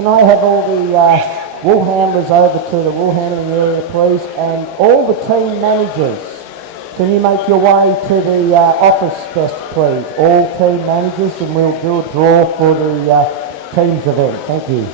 Can I have all the wool handlers over to the wool handling area, please, and all the team managers? Can you make your way to the office desk, please? All team managers, and we'll do a draw for the teams event. Thank you.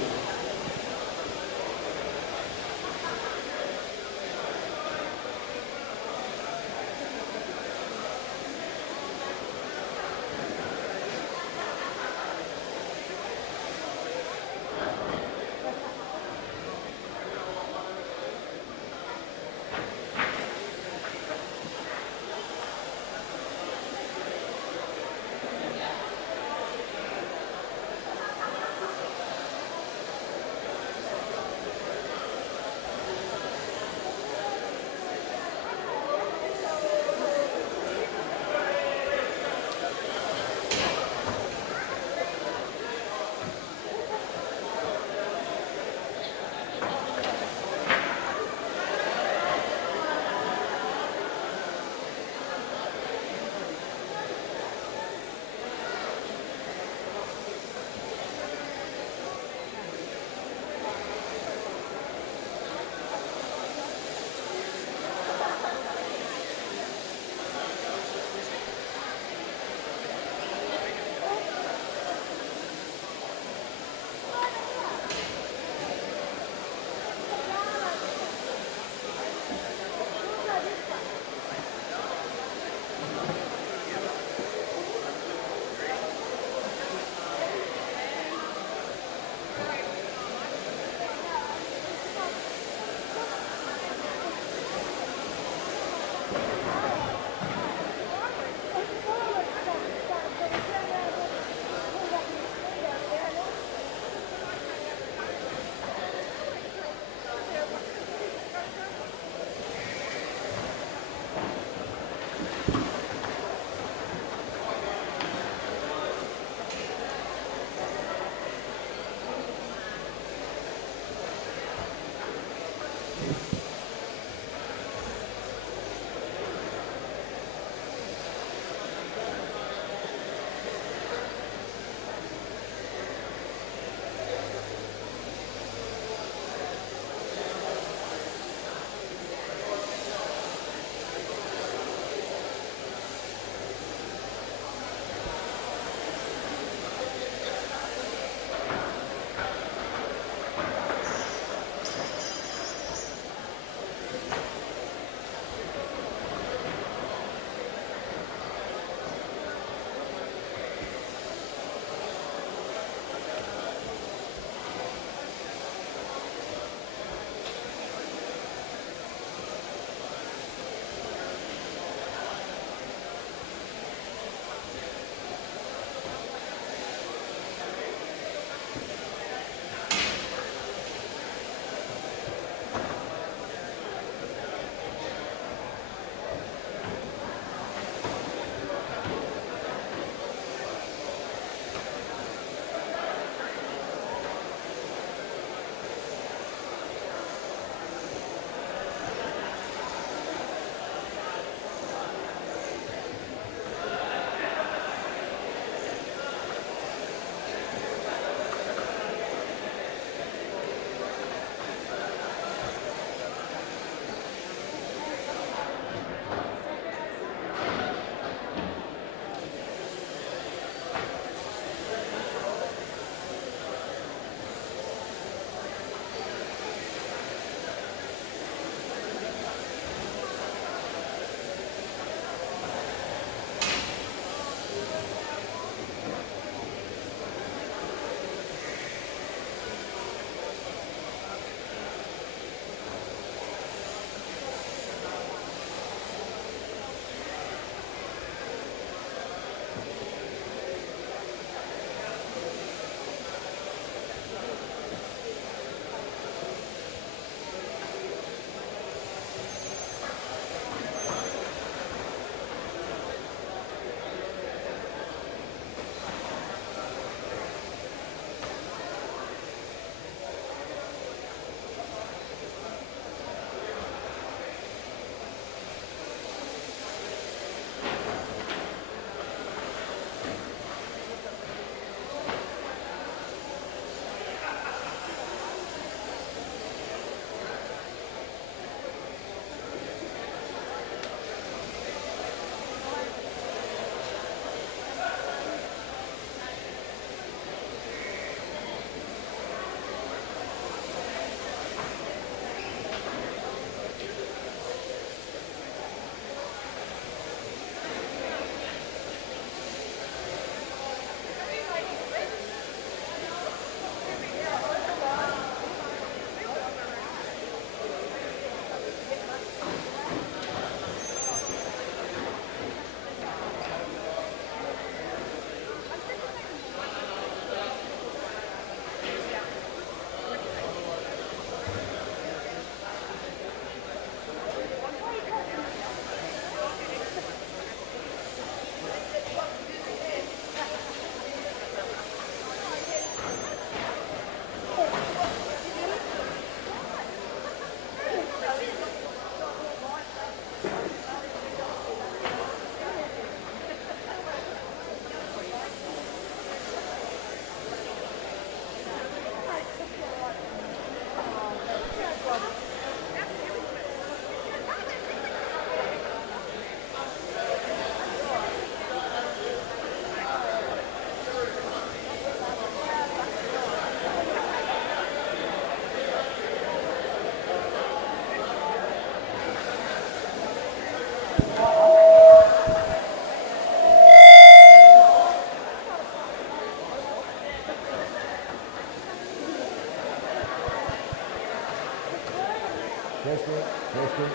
Testing.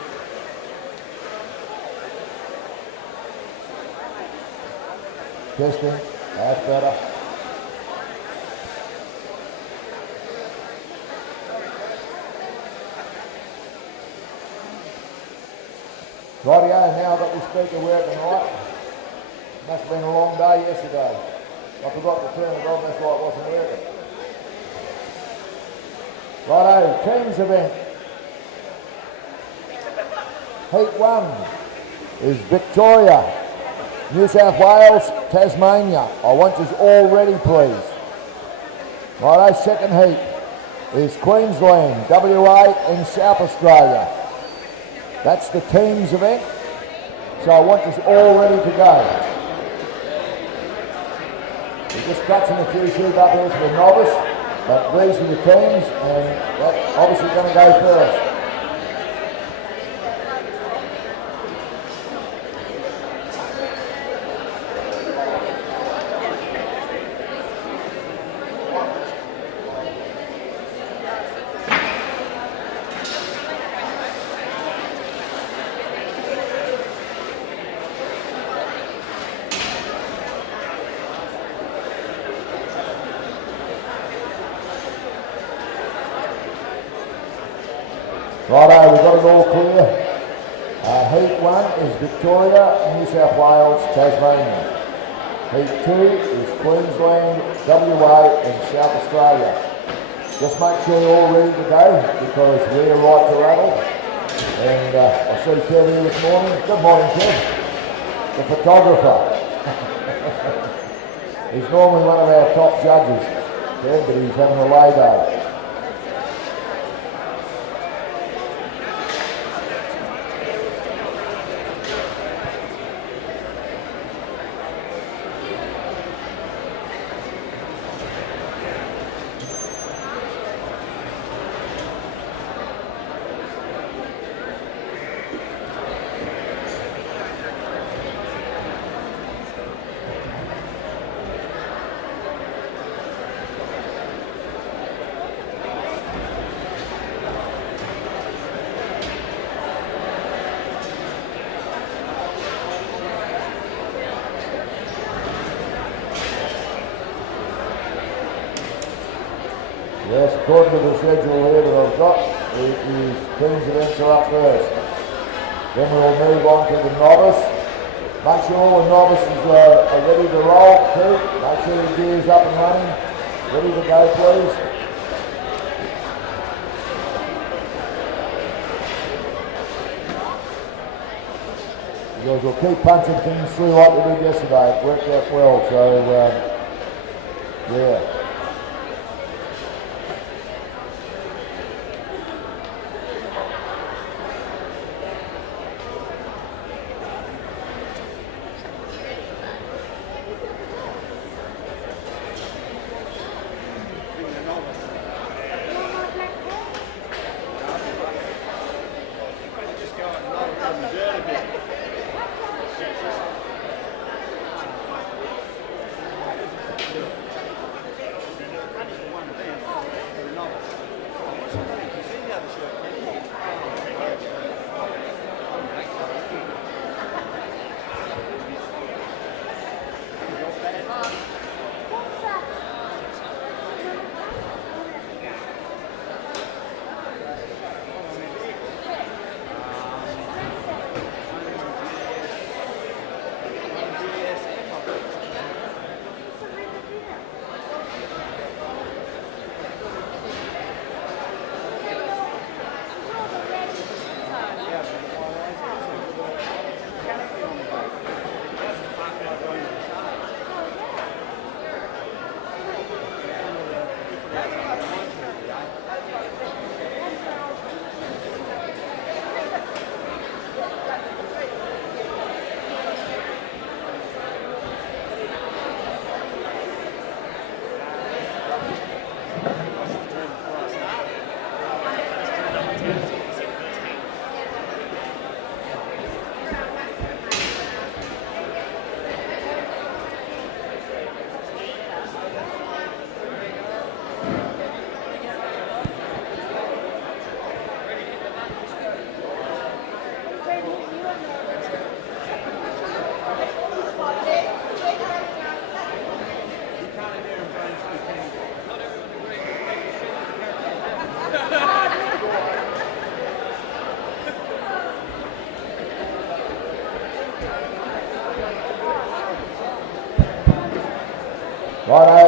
Testing. That's better. Rightio, now I've got this speaker working right. Must have been a long day yesterday. I forgot to turn it on, that's why it wasn't working. Righto, teams event. Heat 1 is Victoria, New South Wales, Tasmania. I want you all ready, please. Righto, second heat is Queensland, WA and South Australia. That's the teams event, so I want you all ready to go. We're just catching a few sheep up here for the novice, but these are the teams, and that's obviously going to go first. Righto, we've got it all clear. Heat 1 is Victoria, New South Wales, Tasmania. Heat 2 is Queensland, WA and South Australia. Just make sure you're all ready to go because we're right to rattle. And I see Kev here this morning. Good morning, Kev. The photographer. He's normally one of our top judges, Kev, but he's having a lay day. Yes, according to the schedule here that I've got, the teams events are up first. Then we'll move on to the novice. Make sure all the novices are ready to roll too. Make sure the gear's up and running. Ready to go, please. Because we'll keep punching things through like we did yesterday. It worked out well, so yeah. Righto.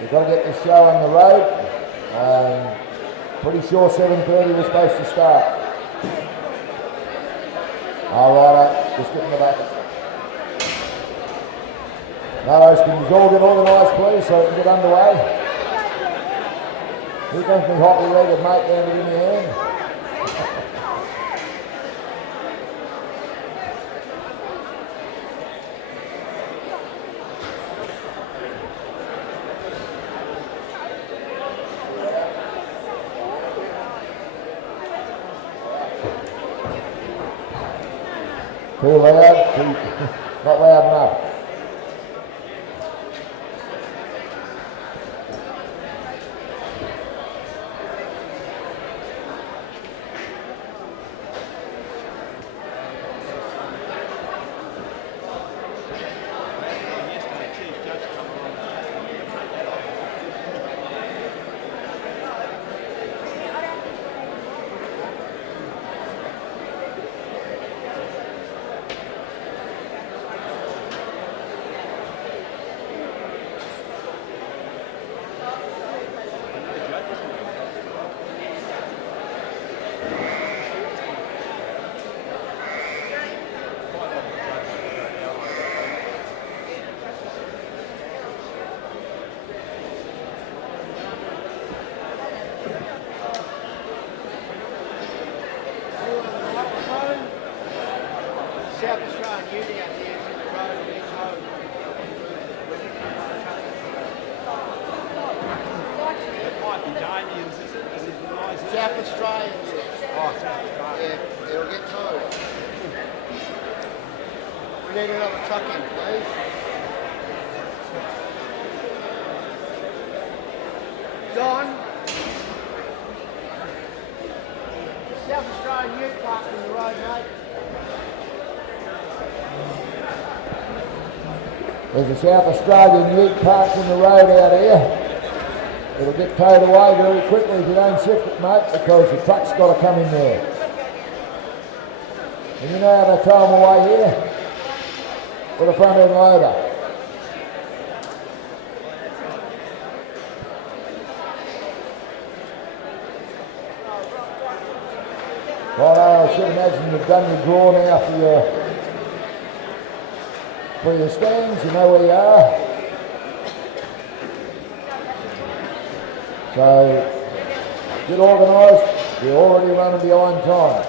We've got to get this show on the road. Pretty sure 7:30 we're supposed to start. All right, just get in the bucket. Novice, can you all get organised please so we can get underway? Here comes my hockey-legged mate down to give me a hand. Too loud, not loud enough. South Australian Union out there is in the road on each home. It might be Damien's, is it? Is it nice? South Australians. Oh, South Australia. Yeah, it'll get towed. We need another truck in, please. John. South Australian Youth parking in the road, mate. There's a South Australian ute parked in the road out here. It'll get towed away very quickly if you don't shift it, mate, because the truck's got to come in there. And you know how they tow them away here? With a front end loader. Well, I should imagine you've done your draw now for your stands, you know where you are. So, get organised, you're already running behind time.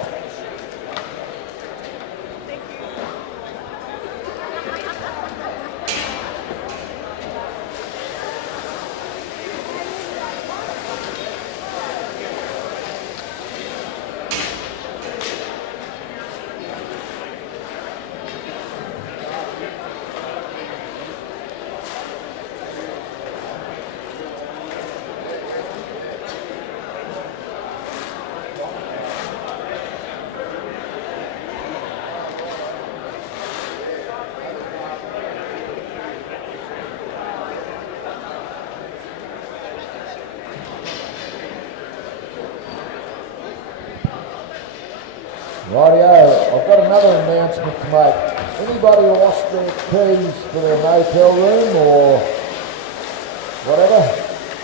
Rightio, I've got another announcement to make. Anybody who lost their keys for their motel room or whatever,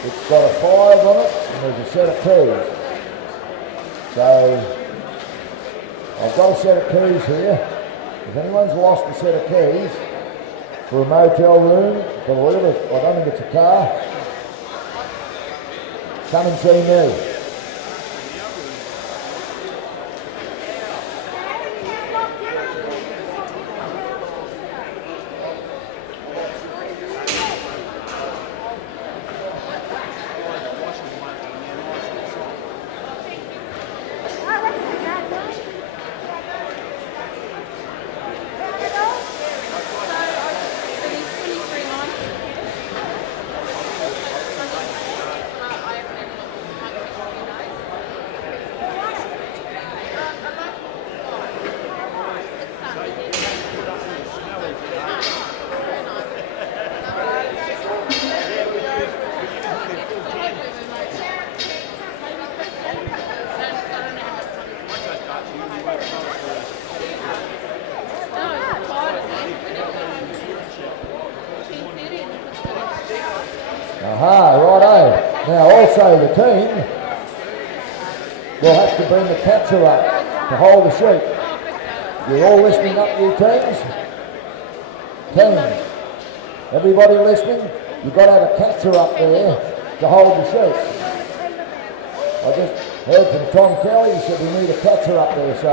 it's got a 5 on it and there's a set of keys. So, I've got a set of keys here. If anyone's lost a set of keys for a motel room, for whatever, I don't think it's a car, come and see me. Aha, righto. Now also the team will have to bring the catcher up to hold the sheep. You're all listening up, you teams? Teams. Everybody listening? You've got to have a catcher up there to hold the sheep. I just heard from Tom Kelly, he said we need a catcher up there, so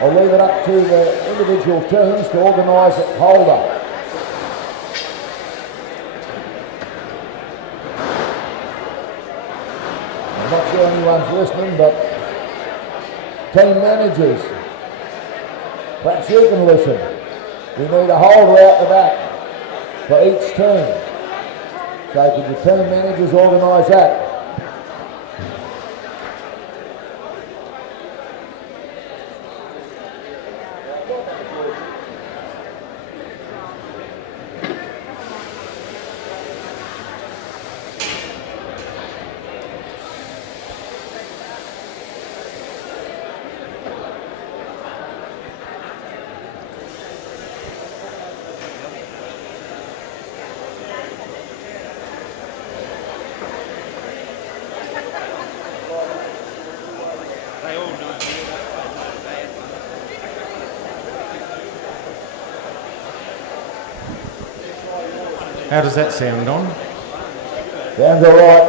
I'll leave it up to the individual teams to organise a holder. I'm not sure anyone's listening, but team managers, perhaps you can listen. We need a holder out the back for each team. So could the team managers organise that? They all do it. How does that sound, Don? Sounds all right.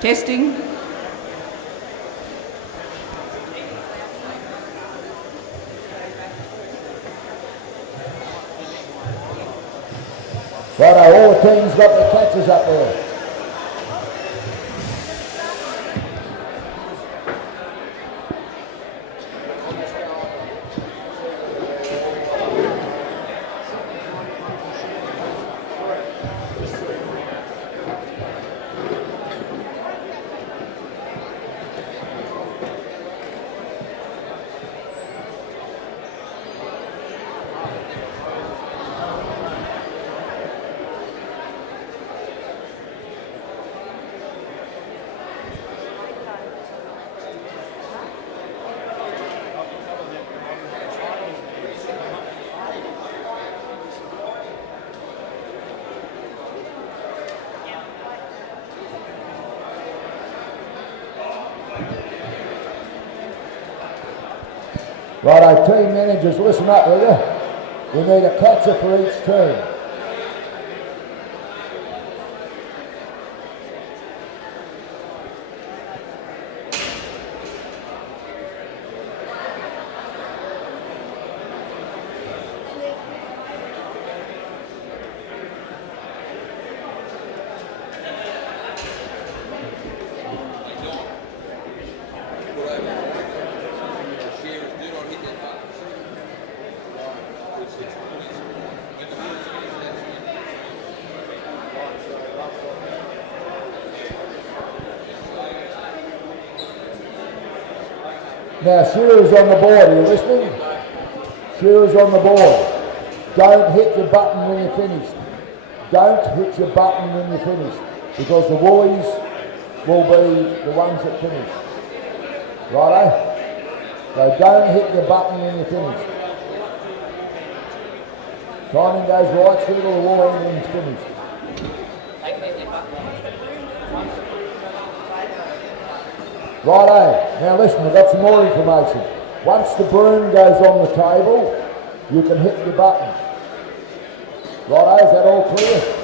Testing. Righto, all the teams got their catches up there. Righto, team managers, listen up, will you? We need a catcher for each team. Now, Shear's on the board, are you listening? Shear's on the board. Don't hit your button when you're finished. Don't hit your button when you're finished, because the woolies will be the ones that finish. Righto? So don't hit your button when you're finished. Timing goes right through to the woolly when it's finished. Righto, now listen, we've got some more information. Once the broom goes on the table, you can hit your button. Righto, is that all clear?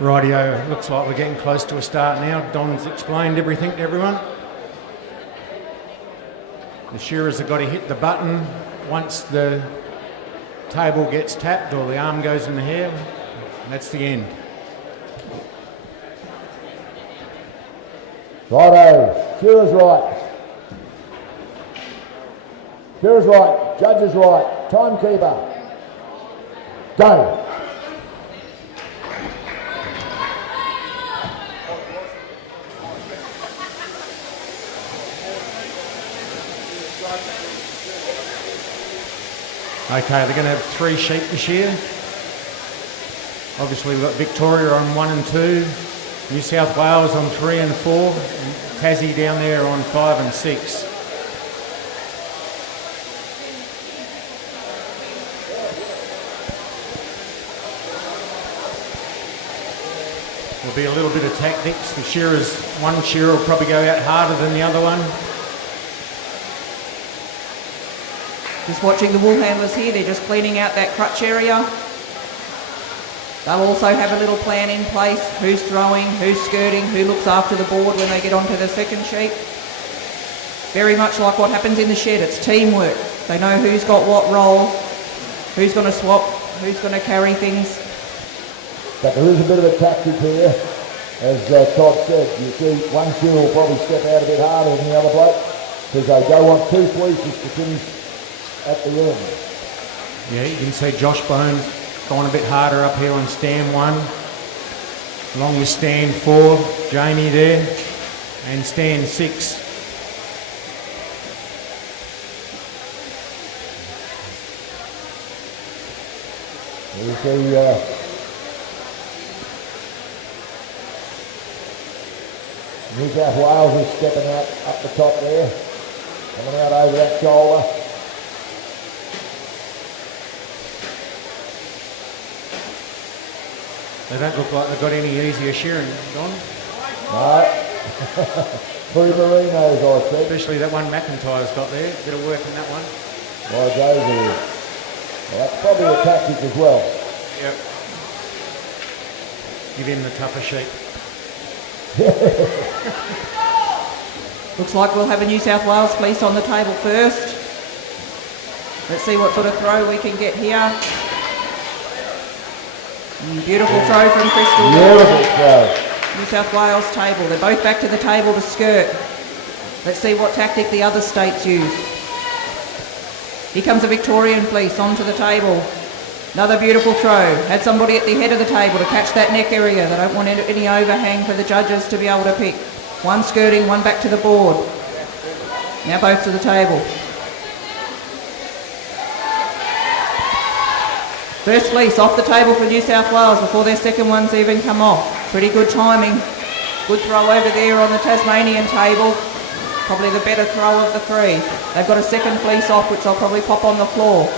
Rightio, looks like we're getting close to a start now. Don's explained everything to everyone. The shearers have got to hit the button once the table gets tapped or the arm goes in the hair, and that's the end. Righto, shearer's right. Shearer's right, judge's right, timekeeper. Go. Okay, they're going to have 3 sheep this year. Obviously we've got Victoria on 1 and 2, New South Wales on 3 and 4, and Tassie down there on 5 and 6. There'll be a little bit of tactics. The shearers, one shearer will probably go out harder than the other one. Just watching the wool handlers here, they're just cleaning out that crutch area. They'll also have a little plan in place, who's throwing, who's skirting, who looks after the board when they get onto the second sheet. Very much like what happens in the shed, it's teamwork. They know who's got what role, who's going to swap, who's going to carry things. But there is a bit of a tactic here. As Todd said, you see one shearer will probably step out a bit harder than the other bloke because they don't want 2 fleeces to finish at the end. Yeah, you can see Josh Bones going a bit harder up here on stand 1, along with stand 4, Jamie there, and stand 6. You see New South Wales is stepping out up the top there, coming out over that shoulder. They don't look like they've got any easier shearing, Don. No. 3 merinos, I said. Especially that one McIntyre's got there. Bit of work in that one. Well, those are, well, that's probably a tactic as well. Yep. Give him the tougher sheep. Looks like we'll have a New South Wales fleece on the table first. Let's see what sort of throw we can get here. Beautiful throw from Crystal. Beautiful throw. New South Wales table. They're both back to the table to skirt. Let's see what tactic the other states use. Here comes a Victorian fleece onto the table. Another beautiful throw. Had somebody at the head of the table to catch that neck area. They don't want any overhang for the judges to be able to pick. One skirting, one back to the board. Now both to the table. First fleece off the table for New South Wales before their second one's even come off. Pretty good timing. Good throw over there on the Tasmanian table. Probably the better throw of the 3. They've got a second fleece off, which they'll probably pop on the floor.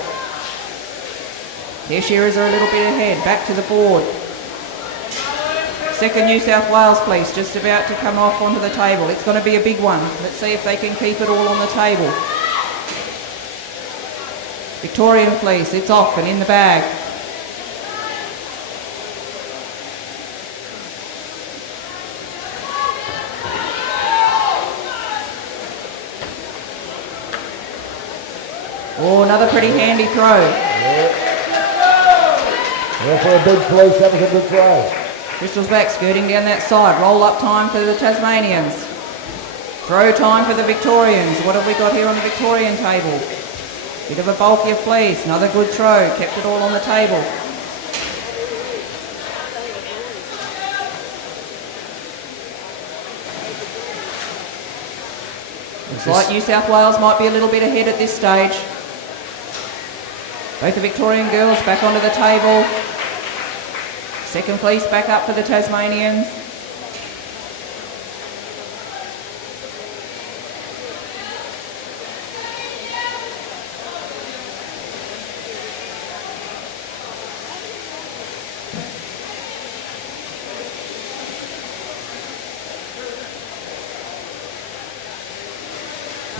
Their shearers are a little bit ahead. Back to the board. Second New South Wales fleece just about to come off onto the table. It's going to be a big one. Let's see if they can keep it all on the table. Victorian fleece, it's off and in the bag. Oh, another pretty handy throw. Yeah, for a big fleece, that was a good throw. Crystal's back, skirting down that side. Roll up time for the Tasmanians. Throw time for the Victorians. What have we got here on the Victorian table? Bit of a bulkier fleece. Another good throw. Kept it all on the table. Looks like New South Wales might be a little bit ahead at this stage. Both the Victorian girls back onto the table. Second fleece back up for the Tasmanians.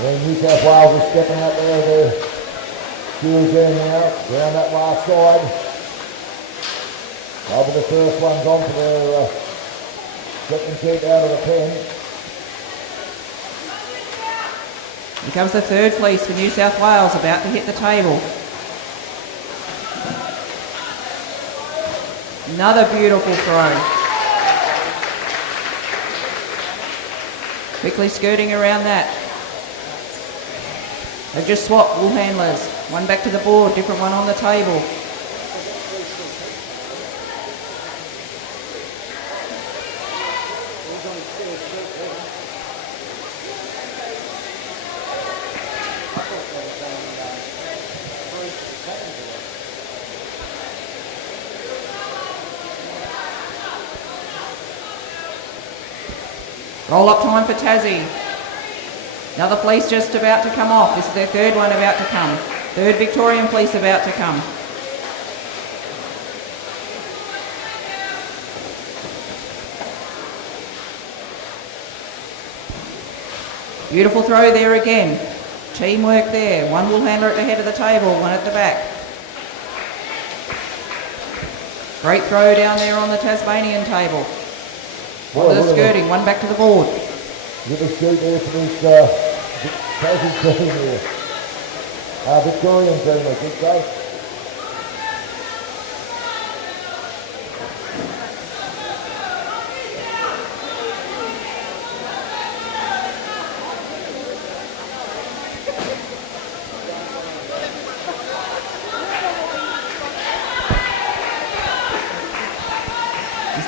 Yeah, New South Wales is stepping out there. They're there now, down that last side. Over the first one's on for their second sheep out of the pen. Here comes the third fleece for New South Wales, about to hit the table. Another beautiful throw. Quickly skirting around that. They've just swapped wool handlers. One back to the board, different one on the table. Roll up time for Tassie. Another fleece just about to come off. This is their third one about to come. Third Victorian fleece about to come. Beautiful throw there again. Teamwork there. One wool handler at the head of the table, one at the back. Great throw down there on the Tasmanian table. One to the skirting, one back to the board. Get the sheep there for this Tassie team here. Victorian team, I think so.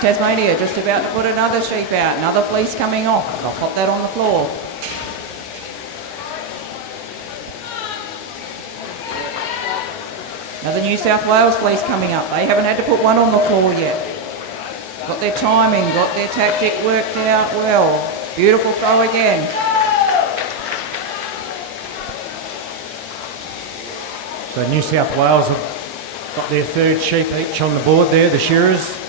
Tasmania just about to put another sheep out, another fleece coming off. I'll pop that on the floor. Another New South Wales fleece coming up. They haven't had to put one on the floor yet. Got their timing, got their tactic worked out well. Beautiful throw again. So New South Wales have got their third sheep each on the board there, the shearers.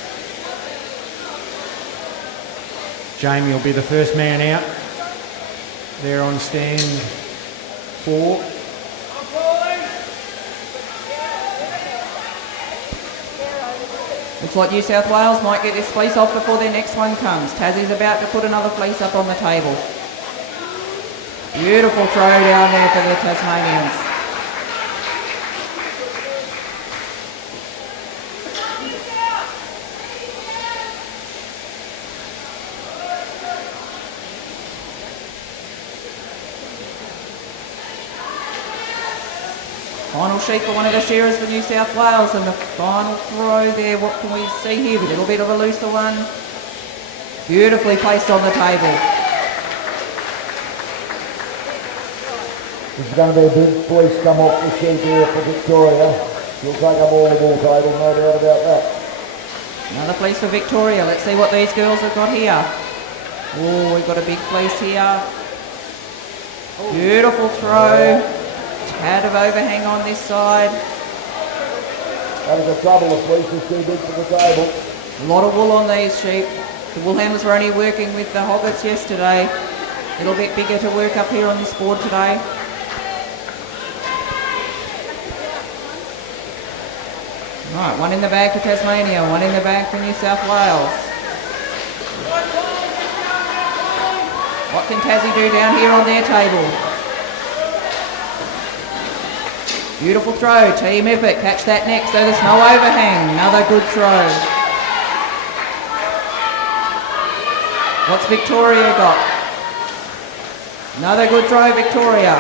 Jamie will be the first man out. They're on stand 4. Looks like New South Wales might get this fleece off before their next one comes. Tassie's about to put another fleece up on the table. Beautiful throw down there for the Tasmanians. Final sheep for one of the shearers for New South Wales, and the final throw there, what can we see here? A little bit of a looser one. Beautifully placed on the table. This is going to be a big fleece come off the sheep here for Victoria. She'll take up all the wool table, no doubt about that. Another fleece for Victoria. Let's see what these girls have got here. Oh, we've got a big fleece here. Beautiful throw. Tad of overhang on this side. That was a trouble, the fleece is too big for the table. A lot of wool on these sheep. The wool handlers were only working with the hoggets yesterday. A little bit bigger to work up here on this board today. Right, one in the bag for Tasmania, one in the bag for New South Wales. What can Tassie do down here on their table? Beautiful throw, team effort, catch that next so there's no overhang. Another good throw. What's Victoria got? Another good throw, Victoria.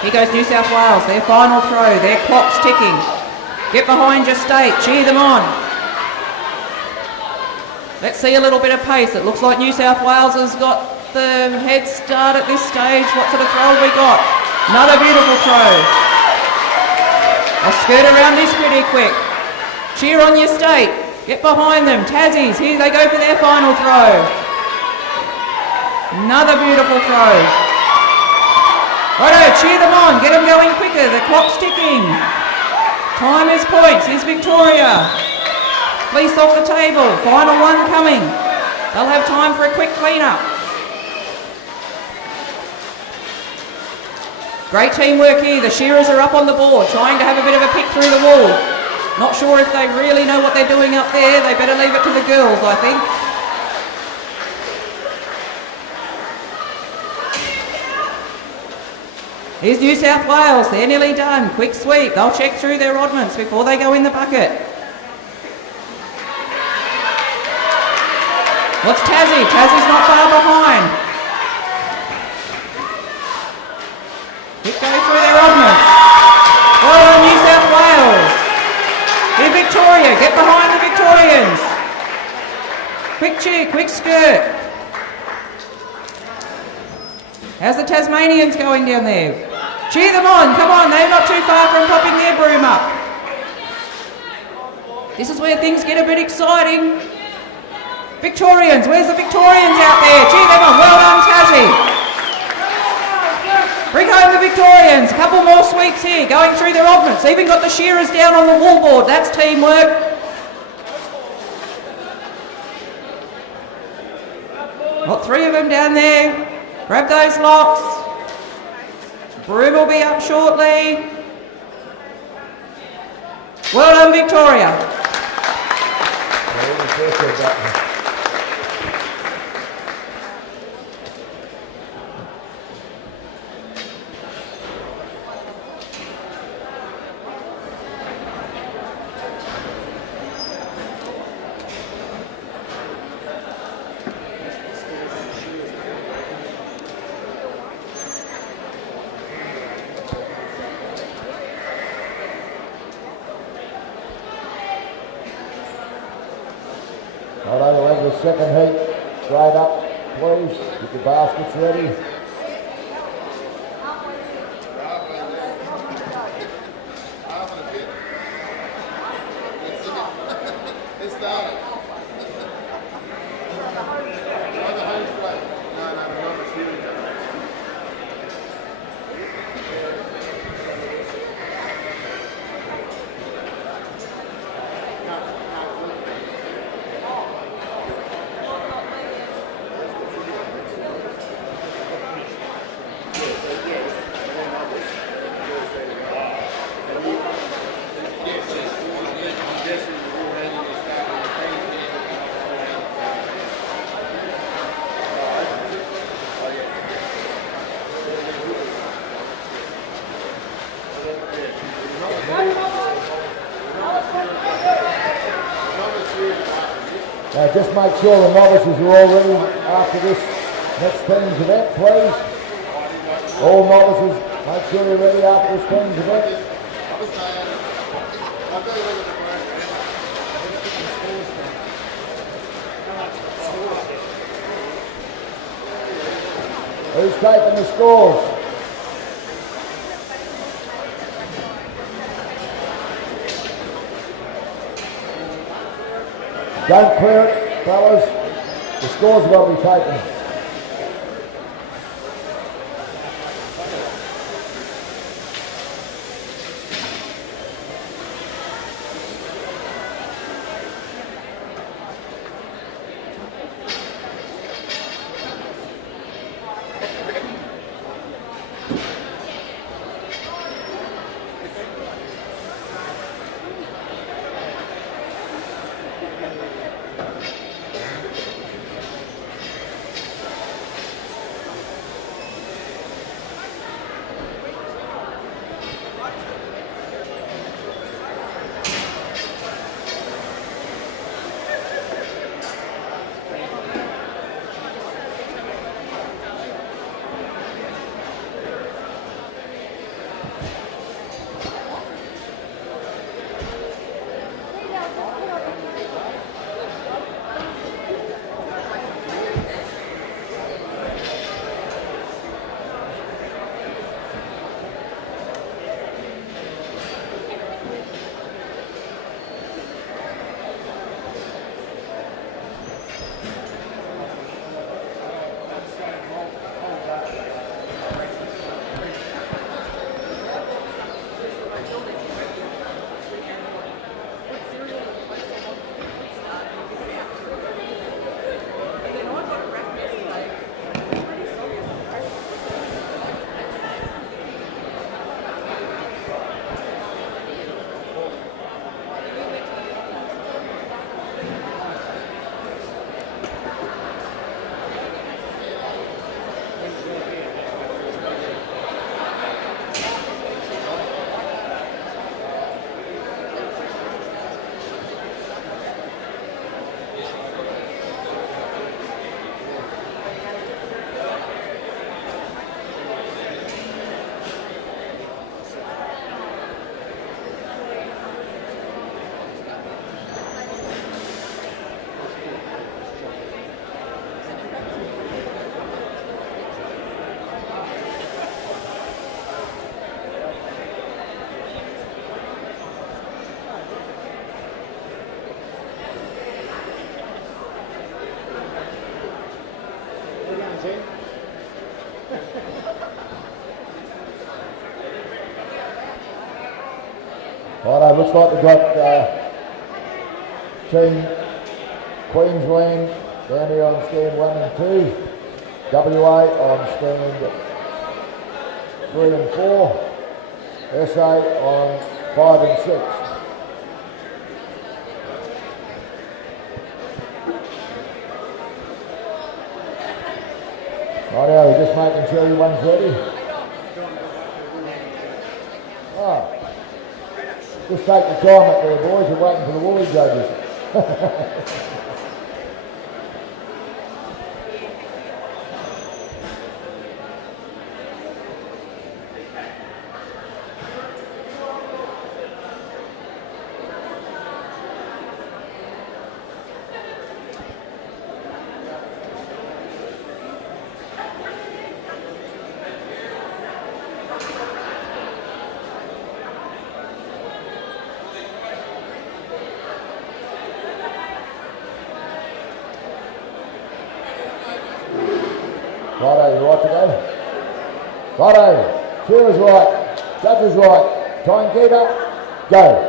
Here goes New South Wales, their final throw, their clock's ticking. Get behind your state, cheer them on. Let's see a little bit of pace. It looks like New South Wales has got the head start at this stage. What sort of throw have we got? Another beautiful throw. I'll skirt around this pretty quick. Cheer on your state. Get behind them. Tassies, here they go for their final throw. Another beautiful throw. Righto, cheer them on. Get them going quicker. The clock's ticking. Time is points. Here's Victoria. Fleece off the table. Final one coming. They'll have time for a quick clean-up. Great teamwork here. The shearers are up on the board, trying to have a bit of a pick through the wool. Not sure if they really know what they're doing up there. They better leave it to the girls, I think. Here's New South Wales. They're nearly done. Quick sweep. They'll check through their oddments before they go in the bucket. What's Tassie? Tassie's not far behind. Quick go through their oddments. Well done, New South Wales. Here, Victoria. Get behind the Victorians. Quick cheer, quick skirt. How's the Tasmanians going down there? Cheer them on, come on, they're not too far from popping their broom up. This is where things get a bit exciting. Victorians, where's the Victorians out there? Cheer them on, well done Tassie. Bring home the Victorians, a couple more sweeps here, going through their oddments. Even got the shearers down on the wallboard, that's teamwork. Got 3 of them down there. Grab those locks. Broom will be up shortly. Well done, Victoria. All right, we'll have the second heat straight up, please. Get your baskets ready. Now just make sure the novices are all ready after this next team's event, please. All novices, make sure you're ready after this team's event. Who's taking the scores? Don't clear it, fellas. The scores have got to be taken. Righto, looks like we've got Team Queensland down here on stand 1 and 2, WA on stand 3 and 4, SA on 5 and 6. Righto, we're just making sure everyone's ready. Oh. Just take the time up there, boys. We're waiting for the woolly judges. Righto, you right to go? Righto, Shear's right, judges right, timekeeper, go.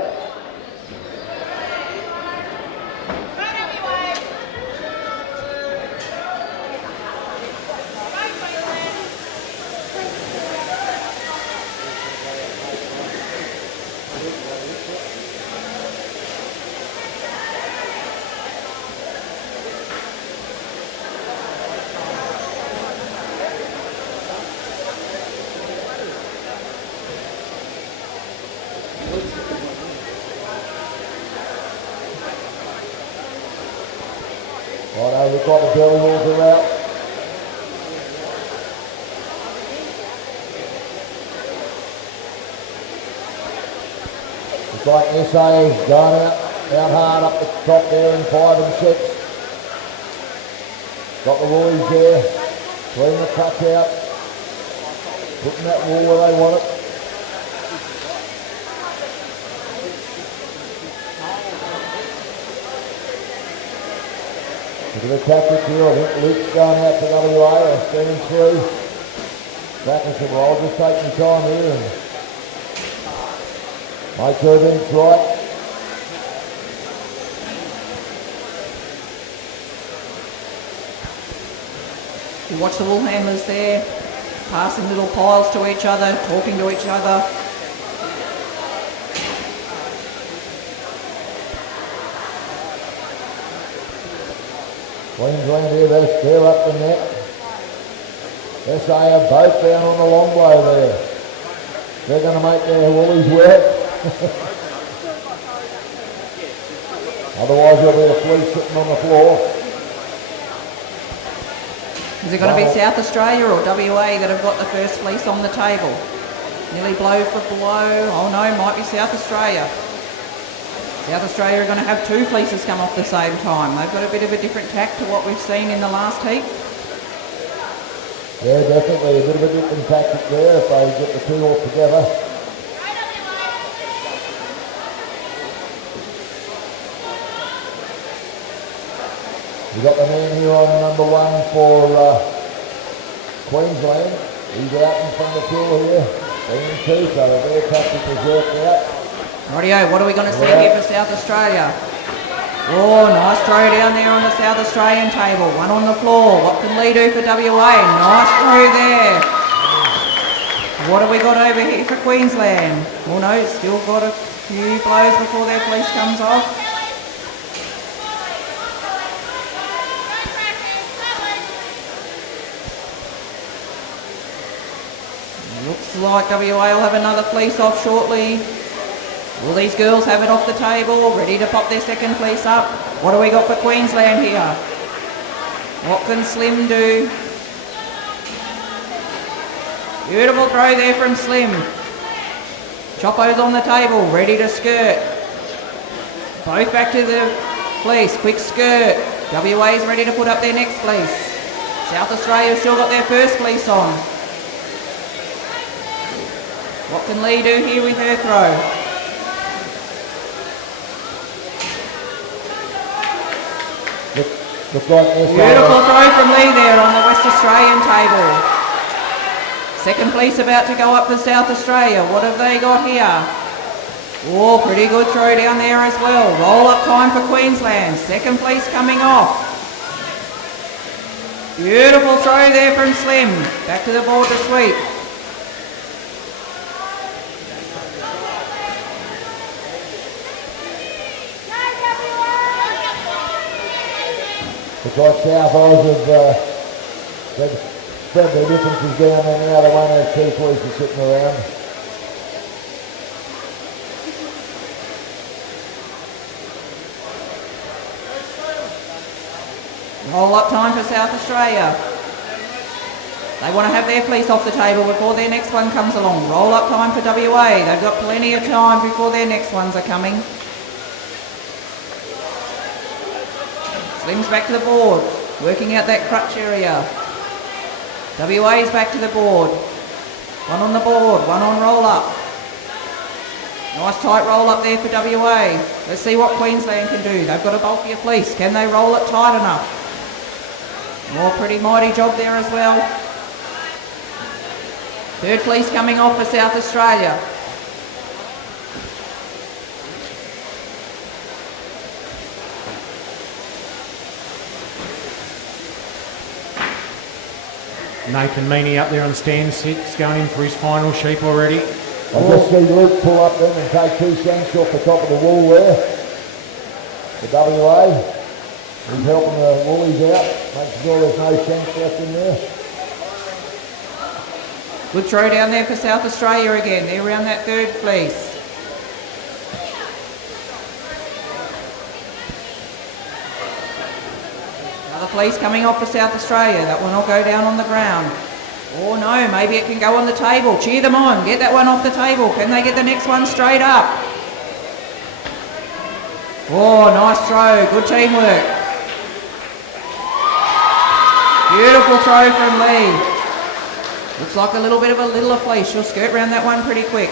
Righto, we've got the belly water out. We've got SA going out hard up the top there in 5 and 6. Got the woolies there, clean the touch out, putting that wool where they want it. Look at the tactics here. I think Luke's going out to WA or standing through. Bracken said, well, I'll just take my time here and make sure everything's right. You watch the wool handlers there, passing little piles to each other, talking to each other. Queensland here, they're up the net. SA are both down on the long blow there. They're going to make their woolies work. Otherwise there'll be a fleece sitting on the floor. Is it going to be South Australia or WA that have got the first fleece on the table? Nearly blow for blow. Oh no, might be South Australia. South Australia are going to have 2 fleeces come off the same time. They've got a bit of a different tack to what we've seen in the last heat. Yeah, definitely a bit of a different tactic there if they get the 2 all together. We've got the man here on number 1 for Queensland. He's out in front of the pool here. Being 2, so their tactic is worked out. Rightio, what are we going to see here for South Australia? Oh, nice throw down there on the South Australian table. 1 on the floor. What can Lee do for WA? Nice throw there. What have we got over here for Queensland? Oh no, still got a few blows before their fleece comes off. Looks like WA will have another fleece off shortly. Will these girls have it off the table, ready to pop their second fleece up? What do we got for Queensland here? What can Slim do? Beautiful throw there from Slim. Choppo's on the table, ready to skirt. Both back to the fleece, quick skirt. WA's ready to put up their next fleece. South Australia's still got their first fleece on. What can Lee do here with her throw? Look like this. Beautiful throw from Lee there on the West Australian table. Second fleece about to go up for South Australia. What have they got here? Oh, pretty good throw down there as well. Roll up time for Queensland. Second fleece coming off. Beautiful throw there from Slim. Back to the board to sweep. Looks like South Oz have spread their differences down there now. They won't have two fleeces sitting around. Roll up time for South Australia. They want to have their fleece off the table before their next one comes along. Roll up time for WA. They've got plenty of time before their next ones are coming. Slim's back to the board, working out that crutch area. WA's back to the board. One on the board, one on roll up. Nice tight roll up there for WA. Let's see what Queensland can do. They've got a bulkier fleece. Can they roll it tight enough? More pretty mighty job there as well. Third fleece coming off for South Australia. Nathan Meaney up there on stand 6, going in for his final sheep already. I just see Luke pull up then and take two shanks off the top of the wall there. The WA. He's helping the woolies out, making sure there's no shanks left in there. Good throw down there for South Australia again. They're around that third fleece. Another fleece coming off for South Australia. That one will go down on the ground. Oh no, maybe it can go on the table. Cheer them on. Get that one off the table. Can they get the next one straight up? Oh, nice throw. Good teamwork. Beautiful throw from Lee. Looks like a little bit of a littler fleece. She'll skirt around that one pretty quick.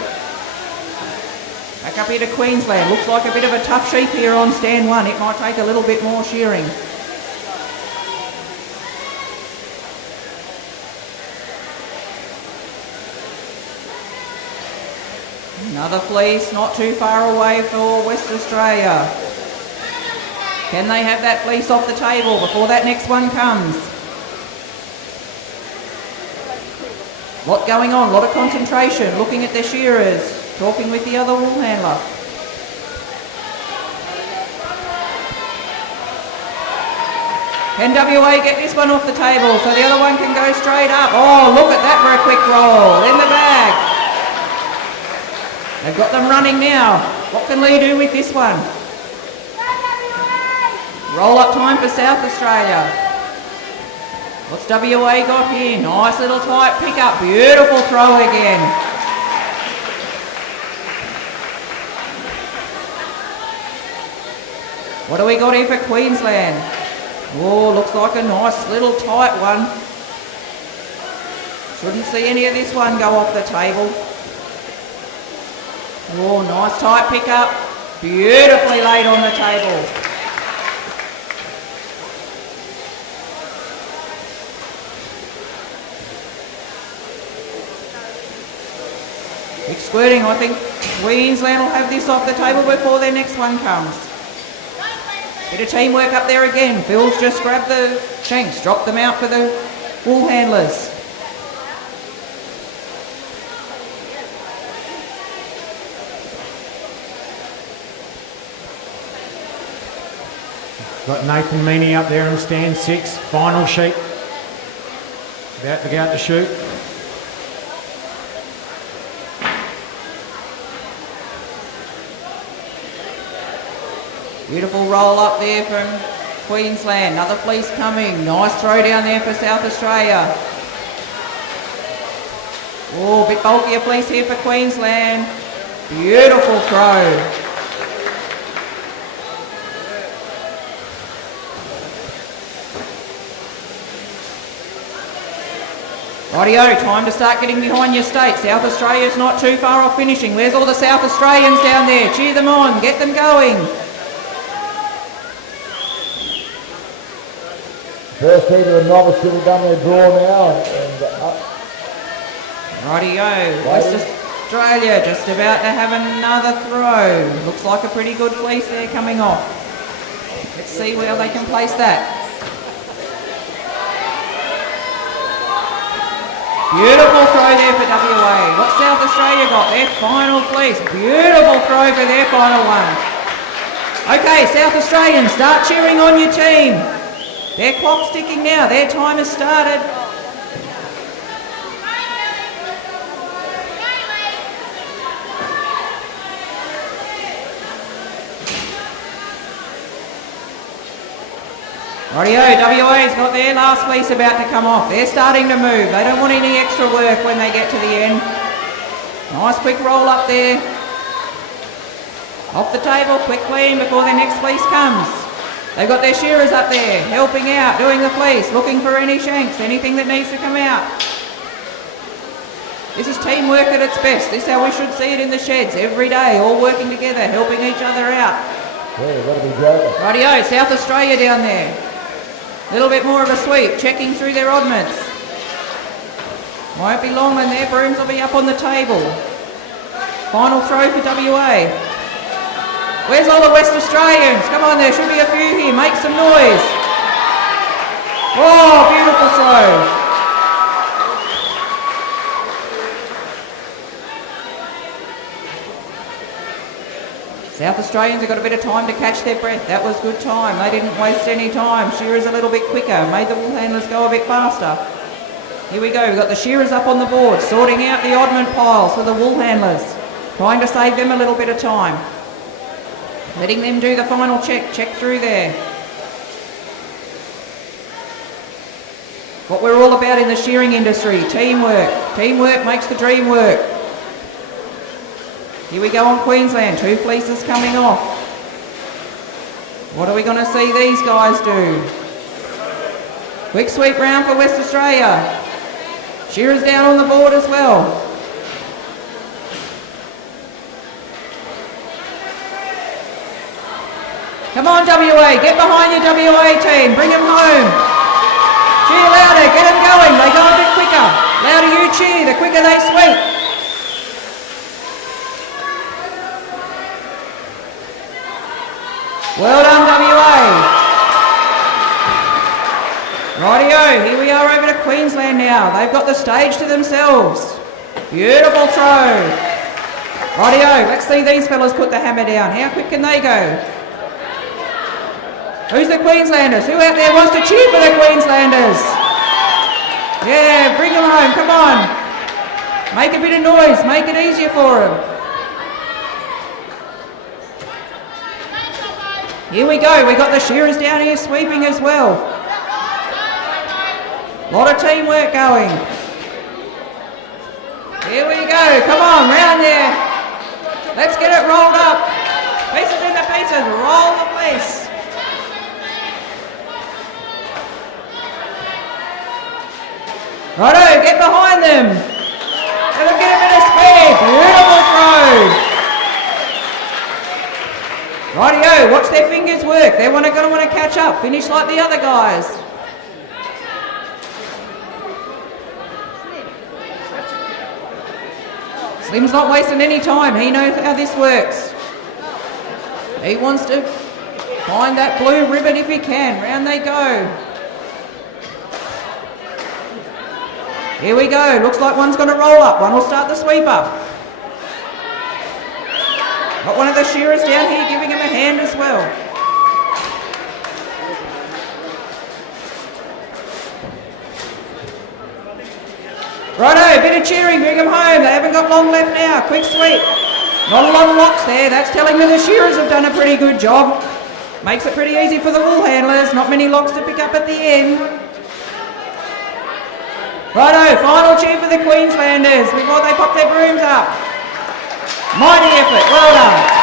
Back up here to Queensland. Looks like a bit of a tough sheep here on stand 1. It might take a little bit more shearing. Another fleece not too far away for West Australia. Can they have that fleece off the table before that next one comes? Lot going on, lot of concentration, looking at their shearers, talking with the other wool handler. Can WA get this one off the table so the other one can go straight up? Oh, look at that for a quick roll, in the bag. They've got them running now. What can Lee do with this one? Roll up time for South Australia. What's WA got here? Nice little tight pickup. Beautiful throw again. What do we got here for Queensland? Oh, looks like a nice little tight one. Shouldn't see any of this one go off the table. Oh, nice tight pickup. Beautifully laid on the table. Quick squirting. I think Queensland will have this off the table before their next one comes. Bit of teamwork up there again. Phil's just grabbed the shanks, dropped them out for the wool handlers. Got Nathan Meaney up there on stand 6, final sheep. About to go out to shoot. Beautiful roll up there from Queensland. Another fleece coming. Nice throw down there for South Australia. Oh, a bit bulkier fleece here for Queensland. Beautiful throw. Rightio, time to start getting behind your state. South Australia's not too far off finishing. Where's all the South Australians down there? Cheer them on, get them going. First heater of Novice should have done their draw now and up. Rightio, West Australia just about to have another throw. Looks like a pretty good fleece there coming off. Let's see where they can place that. Beautiful throw there for WA. What's South Australia got? Their final fleece. Beautiful throw for their final one. Okay, South Australians, start cheering on your team. Their clock's ticking now. Their time has started. Rightio, WA's got their last fleece about to come off. They're starting to move. They don't want any extra work when they get to the end. Nice quick roll up there. Off the table, quick clean before their next fleece comes. They've got their shearers up there, helping out, doing the fleece, looking for any shanks, anything that needs to come out. This is teamwork at its best. This is how we should see it in the sheds every day, all working together, helping each other out. Yeah, you've got to be joking. Rightio, South Australia down there. A little bit more of a sweep, checking through their oddments. Won't be long and their brooms will be up on the table. Final throw for WA. Where's all the West Australians? Come on, there should be a few here. Make some noise. Oh, beautiful throw. South Australians have got a bit of time to catch their breath. That was good time. They didn't waste any time. Shearers a little bit quicker. Made the wool handlers go a bit faster. Here we go. We've got the shearers up on the board, sorting out the oddment piles for the wool handlers. Trying to save them a little bit of time. Letting them do the final check through there. What we're all about in the shearing industry, teamwork. Teamwork makes the dream work. Here we go on Queensland, 2 fleeces coming off. What are we going to see these guys do? Quick sweep round for West Australia. Shearers down on the board as well. Come on WA, get behind your WA team, bring them home. Cheer louder, get them going, they go a bit quicker. Louder you cheer, the quicker they sweep. Well done WA. Rightio, here we are over to Queensland now. They've got the stage to themselves. Beautiful throw. Rightio, let's see these fellas put the hammer down. How quick can they go? Who's the Queenslanders? Who out there wants to cheer for the Queenslanders? Yeah, bring them home, come on. Make a bit of noise, make it easier for them. Here we go, we got the shearers down here sweeping as well. A lot of teamwork going. Here we go, come on, round there. Let's get it rolled up. Pieces into pieces, roll the fleece. Righto, get behind them. Let them get a bit of speed. Beautiful throw. Rightio, watch their fingers work. They're going to want to catch up, finish like the other guys. Slim's not wasting any time. He knows how this works. He wants to find that blue ribbon if he can. Round they go. Here we go. Looks like one's going to roll up. One will start the sweeper. Got one of the shearers down here giving him a hand as well. Righto, bit of cheering, bring them home. They haven't got long left now. Quick sweep. Not a lot of locks there. That's telling me the shearers have done a pretty good job. Makes it pretty easy for the wool handlers. Not many locks to pick up at the end. Righto, final cheer for the Queenslanders before they pop their brooms up. Mighty effort, well done.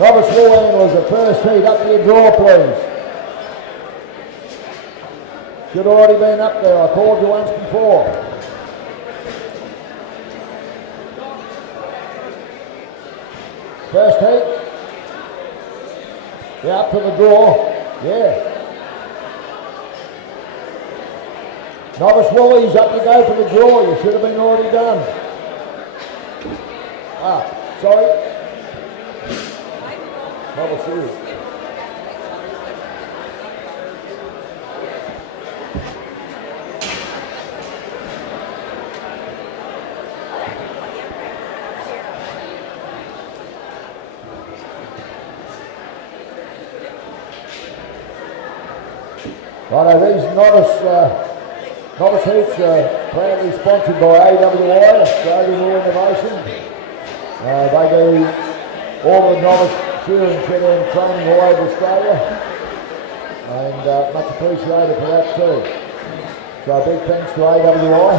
Novice wool handlers, the first heat, up to your draw, please. Should have already been up there, I called you once before. First heat. Yeah, up to the draw. Yeah. Novice woolies, up you go for the draw. You should have been already done. Ah, sorry. Novice woolies. Righto, these novice heats are proudly sponsored by AWI, Australian Wool Innovation. They do all the novice shearing and training all over Australia, and much appreciated for that too. So a big thanks to AWI.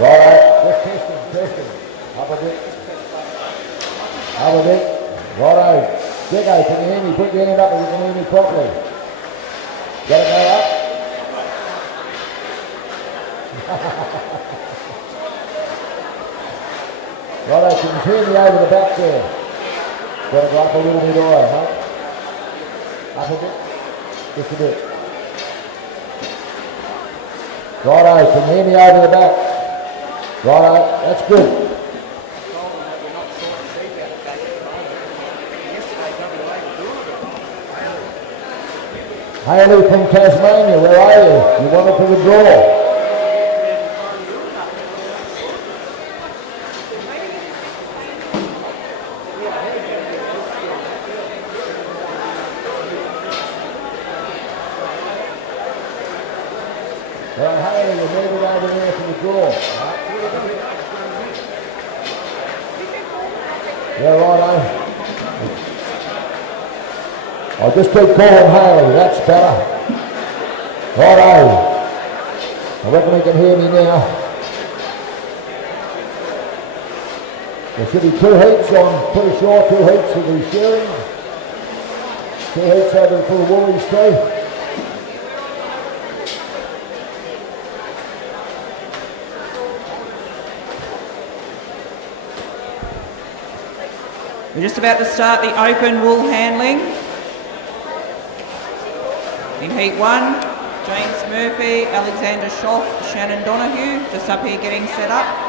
Righto. Just testing. Up a bit. Righto. Jacko, can you hear me? Put your hand up if you can hear me properly. Got it go up? Righto, can you hear me over the back there? Got it go up a little bit higher, mate. Up a bit. Just a bit. Righto, can you hear me over the back? Righto, that's good. Haley from Tasmania, where are you? You wanted to withdraw. Well, Haley, you move it over there for the draw. Yeah, righto. I'll just keep calling Haley, that's better. Righto. I reckon he can hear me now. There should be 2 heats, I'm pretty sure, 2 heats of the shearing. 2 heats over for the woolies too. We're just about to start the open wool handling. In heat 1, James Murphy, Alexander Schoff, Shannon Donahue, just up here getting set up.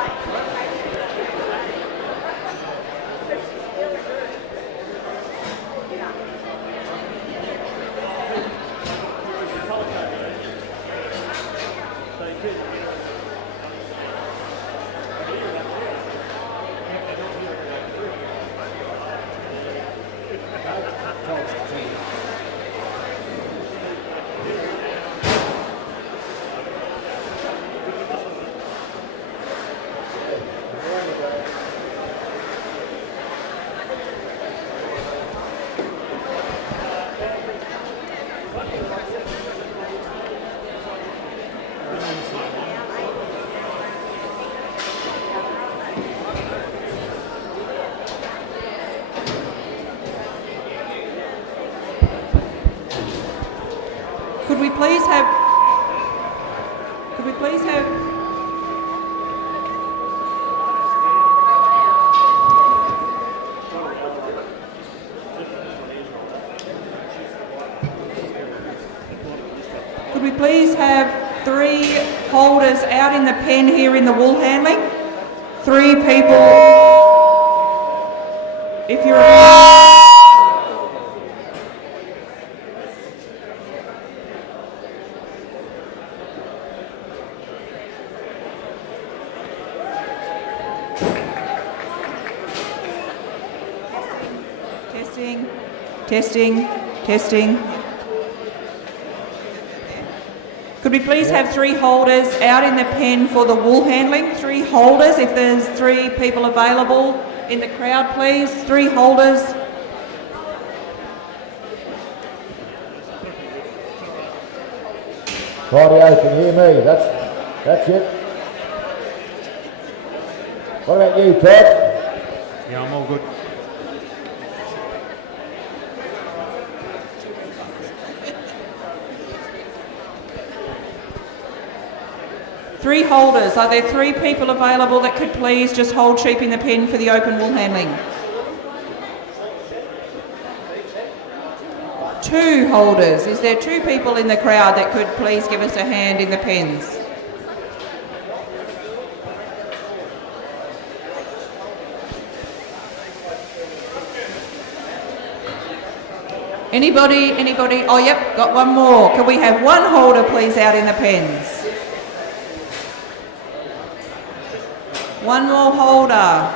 Could we please have Could we please have 3 holders out in the pen here in the wool handling? 3 people. If you're Testing. Could we please have 3 holders out in the pen for the wool handling? 3 holders, if there's 3 people available in the crowd, please. 3 holders. Rightio, can hear me. That's it. What about you, Todd? Yeah, I'm all good. Three holders. Are there 3 people available that could please just hold sheep in the pen for the open wool handling? 2 holders. Is there 2 people in the crowd that could please give us a hand in the pens? Anybody? Oh, yep, got one more. Can we have 1 holder please out in the pens? 1 more holder.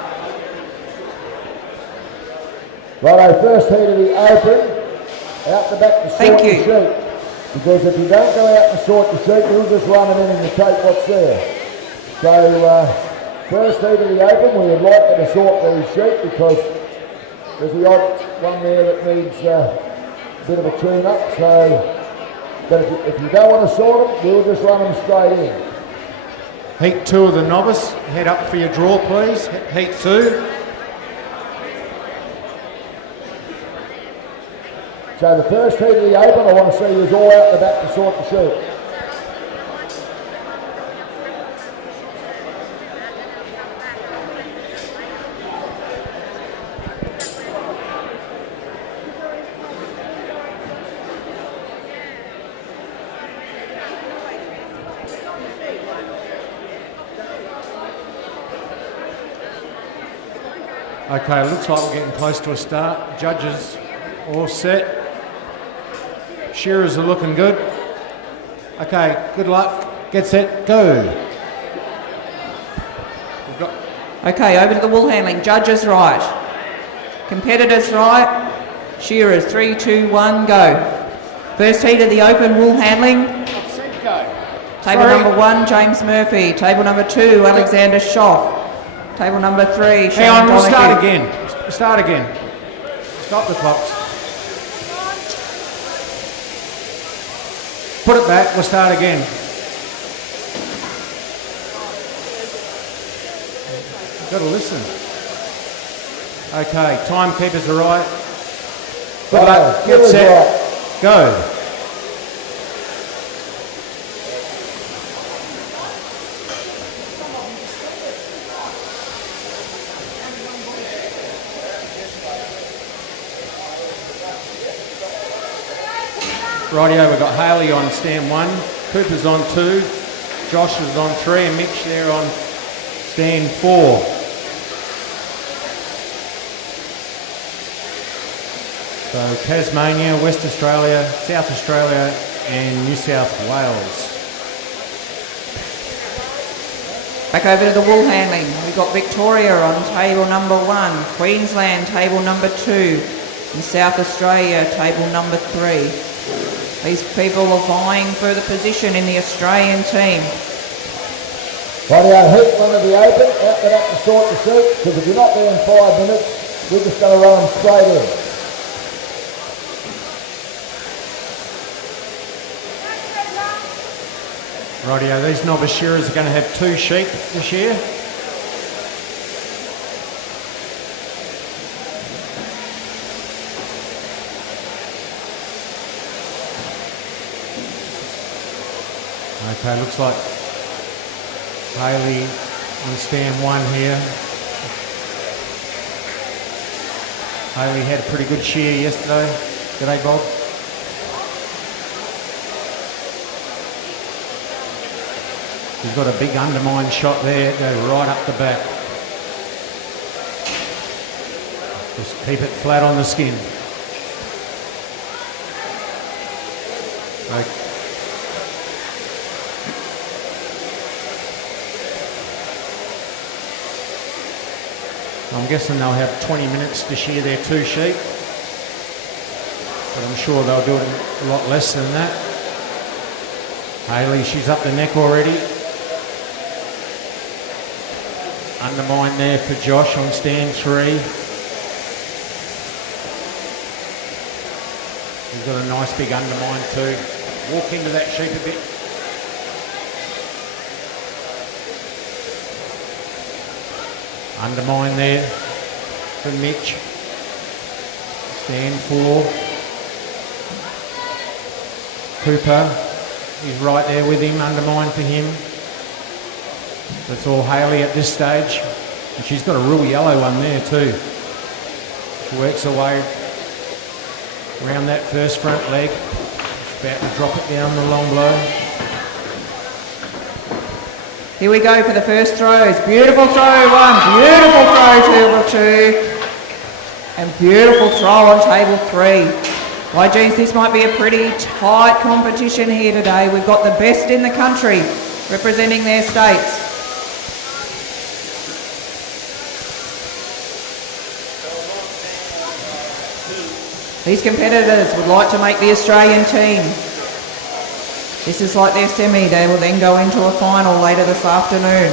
Righto, first heat of the open, out the back to sort the sheep. Because if you don't go out and sort the sheep, you'll just run it in and you take what's there. So, first heat of the open, we would like you to sort these sheep because there's the odd one there that needs a bit of a tune-up. So, but if you don't want to sort them, we'll just run them straight in. Heat 2 of the novice, head up for your draw please, heat 2. So the first heat of the open, I want to see you all out the back to sort the sheep. Okay, looks like we're getting close to a start. Judges all set. Shearers are looking good. Okay, good luck. Get set, go. Okay, over to the wool handling. Judges right. Competitors right. Shearers, 3, 2, 1, go. First heat of the open wool handling. Table number 1, James Murphy. Table number 2, Alexander Schoff. Table number 3, Hang on, we'll Donahue. start again. Stop the clocks. Put it back, we'll start again. You've got to listen. Okay, timekeepers are right. Good luck, get set, go. Rightio, we've got Haley on stand 1, Cooper's on 2, Josh is on 3, and Mitch there on stand 4. So Tasmania, West Australia, South Australia and New South Wales. Back over to the wool handling. We've got Victoria on table number 1, Queensland table number 2, and South Australia table number 3. These people are vying for the position in the Australian team. Rightio, heat 1 of the open, out the back to sort the seat, because if you're not there in 5 minutes, we're just going to run them straight in. Rightio, these novice shearers are going to have 2 sheep this year. Okay, looks like Haley on stand 1 here. Haley had a pretty good shear yesterday. G'day, Bob. He's got a big undermine shot there, go right up the back. Just keep it flat on the skin. Okay. I'm guessing they'll have 20 minutes to shear their 2 sheep, but I'm sure they'll do it a lot less than that. Haley, she's up the neck already. Undermine there for Josh on stand 3. He's got a nice big undermine too. Walk into that sheep a bit. Undermine there for Mitch. Stand 4. Cooper, he's right there with him, undermine for him. That's all Haley at this stage. And she's got a real yellow one there too. She works her way around that first front leg. She's about to drop it down the long blow. Here we go for the first throws. Beautiful throw 1, beautiful throw table 2, and beautiful throw on table 3. My geez, this might be a pretty tight competition here today. We've got the best in the country representing their states. These competitors would like to make the Australian team. This is like their semi. They will then go into a final later this afternoon.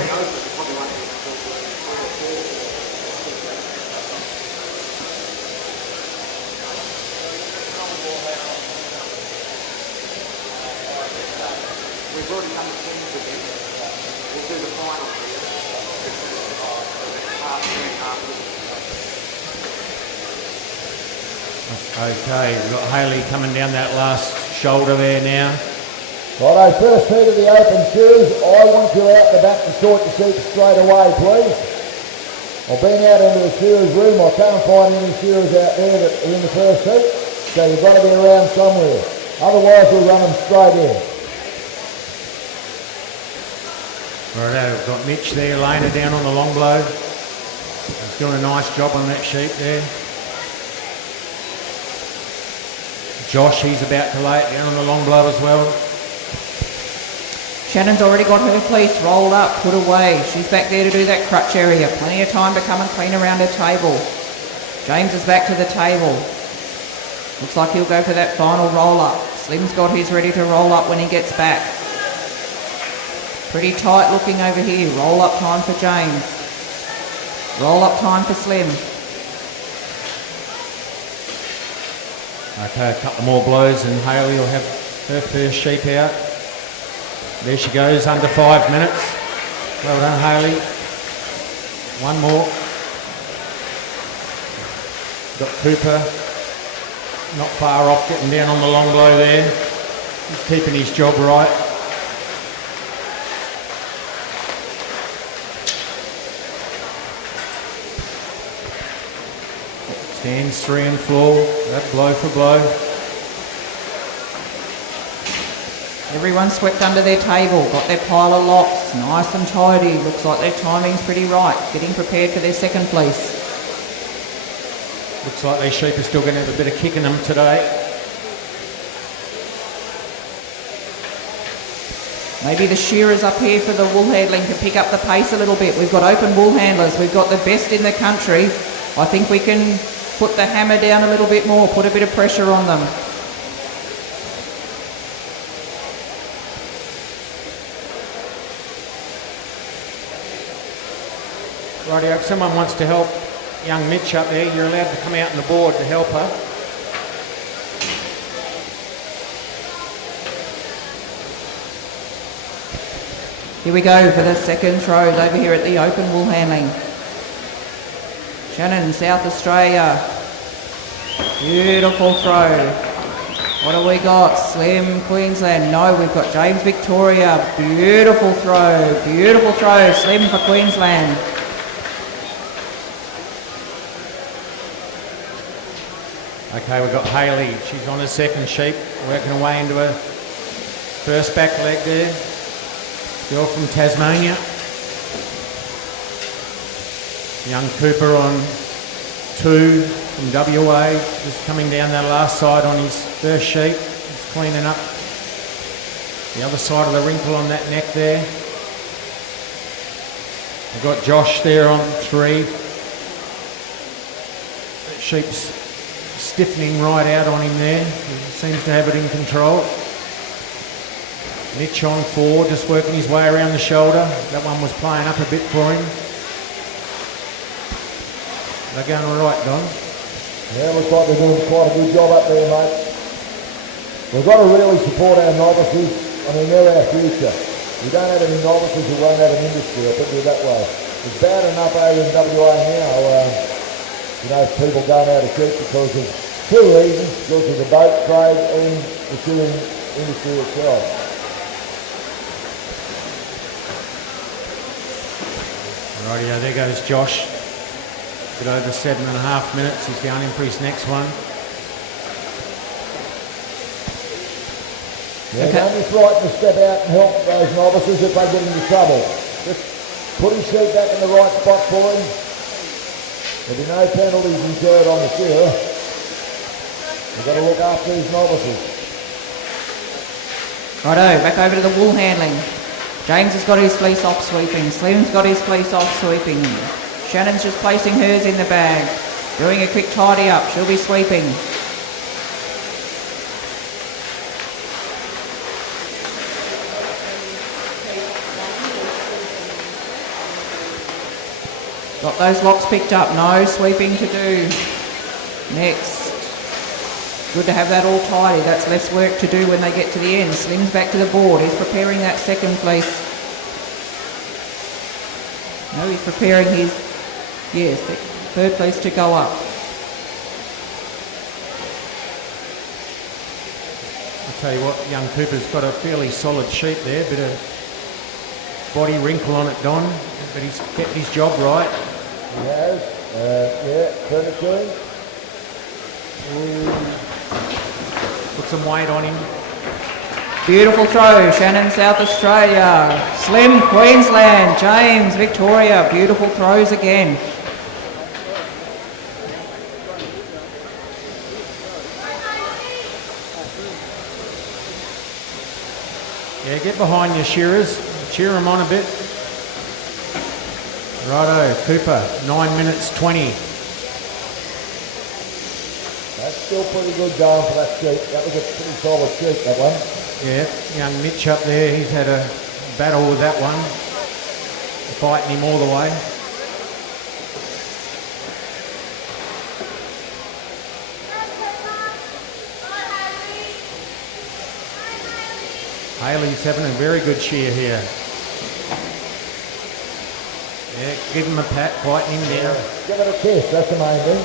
Okay, we've got Haley coming down that last shoulder there now. Righto, first heat of the open shoes. I want you out the back to sort the seats straight away, please. I've been out into the shearers room. I can't find any shearers out there that are in the first heat, so you've got to be around somewhere. Otherwise, we'll run them straight in. Righto, we've got Mitch there laying it down on the long blow. He's doing a nice job on that sheep there. Josh, he's about to lay it down on the long blow as well. Shannon's already got her fleece rolled up, put away. She's back there to do that crutch area. Plenty of time to come and clean around her table. James is back to the table. Looks like he'll go for that final roll up. Slim's got his ready to roll up when he gets back. Pretty tight looking over here. Roll up time for James. Roll up time for Slim. Okay, a couple more blows and Haley will have her first sheep out. There she goes, under 5 minutes. Well done, Haley. One more. Got Cooper, not far off, getting down on the long blow there. He's keeping his job right. Stands 3 and 4, that blow for blow. Everyone's swept under their table, got their pile of locks, nice and tidy. Looks like their timing's pretty right, getting prepared for their second place. Looks like these sheep are still going to have a bit of kick in them today. Maybe the shearers up here for the wool handling can pick up the pace a little bit. We've got open wool handlers. We've got the best in the country. I think we can put the hammer down a little bit more, put a bit of pressure on them. Rightio, if someone wants to help young Mitch up there, you're allowed to come out on the board to help her. Here we go for the second throws over here at the open wool handling. Shannon, South Australia. Beautiful throw. What do we got? Slim, Queensland. No, we've got James, Victoria. Beautiful throw. Beautiful throw. Slim for Queensland. Okay, we've got Hayley. She's on her second sheep, working her way into her first back leg there. Girl from Tasmania. Young Cooper on 2 from WA, just coming down that last side on his first sheep. He's cleaning up the other side of the wrinkle on that neck there. We've got Josh there on 3. That sheep's stiffening right out on him there. He seems to have it in control. Mitch on 4, just working his way around the shoulder. That one was playing up a bit for him. They're going all right, Don. Yeah, looks like they're doing quite a good job up there, mate. We've got to really support our novices. I mean, they're our future. We don't have any novices, we won't have an industry, I'll put it that way. It's bad enough over in WA now, people going out of sheep because of 2 reasons, because of the boat trade and the shearing industry itself. Rightio, there goes Josh. Bit over 7.5 minutes. He's going in for his next one. Yeah, okay. Don't be frightened to step out and help those novices if they get into trouble. Just put his sheep back in the right spot for him. There'll be no penalties incurred on the shearer. We've got to look after these novices. Righto, back over to the wool handling. James has got his fleece off sweeping. Slim's got his fleece off sweeping. Shannon's just placing hers in the bag. Doing a quick tidy up. She'll be sweeping. Got those locks picked up. No sweeping to do. Next. Good to have that all tidy. That's less work to do when they get to the end. Slim's back to the board. He's preparing that second place. No, he's preparing his, third place to go up. I'll tell you what, young Cooper's got a fairly solid sheep there. Bit of body wrinkle on it, Don. But he's kept his job right. He has. Credit to him. Put some weight on him. Beautiful throw, Shannon, South Australia. Slim, Queensland. James, Victoria. Beautiful throws again. Yeah, get behind your shearers. Cheer them on a bit. Righto, Cooper, 9 minutes 20. That's still pretty good going for that sheep. That was a pretty solid sheep, that one. Yeah, young Mitch up there, he's had a battle with that one. Fighting him all the way. Haley's having a very good shear here. Yeah, give him a pat, quieten him down. Give it a kiss, that's the main thing.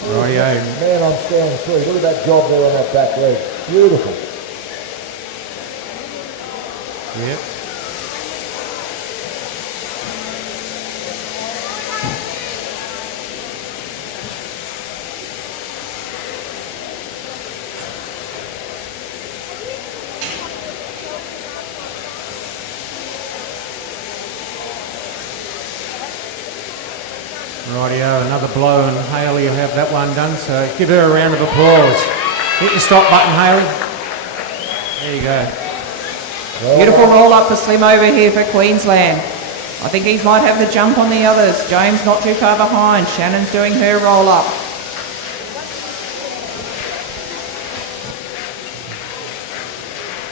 Rightio. Man, I'm standing through. Look at that job there on that back leg. Beautiful. Yep. Rightio, another blow and Hayley will have that one done, so give her a round of applause. Hit the stop button, Hayley. There you go. Beautiful roll up for Slim over here for Queensland. I think he might have the jump on the others. James not too far behind. Shannon's doing her roll up.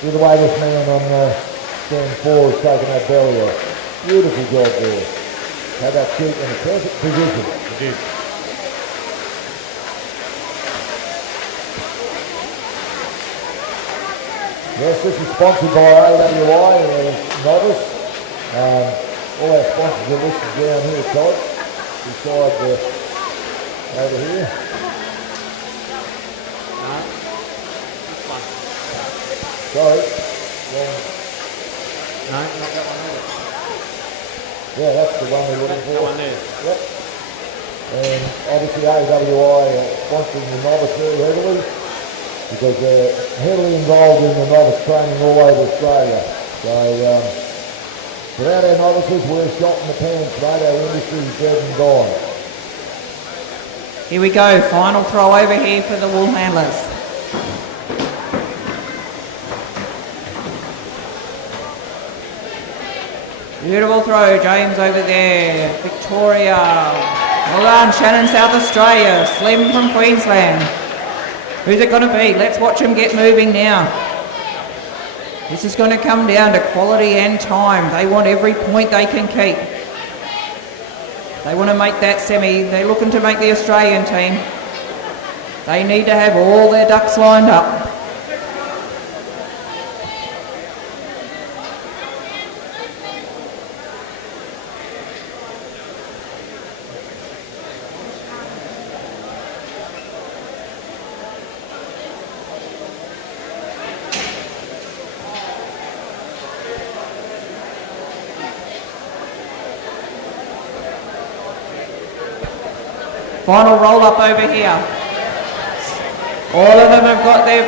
See the way this man on stand 4 is taking that belly off. Beautiful job there. Had that cheek in a perfect position. He did. Yes, this is sponsored by AWI Novice. All our sponsors are listed down here, Todd, beside over here. Sorry. No, not that one either. Yeah, that's the one we're looking for. That one there. Yep. And obviously AWI sponsoring the Novice very heavily because they're heavily involved in the novice training all over Australia. So without our novices, we're shot in the pants, mate. Our industry's dead and gone. Here we go, final throw over here for the wool handlers. Beautiful throw, James over there. Victoria. Well done, Shannon, South Australia. Slim from Queensland. Who's it going to be? Let's watch them get moving now. This is going to come down to quality and time. They want every point they can keep. They want to make that semi. They're looking to make the Australian team. They need to have all their ducks lined up. Final roll up over here. All of them have got their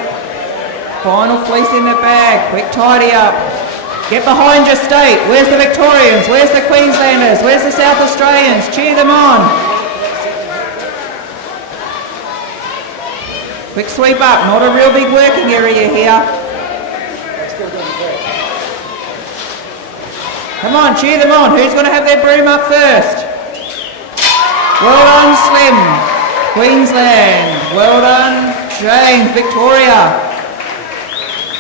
final fleece in their bag. Quick tidy up. Get behind your state. Where's the Victorians? Where's the Queenslanders? Where's the South Australians? Cheer them on. Quick sweep up. Not a real big working area here. Come on, cheer them on. Who's going to have their broom up first? Well done, Slim. Queensland. Well done, James. Victoria.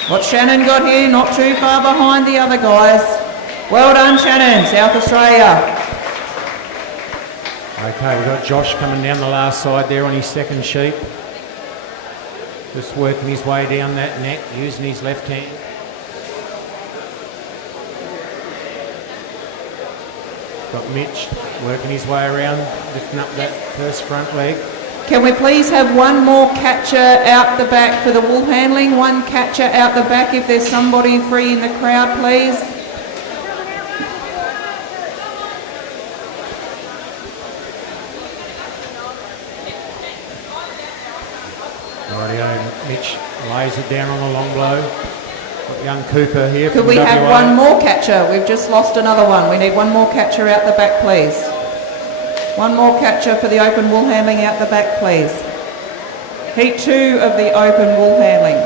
What Shannon got here, not too far behind the other guys. Well done, Shannon. South Australia. Okay, we've got Josh coming down the last side there on his second sheep. Just working his way down that net, using his left hand. Got Mitch working his way around, lifting up that first front leg. Can we please have one more catcher out the back for the wool handling? One catcher out the back if there's somebody free in the crowd, please. Rightio, Mitch lays it down on the long blow. Got young Cooper here. Could we have one more catcher? We've just lost another one. We need one more catcher out the back, please. One more catcher for the open wool handling out the back, please. Heat 2 of the open wool handling.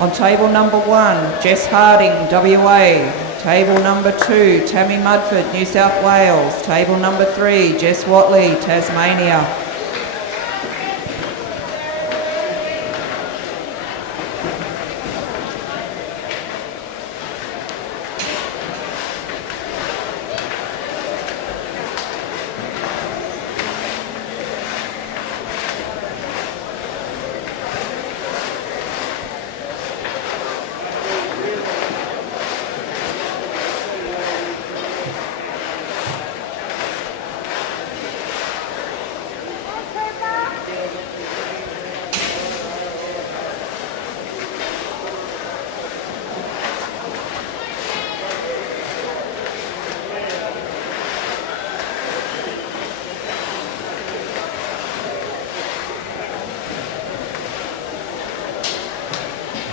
On table number 1, Jess Harding, WA. Table number 2, Tammy Mudford, New South Wales. Table number 3, Jess Watley, Tasmania.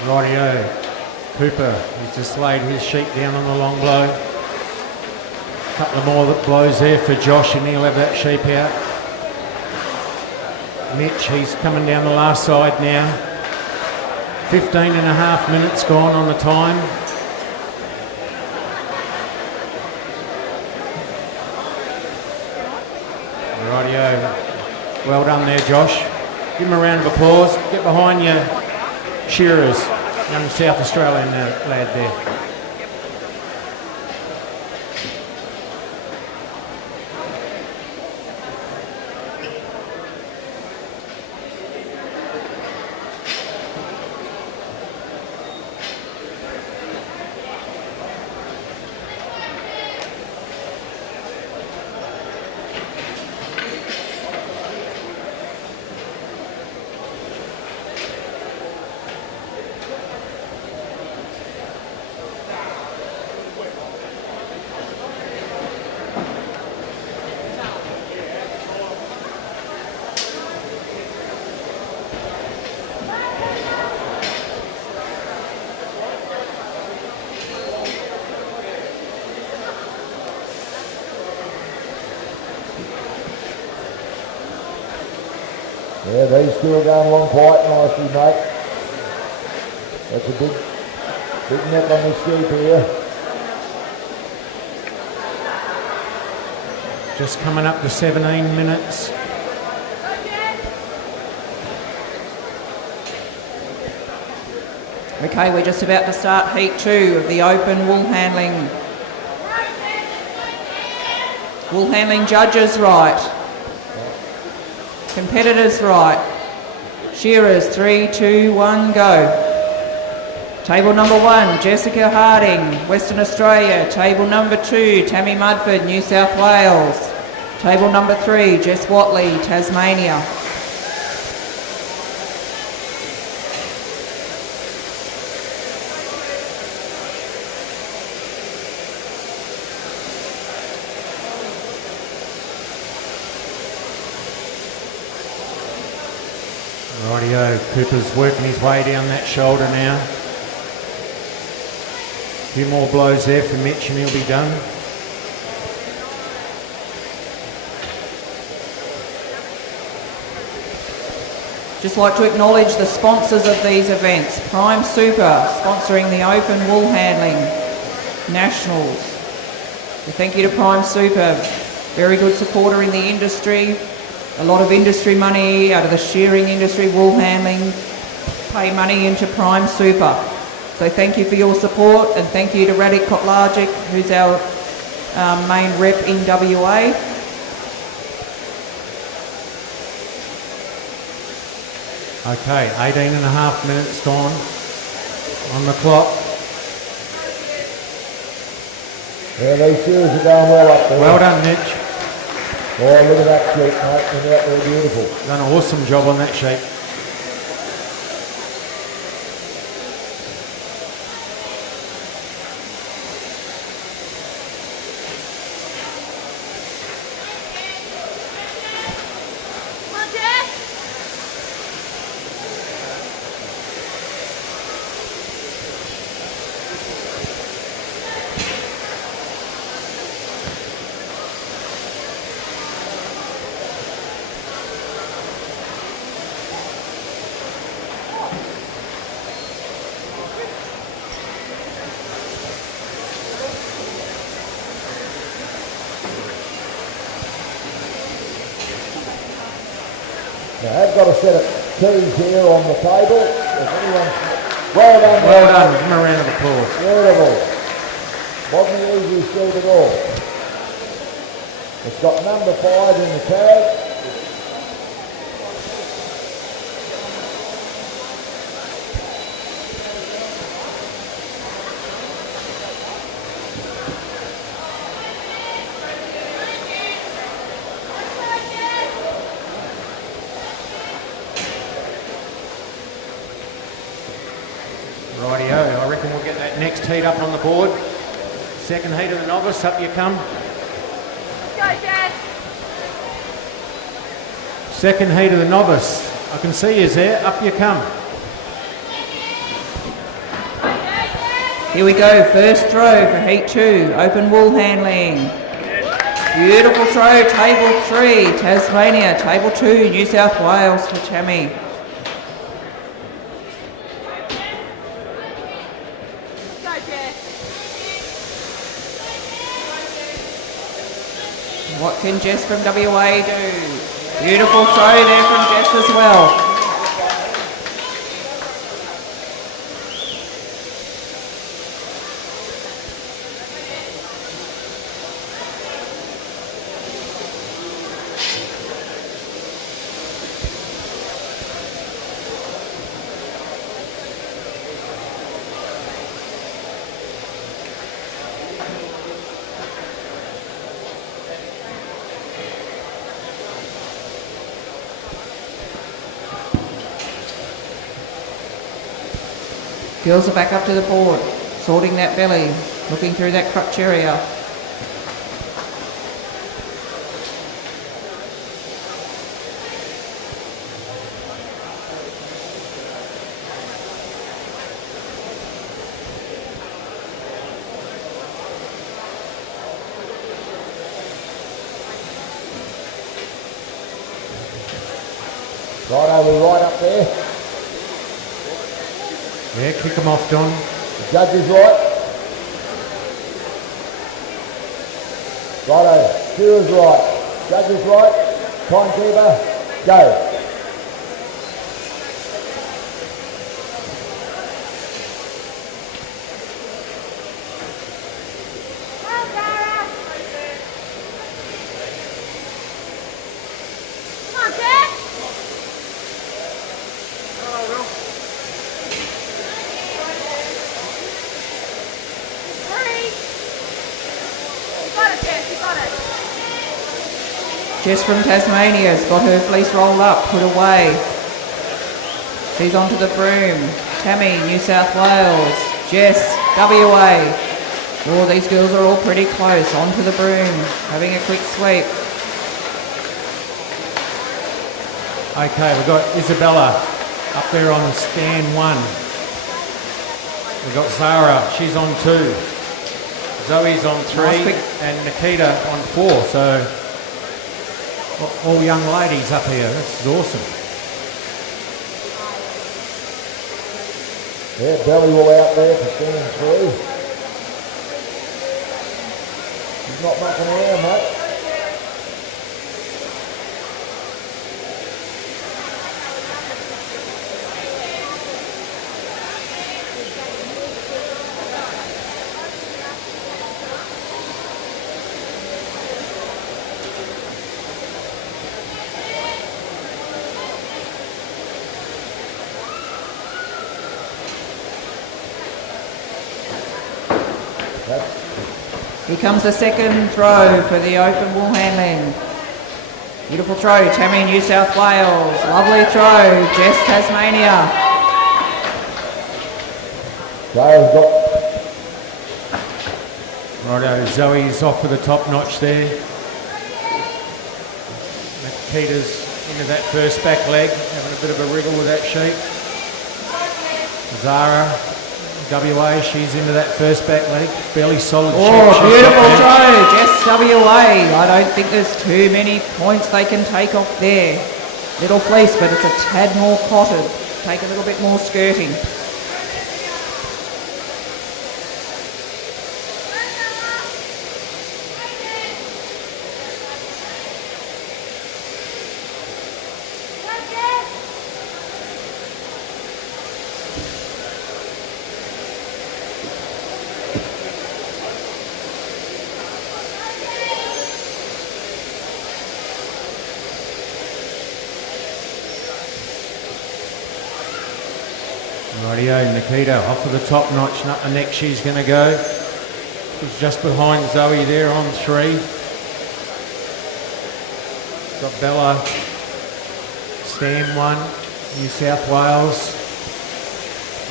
Rightio, Cooper, he's just laid his sheep down on the long blow. Couple of more blows there for Josh and he'll have that sheep out. Mitch, he's coming down the last side now. 15 and a half minutes gone on the time. Rightio. Well done there, Josh. Give him a round of applause. Get behind your shearers. Young South Australian lad there. Yeah, these two are going along quite nicely, mate. That's a big neck on this sheep here. Just coming up to 17 minutes. Okay, we're just about to start heat 2 of the open wool handling. Wool handling judges right. Competitors right. Shearers 3, 2, 1, go. Table number 1, Jessica Harding, Western Australia. Table number 2, Tammy Mudford, New South Wales. Table number 3, Jess Watley, Tasmania. Rightio, Cooper's working his way down that shoulder now. A few more blows there for Mitch and he'll be done. Just like to acknowledge the sponsors of these events. Prime Super, sponsoring the Open Wool Handling Nationals. So thank you to Prime Super, very good supporter in the industry. A lot of industry money out of the shearing industry, wool handling, pay money into Prime Super. So thank you for your support, and thank you to Radic Kotlargic, who's our main rep in WA. Okay, 18 and a half minutes gone on the clock. Yeah, these shearers are going well up there. Well done, Mitch. Oh, look at that sheep, mate. They're out there beautiful. Done an awesome job on that sheep. Now, I've got a set of keys here on the table. If anyone's... Well done, Well done. Give him a round of applause. Beautiful. Wasn't the easiest sheep at all. It's got number 5 in the tag. Rightio, I reckon we'll get that next heat up on the board. Second heat of the novice, up you come. Go, Dad. Second heat of the novice. I can see you there, up you come. Here we go, first throw for heat 2, open wool handling. Beautiful throw, table 3, Tasmania, table 2, New South Wales for Tammy. Go, Jess. What can Jess from WA do? Beautiful throw there from Jess as well. Girls are back up to the board, sorting that belly, looking through that crutch area. Right over, right up there. Yeah, kick them off, Don. The judge is right. Righto, Shear's right. Judge is right. Timekeeper, go. Well, Sarah. Come on, Jess. Three. You got it, Jess. You got it. Jess from Tasmania's got her fleece rolled up, put away. She's onto the broom. Tammy, New South Wales. Jess, WA. Oh, these girls are all pretty close. Onto the broom, having a quick sweep. Okay, we've got Isabella up there on stand 1. We've got Zara, she's on 2. Zoe's on 3 Nice quick. and Nikita on 4. So all young ladies up here. This is awesome. Yeah, belly will out there for stand 3. He's not mucking around, mate. Here comes the second throw for the open wool handling. Beautiful throw, Tammy, New South Wales. Lovely throw, Jess, Tasmania. Zara's got Righto, Zoe's off with the top notch there. Nikita's into that first back leg, having a bit of a wriggle with that sheep. Zara, WA, she's into that first back leg, fairly solid sheep. Oh, She's beautiful got there. throw, Jess, WA. I don't think there's too many points they can take off there. Little fleece, but it's a tad more cotted. Take a little bit more skirting. Go, Jess. Rightio, Nikita off with the top notch, not the neck she's going to go. She's just behind Zoe there on 3. Got Bella, stand 1, New South Wales.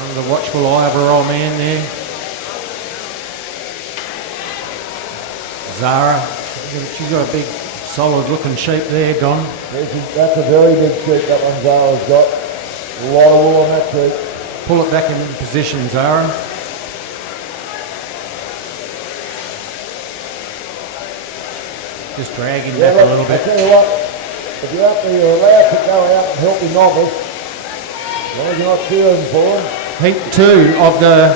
Under the watchful eye of her old man there. Zara, she's got a big solid looking sheep there gone. that's a very big sheep that one Zara's got. A lot of wool on that sheep. Pull it back in position, Zara. Just drag him Yeah, back a look, little I bit. tell you what, if you're allowed to go out and help your novice, as long as you're not cheering for him. Heat 2 of the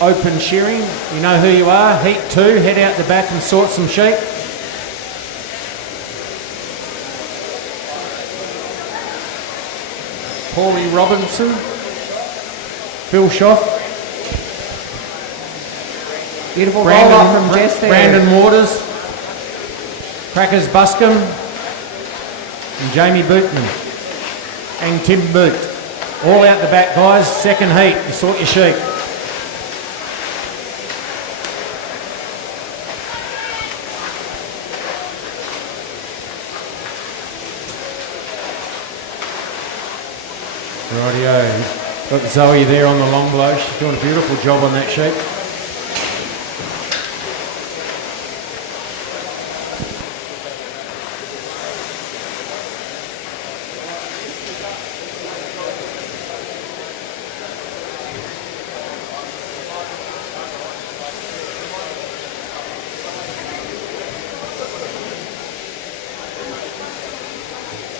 open shearing. You know who you are. Heat 2, head out the back and sort some sheep. Paulie Robinson, Phil Schoff, Beautiful roll up from Jess there. Brandon Waters, Crackers Buscombe, and Jamie Bootman, and Tim Boot. All out the back, guys. Second heat. You sort your sheep. Rightio. Got Zoe there on the long blow. She's doing a beautiful job on that sheep.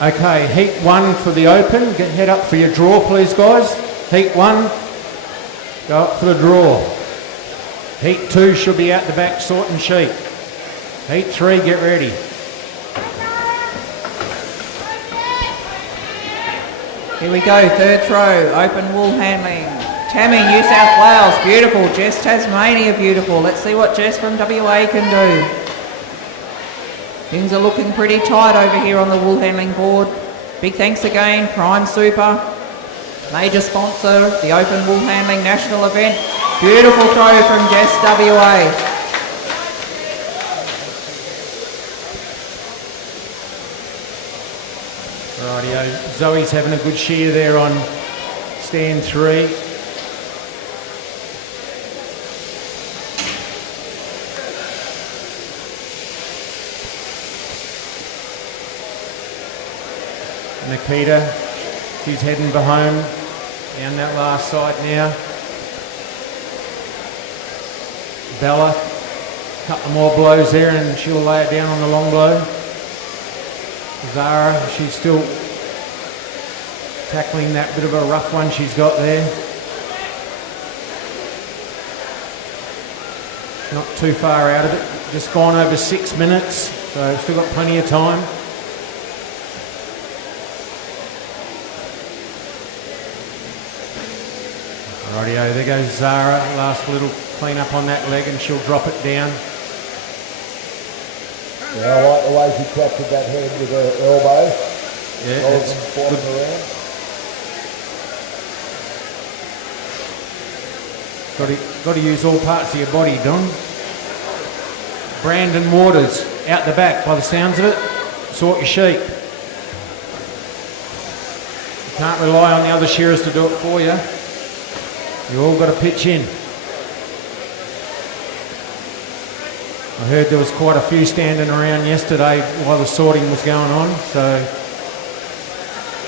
Okay, heat 1 for the open. Head up for your draw, please, guys. Heat 1, go up for the draw. Heat 2 should be out the back sorting sheep. Heat 3, get ready. Here we go, third throw, open wool handling. Tammy, New South Wales, beautiful. Jess, Tasmania, beautiful. Let's see what Jess from WA can do. Things are looking pretty tight over here on the wool handling board. Big thanks again, Prime Super, major sponsor, the Open Wool Handling National event. Beautiful throw from Jess WA. Rightio. Zoe's having a good shear there on stand 3. Nikita, she's heading for home down that last side now. Bella, a couple more blows there and she'll lay it down on the long blow. Zara, she's still tackling that bit of a rough one she's got there. Not too far out of it, just gone over 6 minutes, so still got plenty of time. Rightio, there goes Zara, last little clean up on that leg and she'll drop it down. Yeah, I like the way she captured that head with her elbow. Yeah, Rather it's than flopping around. got to use all parts of your body, Don. Brandon Waters, out the back by the sounds of it. Sort your sheep. You can't rely on the other shearers to do it for you. You all got to pitch in. I heard there was quite a few standing around yesterday while the sorting was going on, so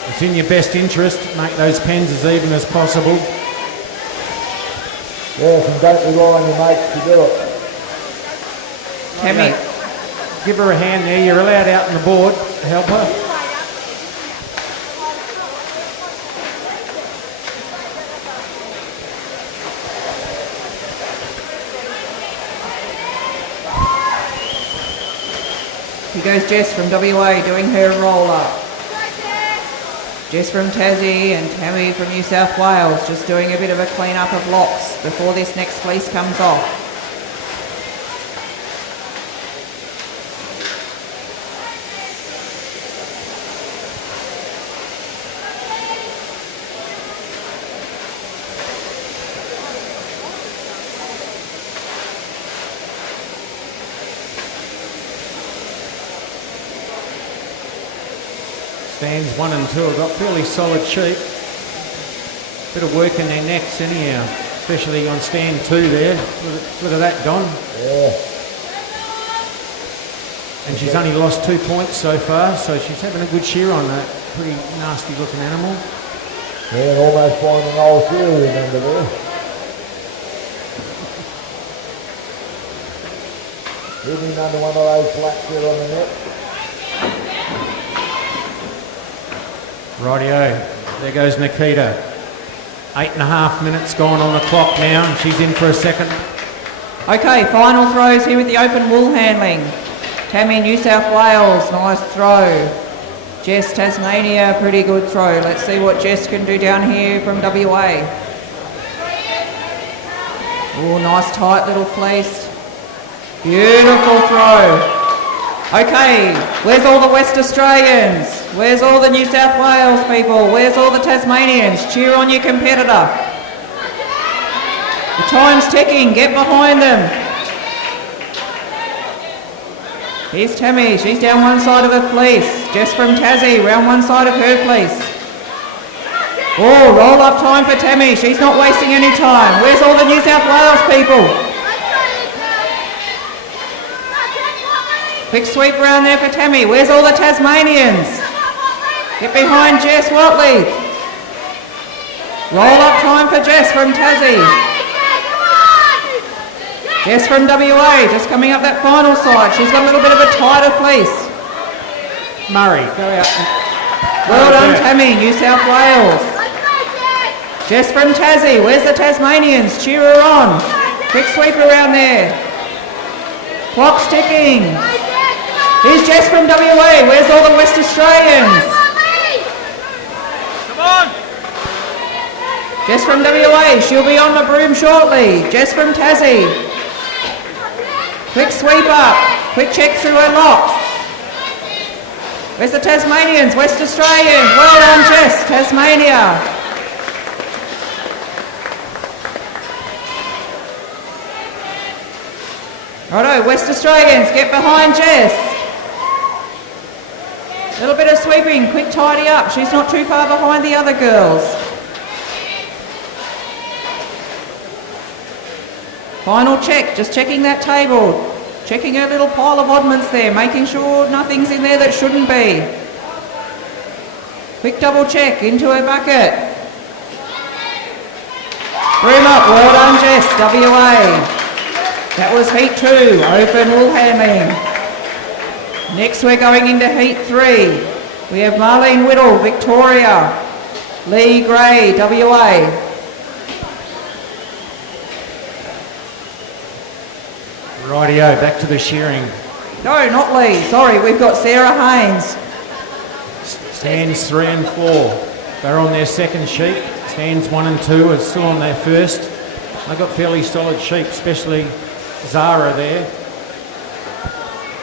it's in your best interest to make those pens as even as possible. Yes, and don't rely on your mates to do it. Tammy, Give her a hand there. You're allowed out on the board to help her. here goes Jess from WA doing her roll up. Jess from Tassie and Tammy from New South Wales just doing a bit of a clean up of locks before this next fleece comes off. Stands 1 and 2 have got fairly solid sheep. Bit of work in their necks anyhow, especially on stand 2 there. Look at that, Don. Yeah. And she's only lost 2 points so far, so she's having a good shear on that pretty nasty looking animal. Yeah, and almost finding old Shear, remember there. Hidden under one of those blacks there on the net. Rightio, there goes Nikita. 8.5 minutes gone on the clock now, and she's in for a second. Okay, final throws here with the open wool handling. Tammy, New South Wales, nice throw. Jess, Tasmania, pretty good throw. Let's see what Jess can do down here from WA. Oh, nice tight little fleece. Beautiful throw. Okay, where's all the West Australians? Where's all the New South Wales people? Where's all the Tasmanians? Cheer on your competitor. The time's ticking, get behind them. Here's Tammy, she's down one side of her fleece. Jess from Tassie, round one side of her fleece. Oh, roll up time for Tammy, she's not wasting any time. Where's all the New South Wales people? Quick sweep around there for Tammy. Where's all the Tasmanians? Get behind Jess Watley. Roll up time for Jess from Tassie. Jess from WA, just coming up that final side. She's got a little bit of a tighter fleece. Murray, go out. Well done, Tammy, New South Wales. Jess from Tassie, where's the Tasmanians? Cheer her on. Quick sweep around there. Clock's ticking. Here's Jess from WA, where's all the West Australians? Come on! Jess from WA, she'll be on the broom shortly. Jess from Tassie. Quick sweep up. Quick check through her locks. Where's the Tasmanians? West Australians. Well done, Jess. Tasmania. Righto, West Australians, get behind Jess. A little bit of sweeping, quick tidy up. She's not too far behind the other girls. Final check, just checking that table. Checking her little pile of oddments there, making sure nothing's in there that shouldn't be. Quick double check into her bucket. Broom up, well done Jess, WA. That was heat 2, open wool handling. Next we're going into heat 3. We have Marlene Whittle, Victoria. Lee Gray, WA. Rightio, back to the shearing. No, not Lee, sorry, we've got Sarah Haynes. Stands 3 and 4. They're on their second sheep. Stands 1 and 2 are still on their first. They've got fairly solid sheep, especially Zara there.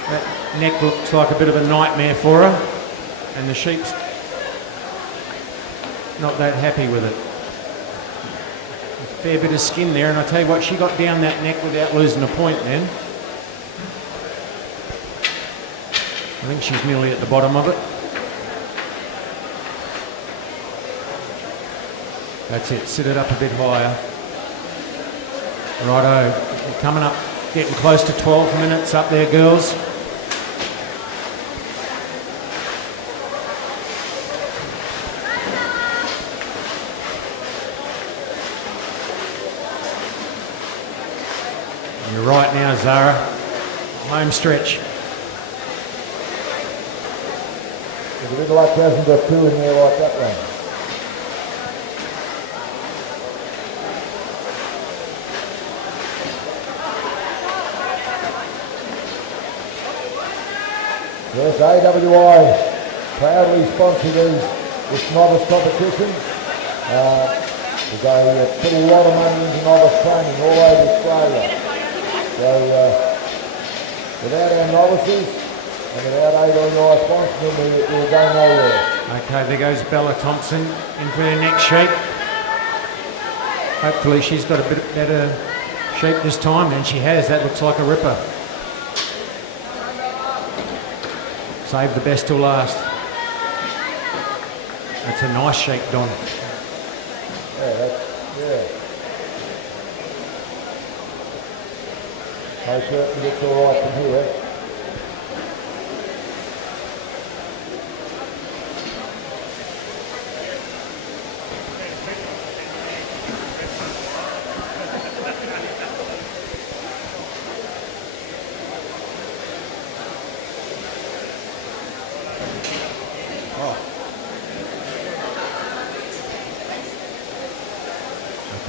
That neck looks like a bit of a nightmare for her, and the sheep's not that happy with it. A fair bit of skin there, and I tell you what, she got down that neck without losing a point then. I think she's nearly at the bottom of it. That's it, sit it up a bit higher. Righto, coming up, getting close to 12 minutes up there, girls. You're right now, Zara. Home stretch. It's a bit like she hasn't got 2 in there like that one. Yes, AWI proudly sponsor this novice competition. They put a lot of money into novice training all over Australia. So without our novices and without AWI sponsoring them, we'll go nowhere. Okay, there goes Bella Thompson in for her next sheep. Hopefully she's got a bit better shape this time, and she has. That looks like a ripper. Save the best till last. That's a nice shape, Don. Yeah. I certainly looks all right from here.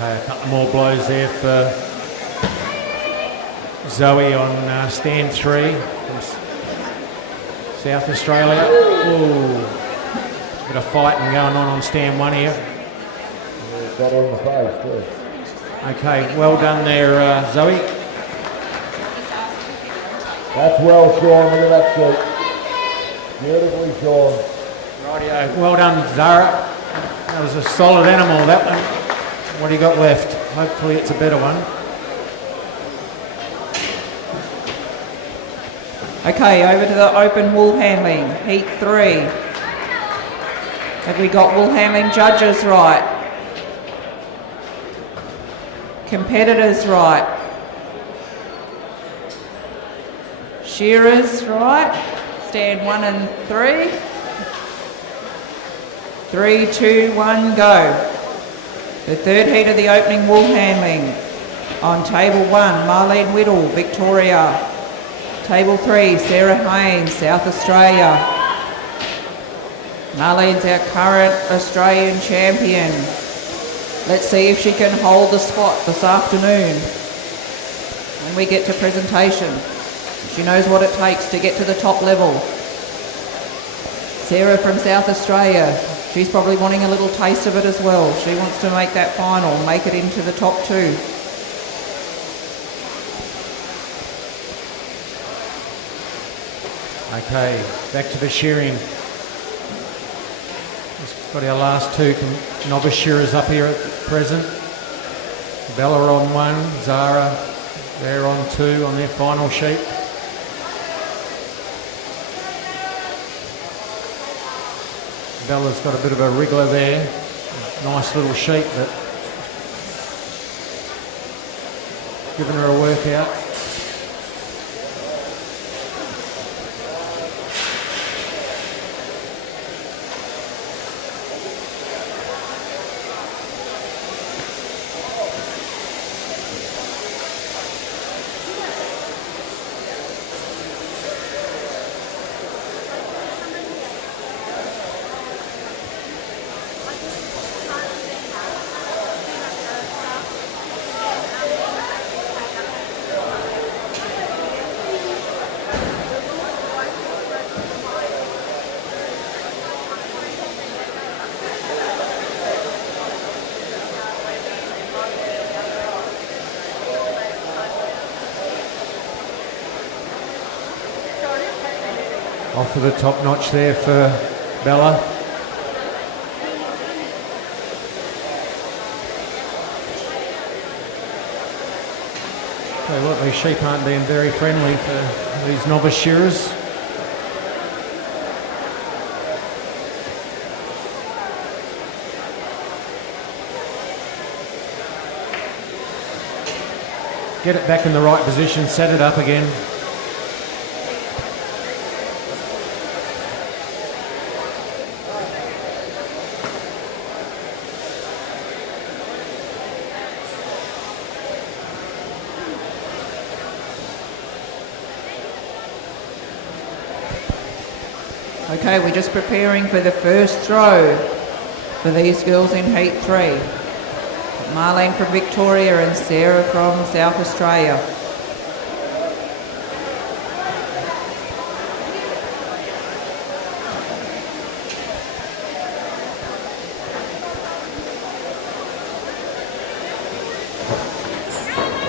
Okay, a couple more blows there for Zoe on stand 3 from South Australia. Ooh, a bit of fighting going on stand 1 here. Yeah, got her in the face too. Okay, well done there, Zoe. That's well shorn, look at that sheep. Beautifully shorn. Rightio, well done, Zara. That was a solid animal, that one. What do you got left? Hopefully it's a better one. Okay, over to the open wool handling, heat 3. Have we got wool handling judges right? Competitors right? Shearers right? Stand 1 and 3. 3, 2, 1, go. The third heat of the opening wool handling. On table 1, Marlene Whittle, Victoria. Table 3, Sarah Haynes, South Australia. Marlene's our current Australian champion. Let's see if she can hold the spot this afternoon when we get to presentation. She knows what it takes to get to the top level. Sarah from South Australia, she's probably wanting a little taste of it as well. She wants to make that final, make it into the top 2. Okay, back to the shearing. We've got our last 2 novice shearers up here at present. Bella on 1, Zara there on 2 on their final sheet. Bella's got a bit of a wriggler there. Nice little sheep, but giving her a workout. Off to the top notch there for Bella. So look, these sheep aren't being very friendly for these novice shearers. Get it back in the right position, set it up again. Okay, we're just preparing for the first throw for these girls in heat 3. Marlene from Victoria and Sarah from South Australia.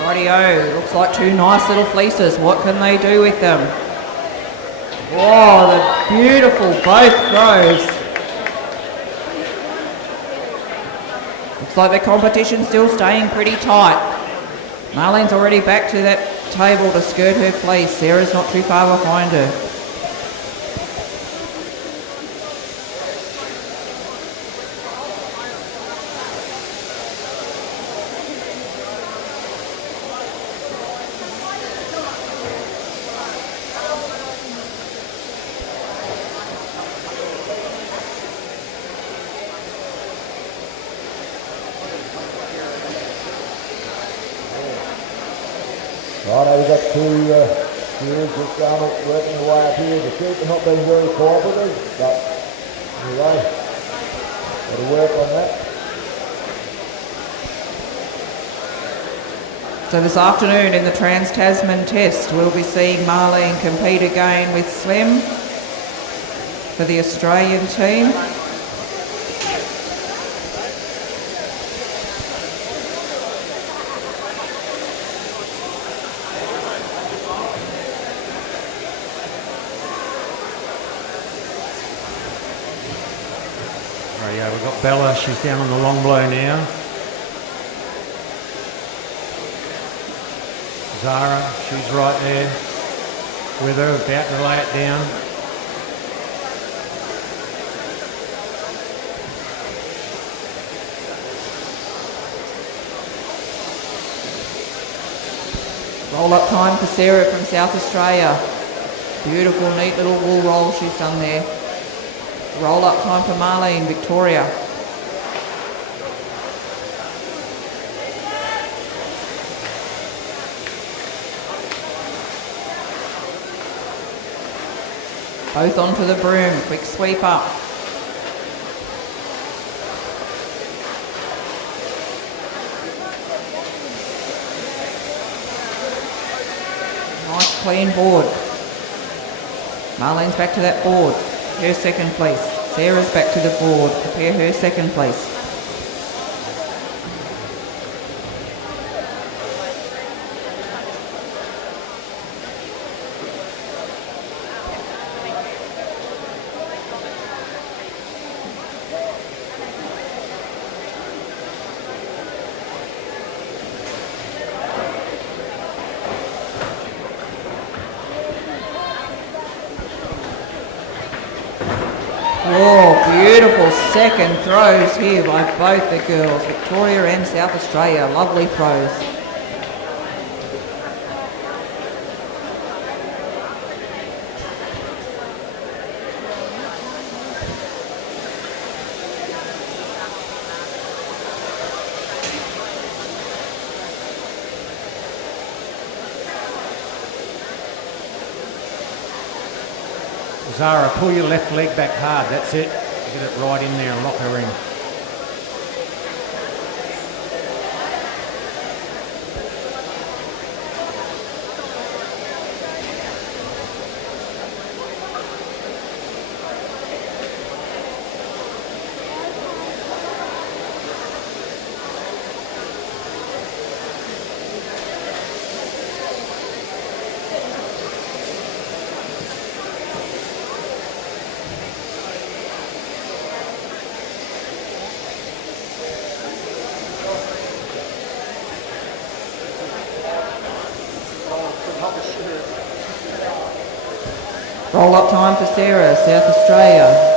Rightio, looks like 2 nice little fleeces. What can they do with them? Oh, the beautiful both throws. Looks like the competition's still staying pretty tight. Marlene's already back to that table to skirt her fleece. Sarah's not too far behind her. Right, we've got 2 shearers just working away up here. The sheep are not being very cooperative, but anyway, got to work on that. So this afternoon in the Trans-Tasman Test, we'll be seeing Marlene compete again with Slem for the Australian team. We've got Bella, she's down on the long blow now. Zara, she's right there with her, about to lay it down. Roll up time for Sarah from South Australia. Beautiful, neat little wool roll she's done there. Roll up time for Marlene, Victoria. Both onto the broom, quick sweep up. Nice clean board. Marlene's back to that board. Her second place. Sarah's back to the board. Prepare her second place. Oh, beautiful second throws here by both the girls, Victoria and South Australia. Lovely throws. Zara, pull your left leg back hard, that's it. Get it right in there and lock her in. Roll up time for Sarah, South Australia.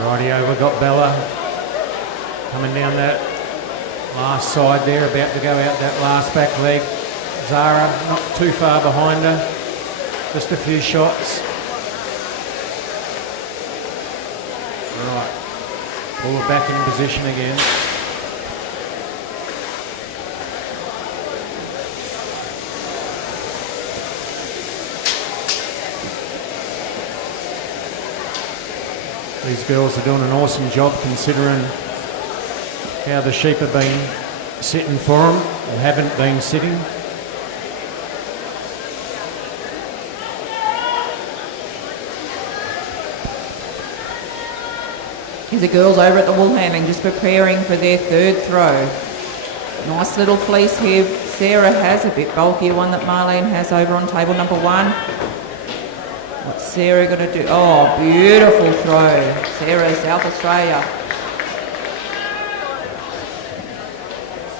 Rightio, we've got Bella coming down that last side there, about to go out that last back leg. Zara not too far behind her, just a few shots. Right, pull her back in position again. These girls are doing an awesome job considering how the sheep have been sitting for them and haven't been sitting. Here's the girls over at the wool handling just preparing for their third throw. Nice little fleece here. Sarah has a bit bulkier one that Marlene has over on table number one. What's Sarah going to do? Oh, beautiful throw. Sarah, South Australia.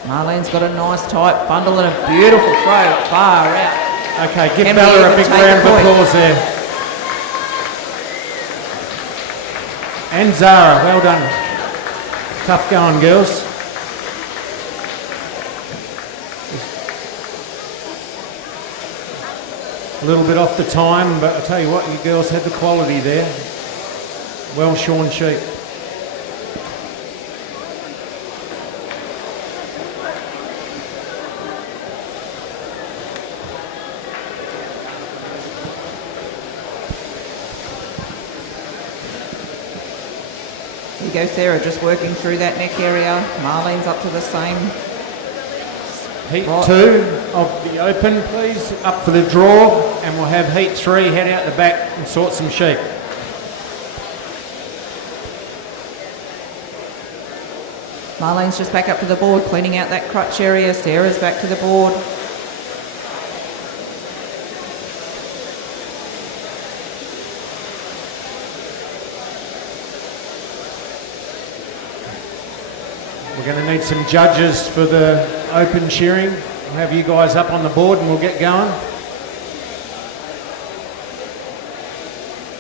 Marlene's got a nice tight bundle and a beautiful throw. Far out. Okay, give Can we Bella a even big take round the of point? applause there. And Zara, well done. Tough going, girls. A little bit off the time, but I tell you what, you girls had the quality there. Well shorn sheep. Here you go, Sarah, just working through that neck area. Marlene's up to the same. Heat Right. 2 of the open, please, up for the draw, and we'll have heat 3 head out the back and sort some sheep. Marlene's just back up to the board, cleaning out that crutch area. Sarah's back to the board. We're going to need some judges for the open shearing. We'll have you guys up on the board and we'll get going.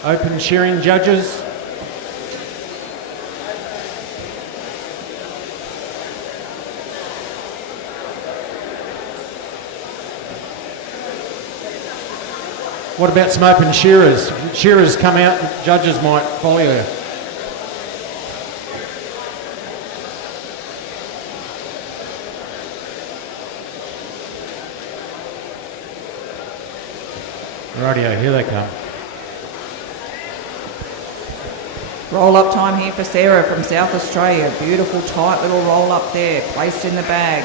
Open shearing judges. What about some open shearers? If shearers come out, judges might follow you. Rightio, here they come. Roll up time here for Sarah from South Australia. Beautiful tight little roll up there, placed in the bag.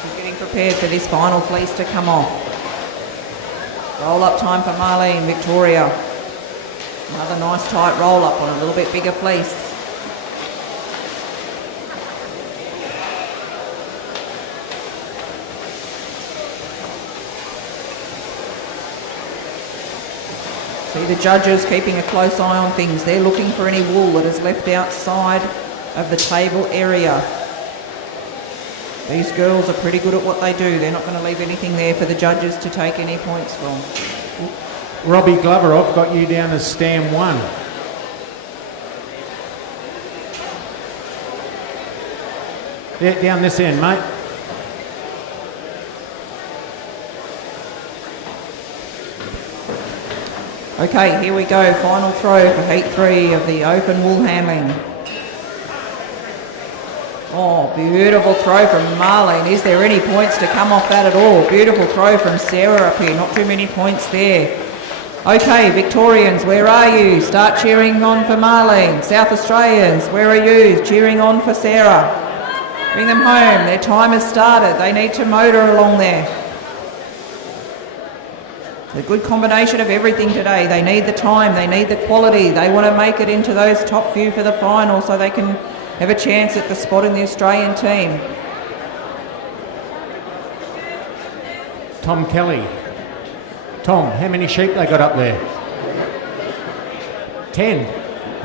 She's getting prepared for this final fleece to come off. Roll up time for Marlene, Victoria. Another nice tight roll up on a little bit bigger fleece. See the judges keeping a close eye on things. They're looking for any wool that is left outside of the table area. These girls are pretty good at what they do. They're not going to leave anything there for the judges to take any points from. Robbie Glover, I've got you down as stand 1. Yeah, down this end, mate. Okay, here we go. Final throw for heat 3 of the open wool handling. Oh, beautiful throw from Marlene. Is there any points to come off that at all? Beautiful throw from Sarah up here. Not too many points there. Okay, Victorians, where are you? Start cheering on for Marlene. South Australians, where are you? Cheering on for Sarah. Bring them home. Their time has started. They need to motor along there. A good combination of everything today. They need the time, they need the quality. They want to make it into those top few for the final so they can have a chance at the spot in the Australian team. Tom Kelly. Tom, how many sheep they got up there? 10.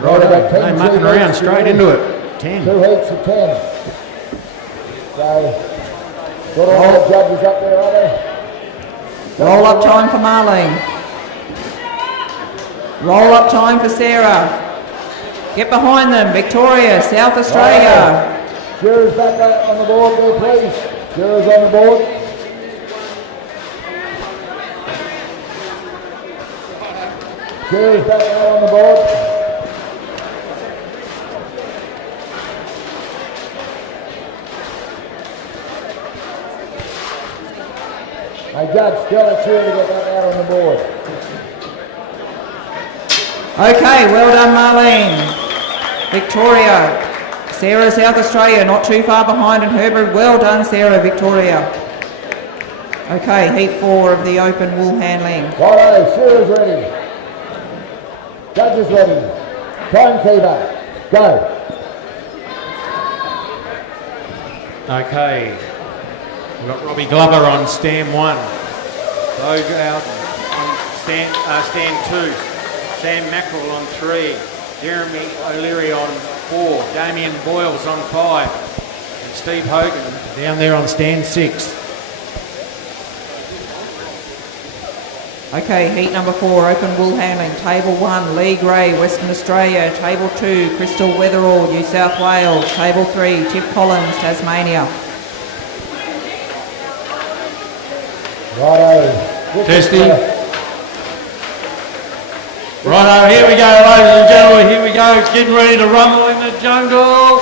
Right, about 10 No mucking sheep around, each, straight yeah. into it. 10. 2 heats of 10. So, got all the judges up there, are they? Roll up time for Marlene. Roll up time for Sarah. Get behind them, Victoria, South Australia. Shearer's back on the board there, please. Shearer's on the board. Shearer's back out on the board. Hey, Judge, tell the cheer to get that out on the board. Okay, well done Marlene. Victoria. Sarah, South Australia, not too far behind, and Herbert, well done Sarah, Victoria. Okay, heat 4 of the open wool handling. Righto, Shearer's ready. Judges ready. Timekeeper, go. Okay. We've got Robbie Glover on stand 1. Logue out on stand 2. Sam Mackerel on 3. Jeremy O'Leary on 4. Damien Boyles on 5. And Steve Hogan down there on stand 6. Okay, heat number 4, open wool handling. Table 1, Lee Gray, Western Australia. Table 2, Crystal Weatherall, New South Wales. Table 3, Tiff Collins, Tasmania. Righto. Testing. Righto, here we go, ladies and gentlemen. Here we go. It's getting ready to rumble in the jungle.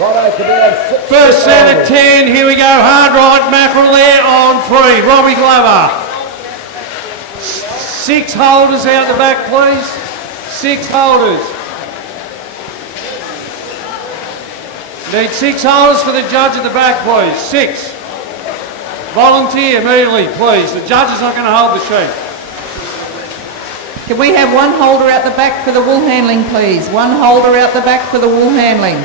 Righto, to be on 6. First set of 10. Here we go. Hard right Mackerel there on 3. Robbie Glover. 6 holders out the back, please. 6 holders. Need 6 holders for the judge at the back, please. 6. Volunteer immediately, please. The judge is not going to hold the sheet. Can we have one holder out the back for the wool handling, please? One holder out the back for the wool handling.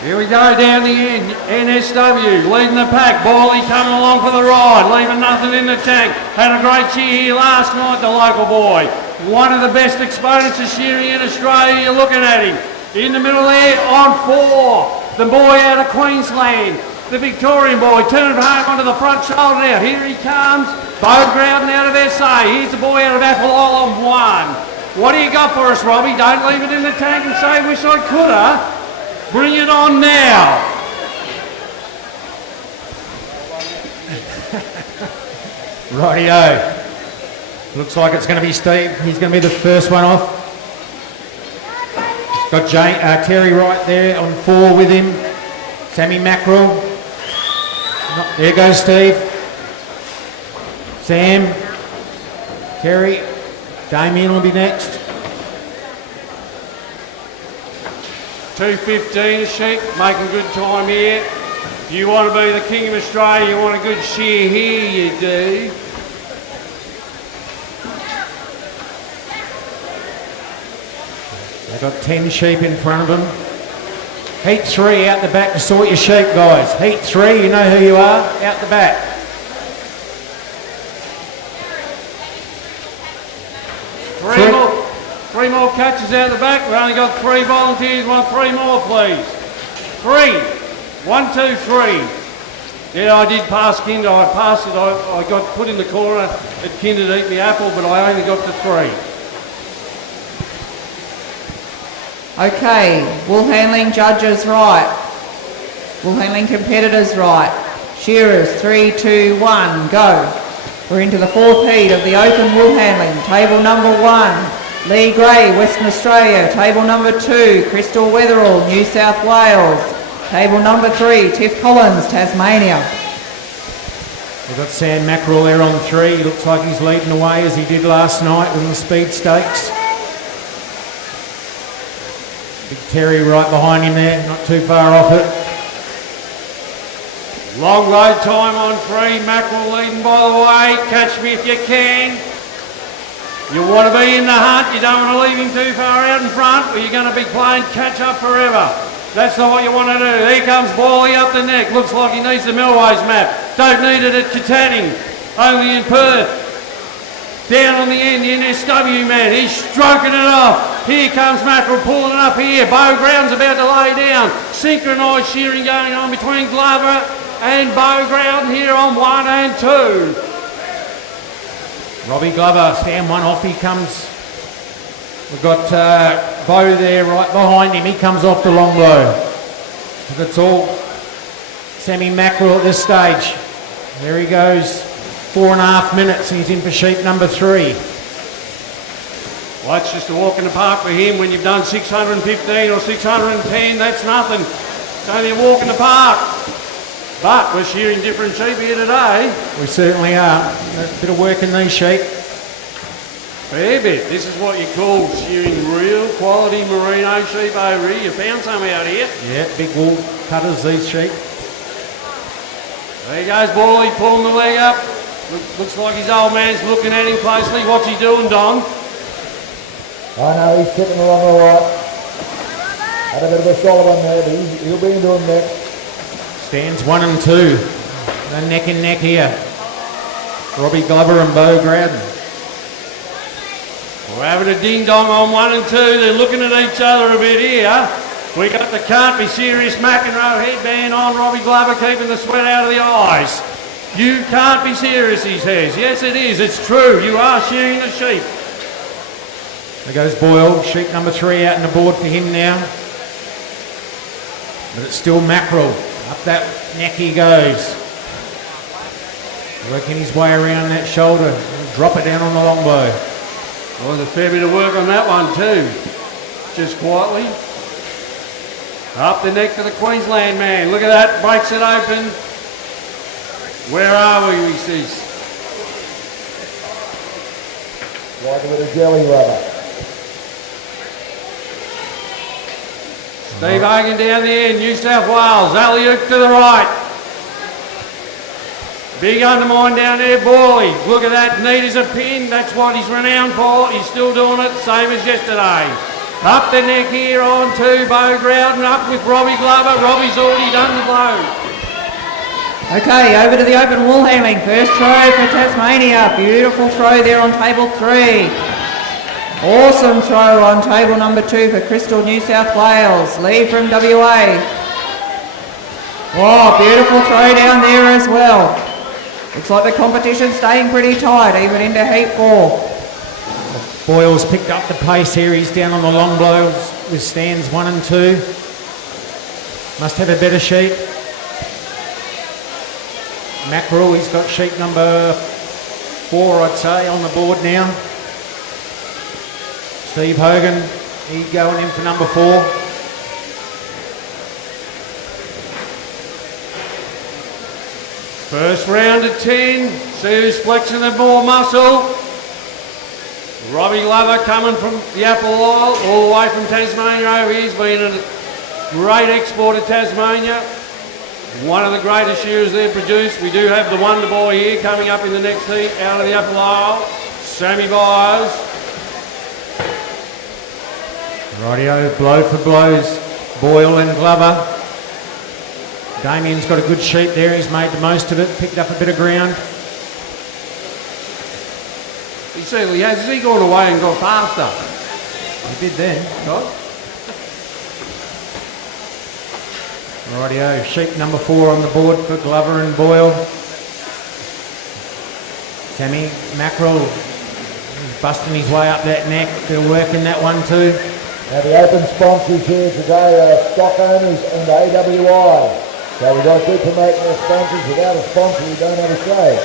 Here we go down the end. NSW leading the pack. Borley coming along for the ride, leaving nothing in the tank. Had a great cheer here last night, the local boy. One of the best exponents of shearing in Australia. You're looking at him. In the middle there on 4. The boy out of Queensland. The Victorian boy turned home onto the front shoulder now. Here he comes. Bo Grouden out of SA. Here's the boy out of Apple Isle on 1. What do you got for us, Robbie? Don't leave it in the tank and say, wish I coulda. Bring it on now. Rightio. Looks like it's going to be Steve. He's going to be the first one off. Got Terry right there on 4 with him. Sammy Mackerel. There goes Steve. Sam. Terry. Damien will be next. 2:15 a sheep, making good time here. If you want to be the King of Australia, you want a good shear here, you do. They've got 10 sheep in front of them. Heat 3 out the back to sort your sheep, guys. Heat 3, you know who you are, out the back. Three more catches out the back. We've only got 3 volunteers. Want 3 more, please. 3. 1, 2, 3. Yeah, I did pass Kinder. I passed it. I got put in the corner at Kinder to eat the apple, but I only got to 3. Okay, wool handling judges right. Wool handling competitors right. Shearers, 3, 2, 1, go. We're into the 4th heat of the open wool handling. Table number 1, Lee Gray, Western Australia. Table number 2, Crystal Weatherall, New South Wales. Table number 3, Tiff Collins, Tasmania. We've got Sam Mackerel there on 3. He looks like he's leading the way as he did last night with the speed stakes. Big Terry right behind him there, not too far off it. Long load time on 3. Mackerel leading by the way. Catch me if you can. You want to be in the hunt. You don't want to leave him too far out in front or you're going to be playing catch up forever. That's not what you want to do. Here comes Borley up the neck. Looks like he needs the Millways map. Don't need it at Katanning. Only in Perth. Down on the end, the NSW man. He's stroking it off. Here comes Mackerel pulling it up here. Bo Ground's about to lay down. Synchronised shearing going on between Glover and Bo Ground here on 1 and 2. Robbie Glover, stand 1 off, he comes. We've got Bo there right behind him, he comes off the long blow. That's all Sammy Mackerel at this stage. There he goes, 4.5 minutes, and he's in for sheep number 3. Well, it's just a walk in the park for him. When you've done 615 or 610, that's nothing. It's only a walk in the park. But we're shearing different sheep here today. We certainly are. A bit of work in these sheep. Fair bit. This is what you call shearing real quality merino sheep over here. You found some out here. Yeah, big wool cutters, these sheep. There goes Borley pulling the leg up. Looks like his old man's looking at him closely. What's he doing, Don? I know he's tipping along all right. Had a bit of a shoulder one there, but he'll be into him next. Stands 1 and 2. They're neck and neck here. Robbie Glover and Bo Grad. We're having a ding-dong on 1 and 2. They're looking at each other a bit here. We got the Can't Be Serious McEnroe headband on. Robbie Glover keeping the sweat out of the eyes. You can't be serious, he says. Yes, it is. It's true. You are shearing the sheep. There goes Boyle, sheep number 3 out on the board for him now. But it's still Mackerel. Up that neck he goes. Working his way around that shoulder. He'll drop it down on the longbow. Well, there's a fair bit of work on that one too. Just quietly. Up the neck for the Queensland man. Look at that. Breaks it open. Where are we, he says. Like a bit of jelly rubber. Steve Hogan down the end, New South Wales, alley-oop to the right. Big undermine down there, Borley. Look at that, neat as a pin, that's what he's renowned for. He's still doing it, same as yesterday. Up the neck here on to Bo Growden, up with Robbie Glover. Robbie's already done the blow. Okay, over to the open wool handling. First throw for Tasmania. Beautiful throw there on table 3. Awesome throw on table number 2 for Crystal, New South Wales. Lee from WA. Oh, beautiful throw down there as well. Looks like the competition's staying pretty tight, even into heat 4. Boyle's picked up the pace here. He's down on the long blows with stands 1 and 2. Must have a better sheep. Mackerel, he's got sheep number 4, I'd say, on the board now. Steve Hogan, he's going in for number 4. First round of 10, see who's flexing the more muscle. Robbie Glover coming from the Apple Isle, all the way from Tasmania over here. He's been a great export of Tasmania. One of the greatest shearers they've produced. We do have the Wonder Boy here coming up in the next heat out of the Apple Isle, Sammy Byers. Rightio, blow for blows, Boyle and Glover. Damien's got a good sheep there, he's made the most of it, picked up a bit of ground. He certainly has. Has he gone away and gone faster? He did then. Right. Rightio, sheep number 4 on the board for Glover and Boyle. Sammy Mackerel, he's busting his way up that neck, bit of work in that one too. Now the open sponsors here today are stock owners and AWI. So we've got to keep promoting our sponsors. Without a sponsor we don't have a show.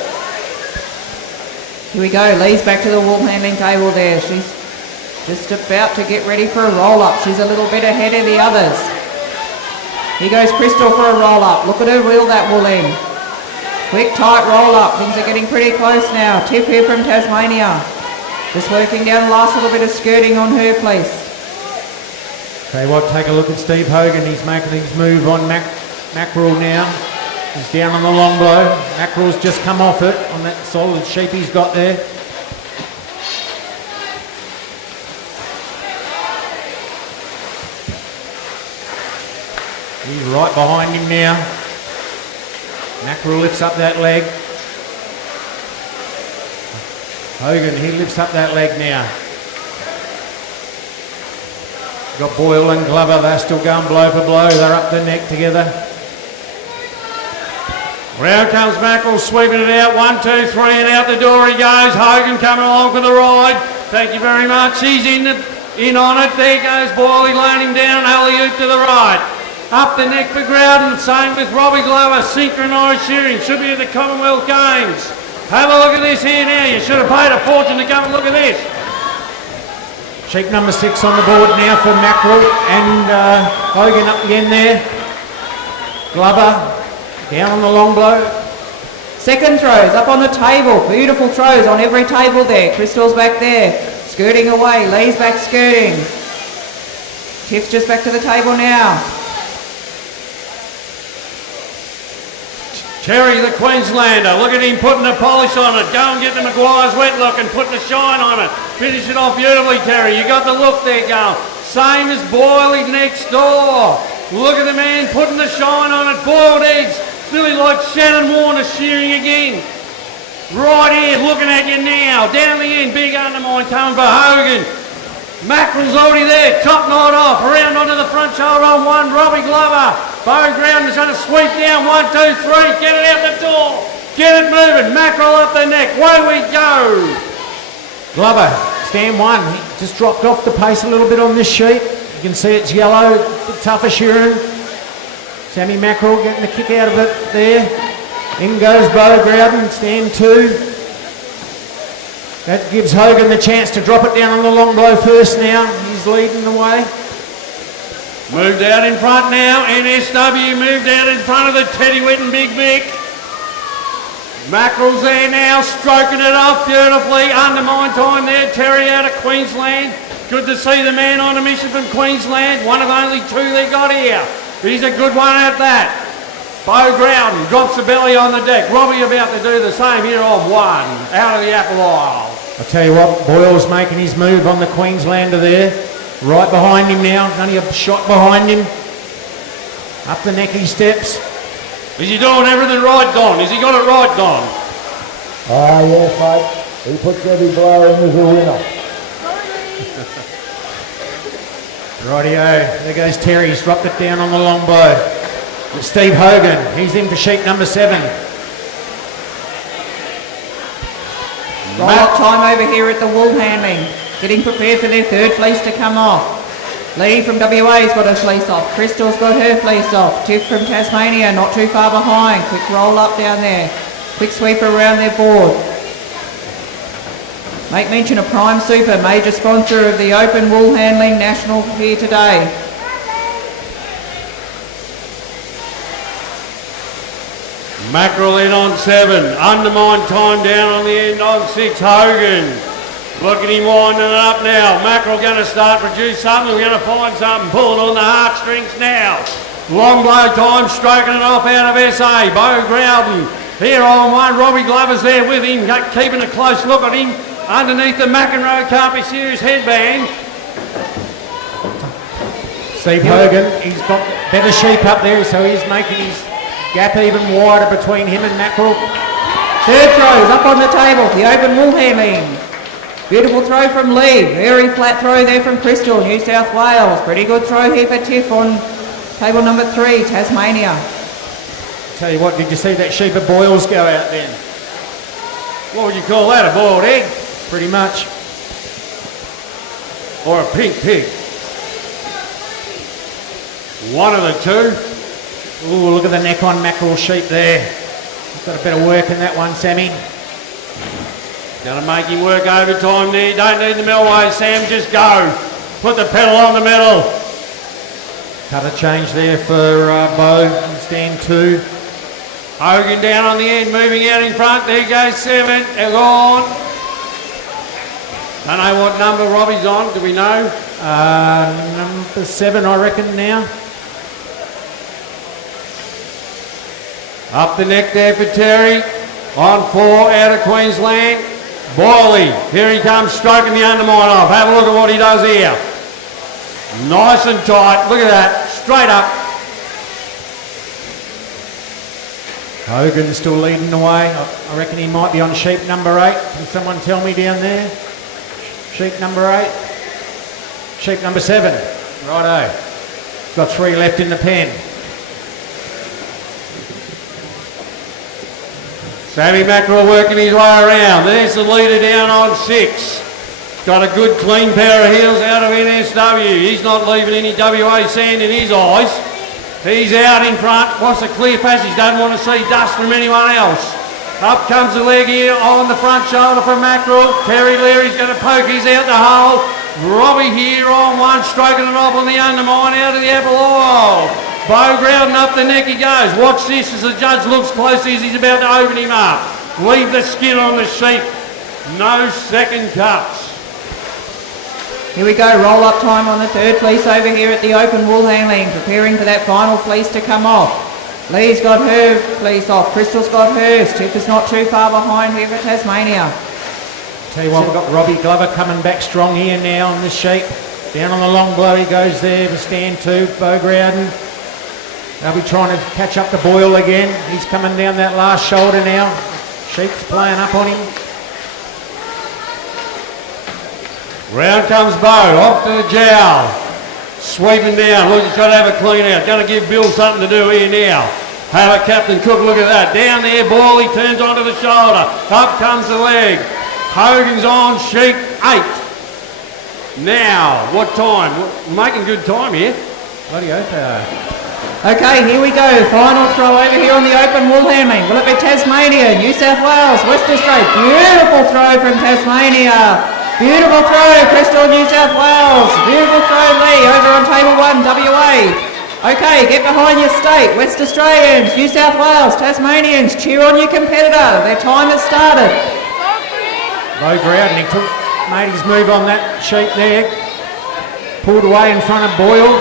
Here we go, Lee's back to the wool handling table there. She's just about to get ready for a roll-up. She's a little bit ahead of the others. Here goes Crystal for a roll-up. Look at her wheel that wool in. Quick, tight roll-up. Things are getting pretty close now. Tiff here from Tasmania. Just working down the last little bit of skirting on her place. Tell you what, take a look at Steve Hogan. He's making his move on Mackerel now. He's down on the long blow. Mackerel's just come off it on that solid sheep he's got there. He's right behind him now. Mackerel lifts up that leg. Hogan, he lifts up that leg now. Got Boyle and Glover, they're still going blow for blow. They're up the neck together. Round comes Mackerel, sweeping it out. 1, 2, 3, and out the door he goes. Hogan coming along for the ride. Thank you very much. He's in on it. There goes Boyle. He laying him down. Alley-oop to the right. Up the neck for Growden. Same with Robbie Glover. Synchronised shearing. Should be at the Commonwealth Games. Have a look at this here now. You should have paid a fortune to come and look at this. Sheep number 6 on the board now for Mackerel and Hogan up again there. Glover down on the long blow. Second throws up on the table. Beautiful throws on every table there. Crystal's back there. Skirting away. Lee's back skirting. Tiff's just back to the table now. Terry, the Queenslander, look at him putting the polish on it. Go and get the Maguire's wet look and put the shine on it. Finish it off beautifully, Terry. You got the look there going. Same as Boyle next door. Look at the man putting the shine on it. Boiled eggs. Nearly like Shannon Warner shearing again. Right here, looking at you now. Down the end, big undermine coming for Hogan. Mackerel's already there, top knot off, around onto the front shoulder on one, Robbie Glover. Bow ground is going to sweep down, 1, 2, 3, get it out the door. Get it moving, Mackerel up the neck, away we go. Glover, stand one. He just dropped off the pace a little bit on this sheet. You can see it's yellow, a bit tougher shearing. Sammy Mackerel getting the kick out of it there. In goes Bo Growden, stand two. That gives Hogan the chance to drop it down on the long blow first now. He's leading the way. Moved out in front now, NSW moved out in front of the Teddy Whitten Big Vic. Mackerel's there now, stroking it off beautifully. Undermine time there, Terry out of Queensland. Good to see the man on a mission from Queensland. One of only two they got here. He's a good one at that. Bo Growden drops the belly on the deck. Robbie about to do the same here on one, out of the apple aisle. I'll tell you what, Boyle's making his move on the Queenslander there. Right behind him now, only a shot behind him. Up the neck he steps. Is he doing everything right, Don? Has he got it right, Don? Ah, yes, mate. He puts every blow in as a winner. Rightio, there goes Terry, he's dropped it down on the long blow. It's Steve Hogan, he's in for sheep number 7. Roll-up time over here at the wool handling. Getting prepared for their third fleece to come off. Lee from WA's got her fleece off. Crystal's got her fleece off. Tiff from Tasmania not too far behind. Quick roll up down there. Quick sweep around their board. Make mention of Prime Super, major sponsor of the Open Wool Handling National here today. Mackerel in on 7. Undermine time down on the end on 6. Hogan. Look at him winding it up now. Mackerel going to start to produce something. We're going to find something. Pulling on the heartstrings now. Long blow time, stroking it off out of SA. Bo Growden here on one. Robbie Glover's there with him, keeping a close look at him. Underneath the McEnroe Can't Be Serious headband. Steve Hogan, he's got better sheep up there, so he's making his gap even wider between him and Mackerel. Third throws up on the table, the Open Wool Handling. Beautiful throw from Lee, very flat throw there from Crystal, New South Wales. Pretty good throw here for Tiff on table number 3, Tasmania. Tell you what, did you see that sheep of Boyle's go out then? What would you call that, a boiled egg? Pretty much. Or a pink pig? One of the two. Ooh, look at the neck on Mackerel sheep there. He's got a bit of work in that one, Sammy. Gonna make him work overtime there. Don't need the Melway, Sam, just go. Put the pedal on the metal. Cut a change there for Bo in stand 2. Hogan down on the end, moving out in front. There goes 7. They're gone. Don't know what number Robbie's on. Do we know? Number 7, I reckon now. Up the neck there for Terry. On 4 out of Queensland. Boyley, here he comes, stroking the undermine off. Have a look at what he does here. Nice and tight. Look at that. Straight up. Hogan still leading the way. I reckon he might be on sheep number 8. Can someone tell me down there? Sheep number 8. Sheep number 7. Righto. Got 3 left in the pen. Sammy Mackerel working his way around. There's the leader down on 6. Got a good clean pair of heels out of NSW. He's not leaving any WA sand in his eyes. He's out in front. Wants a clear passage. Doesn't want to see dust from anyone else. Up comes the leg here on the front shoulder from Mackerel. Terry Leary's going to poke his out the hole. Robbie here on 1, stroking it off on the undermine out of the apple aisle. Bo Growden up the neck he goes. Watch this as the judge looks closely as he's about to open him up. Leave the skin on the sheep. No second cuts. Here we go, roll up time on the third fleece over here at the Open Wool Handling, preparing for that final fleece to come off. Lee's got her fleece off, Crystal's got hers. Tiff is not too far behind here for Tasmania. Tell you what, we've got Robbie Glover coming back strong here now on this sheep. Down on the long blow he goes there for stand 2, Bo Growden. They'll be trying to catch up to Boyle again. He's coming down that last shoulder now. Sheep's playing up on him. Round comes Bo, off to the jowl. Sweeping down, look, he's got to have a clean out. Going to give Bill something to do here now. Have a Captain Cook, look at that. Down there, Borley turns onto the shoulder. Up comes the leg. Hogan's on, Sheep 8. Now, what time? We're making good time here. Bloody oath they are. Okay, here we go. Final throw over here on the open wool handling. Will it be Tasmania, New South Wales, West Australia? Beautiful throw from Tasmania. Beautiful throw, Crystal, New South Wales. Beautiful throw, Lee, over on table 1, WA. Okay, get behind your state. West Australians, New South Wales, Tasmanians, cheer on your competitor. Their time has started. Low ground, and he made his move on that sheep there. Pulled away in front of Boyle.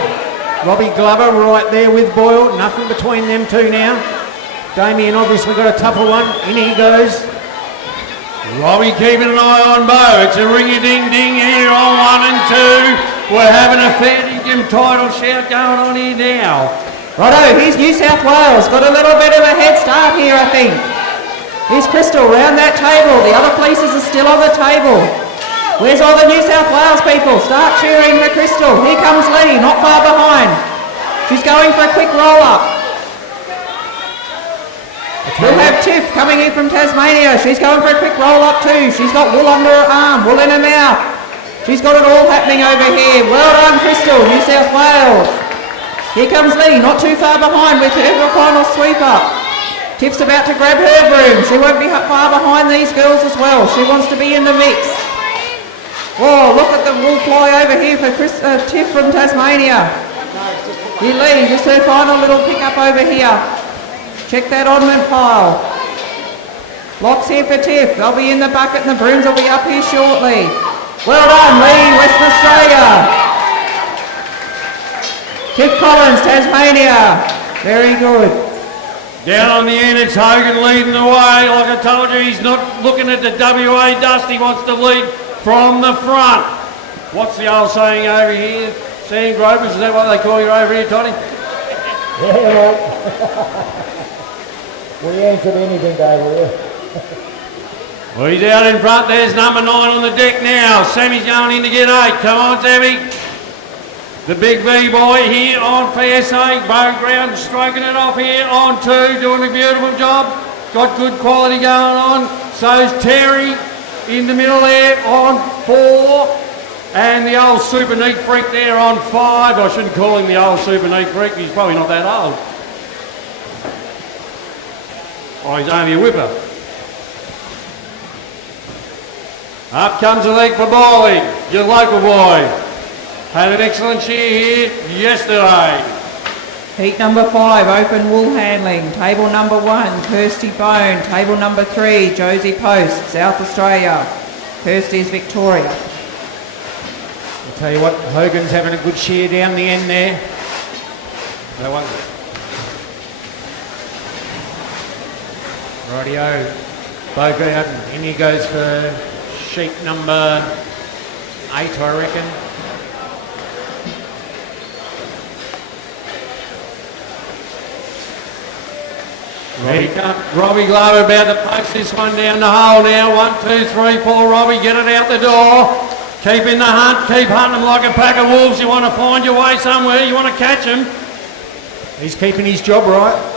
Robbie Glover right there with Boyle. Nothing between them two now. Damien obviously got a tougher one. In he goes. Robbie keeping an eye on Bo. It's a ring-a-ding-ding here on 1 and 2. We're having a fair dinkum title shout going on here now. Righto, here's New South Wales. Got a little bit of a head start here, I think. Here's Crystal round that table. The other fleeces are still on the table. Where's all the New South Wales people? Start cheering for Crystal. Here comes Lee, not far behind. She's going for a quick roll-up. We'll have Tiff coming in from Tasmania. She's going for a quick roll-up too. She's got wool under her arm, wool in her mouth. She's got it all happening over here. Well done, Crystal, New South Wales. Here comes Lee, not too far behind with her final sweeper. Tiff's about to grab her broom. She won't be far behind these girls as well. She wants to be in the mix. Whoa, look at the wool fly over here for Tiff from Tasmania. Here, Lee, just her final little pick up over here. Check that ornament pile. Blocks here for Tiff. They'll be in the bucket and the brooms will be up here shortly. Well done, Lee, Western Australia. Tiff Collins, Tasmania. Very good. Down on the end, it's Hogan leading the way. Like I told you, he's not looking at the WA dust. He wants to lead from the front. What's the old saying over here? Sand gropers, is that what they call you over here, Toddy? Yeah, right. We answered anything over here. Well, he's out in front. There's number 9 on the deck now. Sammy's going in to get 8. Come on, Sammy. The big V boy here on fair sake. Bow ground stroking it off here on 2. Doing a beautiful job. Got good quality going on. So's Terry in the middle there on 4. And the old super neat freak there on 5. I shouldn't call him the old super neat freak. He's probably not that old. Oh, he's only a whipper. Up comes the leg for Borley, your local boy. Had an excellent shear here yesterday. Heat number 5, open wool handling. Table number 1, Kirsty Bone. Table number 3, Josie Post, South Australia. Kirsty's Victoria. I'll tell you what, Hogan's having a good shear down the end there. That one. Rightio. Bogart, in he goes for sheep number 8, I reckon. Robbie Glover about to post this one down the hole now. 1, 2, 3, 4. Robbie, get it out the door. Keep in the hunt. Keep hunting them like a pack of wolves. You want to find your way somewhere. You want to catch them. He's keeping his job right.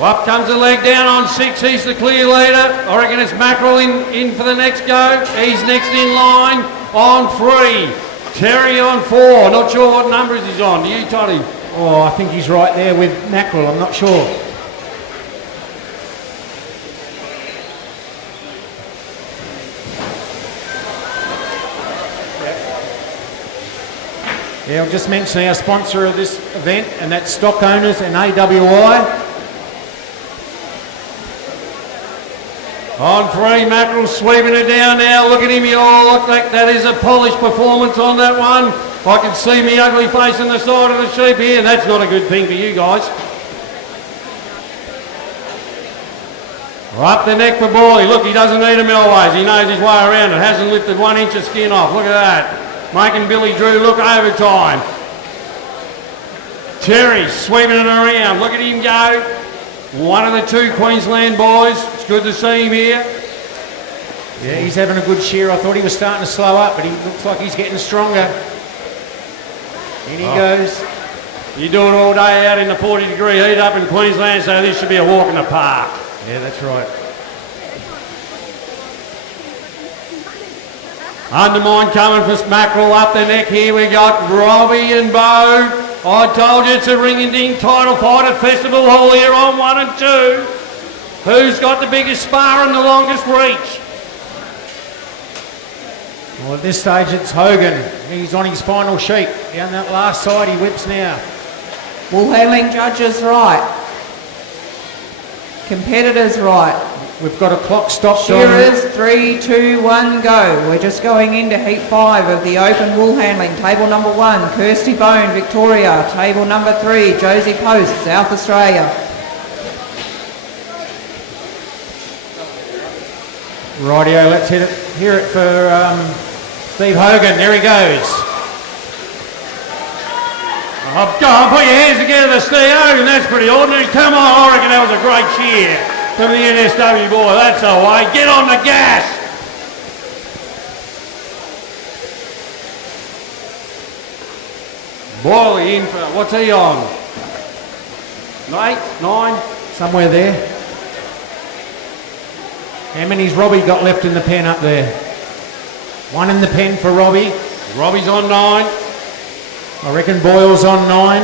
Up comes the leg down on 6. He's the clear leader. I reckon it's Mackerel in for the next go. He's next in line on 3. Terry on 4. Not sure what numbers he's on. Do you, Toddy? Oh, I think he's right there with Mackerel. I'm not sure. Yeah, I'll just mention our sponsor of this event, and that's Stock Owners and AWI. On 3, Mackerel sweeping it down now. Look at him, you all. Look like that is a polished performance on that one. I can see me ugly face on the side of the sheep here. That's not a good thing for you guys. Up the neck for Borley. Look, he doesn't need a Melways. He knows his way around it. Hasn't lifted 1 inch of skin off. Look at that. Making Billy Drew look overtime. Terry sweeping it around. Look at him go. one of the two Queensland boys. It's good to see him here. Yeah, he's having a good shear. I thought he was starting to slow up, but he looks like he's getting stronger. In he goes. You do it all day out in the 40-degree heat up in Queensland, so this should be a walk in the park. Yeah, that's right. Undermine coming for Mackerel up the neck here. We got Robbie and Bo. I told you it's a ring-a-ding title fight at Festival Hall here on 1 and 2. Who's got the biggest spar and the longest reach? Well, at this stage it's Hogan. He's on his final sheet. Down that last side he whips now. Bull handling judges right. Competitors right. We've got a clock stopped on. Shearers, 3, 2, 1, go. We're just going into heat 5 of the open wool handling. Table number 1, Kirsty Bone, Victoria. Table number 3, Josie Post, South Australia. Rightio, let's hear it for Steve Hogan. There he goes. Oh, go on, put your hands together, Steve Hogan. That's pretty ordinary. Come on, I reckon that was a great cheer from the NSW boy. That's the way. Get on the gas. Boyley in for, what's he on? 8, 9? Somewhere there. How many's Robbie got left in the pen up there? 1 in the pen for Robbie. Robbie's on 9. I reckon Boyle's on 9.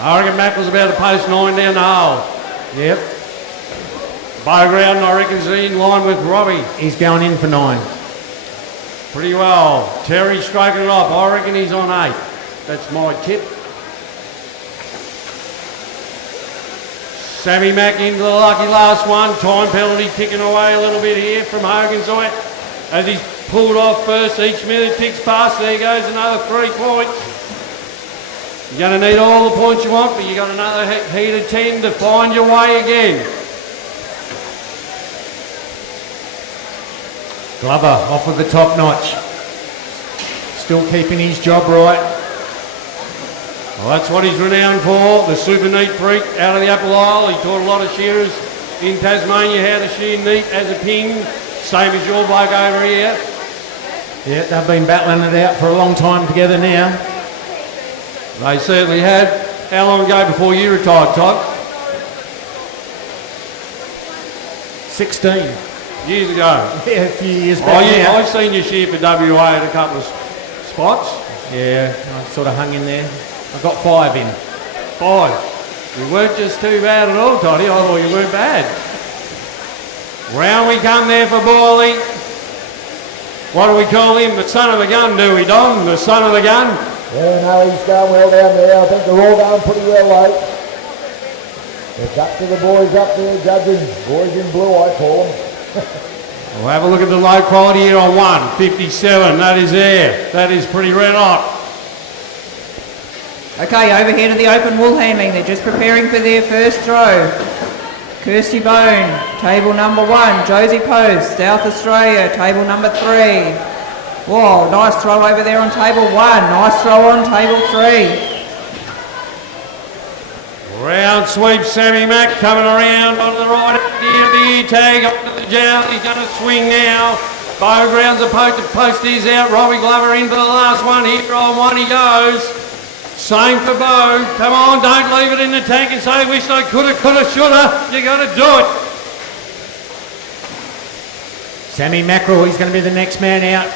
I reckon Mackerel's about to post 9 down the hole. Yep. Bowground, I reckon's in line with Robbie. He's going in for 9. Pretty well. Terry's stroking it off. I reckon he's on 8. That's my tip. Sammy Mack into the lucky last one. Time penalty ticking away a little bit here from Hogan's side. As he's pulled off first, each minute ticks past. There goes another 3 points. You're going to need all the points you want, but you've got another heat of 10 to find your way again. Glover off with the top notch. Still keeping his job right. Well, that's what he's renowned for, the super neat freak out of the Upper Isle. He taught a lot of shearers in Tasmania how to shear neat as a pin, same as your bloke over here. Yeah, they've been battling it out for a long time together now. They certainly had. How long ago before you retired, Todd? 16. Years ago. Yeah, a few years Oh back yeah, now. I've seen you shear for WA at a couple of spots. Yeah, I sort of hung in there. I got 5 in. 5. You weren't just too bad at all, Toddy. I thought you weren't bad. Round we come there for Boyley. What do we call him? The son of the gun, do we, Don? The son of the gun? Yeah, no, he's going well down there. I think they're all going pretty well late. It's up to the boys up there judging. Boys in blue, I call them. We'll have a look at the low quality here on 157. That is there. That is pretty red hot. Okay, over here to the open wool handling. They're just preparing for their first throw. Kirsty Bone, table number 1. Josie Post, South Australia, table number 3. Whoa, nice throw over there on table 1. Nice throw on table 3. Round sweep, Sammy Mack coming around onto the right here, the ear tag onto the jowl. He's going to swing now. Bowground's about to post his out. Robbie Glover in for the last one here on 1 he goes. Same for Bo. Come on, don't leave it in the tank and say, wish I coulda, shoulda. You got to do it. Sammy Mackerel, he's going to be the next man out.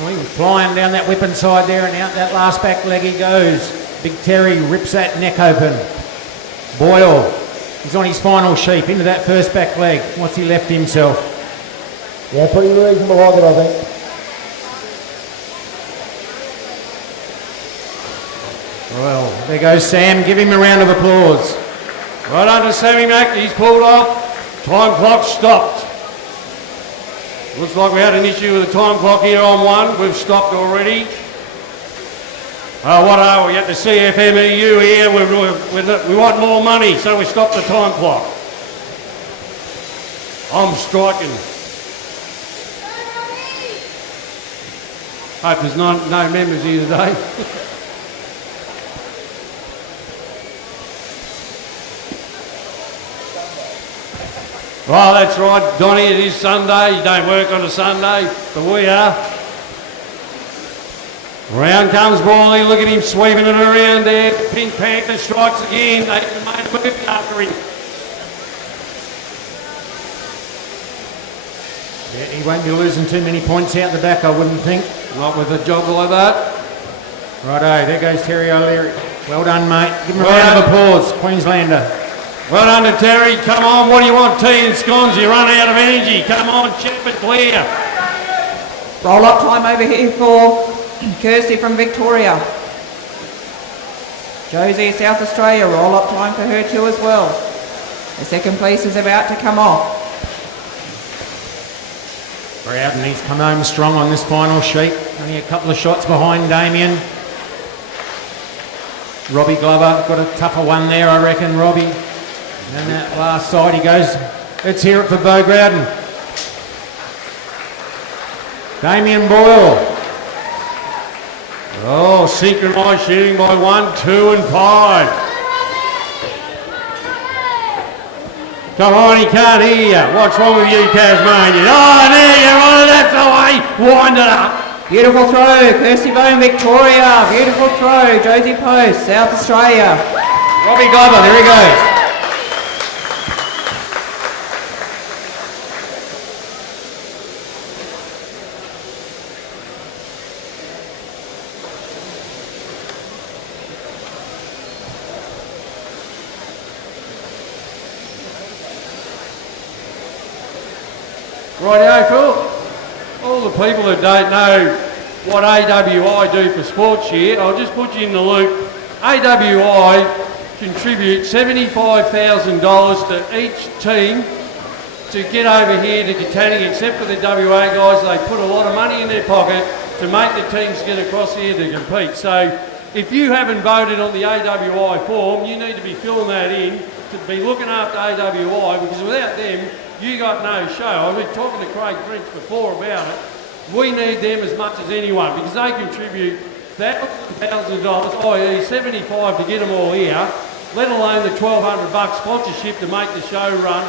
Oh, he was flying down that whip inside there and out that last back leg he goes. Big Terry rips that neck open. Boyle, he's on his final sheep into that first back leg. What's he left himself? Yeah, pretty reasonable on it, I think. Well, there goes Sam. Give him a round of applause. Right under Sammy Mack. He's pulled off. Time clock stopped. Looks like we had an issue with the time clock here on 1. We've stopped already. What are we at the CFMEU here? We want more money, so we stopped the time clock. I'm striking. Hope there's no members here today. Oh, that's right, Donnie, it is Sunday. You don't work on a Sunday, but we are. Round comes Brawley, look at him sweeping it around there. Pink Panther strikes again. They made a move after him. Yeah, he won't be losing too many points out the back, I wouldn't think. Not with a job like that. Righto, there goes Terry O'Leary. Well done, mate. Give him a round of applause, Queenslander. Well done to Terry. Come on, what do you want, tea and scones? You run out of energy. Come on, chip it clear. Roll up time over here for Kirsty from Victoria. Josie, South Australia, roll up time for her too as well. The second piece is about to come off. Browden, he's come home strong on this final sheet. Only a couple of shots behind Damien. Robbie Glover got a tougher one there, I reckon, Robbie. And that last side he goes. Let's hear it for Bo Growden. Damien Boyle. Oh, synchronised shooting by 1, 2 and 5. Come on, he can't hear you. What's wrong with you, Tasmanian? Oh, there you're on it, that's the way. Wind it up. Beautiful throw, Kirsty Bone, Victoria. Beautiful throw, Josie Post, South Australia. Robbie Glover, there he goes. Rightio, Phil. All the people who don't know what AWI do for sports here, I'll just put you in the loop. AWI contribute $75,000 to each team to get over here to Katanning, except for the WA guys. They put a lot of money in their pocket to make the teams get across here to compete. So if you haven't voted on the AWI form, you need to be filling that in to be looking after AWI, because without them, you got no show. I've been talking to Craig French before about it. We need them as much as anyone, because they contribute thousands of dollars, i.e. 75 to get them all here, let alone the $1,200 sponsorship to make the show run,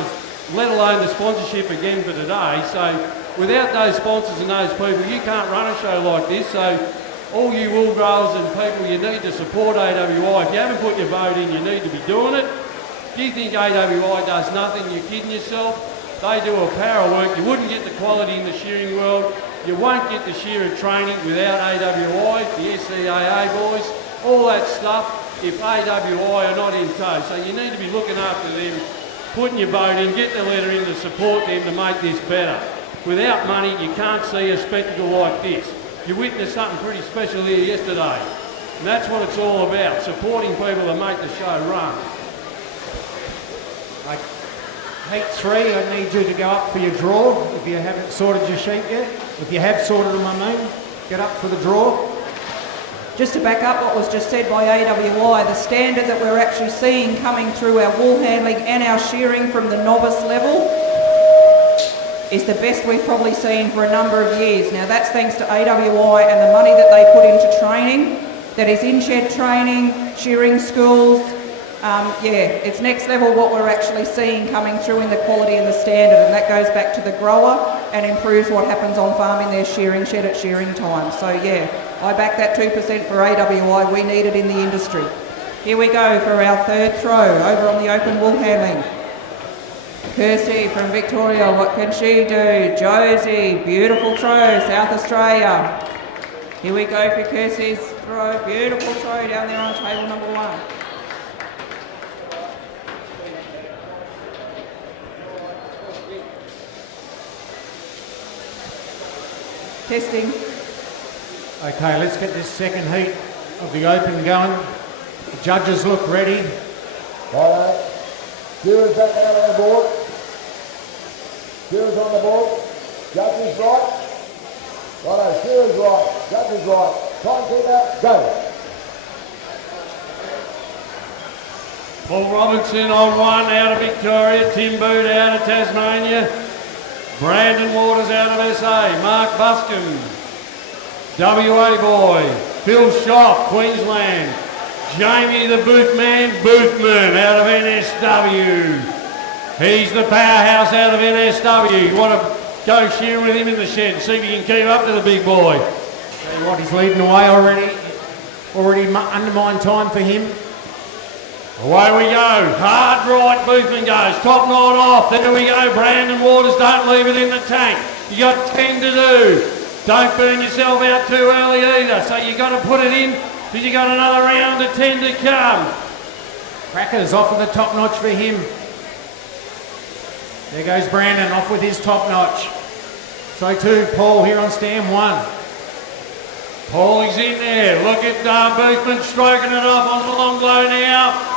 let alone the sponsorship again for today. So without those sponsors and those people, you can't run a show like this. So all you wool growers and people, you need to support AWI. If you haven't put your vote in, you need to be doing it. If you think AWI does nothing, you're kidding yourself. They do a power of work. You wouldn't get the quality in the shearing world. You won't get the shearer training without AWI, the SCAA boys, all that stuff, if AWI are not in tow. So you need to be looking after them, putting your vote in, get the letter in to support them to make this better. Without money, you can't see a spectacle like this. You witnessed something pretty special here yesterday. And that's what it's all about, supporting people to make the show run. Heat 3, I need you to go up for your draw if you haven't sorted your sheet yet. If you have sorted them, I mean, get up for the draw. Just to back up what was just said by AWI, the standard that we're actually seeing coming through our wool handling and our shearing from the novice level is the best we've probably seen for a number of years. Now that's thanks to AWI and the money that they put into training, that is in-shed training, shearing schools. It's next level what we're actually seeing coming through in the quality and the standard, and that goes back to the grower and improves what happens on farm in their shearing shed at shearing time. So yeah, I back that 2% for AWI. We need it in the industry. Here we go for our third throw over on the open wool handling. Kirsty from Victoria, what can she do? Josie, beautiful throw, South Australia. Here we go for Kirsty's throw, beautiful throw down there on table number 1. Testing. Okay, let's get this second heat of the open going. The judges look ready. Righto. Shearers back out on the board. Shearers on the board. Judges right. Righto, shearers right. Judges right. Timekeeper, go. Paul Robinson on 1 out of Victoria, Tim Boot out of Tasmania, Brandon Waters out of SA, Mark Buscombe, WA boy, Phil Schoff, Queensland, Jamie the Boothman out of NSW, He's the powerhouse out of NSW. You want to go shear with him in the shed, see if he can keep up to the big boy. Tell you what, he's leading away already. Already undermined time for him. Away we go. Hard right, Boothman goes. Top nine off. There we go. Brandon Waters, don't leave it in the tank. You got 10 to do. Don't burn yourself out too early either. So you got to put it in because you got another round of 10 to come. Crackers off with the top notch for him. There goes Brandon off with his top notch. So too Paul here on stand 1. Paulie's in there. Look at Boothman stroking it off on the long blow now.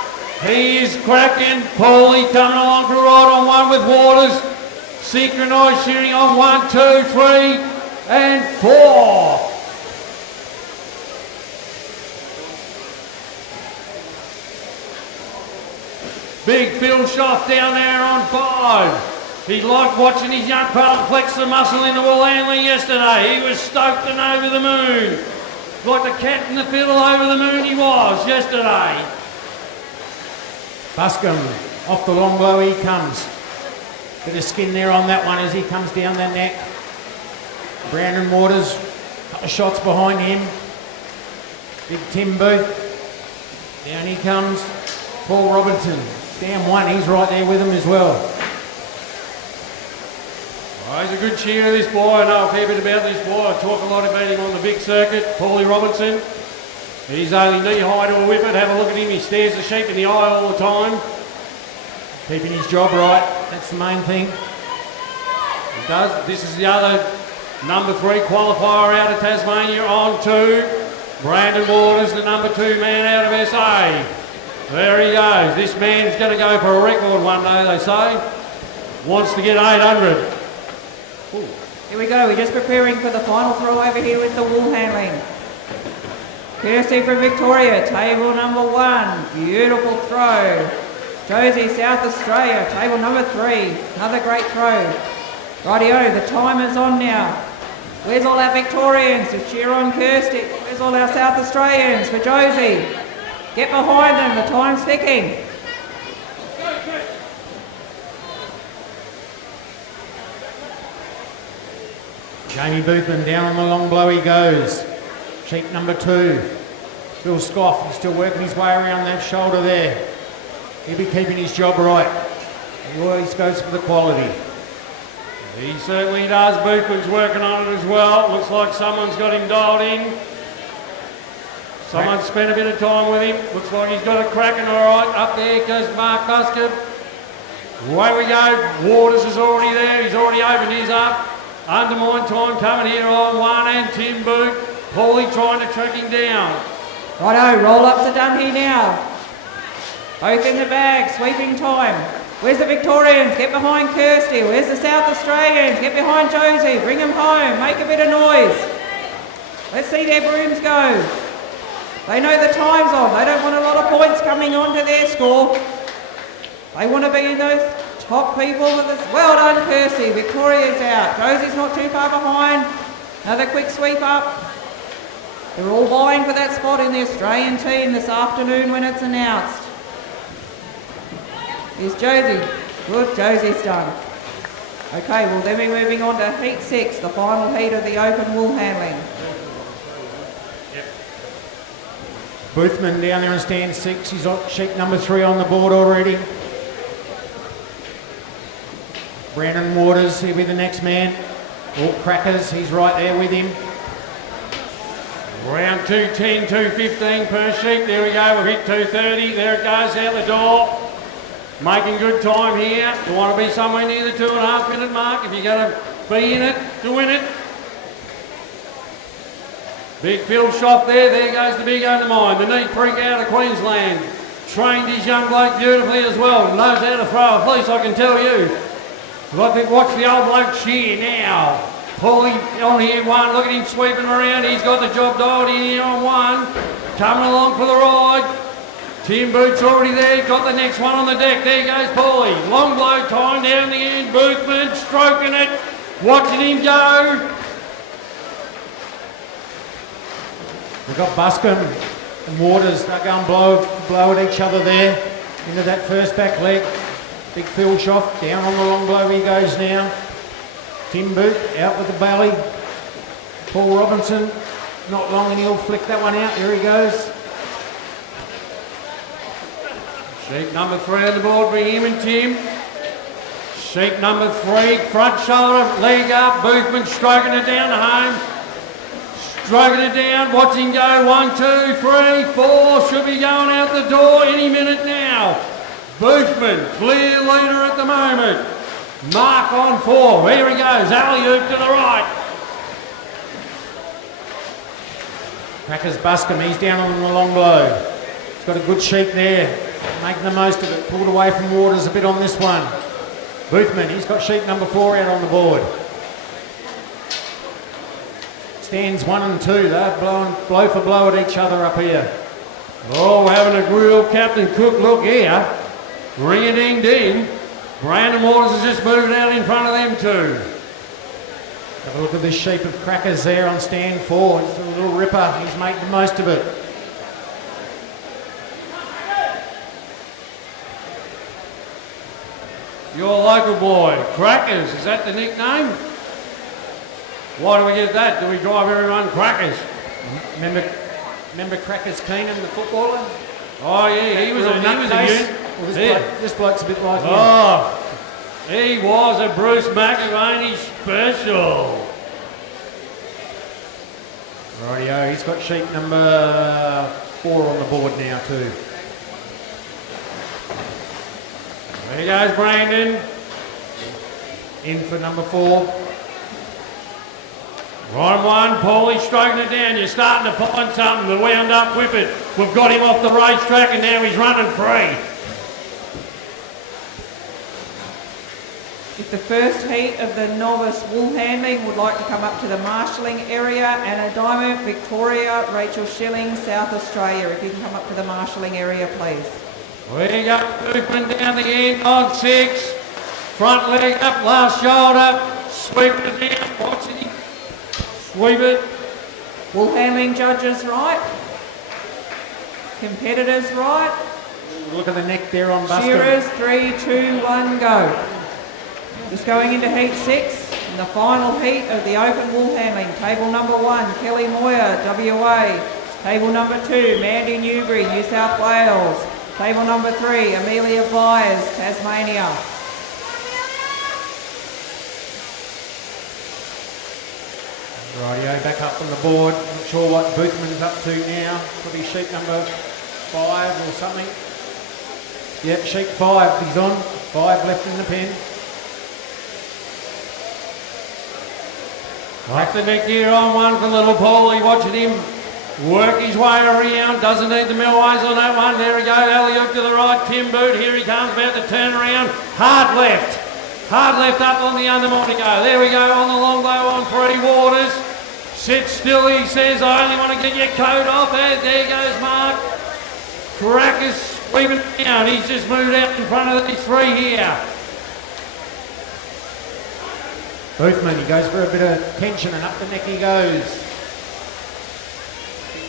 He is cracking. Paulie coming along for the ride on 1 with Waters. Synchronised shearing on 1, 2, 3 and 4. Big Phil Schoff down there on 5. He liked watching his young pal flex the muscle in the wool handling yesterday. He was stoked and over the moon. Like the cat in the fiddle over the moon he was yesterday. Buscombe off the long blow he comes. Bit of skin there on that one as he comes down the neck. Brandon Waters, a couple of shots behind him. Big Tim Booth. Down he comes. Paul Robertson, stand 1, he's right there with him as well. Oh, he's a good cheerer, this boy. I know a fair bit about this boy. I talk a lot about him on the big circuit. Paulie Robertson. He's only knee high to a whippet. Have a look at him. He stares the sheep in the eye all the time. Keeping his job right, that's the main thing. He does. This is the other number 3 qualifier out of Tasmania on 2. Brandon Waters, the number 2 man out of SA. There he goes. This man's going to go for a record one day, they say. Wants to get 800. Ooh. Here we go. We're just preparing for the final throw over here with the wool handling. Courtesy from Victoria, table number 1. Beautiful throw. Josie, South Australia, table number 3. Another great throw. Rightio, the timer's on now. Where's all our Victorians? For Shear on Kirsty. Where's all our South Australians? For Josie. Get behind them, the time's ticking. Jamie Boothman down on the long blow he goes. Sheep number 2. Phil Scoff, he's still working his way around that shoulder there. He'll be keeping his job right. He always goes for the quality. He certainly does. Boothman's working on it as well. Looks like someone's got him dialed in. Someone spent a bit of time with him. Looks like he's got a cracking all right. Up there goes Mark Buscombe. Away we go. Waters is already there. He's already opened his up. Undermine time coming here on 1 and Tim Boot. Paulie trying to track him down. Righto, roll-ups are done here now. Both in the bag, sweeping time. Where's the Victorians? Get behind Kirsty. Where's the South Australians? Get behind Josie. Bring them home. Make a bit of noise. Let's see their brooms go. They know the time's on. They don't want a lot of points coming onto their score. They want to be in those top people. With this. Well done, Kirsty. Victoria's out. Josie's not too far behind. Another quick sweep up. They're all vying for that spot in the Australian team this afternoon when it's announced. Here's Josie. Good, Josie's done. Okay, well then we're moving on to heat 6, the final heat of the open wool handling. Boothman down there on stand 6. He's on sheep number 3 on the board already. Brandon Waters, he'll be the next man. All crackers, he's right there with him. Round 210, 215 per sheep. There we go. We've hit 230. There it goes out the door. Making good time here. You want to be somewhere near the 2.5 minute mark if you're going to be in it to win it. Big Phil Schoff there. There goes the big undermine. The neat freak out of Queensland. Trained his young bloke beautifully as well. Knows how to throw a fleece, I can tell you. Watch the old bloke Shear now. Pulling on here 1. Look at him sweeping around. He's got the job dialed in here on 1. Coming along for the ride. Tim Boot's already there, got the next one on the deck. There goes Paulie. Long blow time down the end. Boothman stroking it, watching him go. We've got Buscombe and Waters. They're going blow at each other there into that first back leg. Big Phil Shoff down on the long blow he goes now. Tim Boot out with the belly. Paul Robinson, not long and he'll flick that one out. There he goes. Sheep number 3 on the board, bring him and Tim. Sheep number 3, front shoulder, leg up, Boothman stroking it down to home. Stroking it down, watch him go, 1, 2, 3, 4, should be going out the door any minute now. Boothman, clear leader at the moment. Mark on 4, here he goes, alley-oop to the right. Crackers Buscombe, he's down on the long blow. He's got a good sheep there, making the most of it. Pulled away from Waters a bit on this one. Boothman, he's got sheep number 4 out on the board. Stands 1 and 2, they're blowing blow for blow at each other up here. Oh, we're having a real Captain Cook look here. Ring-a-ding-ding. Brandon Waters has just moved out in front of them two. Have a look at this sheep of Crackers there on stand 4. It's a little ripper, he's making the most of it. Your local boy, Crackers, is that the nickname? Why do we get that? Do we drive everyone Crackers? Remember Crackers Keenan, the footballer? Oh yeah, he was a unit. Well, this bloke's a bit like him. Oh, he was a Bruce McAvaney special. Rightio, he's got sheep number 4 on the board now too. There he goes, Brandon. In for number 4. Right 1, Paulie stroking it down. You're starting to find something. The wound up whippet. We've got him off the racetrack and now he's running free. If the first heat of the novice wool handling would like to come up to the marshalling area, Anna Diamond, Victoria, Rachel Schilling, South Australia. If you can come up to the marshalling area, please. We go movement down the end on 6. Front leg up, last shoulder. Sweep it down, watch it. Sweep it. Wool handling judges right. Competitors right. Look at the neck there on Buscombe. Shearers, 3, 2, 1, go. Just going into heat 6, in the final heat of the open wool handling. Table number 1, Kelly Moyer, WA. Table number 2, Mandy Newbury, New South Wales. Table number 3, Amelia Byers, Tasmania. Rightio, back up on the board. Not sure what Boothman's up to now. Could be sheep number 5 or something. Yep, sheep 5, he's on. 5 left in the pen. Back the neck here on 1 for little Paulie, watching him work his way around. Doesn't need the millways on that one. There he goes, alley-oop to the right. Tim Boot, here he comes, about to turn around. Hard left. Hard left up on the undermine to go. There we go, on the long blow on 3, Waters. Sit still, he says, I only want to get your coat off. There goes Mark. Crackers sweeping down. He's just moved out in front of these 3 here. Boothman, he goes for a bit of tension and up the neck he goes.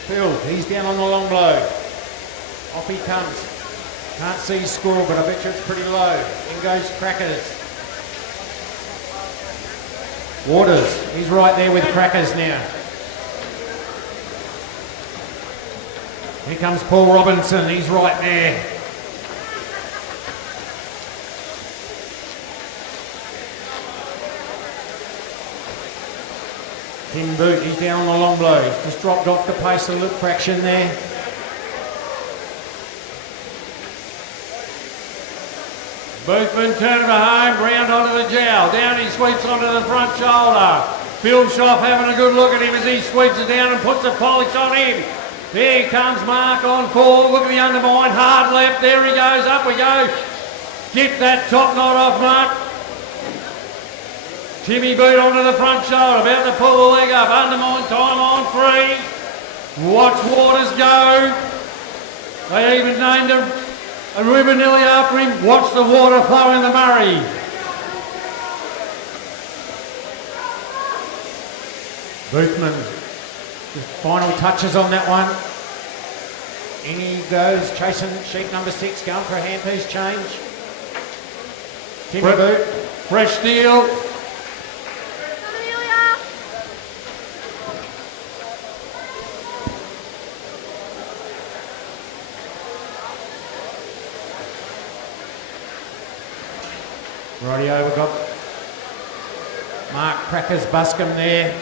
Phil, he's down on the long blow. Off he comes. Can't see his score, but I bet you it's pretty low. In goes Crackers. Waters, he's right there with Crackers now. Here comes Paul Robinson, he's right there. Tim Boot, he's down on the long blow. He's just dropped off the pace a little fraction there. Boothman turning to home, round onto the jowl. Down he sweeps onto the front shoulder. Phil Shoff having a good look at him as he sweeps it down and puts a polish on him. There comes Mark on 4. Look at the undermine. Hard left. There he goes. Up we go. Get that top knot off, Mark. Timmy Boot onto the front shoulder. About to pull the leg up. Undermine time on 3. Watch Waters go. They even named him a river nearly after him. Watch the water flow in the Murray. Boothman, the final touches on that one. In he goes, chasing sheep number 6, going for a handpiece change. Timmy boot. Fresh steel. Amelia. Rightio, we've got Mark Crackers Buscombe there.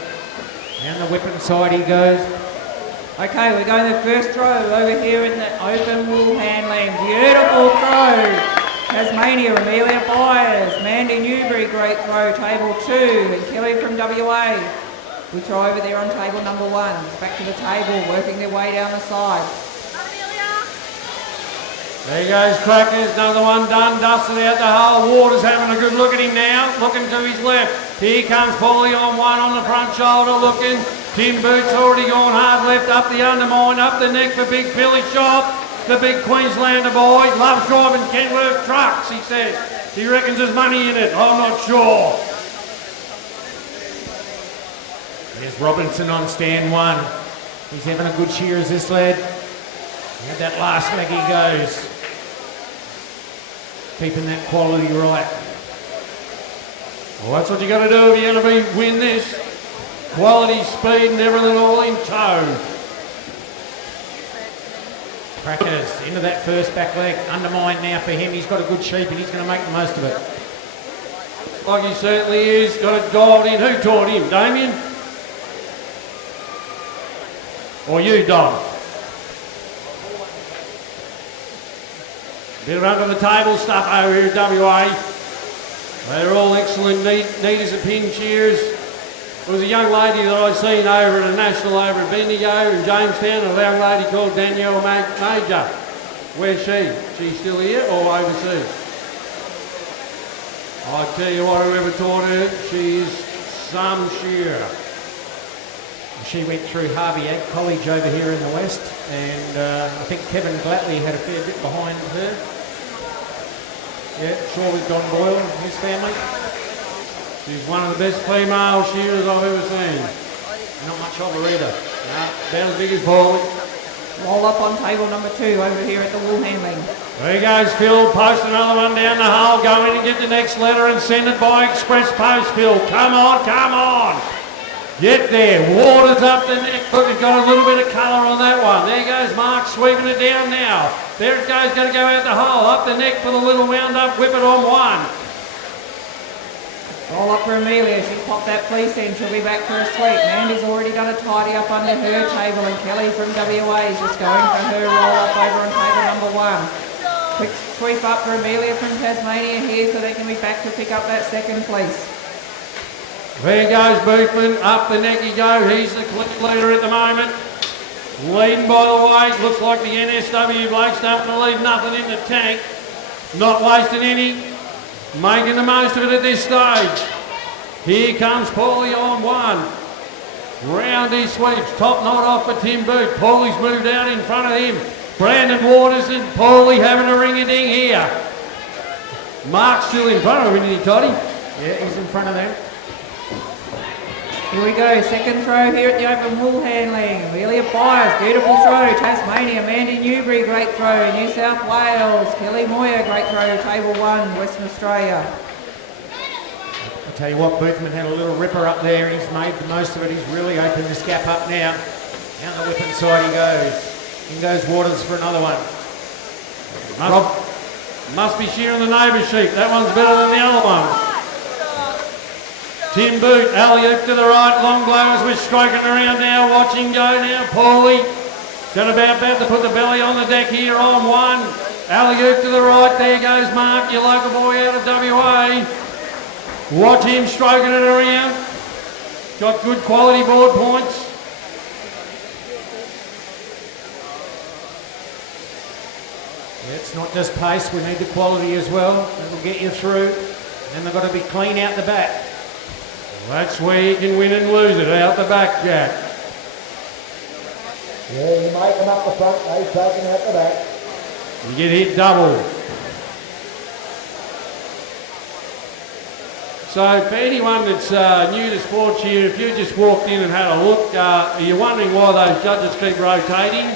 Down the whipping side he goes. Okay, we're going the first throw over here in the open wool handling. Beautiful throw. Tasmania, Amelia Byers. Mandy Newbury, great throw, table 2. And Kelly from WA. We throw over there on table number 1. Back to the table, working their way down the side. Amelia. There goes Crackers, another one done, dusted out the hole. Waters having a good look at him now, looking to his left. Here comes Paulie on one on the front shoulder looking. Tim Boots already gone hard left, up the undermine, up the neck for Big Billy Shop. The big Queenslander boy, loves driving Kenworth trucks, he says. He reckons there's money in it, I'm not sure. There's Robinson on stand 1. He's having a good shear as this lad. And that last leg he goes. Keeping that quality right. Well, that's what you got to do if you're going to win this. Quality, speed and everything all in tow. Crackers into that first back leg. Undermine now for him. He's got a good sheep and he's going to make the most of it. Like he certainly is. Got it dialed in. Who taught him? Damien? Or you, Dom? Bit of under the table stuff over here at WA. They're all excellent, neat as a pin shears. There was a young lady that I seen over at a national over at Bendigo in Jamestown, a young lady called Danielle Major. Where's she? She's still here or overseas? I tell you what, whoever taught her, she's some shear. She went through Harvey Ag College over here in the West, and I think Kevin Glatley had a fair bit behind her. Yeah, sure with Don Boyle and his family. She's one of the best female shearers I've ever seen. Not much of her either. No, about as big as Paulie. Roll up on table number 2 over here at the wool handling. There goes Phil, post another one down the hole, go in and get the next letter and send it by express post, Phil. Come on, come on. Get there, Waters up the neck. Look, it's got a little bit of colour on that one. There goes Mark sweeping it down now. There it goes, going to go out the hole, up the neck for the little wound up, whip it on 1. Roll up for Amelia. She's popped that fleece in. She'll be back for a sweep. Mandy's already done a tidy up under her table, and Kelly from WA is just going for her roll up over on table number 1. Quick sweep up for Amelia from Tasmania here so they can be back to pick up that second fleece. There goes Boothman, up the neck he goes. He's the leader at the moment. Leading by the weight. Looks like the NSW bloke starting to leave nothing in the tank. Not wasting any. Making the most of it at this stage. Here comes Paulie on 1. Round he sweeps. Top knot off for Tim Boot. Paulie's moved out in front of him. Brandon Waters and Paulie having a ring-a-ding here. Mark's still in front of him, isn't he, Toddy? Yeah, he's in front of them. Here we go, second throw here at the open wool handling. Amelia Byers, beautiful throw. Tasmania, Mandy Newbury, great throw. New South Wales, Kelly Moyer, great throw. Table 1, Western Australia. I'll tell you what, Boothman had a little ripper up there. He's made the most of it. He's really opened this gap up now. Down the whipping side he goes. In goes Waters for another one. Must be shearing the neighbour's sheep. That one's better than the other one. Tim Boot, alley-oop to the right, long blowers, we're stroking around now, watching go now, Paulie. Got about to put the belly on the deck here on 1. Alley-oop to the right, there goes Mark, your local boy out of WA. Watch him stroking it around. Got good quality board points. Yeah, it's not just pace, we need the quality as well. That'll get you through. And they've got to be clean out the back. That's where you can win and lose it, out the back, Jack. Yeah, you make them up the front, they take them out the back. You get hit double. So for anyone that's new to sports here, if you just walked in and had a look, you're wondering why those judges keep rotating.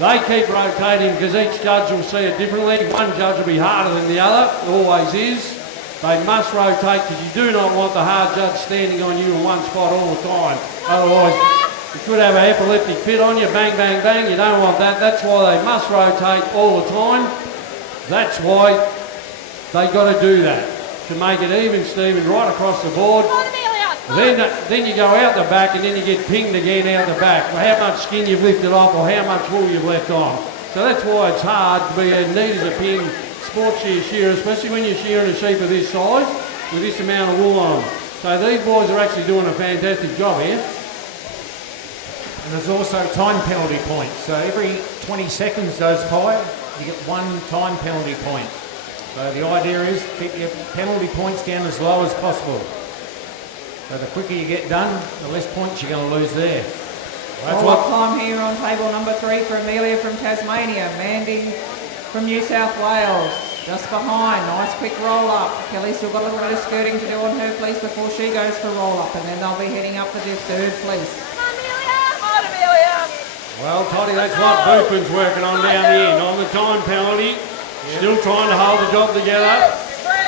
They keep rotating because each judge will see it differently. One judge will be harder than the other, always is. They must rotate because you do not want the hard judge standing on you in one spot all the time. Otherwise, you could have an epileptic fit on you, bang, bang, bang. You don't want that. That's why they must rotate all the time. That's why they got to do that, to make it even, Stephen, right across the board. Then you go out the back and then you get pinged again out the back. Well, how much skin you've lifted off or how much wool you've left on. So that's why it's hard to be as neat as a pin sports shear, especially when you're shearing a sheep of this size with this amount of wool on them. So these boys are actually doing a fantastic job here. And there's also time penalty points. So every 20 seconds goes by, you get one time penalty point. So the idea is keep your penalty points down as low as possible. So the quicker you get done, the less points you're going to lose there. That's what time here on table number 3 for Amelia from Tasmania, Mandy from New South Wales, just behind. Nice quick roll up. Kelly's still got a little bit of skirting to do on her place before she goes for roll up, and then they'll be heading up for their third place. Come on, Amelia! Come on, Amelia! Well, Toddy, that's what Boopman's working on down the end. On the time penalty, still trying to hold the job together.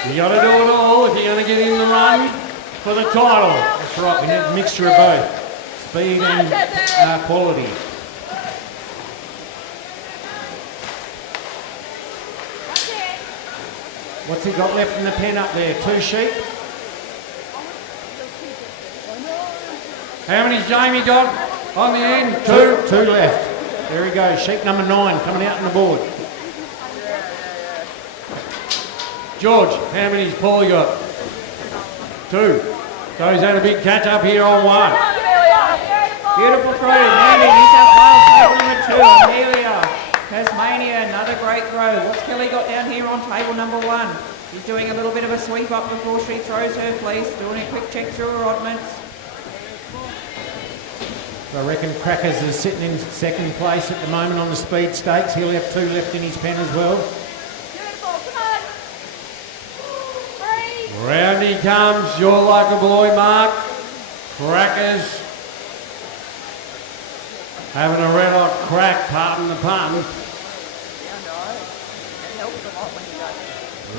You got to do it all if you're going to get in the run for the title. That's right, we need a mixture of both. Speed and quality. What's he got left in the pen up there? 2 sheep? How many's Jamie got on the end? 2? 2 left. There he goes. Sheep number 9 coming out on the board. George, how many's Paulie got? 2. So he's had a big catch up here on 1. Beautiful throw, Mandy, New South Wales, table number 2, Amelia, Tasmania, another great throw. What's Kelly got down here on table number 1? She's doing a little bit of a sweep up before she throws her place, doing a quick check through her oddments. So I reckon Crackers is sitting in second place at the moment on the speed stakes. He'll have 2 left in his pen as well. Beautiful, come on! 3! Round he comes, your local boy Mark. Crackers having a red hot crack, pardon the pun.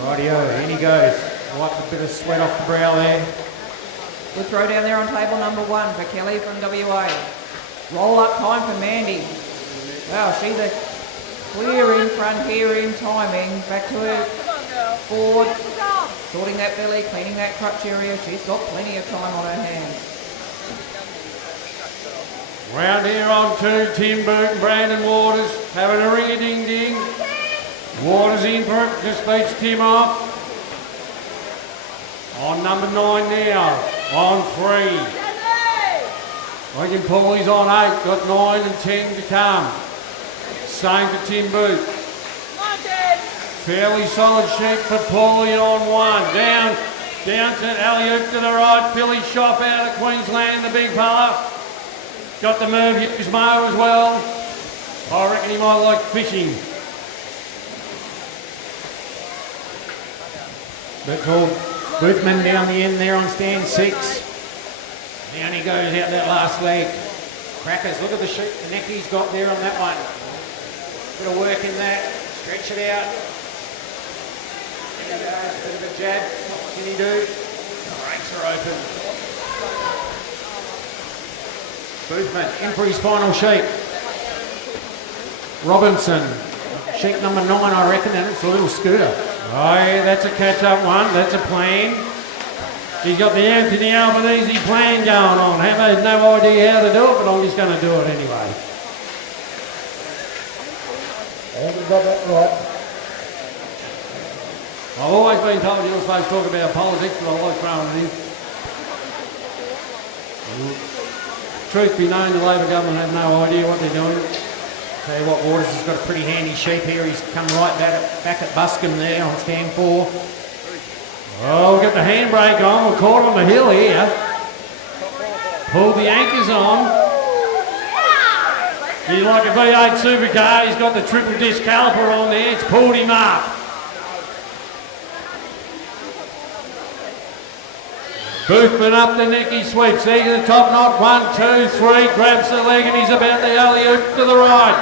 Rightio, in he goes. Wipe a bit of sweat off the brow there. Good throw down there on table number 1 for Kelly from WA. Roll up time for Mandy. Wow, she's a clear in front here in timing. Back to her forward. Sorting that belly, cleaning that crutch area. She's got plenty of time on her hands. Round here on 2, Tim Boot and Brandon Waters having a ring-a-ding-ding. Waters in for it, just beats Tim off. On number 9 now, on 3. Reckon Paulie's on 8, got 9 and 10 to come. Same for Tim Boot. Fairly solid sheep for Paulie on 1. Down to alley-oop to the right. Philly Shop out of Queensland, the big fella. Got the move, his mow as well. I reckon he might like fishing. That's all. Boothman down the end there on stand 6. Down he goes out that last leg. Crackers, look at the sheep, the neck he's got there on that one. Bit of work in that. Stretch it out. There he goes, bit of a jab. What can he do? The brakes are open. Boothman in for his final sheep. Robinson, sheep number 9 I reckon, and it's a little scooter. Oh yeah, that's a catch-up one, that's a plan. He's got the Anthony Albanese plan going on. Have no idea how to do it, but I'm just going to do it anyway. And you got that right. I've always been told you're not supposed to talk about politics, but I like throwing it in. Truth be known, the Labor government have no idea what they're doing. Tell you what, Waters has got a pretty handy sheep here. He's come right back at Buscombe there on stand 4. Oh, we've got the handbrake on. We're caught on the hill here. Pulled the anchors on. He's like a V8 supercar. He's got the triple disc caliper on there. It's pulled him up. Boothman up the neck, he sweeps. There to the top knot. 1, 2, 3. Grabs the leg and he's about the alley-oop to the right.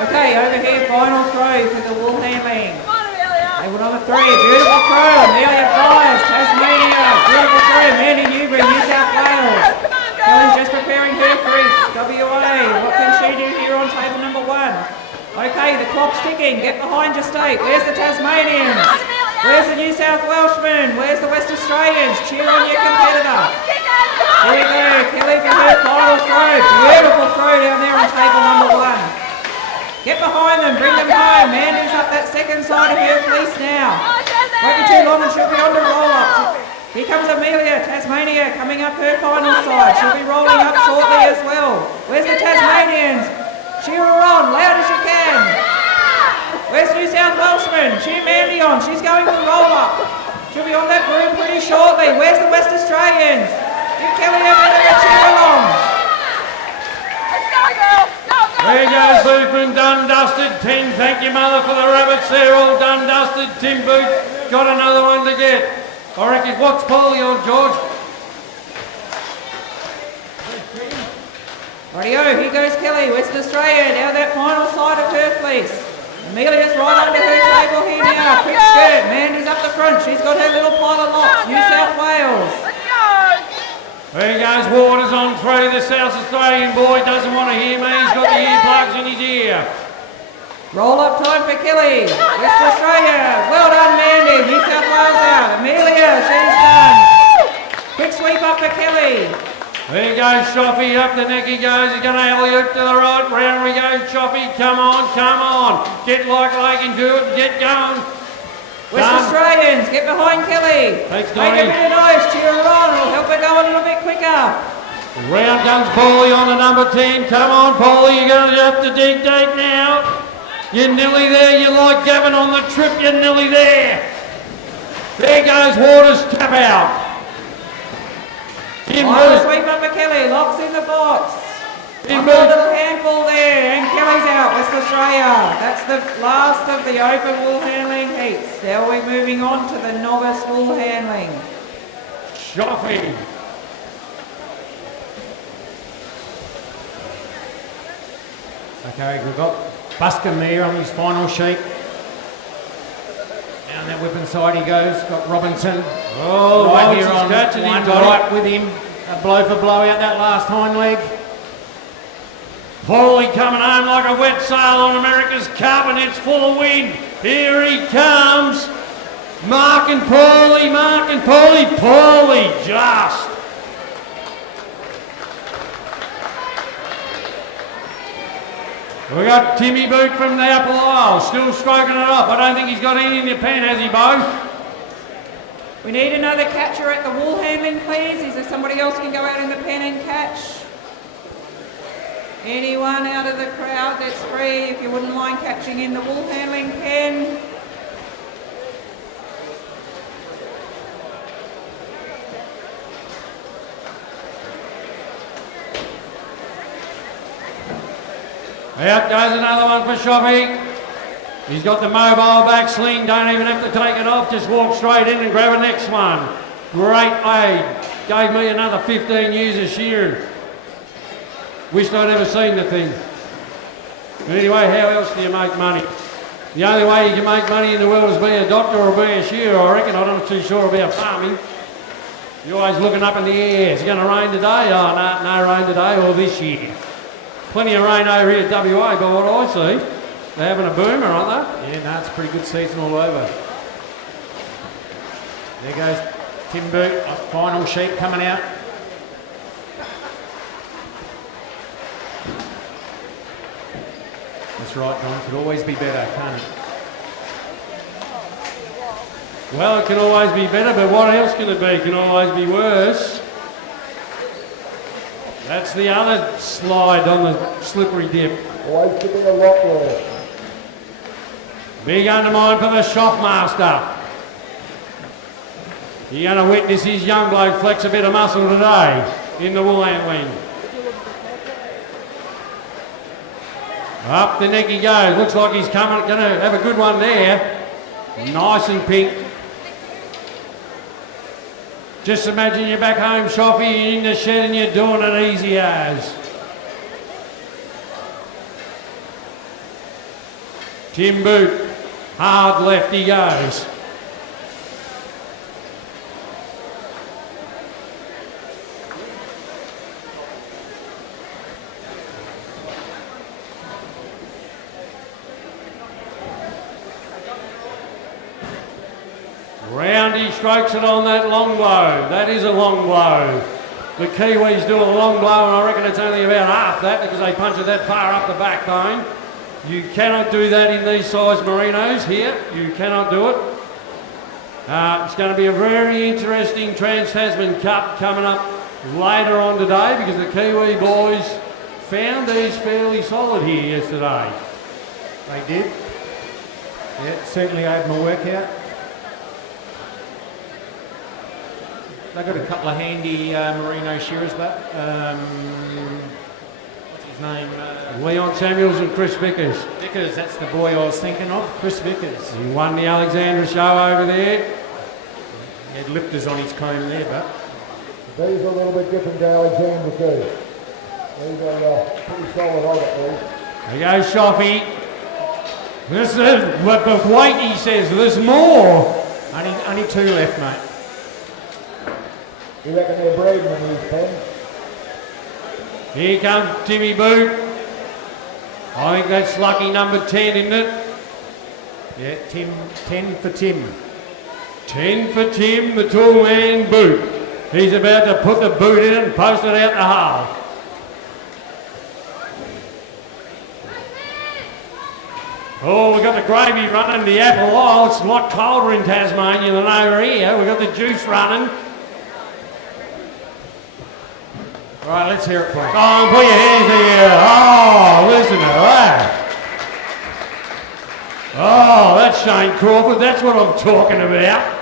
Okay, over here, final throw for the wool handling. Come on, Amelia! Table number 3, beautiful throw. Amelia Byers, Tasmania. Beautiful throw. Mandy Newbury, New South Wales. Kelly's just preparing her freeze. WA. What can she do here on table number 1? Okay, the clock's ticking. Get behind your state. Where's the Tasmanians? Where's the New South Welshmen? Where's the West Australians? Cheer on your competitor. Here we go. Kelly for her final throw. Beautiful throw down there on table number 1. Get behind them, bring them home. Mandy's up that second side of her fleece now. Won't be too long and she'll be on the roll-up. Here comes Amelia, Tasmania, coming up her final side. She'll be rolling up shortly as well. Where's the Tasmanians? Cheer her on, loud as you can. Where's New South Welshman? Cheer Mandy on, she's going for roll-up. She'll be on that broom pretty shortly. Where's the West Australians? Give Kelly a minute to cheer along. There goes Lukeman, done, dusted. 10, thank you, mother, for the rabbits. They're all done, dusted. Tim Boot got another one to get. I reckon, what's Polly on, George? Rightio, here goes Kelly, West Australia, now that final side of her fleece. Amelia's right under her table here now. Quick skirt, Mandy's up the front. She's got her little pile of locks. New South Wales. There goes Waters on through. The South Australian boy doesn't want to hear me. He's got the earplugs in his ear. Roll up time for Kelly. West Australia. Well done, Mandy. New South Wales out. Amelia, she's done. Quick sweep up for Kelly. There goes Shoffy. Up the neck he goes. He's going to alley-oop to the right. Round we go. Shoffy, come on, come on. Get like Lake and do it. Get going. West Australians, get behind Kelly. Thanks, Make Donnie. it really nice. Cheer her on. It'll help her go a little bit quicker. Round comes Paulie on the number 10. Come on, Paulie. You're going to have to dig deep now. You're nearly there. You're like Gavin on the trip. You're nearly there. There goes Waters. Tap out. Final sweep up for Kelly. Locks in the box. One more little handful there, and Kelly's out, West Australia. That's the last of the open wool handling heats. Now we're moving on to the novice wool handling. Shoffy. Okay, we've got Buscombe there on his final sheet. Down that whipping side he goes. Got Robinson. Oh, right here on catching him, one Donnie. right with him. A blow for blow out that last hind leg. Paulie coming home like a wet sail on America's Cup, and it's full of wind. Here he comes. Mark and Paulie, Paulie just. We got Timmy Boot from the Apple Isle, still stroking it off. I don't think he's got any in the pen, has he, Bo? We need another catcher at the wool handling, please. Is there somebody else can go out in the pen and catch? Anyone out of the crowd that's free, if you wouldn't mind catching in the wool handling pen. Out goes another one for Shoffy. He's got the mobile back sling, don't even have to take it off, just walk straight in and grab a next one. Great aid. Gave me another 15 years of shearing. Wished I'd ever seen the thing. But anyway, how else do you make money? The only way you can make money in the world is be a doctor or be a shearer, I reckon. I'm not too sure about farming. You're always looking up in the air. Is it going to rain today? Oh, no rain today or this year. Plenty of rain over here at WA, but what I see, they're having a boomer, aren't they? Yeah, no, it's a pretty good season all over. There goes Tim Boot, final sheet coming out. That's right, Don. Could always be better, can't it? Well, it can always be better, but what else can it be? It can always be worse. That's the other slide on the slippery dip. Always could be a lot worse. Big undermine for the Shoffmaster. You're going to witness his young bloke flex a bit of muscle today in the wool handling. Up the neck he goes. Looks like he's going to have a good one there. Nice and pink. Just imagine you're back home, Shoffy, you're in the shed and you're doing it easy as. Tim Boot. Hard left he goes. Round he strokes it on that long blow. That is a long blow. The Kiwis do a long blow, and I reckon it's only about half that because they punch it that far up the backbone. You cannot do that in these size merinos here. You cannot do it. It's going to be a very interesting Trans-Tasman Cup coming up later on today because the Kiwi boys found these fairly solid here yesterday. They did. Yeah, certainly opened my workout. They got a couple of handy merino shearers, but what's his name? Leon Samuels and Chris Vickers. Vickers, that's the boy I was thinking of, Chris Vickers. He won the Alexandra show over there. He had lifters on his comb there, but These are a little bit different to Alexander too. These are pretty solid on it, these. There goes Shoffy. This is what the weight he says, there's more. only 2 left, mate. You reckon they're breeding in these pens? Here comes Timmy Boot. I think that's lucky number 10, isn't it? Yeah, 10 for Tim. 10 for Tim, the tall man Boot. He's about to put the boot in and post it out the hull. Oh, we've got the gravy running, the apple. Oh, it's a lot colder in Tasmania than over here. We've got the juice running. All right, let's hear it for you. Oh, put your hands here. Oh, listen to that. Oh, that's Shane Crawford. That's what I'm talking about.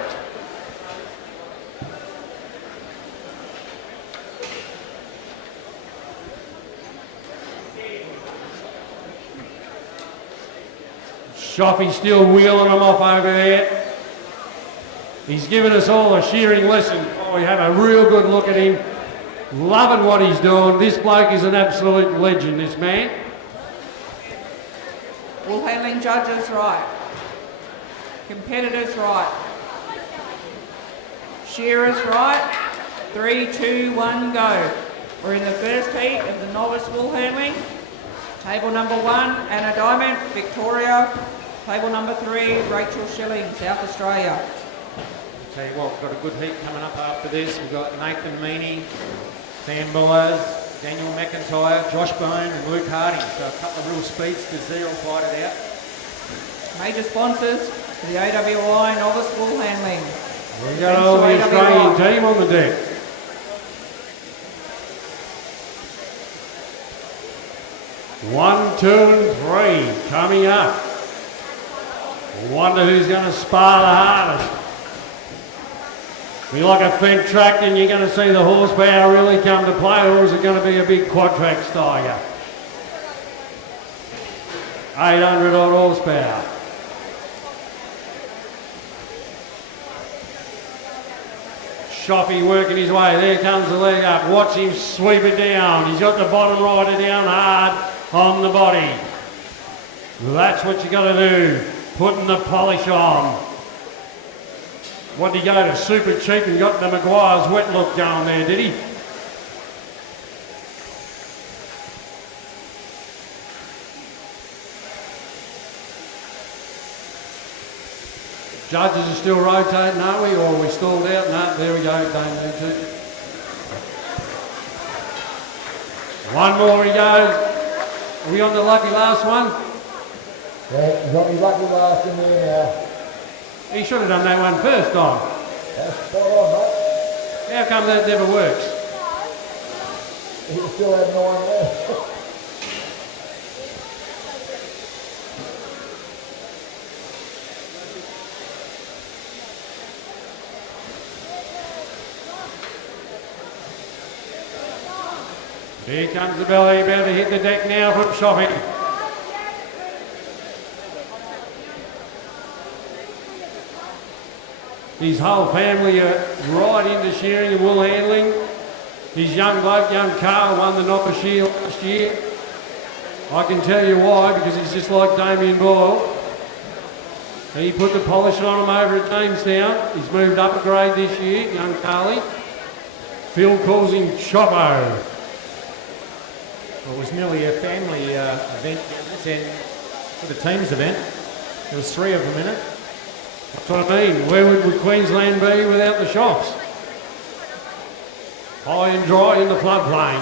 Shoffy's still wheeling them off over there. He's given us all a shearing lesson. Oh, we have a real good look at him. Loving what he's doing. This bloke is an absolute legend, this man. Wool handling judges right. Competitors right. Shearers right. 3, 2, 1, go. We're in the first heat of the novice wool handling. Table number 1, Anna Diamond, Victoria. Table number 3, Rachel Shearing, South Australia. Tell you what, we've got a good heat coming up after this. We've got Nathan Meaney, Sam Bullers, Daniel McIntyre, Josh Bone and Luke Harding. So a couple of real speedsters there will fight it out. Major sponsors for the AWI Novice Wool Handling. We've got all the Australian team on the deck. One, 2 and 3 coming up. Wonder who's going to spar the hardest. Be like a Fendt tractor and you're going to see the horsepower really come to play, or is it going to be a big quad-track Steiger? 800 odd horsepower. Shoffy working his way. There comes the leg up. Watch him sweep it down. He's got the bottom rider down hard on the body. That's what you got to do. Putting the polish on. What did he go to Super Cheap and got the Maguire's wet look going there, did he? Judges are still rotating, aren't we? Or are we stalled out? No, there we go, don't need to. One more he goes. Are we on the lucky last one? Yeah, he's got me lucky last in there now. He should have done that one first, Don. That's spot on, mate. How come that never works? He still had 9 left. Here comes the belly, about to hit the deck now from Shopping. His whole family are right into shearing and wool handling. His young bloke, young Carl, won the Novice Shield last year. I can tell you why, because he's just like Damien Boyle. He put the polish on him over at Jamestown. He's moved up a grade this year, young Carly. Phil calls him Choppo. Well, it was nearly a family event and for the teams event. There was 3 of them in it. That's what I mean. Where would Queensland be without the shops? High and dry in the floodplain.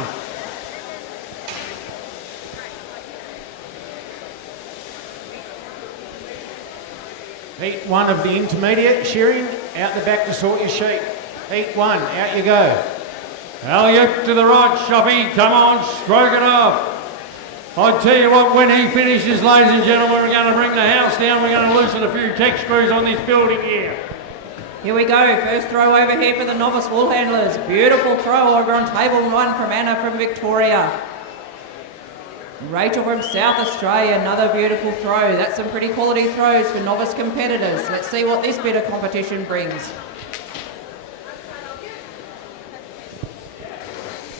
Heat 1 of the intermediate, Shearing, out the back to sort your sheet. Heat 1, out you go. Elliot to the right, Shoppy. Come on, stroke it off. I tell you what, when he finishes, ladies and gentlemen, we're going to bring the house down. We're going to loosen a few tech screws on this building here. Here we go, first throw over here for the novice wool handlers. Beautiful throw over on table 1 from Anna from Victoria. Rachel from South Australia, another beautiful throw. That's some pretty quality throws for novice competitors. Let's see what this bit of competition brings.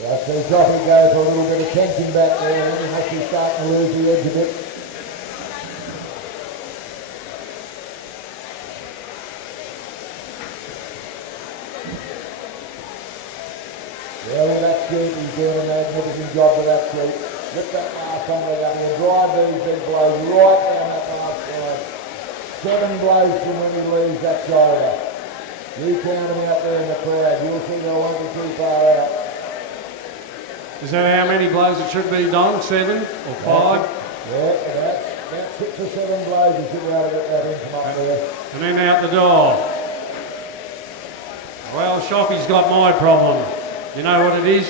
I see Jockey go for a little bit of tension back there, and he must be starting to lose the edge a bit. Yeah, well, that's good. He's doing a magnificent job with that sheet. Lift that last on leg up and drive these big blows right down that last side. 7 blows from when he leaves that shoulder. You count them out there in the crowd. You'll see they won't be too far out. Is that how many blows it should be, Don? 7 or 5? Yeah, about 6 or 7 blows you should be able to get that in from up there. And then out the door. Well, Shoffy's got my problem. You know what it is?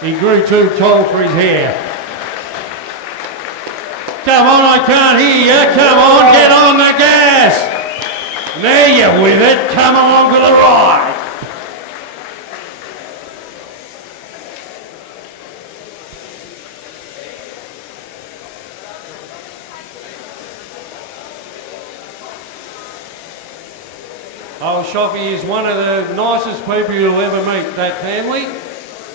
He grew too tall for his hair. Come on, I can't hear you. Come on, get on the gas. There you're with it. Come along for the ride. Oh, Shoffy is one of the nicest people you'll ever meet, that family.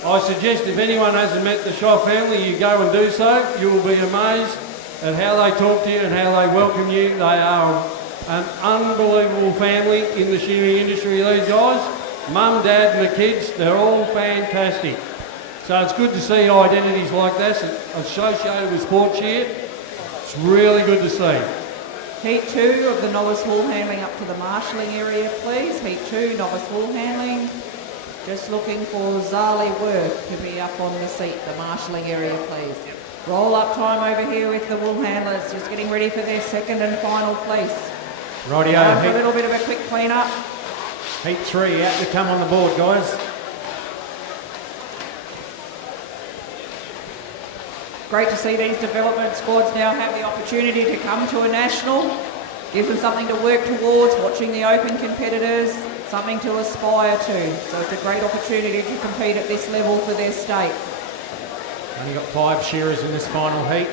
I suggest if anyone hasn't met the Shoff family, you go and do so. You will be amazed at how they talk to you and how they welcome you. They are an unbelievable family in the shearing industry, these guys. Mum, Dad and the kids, they're all fantastic. So it's good to see identities like that associated with sport shear. It's really good to see. Heat 2 of the novice wool handling up to the marshalling area, please. Heat 2, novice wool handling. Just looking for Zali Work to be up on the seat, the marshalling area, please. Roll up time over here with the wool handlers, just getting ready for their second and final place. Rightio. For a little bit of a quick clean up. Heat 3 out to come on the board, guys. Great to see these development squads now have the opportunity to come to a national. Gives them something to work towards, watching the open competitors, something to aspire to. So it's a great opportunity to compete at this level for their state. Only got 5 shearers in this final heat.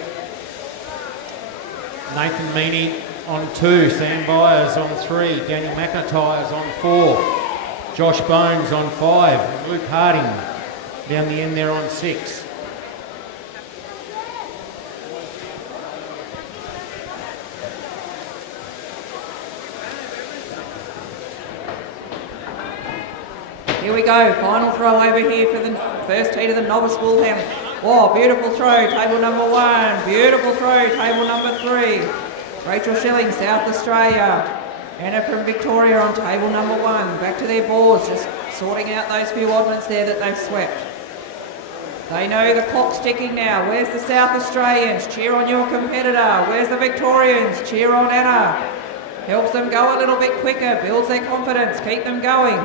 Nathan Meaney on 2, Sam Byers on 3, Danny McIntyre's on 4, Josh Bones on 5, and Luke Harding down the end there on 6. Here we go, final throw over here for the first heat of the novice wool handling. Oh, beautiful throw, table number 1. Beautiful throw, table number 3. Rachel Schilling, South Australia. Anna from Victoria on table number 1. Back to their boards, just sorting out those few oddments there that they've swept. They know the clock's ticking now. Where's the South Australians? Cheer on your competitor. Where's the Victorians? Cheer on Anna. Helps them go a little bit quicker, builds their confidence, keep them going.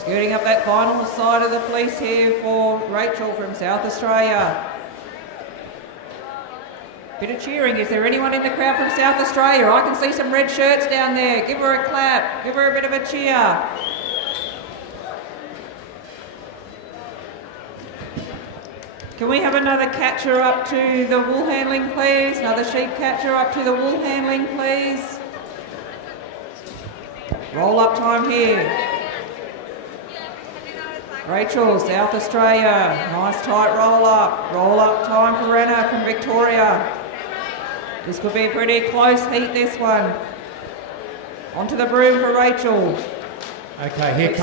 Skirting up that final side of the fleece here for Rachel from South Australia. Bit of cheering. Is there anyone in the crowd from South Australia? I can see some red shirts down there. Give her a clap. Give her a bit of a cheer. Can we have another catcher up to the wool handling, please? Another sheep catcher up to the wool handling, please. Roll up time here. Rachel, South Australia. Nice tight roll up. Roll up time for Renna from Victoria. This could be a pretty close heat, this one. Onto the broom for Rachel. Okay, here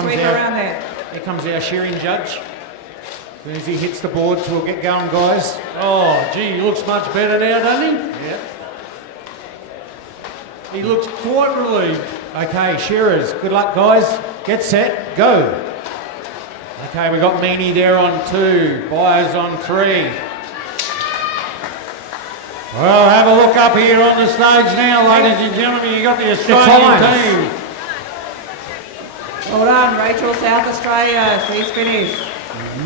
comes our shearing judge. As soon as he hits the boards, we'll get going, guys. Oh, gee, he looks much better now, doesn't he? Yep. He looks quite relieved. Okay, shearers, good luck, guys. Get set, go. Okay, we got Meanie there on 2, Byers on 3. Well, have a look up here on the stage now, ladies and gentlemen. You got the Australian team. Well done, Rachel, South Australia. She's finished.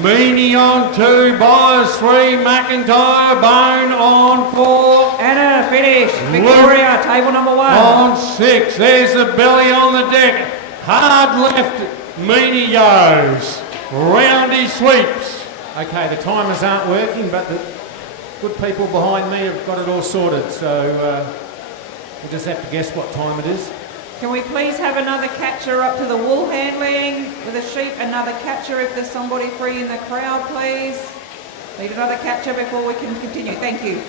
Meanie on 2, Byers 3, McIntyre, Bone on 4. Anna finished. Victoria, table number 1. On 6, there's the belly on the deck. Hard left, Meanie goes. Round he sweeps. Okay, the timers aren't working, but the good people behind me have got it all sorted, so we'll just have to guess what time it is. Can we please have another catcher up to the wool handling with a sheep? Another catcher if there's somebody free in the crowd, please. Need another catcher before we can continue. Thank you.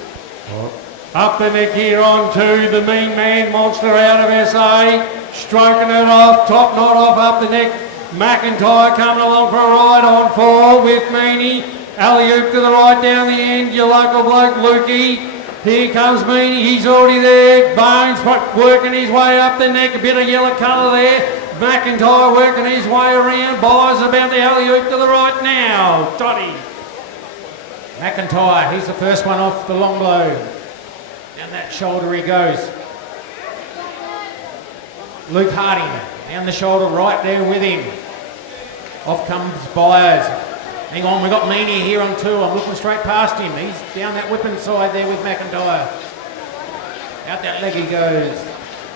Up the neck here on 2, the mean man, Monster out of SA. Stroking it off, top knot off up the neck. McIntyre coming along for a ride on 4 with Meanie. Alley-oop to the right down the end, your local bloke Lukey. Here comes Meanie, he's already there. Bones working his way up the neck, a bit of yellow colour there. McIntyre working his way around. Byers about the alley-oop to the right now. Toddy. McIntyre, he's the first one off the long blow. Down that shoulder he goes. Luke Harding, down the shoulder right there with him. Off comes Byers. Hang on, we've got Meanie here on 2. I'm looking straight past him. He's down that whipping side there with McIntyre. Out that leg he goes.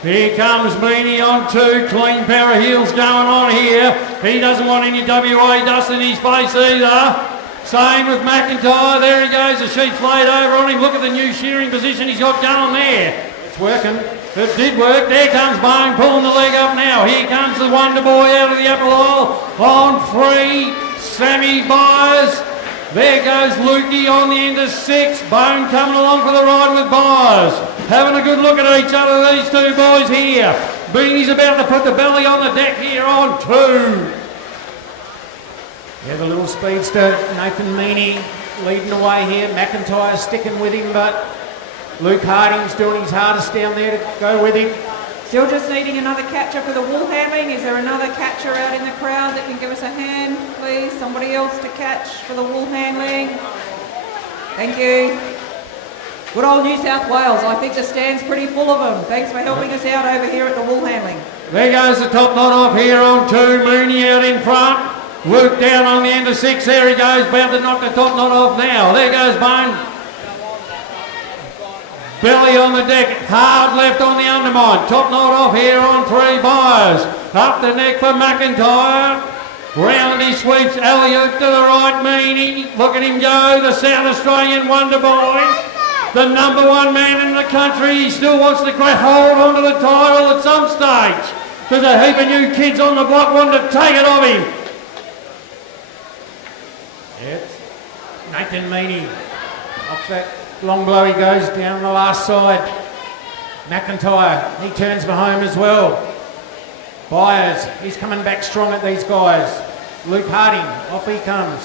Here comes Meanie on 2. Clean pair of heels going on here. He doesn't want any WA dust in his face either. Same with McIntyre. There he goes. The sheet's laid over on him. Look at the new shearing position he's got going there. It's working. It did work. There comes Bone pulling the leg up now. Here comes the Wonder Boy out of the upper aisle on 3. Sammy Byers. There goes Lukey on the end of 6. Bone coming along for the ride with Byers. Having a good look at each other, these two boys here. Beanie's about to put the belly on the deck here on 2. Yeah, the little speedster, Nathan Meanie, leading away here. McIntyre sticking with him, but Luke Harding's doing his hardest down there to go with him. Still just needing another catcher for the wool handling. Is there another catcher out in the crowd that can give us a hand, please? Somebody else to catch for the wool handling. Thank you. Good old New South Wales. I think the stand's pretty full of them. Thanks for helping us out over here at the wool handling. There goes the top knot off here on 2. Mooney out in front. Luke down on the end of 6. There he goes. Bound to knock the top knot off now. There goes Bone. Belly on the deck, hard left on the undermine. Top knot off here on 3. Byers. Up the neck for McIntyre. Round he sweeps, alley-oop to the right, Meanie. Look at him go, the South Australian Wonder Boy. The number 1 man in the country. He still wants to hold onto the title at some stage. There's a heap of new kids on the block wanting to take it off him. Yep. Nathan Meanie off that long blow he goes down the last side. McIntyre, he turns for home as well. Byers, he's coming back strong at these guys. Luke Harding, off he comes.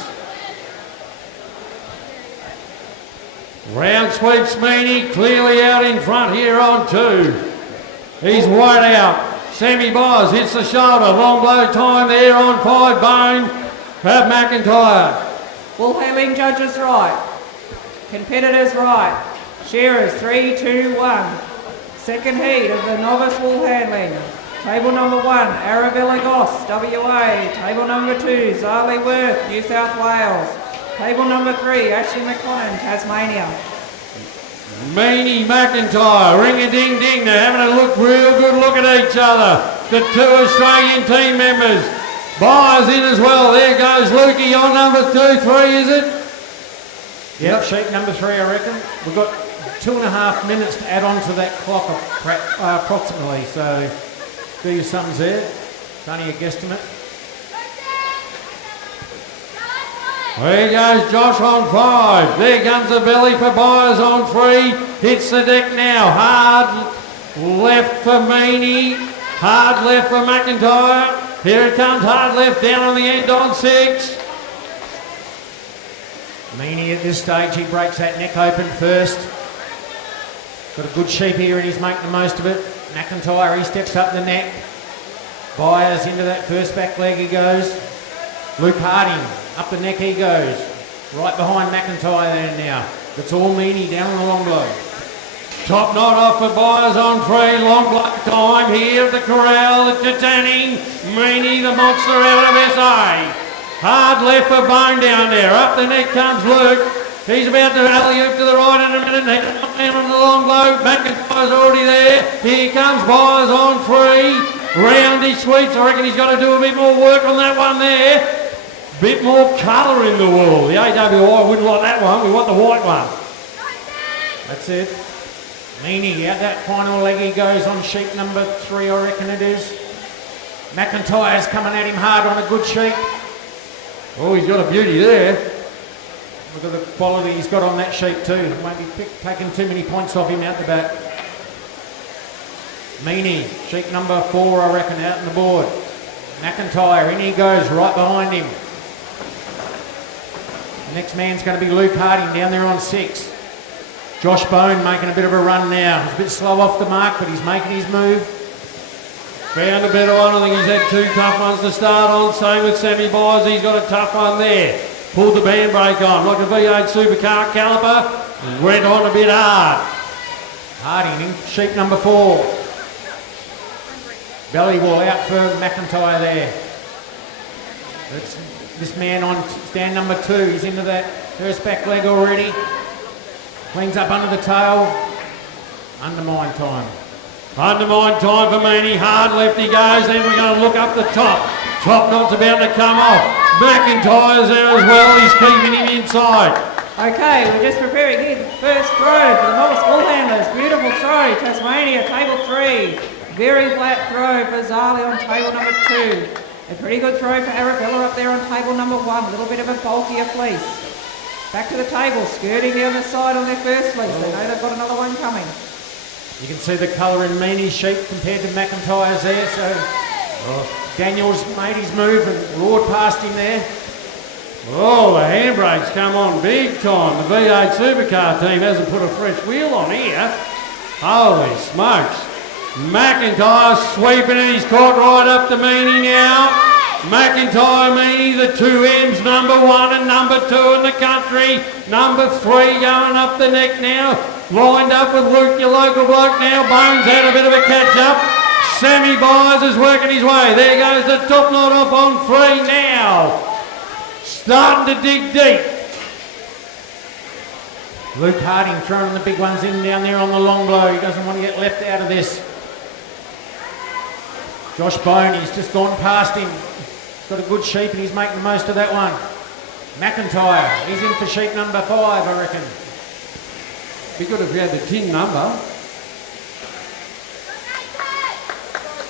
Round sweeps Meanie, clearly out in front here on 2. He's wide out. Sammy Byers hits the shoulder. Long blow time there on 5. Bone. Have McIntyre. Wool handling judges right. Competitors right. Shearers 3, 2, 1. Second heat of the novice wool handling. Table number 1, Arabella Goss, WA. Table number 2, Zali Worth, New South Wales. Table number 3, Ashley McConnell, Tasmania. Meanie, McIntyre, ring-a-ding-ding. They're having a real good look at each other. The 2 Australian team members. Byers in as well. There goes Lukey on number 2, 3, is it? Yep, sheet number 3, I reckon. We've got 2.5 minutes to add on to that clock approximately, so Do your sums there. It's only a guesstimate. There goes Josh on 5. There comes the belly for Byers on 3. Hits the deck now. Hard left for Meany. Hard left for McIntyre. Here it comes, hard left down on the end on 6. Meany at this stage, he breaks that neck open first. Got a good sheep here and he's making the most of it. McIntyre, he steps up the neck. Byers into that first back leg he goes. Luke Harding, up the neck he goes. Right behind McIntyre there now. It's all Meany down on the long blow. Top knot off for Byers on 3. Long block time here at the corral at Titani. Meany the monster out of SA. Hard left for Bone down there. Up the neck comes Luke. He's about to alley-oop to the right in a minute. Down on the long blow. McIntyre's already there. Here comes Byers on 3. Round he sweeps. I reckon he's got to do a bit more work on that one there. Bit more colour in the wool. The AWI wouldn't like that one. We want the white one. That's it. Meany out that final leg he goes on sheep number 3, I reckon it is. McIntyre's coming at him hard on a good sheep. Oh, he's got a beauty there. Look at the quality he's got on that sheep too. Won't be taking too many points off him out the back. Meany, sheep number 4 I reckon out on the board. McIntyre, in he goes right behind him. The next man's going to be Luke Harding down there on 6. Josh Bone making a bit of a run now. He's a bit slow off the mark, but he's making his move. Found a better one. I think he's had 2 tough ones to start on. Same with Sammy Byers. He's got a tough one there. Pulled the band brake on. Like a V8 supercar caliper. And went on a bit hard. Harding in sheep number 4. Belly wall out for McIntyre there. That's this man on stand number 2. He's into that first back leg already. Cleans up under the tail. Undermine time. Undermine time for Meany. Hard left he goes. Then we're going to look up the top. Top knot's about to come off. McIntyre's there as well. He's keeping him inside. Okay, we're just preparing here the first throw for the novice bull handlers. Beautiful throw, Tasmania, table 3. Very flat throw for Zali on table number 2. A pretty good throw for Arabella up there on table number 1. A little bit of a bulkier fleece. Back to the table, skirting down the side on their first fleece. They know they've got another one coming. You can see the colour in Meany's sheep compared to McIntyre's there. So Daniel's made his move and roared past him there. Oh, the handbrakes come on big time. The V8 supercar team hasn't put a fresh wheel on here. Holy smokes. McIntyre sweeping it. He's caught right up to Meany now. McIntyre, Meany, the 2 M's, number 1 and number 2 in the country. Number 3 going up the neck now. Lined up with Luke, your local bloke now. Bones had a bit of a catch up. Sammy Byers is working his way. There goes the top knot off on 3 now. Starting to dig deep. Luke Harding throwing the big ones in down there on the long blow. He doesn't want to get left out of this. Josh Bone, he's just gone past him. He's got a good sheep and he's making the most of that one. McIntyre, he's in for sheep number 5, I reckon. Be good if you had the tin number.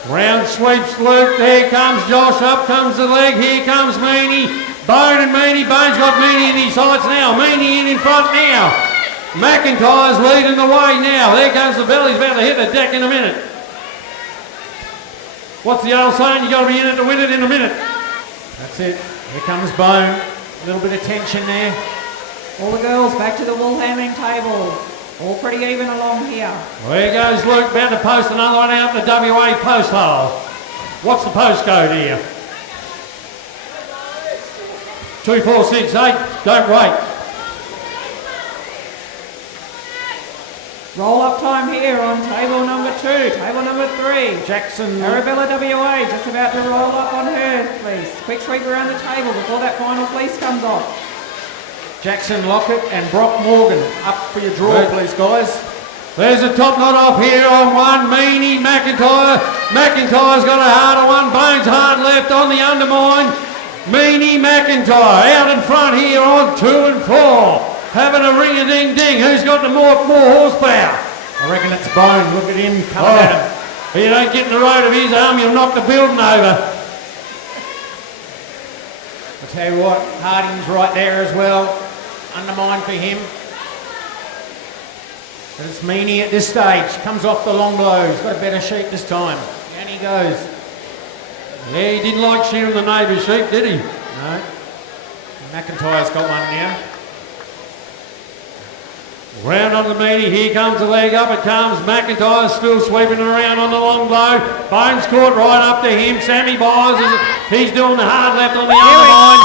Round sweeps Luke. There comes Josh. Up comes the leg. Here comes Meany. Bone and Meany. Bone's got Meany in his sights now. Meany in front now. McIntyre's leading the way now. There goes the belly. He's about to hit the deck in a minute. What's the old saying? You got to be in it to win it in a minute. That's it. Here comes Bone. A little bit of tension there. All the girls back to the wool handling table. All pretty even along here. There goes Luke, about to post another one out the WA post hole. What's the postcode here? 2468. Don't wait. Roll up time here on table number 2, table number 3. Jackson. Arabella WA just about to roll up on her fleece. Quick sweep around the table before that final fleece comes off. Jackson Lockett and Brock Morgan up for your draw, please, guys. There's a top knot off here on 1. Meany, McIntyre. McIntyre's got a harder one. Bones hard left on the undermine. Meany, McIntyre out in front here on 2 and 4. Having a ring-a-ding-ding. Who's got the more horsepower? I reckon it's Bone. Look at him coming at him. If you don't get in the road of his arm, you'll knock the building over. I'll tell you what, Harding's right there as well. Undermine for him. But it's Meany at this stage. Comes off the long blow. He's got a better sheep this time. Down he goes. Yeah, he didn't like shearing the neighbour's sheep, did he? No. McIntyre's got one now. Round on the Meany, here comes the leg up, it comes. McIntyre still sweeping around on the long blow. Bones caught right up to him. Sammy Byers, he's doing the hard left on the underline.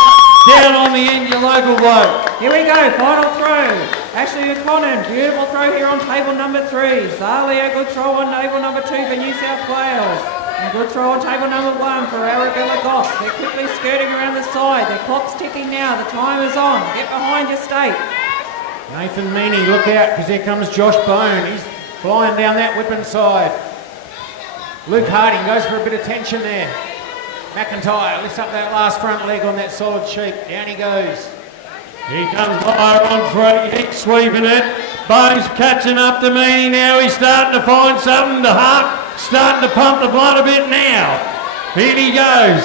Down on the end, your local bloke. Here we go, final throw. Ashley O'Connor, beautiful throw here on table number 3. Zalia, good throw on table number 2 for New South Wales. And good throw on table number 1 for Arabella Goss. They're quickly skirting around the side. The clock's ticking now, the time is on. Get behind your state. Nathan Meany, look out, because here comes Josh Bone. He's flying down that whipping side. Luke Harding goes for a bit of tension there. McIntyre lifts up that last front leg on that solid sheep. Down he goes. Here comes Meyer on 3, he's sweeping it. Bones catching up to Meany now, he's starting to find something. The heart starting to pump the blood a bit now. In he goes.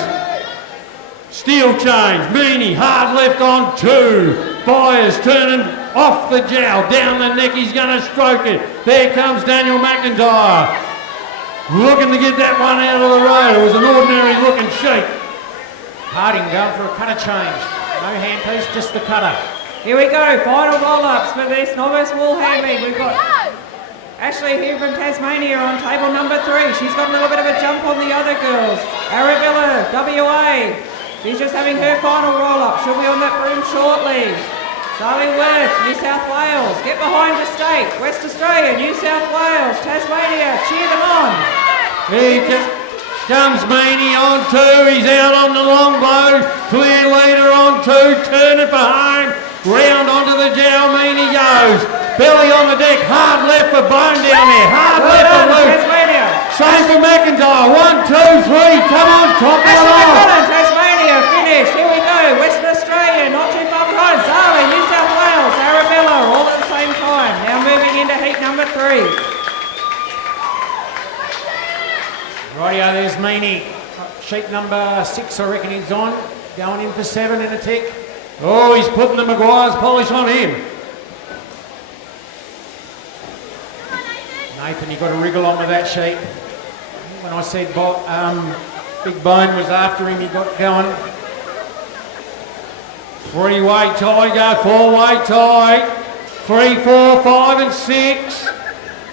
Steel change, Meany, hard left on 2. Byers turning off the jowl, down the neck, he's going to stroke it. There comes Daniel McIntyre. Looking to get that one out of the road. It was an ordinary looking sheep. Harding going for a cutter change. No handpiece, just the cutter. Here we go, final roll-ups for this novice wool handling. We've got Ashley here from Tasmania on table number 3. She's got a little bit of a jump on the other girls. Arabella, WA. She's just having her final roll-up. She'll be on that broom shortly. Darling Worth, New South Wales. Get behind the state. West Australia, New South Wales, Tasmania. Cheer them on. Here comes Meany on 2. He's out on the long blow. Clear leader on 2. Turn it for home. Round onto the jowl. Meany goes. Belly on the deck. Hard left for Bone down there. Hard Well left for done, Luke. Tasmania. Same for McIntyre. 1, 2, 3. Come on, top it Ashley off. McConnell, Tasmania, finish. Here we go. Western Australia, not too far behind. Zali, New South Wales, Arabella, all at the same time. Now moving into heat number 3. Rightio, there's Meany. Sheep number 6, I reckon he's on. Going in for 7 in a tick. Oh, he's putting the Maguire's polish on him. Nathan, you've got to wriggle on with that sheep. When I said Big Bone was after him, he got going. 3-way Tiger, 4-way tie. 3, 4, 5 and 6.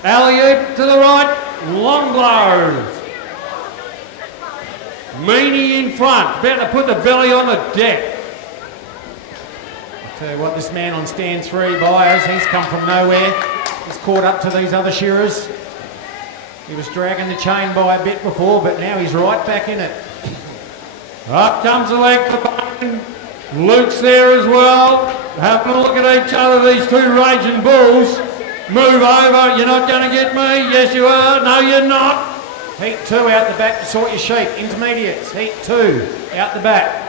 Alley-oop to the right. Long blow. Meany in front. About to put the belly on the deck. I'll tell you what, this man on stand 3, Byers, he's come from nowhere. He's caught up to these other shearers. He was dragging the chain by a bit before, but now he's right back in it. Up comes the leg for Bone. Luke's there as well. Having a look at each other, these 2 raging bulls. Move over. You're not going to get me. Yes, you are. No, you're not. Heat 2 out the back to sort your sheep. Intermediates, heat 2 out the back.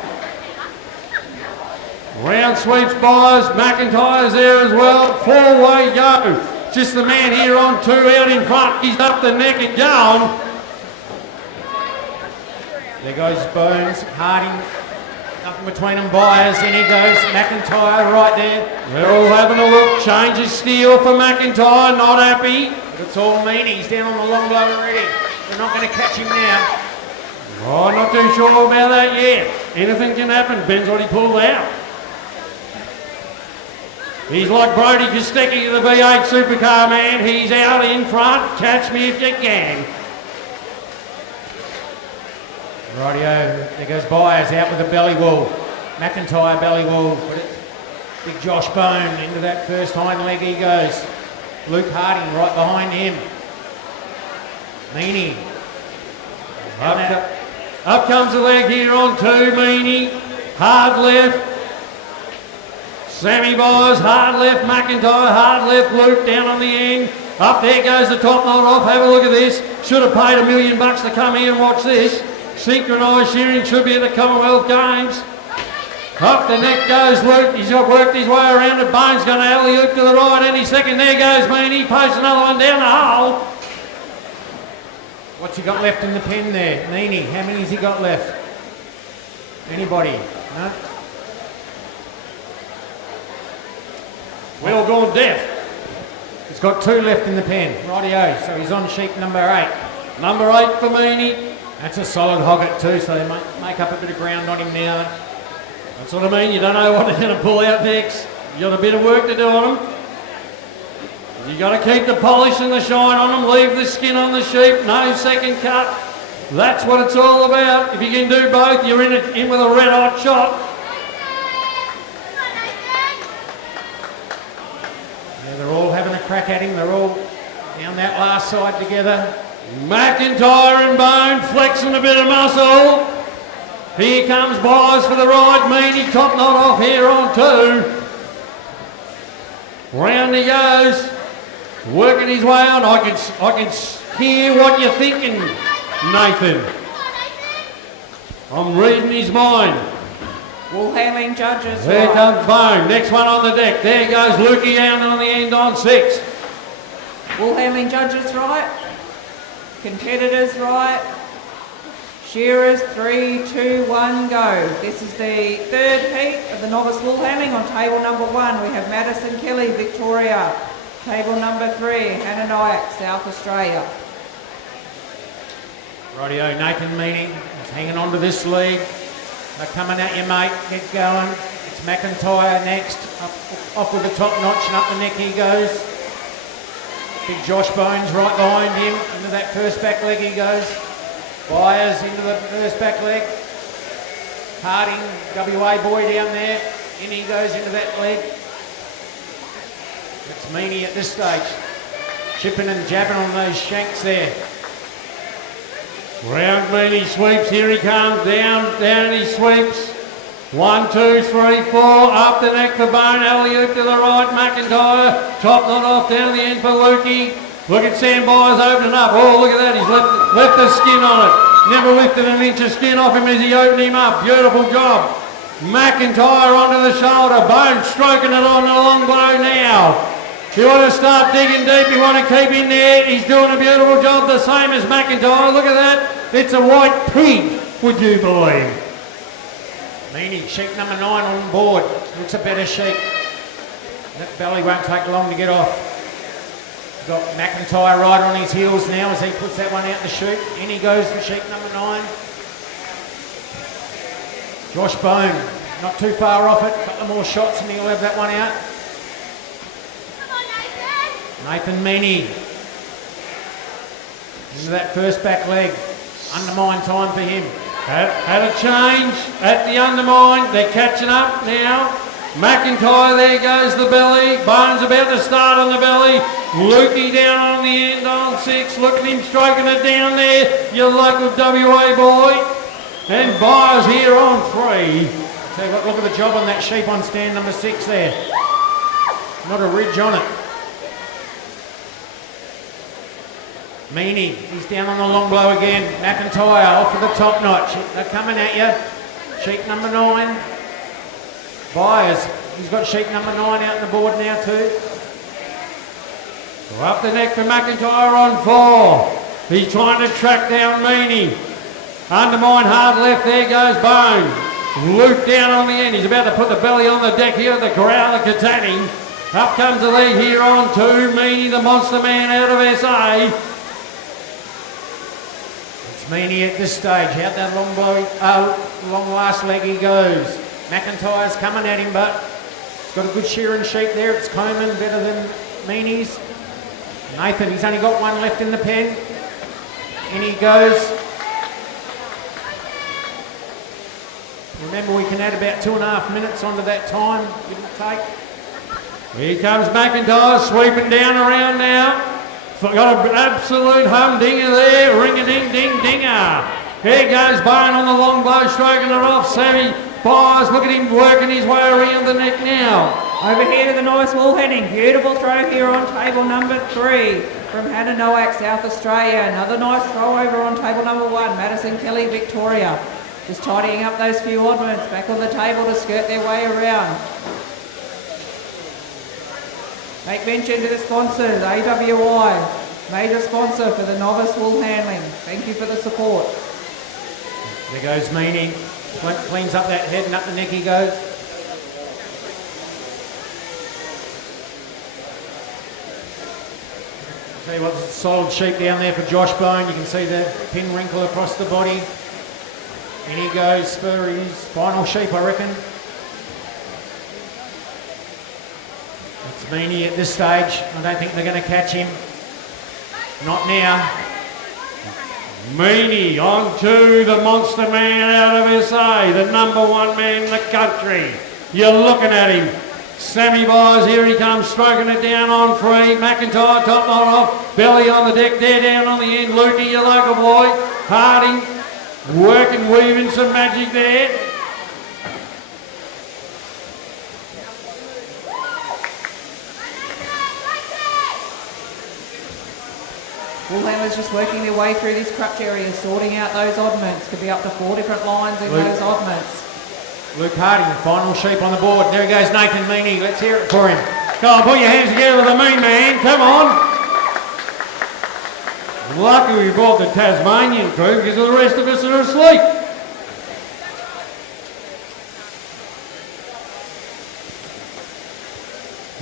Round sweeps Byers. McIntyre's there as well. 4-way go. Just the man here on 2 out in front. He's up the neck and going. There goes Bones, Harding, nothing between them. Byers, in he goes. McIntyre right there. They're all having a look. Change of steel for McIntyre. Not happy. But it's all Meany. He's down on the long blow already. They're not going to catch him now. Oh, not too sure about that yet. Anything can happen. Depends what he pulls out. He's like Brody Kostecki, the V8 supercar man. He's out in front. Catch me if you can. Rightio, there goes Byers out with a belly wool. McIntyre belly wool. Put it. Big Josh Bone into that first hind leg he goes. Luke Harding right behind him. Meany. Up comes the leg here on 2, Meany. Hard left. Sammy Byers, hard left. McIntyre, hard left. Luke down on the end. Up there goes the top knot off. Have a look at this. Should have paid $1 million to come here and watch this. Synchronised shearing should be at the Commonwealth Games. Up the neck goes Luke. He's worked his way around it. Bone's going to alley-oop to the right any second. There goes Meany. Posts another one down the hole. What's What's he got left in the pen there? Meanie, how many's he got left? Anybody? No? We all gone deaf. He's got 2 left in the pen. Rightio, so he's on sheep number 8. Number 8 for Meanie. That's a solid hogget too, so they make up a bit of ground on him now. That's what I mean, you don't know what they're going to pull out next. You got a bit of work to do on them. You got to keep the polish and the shine on them, leave the skin on the sheep, no second cut. That's what it's all about. If you can do both, you're in with a red hot shot. Yeah, they're all having a crack at him. They're all down that last side together. McIntyre and Bone flexing a bit of muscle. Here comes Byers for the ride. Meanie top knot off here on 2. Round he goes. Working his way on. I can hear what you're thinking, Nathan. I'm reading his mind. Wool handling judges. There right. comes Bone. Next one on the deck. There goes Lukey down on the end on 6. Wool handling judges right. Competitors right. Shearers 3, 2, 1, go. This is the 3rd heat of the novice wool handling. On table number 1 we have Madison Kelly, Victoria. Table number 3, Hannah Nyack, South Australia. Rightio, Nathan Meanie is hanging on to this lead. They're coming at you, mate. Get going. It's McIntyre next. Off with the top notch and up the neck he goes. Big Josh Bones right behind him. Into that first back leg he goes. Byers into the first back leg. Harding, WA boy down there. In he goes into that leg. It's Meanie at this stage. Chipping and jabbing on those shanks there. Round Meanie sweeps. Here he comes. Down and he sweeps. 1, 2, 3, 4. Up the neck for Bone. Alley-oop to the right. McIntyre. Top knot off down the end for Lukey. Look at Sam Byers opening up. Oh, look at that. He's left the skin on it. Never lifted an inch of skin off him as he opened him up. Beautiful job. McIntyre onto the shoulder. Bone stroking it on the long blow now. You want to start digging deep. You want to keep in there. He's doing a beautiful job. The same as McIntyre. Look at that. It's a white pig, would you believe? Meanie, sheep number 9 on board. Looks a better sheep. That belly won't take long to get off. Got McIntyre right on his heels now as he puts that one out to shoot. In he goes for sheep number 9. Josh Bone, not too far off it. A couple more shots and he'll have that one out. Nathan Meanie. Into that first back leg. Undermine time for him. Had a change at the undermine. They're catching up now. McIntyre, there goes the belly. Bones about to start on the belly. Lukey down on the end on 6. Look at him stroking it down there. Your local WA boy. And Byers here on 3. Tell you what, look at the job on that sheep on stand number 6 there. Not a ridge on it. Meanie, he's down on the long blow again. McIntyre off with the top notch. They're coming at you. Sheep number 9. Byers, he's got sheep number 9 out on the board now too. Up the neck for McIntyre on 4. He's trying to track down Meanie. Undermine hard left, there goes Bone. Loop down on the end. He's about to put the belly on the deck here at the corral of Katani. Up comes the leg here on 2. Meanie, the monster man out of SA. Meanie at this stage, out that long blow, long last leg he goes. McIntyre's coming at him, but he's got a good shearing sheep there. It's Coleman, better than Meanie's. Nathan, he's only got 1 left in the pen. In he goes. Remember, we can add about 2.5 minutes onto that time, give and take. Here comes McIntyre sweeping down around now. Got an absolute humdinger there, ring-a-ding-ding-dinger. Here goes Bone on the long blow, stroking it off. Sammy Byers, look at him working his way around the neck now. Over here to the novice wool handling. Beautiful throw here on table number 3 from Hannah Nyack, South Australia. Another nice throw over on table number 1, Madison Kelly, Victoria. Just tidying up those few oddments back on the table to skirt their way around. Make mention to the sponsors, AWI, Major sponsor for the novice wool handling. Thank you for the support. There goes Meany. Cleans up that head and up the neck he goes. Tell you what, there's a solid sheep down there for Josh Bone. You can see the pin wrinkle across the body. And he goes for his final sheep, I reckon. It's Meany at this stage. I don't think they're going to catch him. Not now. Meany on to the monster man out of SA, the number one man in the country. You're looking at him. Sammy Byers, here he comes, stroking it down on free. McIntyre, top knot off, belly on the deck, there down on the end. Lukey, your local boy. Harding, working, weaving some magic there. Wool handlers just working their way through this crutch area, sorting out those oddments. Could be up to 4 different lines in those oddments. Luke Harding, final sheep on the board. There he goes, Nathan Meany. Let's hear it for him. Go on, put your hands together with the mean man. Come on. Lucky we brought the Tasmanian crew because the rest of us are asleep.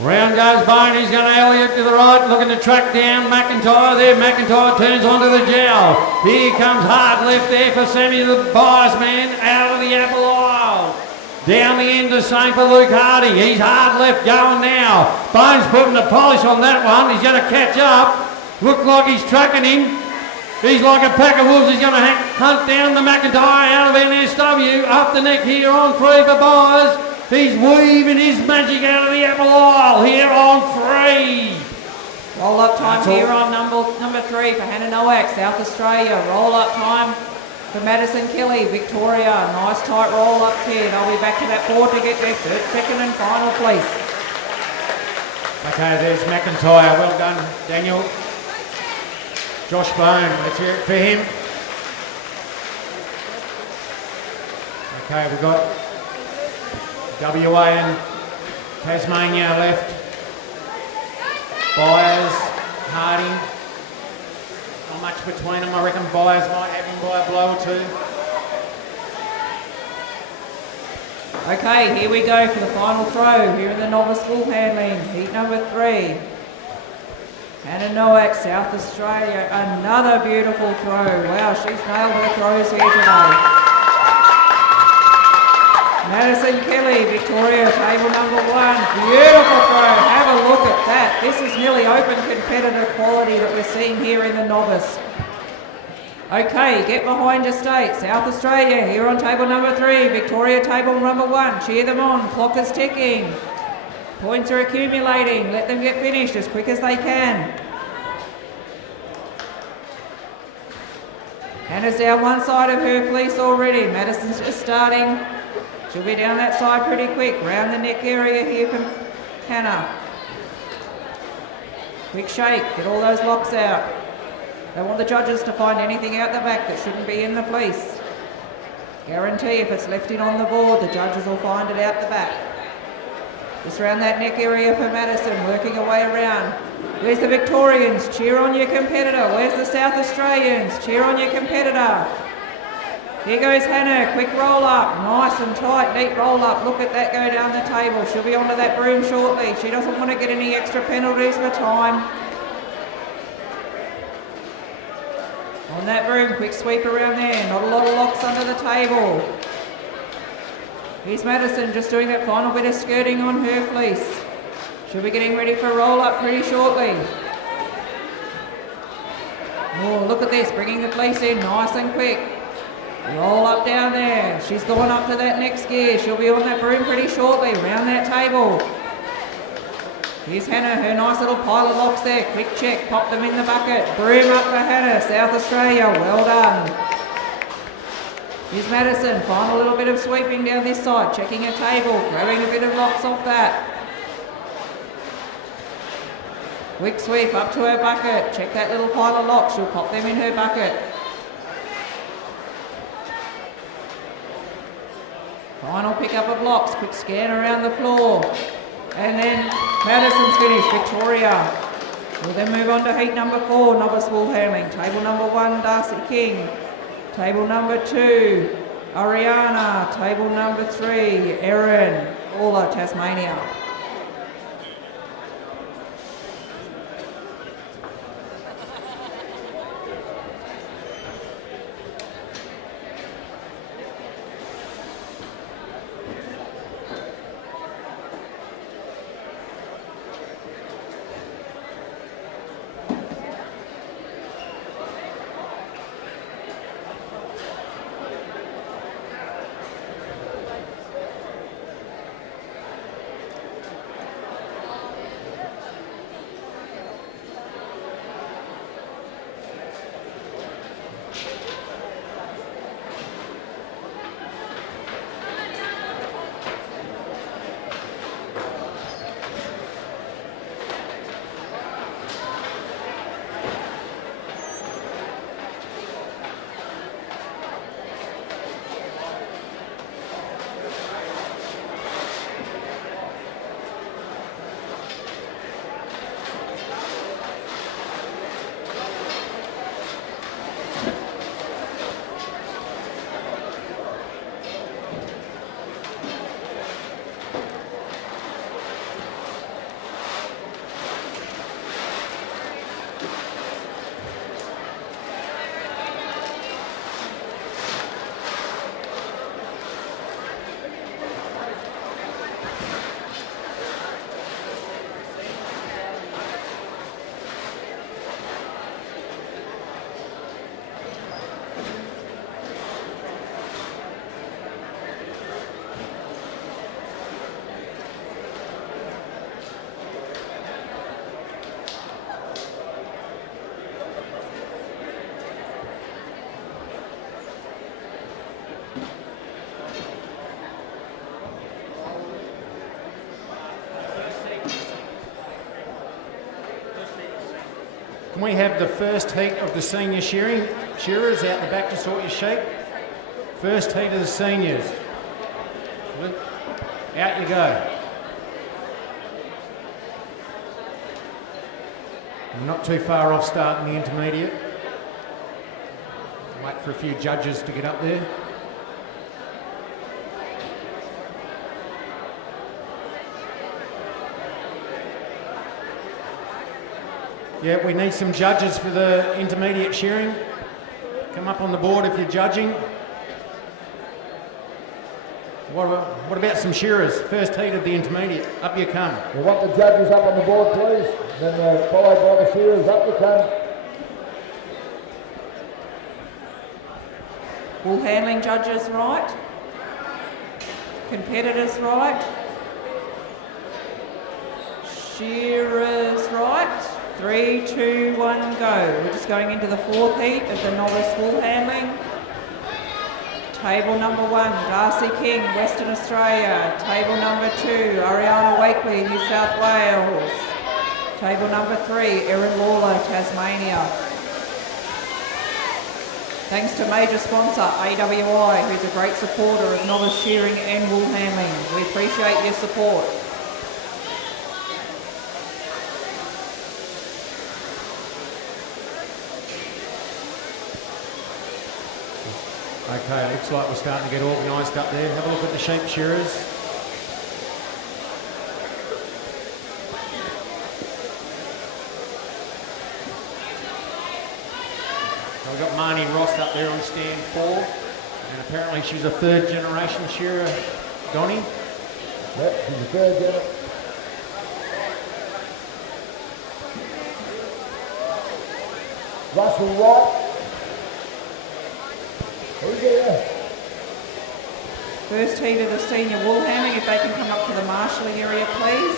Round goes Bone, he's going to Elliott to the right, looking to track down McIntyre there. McIntyre turns onto the jowl. Here comes hard left there for Sammy the Bias man out of the apple aisle. Down the end the same for Luke Harding. He's hard left going now. Bone's putting the polish on that one. He's going to catch up. Looks like he's tracking him. He's like a pack of wolves. He's going to hunt down the McIntyre out of NSW. Up the neck here on free for Byers. He's weaving his magic out of the apple aisle here on free. Roll up time here on number 3 for Hannah Nowak, South Australia. Roll up time for Madison Kelly, Victoria. Nice tight roll up here. They'll be back to that board to get their second and final place. Okay, there's McIntyre. Well done, Daniel. Josh Bone, let's hear it for him. Okay, we've got WA and Tasmania left. Byers, Harding. Not much between them. I reckon Byers might have him by a blow or two. Okay, here we go for the final throw here in the novice wool handling. Heat number 3. Hannah Nowak, South Australia. Another beautiful throw. Wow, she's nailed her throws here today. Madison Kelly, Victoria, table number 1. Beautiful throw. Have a look at that. This is nearly open competitor quality that we're seeing here in the novice. Okay, get behind your state. South Australia here on table number 3. Victoria, table number 1. Cheer them on. Clock is ticking. Points are accumulating. Let them get finished as quick as they can. Hannah's down one side of her fleece already. Madison's just starting. She'll be down that side pretty quick. Round the neck area here from Hannah. Quick shake, get all those locks out. They want the judges to find anything out the back that shouldn't be in the fleece. Guarantee if it's left in on the board, the judges will find it out the back. Just around that neck area for Madison, working her way around. Where's the Victorians? Cheer on your competitor. Where's the South Australians? Cheer on your competitor. Here goes Hannah, quick roll up, nice and tight, neat roll up. Look at that go down the table. She'll be onto that broom shortly. She doesn't want to get any extra penalties for time. On that broom, quick sweep around there. Not a lot of locks under the table. Here's Madison just doing that final bit of skirting on her fleece. She'll be getting ready for roll up pretty shortly. Oh, look at this, bringing the fleece in nice and quick. Roll up down there. She's going up to that next gear. She'll be on that broom pretty shortly, round that table. Here's Hannah, her nice little pile of locks there. Quick check, pop them in the bucket. Broom up for Hannah, South Australia, well done. Here's Madison, final little bit of sweeping down this side, checking her table, grabbing a bit of locks off that. Quick sweep up to her bucket, check that little pile of locks, she'll pop them in her bucket. Final pickup of locks, quick scan around the floor. And then Madison's finished, Victoria. We then move on to heat number 4, novice wool handling. Table number 1, Darcy King. Table number 2, Ariana. Table number 3, Erin, Lawler, Tasmania. Can we have the first heat of the senior shearers out the back to sort your sheep? First heat of the seniors. Out you go. Not too far off starting the intermediate. Wait for a few judges to get up there. Yeah, we need some judges for the intermediate shearing. Come up on the board if you're judging. What about some shearers? First heat of the intermediate. Up you come. We want the judges up on the board, please. Then followed by the shearers. Up you come. Wool handling judges right. Competitors right. Shearers right. 3, 2, 1, go. We're just going into the 4th heat of the novice wool handling. Table number 1, Darcy King, Western Australia. Table number 2, Ariana Wakely, New South Wales. Table number 3, Erin Lawler, Tasmania. Thanks to major sponsor AWI, who's a great supporter of novice shearing and wool handling. We appreciate your support. Okay, looks like we're starting to get organised up there. Have a look at the sheep shearers. So we've got Marnie Ross up there on stand 4, and apparently she's a 3rd generation shearer, Donnie. Yep, she's a 3rd generation. Russell White. First heat of the senior wool handling, if they can come up to the marshalling area, please.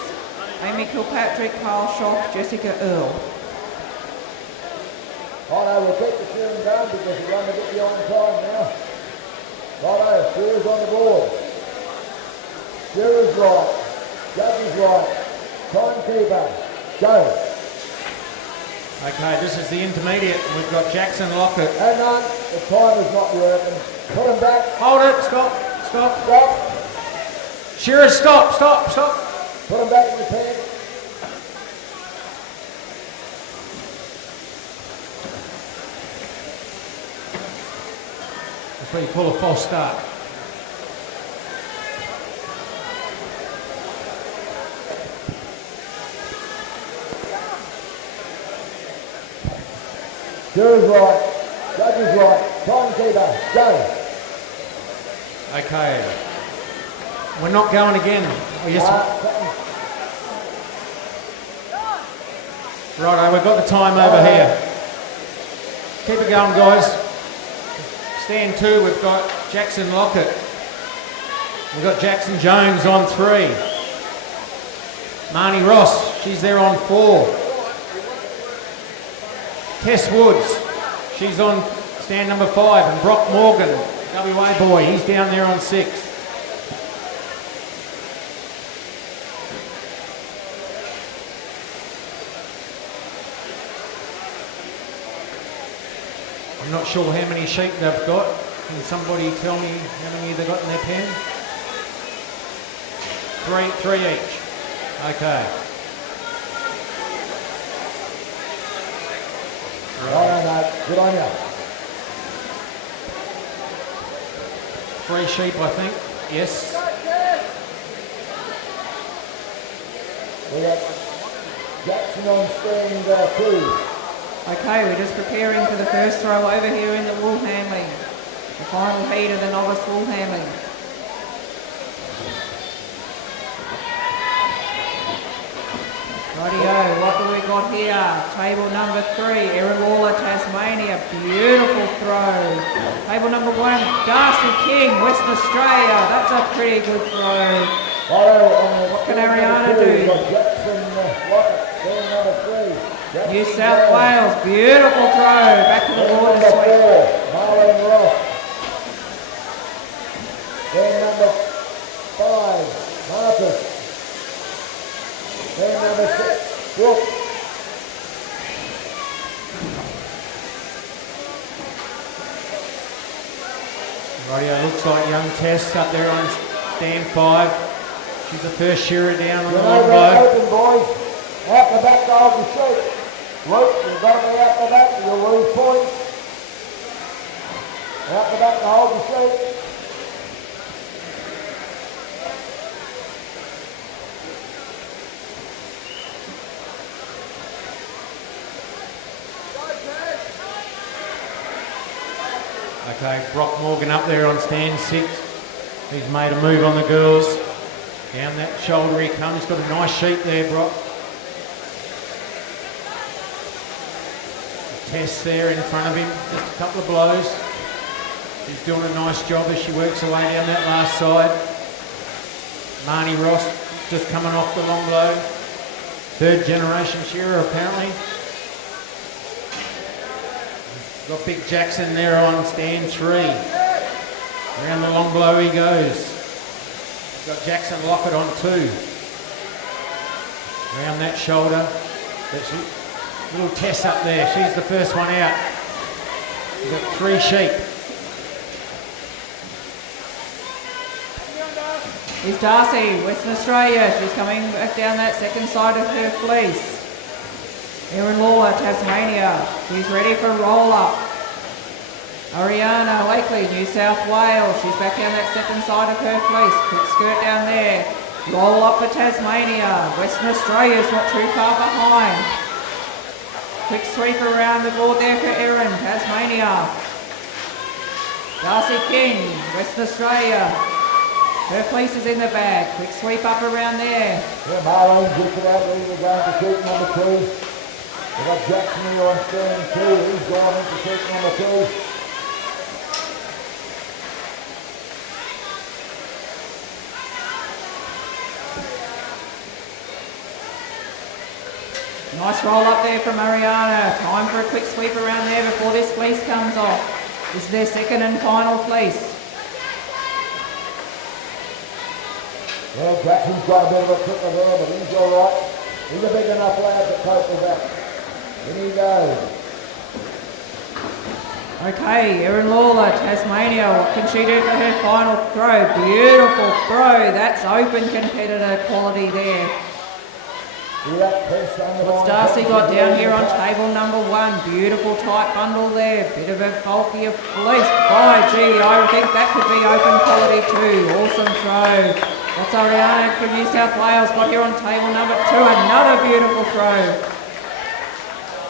Amy Kilpatrick, Carl Schoff, Jessica Earle. Righto, we'll keep the shearing going because we're running a bit behind time now. Righto, shearers on the board. Shearers right, judges right, timekeeper, go. Okay, this is the intermediate. We've got Jackson Lockett. Hang on, the time is not working. Put them back. Hold it, stop. Stop. Shearers, stop. Put them back in the pen. That's what you call a false start. Shear's right. Judge's right. Timekeeper, go. Okay. We're not going again. Oh, yes. Righto, we've got the time over here. Keep it going, guys. Stand 2, we've got Jackson Lockett. We've got Jackson Jones on 3. Marnie Ross, she's there on 4. Tess Woods, she's on stand number 5. And Brock Morgan, WA boy, he's down there on 6. I'm not sure how many sheep they've got. Can somebody tell me how many they've got in their pen? 3 each. Okay. Right, mate. Good on you. 3 sheep, I think. Yes. We got Jackson on stand 2. Okay, we're just preparing for the first throw over here in the wool handling. The final heat of the novice wool handling. Rightio, what do we got here? Table number 3, Erin Lawler, Tasmania. Beautiful throw. Table number 1, Darcy King, Western Australia. That's a pretty good throw. What can Ariana do? New South Wales, beautiful throw. Back to the water sweep. Marlene Ross. Then number 5, Marcus. Then number 6, Brooke. Rightio, looks like young Tess up there on stand 5. She's the first shearer down on the long blow. Open, boys. Out the back to hold the sheep. Luke, you've got to be out the back, you'll lose points. Out the back to hold the sheep. Okay, Brock Morgan up there on stand 6. He's made a move on the girls. Down that shoulder he comes. Got a nice sheep there, Brock. Tess there in front of him. Just a couple of blows. She's doing a nice job as she works her way down that last side. Marnie Ross just coming off the long blow. 3rd generation shearer apparently. Got Big Jackson there on stand 3. Around the long blow he goes. Got Jackson Lockett on 2. Around that shoulder. Little Tess up there. She's the first one out. We've got 3 sheep. Here's Darcy, Western Australia. She's coming back down that second side of her fleece. Erin Lawler, Tasmania. She's ready for roll up. Ariana Wakely, New South Wales. She's back down that second side of her fleece. Quick skirt down there. Roll up for Tasmania. Western Australia's not too far behind. Quick sweep around the board there for Erin, Tasmania. Darcy King, Western Australia. Her fleece is in the bag. Quick sweep up around there. Yeah, Marlene gets it out there. We're going to sheep number 2. We've got Jackson here on stand 2. He's gone into sheep number 2. Nice roll up there from Ariana. Time for a quick sweep around there before this fleece comes off. This is their second and final fleece. Well, Jackson's got a bit of a clipper there, but he's all right. He's a big enough lad to cope with that. In he goes. Okay, Erin Lawler, Tasmania. What can she do for her final throw? Beautiful throw. That's open competitor quality there. What's Darcy got down here on table number 1? Beautiful tight bundle there. Bit of a bulkier fleece. By gee, I think that could be open quality too. Awesome throw. What's Ariana from New South Wales got here on table number 2? Another beautiful throw.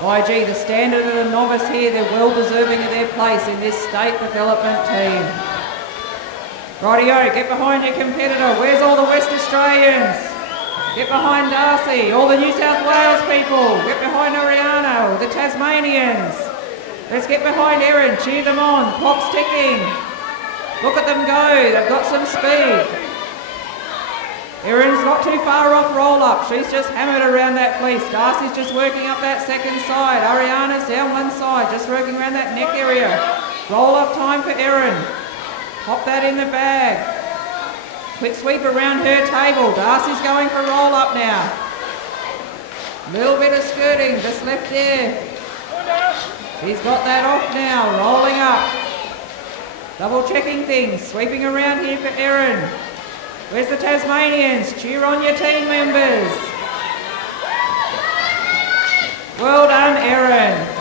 By gee, the standard of the novice here, they're well deserving of their place in this state development team. Rightio, get behind your competitor. Where's all the West Australians? Get behind Darcy. All the New South Wales people. Get behind Ariana, the Tasmanians. Let's get behind Erin. Cheer them on. Clock's ticking. Look at them go. They've got some speed. Erin's not too far off roll up. She's just hammered around that fleece. Darcy's just working up that second side. Ariana's down one side, just working around that neck area. Roll up time for Erin. Pop that in the bag. Quick sweep around her table. Darcy's going for roll up now. Little bit of skirting, just left there. She's got that off now, rolling up. Double checking things, sweeping around here for Erin. Where's the Tasmanians? Cheer on your team members. Well done, Erin.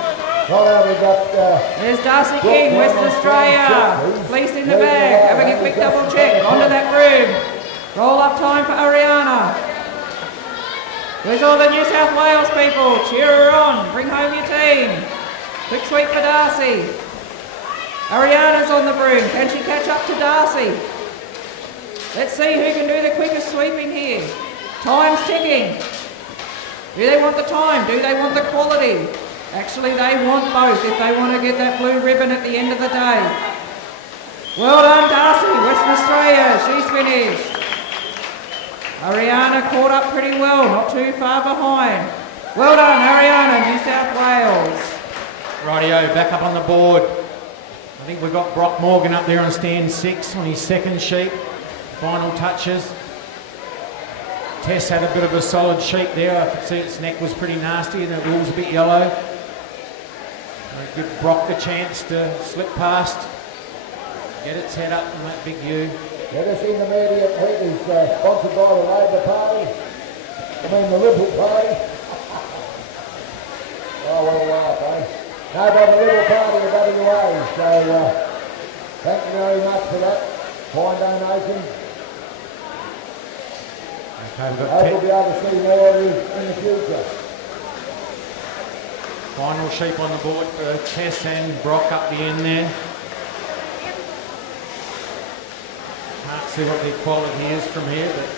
There's Darcy King, Western Australia. Fleece in the bag, having a quick double check. Onto that broom. Roll up time for Ariana. Where's all the New South Wales people? Cheer her on, bring home your team. Quick sweep for Darcy. Ariana's on the broom, can she catch up to Darcy? Let's see who can do the quickest sweeping here. Time's ticking. Do they want the time? Do they want the quality? Actually, they want both if they want to get that blue ribbon at the end of the day. Well done, Darcy, Western Australia, she's finished. Ariana caught up pretty well, not too far behind. Well done, Ariana, New South Wales. Rightio, back up on the board. I think we've got Brock Morgan up there on stand 6 on his second sheet. Final touches. Tess had a bit of a solid sheet there. I could see its neck was pretty nasty and the wool's a bit yellow. Give Brock the chance to slip past, get its head up in that big U. Let us in the media heat is sponsored by the Labor Party. The Liberal Party. Oh, what a laugh, eh? No, by the Liberal Party of WA. So, thank you very much for that. Fine donation. Okay, we've got I hope we'll be able to see more of you in the future. Final sheep on the board for Tess and Brock up the end there. Can't see what the quality is from here, but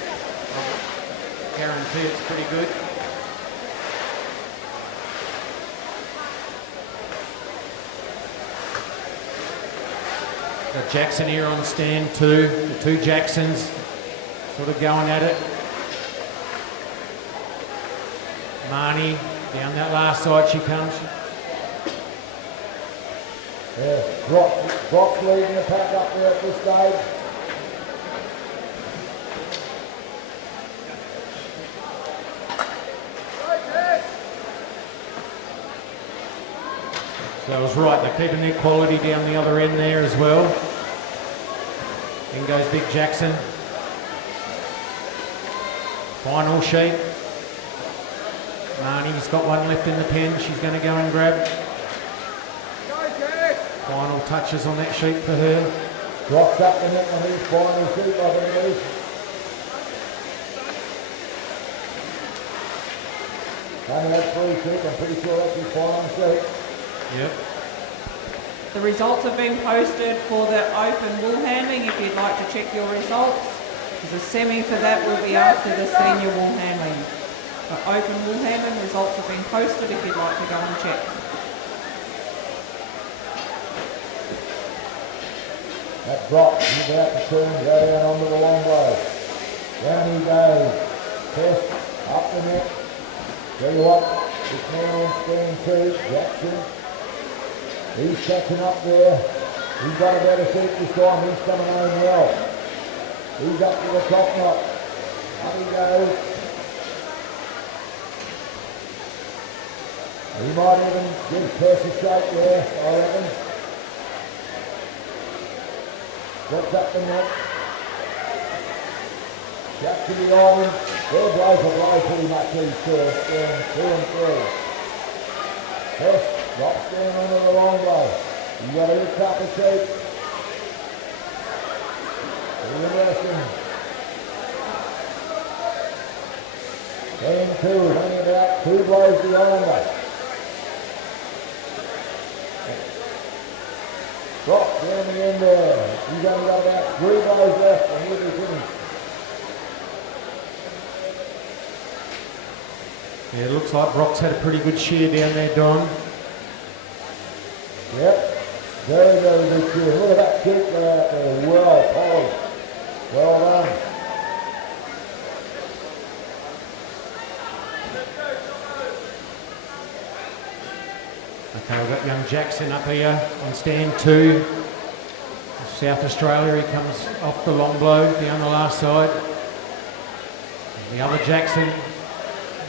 I guarantee it's pretty good. Got Jackson here on stand 2, the 2 Jacksons sort of going at it. Marnie, down that last side she comes. Yeah, Brock's leading the pack up there at this stage. So I was right, they're keeping their quality down the other end there as well. In goes Big Jackson. Final sheet. Marnie's got one left in the pen, she's going to go and grab. Final touches on that sheet for her. Drops up the neck on his final sheet, I believe. Only had 3 sheep, I'm pretty sure that's his final sheet. Yep. The results have been posted for the open wool handling if you'd like to check your results. The semi for that will be after the senior wool handling. For open wool handling, results have been posted if you'd like to go and check. That drop, he's about to turn, go down onto the long road. Down he goes. Test, up the neck. Tell you what, this man on stand 2, Jackson. He's catching up there. He's got a better seat this time, he's coming home well. He's up to the top knot. Up he goes. He might even give Tess a shake there, I reckon. Drops up the neck. Jackson behind him. Their blow for blow pretty much these first, 2 and 3. Test, drops down onto the long blow. You got a good couple of sheep. Interesting. 10-2, only about 2 blows behind us. Drop down the end there. He's only got about 3 blows left and he'll be finished. Yeah, it looks like Brock's had a pretty good shear down there, Don. Yep, very, very good shear. Look at that kick out there, well polished. Well done. Okay, we've got young Jackson up here on stand 2. South Australia, he comes off the long blow down the last side. And the other Jackson,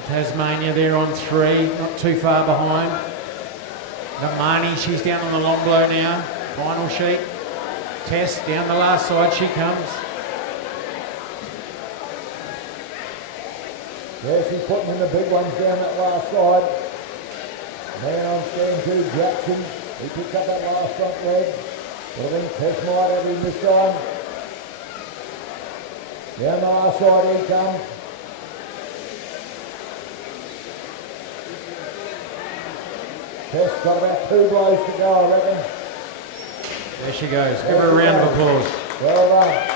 Tasmania, there on 3, not too far behind. Got Marnie, she's down on the long blow now. Final sheet. Tess down the last side, she comes. Yeah, she's putting in the big ones down that last side. Man on stand 2, Jackson. He picked up that last front leg. But I think Tess might have him this time. Down the last side he comes. Tess got about 2 blows to go, I reckon. There she goes. Give her a round of applause. Well done.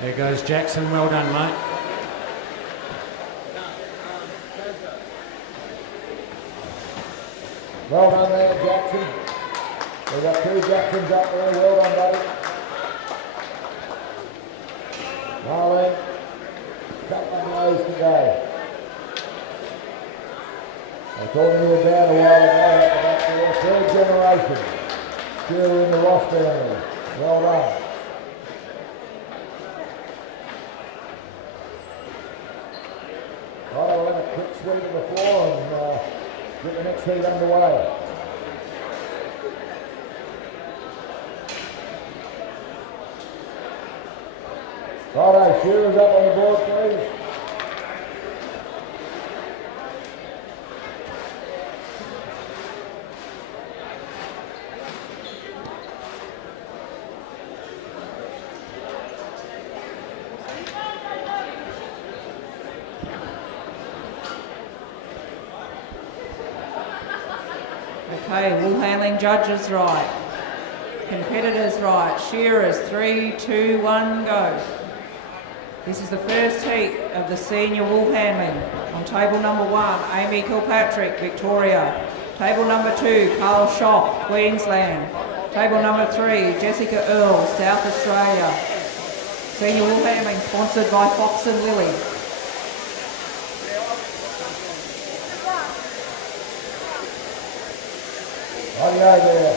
There goes Jackson. Well done, mate. Well done there, Jackson. We've got 2 Jacksons up there. Well done, buddy. Marlene, couple of blows to go. I was talking to you about a while ago about the 3rd generation. Shear in the Ross family. Well done. Right, we'll have a quick sweep of the floor and get the next heat underway. Righto, Shear's up on the board, please. Okay, wool handling judges right. Competitors right. Shearers 3, 2, 1, go. This is the first heat of the senior wool handling. On table number 1, Amy Kilpatrick, Victoria. Table number 2, Carl Schoff, Queensland. Table number 3, Jessica Earl, South Australia. Senior wool handling sponsored by Fox and Lily. Rightio there.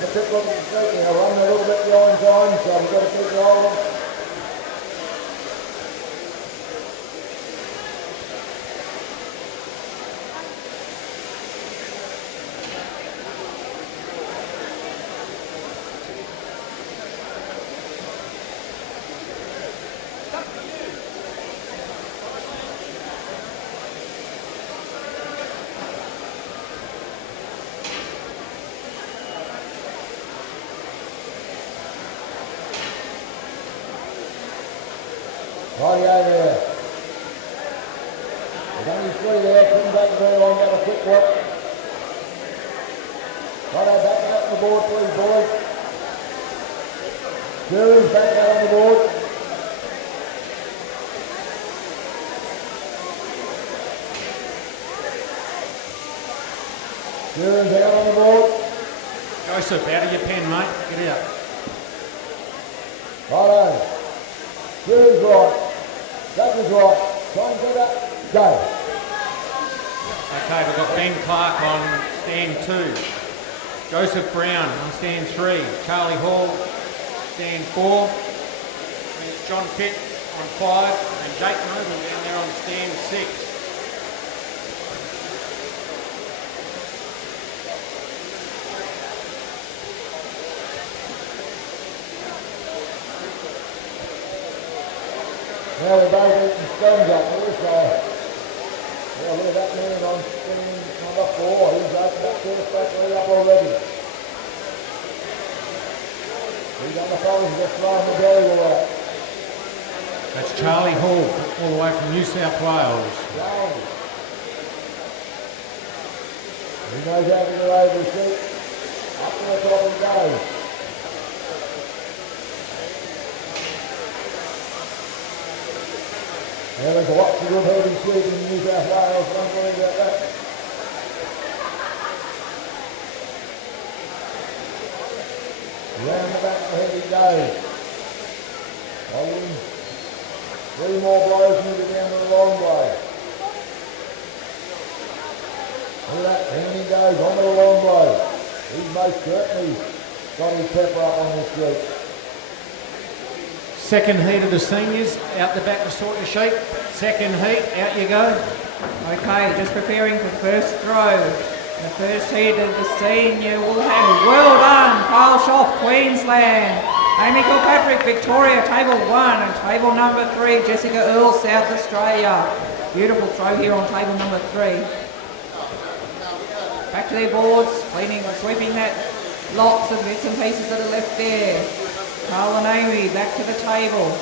The quick look at the street now, running a little bit behind time, so we've got to keep rolling. Rightio there. There's only 3 there, couldn't take very long, have a quick look. Righto, back out on the board please, boys. Shearing's back out on the board. Shearing's out on the board. Joseph, out of your pen, mate. Get out. Righto. Shearing's right. Judges right. Try and get up. Go. Okay, we've got Ben Clark on stand 2. Joseph Brown on stand 3. Charlie Hall, stand 4. And John Pitt on 5, and Jake Noble down there on stand 6. Now we're both eating stones up here, so yeah, look at that man on stand number 4. He's opened that first battery up already. He's on the fellas just throwing the belly away. That's Charlie Hall, all the way from New South Wales. Charlie. He knows how to get over his seat. Up to the top he goes. Well, there's lots of good heavy sheep in New South Wales, don't worry about that. Round the back of the head he goes. Following 3 more blows moving down to the long blow. Look at that, down he goes, onto the long blow. He's most certainly got his pepper up on this group. Second heat of the seniors, out the back to sort your sheep. Second heat, out you go. Okay, just preparing for the first throw. The first heat of the senior will have, well done, Kyle Schoff, Queensland. Amy Kilpatrick, Victoria, table 1, and table number 3, Jessica Earle, South Australia. Beautiful throw here on table number 3. Back to their boards, cleaning, sweeping that lots of bits and pieces that are left there. Carl and Amy back to the table.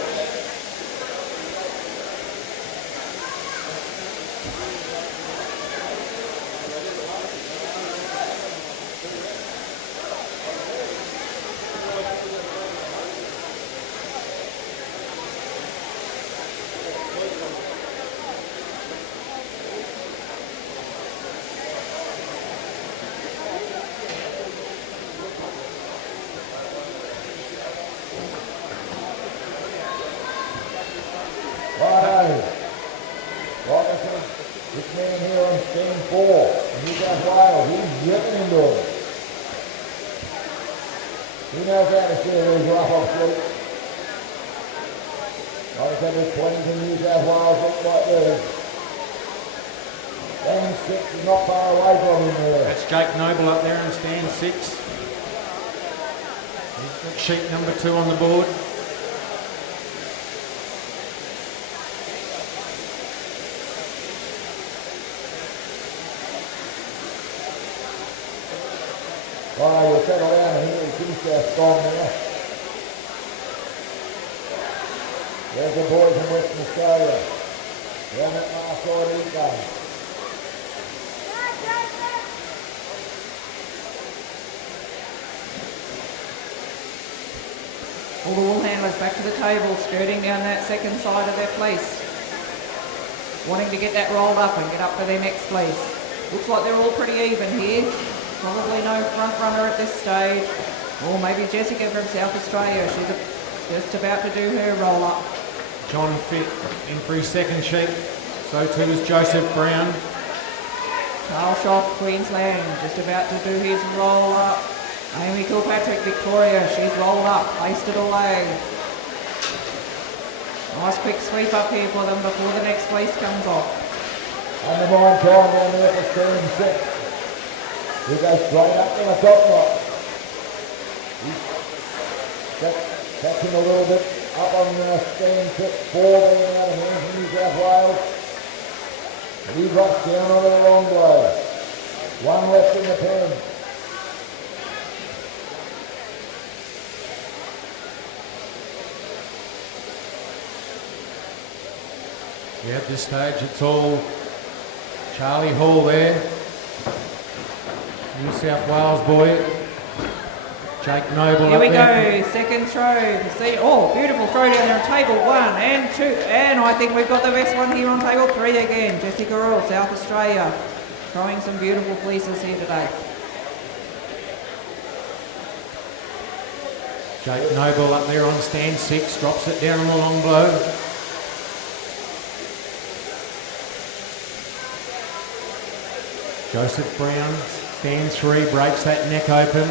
This man here on stand 4 in New South Wales, he's ripping into him. He knows how to steer these rough off sheep. Like I said, there's plenty in New South Wales look like this. Stand 6 is not far away from him there. That's Jake Noble up there in stand 6. He's got sheep number 2 on the board. Right, we'll settle down here and finish our storm now. There's the boys from Western Australia. Down that far side he's going. All the wool handlers back to the table, skirting down that second side of their place. Wanting to get that rolled up and get up for their next place. Looks like they're all pretty even here. Probably no front runner at this stage. Or maybe Jessica from South Australia. She's just about to do her roll up. John Fitt in for his second sheep. So too is Joseph Brown. Carl Schoff, Queensland, just about to do his roll up. Amy Kilpatrick, Victoria, she's rolled up, placed it away. Nice quick sweep up here for them before the next place comes off. Undermine time down there for stand 6. He goes straight up to the top knot. He's catching a little bit up on stand 4 there now, the man from New South Wales. And he drops down on the long blow. 1 left in the pen. Yeah, at this stage it's all Charlie Hall there. New South Wales boy. Jake Noble Here we up there. go, second throw. See, oh, beautiful throw down there on table 1 and 2. And I think we've got the best one here on table 3 again. Jessica Earle, South Australia. Throwing some beautiful fleeces here today. Jake Noble up there on stand 6, drops it down on the long blow. Joseph Brown, stand 3, breaks that neck open.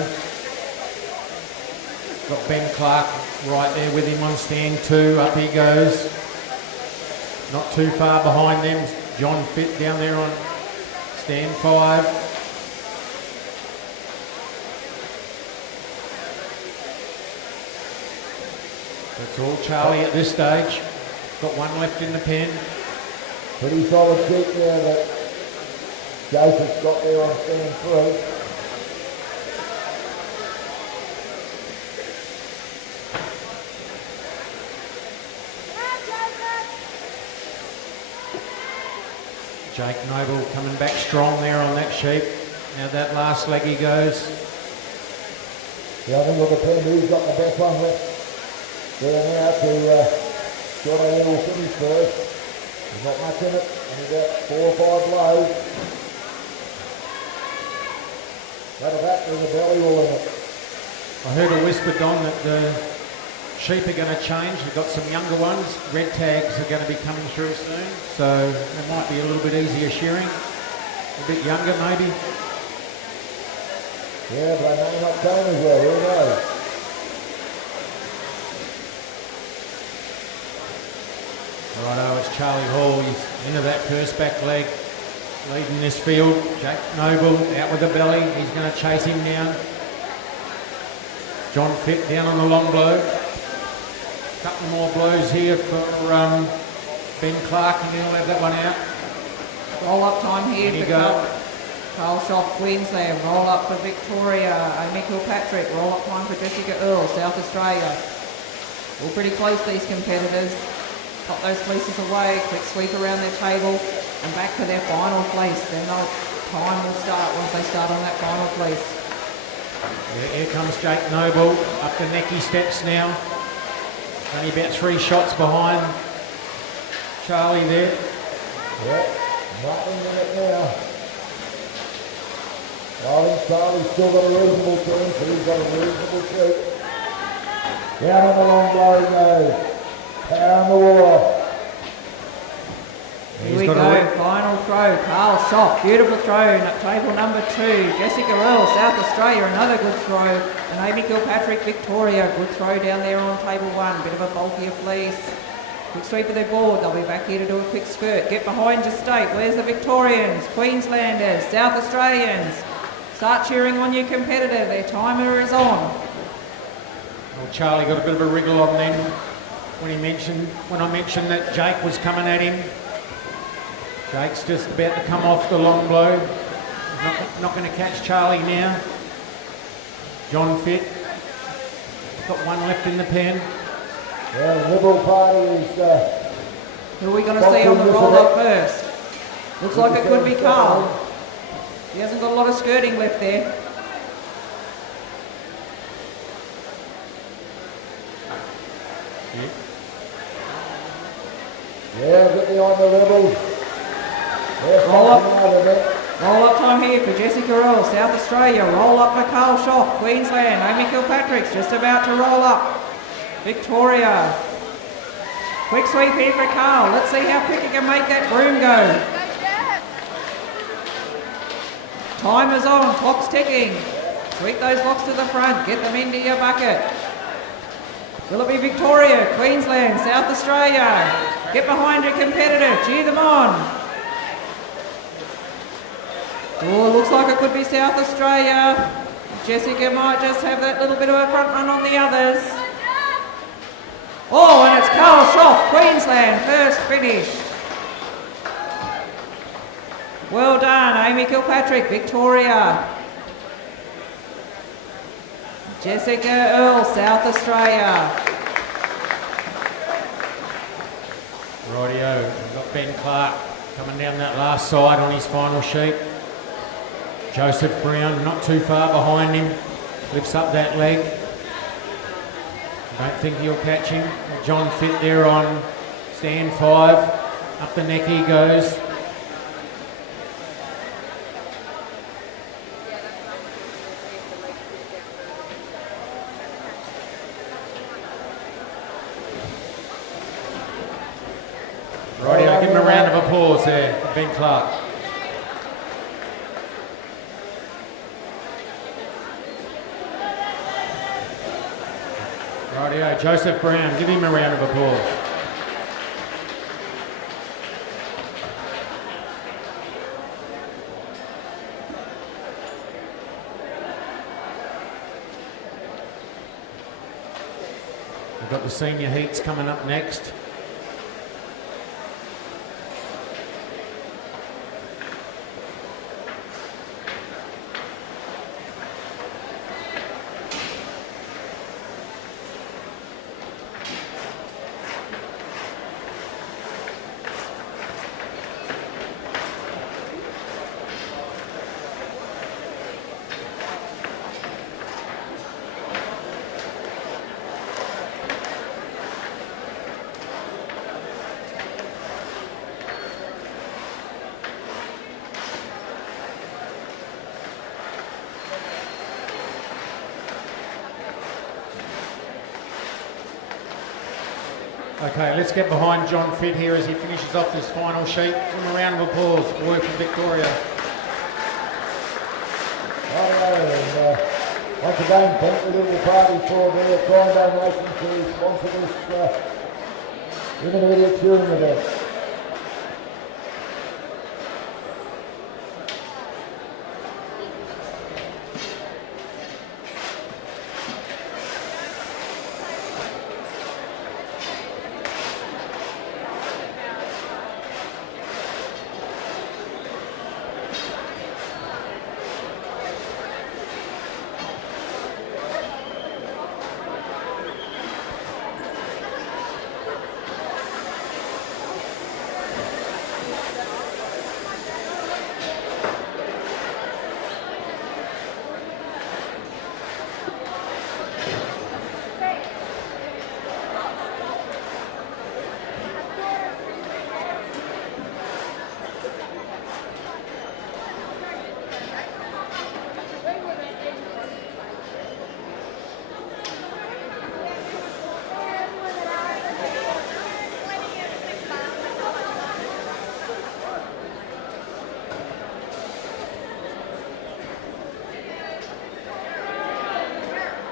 Got Ben Clark right there with him on stand 2, up he goes. Not too far behind them, John Fitt down there on stand 5. That's all Charlie at this stage. Got one left in the pen. Pretty solid sheep there that Joseph's got there on stand 3. Jake Noble coming back strong there on that sheep. Now that last leg he goes. Yeah, I think it'll depend who's got the best one left there now to sort of will finish first. There's not much in it, only about 4 or 5 blows. Matter of fact, there's a belly wool in it. I heard a whisper, Don, that the sheep are going to change. We've got some younger ones. Red tags are going to be coming through soon, so it might be a little bit easier shearing. A bit younger, maybe. Yeah, but they may not come as well, who knows? Righto, it's Charlie Hall. He's into that first back leg, leading this field. Jake Noble out with the belly. He's going to chase him down. John Fitt down on the long blow. Couple more blows here for Ben Clark, and he'll have that one out. Roll up time here There you for go. Carl Schoff, Queensland. Roll up for Victoria. Amy Kilpatrick. Roll up time for Jessica Earle, South Australia. All pretty close, these competitors. Pop those fleeces away. Quick sweep around their table and back to their final fleece. Then the time will start once they start on that final fleece. Yeah, here comes Jake Noble up the necky steps now. Only about 3 shots behind Charlie there. Yep, nothing in it now. I think Charlie's still got a reasonable turn, so he's got a reasonable shoot. Down on the long blow he goes. Pound the water. Here we go, final throw. Carl Schoff, beautiful throw. Table number 2. Jessica Earle, South Australia, another good throw. And Amy Kilpatrick, Victoria, good throw down there on table 1. Bit of a bulkier fleece. Quick sweep of their board. They'll be back here to do a quick skirt. Get behind your state. Where's the Victorians, Queenslanders, South Australians? Start cheering on your competitor. Their timer is on. Well, Charlie got a bit of a wriggle on then when I mentioned that Jake was coming at him. Jake's just about to come off the long blow. He's not going to catch Charlie now. John Fitt. Got one left in the pen. Yeah, the Liberal Party is... Who are we going to see on the roll-up first? Looks like it could be Carl. He hasn't got a lot of skirting left there. Yeah, get behind the Rebels. Roll up time here for Jessica Earle, South Australia. Roll up for Carl Schoff, Queensland. Amy Kilpatrick's just about to roll up. Victoria. Quick sweep here for Carl. Let's see how quick he can make that broom go. Timer's on, clock's ticking. Sweep those locks to the front, get them into your bucket. Will it be Victoria, Queensland, South Australia? Get behind your competitor, cheer them on. Oh, looks like it could be South Australia. Jessica might just have that little bit of a front run on the others. Oh, and it's Carl Schoff, Queensland, first finish. Well done, Amy Kilpatrick, Victoria. Jessica Earle, South Australia. Rightio, we've got Ben Clark coming down that last side on his final sheet. Joseph Brown not too far behind him, lifts up that leg. Don't think he'll catch him. John Fitt there on stand 5, up the neck he goes. Rightio, give him a round of applause there, Ben Clark. Rightio, Joseph Brown, give him a round of applause. We've got the senior heats coming up next. Okay, let's get behind John Fitt here as he finishes off this final sheet. Give him a round of applause. Work for Victoria. And once again, thank the little party for their kind donation to sponsor this intermediate shearing event.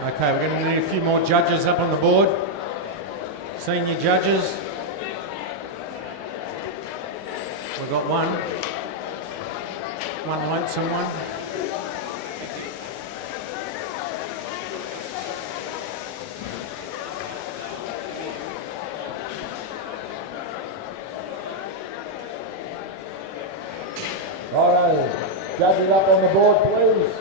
Okay, we're going to need a few more judges up on the board. Senior judges. We've got one lonesome one. All right, judges up on the board, please.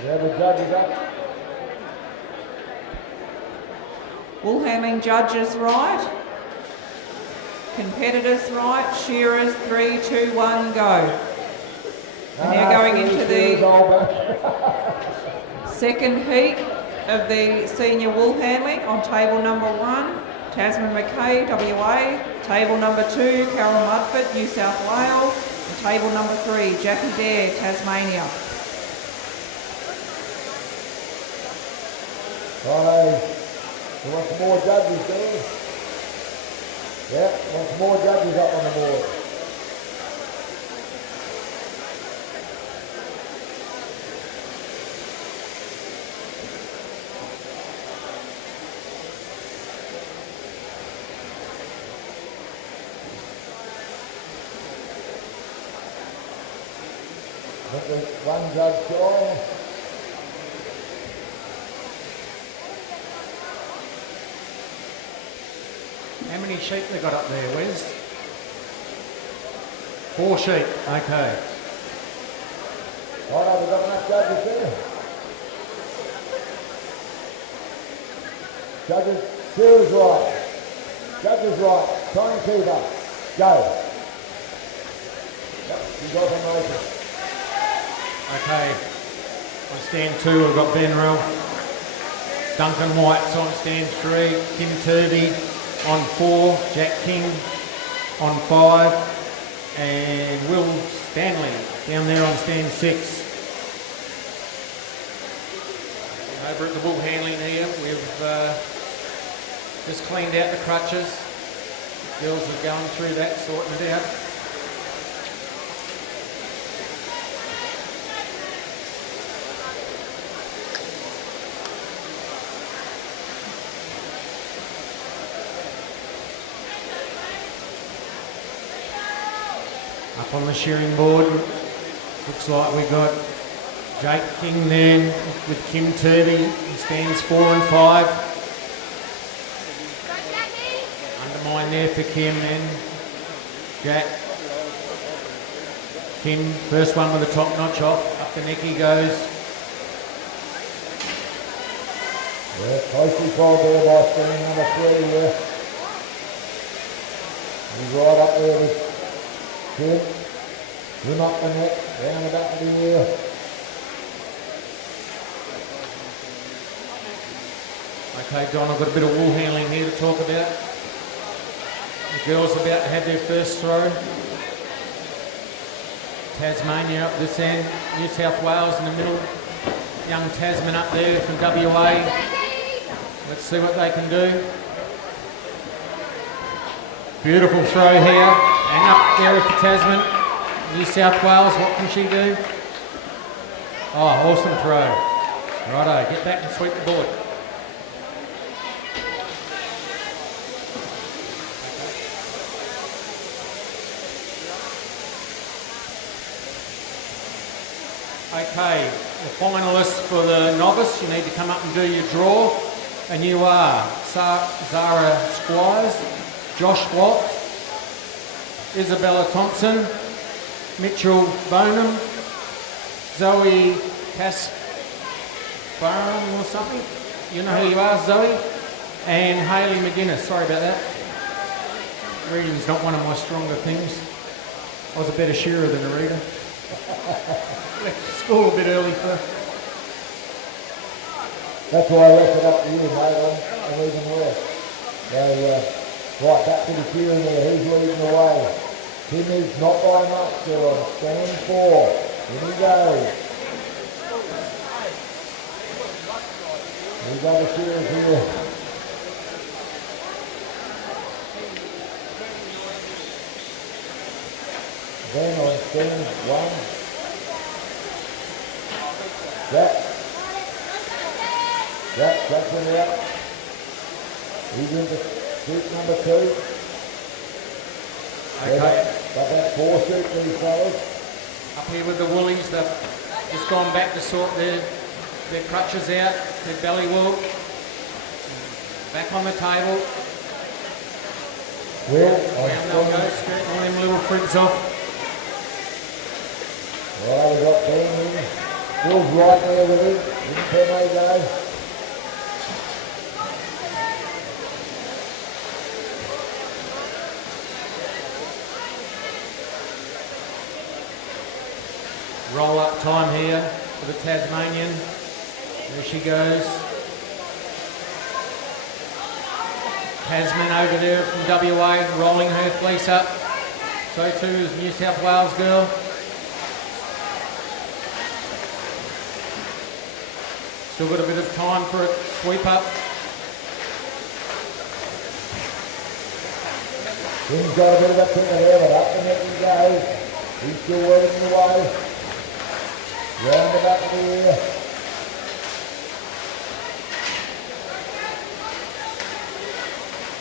We have the judges up. Wool handling judges right. Competitors right. Shearers 3, 2, 1, go. And now going into the second heat of the senior wool handling on table number 1, Tasman McKay, WA. Table number 2, Carol Mudford, New South Wales. And table number 3, Jackie Dare, Tasmania. All right, we want some more judges there. Yeah, want some more judges up on the board. I think there's one judge showing. How many sheep they got up there, Wes? 4 sheep, okay. All right, we've got enough judges there. Judges, Shear's right. Judges right. Timekeeper, go. Yep, you got them open. Okay. On stand 2, we've got Ben Ralph. Duncan White's on stand 3. Kim Turvey on 4. Jack King on 5. And Will Stanley down there on stand 6. Over at the wool handling here, we've just cleaned out the crutches. Girls are going through that, sorting it out. Up on the shearing board, looks like we got Jake King there with Kim Turvey. He stands 4 and 5. Undermine there for Kim and Jack. Kim, first one with the top notch off. Up the neck he goes. Yeah, closely followed there by stand number 3 here. He's right up there with Kim. Him up the neck, down the back of the ear. Okay, Don, I've got a bit of wool handling here to talk about. The girls about to have their first throw. Tasmania up this end, New South Wales in the middle. Young Tasman up there from WA. Let's see what they can do. Beautiful throw here, and up there for Tasman. New South Wales, what can she do? Oh, awesome throw. Righto, get back and sweep the board. Okay, the finalists for the novice, you need to come up and do your draw. And you are Zara Squires, Josh Watts, Isabella Thompson, Mitchell Bonham, Zoe Casparum or something. You know who you are, Zoe? And Hayley McGuinness. Sorry about that. Reading's not one of my stronger things. I was a better shearer than a reader. Left school a bit early for. That's why I left it up to you, mate, and even worse. So, right back to the shearing there, who's leading the way? Timmy's not by much, they're on stand 4. Here he goes. We've got the shearers here. Then on stand 1. Jack's one out. He's into suit number 2. Okay. Got that 4 suit for these fellas. Up here with the woolies, they've just gone back to sort their crutches out, their belly wool. Back on the table. Will, Down they'll go, skirting all them little fibs off. Well, we've got Ben in. Will's right there with him. In 10 they go. Roll up time here for the Tasmanian. There she goes. Tasman over there from WA, rolling her fleece up. So too is New South Wales girl. Still got a bit of time for a sweep up. He's got a bit of a finger there, but up the net he goes. He's still working away. Round the back of the ear.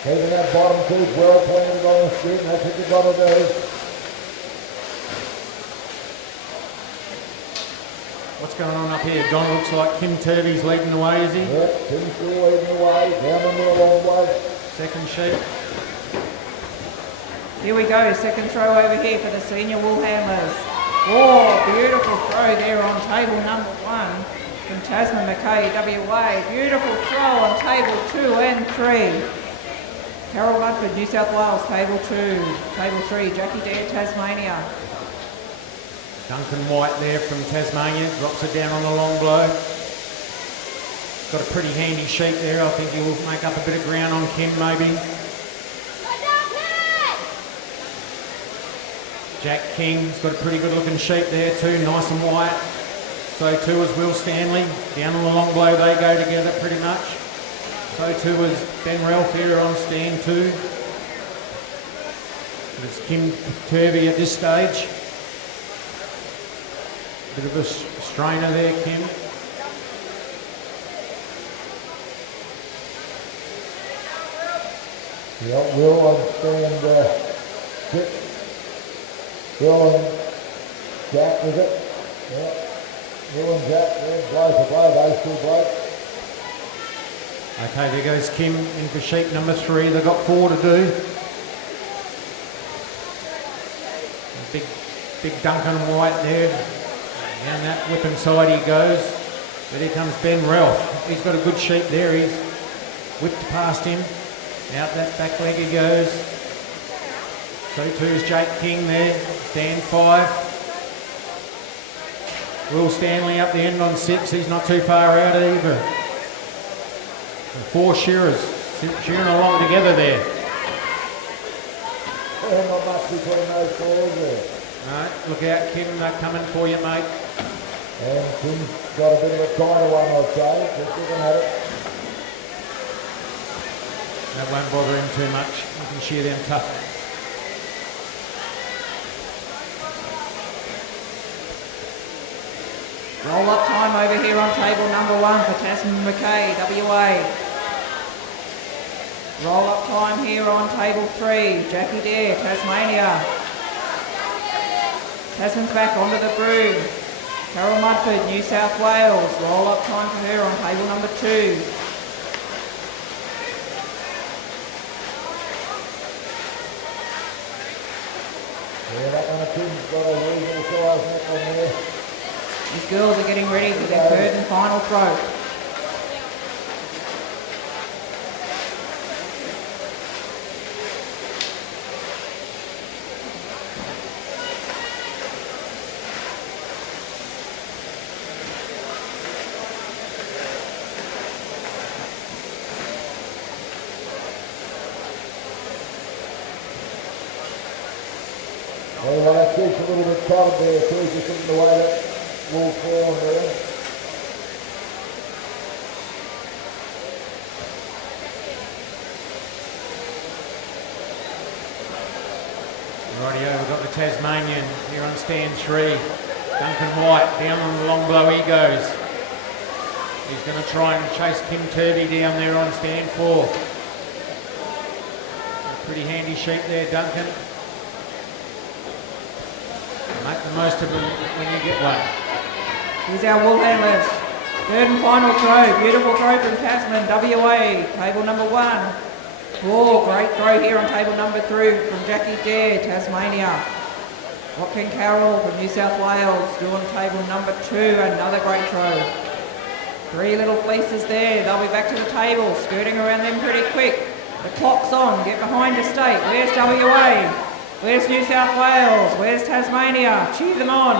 Keeping that bottom tooth well planted on the skin, that's what you've got to do. What's going on up here? Don looks like Kim Turvey's leading the way, is he? Yep, Tim's still leading the way, down the middle all the way. Second sheet. Here we go, second throw over here for the senior wool handlers. Oh, beautiful throw there on table number 1 from Tasman McKay, WA. Beautiful throw on table 2 and 3. Carol Ludford, New South Wales, table 2. Table 3, Jackie Dare, Tasmania. Duncan White there from Tasmania, drops it down on the long blow. Got a pretty handy sheet there. I think he'll make up a bit of ground on Kim maybe. Jack King's got a pretty good looking sheet there too, nice and white. So too is Will Stanley. Down on the long blow they go together pretty much. So too is Ben Ralph here on stand 2. It's Kim Turvey at this stage. Bit of a strainer there, Kim. Yeah, Will on stand 6. Bill and Jack, is it? Yeah. Bill and Jack, yeah, blow for blow, those two blokes. Okay, there goes Kim in for sheep number 3. They've got 4 to do. Big Duncan White there. Down that whipping side he goes. But here comes Ben Ralph. He's got a good sheep there. He's whipped past him. Out that back leg he goes. So too is Jake King there. Stand 5. Will Stanley up the end on 6. He's not too far out either. And 4 shearers shearing along together there. Yeah, not much between those four, is there? Right, look out, Kim, they're coming for you, mate. And Kim's got a bit of a tighter one, I'd say. Just looking at it. That won't bother him too much. You can shear them tough. Roll up time over here on table number 1 for Tasman McKay, WA. Roll up time here on table 3, Jackie Dare, Tasmania. Tasman's back onto the broom. Carol Mudford, New South Wales. Roll up time for her on table number 2. Yeah, that one of Kim's got a reasonable size neck on there. These girls are getting ready for their 3rd and final throw. Well, that keeps a little bit tight there too, just looking the way that will fall there. Rightio, we've got the Tasmanian here on stand 3. Duncan White down on the long blow he goes. He's going to try and chase Kim Turvey down there on stand 4. A pretty handy sheep there, Duncan. Make the most of them when you get one. Here's our wool handlers. 3rd and final throw. Beautiful throw from Tasman, WA. Table number 1. Oh, great throw here on table number 3 from Jackie Dare, Tasmania. Watkin Carroll from New South Wales, still on table number 2. Another great throw. 3 little fleeces there. They'll be back to the table, skirting around them pretty quick. The clock's on. Get behind the state. Where's WA? Where's New South Wales? Where's Tasmania? Cheer them on.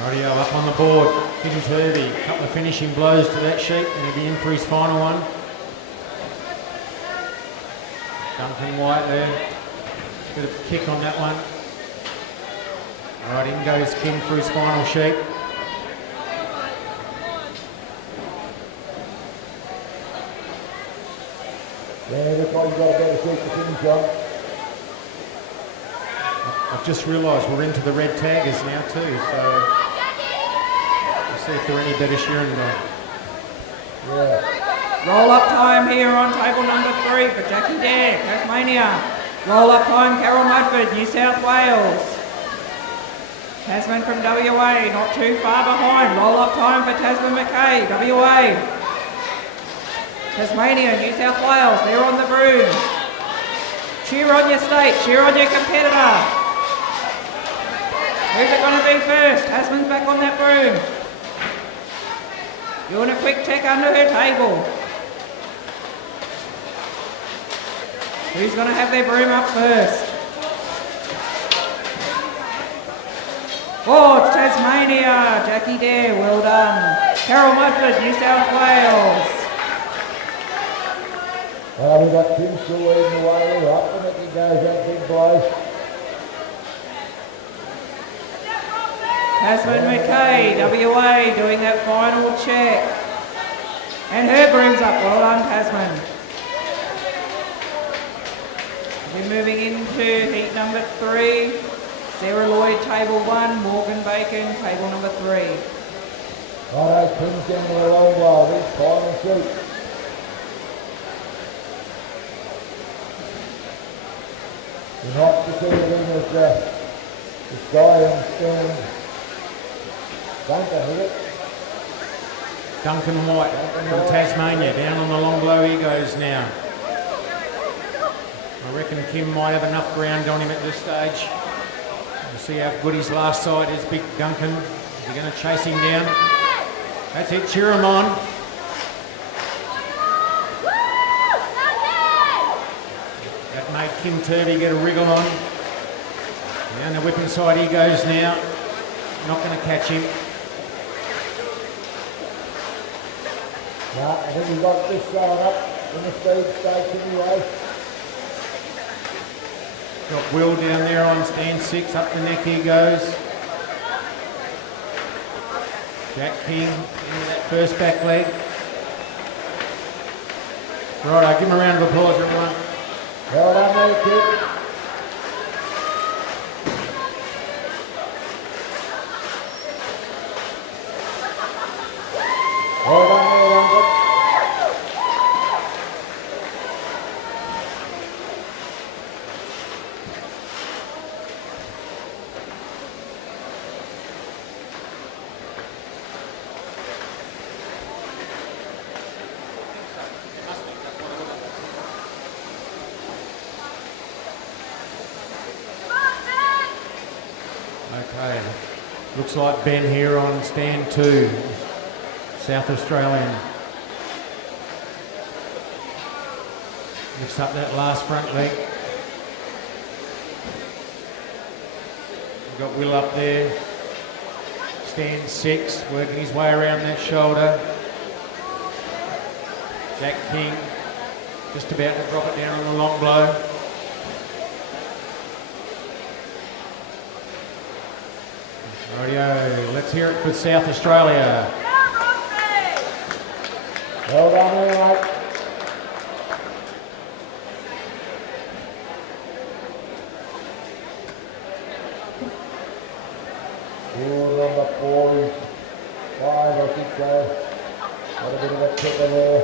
Rightio, up on the board. Kim Turvey, a couple of finishing blows to that sheep and he'll be in for his final one. Duncan White there. Bit of a kick on that one. Alright, in goes Kim for his final sheep. Yeah, looks like you've got a better sheep to finish on. I've just realised we're into the red taggers now too, so we'll see if they're any better shearing than Yeah. Roll up time here on table number 3 for Jackie Dare, Tasmania. Roll up time, Carol Mudford, New South Wales. Tasman from WA, not too far behind. Roll up time for Tasman McKay, WA. Tasmania, New South Wales, they're on the broom. Cheer on your state, cheer on your competitor. Who's it going to be first? Tasman's back on that broom. Doing a quick check under her table. Who's going to have their broom up first? Oh, it's Tasmania. Jackie Dare, well done. Carol Mudford, New South Wales. Well, we've got Tim still leading the way there, up and he goes that big blow. Tasman McKay, WA, doing that final check. And her broom's up. Well done, Tasman. We're moving into heat number 3. Sarah Lloyd, table 1. Morgan Bacon, table number 3. Righto, Tim's down there a long while. This final sheep. The next defeated in is this guy on stand. Duncan, is it? Duncan White from Tasmania, down on the long blow he goes now. I reckon Kim might have enough ground on him at this stage. We'll see how good his last side is, big Duncan. Is he going to chase him down? That's it, cheer him on. That made Kim Turvey get a wriggle on. Down the whipping side he goes now. Not going to catch him. No, I think we've got this going up in the speed stakes anyway. Got Will down there on stand 6, up the neck he goes. Jack King into that first back leg. Righto, give him a round of applause, everyone. Well done there, kid. Well done there, Duncan. Okay, looks like Ben here on stand 2, South Australian. Lifts up that last front leg. We've got Will up there, stand 6, working his way around that shoulder. Jack King just about to drop it down on the long blow. Rightio, let's hear it for South Australia. Well done there, mate. Number 4 is 5, I think so. Got a bit of a kicker there.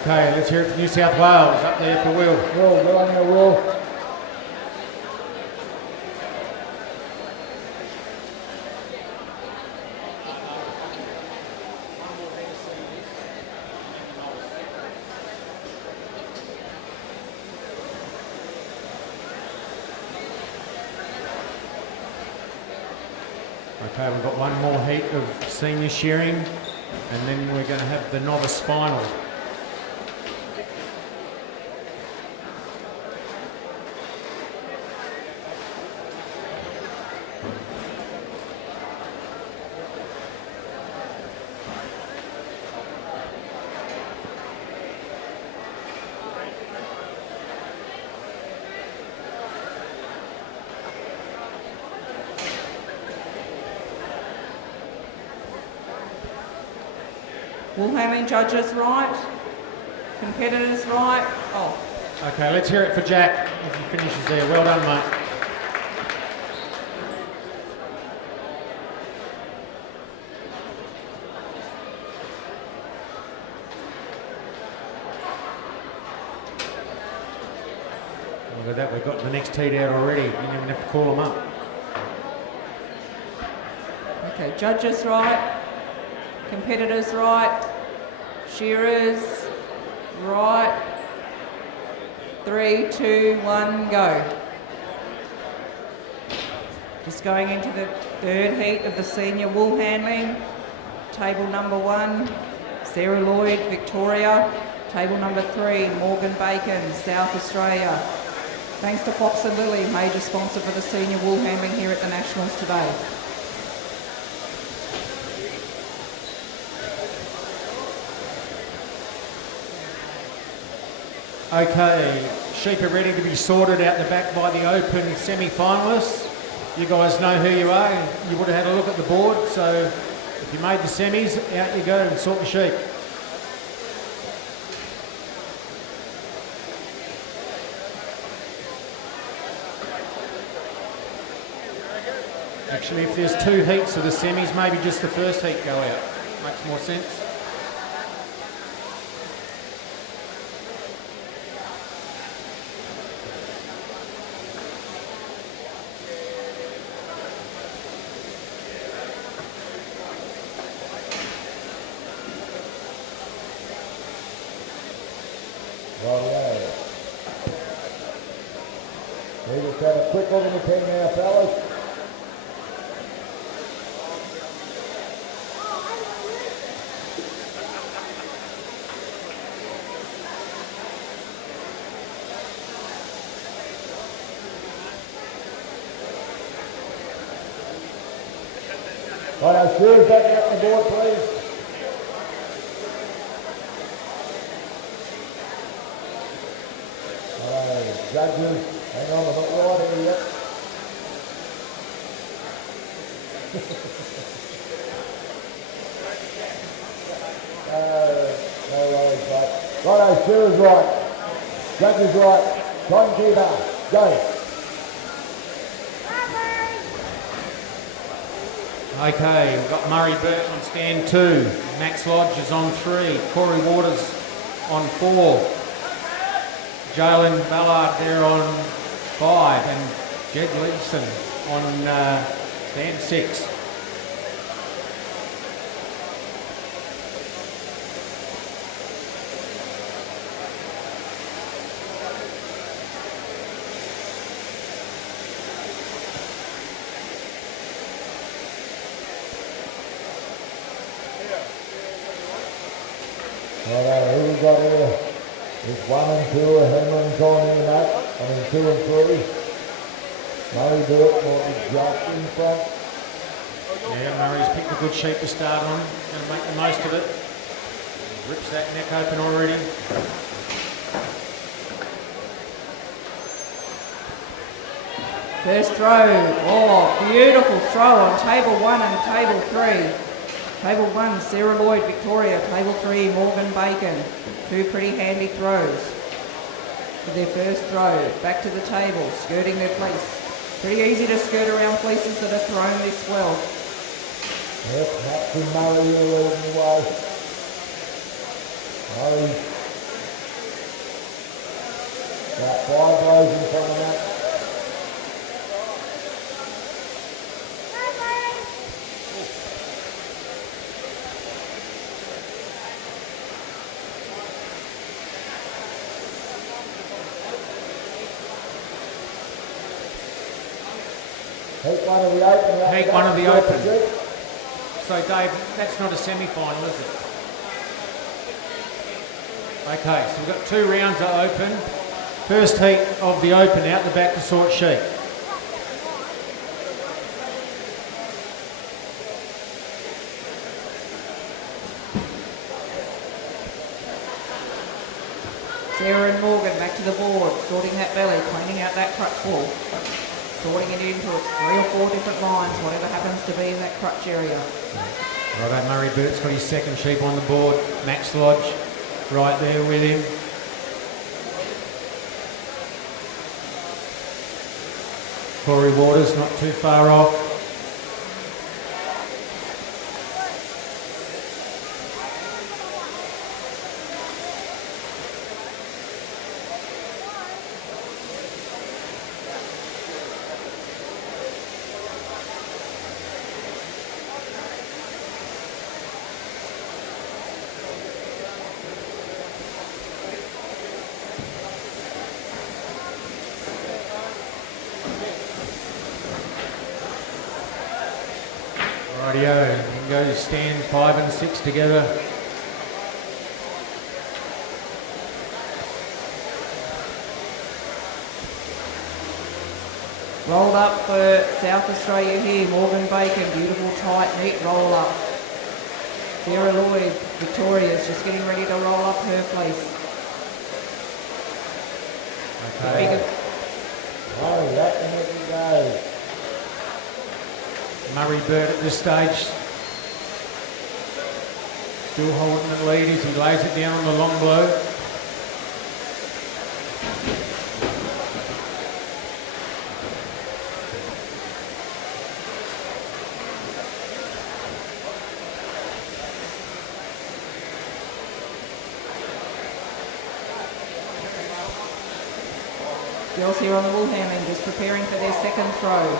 Okay, let's hear it for New South Wales. Up there for Will. Will on there, Will. Okay, we've got one more heat of senior shearing, and then we're going to have the novice final. Will handling judges right, competitors right. Oh, Okay, let's hear it for Jack as he finishes there. Well done, mate. Look at that, we've got the next heat out already. You didn't even have to call them up. okay, judges right, competitors right, shearers right. 3, 2, 1, go. Just going into the third heat of the senior wool handling. Table number 1, Sarah Lloyd, Victoria. Table number 3, Morgan Bacon, South Australia. Thanks to Fox and Lily, major sponsor for the senior wool handling here at the Nationals today. Okay, sheep are ready to be sorted out the back by the open semi-finalists. You guys know who you are. You would have had a look at the board, so if you made the semis, out you go and sort the sheep. Actually, if there's 2 heats of the semis, maybe just the first heat go out. Makes more sense. Righto. We just have a quick look at the team now, fellas. Righto, Shear's backing up the board, please. Righto, judges, hang on, I'm not right here yet. No worries, mate. Righto, Shear's right. Judges right. Timekeeper, go. Okay, we've got Murray Burt on stand 2, Max Lodge is on 3, Corey Waters on 4, Jalen Ballard there on 5, and Jed Leeson on stand 6. Alright, who we got here? It's 1 and 2, Henlon's on in that. 2 and 3. Murray Burt might be just in front. Yeah, Murray's picked a good sheep to start on, going to make the most of it. Rips that neck open already. First throw. Oh, beautiful throw on table 1 and table 3. Table 1, Sarah Lloyd, Victoria. Table 3, Morgan Bacon. 2 pretty handy throws for their first throw. Back to the table, skirting their fleece. Pretty easy to skirt around fleeces that are thrown this well. Yep, Max and Murray are leading the way. Murray about 5 rows in front of Max. Heat 1 of the open. Heat 1 of the open. So Dave, that's not a semi-final, is it? Okay, so we've got 2 rounds are open. First heat of the open out the back to sort sheep. Sarah and Morgan back to the board, sorting that belly, cleaning out that crutch wall. Sorting it into its 3 or 4 different lines, whatever happens to be in that crutch area. Righto, Murray Burt's got his second sheep on the board. Max Lodge right there with him. Corey Waters not too far off. Rightio, and goes stand 5 and 6 together. Rolled up for South Australia here, Morgan Bacon, beautiful tight neat roll up. Sarah Lloyd, Victoria's just getting ready to roll up her place. Okay. Oh, that can let you go. Murray Burt at this stage still holding the lead as he lays it down on the long blow. Girls here on the Woolhammond just preparing for their second throw.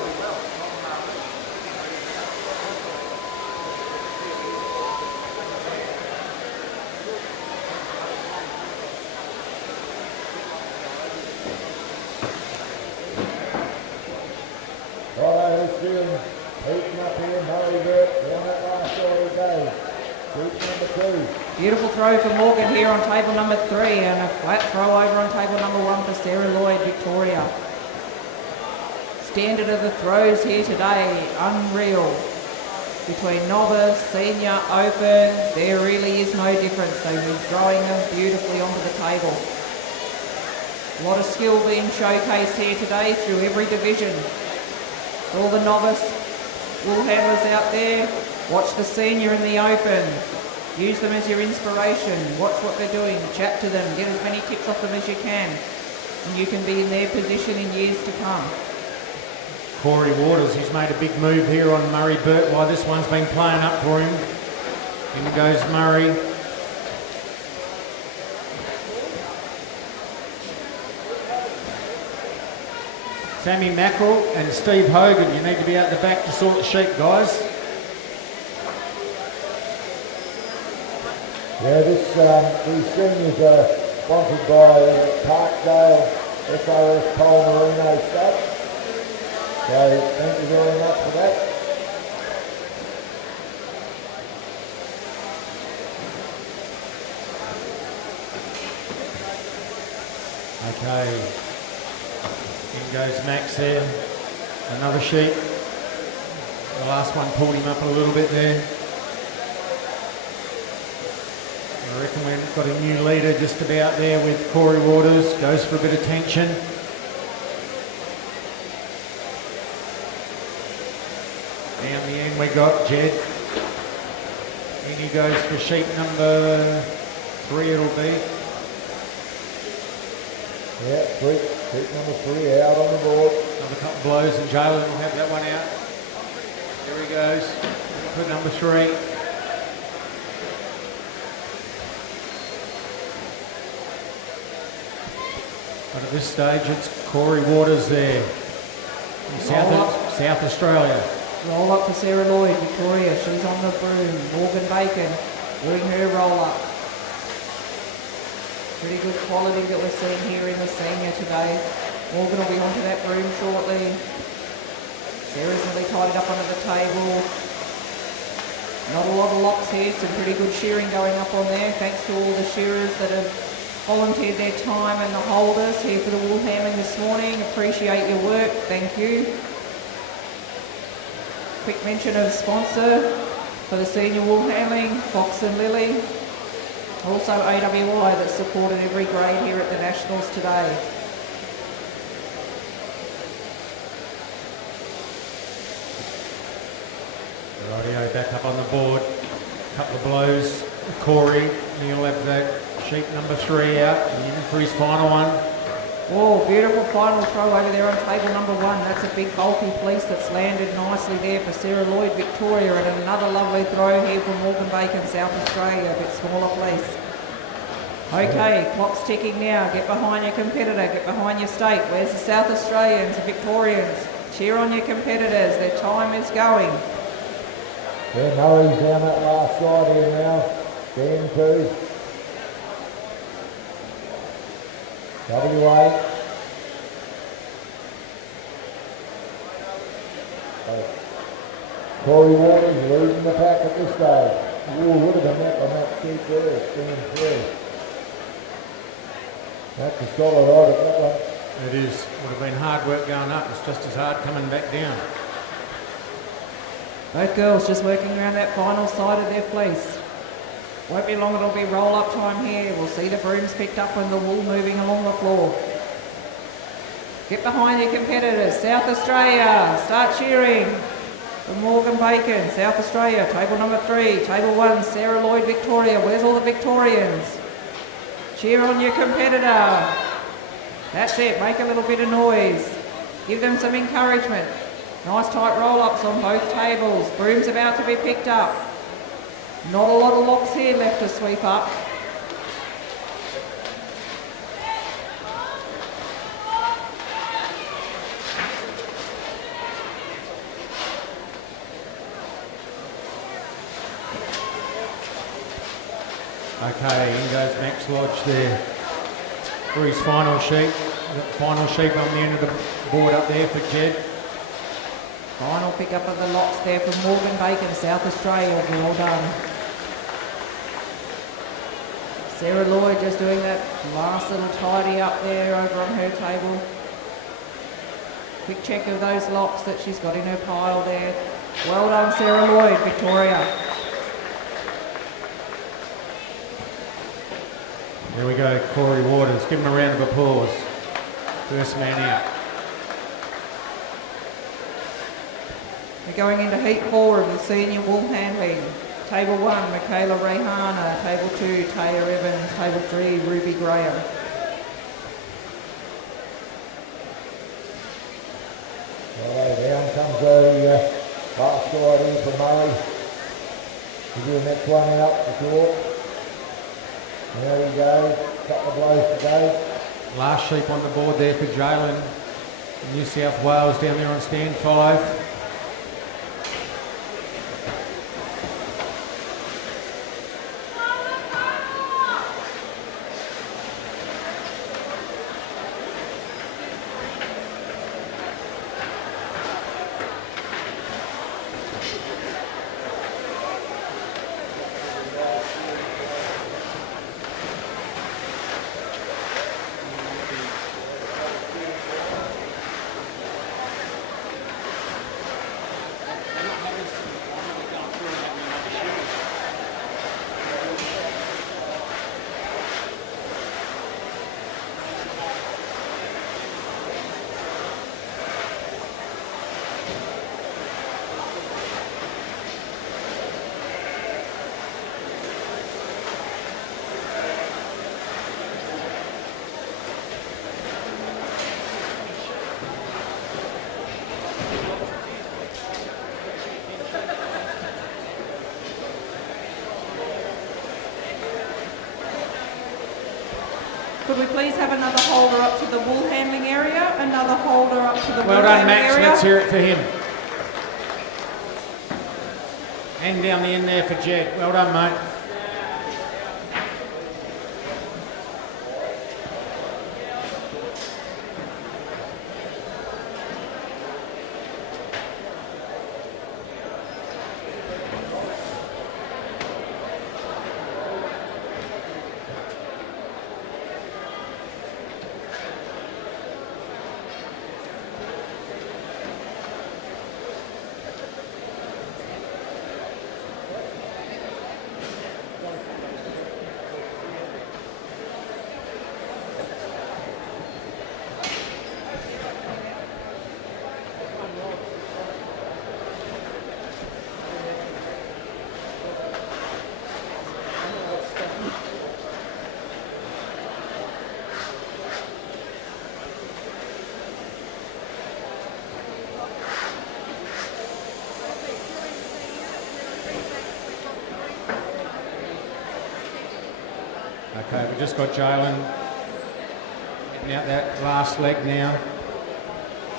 2. Beautiful throw for Morgan here on table number 3 and a flat throw over on table number 1 for Sarah Lloyd, Victoria. Standard of the throws here today, unreal. Between novice, senior, open, there really is no difference. They've been throwing them beautifully onto the table. A lot of skill being showcased here today through every division. All the novice wool handlers out there, watch the senior in the open. Use them as your inspiration. Watch what they're doing, chat to them, get as many tips off them as you can. And you can be in their position in years to come. Corey Waters, he's made a big move here on Murray Burtwhy. This one's been playing up for him. In goes Murray. Sammy Mackerel and Steve Hogan, you need to be out the back to sort the sheep, guys. Yeah, these seniors are sponsored by Parkdale SOS Pole Merino Stats. So thank you very much for that. Okay, in goes Max there, another sheep. The last one pulled him up a little bit there. I reckon we've got a new leader just about there with Corey Waters, goes for a bit of tension. Down the end we got Jed. In he goes for sheep number 3 it'll be. Yeah, sheep number 3 out on the board. Another couple blows and Jalen will have that one out. There he goes, for number 3. But at this stage it's Corey Waters there from South Australia. Roll up for Sarah Lloyd, Victoria, she's on the broom. Morgan Bacon doing her roll up. Pretty good quality that we're seeing here in the senior today. Morgan will be onto that broom shortly. Sarah's nearly tied it up onto the table. Not a lot of locks here, some pretty good shearing going up on there. Thanks to all the shearers that have volunteered their time and the holders here for the wool handling this morning. Appreciate your work, thank you. Quick mention of sponsor for the senior wool handling, Fox and Lily. Also AWI that supported every grade here at the Nationals today. Rightio, back up on the board. A couple of blows. Corey, he'll have that sheep number 3 out, in for his final one. Oh, beautiful final throw over there on table number 1. That's a big bulky fleece that's landed nicely there for Sarah Lloyd, Victoria, and another lovely throw here from Morgan Bacon, South Australia, a bit smaller fleece. Okay, clock's ticking now. Get behind your competitor, get behind your state. Where's the South Australians, the Victorians? Cheer on your competitors, their time is going. Yeah, Murray's down that last side here now. Dan 2. WA. Corey Waters losing the pack at this stage. Ooh, would have been that on that sheet there, stand 3. That's a solid order, that one. It is. Would have been hard work going up. It's just as hard coming back down. Both girls just working around that final side of their fleece. Won't be long, it'll be roll-up time here. We'll see the brooms picked up and the wool moving along the floor. Get behind your competitors. South Australia, start cheering. For Morgan Bacon, South Australia, table number 3. Table 1, Sarah Lloyd, Victoria. Where's all the Victorians? Cheer on your competitor. That's it, make a little bit of noise. Give them some encouragement. Nice tight roll-ups on both tables. Brooms about to be picked up. Not a lot of locks here left to sweep up. Okay, in goes Max Lodge there for his final sheep. Final sheep on the end of the board up there for Jed. Final pick up of the locks there from Morgan Bacon, South Australia. Well done. Sarah Lloyd just doing that last little tidy up there over on her table. Quick check of those locks that she's got in her pile there. Well done, Sarah Lloyd, Victoria. There we go, Corey Waters. Give him a round of applause. First man out. We're going into heat 4 of the senior wool handling. Table 1, Michaela Rehana. Table 2, Taya Evans. Table 3, Ruby Graham. Righto, down comes the last guy in for Murray. We'll do the next one out for sure. There we go, couple of blows to go. Last sheep on the board there for Jalen. New South Wales down there on stand 5. Could we please have another holder up to the wool handling area? Another holder up to the wool Well done, handling Max. area? Let's hear it for him. And down the end there for Jed. Well done, mate. Okay, we've just got Jalen getting out that last leg now.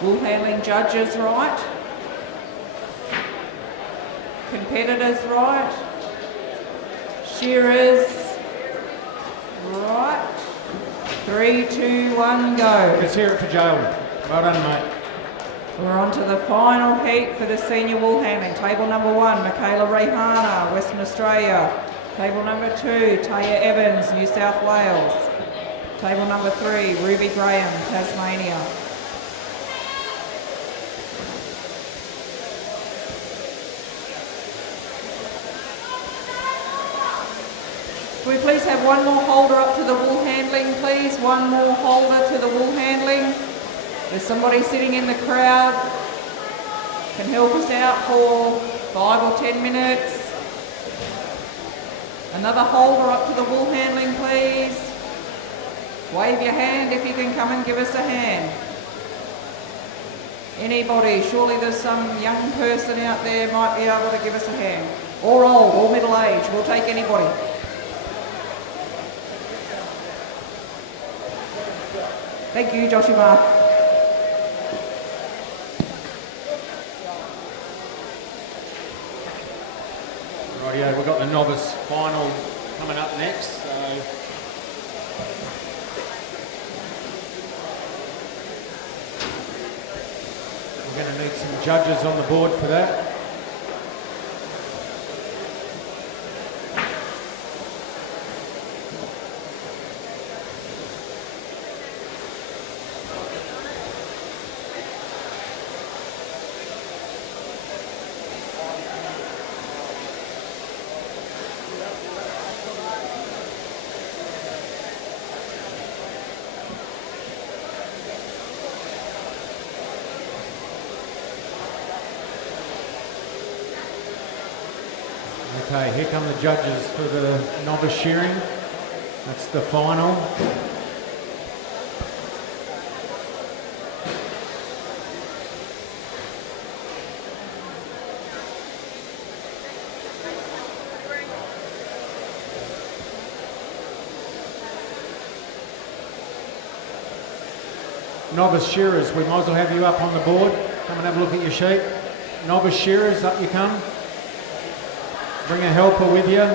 Wool handling judges right. Competitors right. Shearers right. 3, 2, 1, go. Let's hear it for Jalen. Well done, mate. We're on to the final heat for the senior wool handling. Table number 1, Michaela Rehana, Western Australia. Table number 2, Taya Evans, New South Wales. Table number 3, Ruby Graham, Tasmania. Can we please have one more holder up to the wool handling, please? One more holder to the wool handling. There's somebody sitting in the crowd. Can help us out for 5 or 10 minutes. Another holder up to the wool handling, please. Wave your hand if you can come and give us a hand. Anybody, surely there's some young person out there might be able to give us a hand. Or old, or middle age, we'll take anybody. Thank you, Joshua. Rightio, we've got the novice final coming up next. So we're going to need some judges on the board for that. Okay, here come the judges for the novice shearing. That's the final. Novice shearers, we might as well have you up on the board. Come and have a look at your sheet. Novice shearers, up you come. Bring a helper with you.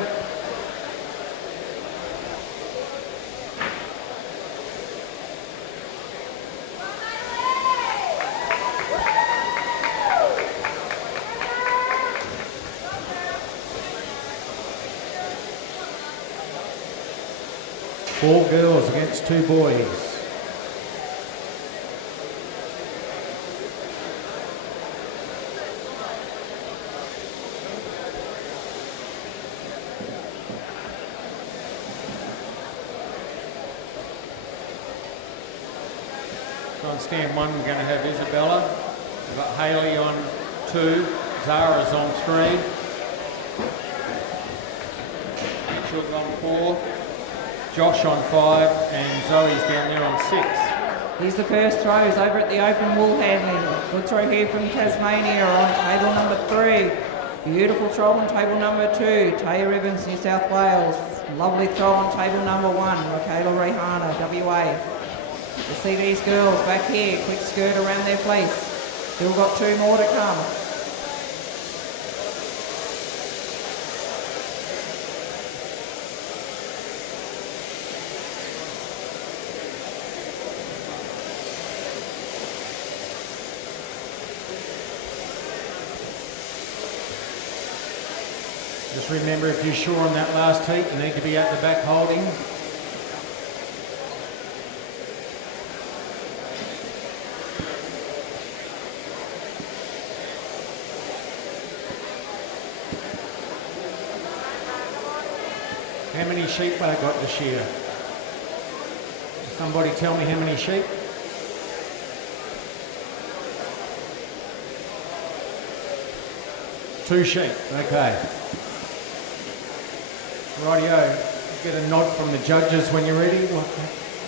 Four girls against two boys. On stand one, we're going to have Isabella. We've got Hayley on 2, Zara's on 3, Mitchell's on 4, Josh on 5, and Zoe's down there on 6. Here's the first throws over at the open wool handling. Good throw here from Tasmania on table number 3. Beautiful throw on table number 2, Taya Evans, New South Wales. Lovely throw on table number 1, Michaela Rehana, WA. You see these girls back here, quick skirt around their fleece. Still got 2 more to come. Just remember, if you're sure on that last heat, you need to be at the back holding. How many sheep have I got to shear? Somebody tell me how many sheep? Two sheep, okay. Rightio, get a nod from the judges when you're ready.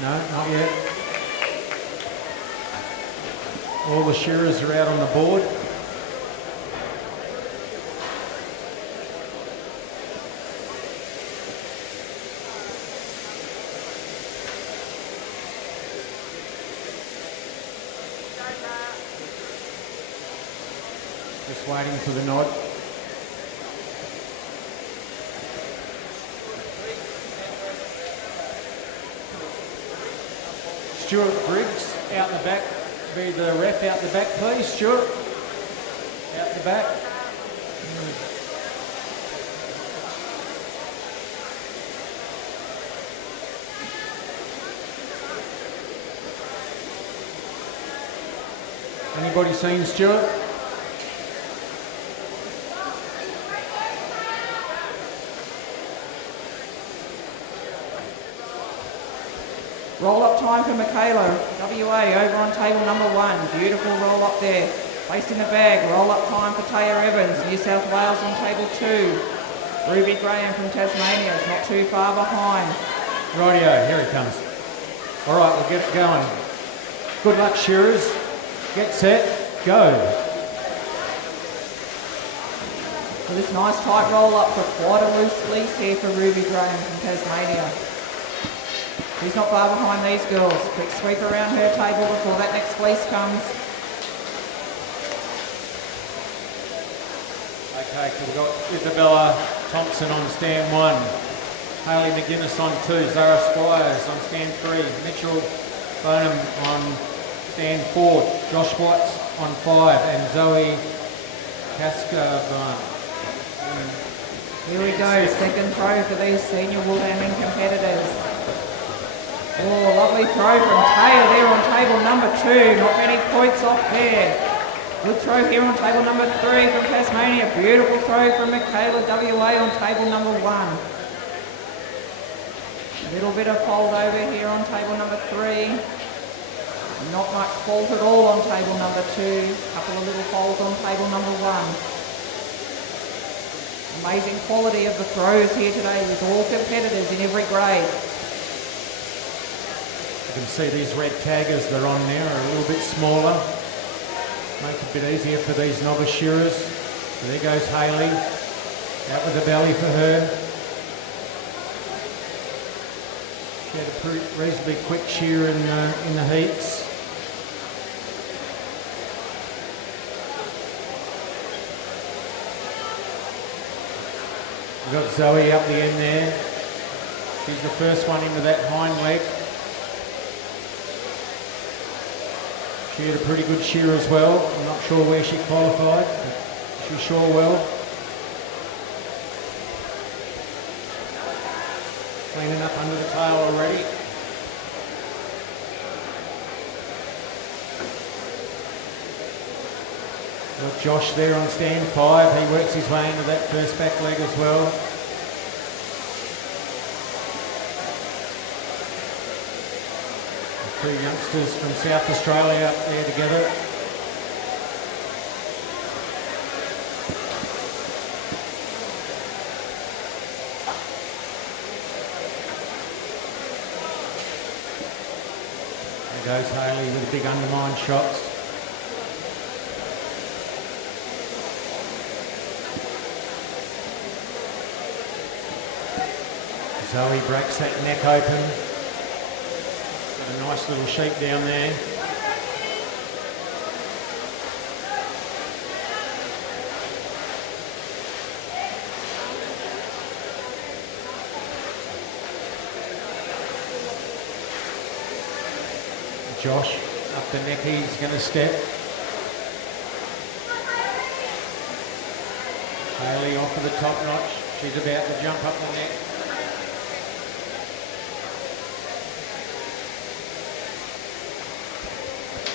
No, not yet. All the shearers are out on the board. Just waiting for the nod. Stuart Briggs out the back. Be the ref out the back, please. Stuart, out the back. Anybody seen Stuart? Roll up time for Michaela, WA, over on table number 1. Beautiful roll up there. Placed in the bag. Roll up time for Taya Evans, New South Wales on table 2. Ruby Graham from Tasmania is not too far behind. Rightio, here he comes. All right, we'll get it going. Good luck, shearers. Get set, go. So this nice tight roll up for quite a loose fleece here for Ruby Graham from Tasmania. She's not far behind these girls. Quick sweep around her table before that next fleece comes. Okay, so we've got Isabella Thompson on stand 1. Hayley McGuinness on 2. Zara Squires on stand 3. Mitchell Bonham on stand 4. Josh Watts on 5. And Zoe Cascaban. Here we go, second throw for these senior wool handling competitors. Oh, lovely throw from Taylor there on table number 2. Not many points off there. Good throw here on table number 3 from Tasmania. Beautiful throw from Michaela WA on table number 1. A little bit of fold over here on table number 3. Not much fault at all on table number 2. A couple of little folds on table number 1. Amazing quality of the throws here today with all competitors in every grade. You can see these red taggers that are on there are a little bit smaller. Makes it a bit easier for these novice shearers. So there goes Hayley. Out with the belly for her. She had a reasonably quick shear in the heats. We've got Zoe up the end there. She's the first one into that hind leg. She had a pretty good shear as well. I'm not sure where she qualified, but she sure well. Cleaning up under the tail already. Got Josh there on stand 5. He works his way into that first back leg as well. The two youngsters from South Australia up there together. There goes Hayley with the big undermine shots. Zoe breaks that neck open. Got a nice little sheep down there. Josh up the neck, he's going to step. Hayley off of the top notch. She's about to jump up the neck.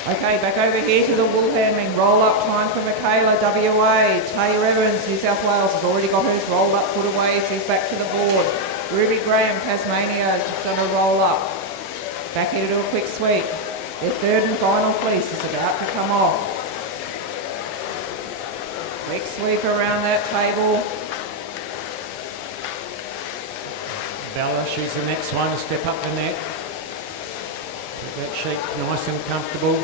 Okay, back over here to the wool handling. Roll up time for Michaela, WA. Taylor Evans, New South Wales, has already got hers rolled up, put away. She's back to the board. Ruby Graham, Tasmania, has just done a roll up. Back here to do a quick sweep. Their third and final fleece is about to come off. Quick sweep around that table. Bella, she's the next one to step up the neck. Get that sheep nice and comfortable.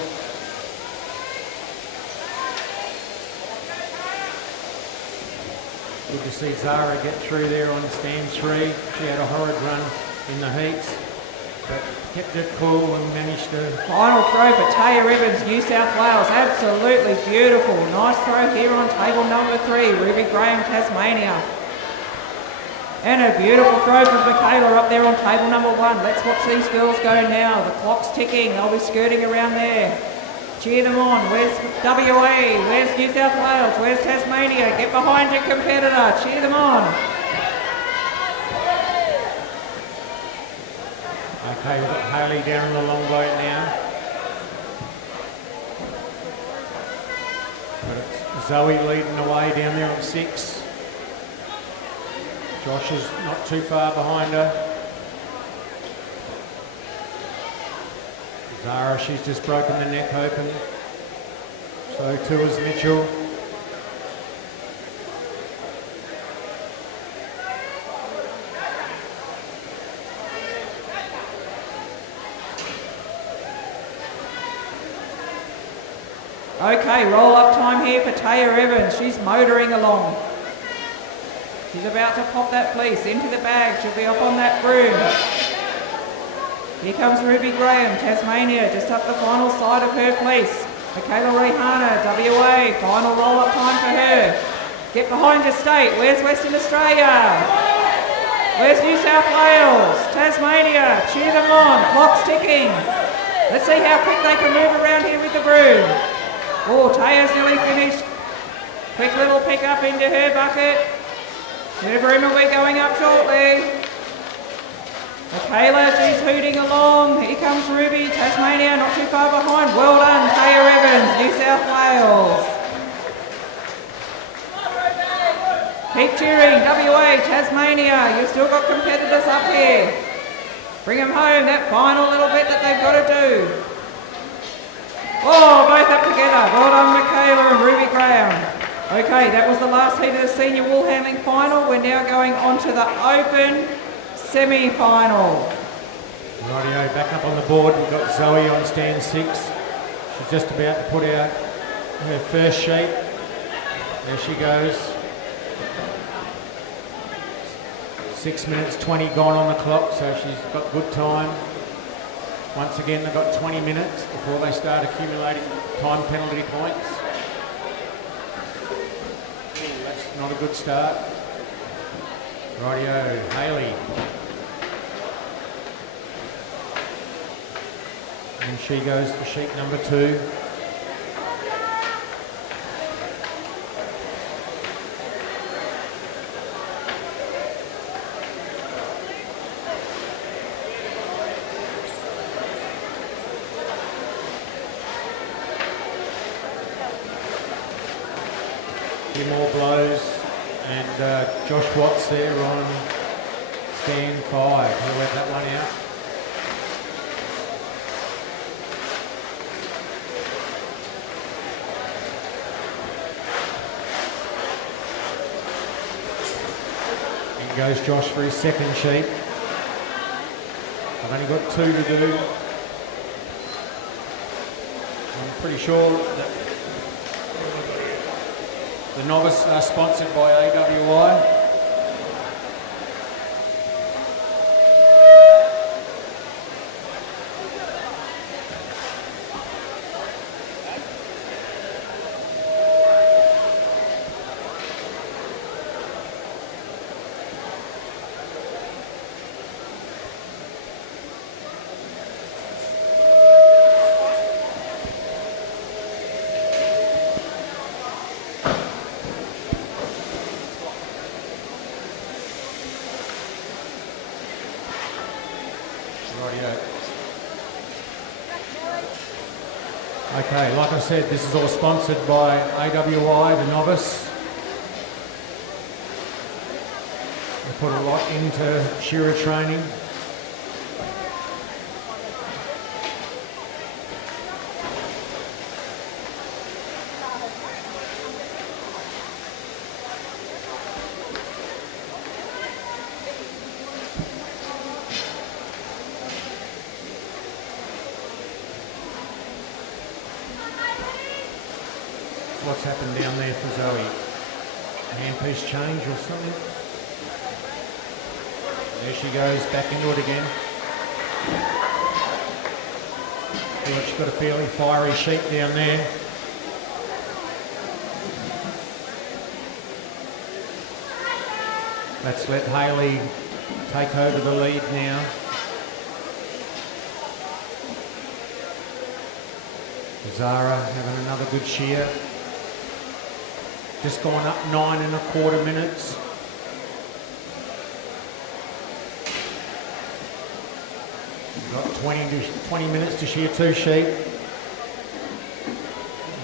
Good to see Zara get through there on stand 3. She had a horrid run in the heats, but kept it cool and managed to... Final throw for Taya Evans, New South Wales. Absolutely beautiful. Nice throw here on table number 3. Ruby Graham, Tasmania. And a beautiful throw from Michaela up there on table number 1. Let's watch these girls go now. The clock's ticking. They'll be skirting around there. Cheer them on. Where's WA? Where's New South Wales? Where's Tasmania? Get behind your competitor. Cheer them on. Okay, we've got Hayley down in the long boat now. But it's Zoe leading the way down there on 6. Josh is not too far behind her. Zara, she's just broken the neck open. So too is Mitchell. Okay, roll up time here for Taya Evans. She's motoring along. She's about to pop that fleece into the bag. She'll be up on that broom. Here comes Ruby Graham, Tasmania, just up the final side of her fleece. Michaela Rehana, WA, final roll-up time for her. Get behind your state. Where's Western Australia? Where's New South Wales? Tasmania, cheer them on. Clock's ticking. Let's see how quick they can move around here with the broom. Oh, Taya's nearly finished. Quick little pick up into her bucket. Her broom will be going up shortly. Michaela, she's hooting along. Here comes Ruby, Tasmania, not too far behind. Well done, Taya Evans, New South Wales. Keep cheering, WA, Tasmania. You've still got competitors up here. Bring them home, that final little bit that they've got to do. Oh, both up together. Well done, Michaela and Ruby Graham. Okay, that was the last heat of the senior wool handling final. We're now going on to the open semi-final. Rightio, back up on the board. We've got Zoe on stand 6. She's just about to put out her first sheet. There she goes. 6 minutes 20 gone on the clock, so she's got good time. Once again, they've got 20 minutes before they start accumulating time penalty points. Ooh, that's not a good start. Rightio, Hayley. And she goes for sheet number 2. Few more blows, and Josh Watts there on stand 5. He'll let that one out. In goes Josh for his second sheet. I've only got 2 to do. I'm pretty sure that the Novice are sponsored by AWI. Okay, like I said, this is all sponsored by AWI, the Novice. They put a lot into shearer training. What's happened down there for Zoe? Handpiece change or something? There she goes, back into it again. Feel like she's got a fairly fiery sheet down there. Let's let Hayley take over the lead now. Zara having another good shear. Just gone up 9 1/4 minutes. We've got 20 minutes to shear 2 sheep.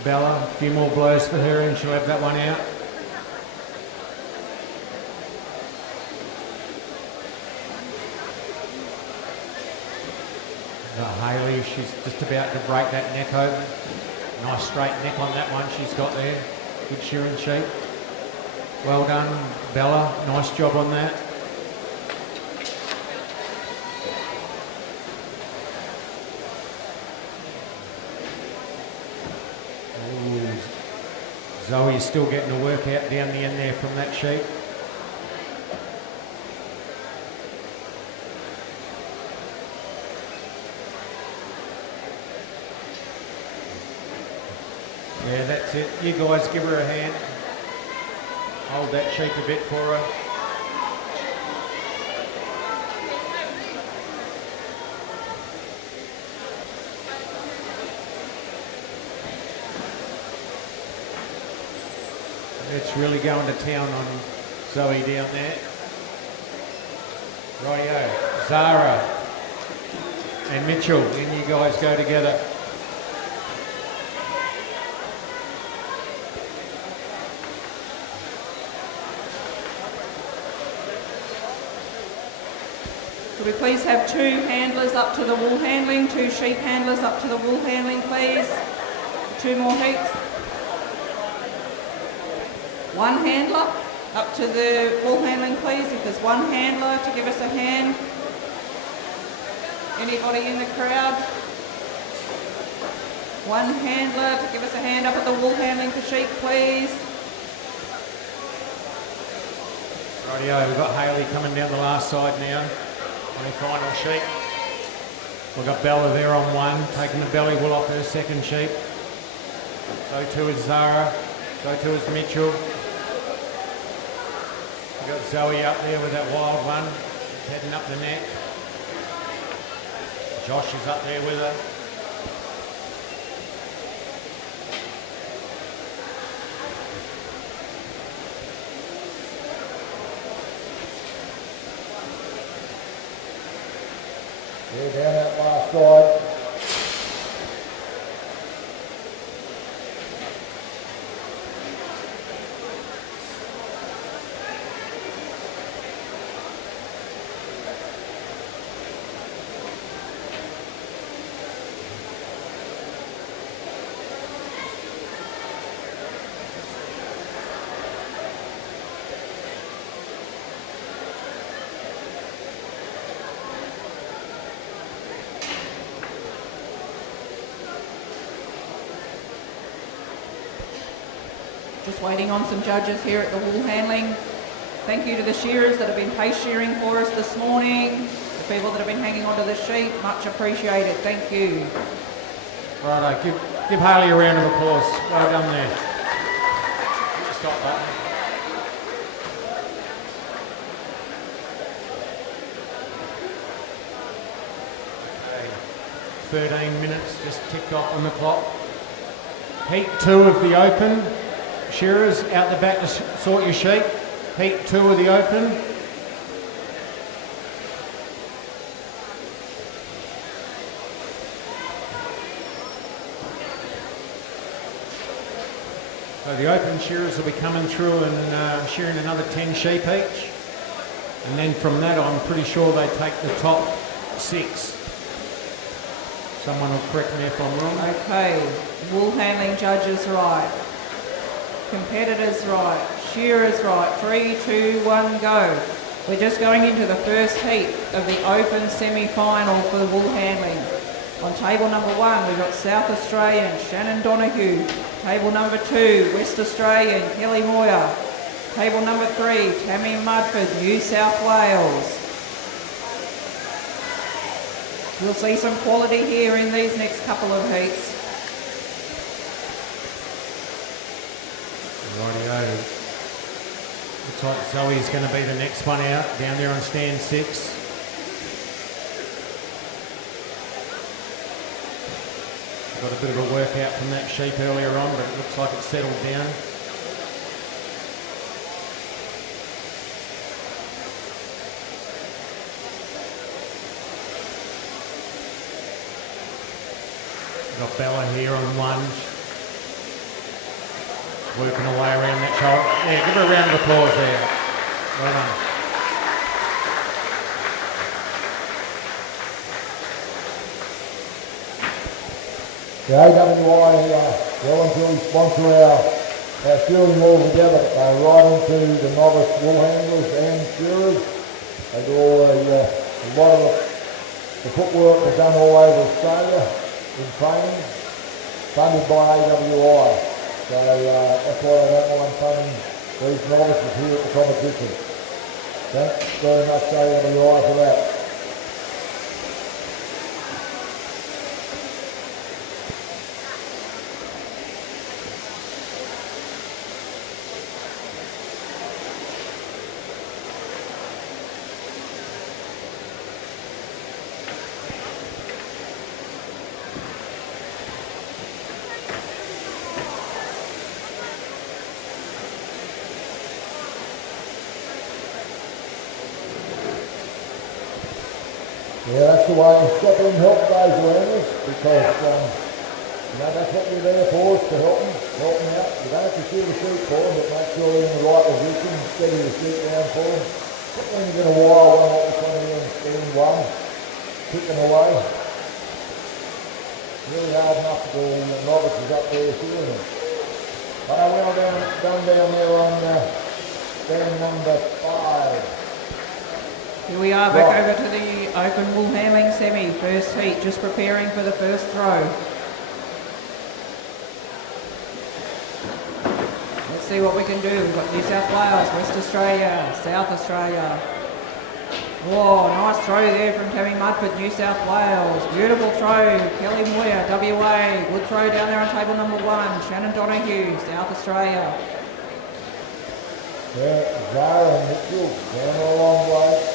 Bella, a few more blows for her and she'll have that one out. Hayley, she's just about to break that neck open. Nice straight neck on that one she's got there. Good shearing sheep. Well done, Bella. Nice job on that. Ooh. Zoe's still getting a workout down the end there from that sheep. Yeah, that's it. You guys give her a hand. Hold that sheep a bit for her. It's really going to town on Zoe down there. Rightio, Zara and Mitchell, and you guys go together. Could we please have 2 handlers up to the wool handling, 2 sheep handlers up to the wool handling, please. 2 more heats. One handler up to the wool handling, please. If there's one handler to give us a hand. Anybody in the crowd? One handler to give us a hand up at the wool handling for sheep, please. Rightio, we've got Hayley coming down the last side now on her final sheep. We've got Bella there on one, taking the belly wool off her second sheep. So too is Zara, so too is Mitchell. We've got Zoe up there with that wild one, she's heading up the neck. Josh is up there with her. They're down that last side. Just waiting on some judges here at the wool handling. Thank you to the shearers that have been pace shearing for us this morning. The people that have been hanging onto the sheep, much appreciated. Thank you. Righto, give Hayley a round of applause. Well done there. Stop button. Okay. 13 minutes just ticked off on the clock. Heat 2 of the open. Shearers out the back to sort your sheep. Heat 2 of the open. So the open shearers will be coming through and shearing another 10 sheep each. And then from that I'm pretty sure they take the top 6. Someone will correct me if I'm wrong. Okay, wool handling judges right. Competitors right, shearers right, 3, 2, 1, go. We're just going into the first heat of the open semi-final for the wool handling. On table number 1, we've got South Australian, Shannon Donoghue. Table number 2, West Australian, Kelly Moyer. Table number 3, Tammy Mudford, New South Wales. We'll see some quality here in these next couple of heats. Rightio. Looks like Zoe's going to be the next one out, down there on stand 6. Got a bit of a workout from that sheep earlier on, but it looks like it's settled down. Got Bella here on 1. Working away around that shoulder. Yeah, give her a round of applause there. Well done. The AWI well and truly sponsor our shearing all together. They're right into the novice wool handlers and shearers. They do all a lot of the footwork is done all over Australia in training, funded by AWI. So that's why they don't mind funding these novices here at the competition. Thanks very much AWI for that. Yeah, that's the way you step in and help those learners because that's what you're there for, is to help them out. You don't have to shear the sheep for them, but make sure you're in the right position, steady the sheep down for them. But when you're going to wire one up between you and stand 1, kicking away. Really hard enough to do the novices up there shearing them. Well done down there on stand number 5. Here we are, back over to the open wool handling semi, first heat, just preparing for the first throw. Let's see what we can do. We've got New South Wales, West Australia, South Australia. Whoa, nice throw there from Tammy Mudford, New South Wales. Beautiful throw, Kelly Moyer, WA. Good throw down there on table number 1. Shannon Donahue, South Australia. Yeah, Zara and Mitchell down a long way.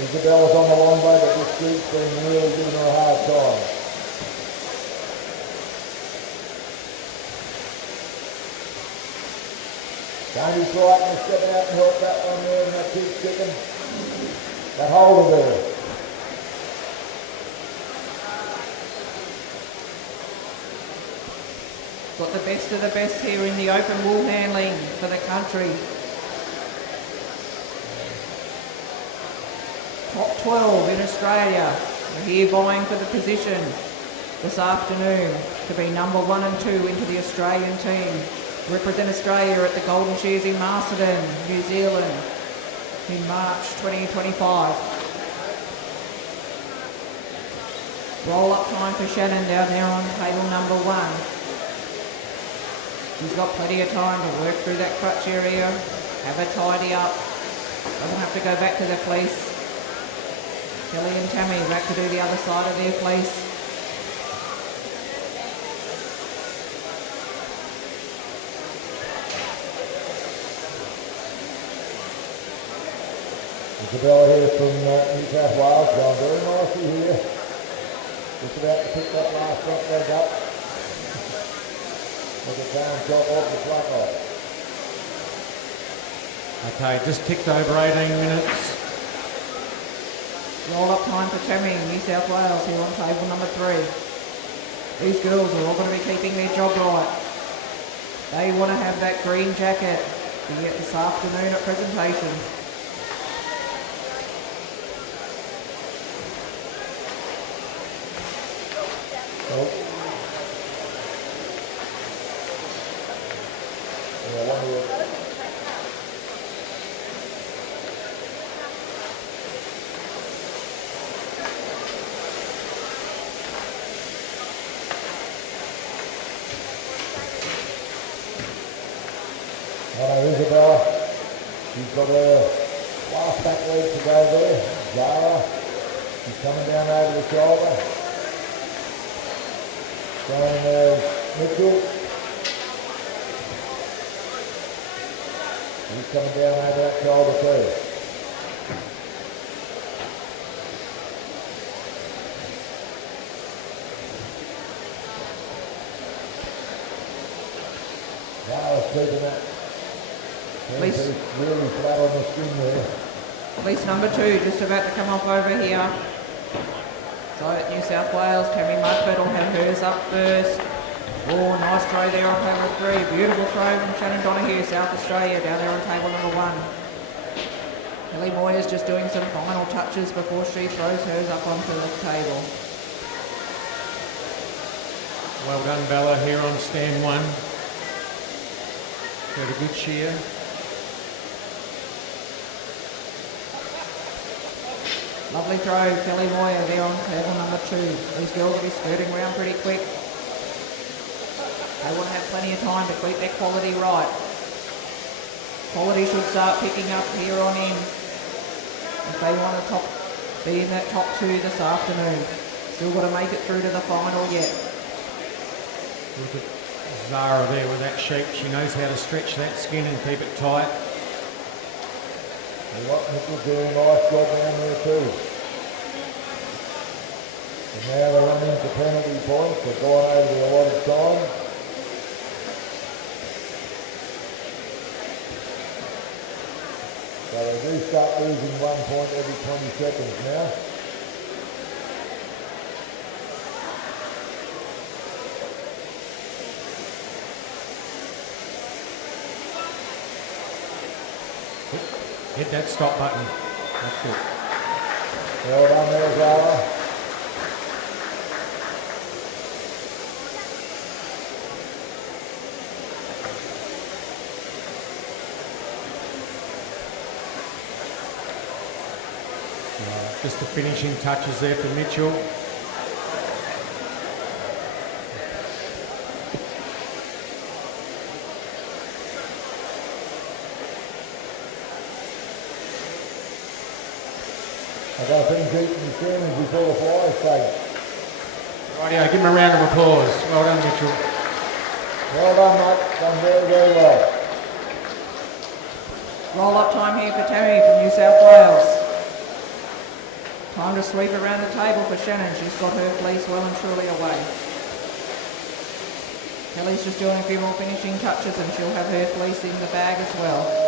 Isabella's on the long way, but this group's been really giving her a hard time. Tony Crichton will step out and help that one there, and that keeps kicking. That holder there. Got the best of the best here in the open wool handling for the country. Top 12 in Australia. We're here vying for the position this afternoon to be number 1 and 2 into the Australian team. Represent Australia at the Golden Shears in Masterton, New Zealand in March 2025. Roll up time for Shannon down there on table number 1. She's got plenty of time to work through that crutch area, have a tidy up, doesn't have to go back to the fleece. Kelly and Tammy back to do the other side of their fleece. Isabella here from New South Wales, going very nicely here. Just about to pick that last front leg up. Look at down, drop off the truck off. Okay, just ticked over 18 minutes. Roll up time for Tammy, New South Wales here on table number 3. These girls are all going to be keeping their job right. They want to have that green jacket to get this afternoon at presentation. Isabella, she's got her last back leg to go there. Zara, she's coming down over the shoulder. Showing Mitchell. He's coming down over that shoulder too. Zara's keeping that. Least, really flat on the skin there. Least number 2 just about to come off over here. So at New South Wales, Tammy Mudford will have hers up first. Oh, nice throw there on table 3. Beautiful throw from Shannon Donahue, South Australia, down there on table number 1. Kelly Moyer's just doing some final touches before she throws hers up onto the table. Well done, Bella, here on stand 1. Got a good shear. Lovely throw, Kelly Moyer there on table number 2. These girls will be skirting around pretty quick. They want to have plenty of time to keep their quality right. Quality should start picking up here on in if they want to be in that top 2 this afternoon. Still got to make it through to the final yet. Look at Zara there with that sheep. She knows how to stretch that skin and keep it tight. Mitchell's doing a nice job down there too. And now they're running into penalty points. They've gone over the allotted time. So they do start losing 1 point every 20 seconds now. Hit that stop button. That's it. Well done there, Zara. Just the finishing touches there for Mitchell. I've got to finish eating the salmon before the fly stage. Rightio, give him a round of applause. Well done, Mitchell. Well done, mate. Done very, very well. Roll-up time here for Tammy from New South Wales. Time to sweep around the table for Shannon. She's got her fleece well and truly away. Kelly's just doing a few more finishing touches and she'll have her fleece in the bag as well.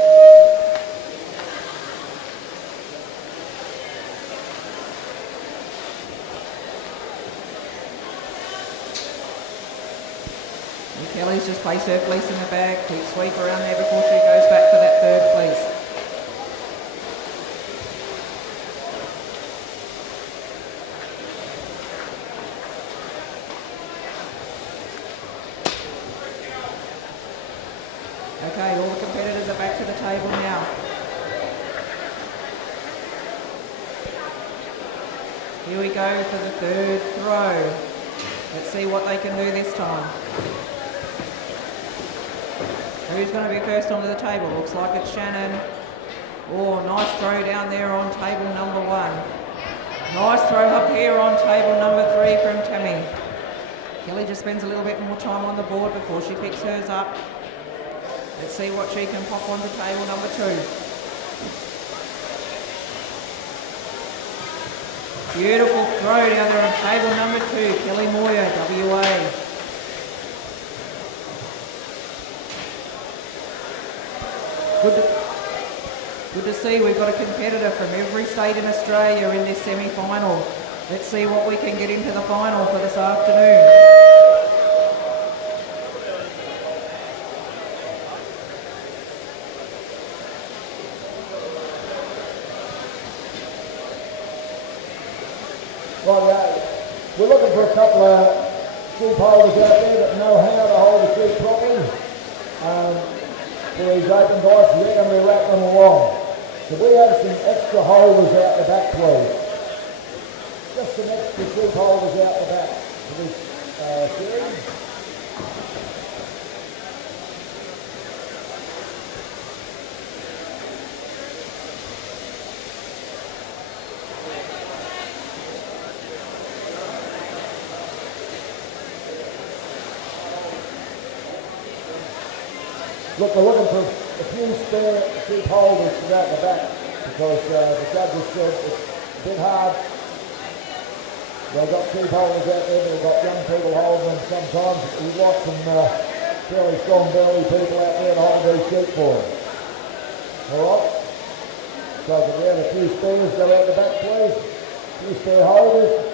Kelly's just placed her fleece in the bag, keep sweep around there before she goes back for that third fleece. Okay, all the competitors are back to the table now. Here we go for the third throw. Let's see what they can do this time. Who's going to be first onto the table? Looks like it's Shannon. Oh, nice throw down there on table number 1. Nice throw up here on table number 3 from Tammy. Kelly just spends a little bit more time on the board before she picks hers up. Let's see what she can pop onto table number 2. Beautiful throw down there on table number 2. Kelly Moyer, WA. Good to see we've got a competitor from every state in Australia in this semi-final. Let's see what we can get into the final for this afternoon. Right, we're looking for a couple of sheep holders out there that know how to hold the sheep properly. For these open dice, we're going to be rattling along. So we have some extra holders out the back, please. Just some extra sheep holders out the back for this shearing. Look, we're looking for a few spare sheep holders out the back because the judges said it's a bit hard. They've got sheep holders out there, they've got young people holding them sometimes. We'd like some fairly strong belly people out there to hold these sheep for them. Alright? So if we have a few spares, go out the back please. A few spare holders.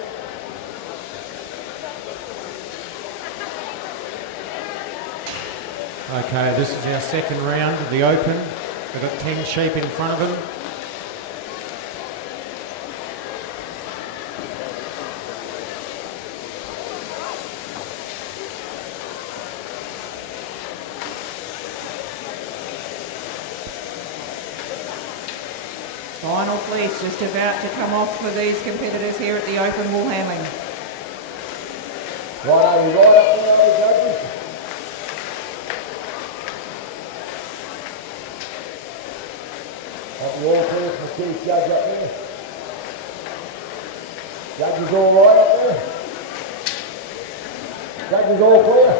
Okay, this is our second round of the Open. We've got 10 sheep in front of them. Final fleece just about to come off for these competitors here at the Open wool handling. Right, are you right up there, judges? Are you all clear from the chief judge up there? Judges all right up there? Judges all clear?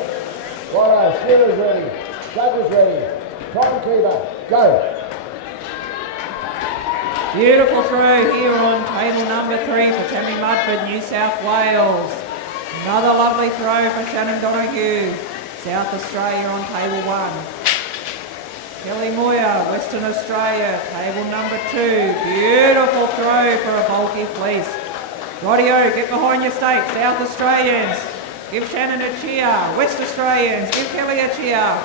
Righto, Shear's ready. Judges ready. Timekeeper, go. Beautiful throw here on table number 3 for Tammy Mudford, New South Wales. Another lovely throw for Shannon Donoghue, South Australia on table 1. Kelly Moyer, Western Australia, table number 2. Beautiful throw for a bulky fleece. Rightio, get behind your state, South Australians. Give Shannon a cheer. West Australians, give Kelly a cheer.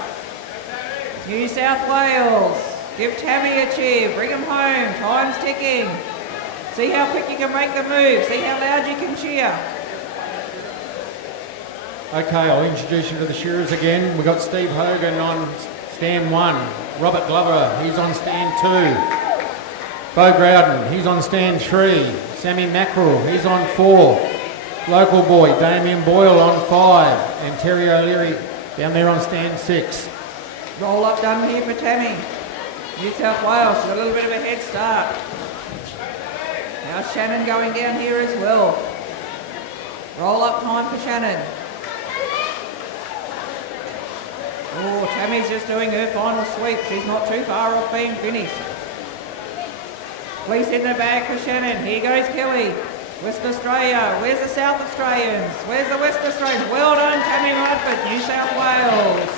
New South Wales, give Tammy a cheer. Bring them home, time's ticking. See how quick you can make the move. See how loud you can cheer. Okay, I'll introduce you to the shearers again. We've got Steve Hogan on stand 1. Robert Glover, he's on stand 2. Bo Growden, he's on stand 3. Sammy Mackerel, he's on 4. Local boy, Damien Boyle on 5. And Terry O'Leary down there on stand 6. Roll up done here for Tammy. New South Wales, got a little bit of a head start. Now Shannon going down here as well. Roll up time for Shannon. Oh, Tammy's just doing her final sweep. She's not too far off being finished. Fleece in the bag for Shannon. Here goes Kelly. West Australia. Where's the South Australians? Where's the West Australians? Well done, Tammy Radford, New South Wales.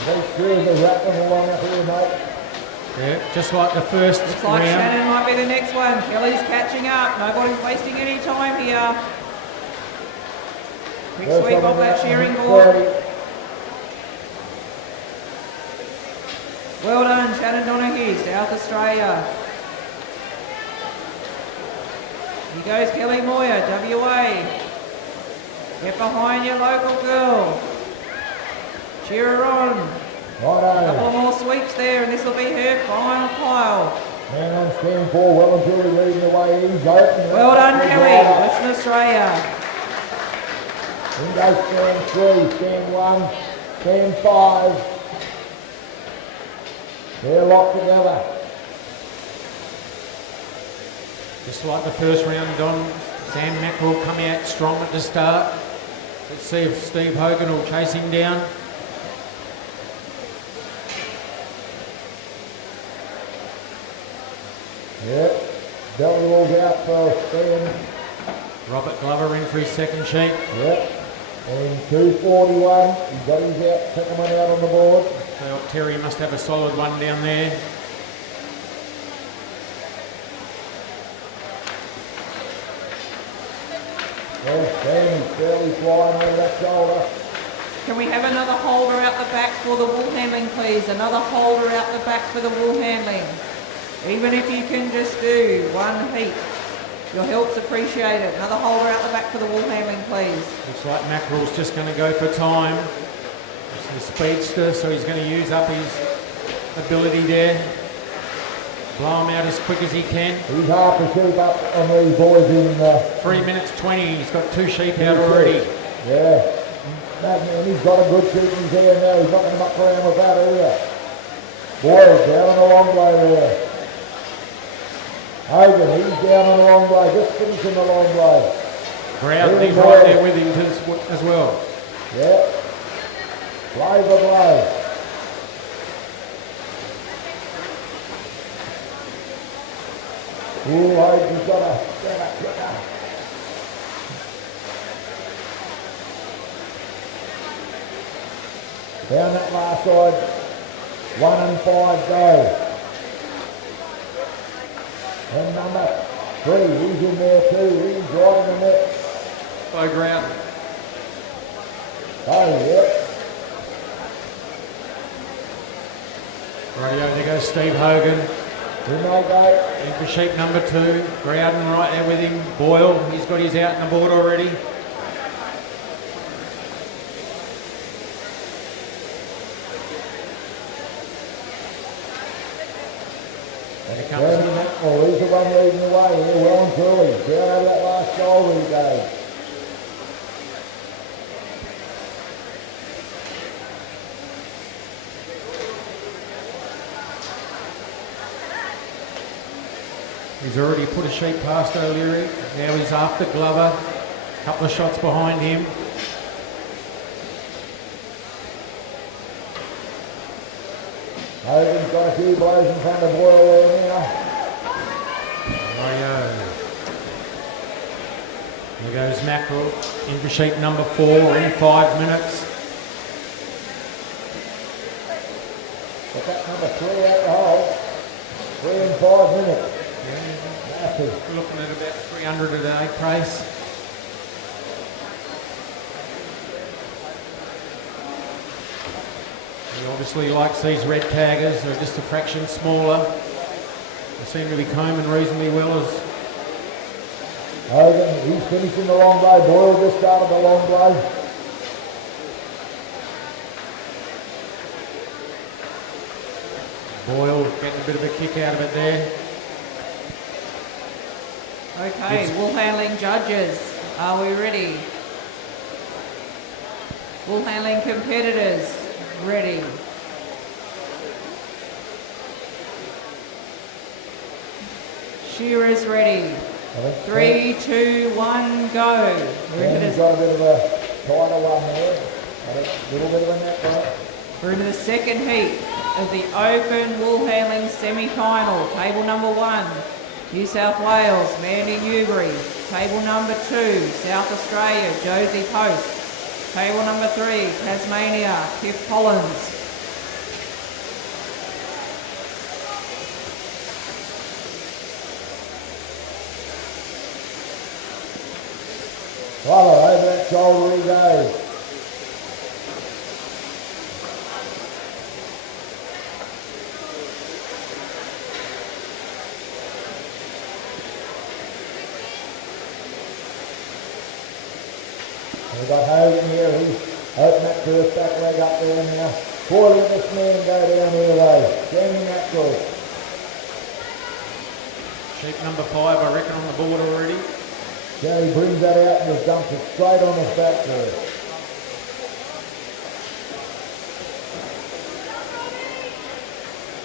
These crews are rattling along up here, mate. Yeah, just like the first Looks like round. Shannon might be the next one. Kelly's catching up. Nobody's wasting any time here. Quick First sweep one off that around, shearing board. 30. Well done, Shannon Donaghy, South Australia. Here goes Kelly Moyer, WA. Get behind your local girl. Cheer her on. Couple more sweeps there, and this will be her final pile. Man on stand 4, well and truly leading the way. He's open. Well done, Kelly, Western Australia. In goes stand 3, stand 1, stand 5. They're locked together. Just like the first round, Don. Sam Mackerel come out strong at the start. Let's see if Steve Hogan will chase him down. Yep. Belly rolls out for stand. Robert Glover in for his second sheet. Yep. And 241. He's got his second one out on the board. So Terry must have a solid one down there. Well, Sam's fairly flying over that shoulder. Can we have another holder out the back for the wool handling, please? Another holder out the back for the wool handling. Even if you can just do one heat, your help's appreciated. Another holder out the back for the wool handling, please. Looks like Mackerel's just going to go for time. He's a speedster, so he's going to use up his ability there. Blow him out as quick as he can. He's half a sheep up on these boys in 3 minutes 20. He's got 2 sheep out already. Yeah. That man, he's got a good sheep in his hand now. He's not going to muck around with that either. Boys down on the long way there. Hogan, he's down on the long way. Just finishing the long way. Growden, he's right there with him as well. Yeah. Play for play. Ooh, Hogan's got a kicker. Down that last side. 1 and 5 go. And number 3, he's in there too. He's right in the net. Bo Growden. Oh, yeah. Rightio, there goes Steve Hogan. In they go. In for sheep number 2. Growden right there with him. Boyle, he's got his out on the board already. Here comes Oh, he's the one leading the way here, well and truly. Down over that last shoulder he goes. He's already put a sheep past O'Leary. Now he's after Glover. A couple of shots behind him. Hogan's got a few blows in front of Boyle there now. Rightio. There goes Mackerel in for sheep number 4 in 5 minutes. Got that number 3 out the hole. 3 in 5 minutes. Massive. We're looking at about 300 a day pace. He obviously likes these red taggers. They're just a fraction smaller. They seem to be combing reasonably well as Hogan, he's finishing the long blow. Boyle just started the long blow. Boyle getting a bit of a kick out of it there. Okay, wool handling judges, are we ready? Wool handling competitors, ready. Shear is ready. 3, 2, 1, go. We're into He's the, got a bit of a tighter one there. A little bit of a neck on it. we're into the second heat of the open wool handling semi-final. Table number 1, New South Wales, Mandy Newbury. Table number 2, South Australia, Josie Post. Table number 3, Tasmania, Tiff Collins. Righto, over that shoulder he goes. We've got Hogan here, he's opening that first back leg up there now. Boy, let this man go down here though. Standing that good. Sheep number 5, I reckon, on the board already. Gary brings that out and just dumps it straight on his back there.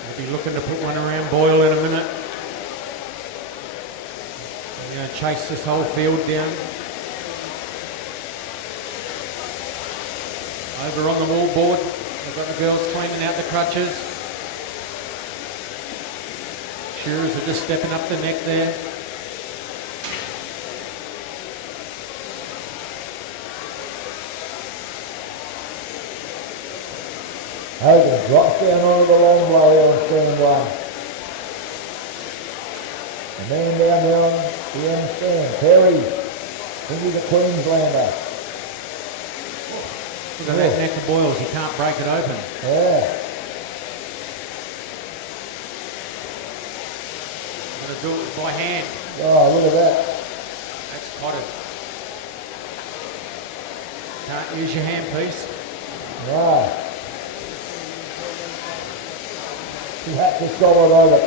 We'll be looking to put one around Boyle in a minute. We're going to chase this whole field down. Over on the wall board, we've got the girls cleaning out the crutches. Shearers are just stepping up the neck there. Hogan drops down onto the long blow here on stand 1. The man down there on the end stand, Perry. I think he's a Queenslander. Look at that neck of Boyles, he can't break it open. Yeah. Got to do it by hand. Oh, look at that. That's potted. Can't use your handpiece. Right. He had to solid over.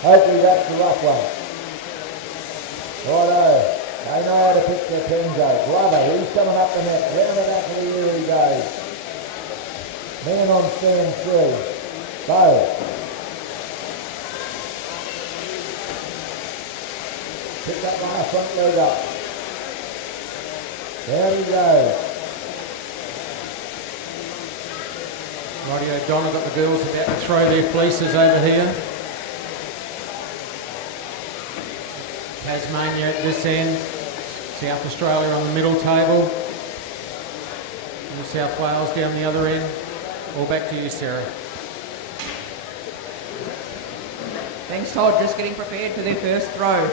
Hopefully that's the rough one. Righto. They know how to pick their pins out. Glover, he's coming up the net. Round the back of the ear he goes. Man on stand 3. Go. Pick that one front leg up. There he goes. Rightio, Donna got the girls about to throw their fleeces over here. Tasmania at this end. South Australia on the middle table. New South Wales down the other end. All back to you, Sarah. Thanks, Todd. Just getting prepared for their first throw.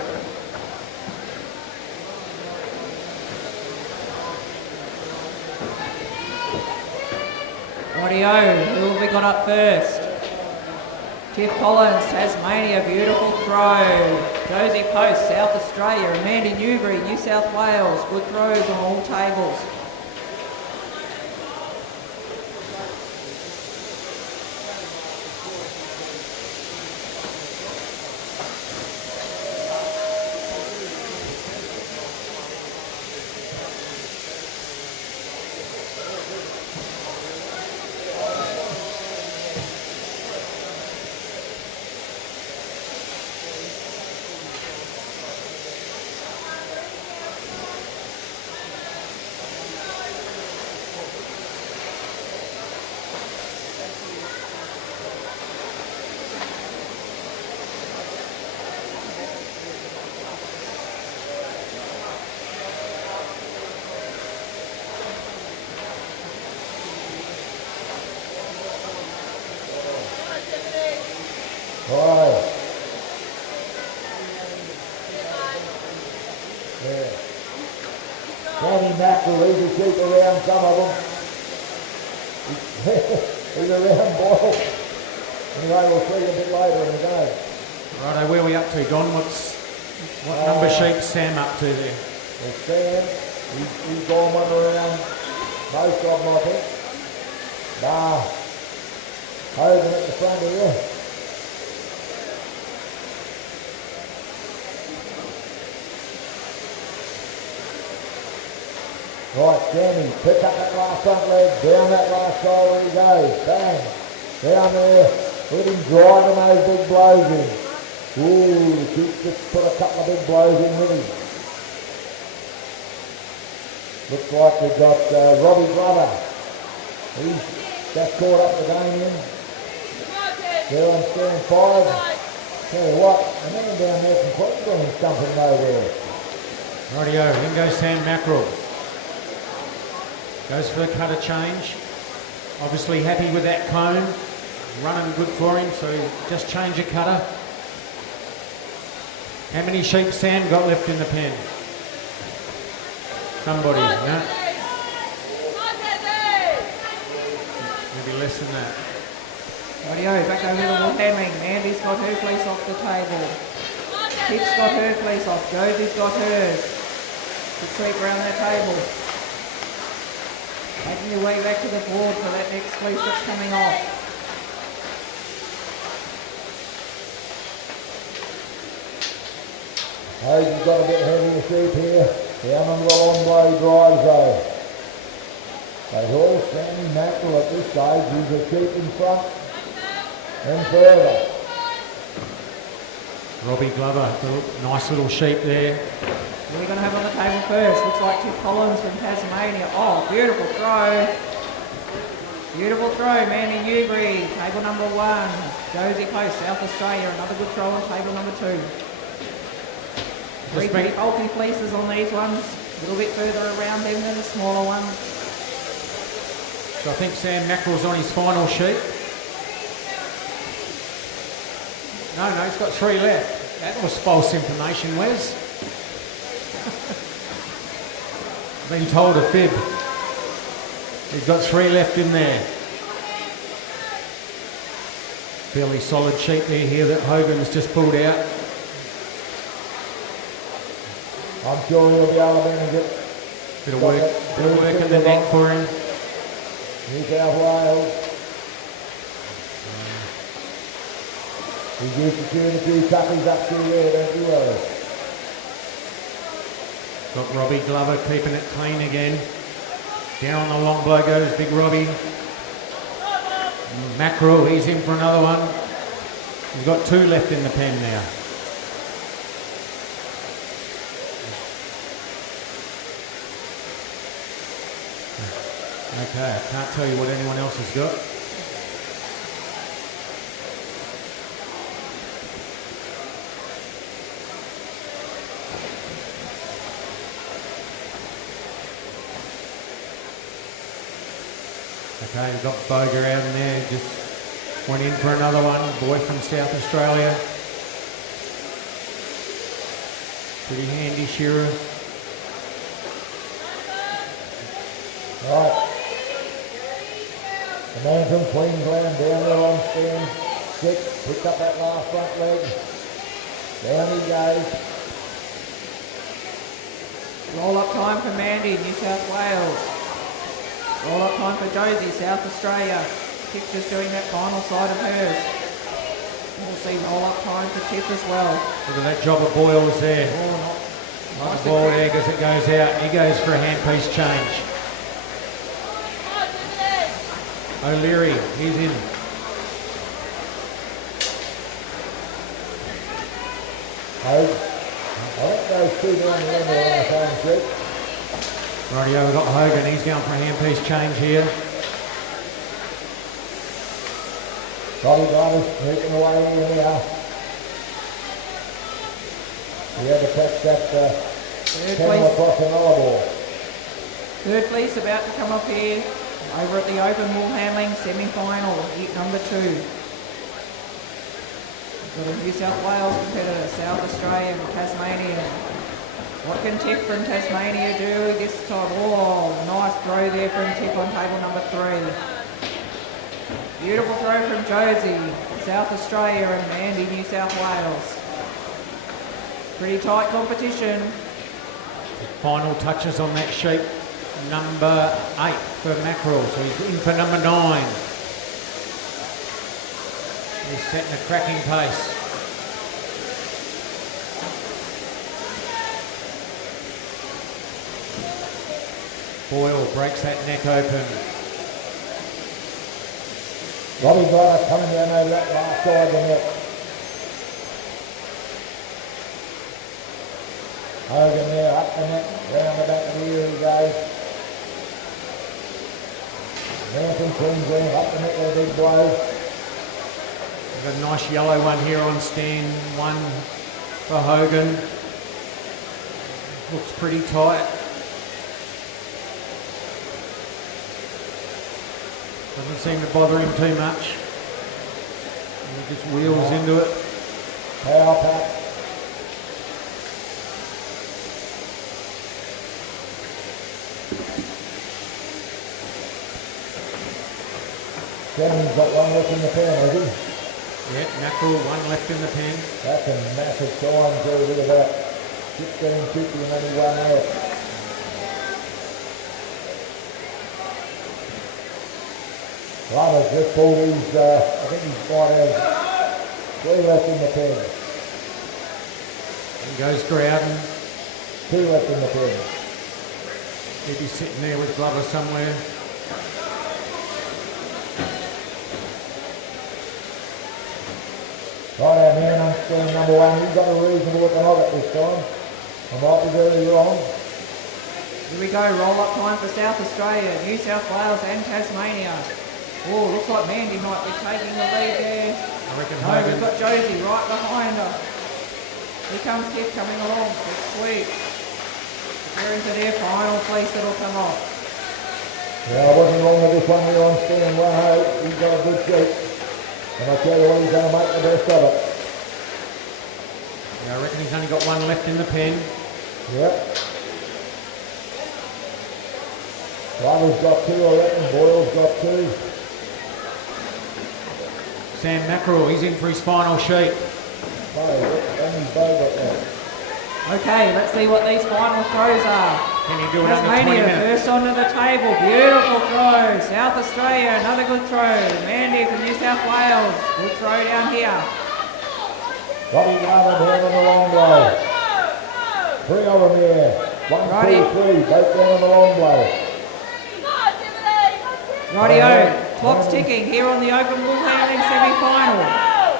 Rightio, who have we got up first? Tiff Collins, Tasmania, beautiful throw. Josie Post, South Australia. Amanda Newbury, New South Wales. Good throws on all tables. Right. Yeah. Danny Mackerel, he's a sheep around some of them. He's around Boyle. Anyway, we'll see you a bit later in the game. Righto, where are we up to, Don? What number sheep Sam up to there? There's Sam, he's gone one around most of them, I think. Hogan at the front here. Right, Sammy, pick up that last front leg, down that last shoulder he goes, bang, down there, let him driving those big blows in. Ooh, the kid just put a couple of big blows in with him. Looks like we've got Robbie Glover. He's just caught up to Damien. There on stand 5. Tell you what, a man down there from Queensland is stumping nowhere. Rightio, in goes Sam Mackerel. Goes for the cutter change. Obviously happy with that cone. Running good for him, so just change a cutter. How many sheep Sam got left in the pen? Somebody, yeah? Maybe less than that. Rightio, back over to the wool handling. Mandy's got her fleece off the table. Pip's got her fleece off. Josie's got hers. Good sweep around that table. Making your way back to the board for that next fleece that's coming off. Hogan's got a bit heavier sheep here. Down on the long blow drives though. They all standing mackerel at this stage. He's a sheep in front and further. Robbie Glover, nice little sheep there. What are we going to have on the table first? Looks like Tiff Collins from Tasmania. Oh, beautiful throw. Beautiful throw, Mandy Newbury, table number 1. Josie Post, South Australia, another good throw on table number 2. Three pretty bulky fleeces on these ones. A little bit further around them than the smaller ones. So I think Sam Mackerel's on his final sheep. No, he's got 3 left. That was false information, Wes. Been told a fib. He's got 3 left in there. Fairly solid sheep there here that Hogan's just pulled out. I'm sure he'll be able to manage it. Bit of work in the neck for him. New South Wales. He's used to doing a few tuckies up through there, don't you worry. Got Robbie Glover keeping it clean again. Down on the long blow goes Big Robbie. Mackerel, he's in for another one. He's got 2 left in the pen now. Okay, I can't tell you what anyone else has got. Okay, we've got Boger out in there, just went in for another one, boy from South Australia. Pretty handy shearer. Right. The man from Queensland down there on stand 6, picked up that last front leg. Down he goes. Roll up time for Mandy, New South Wales. Roll up time for Josie, South Australia. Tiff just doing that final side of hers. We'll see roll up time for Tiff as well. Look at that job of Boyle's there. Like the ball egg as it goes out. He goes for a handpiece change. O'Leary, he's in. I think those 2 down the end are on the same sheet. Rightio, we've got Hogan, he's going for a handpiece change here. Robbie Glover's sneaking away here. He had to catch that camel across another ball. Third fleece about to come up here. Over at the open wool handling semi-final, heat number 2. We've got a New South Wales competitor, South Australian, Tasmanian. What can Tiff from Tasmania do this time? Oh, nice throw there from Tiff on table number 3. Beautiful throw from Josie, South Australia, and Mandy, New South Wales. Pretty tight competition. Final touches on that sheep. Number 8 for Mackerel, so he's in for number 9. He's setting a cracking pace. Boyle breaks that neck open. Robbie Bryant coming down over that last side of the neck. Hogan there, up the neck, round the back of the ear he goes. Man from Queensland, up the neck with a big blow. We've got a nice yellow one here on stand 1 for Hogan. Looks pretty tight. Doesn't seem to bother him too much. He just wheels into it. Power pack. Shannon's got one left in the pen, has he? Yeah, Mackerel, 1 left in the pen. That's a massive time too, with about 15.50 and only 1 left. Roberts just pulled his, I think he's got 3 left in the pen. And goes Groudon. 2 left in the pen. He'd be sitting there with Glover somewhere. Right, our man on stand number 1, he's got a reasonable looking on it this time. I might be very wrong. Here we go, roll-up time for South Australia, New South Wales and Tasmania. Oh, looks like Mandy might be taking the lead there. I reckon No, Hogan. we've got Josie right behind her. Here comes Tiff coming along, it's sweet. They're into their final place that'll come off. Yeah, I wasn't wrong with this one here on stand 1. He's got a good shape. And I tell you what, he's going to make the best of it. Yeah, I reckon he's only got 1 left in the pen. Yep. Glover's got 2, I reckon. Boyle's got 2. Sam Mackerel, he's in for his final sheet. Okay, let's see what these final throws are. Can he do it under 20 Tasmania minutes? first onto the table, beautiful throw. South Australia, another good throw. Mandy from New South Wales, good throw down here. Robbie Glover down on the long blow. 3 of them here. 1, Righty. 2, 3, both down on the long blow. Rightio, clock's ticking here on the open bull handling semi-final.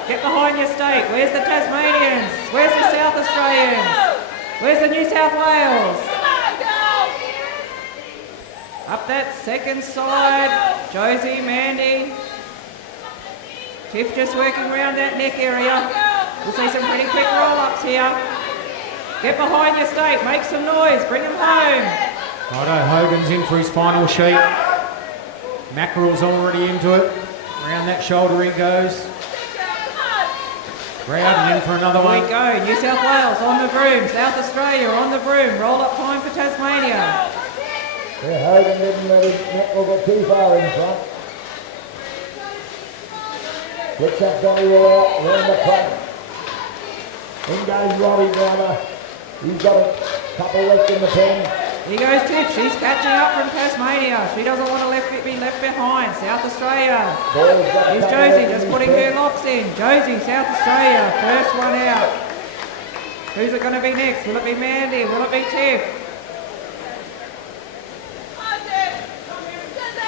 Get behind your state. Where's the Tasmanians? Where's the South Australians? Where's the New South Wales? Up that second side, Josie, Mandy. Tiff just working around that neck area. We'll see some pretty quick roll-ups here. Get behind your state, make some noise, bring them home. Righto, Hogan's in for his final sheet. Mackerel's already into it. Around that shoulder he goes. Groudon in for another Here one. we go, New South Wales on the broom, South Australia on the broom, roll-up time for Tasmania. Yeah, Hogan didn't let his neck will get too far in front. Gets that belly roll out, round the front. In goes Robbie Glover. He's got a couple left in the pen. Here goes Tiff, she's catching up from Tasmania. She doesn't want to be left behind. South Australia. Boyle's got a Here's couple Josie left just in putting his her pen. locks in. Josie, South Australia, first one out. Who's it going to be next? Will it be Mandy? Will it be Tiff?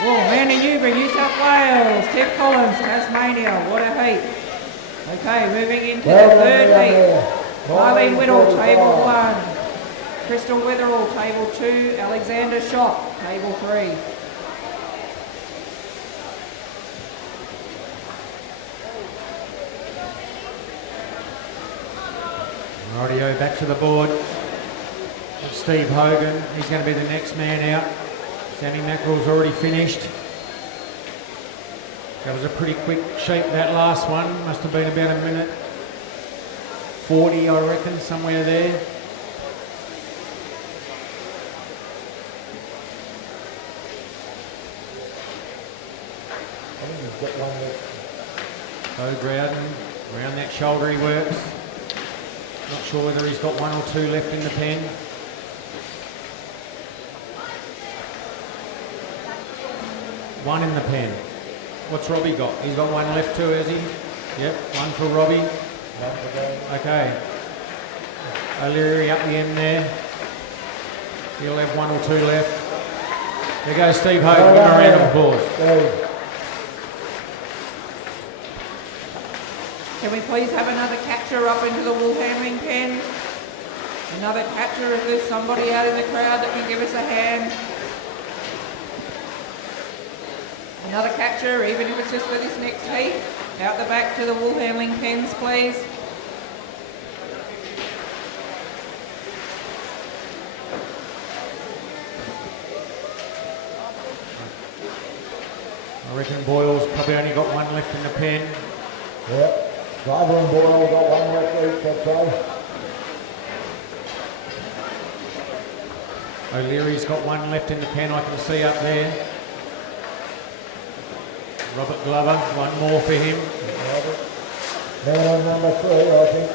Oh, Mandy Newbury, New South Wales. Tiff Collins, Tasmania. What a heat. Okay, moving into the third heat. Marlene Whittle, table 1. Crystal Witherall, table 2. Alexander Schott, table 3. Rightio, back to the board. Steve Hogan, he's going to be the next man out. Sammy Mackerel's already finished. That was a pretty quick sheet, that last one. Must have been about 1:40, I reckon, somewhere there. I think he's got one left. Bo Groudon, around that shoulder he works. Not sure whether he's got 1 or 2 left in the pen. One in the pen. What's Robbie got? He's got 1 left too, has he? Yep, 1 for Robbie. Okay. O'Leary up the end there. He'll have 1 or 2 left. There goes Steve Hogan. Give him a round of applause. Can we please have another catcher up into the wool handling pen? Another catcher, if there's somebody out in the crowd that can give us a hand. Another catcher, even if it's just for this next heat. Out the back to the wool handling pens, please. I reckon Boyle's probably only got one left in the pen. Yep. Driver and Boyle got one left each, I'd say. O'Leary's got one left in the pen, I can see up there. Robert Glover, one more for him. Man on number 3, I think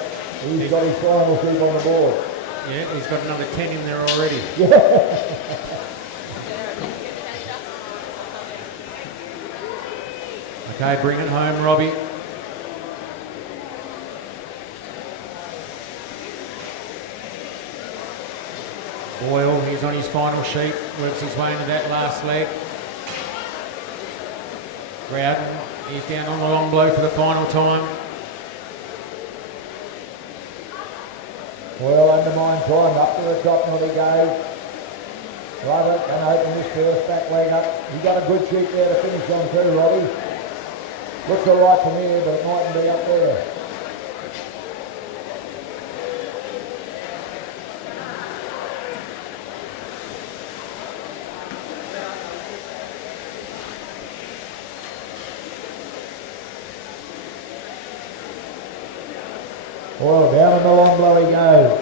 he's got his final sheep on the board. Yeah, he's got another 10 in there already. Okay, bring it home, Robbie. Boyle, he's on his final sheet, works his way into that last leg. Growden, he's down on the long blow for the final time. Boyle undermine time, up to the top, not he goes. Right, can open this first back leg up. He's got a good sheet there to finish on too, Robbie. Looks all right from here, but it mightn't be up there. Well, down on the long blow he goes.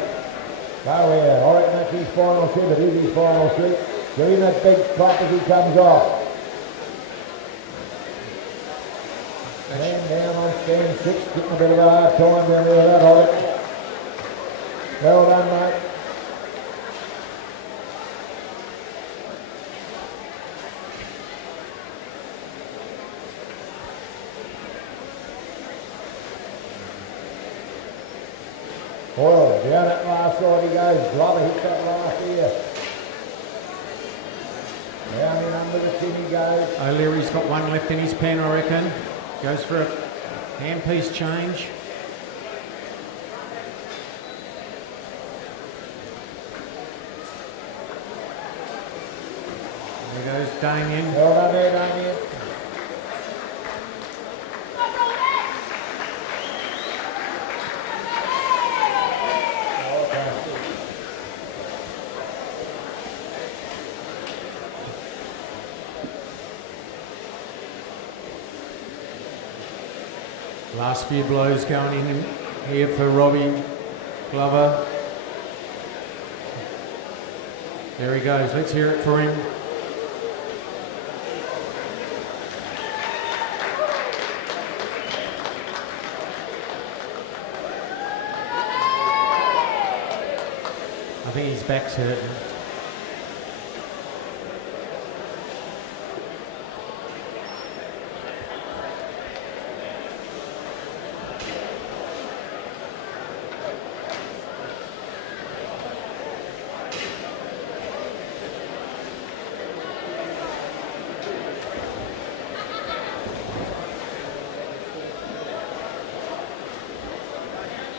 Go here. I reckon that's his final shoot. It is his final shoot. Give him that big clap as he comes off. Man down on stand 6, getting a bit of a hard time down there with that height. Well done, mate. Well, down that last side he goes. Glover hits that last ear. Down in under the chin he goes. O'Leary's got one left in his pen, I reckon. Goes for a handpiece change. There goes Damien. Well done there, Damien. Last few blows going in here for Robbie Glover. There he goes. Let's hear it for him. I think his back's hurting.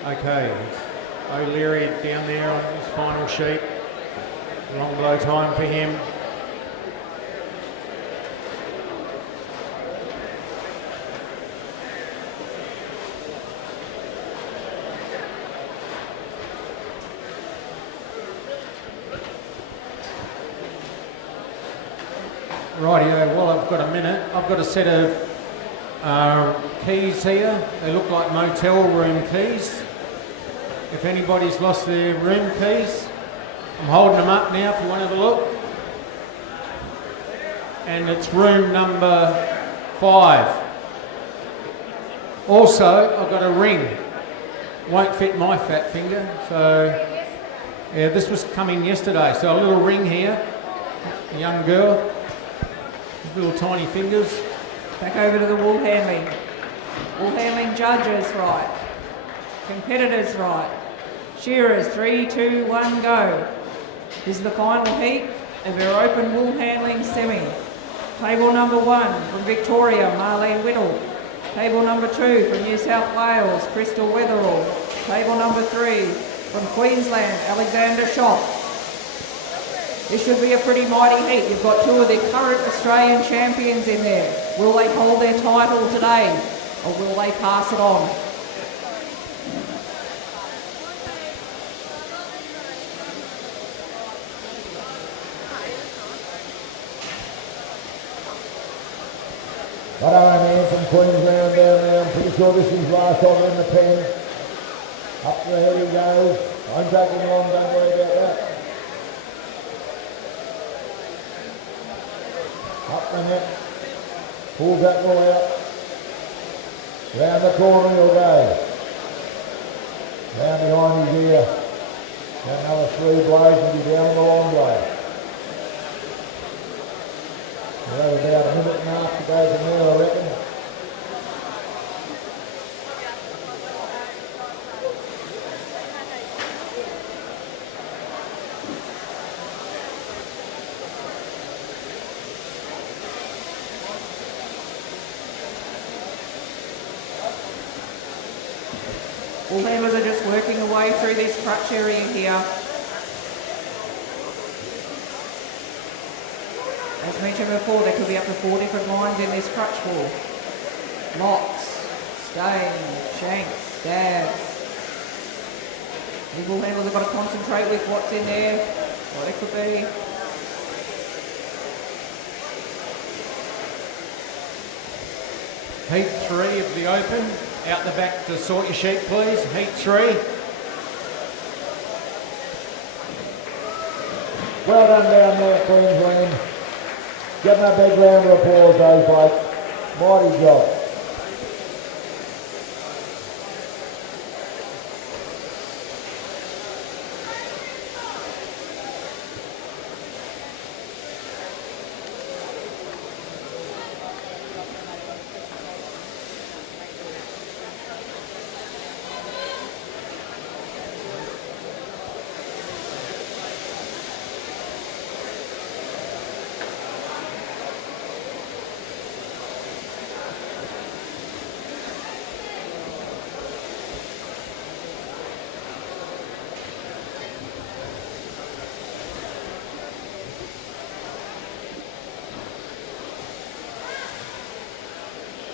Okay, O'Leary down there on his final sheet. Long blow time for him. Rightio, well I've got a minute. I've got a set of keys here. They look like motel room keys. If anybody's lost their room keys, I'm holding them up now if you want to have a look. And it's room number 5. Also, I've got a ring. Won't fit my fat finger, so yeah, this was coming yesterday. So a little ring here, a young girl, little tiny fingers. Back over to the wool handling. Wool handling judges right. Competitors right. Shearers, 3, 2, 1, go. This is the final heat. of our open wool handling semi. Table number 1 from Victoria, Marlene Whittle. Table number 2 from New South Wales, Crystal Weatherall. Table number 3 from Queensland, Alexander Shop. This should be a pretty mighty heat. You've got 2 of the current Australian champions in there. Will they hold their title today, or will they pass it on? Right on, man, from Queensland down there. I'm pretty sure this is last on in the pen. Up the head he goes. I'm taking long, don't worry about that. Up the neck. Pulls that ball out. Round the corner he'll go. Round behind his ear. Got another 3 blows and he's down the long blow. We'll have about a minute and a half to go from there, I reckon. All handlers are just working away through this crutch area here. As mentioned before, there could be up to 4 different lines in this crutch wall. Locks, stains, shanks, stabs. The bull handlers have got to concentrate with what's in there, what it could be. Heat 3 of the Open. Out the back to sort your sheet, please. Heat 3. Well done down there, Queensland. Give them a big round of applause, those blokes. Mighty job.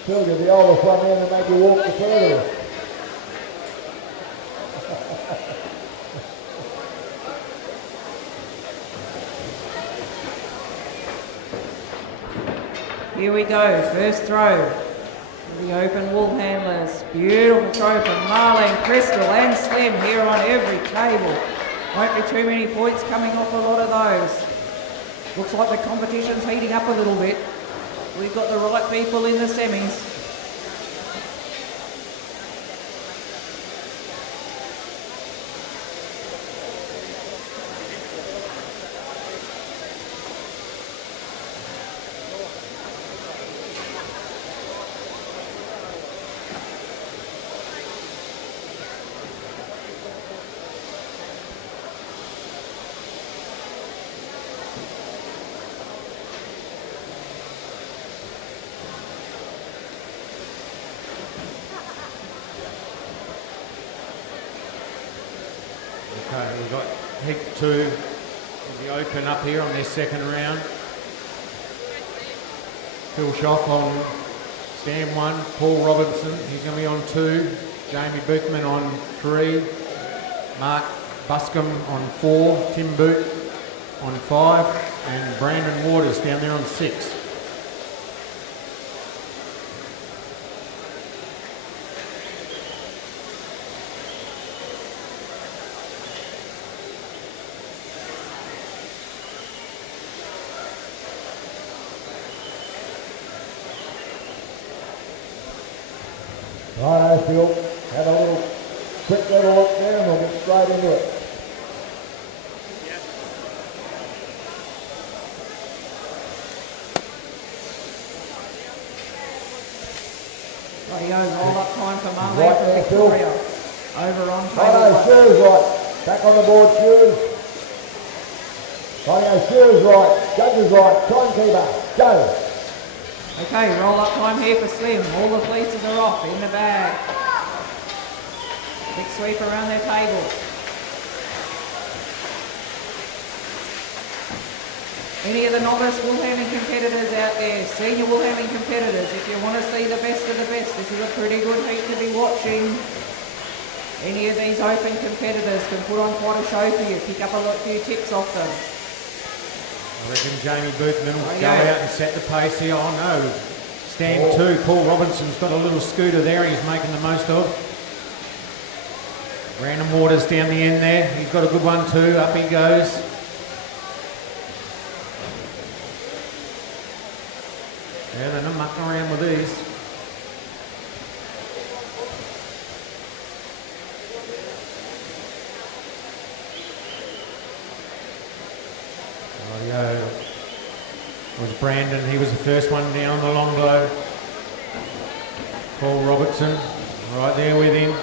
Phil, you're the oldest one in to make you walk the furthest. Here we go, first throw. The open wool handlers. Beautiful throw from Marlene, Crystal and Slim here on every table. Won't be too many points coming off a lot of those. Looks like the competition's heating up a little bit. We've got the right people in the semis. Okay, we've got heat 2 in the Open up here on their second round. Phil Schoff on stand 1, Paul Robinson, he's going to be on 2, Jamie Boothman on 3, Mark Buscombe on 4, Tim Boot on 5, and Brandon Waters down there on 6. Righto, Phil. Have a little quick little look there and we'll get straight into it. Rightio, roll up time for Marlene Right from there, Phil. Victoria. Over on table Righto, one. Shears right. Back on the board, Shears. Rightio, Shear's right, Judge's right, timekeeper, go. Okay, roll up time here for Slim. All the fleeces are off in the bag. Big sweep around their table. Any of the novice wool handling competitors out there, senior wool handling competitors, if you want to see the best of the best, this is a pretty good heat to be watching. Any of these open competitors can put on quite a show for you, pick up a few tips off them. I reckon Jamie Boothman will go out and set the pace here. Oh no, stand two. Paul Robinson's got a little scooter there he's making the most of. Random Waters down the end there. He's got a good one too. Up he goes. Yeah, they're not mucking around with these. Was Brandon, he was the first one down the long blow. Paul Robertson, right there with him.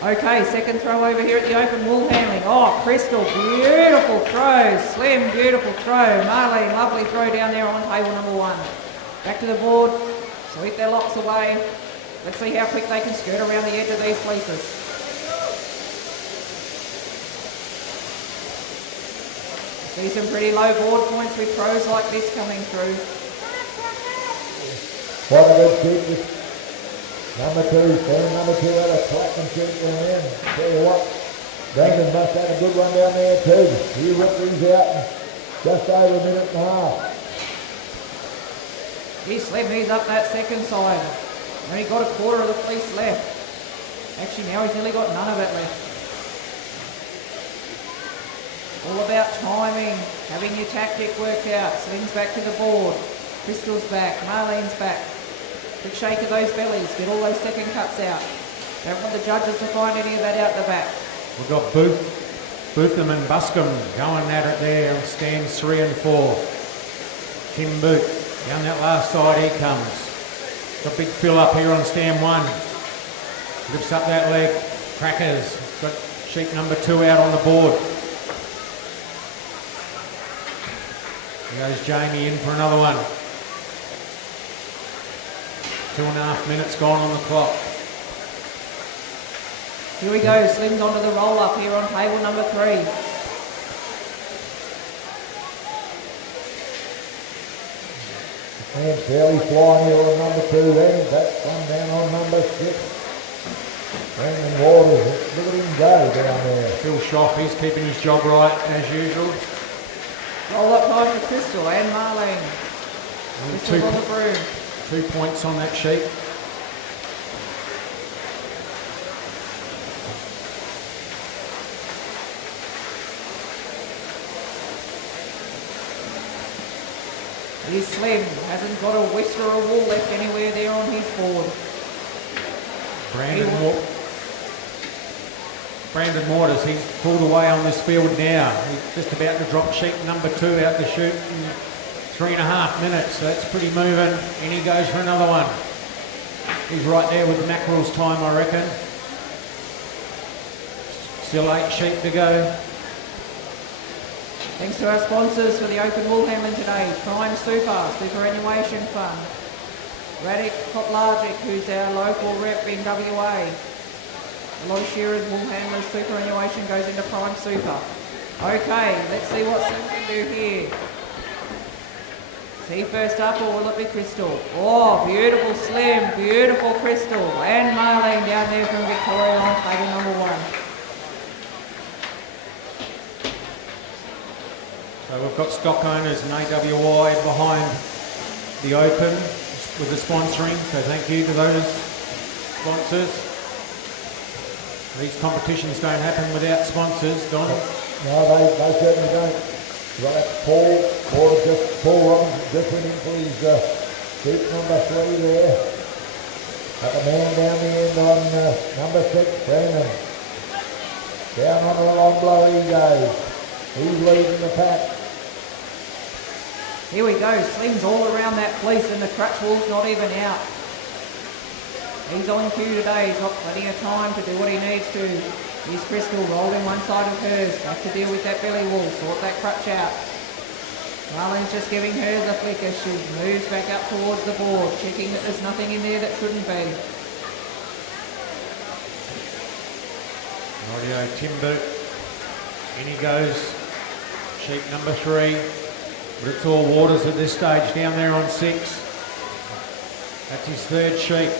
Okay, second throw over here at the open wool handling. Oh, Crystal, beautiful throw. Slim, beautiful throw. Marlene, lovely throw down there on table number one. Back to the board, sweep their locks away. Let's see how quick they can skirt around the edge of these fleeces. See some pretty low board points with throws like this coming through. What a good kick. Number two, stand number two out of track and shoot down in. Tell you what, Brandon must have a good one down there too. He ripped these out in just over a minute and a half. He's Slim, he's up that second side. Only got a quarter of the fleece left. Actually now he's nearly got none of it left. All about timing, having your tactic worked out. Slim's back to the board. Crystal's back, Marlene's back. Quick shake of those bellies, get all those second cuts out. Don't want the judges to find any of that out the back. We've got Bootham and Buscombe going at it there on stands 3 and 4. Tim Boot, down that last side he comes. Got big fill up here on stand 1. Lifts up that leg, Crackers. Got sheep number 2 out on the board. Here goes Jamie in for another one. 2.5 minutes gone on the clock. Here we go, Slim's onto the roll up here on table number 3. And fairly flying here on number 2 then. That's one down on number 6. Brandon Waters, look at him go down there. Phil Schoff, he's keeping his job right as usual. Roll up time for Crystal and Marlene. Crystal on the broom. 2 points on that sheet. He's Slim, hasn't got a whisker or wool left anywhere there on his board. Brandon Waters, he's pulled away on this field now. He's just about to drop sheep number 2 out the chute in 3.5 minutes. So that's pretty moving. And he goes for another one. He's right there with Mackerel's time, I reckon. Still 8 sheep to go. Thanks to our sponsors for the open wool handling today. Prime Super, Superannuation Fund. Radic Kotlargic, who's our local rep in WA. A lot of shearers, wool handlers, superannuation goes into Prime Super. Okay, let's see what Slim can do here. Is he first up or will it be Crystal? Oh, beautiful Slim, beautiful Crystal. And Marlene down there from Victoria on table number 1. So we've got stock owners and AWI behind the Open with the sponsoring. So thank you to those sponsors. These competitions don't happen without sponsors, Don. No, they certainly don't. Right, Paul Robinson just went in for his sheep number 3 there. Got the man down the end on number 6, Brandon. Down on the long blow he goes. He's leading the pack. Here we go, Slim's all around that fleece and the crutch wool's not even out. He's on cue today, he's got plenty of time to do what he needs to. Here's Crystal rolling one side of hers. Back to deal with that belly wall. Sort that crutch out. Marlene's just giving hers a flick as she moves back up towards the board, checking that there's nothing in there that shouldn't be. Rightio, Tim Boot. In he goes. Sheep number 3. But it's all Waters at this stage, down there on 6. That's his third sheep.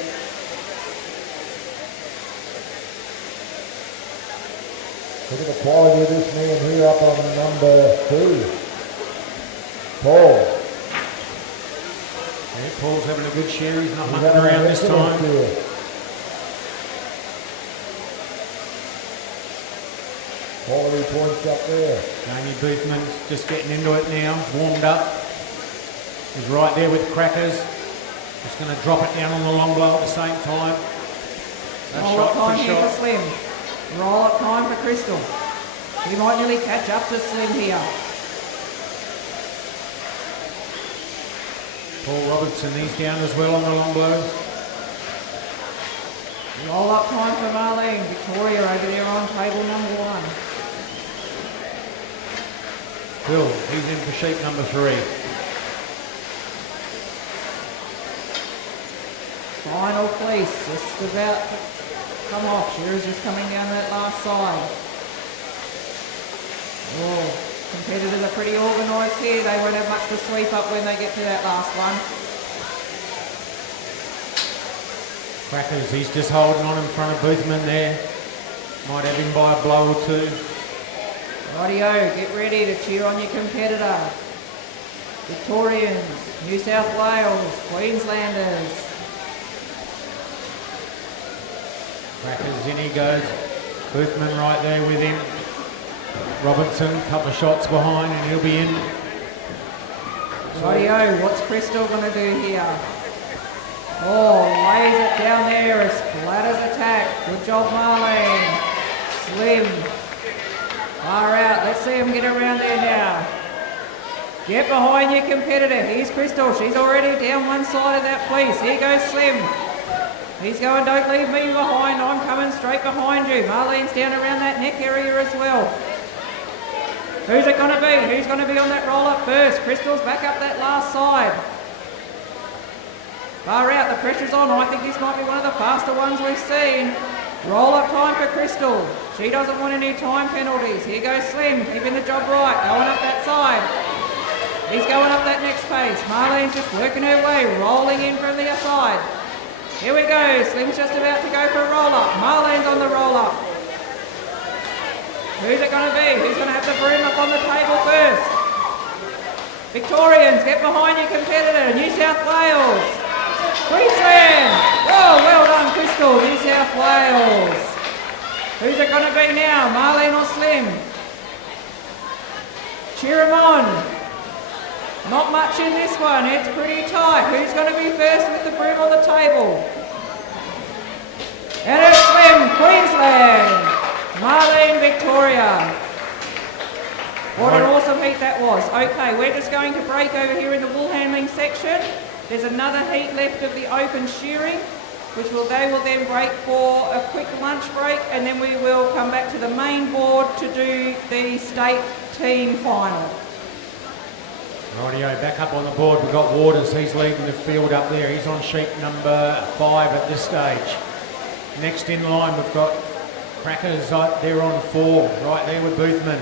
Look at the quality of this man here up on number 2. Paul. Yeah, Paul's having a good share. He's not mucking around this time. Quality points up there. Jamie Boothman's just getting into it now. Warmed up. He's right there with Crackers. Just going to drop it down on the long blow at the same time. Roll up time here for Slim. Roll up time for Crystal. He might nearly catch up to Slim here. Paul Robertson, he's down as well on the long blow. Roll up time for Marlene. Victoria over there on table number 1. Phil, he's in for sheep number 3. Final fleece, just about to come off. Shear's just coming down that last side. Oh, competitors are pretty organised here. They won't have much to sweep up when they get to that last one. Crackers, he's just holding on in front of Boothman there. Might have him by a blow or 2. Rightio, get ready to cheer on your competitor. Victorians, New South Wales, Queenslanders. Crackers, in he goes. Boothman right there with him. Robertson, couple of shots behind and he'll be in. Rightio, what's Crystal going to do here? Oh, lays it down there as flat as attack. Good job, Marlene. Slim. Far out. Let's see him get around there now. Get behind your competitor. Here's Crystal. She's already down one side of that fleece. Here goes Slim. He's going, don't leave me behind. I'm coming straight behind you. Marlene's down around that neck area as well. Who's it going to be? Who's going to be on that roll up first? Crystal's back up that last side. Far out, the pressure's on. I think this might be one of the faster ones we've seen. Roll up time for Crystal. She doesn't want any time penalties. Here goes Slim, keeping the job right, going up that side. He's going up that next pace. Marlene's just working her way, rolling in from the side. Here we go, Slim's just about to go for a roll up. Marlene's on the roll up. Who's it going to be? Who's going to have the broom up on the table first? Victorians, get behind your competitor. New South Wales. Queensland! Oh, well done, Crystal, New South Wales. Who's it going to be now, Marlene or Slim? Cheer 'em on. Not much in this one, it's pretty tight. Who's going to be first with the broom on the table? And it's Slim, Queensland. Marlene, Victoria. What an awesome heat that was. Okay, we're just going to break over here in the wool handling section. There's another heat left of the open shearing, which they will then break for a quick lunch break, and then we will come back to the main board to do the state team final. Rightio, back up on the board. We've got Waters. He's leading the field up there. He's on sheep number 5 at this stage. Next in line, we've got Crackers up there on 4, right there with Boothman.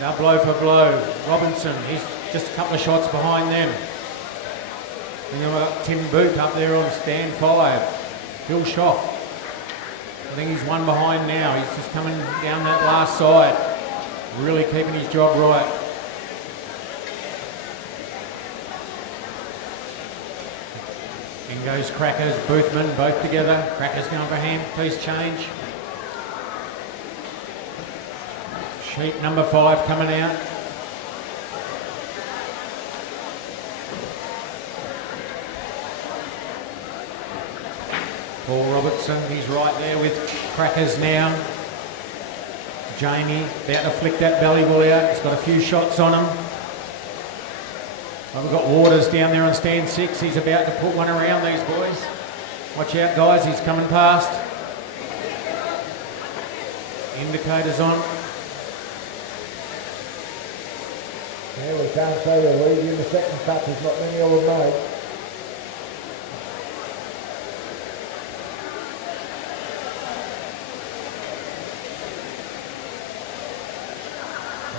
Now blow for blow. Robinson, he's just a couple of shots behind them. And then we've got Tim Boot up there on stand 5. Phil Schoff. I think he's one behind now. He's just coming down that last side. Really keeping his job right. In goes Crackers, Boothman, both together. Crackers going for hand, please change. Sheep number 5 coming out. Paul Robertson, he's right there with Crackers now. Jamie about to flick that belly wool out. He's got a few shots on him. Oh, we've got Waters down there on stand 6. He's about to put one around these boys. Watch out, guys. He's coming past. Indicators on. Yeah, we can't say the lead in the second cut. There's not many of them made.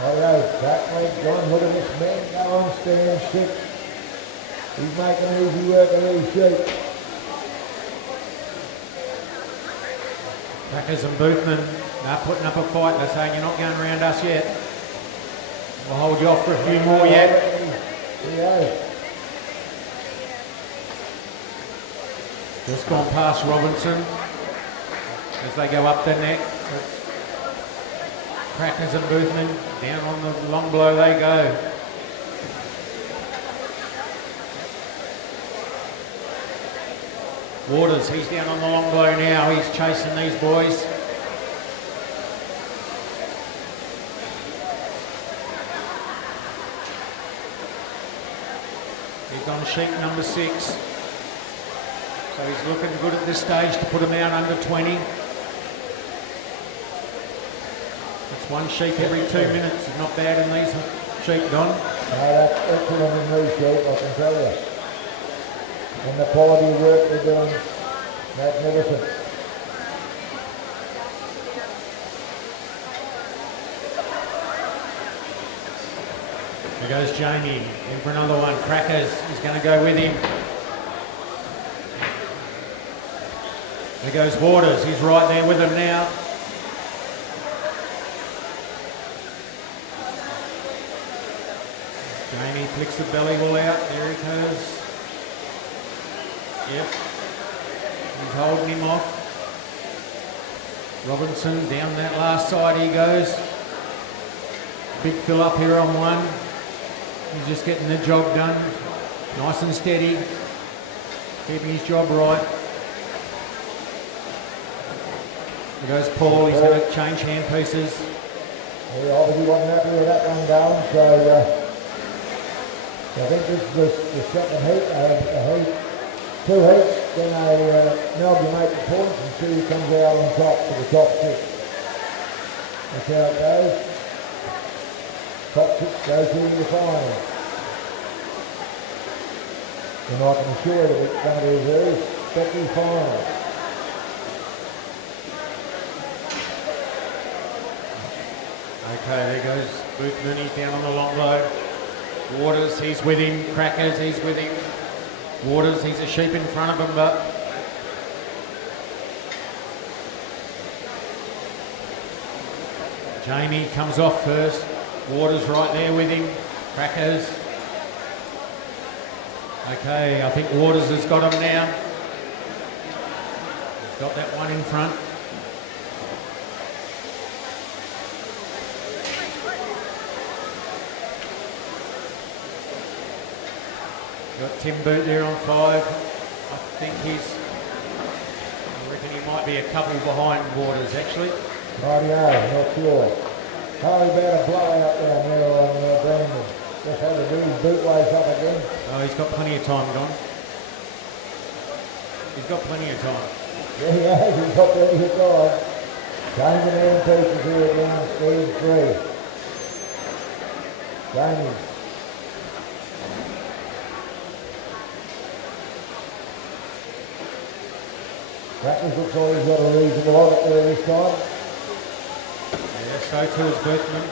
Alright, back leg gone. Look at this man go on stand 6. He's making easy work of these sheep. Crackers and Boothman are putting up a fight. They're saying you're not going around us yet. We'll hold you off for a few more yet. Yeah. Just gone past Robinson as they go up the neck. Crackers and Boothman down on the long blow they go. Waters, he's down on the long blow now. He's chasing these boys. He's on sheep number 6. So he's looking good at this stage to put him out under 20. It's one sheep every 2 minutes. It's not bad in these sheep, Don. No, that's excellent in these sheep, I can tell you. And the quality of work they're doing, magnificent. There goes Jamie in for another one. Crackers is going to go with him. There goes Waters. He's right there with him now. Jamie flicks the belly wool out. There he goes. Yep. He's holding him off. Robinson down that last side he goes. Big fill up here on one. He's just getting the job done. Nice and steady. Keeping his job right. There goes Paul. He's going to change hand pieces. He obviously wasn't happy with that one going, so I think this is the second heat. Two heats, then they amalgamate the points and see who comes out on top for the top 6. That's how it goes. Top 6 goes through the final. And I can assure you that it's going to be a very specky final. Okay, there goes Boothman. He's down on the long blow. Waters, he's with him. Crackers, he's with him. Waters, he's a sheep in front of him, but Jamie comes off first. Waters right there with him. Crackers. Okay, I think Waters has got him now. He's got that one in front. Got Tim Boot there on 5. I think I reckon he might be a couple behind Waters actually. Rightio, not sure. Hardly about a blowout down there on Brandon. Just had to do his boot ways up again. Oh, he's got plenty of time, Don. He's got plenty of time. Yeah, he has. He's got plenty of time. Changing hand pieces here again, Steve 3. Jamie. Crackers looks like he's got a reasonable on it there this time. Yeah, so too is Boothman.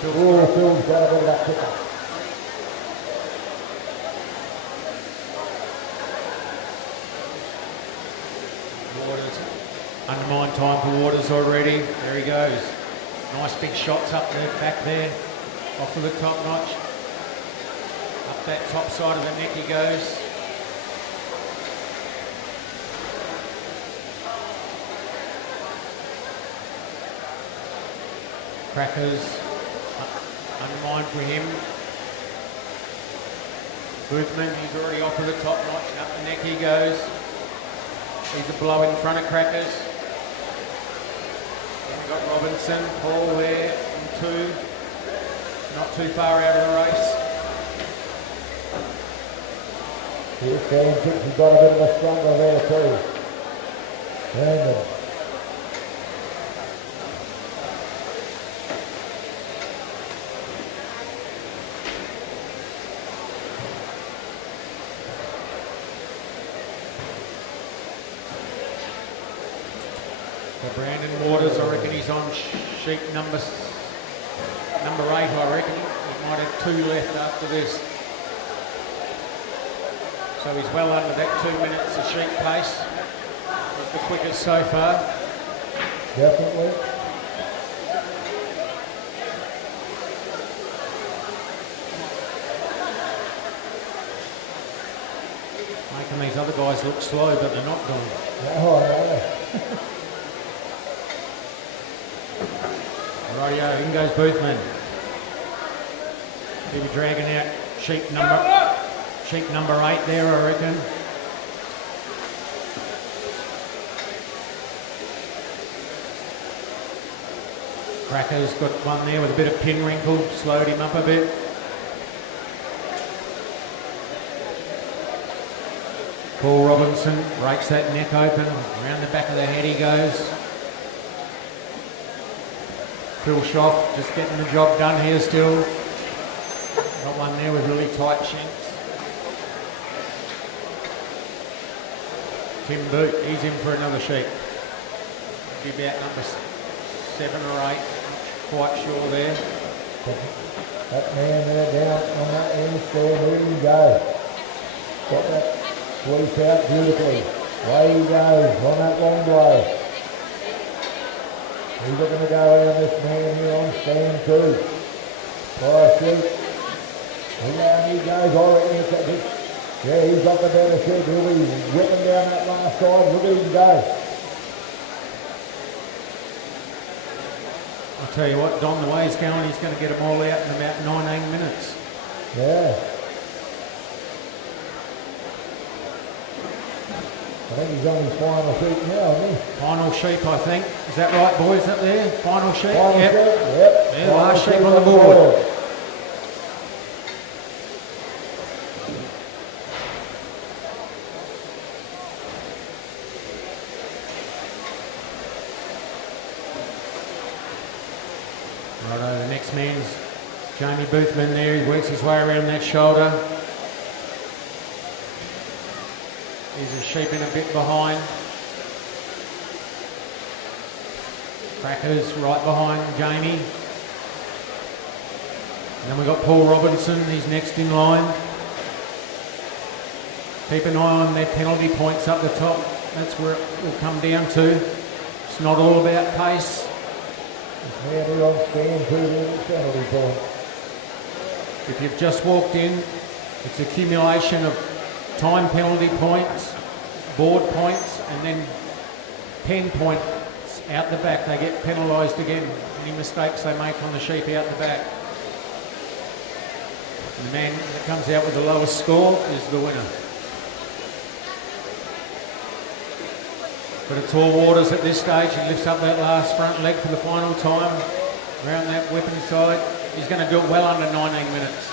Phil's got a bit of that kicker. Waters. Undermine time for Waters already. There he goes. Nice big shots up there, back there. Off of the top notch. Up that top side of the neck he goes. Crackers, undermined for him. Boothman, he's already off to the top notch, up the neck he goes. He's a blow in front of Crackers. Then we've got Robinson, Paul there on 2. Not too far out of the race. Here's Dan Chicks, he's got a bit of a struggle there too. Brandon. Brandon Waters, I reckon he's on sheep number 8, I reckon. He might have 2 left after this. So he's well under that 2 minutes of sheep pace. He's the quickest so far. Definitely. Making these other guys look slow, but they're not gone. Oh, I know. Rightio, in goes Boothman. He'll be dragging out sheep number 8 there, I reckon. Cracker's got one there with a bit of pin wrinkle, slowed him up a bit. Paul Robinson breaks that neck open, around the back of the head he goes. Phil Schoff just getting the job done here still. Got one there with really tight shanks. Tim Boot, he's in for another sheep. Be about number 7 or 8, not quite sure there. That man there down on that end stand, there you go. Got that fleece out beautifully. Away he goes on that long blow. He's looking to go around this man here on stand 2. Oh, sheep. And down he goes, I reckon it's that bit. Yeah, he's got the better sheep. He'll be whipping down that last side. Look at him go. I'll tell you what, Don, the way he's going, he's going to get them all out in about 19 minutes. Yeah. I think he's on his final sheep now, isn't he? Final sheep, I think. Is that right, boys, up there? Final sheep? Final Yep. sheep? Yep. Yeah, last sheep on the board. Righto, the next man's Jamie Boothman there. He works his way around that shoulder. He's a sheep in a bit behind. Crackers right behind Jamie. And then we've got Paul Robinson, he's next in line. Keep an eye on their penalty points up the top. That's where it will come down to. It's not all about pace. Man, he's on stand 2 there, the penalty point. If you've just walked in, it's accumulation of time penalty points, board points, and then pen points out the back. They get penalised again. Any mistakes they make on the sheep out the back. And the man that comes out with the lowest score is the winner. But it's all Waters at this stage. He lifts up that last front leg for the final time. Around that whipping side. He's going to do it well under 19 minutes.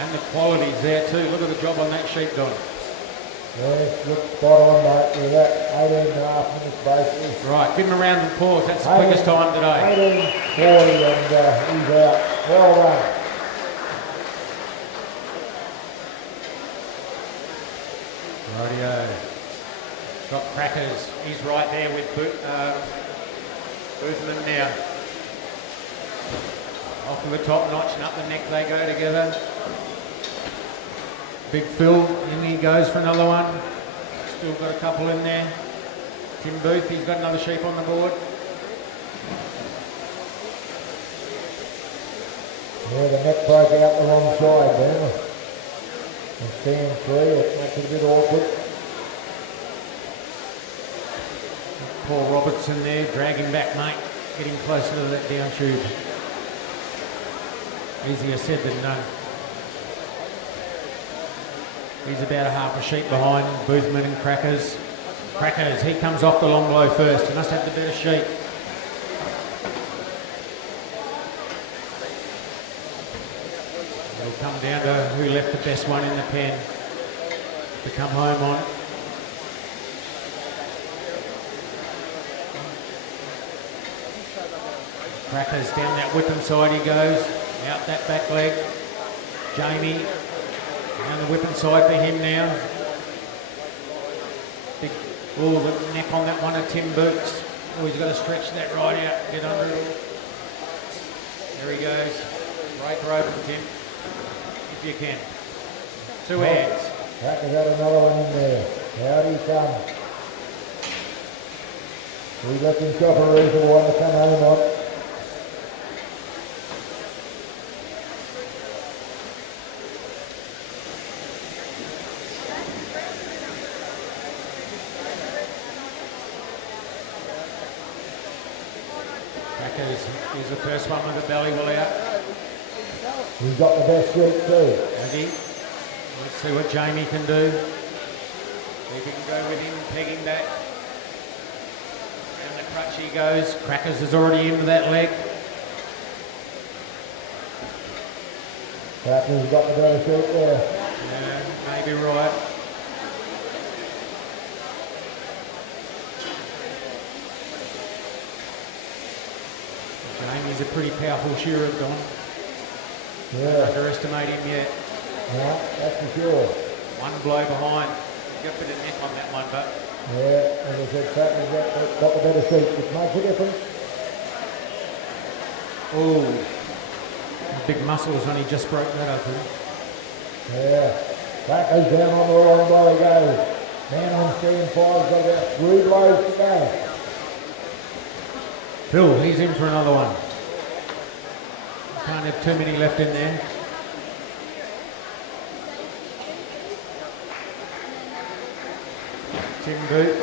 And the quality's there too. Look at the job on that sheep, Don. Yes, look spot on, mate. With that 18.5 minutes basically. Right, give him a round of applause. That's the quickest time today. 18.40 and he's out. Well done. Rightio. Got Crackers. He's right there with Boothman now. Off to the top notch and up the neck they go together. Big Phil, in he goes for another one. Still got a couple in there. Tim Booth, he's got another sheep on the board. Yeah, the neck broke out the wrong side there. And stand 3, it makes it a bit awkward. Paul Robertson there, dragging back, mate. Getting closer to that down tube. Easier said than done. He's about a half a sheep behind Boothman and Crackers. Crackers, he comes off the long blow first. He must have the better sheep. It'll come down to who left the best one in the pen to come home on. Crackers down that whipping side he goes. Out that back leg. Jamie. Down the whipping side for him now. Big Oh, the neck on that one of Tim Boots. Oh, he's got to stretch that right out, get under it all. There he goes. Break her open, Tim, if you can. Two hands. Cracker's got another one in there. Out he comes. We let him chop a reason why to come home on. He's the first one with the belly will out. He's got the best sheep too. Has he? Let's see what Jamie can do. See if he can go with him, pegging that. And the crutch he goes. Crackers is already into that leg. Cracker's got the better sheep there. Yeah, maybe right. Jamie's a pretty powerful shearer, Don. Yeah. Don't underestimate him yet. No, that's for sure. One blow behind. Got a bit of neck on that one, but Yeah, as I said, Cracker's got the better sheep, which makes a difference. oh, big muscles only just broke that open. Yeah. Cracker's down on the long blow he goes. Man on 3 and 5's got about 3 blows to go. Phil, he's in for another one. Can't have too many left in there. Tim Boot.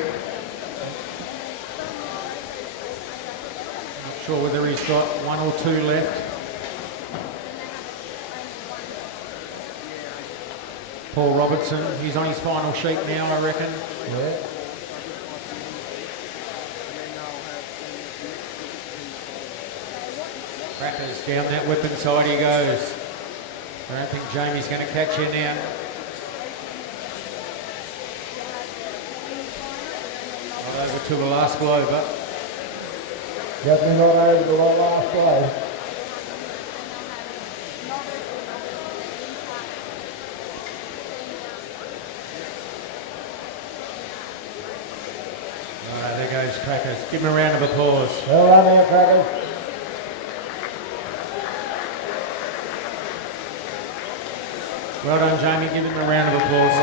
Not sure whether he's got 1 or 2 left. Paul Robertson, he's on his final sheet now, I reckon. Yeah. Crackers down that whip inside he goes. I don't think Jamie's going to catch you now. Not over to the last blow, but Definitely not over the last blow. there goes Crackers. Give him a round of applause. Well done there, Crackers. Well done, Jamie. Give him a round of applause.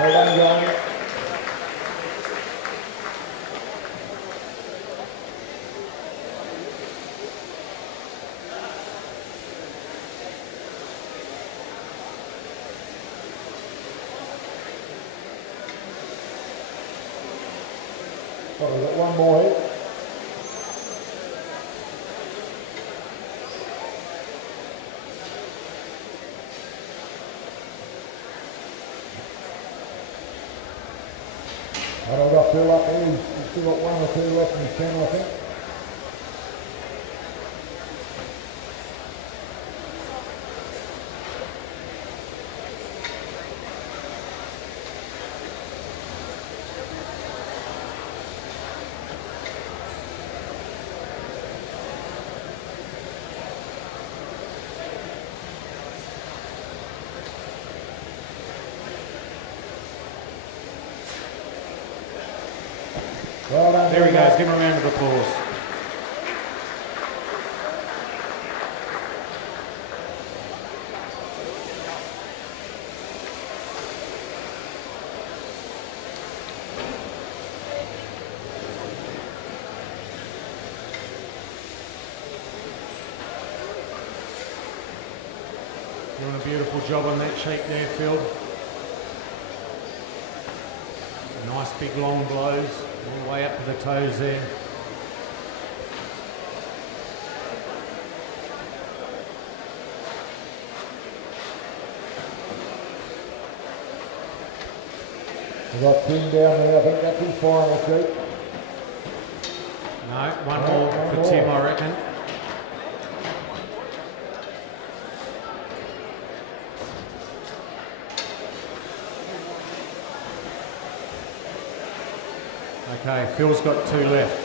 Well done, Jamie. We've got one more hit. And I've got Phil up here. He's still got 1 or 2 left in his channel, I think. Well done. There he goes. Give him a round of applause. Doing a beautiful job on that sheep there, Phil. Nice big long blows all the way up to the toes there. We've got Tim down there. I think that's his final sheep. No, one more for Tim, I reckon. Okay, Phil's got 2 left.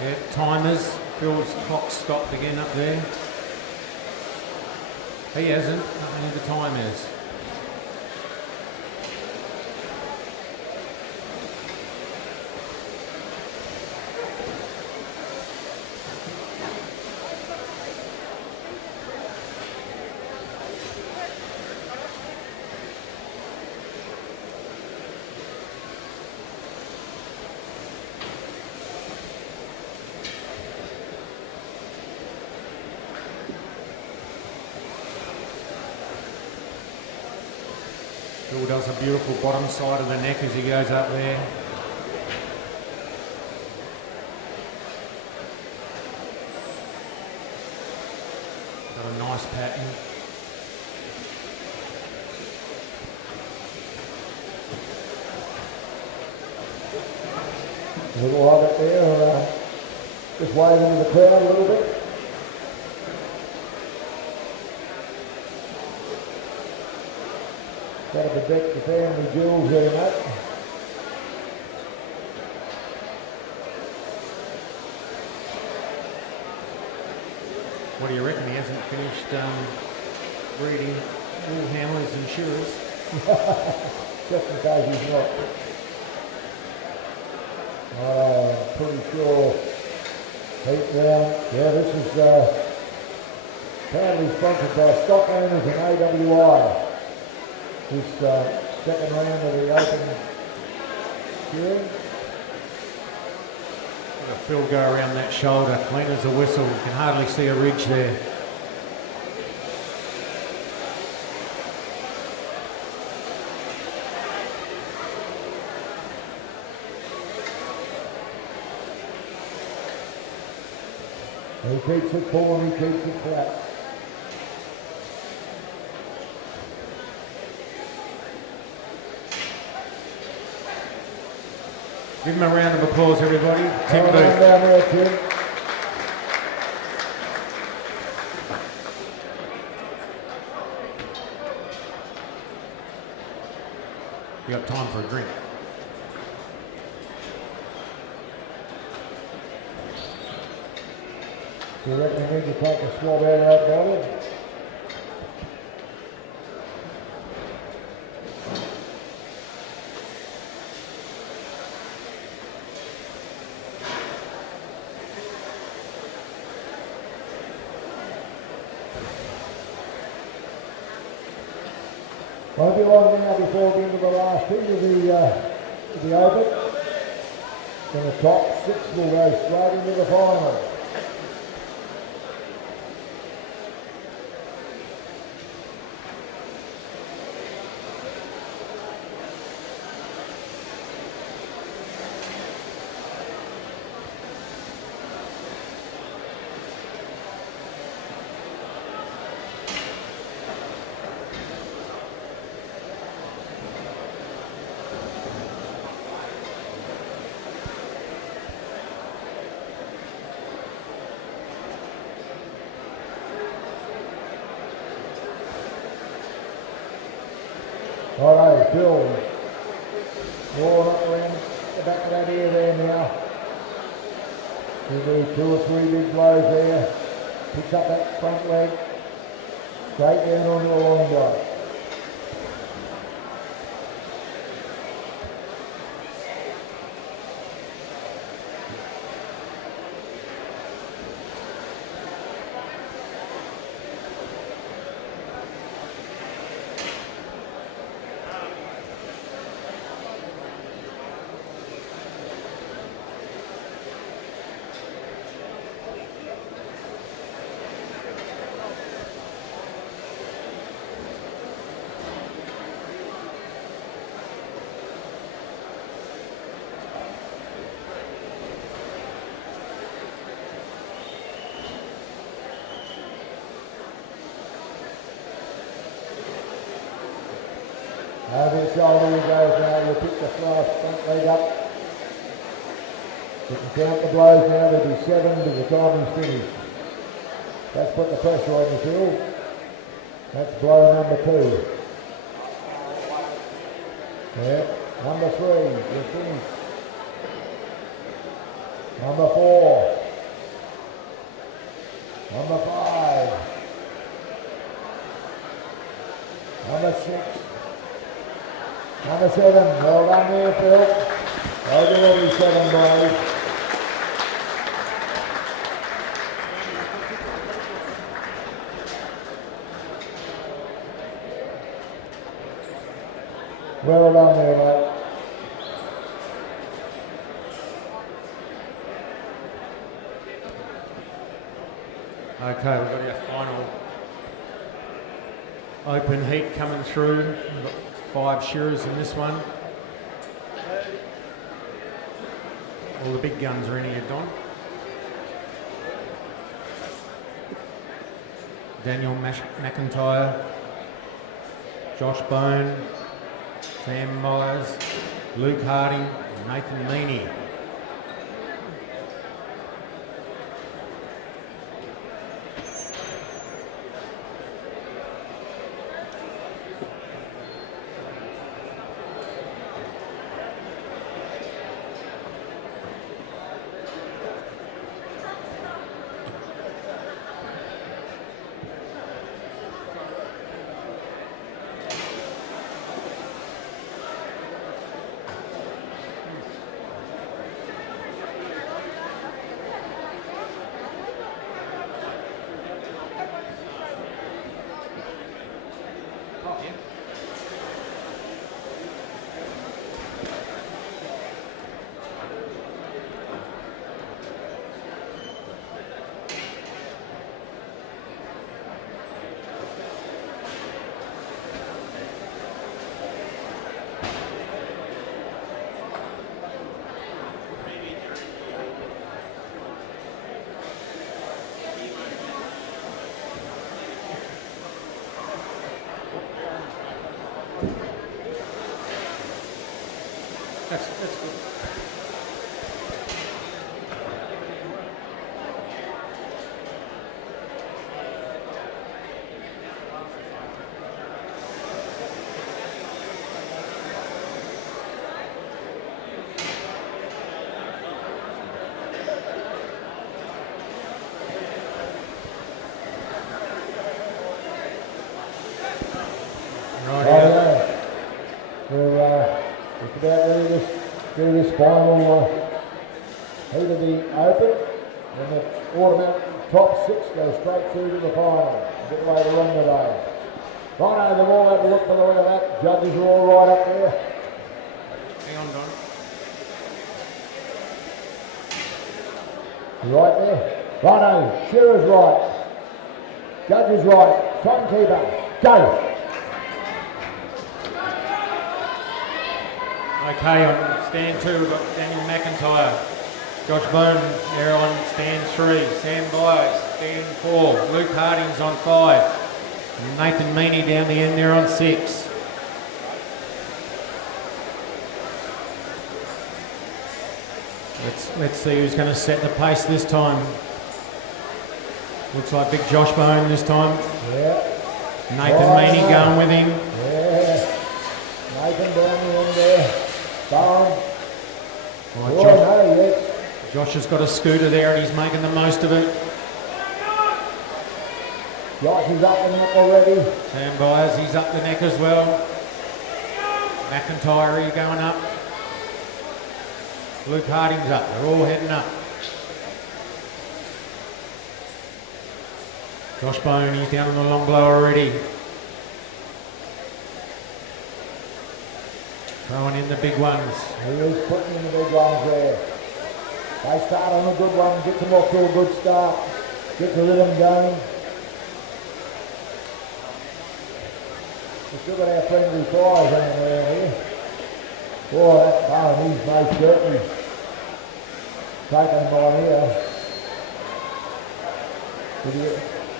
Yeah, timers. Phil's clock stopped again up there. He hasn't, only the time is. Phil does a beautiful bottom side of the neck as he goes up there. Got a nice pattern. A little of it there, just waving to the crowd a little bit. Got to protect the family jewels there, mate. What do you reckon? He hasn't finished breeding wool handlers and shearers? Just in case he's not. Pretty sure heat round. Yeah, this is proudly sponsored by stock owners and AWI. This second round of the Open Shearing. Phil go around that shoulder, clean as a whistle. You can hardly see a ridge there. He keeps it full and he keeps it flat. Give him a round of applause, everybody. Tim Well Booth. done down there, Tim. You got time for a drink. Do you reckon you need to take a swab out, Bobby? Won't be long now before we get into the last heat of the Open. Then the top 6 will go straight into the final. Righto, Bill. More up around the back of that ear there now. He'll do 2 or 3 big blows there. Picks up that front leg. Straight down onto the long blow. Over the shoulder he goes now, you'll pick the front leg up. You can count the blows now, there'll be 7 to the time he's finished. That's put the pressure on the field. That's blow number 2. Yeah, number 3, you're finished. Number 4. Number 5. Number 6. Number 7. Well done there, Phil. Over every 7, boys. Well done there, mate. Okay, we've got our final open heat coming through. We've got 5 shearers in this one. All the big guns are in here, Don. Daniel McIntyre, Josh Bone, Sam Myers, Luke Harding, Nathan Meaney. That's good. We're just about ready to do this final heat of the open, and the automatic top 6 go straight through to the final a bit later on today. Righto, they've all had a look below that. Judges are all right up there. Hang on, Don. Right there. Righto, Shearer's right. Judge is right. Timekeeper, go. Okay, on stand 2 we've got Daniel McIntyre, Josh Bone there on stand 3, Sam Byers, stand 4, Luke Harding's on 5, and Nathan Meaney down the end there on 6. Let's see who's going to set the pace this time. Looks like big Josh Bone this time. Yeah. Nathan Meaney going with him. Yeah. Nathan down the end there. Bone. Right, Josh has got a scooter there and he's making the most of it. Josh is up the neck already. Sam Byers, he's up the neck as well. McIntyre, he's going up. Luke Harding's up. They're all heading up. Josh Bone, he's down on the long blow already. Throwing in the big ones. He is putting in the big ones there. They start on a good one, get them off to a good start. Get the rhythm going. We've still got our friendly fires on around here. Boy, that Bone, he's most certainly taken by here.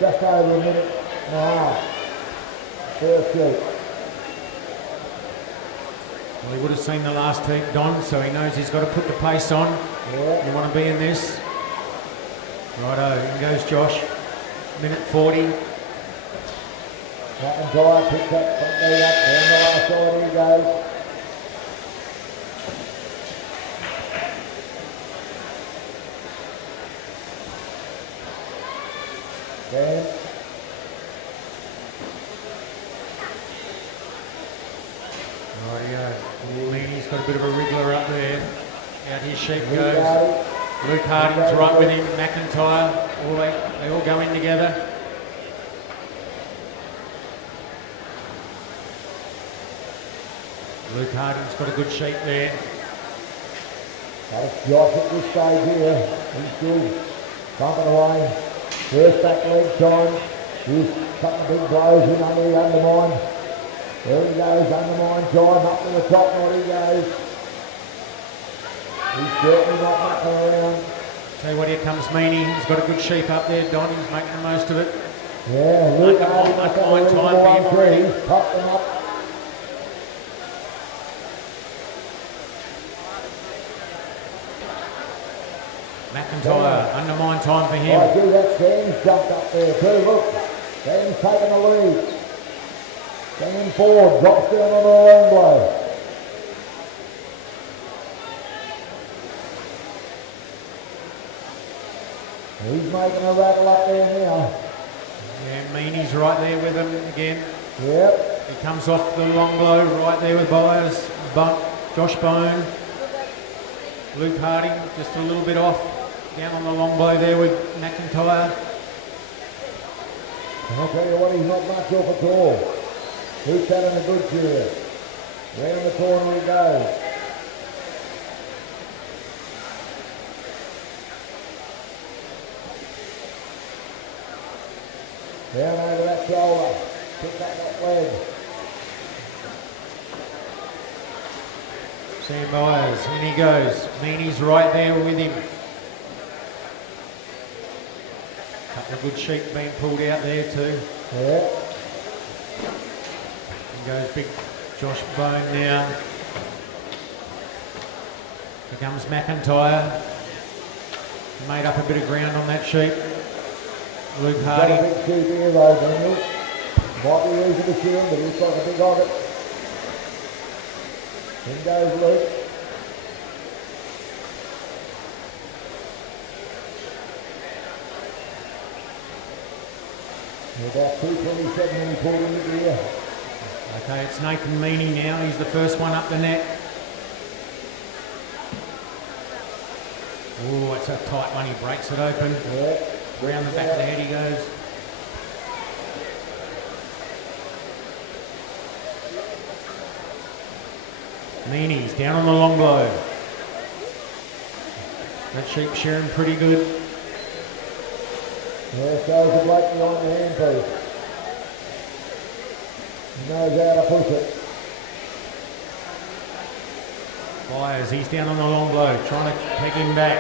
Just over a minute and a half. First shoot. Well, he would have seen the last heat, Don, so he knows he's got to put the pace on. Yeah. You want to be in this. Righto, in goes Josh. Minute 40. McIntyre picks up, front knee up, down the last side he goes. Rightio. Meany's got a bit of a wriggler up there. Out his sheep goes. Luke Harding's right with him. McIntyre. They all go in together. Luke Harding's got a good sheep there. That's Josh at this stage here. He's good. Pumping away. First back leg time. He's cutting big blows in under the undermine. There he goes, undermine time, up to the top, not he goes. He's certainly not mucking around. Tell you what, here comes Meany. He's got a good sheep up there. Don, he's making the most of it. Yeah, look, undermine time for him already. He's popped them up. McIntyre, undermine time for him. I do that, Stan's jumped up there too, look. Stan's taking the lead. Stand forward, drops down on the long blow. He's making a rattle up there now. Yeah, Meany's right there with him again. Yep. He comes off the long blow right there with Byers. Josh Bone. Luke Harding just a little bit off. Down on the long blow there with McIntyre. And I'll tell you what, he's not much off at all. Luke's having a good cheer. Round the corner he goes. Down over that shoulder. Pick up that leg. Sam Byers, in he goes. Meany's right there with him. Couple of good sheep being pulled out there too. Yeah. In goes big Josh Bone now. Here comes McIntyre. Made up a bit of ground on that sheep. Luke Hardy. Got a big sheep here though, don't you? Might be easy to see him, but he's got a big of it. In goes Luke. About 2:27 when he pulled in the gear. Okay, it's Nathan Meany now. He's the first one up the neck. Oh, it's a tight one. He breaks it open. Yeah. Round the back of the head he goes. Meany's down on the long blow. That sheep shearing pretty good. There goes the bloke behind the handpiece. He knows how to push it. Byers, he's down on the long blow, trying to peg him back.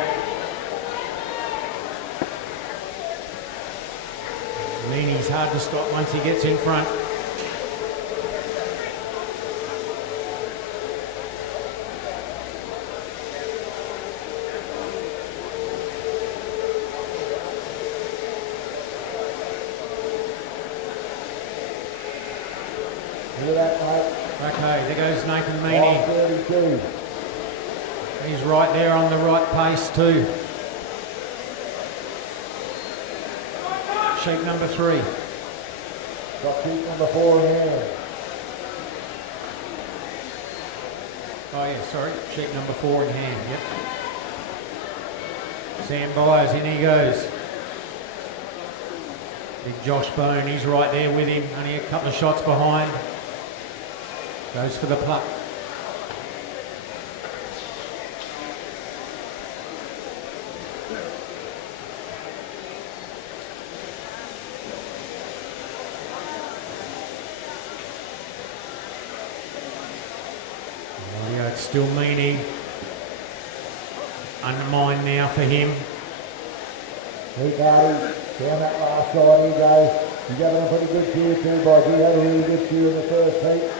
Meany's hard to stop once he gets in front. Look at that, mate. Okay, there goes Nathan Meany. 132. He's right there on the right pace too. Sheep number 3. Got sheep number 4 in hand. Oh yeah, sorry. Sheep number 4 in hand, yep. Sam Byers, in he goes. Big Josh Bone, he's right there with him. Only a couple of shots behind. Goes for the pluck. It's still Meany. Undermine now for him. Luke Hardy, down that last side he goes. He's having a pretty good cheer too, boys. He had a really good cheer in the first heat.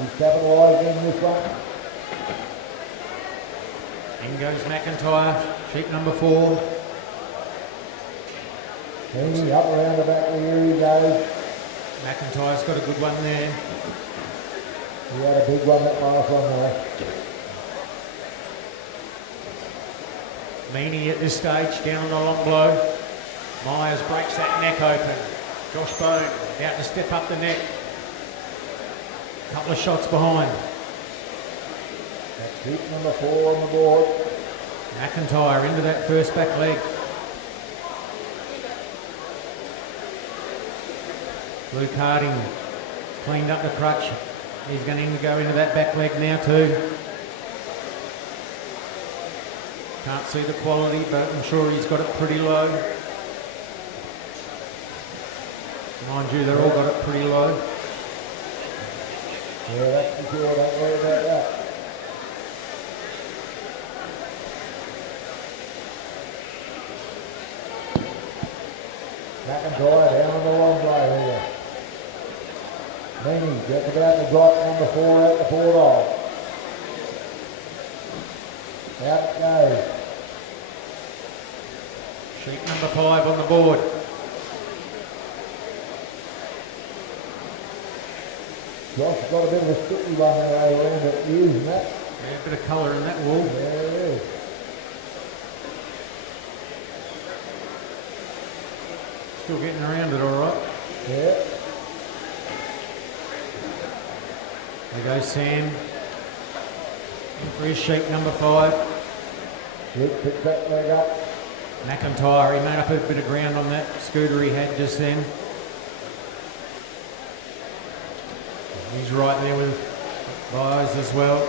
He's capitalising in this one. In goes McIntyre, sheep number 4. Meany up around the back here he goes. McIntyre's got a good one there. He had a big one that last one there. Meany at this stage, down on the long blow. Myers breaks that neck open. Josh Bone about to step up the neck. Couple of shots behind. That's sheep number 4 on the board. McIntyre into that first back leg. Luke Harding cleaned up the crutch. He's going to go into that back leg now too. Can't see the quality, but I'm sure he's got it pretty low. Mind you, they're all got it pretty low. Yeah, that's for sure. Don't worry about that. McIntyre down on the long way here. Meany gets about the drop number 4 out the 4 off. Out it goes. Sheep number 5 on the board. Josh got a bit of a sticky one there around the ears and that. Yeah, a bit of colour in that wool. There it is. Still getting around it all right. Yeah. There goes Sam. In for his sheep number 5. Luke picks that leg up. McIntyre, he made up a bit of ground on that scooter he had just then. He's right there with Byers as well.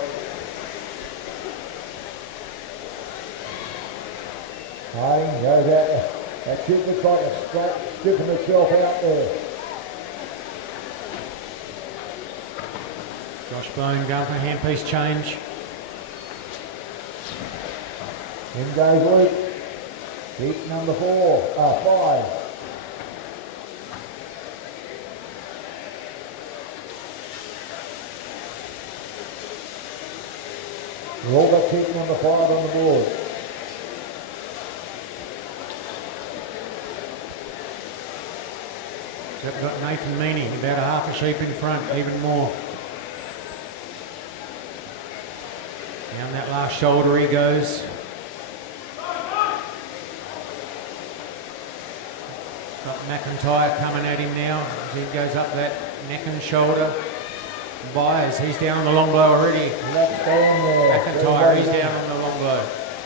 Harding goes out there. That kid looks like a straight stripping itself out there. Josh Bone going for a handpiece change. In goes Luke. Sheep number 5. We've all got sheep number 5 on the board. They've got Nathan Meany, about a half a sheep in front, even more. Down that last shoulder he goes. Got McIntyre coming at him now as he goes up that neck and shoulder. Byers, he's down on the long blow already. Left down there. McIntyre, he's down on the long blow.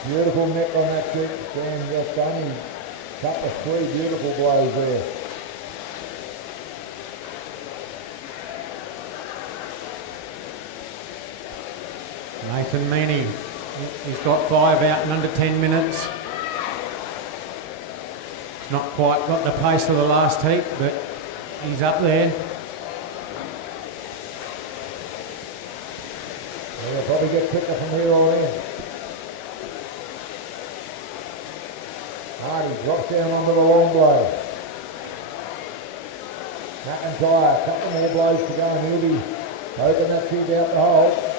Beautiful neck on that chick. Sam just done him. Cut the 3 beautiful blows there. Nathan Meany, he's got 5 out in under 10 minutes. He's not quite got the pace of the last heat, but he's up there. They'll probably get quicker from here on in. Hardy drops down onto the long blow. McIntyre, a couple more blows to go and he'll be hoping that kid out the hole.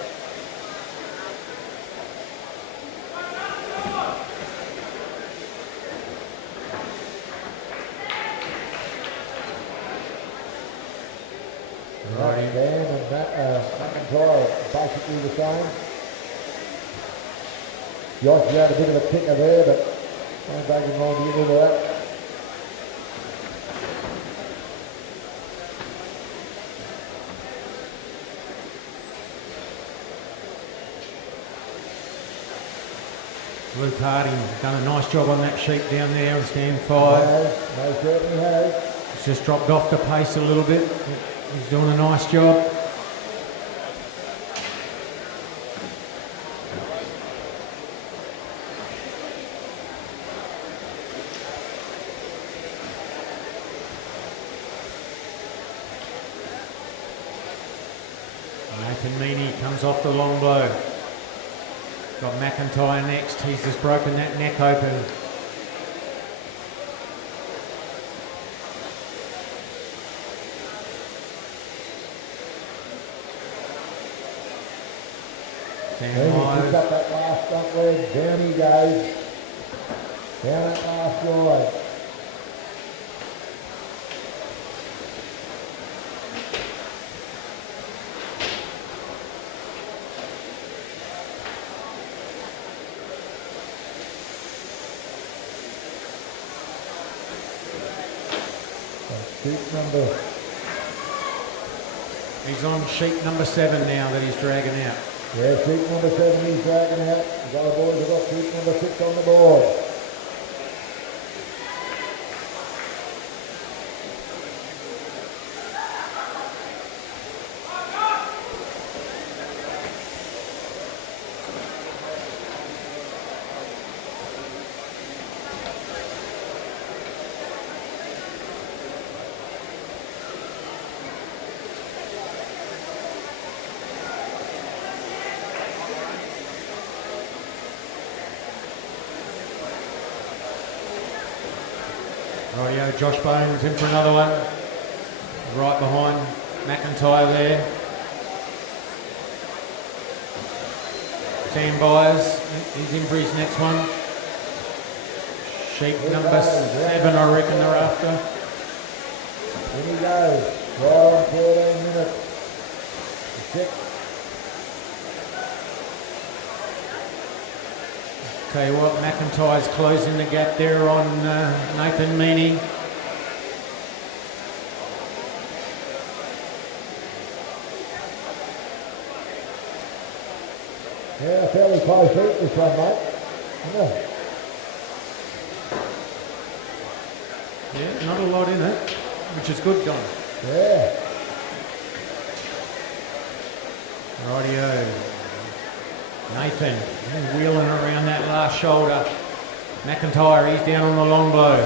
Right. Dan and McIntyre basically the same. Josh had a bit of a kicker there, but don't take him long to get rid of that. Luke Harding done a nice job on that sheep down there on stand 5. No, certainly has. He's just dropped off the pace a little bit. He's doing a nice job. Nathan Meany comes off the long blow. Got McIntyre next. He's just broken that neck open. Then he picks up that last front leg, down he goes. Down that last ride. Sheep number He's on sheet number 7 now that he's dragging out. Yeah, sheet number 7 he's dragging out. The other boys have got sheet number 6 on the board. Rightio, Josh Bones in for another one. Right behind McIntyre there. Sam Byers, he's in for his next one. Sheet number 7, I reckon they're after. In he goes. Right on 14 minutes. Six. Tell you what, McIntyre's closing the gap there on Nathan Meaney. Yeah, fairly close heat this one, mate. Yeah. Yeah, not a lot in it, which is good, Don. Yeah. Rightio. Nathan, he's wheeling around that last shoulder. McIntyre, he's down on the long blow.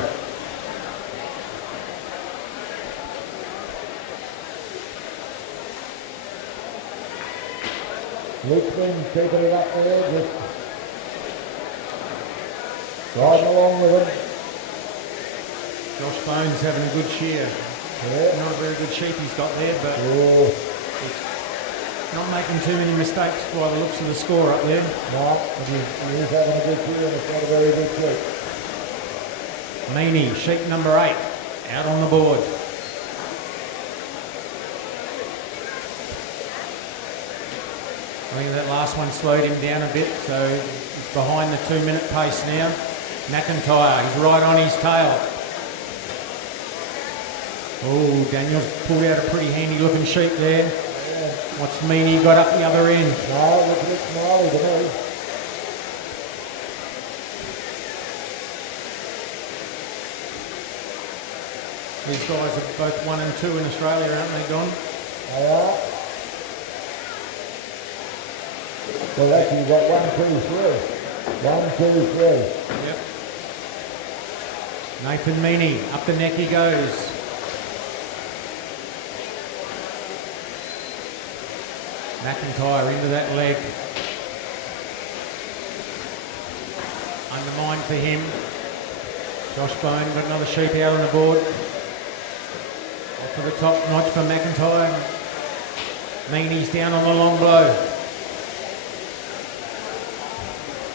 Richmond keeping it up there, just riding along with him. Josh Bones having a good shear. Yeah. Not a very good sheep he's got there, but Oh, not making too many mistakes by the looks of the score up there. no, he is having a good year and it's not a very good sheep. Meaney, sheep number 8, out on the board. I think that last one slowed him down a bit, so he's behind the 2-minute pace now. McIntyre, he's right on his tail. Oh, Daniel's pulled out a pretty handy looking sheep there. What's Meaney got up the other end? No, looks a bit gnarly to me. These guys are both 1 and 2 in Australia, aren't they, Don? They are. Well, actually, you've got 1, 2, 3. 1, 2, 3. Yep. Nathan Meaney, up the neck he goes. McIntyre into that leg. Undermined for him. Josh Bone got another sheep out on the board. Off to the top notch for McIntyre. Meaney's down on the long blow.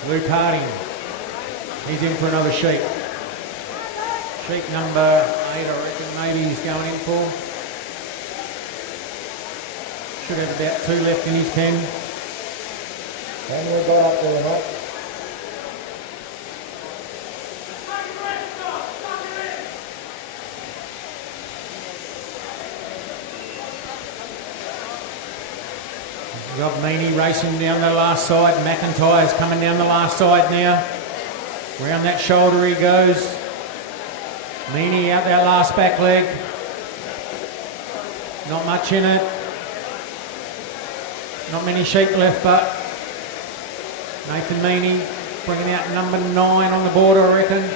Luke Harding, he's in for another sheep. Sheep number 8, I reckon maybe he's going in for. Should have about 2 left in his pen. Daniel got up there, mate. We've got Meaney racing down the last side. McIntyre's coming down the last side now. Round that shoulder he goes. Meaney out that last back leg. Not much in it. Not many sheep left, but Nathan Meaney bringing out number 9 on the board, I reckon.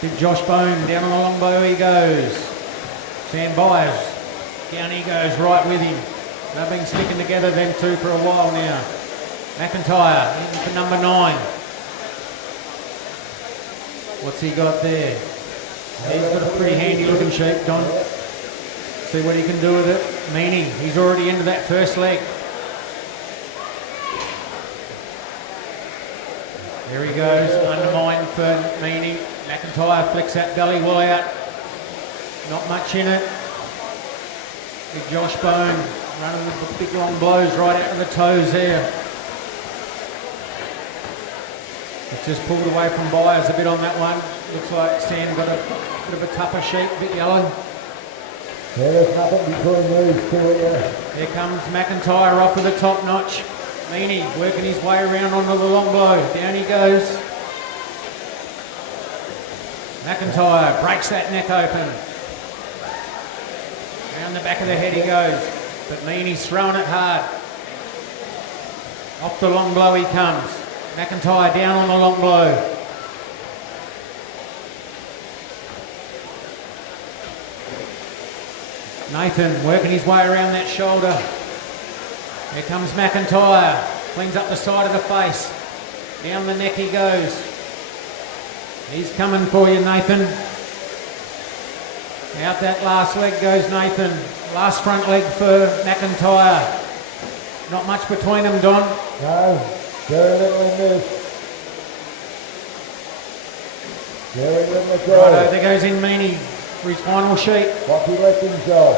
Big Josh Bone down on the long bow he goes. Sam Byers, down he goes, right with him. They've been sticking together them two for a while now. McIntyre in for number 9. What's he got there? He's got a pretty handy looking sheep, Don. See what he can do with it. Meaney, he's already into that first leg. There he goes, undermined for Meaney. McIntyre flicks that belly wool out. Not much in it. Big Josh Bone running with the big long blows right out of the toes there. It's just pulled away from Byers a bit on that one. Looks like Sam got a bit of a tougher sheep, a bit yellow. There's nothing between these two here. Here comes McIntyre off with a top notch. Meany working his way around onto the long blow. Down he goes. McIntyre breaks that neck open. Around the back of the head he goes. But Meany's throwing it hard. Off the long blow he comes. McIntyre down on the long blow. Nathan working his way around that shoulder. Here comes McIntyre. Cleans up the side of the face. Down the neck he goes. He's coming for you, Nathan. Out that last leg goes Nathan. Last front leg for McIntyre. Not much between them, Don. No, very little in this. Very little in the goal. Righto, there goes in Meany for his final sheet. What he left himself.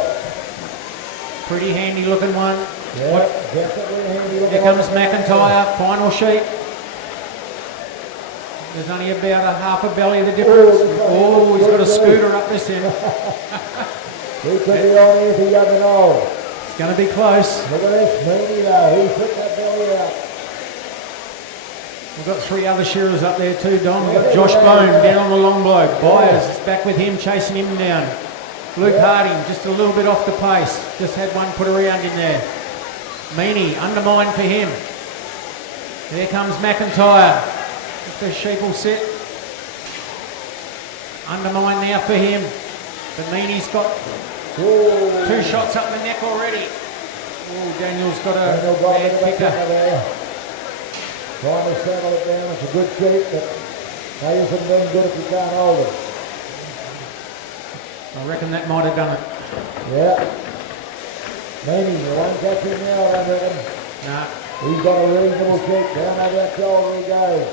Pretty handy looking one. Yeah, definitely handy looking. Here comes McIntyre, final sheet. There's only about a half a belly of the difference. Oh, he's got a scooter up this end. He could be on here if he doesn't know. It's going to be close. Look at this, Meany though. He put that belly out. We've got three other shearers up there too, Don. We've got Josh Bone down on the long blow. Byers is back with him, chasing him down. Luke Harding just a little bit off the pace. Just had one put around in there. Meany, undermine for him. There comes McIntyre. If the sheep will sit. Undermine now for him. But Meany's got two shots up the neck already. Oh, Daniel's got a bad kicker. Trying to settle it down. It's a good sheep, but they isn't been good if you can't hold it. I reckon that might have done it. Yeah. Meany, you won't catch him now, I reckon. Nah. He's got a reasonable sheep. Down over that shoulder he goes.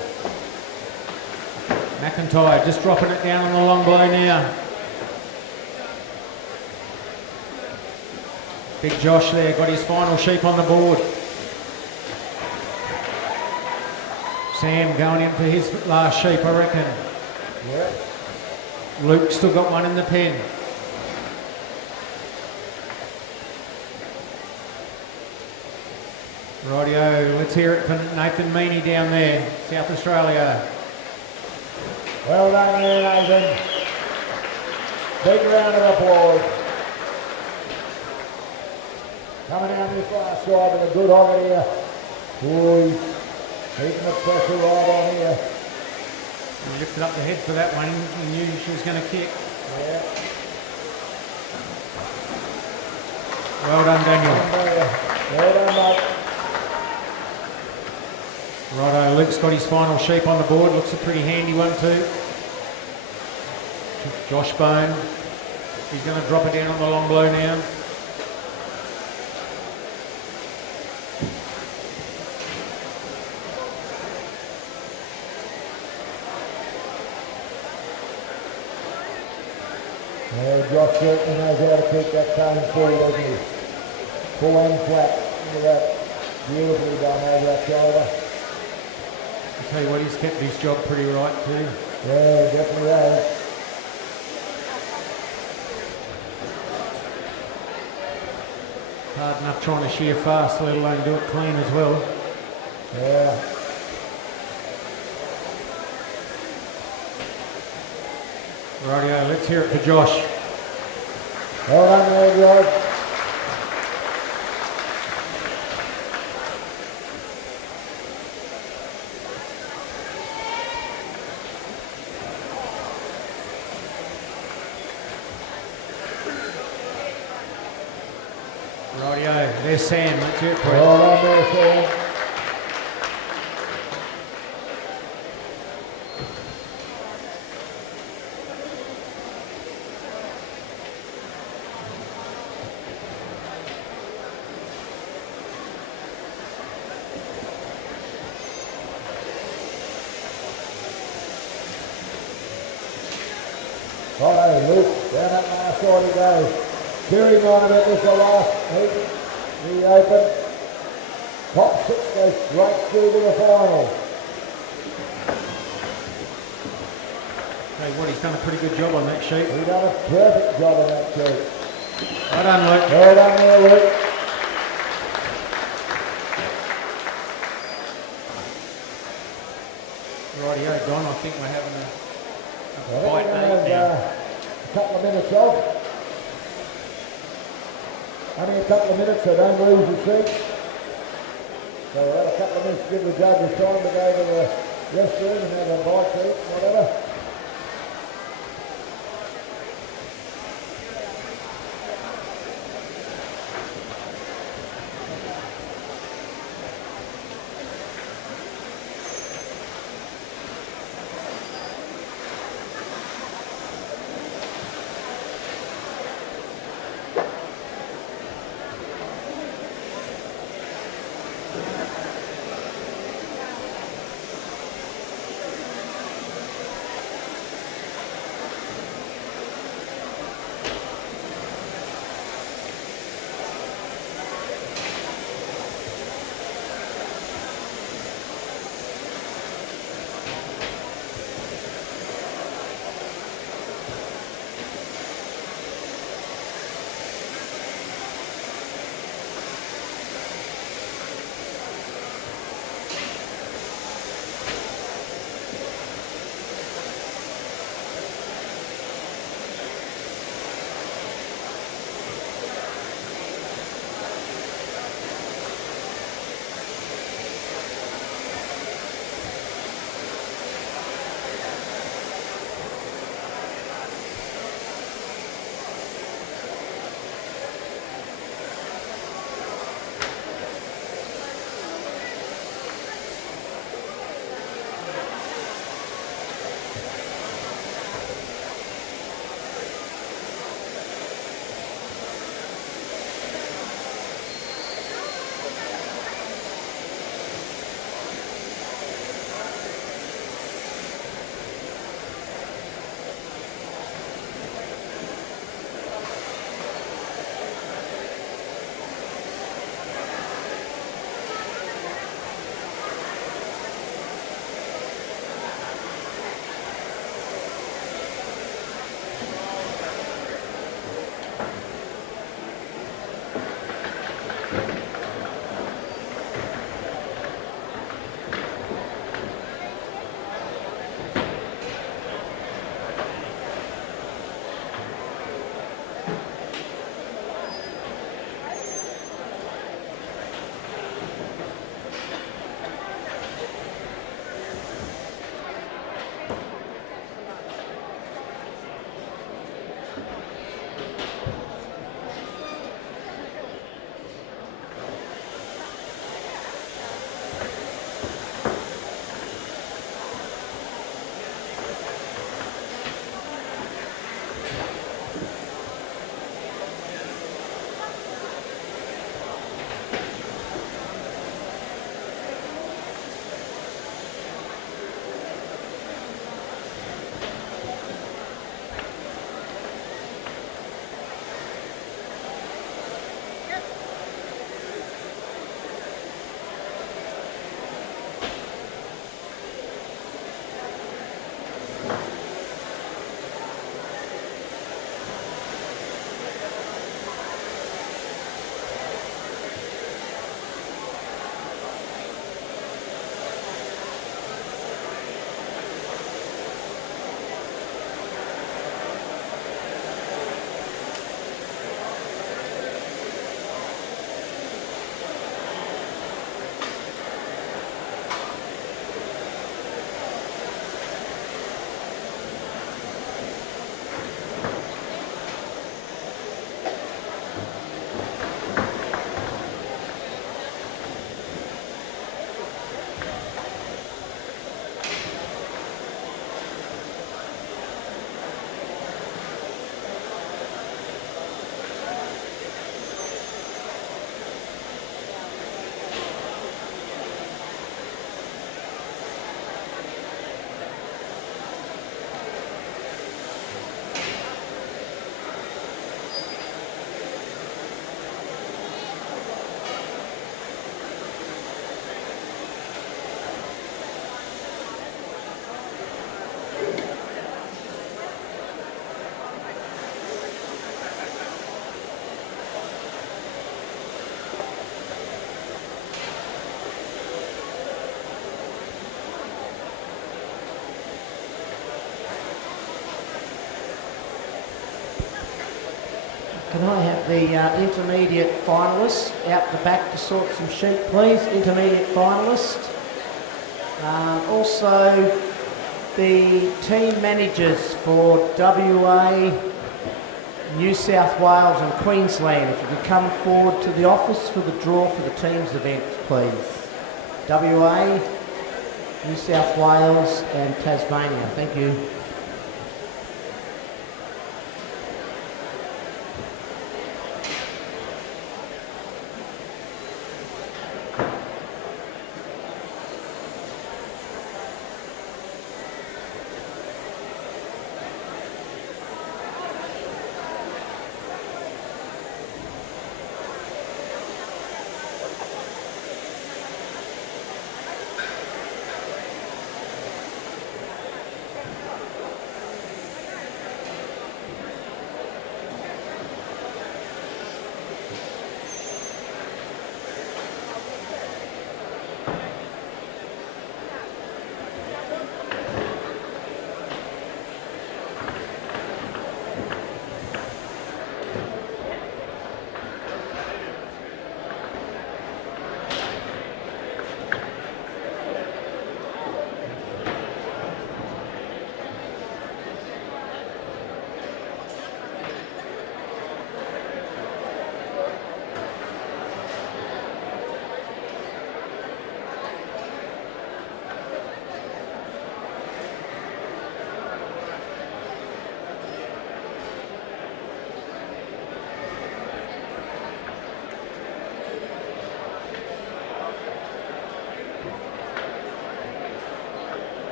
McIntyre just dropping it down on the long blow now. Big Josh there got his final sheep on the board. Sam going in for his last sheep, I reckon. Yeah. Luke's still got one in the pen. Rightio, let's hear it for Nathan Meany down there, South Australia. Well done there, Nathan. Big round of applause. Coming down this last side with a good hog here. Boy, keeping the pressure right on here. He lifted up the head for that one. He knew she was going to kick. Yeah. Well done, Daniel. Well done, mate. Righto, Luke's got his final sheep on the board. Looks a pretty handy one too. Josh Bone. He's going to drop it down on the long blow now. Yeah, Josh certainly knows how to keep that cane full, doesn't he? Full and flat. Look at that. Beautifully done over that shoulder. I'll tell you what, he's kept his job pretty right too. Yeah, definitely has. Hard enough trying to shear fast, let alone do it clean as well. Yeah. Rightio, let's hear it for Josh. Well done there, George. Rightio, there's Sam, let's hear it for him. Well done there, Sam. Righto, Luke, down that last side he goes. Shearing on about this the last heat. The open. Top six goes straight through to the final. Hey, what, he's done a pretty good job on that sheet. He done a perfect job on that sheet. Well done, Luke. Well done there, Luke. Rightio, Don. I think we're having a Well, bite we're to going eat to now. have a couple of minutes off. Only a couple of minutes, so don't lose your seat. So we'll have a couple of minutes to give the judges time to go to the restroom and have a bite to eat, whatever. Can I have the intermediate finalists out the back to sort some sheep, please? Intermediate finalists. Also, the team managers for WA, New South Wales and Queensland, if you could come forward to the office for the draw for the teams events, please. WA, New South Wales and Tasmania. Thank you.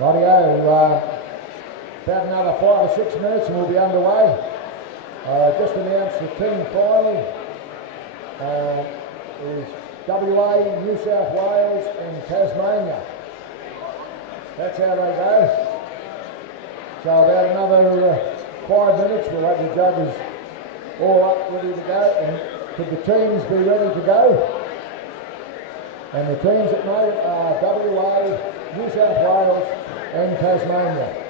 Rightio, about another 5 or 6 minutes and we'll be underway. Just announced the team final is WA, New South Wales and Tasmania. That's how they go. So about another 5 minutes we'll have the judges all up ready to go, and could the teams be ready to go? And the teams that made it are WA, New South Wales and Tasmania.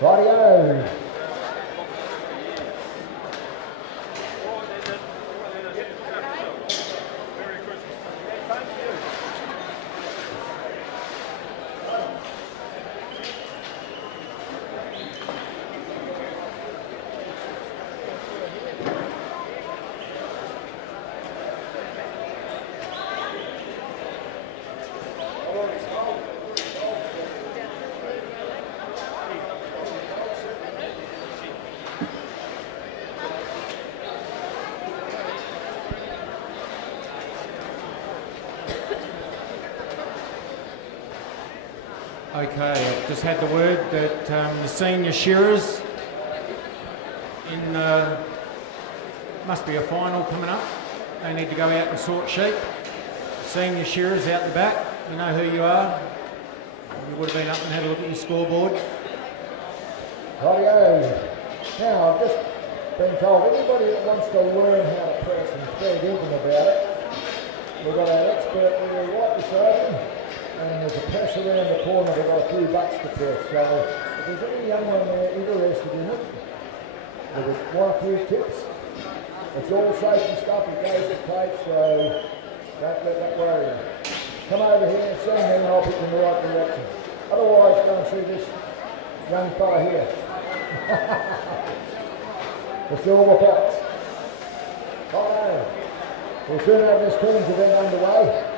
Rightio. Okay, I've just had the word that the senior shearers must be a final coming up. They need to go out and sort sheep. Senior shearers out the back, you know who you are. You would have been up and had a look at your scoreboard. Rightio. Now, I've just been told anybody that wants to learn how to press and fair dinkum about it, we've got our expert there right beside him, and there's a press around the corner. We've got a few butts to press. So if there's any young one there interested in it, we've got a few tips. It's all safety stuff. It goes to tape, so don't let that worry you. Come over here and see me and I'll put you in the right direction. Otherwise, go and see this young fella here. The silver pots. Righto. We'll soon have this team's event underway.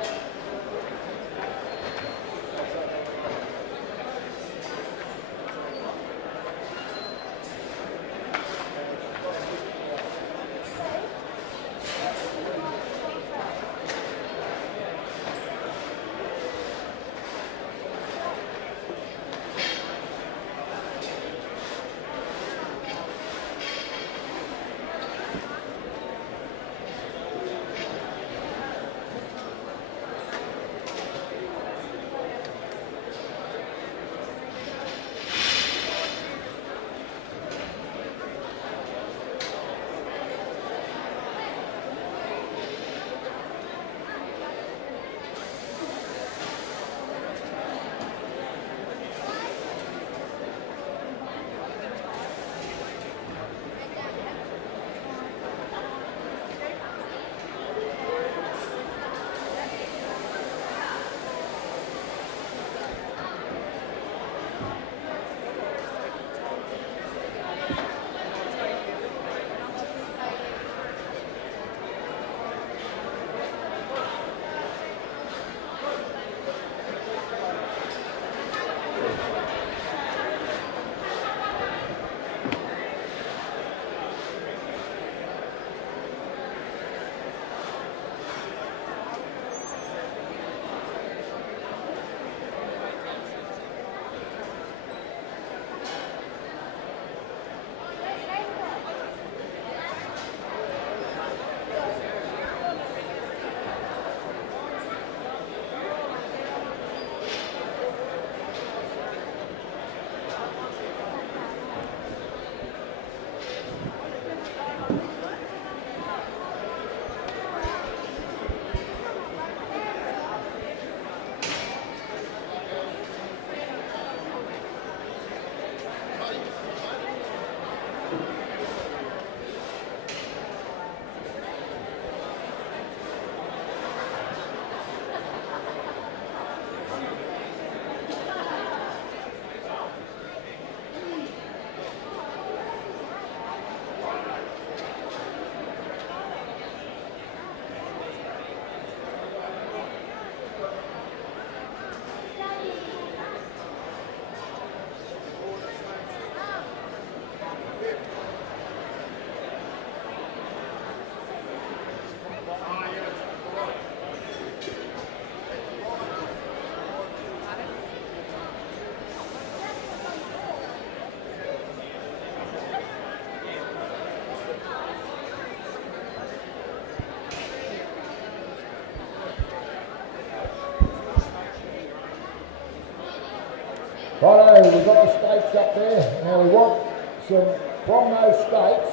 Righto, we've got the stakes up there. Now we want from those states,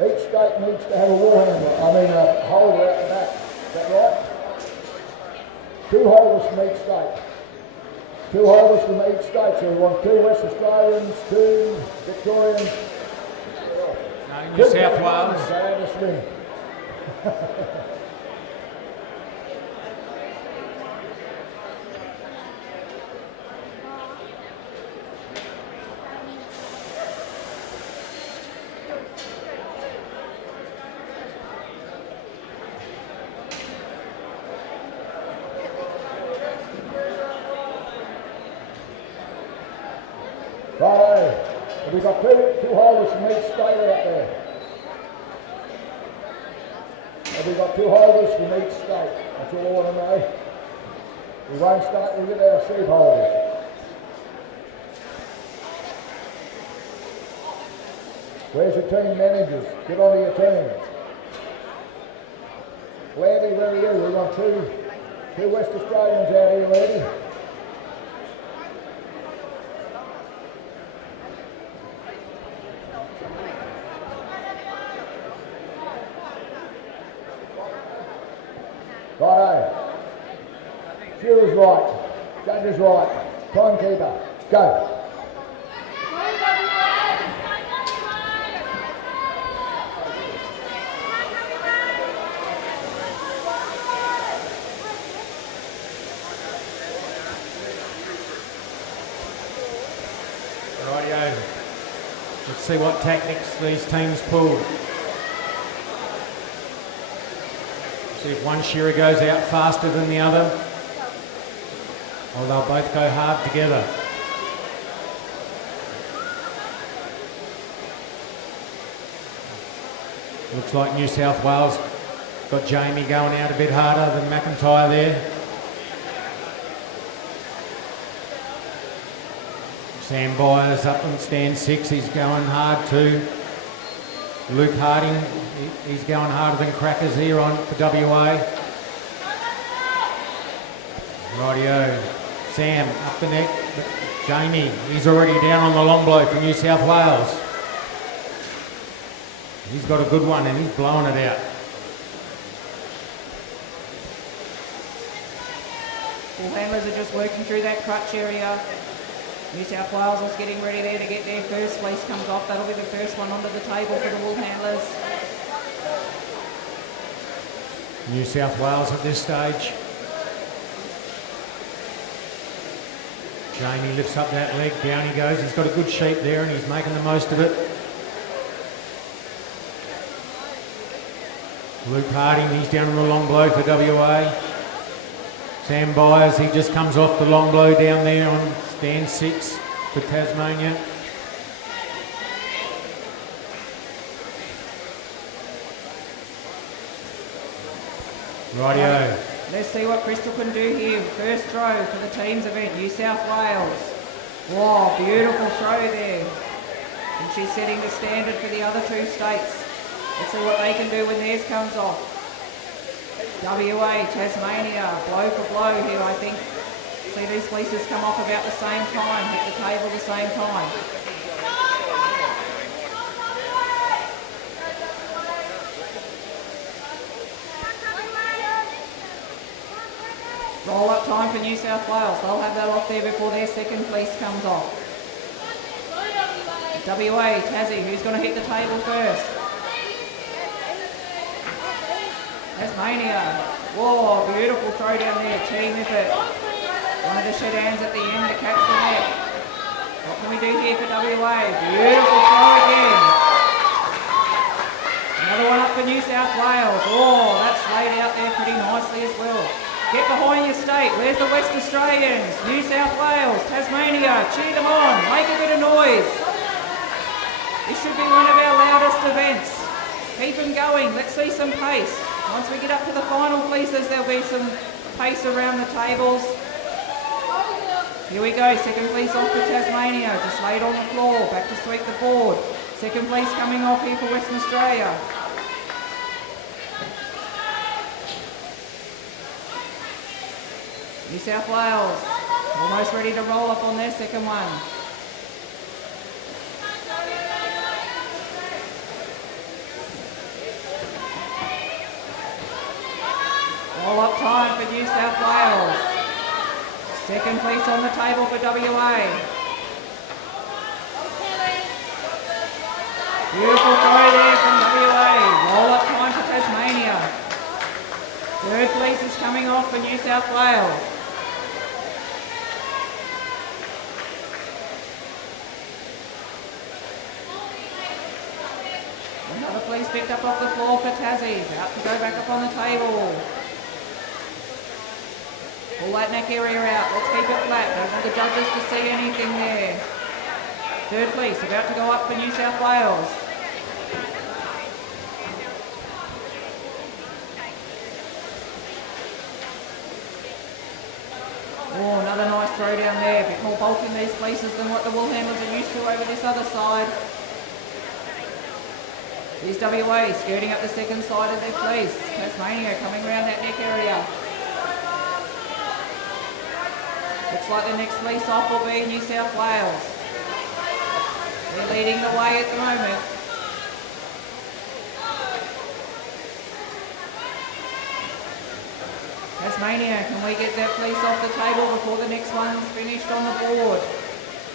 each state needs to have a wall handler, a holder out the back. Is that right? 2 holders from each state. 2 holders from each state. So we want 2 West Australians, 2 Victorians. No, New South Wales. Righto. We've got two holders from each state out there. And we've got 2 holders from each state. That's all I want to know. We won't start with our sheep holders. Where's your team managers? Get onto your team. Landy, where are you? We've got two West Australians out here, Landy. Righto. Shearer's right. Judge is right. Timekeeper. Go. Rightio. Let's see what tactics these teams pull. See if one shearer goes out faster than the other, or they'll both go hard together. Looks like New South Wales got Jamie going out a bit harder than McIntyre there. Sam Byers up on stand 6, he's going hard too. Luke Harding, he's going harder than Crackers here on for WA. Rightio, Sam up the neck. Jamie, he's already down on the long blow for New South Wales. He's got a good one and he's blowing it out. All handlers are just working through that crutch area. New South Wales is getting ready there to get their first fleece comes off. That'll be the first one onto the table for the wool handlers. New South Wales at this stage. Jamie lifts up that leg, down he goes. He's got a good sheep there and he's making the most of it. Luke Harding, he's down on the long blow for WA. Sam Byers, he just comes off the long blow down there on stand 6 for Tasmania. Rightio. Let's see what Crystal can do here. First throw for the teams event, New South Wales. Wow, beautiful throw there. And she's setting the standard for the other 2 states. Let's see what they can do when theirs comes off. WA, Tasmania, blow for blow here, I think. See these fleeces come off about the same time, hit the table the same time. Roll up time for New South Wales. They'll have that off there before their second fleece comes off. WA, Tassie, who's going to hit the table first? Tasmania. Whoa, beautiful throw down there. Team effort. One of the shed hands at the end to catch the net. What can we do here for WA? Beautiful throw again. Another one up for New South Wales. Oh, that's laid out there pretty nicely as well. Get behind your state. Where's the West Australians? New South Wales, Tasmania. Cheer them on. Make a bit of noise. This should be one of our loudest events. Keep them going. Let's see some pace. Once we get up to the final fleeces, there'll be some pace around the tables. Here we go, second fleece off for Tasmania, just laid on the floor, back to sweep the board. Second fleece coming off here for Western Australia. New South Wales, almost ready to roll up on their second one. Roll up time for New South Wales. Second place on the table for WA. Beautiful throw there from WA. Roll up time for Tasmania. Third place is coming off for New South Wales. Another place picked up off the floor for Tassie. About to go back up on the table. Pull that neck area out. Let's keep it flat. Don't want the judges to see anything there. Third place about to go up for New South Wales. Oh, another nice throw down there. A bit more bulk in these places than what the wool handlers are used to over this other side. Here's WA skirting up the second side of their place. Tasmania coming around that neck area. Looks like the next place off will be New South Wales. They're leading the way at the moment. Tasmania, can we get that place off the table before the next one's finished on the board?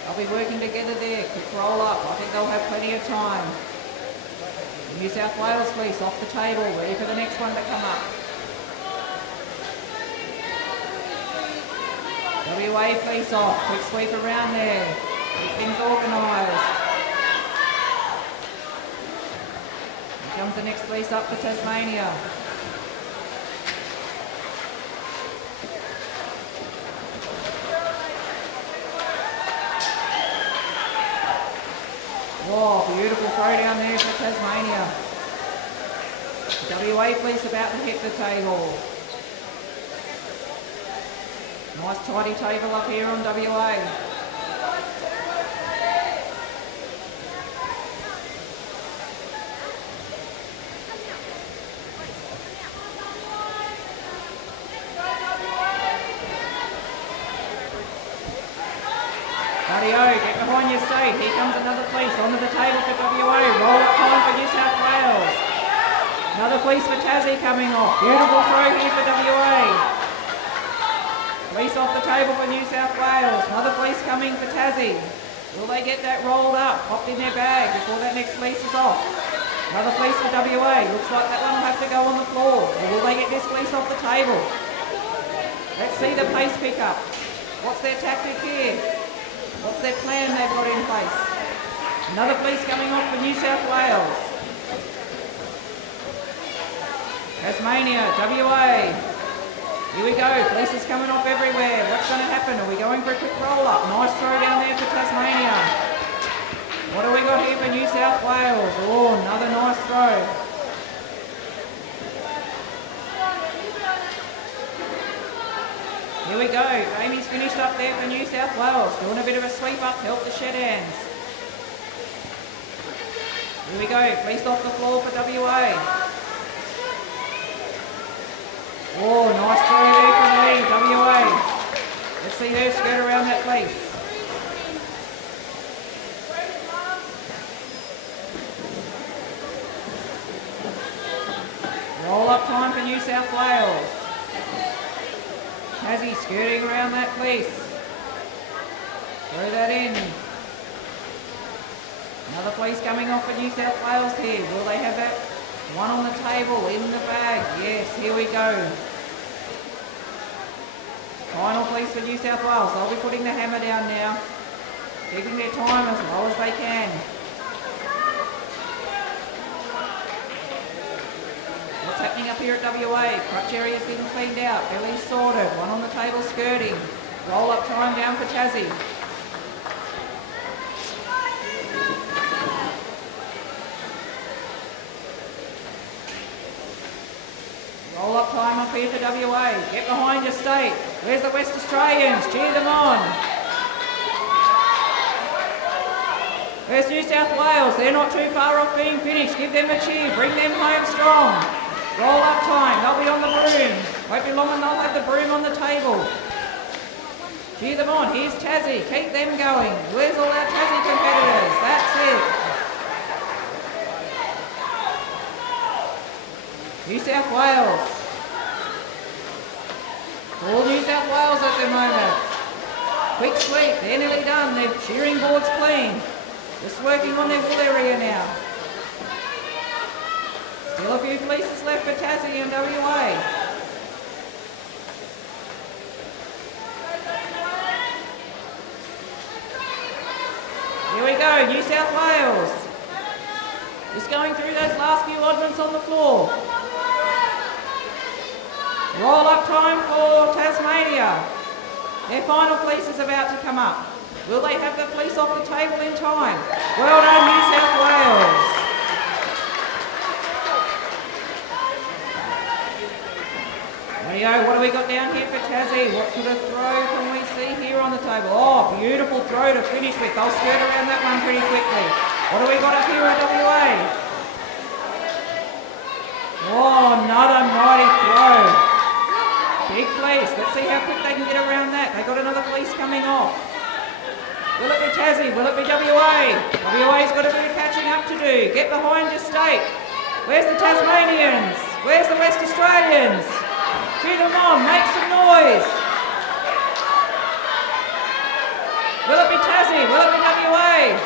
They'll be working together there. Quick roll up. I think they'll have plenty of time. The New South Wales fleece off the table, ready for the next one to come up. WA fleece off. Quick sweep around there. Keep things organised. Here comes the next fleece up for Tasmania. Oh, beautiful throw down there for Tasmania. WA fleece about to hit the table. Nice tidy table up here on WA. Get behind your state. Here comes another fleece onto the table for WA. Roll up time for New South Wales. Another fleece for Tassie coming off. Beautiful throw here for WA. Fleece off the table for New South Wales. Another fleece coming for Tassie. Will they get that rolled up, popped in their bag before that next fleece is off? Another fleece for WA. Looks like that one will have to go on the floor. Or will they get this fleece off the table? Let's see the pace pick up. What's their tactic here? What's their plan they've got in place? Another fleece coming off for New South Wales. Tasmania, WA. Here we go, fleeces coming off everywhere. What's going to happen? Are we going for a quick roll up? Nice throw down there for Tasmania. What do we got here for New South Wales? Oh, another nice throw. Here we go, Amy's finished up there for New South Wales, doing a bit of a sweep up, help the shed hands. Here we go, fleeced off the floor for WA. Oh, nice throw there from Lee, WA. Let's see her skirt around that fleece. Roll up time for New South Wales. Tassie skirting around that fleece. Throw that in. Another fleece coming off for New South Wales here. Will they have that one on the table, in the bag? Yes, here we go. Final fleece for New South Wales. They'll be putting the hammer down now. Keeping their time as low as they can. What's happening up here at WA? Crutch area's getting cleaned out. Belly's sorted. One on the table skirting. Roll up time down for Tassie. Roll up time up here for WA. Get behind your state. Where's the West Australians? Cheer them on. Where's New South Wales? They're not too far off being finished. Give them a cheer. Bring them home strong. Roll up time. They'll be on the broom. Won't be long and they'll have the broom on the table. Cheer them on. Here's Tassie. Keep them going. Where's all our Tassie competitors? That's it. New South Wales. All New South Wales at the moment. Quick sweep, they're nearly done. Their shearing board's clean. Just working on their wool area now. Still a few fleeces left for Tassie and WA. Here we go, New South Wales. Just going through those last few oddments on the floor. Roll up time for Tasmania. Their final fleece is about to come up. Will they have the fleece off the table in time? Well done, New South Wales. Rightio, what do we got down here for Tassie? What sort of throw can we see here on the table? Oh, beautiful throw to finish with. They'll skirt around that one pretty quickly. What do we got up here at WA? Oh, another mighty throw. Big fleece. Let's see how quick they can get around that. They got another fleece coming off. Will it be Tassie? Will it be WA? WA's got a bit of catching up to do. Get behind your state. Where's the Tasmanians? Where's the West Australians? Cheer them on. Make some noise. Will it be Tassie? Will it be WA?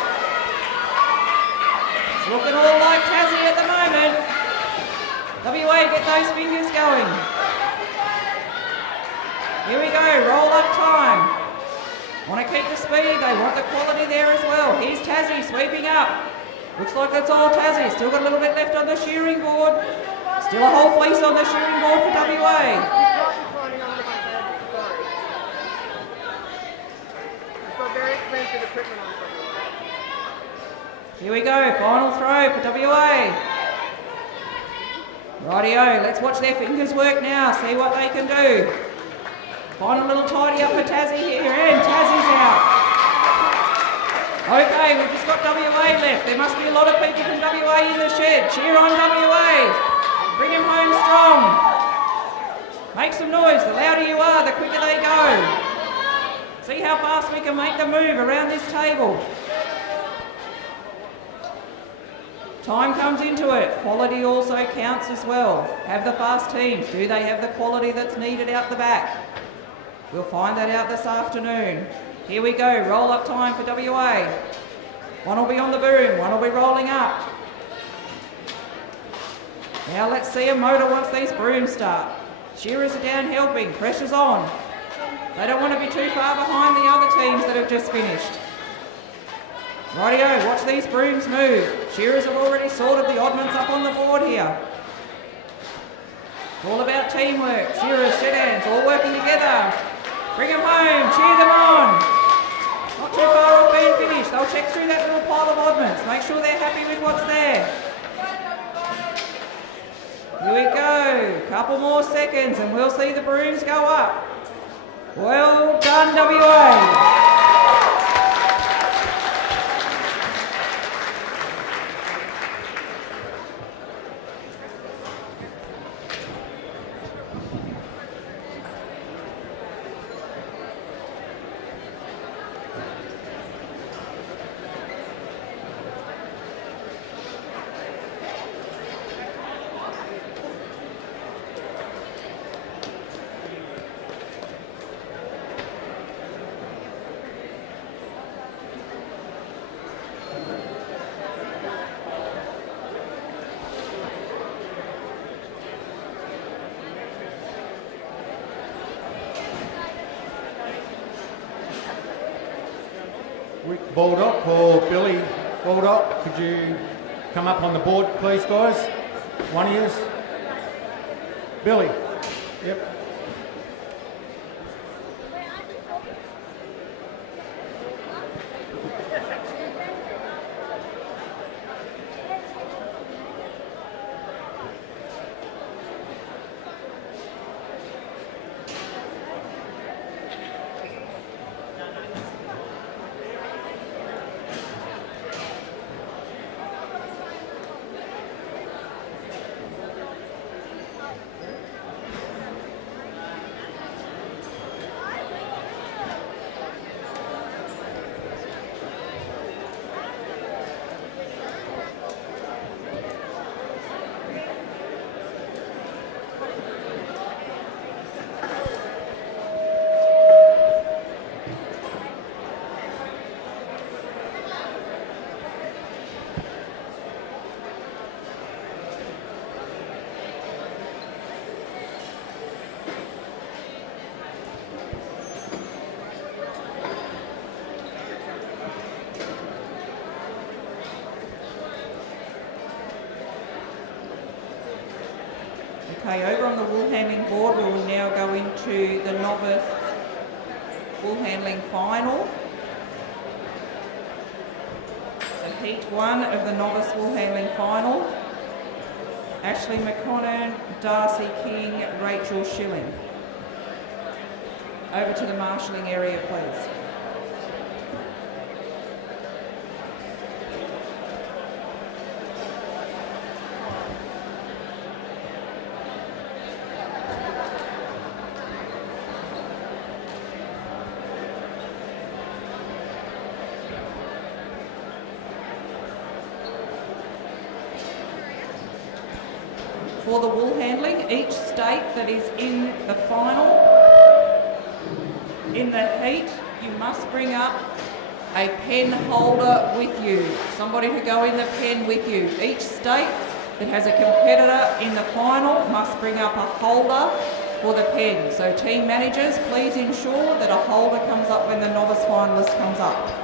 It's looking all like Tassie at the moment. WA, get those fingers going. Here we go, roll up time. Want to keep the speed, they want the quality there as well. Here's Tassie sweeping up. Looks like that's all Tassie. Still got a little bit left on the shearing board. Still a whole fleece on the shearing board for WA. Very expensive equipment on top of Here we go, final throw for WA. Rightio, let's watch their fingers work now, see what they can do. Final little tidy up for Tassie here, and Tassie's out. Okay, we've just got WA left. There must be a lot of people from WA in the shed. Cheer on WA. Bring them home strong. Make some noise. The louder you are, the quicker they go. See how fast we can make the move around this table. Time comes into it. Quality also counts as well. Have the fast teams. Do they have the quality that's needed out the back? We'll find that out this afternoon. Here we go. Roll up time for WA. One will be on the boom. One will be rolling up. Now let's see a motor once these brooms start. Shearers are down helping. Pressure's on. They don't want to be too far behind the other teams that have just finished. Rightio, watch these brooms move. Shearers have already sorted the oddments up on the board here. It's all about teamwork. Shearers, shed hands, all working together. Bring them home, cheer them on. Not too far off being finished. They'll check through that little pile of oddments. Make sure they're happy with what's there. Here we go. Couple more seconds and we'll see the brooms go up. Well done, WA. Rick Baldock or Billy Baldock, could you come up on the board, please, guys? One of yous. Billy. Yep. Okay, over on the wool handling board, we will now go into the novice wool handling final. So heat 1 of the novice wool handling final. Ashley McConnell, Darcy King, Rachel Schilling. Over to the marshalling area, please. For the wool handling, each state that is in the final, in the heat, you must bring up a pen holder with you. Somebody to go in the pen with you. Each state that has a competitor in the final must bring up a holder for the pen. So team managers, please ensure that a holder comes up when the novice finalist comes up.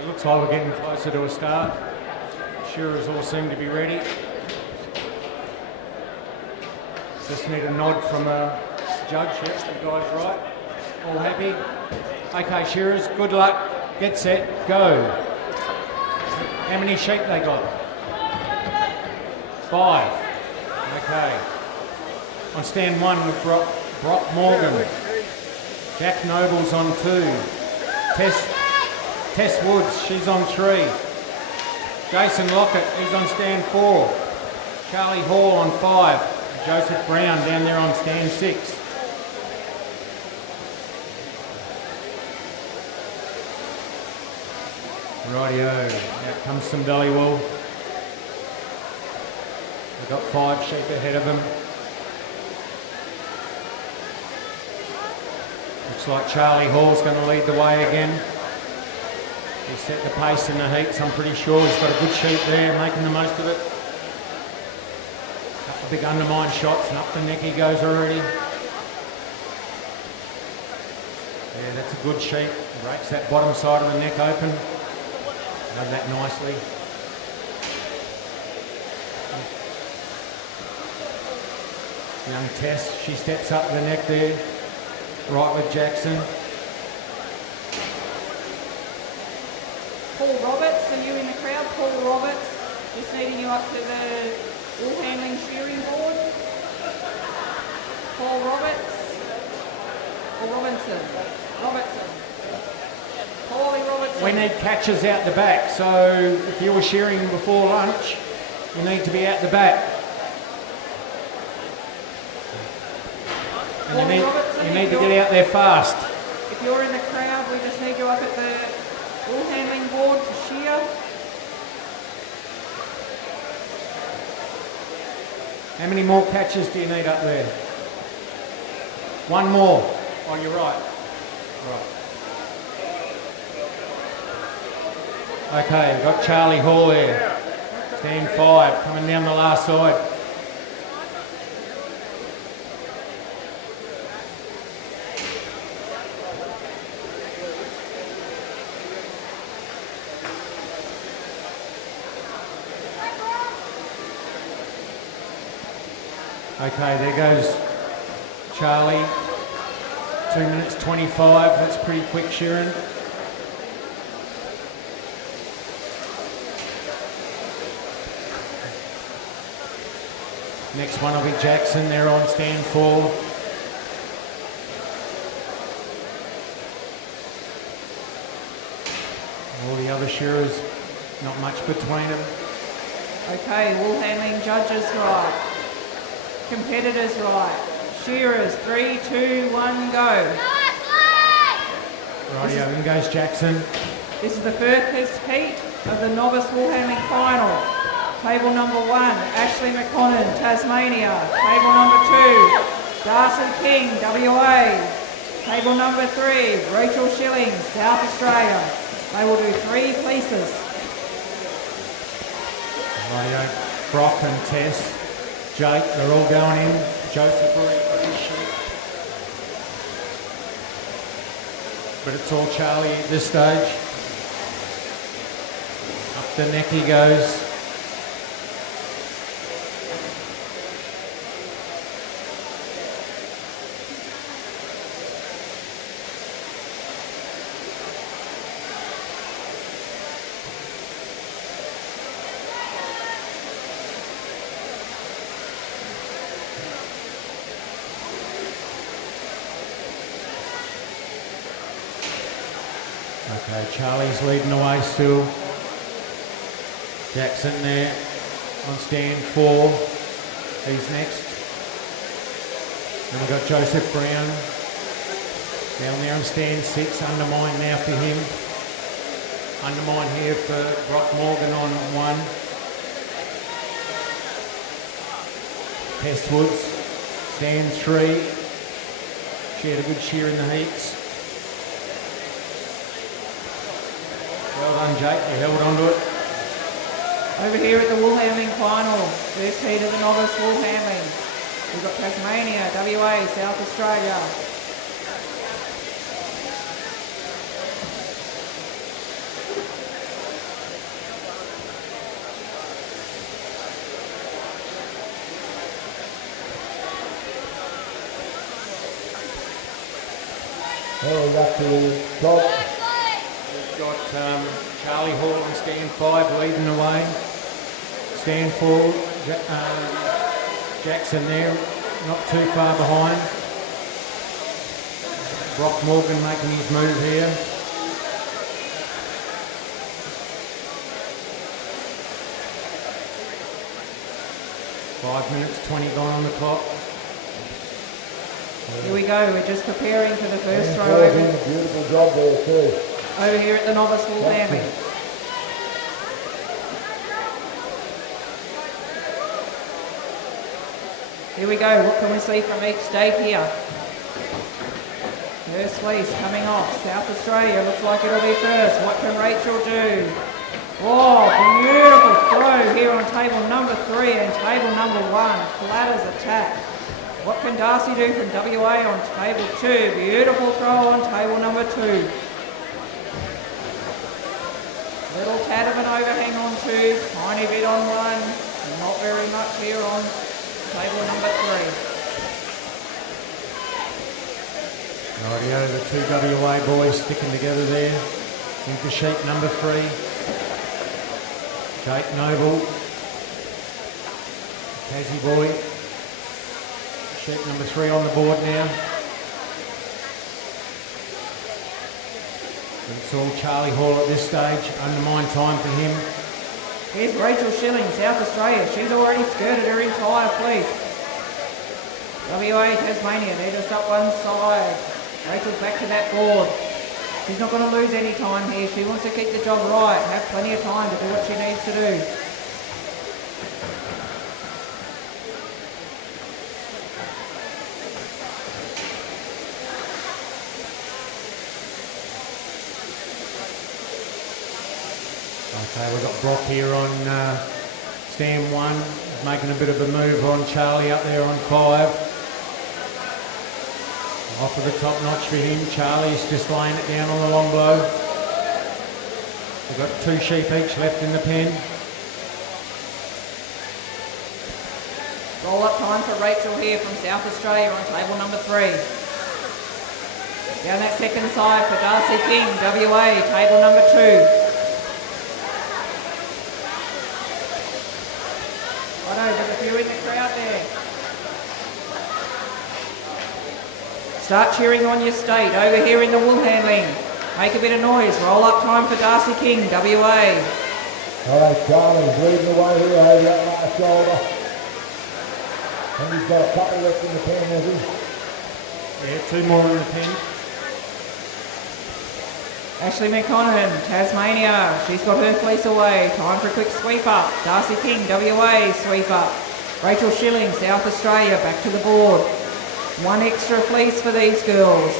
It looks like we're getting closer to a start. Shearers all seem to be ready. Just need a nod from a judge. Yes, the guy's right. All happy. Okay, Shearers, good luck. Get set, go. How many sheep they got? 5. Okay. On stand 1 with Brock Morgan. Jack Noble's on 2. Tess Woods, she's on 3. Jason Lockett, he's on stand 4. Charlie Hall on 5. Joseph Brown down there on stand 6. Rightio, out comes some belly wool. They've got 5 sheep ahead of them. Looks like Charlie Hall's going to lead the way again. He set the pace in the heats, I'm pretty sure. He's got a good sheep there, making the most of it. Couple of big undermine shots, and up the neck he goes already. Yeah, that's a good sheep. Breaks that bottom side of the neck open. Does that nicely. Young Tess, she steps up the neck there, right with Jackson. Paul Roberts, are you in the crowd? Paul Roberts, just needing you up to the all handling shearing board. Paul Roberts, or Robinson? Robertson. Paulie Robertson. We need catches out the back, so if you were shearing before lunch, you need to be out the back. And you need to get out there fast. If you're in the crowd, we just need you up at the all handling board to shear. How many more catches do you need up there? One more. Oh, you're right. Right. Okay, we've got Charlie Hall there. Stand 5, coming down the last side. Okay, there goes Charlie. 2 minutes 25, that's pretty quick, Shearing. Next one will be Jackson, they're on stand 4. All the other shearers, not much between them. Okay, wool handling judges right. Competitors right. Shearers, 3, 2, 1, go. Rightio, in goes Jackson. This is the first heat of the novice wool handling final. Table number 1, Ashley McConnon, Tasmania. Table number 2, Darcy King, WA. Table number 3, Rachel Schilling, South Australia. They will do 3 pieces. Rightio, Brock and Tess. Jake, they're all going in. Joseph already got his sheet. But it's all Charlie at this stage. Up the neck he goes. Okay, Charlie's leading the way still. Jackson there on stand 4. He's next. Then we've got Joseph Brown down there on stand 6. Undermine now for him. Undermine here for Brock Morgan on 1. Pestwoods, stand 3. She had a good shear in the heats. Well done, Jake. You held onto it. Over here at the wool handling final, first heat of the novice wool handling. We've got Tasmania, WA, South Australia. Now we're up to the top. We've got Charlie Hall on stand 5 leading the way. Stand 4, Jackson there, not too far behind. Brock Morgan making his move here. Five minutes 20 gone on the clock. Here we go, we're just preparing for the first And throw Paul's over. doing a beautiful job there too. Over here at the novice wool handling. Here we go, what can we see from each state here? First fleece coming off, South Australia, looks like it'll be first. What can Rachel do? Oh, beautiful throw here on table number 3 and table number 1, Flatter's attack. What can Darcy do from WA on table 2? Beautiful throw on table number 2. Little tad of an overhang on 2, tiny bit on 1, not very much here on table number 3. Rightio, the two WA boys sticking together there. Into sheep number 3. Jake Noble. Tassie boy. Sheep number 3 on the board now. It's all Charlie Hall at this stage. Undermine time for him. Here's Rachel Shearing, South Australia. She's already skirted her entire fleece. WA, Tasmania, they're just up one side. Rachel's back to that board. She's not going to lose any time here. She wants to keep the job right, have plenty of time to do what she needs to do. Okay, we've got Brock here on stand 1, making a bit of a move on Charlie up there on 5. Off of the top notch for him. Charlie's just laying it down on the long blow. We've got 2 sheep each left in the pen. Roll up time for Rachel here from South Australia on table number 3. Down that second side for Darcy King, WA, table number 2. Righto, there's a few in the crowd there. Start cheering on your state over here in the wool handling. Make a bit of noise. Roll up time for Darcy King, WA. All right, Charlie's leading the way here over that last shoulder. And he's got a couple left in the pen, has he? Yeah, 2 more in the pen. Ashley McConaughey, Tasmania. She's got her fleece away. Time for a quick sweep up. Darcy King, WA, sweep up. Rachel Shearing, South Australia, back to the board. 1 extra fleece for these girls.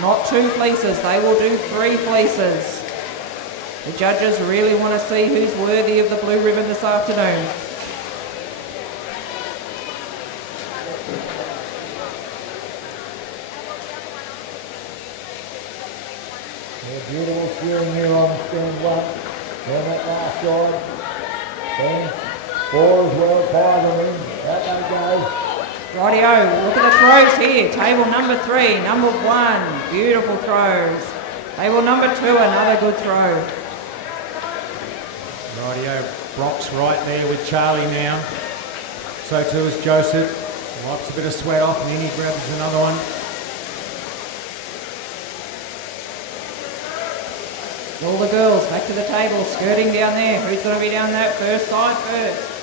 Not 2 fleeces, they will do 3 fleeces. The judges really want to see who's worthy of the blue ribbon this afternoon. Yeah, beautiful shearing here on stand 1. Down that last side. Then 4 as well, 5 of them. That they go. Rightio, look at the throws here. Table number 3, number 1, beautiful throws. Table number 2, another good throw. Rightio, Brock's right there with Charlie now. So too is Joseph. Wipes a bit of sweat off and then he grabs another one. All the girls back to the table, skirting down there. Who's going to be down that first side first?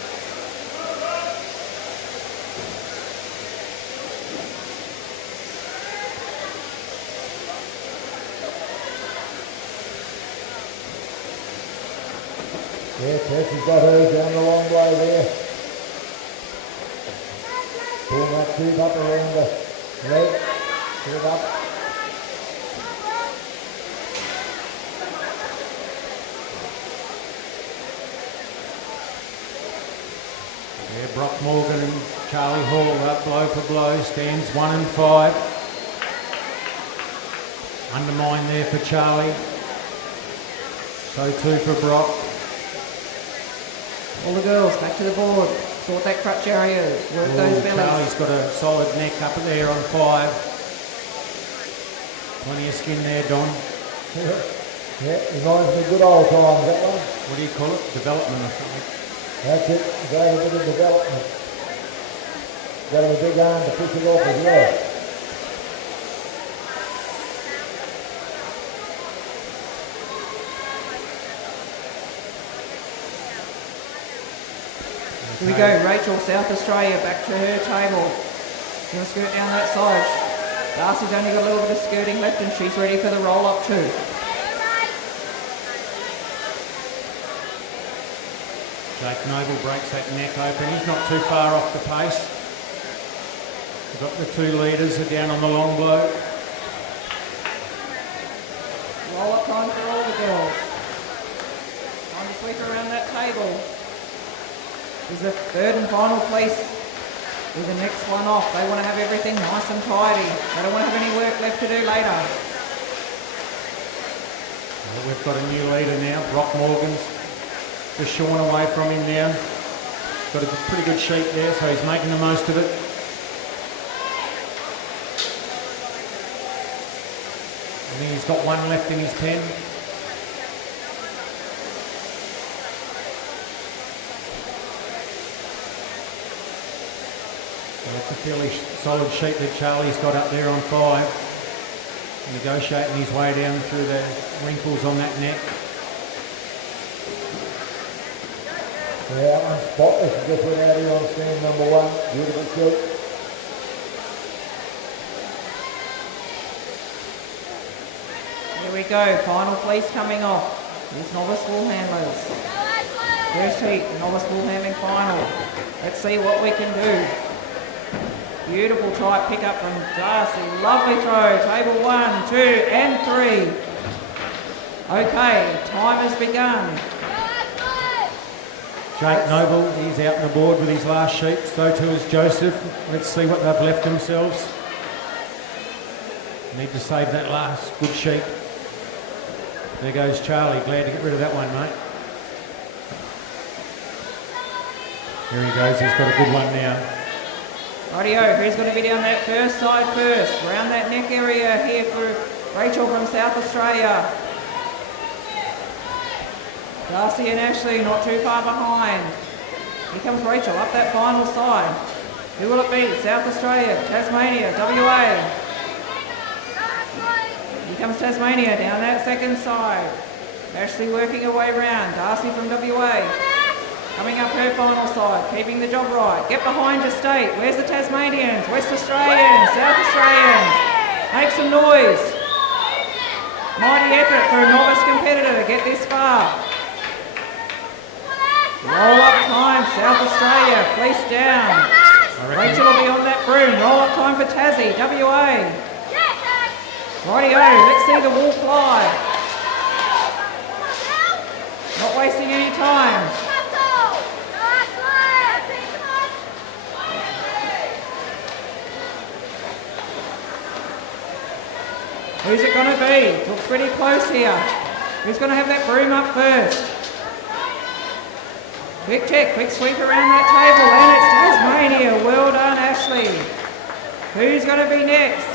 Yeah, Tessie's got hers down the long way there. Pull that tube up around the leg. Tube up. Yeah, Brock Morgan and Charlie Hall up blow for blow. Stands 1 and 5. Undermine there for Charlie. So too for Brock. All the girls back to the board. Sort that crutch area. Work those bellies. Charlie's got a solid neck up there on 5. Plenty of skin there, Don. Yeah, reminds me of good old times, that one. What do you call it? Development or something. That's it, got a bit of development. Got a big arm to push it off as well. Here we go, Rachel, South Australia, back to her table. She's going to skirt down that side. Darcy's only got a little bit of skirting left and she's ready for the roll-up too. Jake Noble breaks that neck open. He's not too far off the pace. We've got the 2 leaders are down on the long blow. Roll-up time for all the girls. Time to sweep around that table. Is the 3rd and final fleece with the next one off. They want to have everything nice and tidy. They don't want to have any work left to do later. Well, we've got a new leader now, Brock Morgan's just shorn away from him now. Got a pretty good sheep there, so he's making the most of it. I think he's got one left in his pen. So it's a fairly solid sheep that Charlie's got up there on 5. Negotiating his way down through the wrinkles on that neck. Yeah, that one's spotless. Just went out here on stand number 1. Beautiful sheep. Here we go, final fleece coming off. These novice wool handlers. First heat, novice wool handling final. Let's see what we can do. Beautiful tight pickup from Darcy. Lovely throw. Table 1, 2 and 3. Okay, time has begun. Jake Noble, he's out on the board with his last sheep. So too is Joseph. Let's see what they've left themselves. Need to save that last good sheep. There goes Charlie. Glad to get rid of that one, mate. Here he goes. He's got a good one now. Rightio, who's going to be down that first side first? Around that neck area here for Rachel from South Australia. Darcy and Ashley not too far behind. Here comes Rachel up that final side. Who will it be? South Australia, Tasmania, WA. Here comes Tasmania down that second side. Ashley working her way round. Darcy from WA. Coming up her final side, keeping the job right. Get behind your state. Where's the Tasmanians? West Australians, South Australians. Make some noise. Mighty effort for a novice competitor to get this far. Roll up time, South Australia, fleece down. Rachel will be on that broom. Roll up time for Tassie, WA. Rightio, let's see the wool fly. Not wasting any time. Who's it going to be? Looks pretty close here. Who's going to have that broom up first? Quick check, quick sweep around that table, and it's Tasmania. Well done, Ashley. Who's going to be next?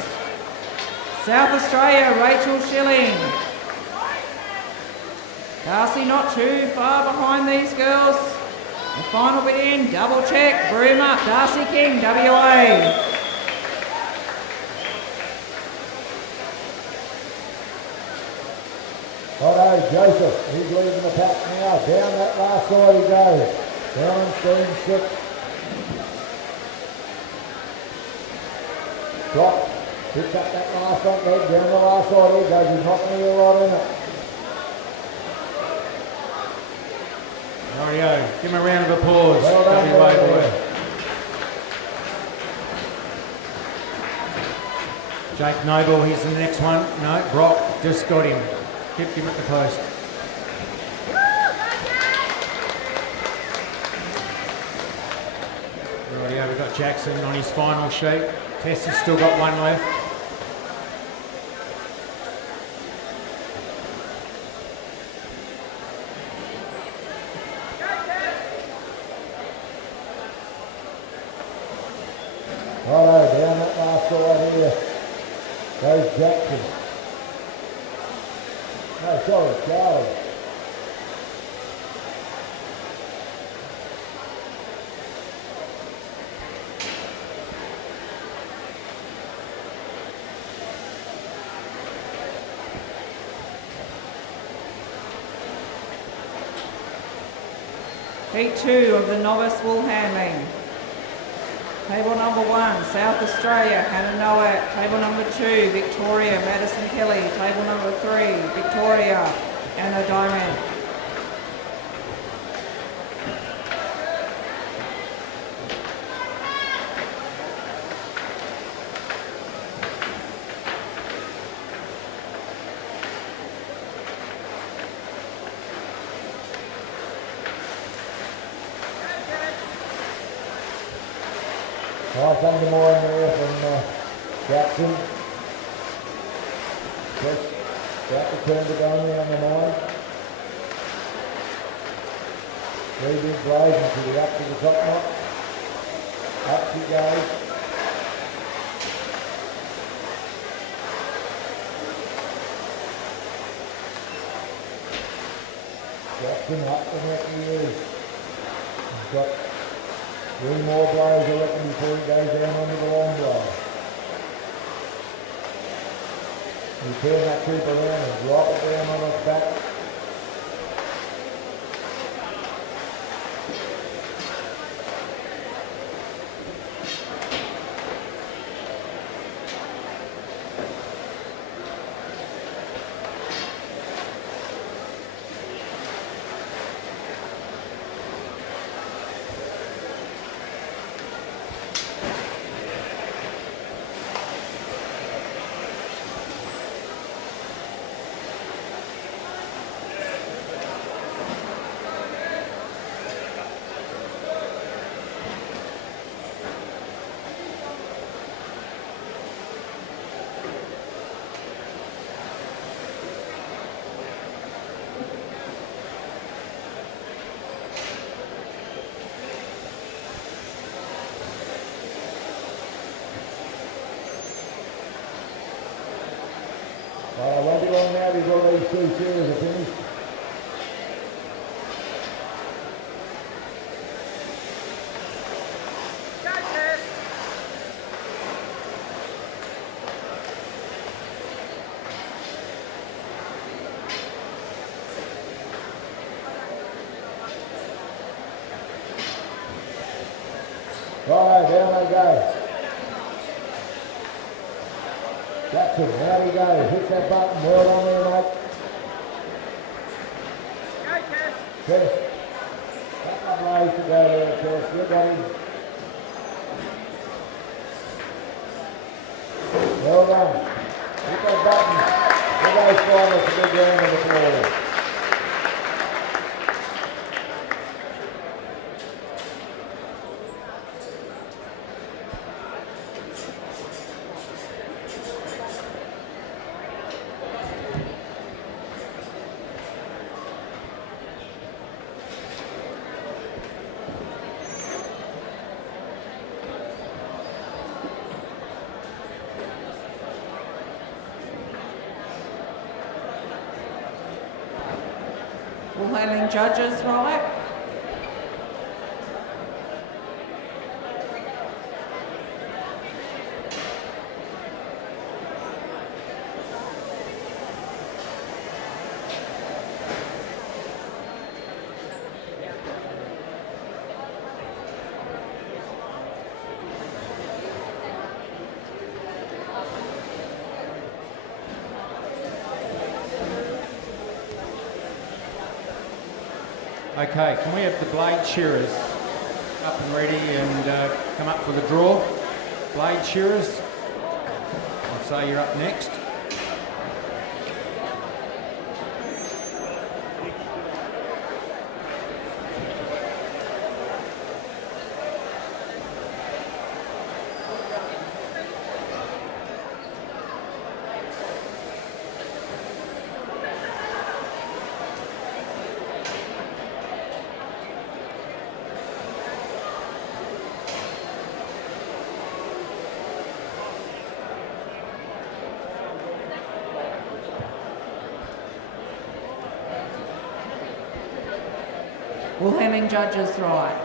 South Australia, Rachel Shearing. Darcy not too far behind these girls. The final bit in, double check, broom up, Darcy King, WA. Righto, Joseph, he's leading the pack now. Down that last side he goes. Down on screen 6. Drop, picks up that last front leg. Down the last side he goes. He's not going to be right in it. Rightio, give him a round of applause. Well done, WA boy. Jake Noble, he's the next one. No, Brock just got him. Kept him at the post. Rightio, we've got Jackson on his final sheet. Tess has still got one left. Righto, down that last side here goes Jackson. No, sorry, Charlie. Heat 2 of the novice wool handling. Table number 1, South Australia, Hannah Nowak. Table number 2, Victoria, Madison Kelly. Table number 3, Victoria, Anna Diamond. Nice undermine there from Jackson. Just about to turn it on the undermine. 3 big blows until the up to the top knot. Up she goes. Jackson up the neck of you. He's got 3 more blows, I reckon, before he goes down onto the long blow. You turn that tube around and drop it down on its back. I won't be long now before these 2 shears are finished. Go, Tess. Right, down they go. Jackson, there we go. Hit that button. Well done there, mate. Go, Tess. Tess. Couple of blows to go there, Tess. Look at him. Well done. Hit that button. Look at those finals to the ground on the floor. Bull handling judges, right? Okay, can we have the blade shearers up and ready and come up for the draw? Blade shearers, I'll say you're up next. Bull handling judges, right.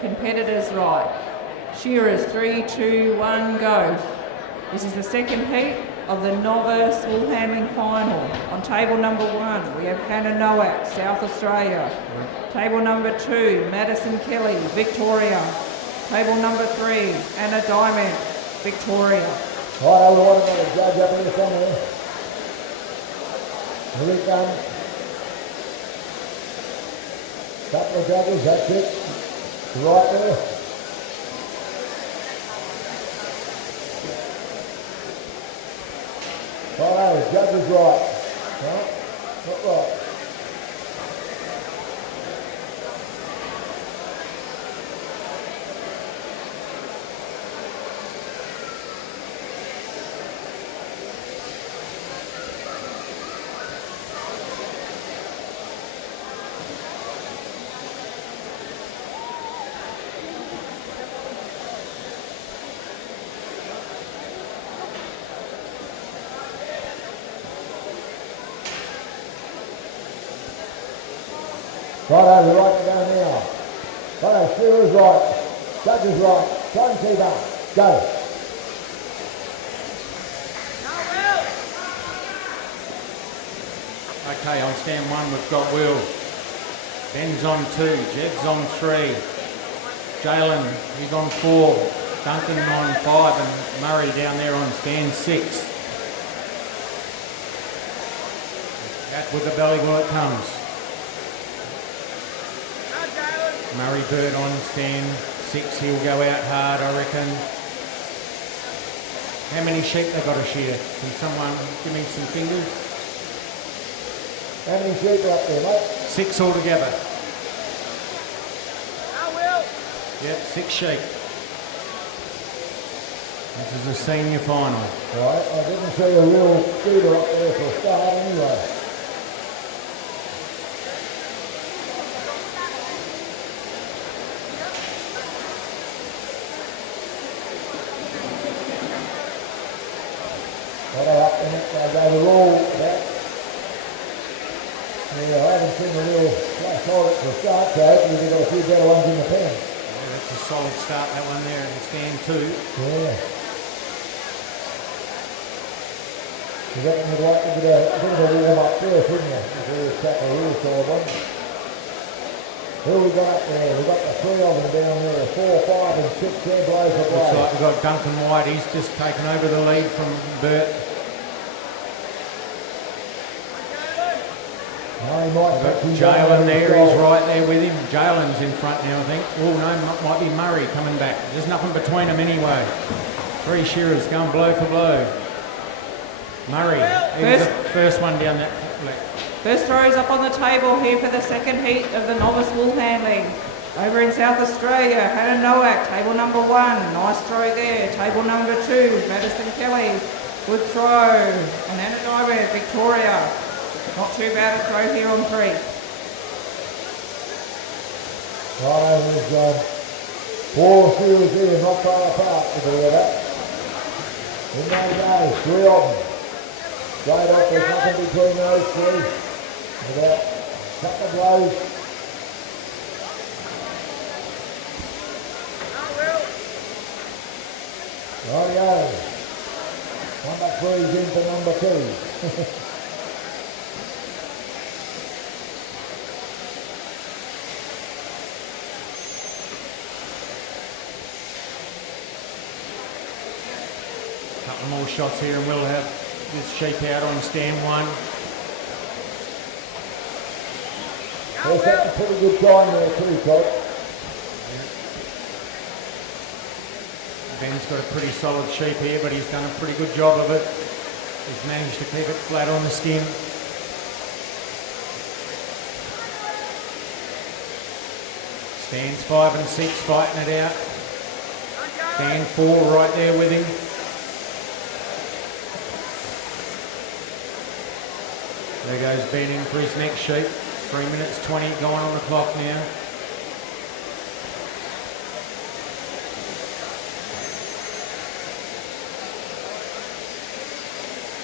Competitors, right. Shearers, 3, 2, 1, go. This is the second heat of the Novice Bull Handling Final. On table number 1, we have Hannah Nowak, South Australia. Table number 2, Madison Kelly, Victoria. Table number 3, Anna Diamond, Victoria. Right, I would want to judge up here somewhere. Here it comes. Couple of judges, that's it. Right there. Right, judges right. Right? Not right. Righto, we like to go now. Righto, Shearer's right. Judge is right. Try and keep up. Go. Okay, on stand 1 we've got Will. Ben's on 2, Jed's on 3. Jalen, he's on 4. Duncan on 5 and Murray down there on stand 6. Out with the belly while it comes. Murray Bird on stand 6, he'll go out hard I reckon. How many sheep they got to shear? Can someone give me some fingers? How many sheep are up there, mate? 6 altogether. I will. Yep, 6 sheep. This is a senior final. Right, I didn't see a real scooter up there for a start anyway. Righto, up in it, they go the roll back. Yeah, I haven't seen a real flash hold for a start, so hopefully we've got a few better ones in the pen. Yeah, that's a solid start, that one there in stand 2. Yeah. You reckon you'd like to get a bit of a warm up first, wouldn't you? Before you tackle a real side one. Who we got up there? We've got the 3 of them down there, 4, 5 and 6 there, blow for blow. Looks like we've got Duncan White, he's just taken over the lead from Bert. No, he might We've got touch his Jalen own there, goal. he's right there with him. Jalen's in front now, I think. Oh no, might be Murray coming back. There's nothing between them anyway. 3 shearers going blow for blow. Murray, he's the first one down that left. First throws up on the table here for the second heat of the novice wool handling. Over in South Australia, Hannah Nowak, table number 1. Nice throw there. Table number 2, Madison Kelly. Good throw. And Anna Diamond, Victoria. Not too bad a throw here on 3. Right, there's 4 shearers here, not far apart to do that. In they go, 3 of them. Straight off, there's nothing between those 3. About a couple of blows. Rightio. Number 3's in for number 2. Couple more shots here and we'll have this sheep out on stand 1. There's a pretty good time there too, Coach. Ben's got a pretty solid sheep here, but he's done a pretty good job of it. He's managed to keep it flat on the skin. Stands 5 and 6 fighting it out. Stand 4 right there with him. There goes Ben in for his next sheep. 3 minutes 20 going on the clock now.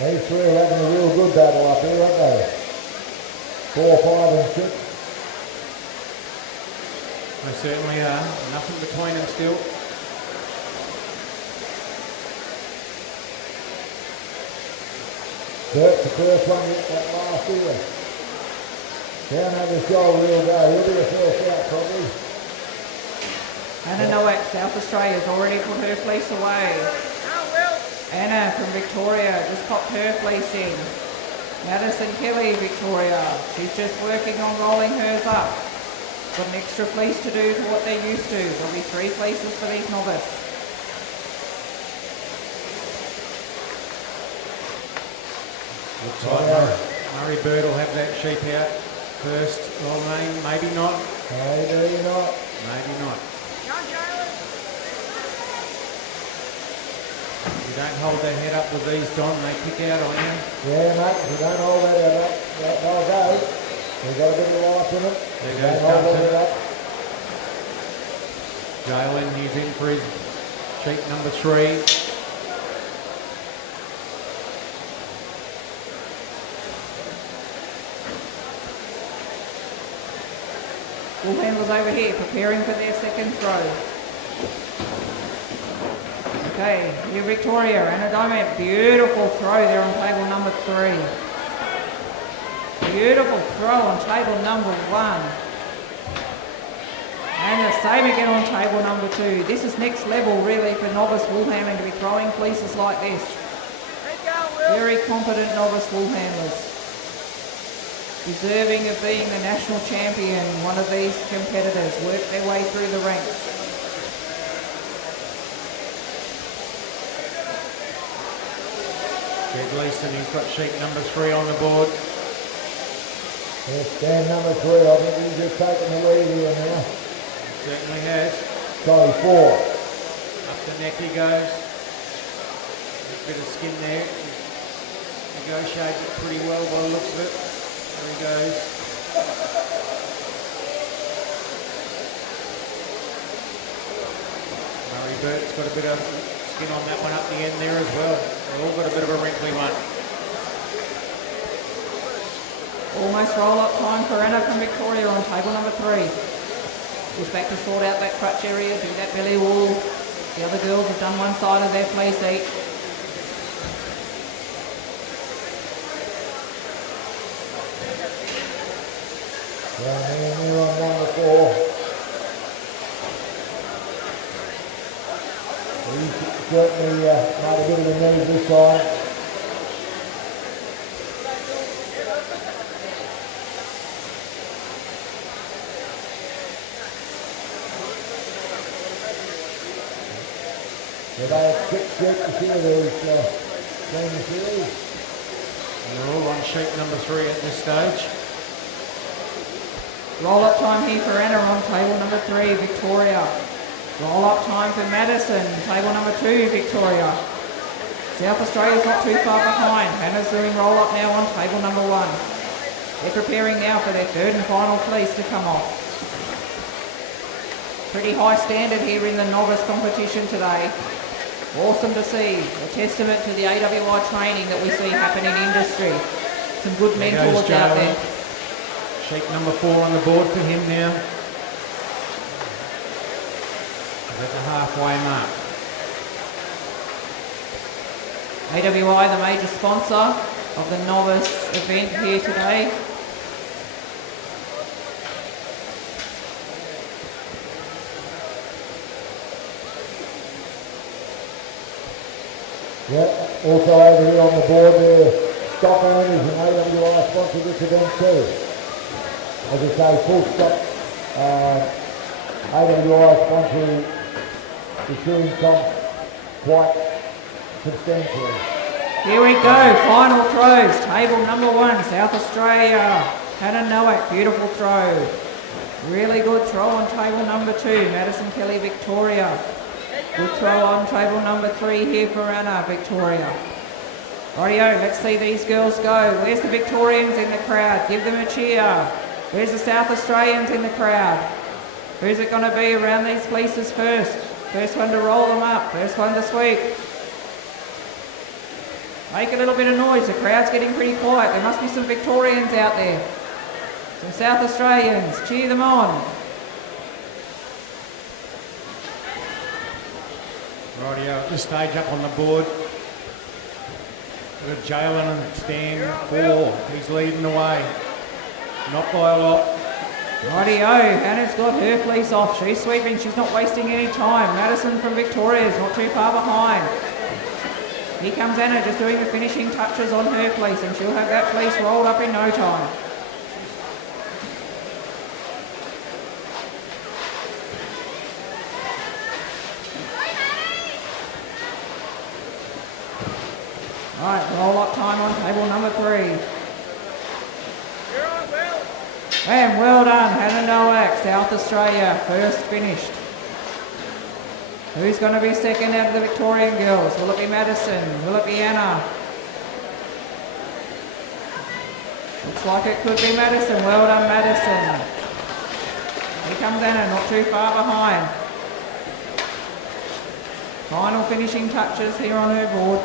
These 3 are having a real good battle up here, aren't they? 4, 5 and 6. They certainly are. Nothing between them still. That's the first one that last year. Down had the show real go. He'll be the first out probably. Anna Nowak, South Australia's already put her fleece away. Anna from Victoria just popped her fleece in. Madison Kelly, Victoria. She's just working on rolling hers up. Got an extra fleece to do to what they're used to. There'll be 3 fleeces for these novice. Looks like Murray Bird will have that sheep out first. Well, maybe not. Maybe not. Maybe not. You don't hold their head up with these, Don. They kick out on you. Yeah, mate. If you don't hold that up, they'll go. They've got a bit of life in them. There Don't goes hold Duncan. that up. Jalen, he's in for his sheep number 3. Bull handlers over here preparing for their second throw. Okay, here Victoria, Anna Diamond, beautiful throw there on table number 3. Beautiful throw on table number 1. And the same again on table number 2. This is next level really for novice wool handling to be throwing fleeces like this. Very competent novice wool handlers. Deserving of being the national champion, one of these competitors, work their way through the ranks. Jed Leeson, he's got sheep number 3 on the board. Yes, stand number 3, I think he's just taken the lead here now. Certainly has. Sorry, 4. Up the neck he goes. A bit of skin there. He's negotiated it pretty well by the looks of it. There he goes. Murray Burt's got a bit of skin on that one up the end there as well. They've all got a bit of a wrinkly one. Almost roll-up time for Anna from Victoria on table number 3. Goes back to sort out that crutch area, do that belly wool. The other girls have done one side of their fleece each. Down here on number 4. He's certainly made a bit of a move this side. So they have 6 sheep to shear these senior series. And they're all on sheep number 3 at this stage. Roll-up time here for Anna on table number 3, Victoria. Roll-up time for Madison, table number 2, Victoria. South Australia's not too far behind. Hannah's doing roll-up now on table number 1. They're preparing now for their third and final fleece to come off. Pretty high standard here in the novice competition today. Awesome to see. A testament to the AWI training that we see happen in industry. Some good mentors out there. Sheep number 4 on the board for him now. He's at the halfway mark. AWI, the major sponsor of the novice event here today. Yep, also over here on the board there, stock owners and AWI sponsor this event too. As I say, full stop, AWI sponsoring the shearing comp quite substantially. Here we go, final throws. Table number 1, South Australia. Hannah Nowak, beautiful throw. Really good throw on table number 2, Madison Kelly, Victoria. Good throw on table number 3 here for Anna, Victoria. Rightio, let's see these girls go. Where's the Victorians in the crowd? Give them a cheer. Where's the South Australians in the crowd? Who's it going to be around these fleeces first? First one to roll them up, first one to sweep. Make a little bit of noise, the crowd's getting pretty quiet. There must be some Victorians out there. Some South Australians, cheer them on. Rightio, at this stage up on the board. We've got Jalen and Stan 4. He's leading the way. Not by a lot. Rightio, Hannah's got her fleece off. She's sweeping, she's not wasting any time. Madison from Victoria is not too far behind. Here comes Anna just doing the finishing touches on her fleece, and she'll have that fleece rolled up in no time. Right, roll up time on table number 3. And well done, Hannah Nowak, South Australia, first finished. Who's going to be second out of the Victorian girls? Will it be Madison? Will it be Anna? Looks like it could be Madison. Well done, Madison. Here comes Anna, not too far behind. Final finishing touches here on her board.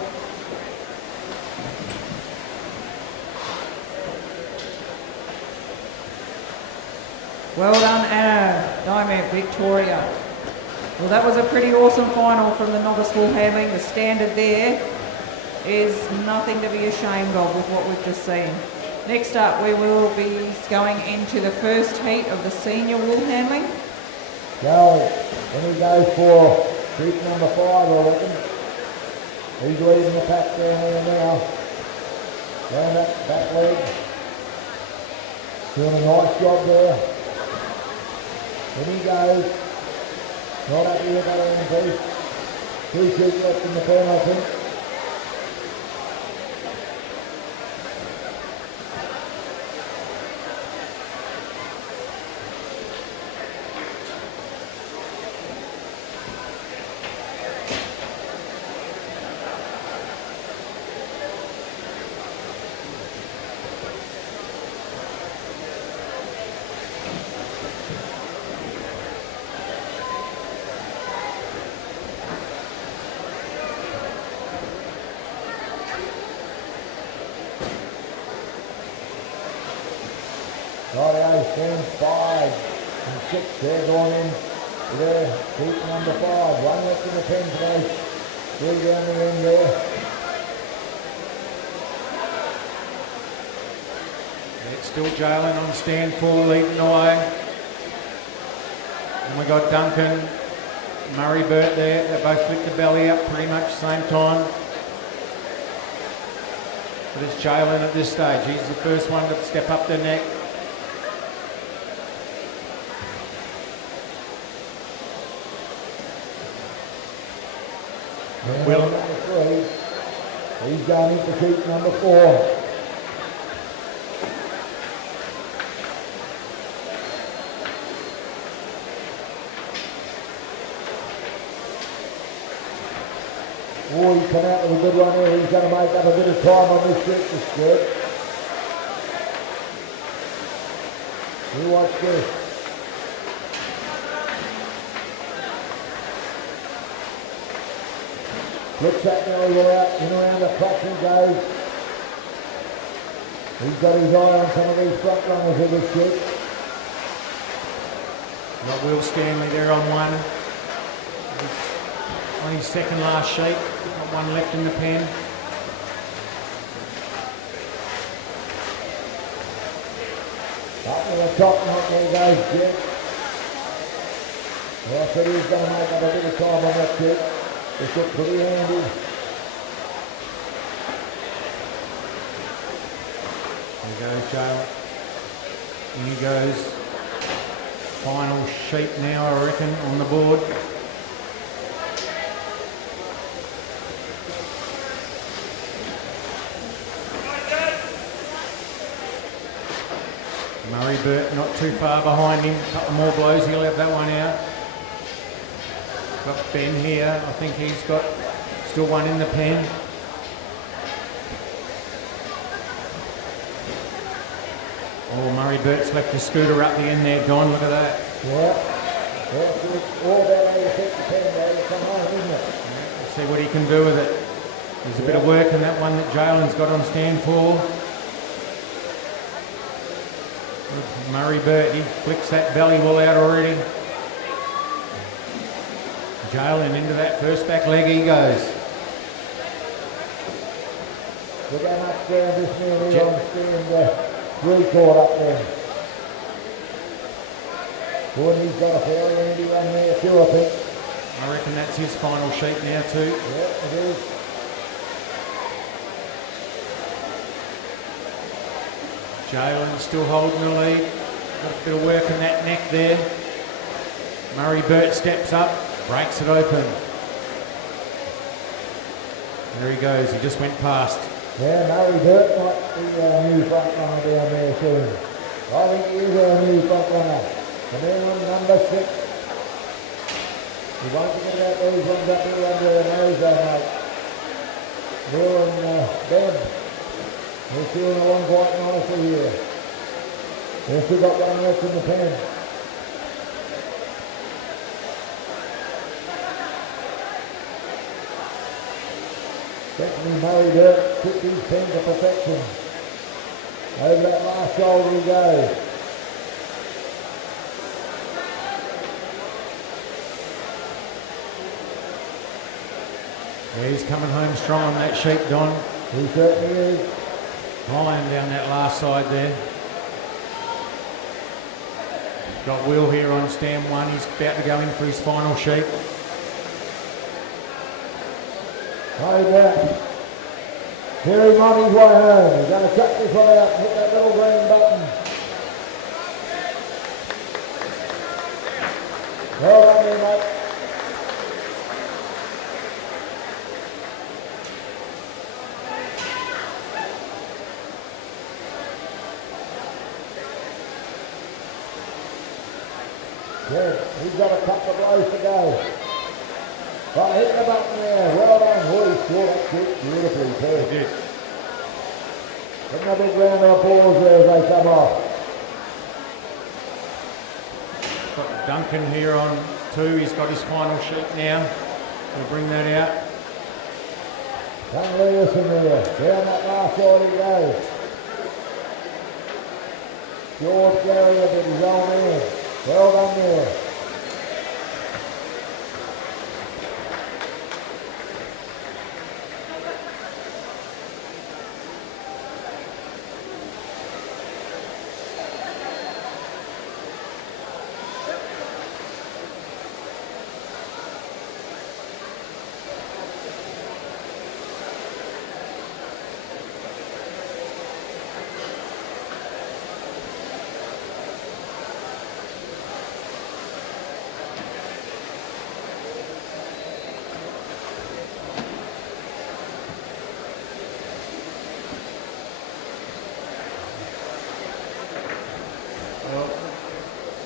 Well done, Anna. Diamond, Victoria. Well, that was a pretty awesome final from the novice wool handling. The standard there is nothing to be ashamed of with what we've just seen. Next up, we will be going into the first heat of the senior wool handling. Joel, when he goes for heat number 5, I reckon. He's leading the pack down there now. Down that back leg. Doing a nice job there. When he goes, not up here, that end piece. 2 sheep left in the pen, I think. Rightio, stand 5 and 6 there going in there. Heat number 5. 1 left in the pen today. 3 down the end there. It's still Jalen on stand 4 leading away. And we got Duncan, Murray Burt there. They both flipped the belly up pretty much the same time. But it's Jalen at this stage. He's the first one to step up the neck. Will number 3. He's going into heat number 4. Oh, he's come out with a good one there. He's going to make up a bit of time on this trip. This good. You watch this. Looks that belly will out, in around the crotch he goes. He's got his eye on some of these front runners of this ship. Got Will Stanley there on one. On his second last sheet. Got 1 left in the pen. Up to the top, and there goes Jim. Well, I said he's going to make up a bit of time on that ship. It's got pretty handy. There goes Jalen. And he goes. Final sheet now, I reckon, on the board. Murray Burt not too far behind him. A couple more blows, he'll have that one out. Got Ben here. I think he's got still 1 in the pen. Oh, Murray Burt's left his scooter up the end there, Don. Look at that. Yeah. It's all about how you set the pen down to come home, isn't it? Let's see what he can do with it. There's a bit of work in that one that Jalen's got on stand 4. Murray Burt, he flicks that belly wool out already. Jalen into that first back leg he goes. Look how much this man is on stand 3 caught up there. Boy, he's got a fairly handy one there too, I think. I reckon that's his final sheet now too. Yeah, it is. Jalen still holding the lead. Got a bit of work in that neck there. Murray Burt steps up, breaks it open. There he goes, he just went past. Yeah, Murray Burt might be our new front runner down there soon. I think he is our new front runner. The man on number 6. We won't forget about these ones up here under the nose there, mate. Bill and Ben. They're doing the one quite nicely here. They've still got 1 left in the pen. Definitely Murray Burt took these pens to perfection. Over that last shoulder he goes. He's coming home strong on that sheep, Don. He certainly is. Flying down that last side there. Got Will here on stand 1. He's about to go in for his final sheep. Hold that. Here he's on his way home. He's going to cut this one out and hit that little green button. Well done there, mate. Good. He's got a couple of blows to go. Right, hit the button there. Well done. Oh, he scored that kick beautifully too. He did. Give him a big round of applause there as they come off. Got Duncan here on 2. He's got his final sheep now. We'll bring that out. Come Lewis in there. Down that last side he goes. George Gary with his own end. Well done there.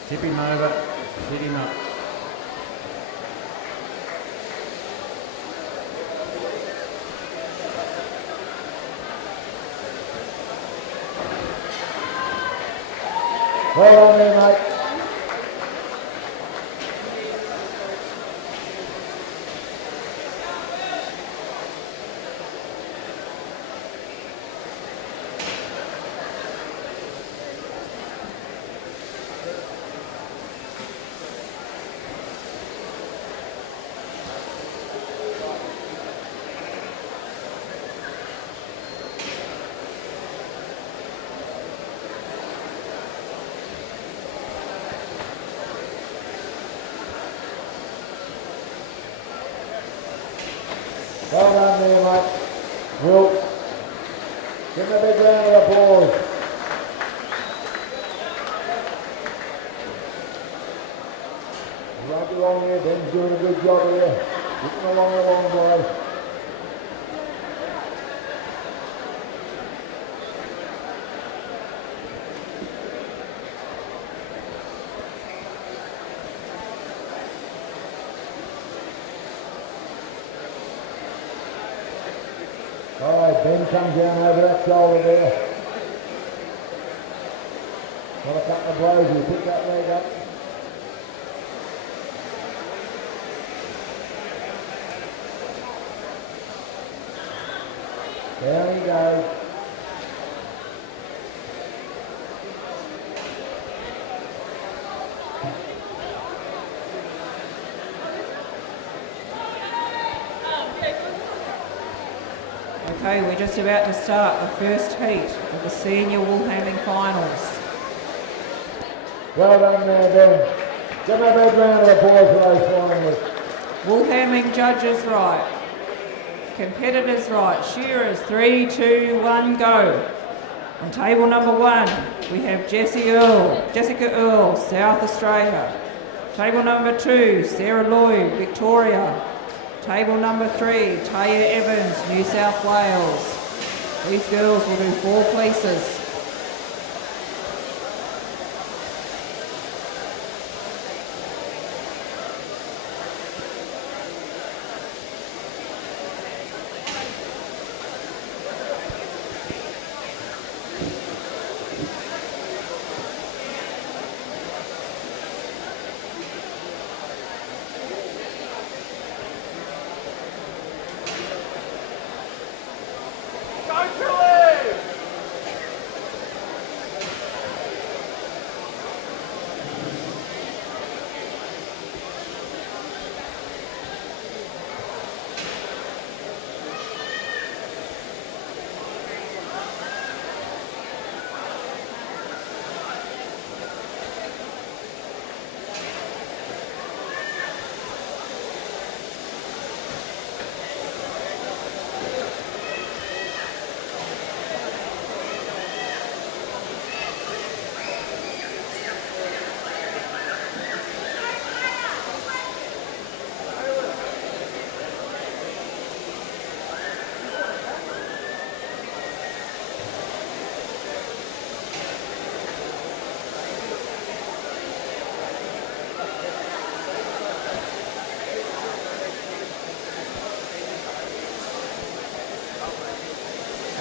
Tip him over, hit him up. Well done there, mate. Well done there, mate. Will, give him a big round of applause. Right along there, Ben's doing a good job here. Getting along the long way. All right, Ben comes down over that shoulder there. Got a couple of blows, he'll pick that leg up. There he goes. Okay, we're just about to start the first heat of the senior wool handling finals. Well done there, Ben. Give him a big round of applause for those finalists. Wool handling judges right. Competitors right. Shearers 3, 2, 1, go. On table number 1, we have Jessica Earl, South Australia. Table number 2, Sarah Lloyd, Victoria. Table number 3, Taya Evans, New South Wales. These girls will do 4 fleeces.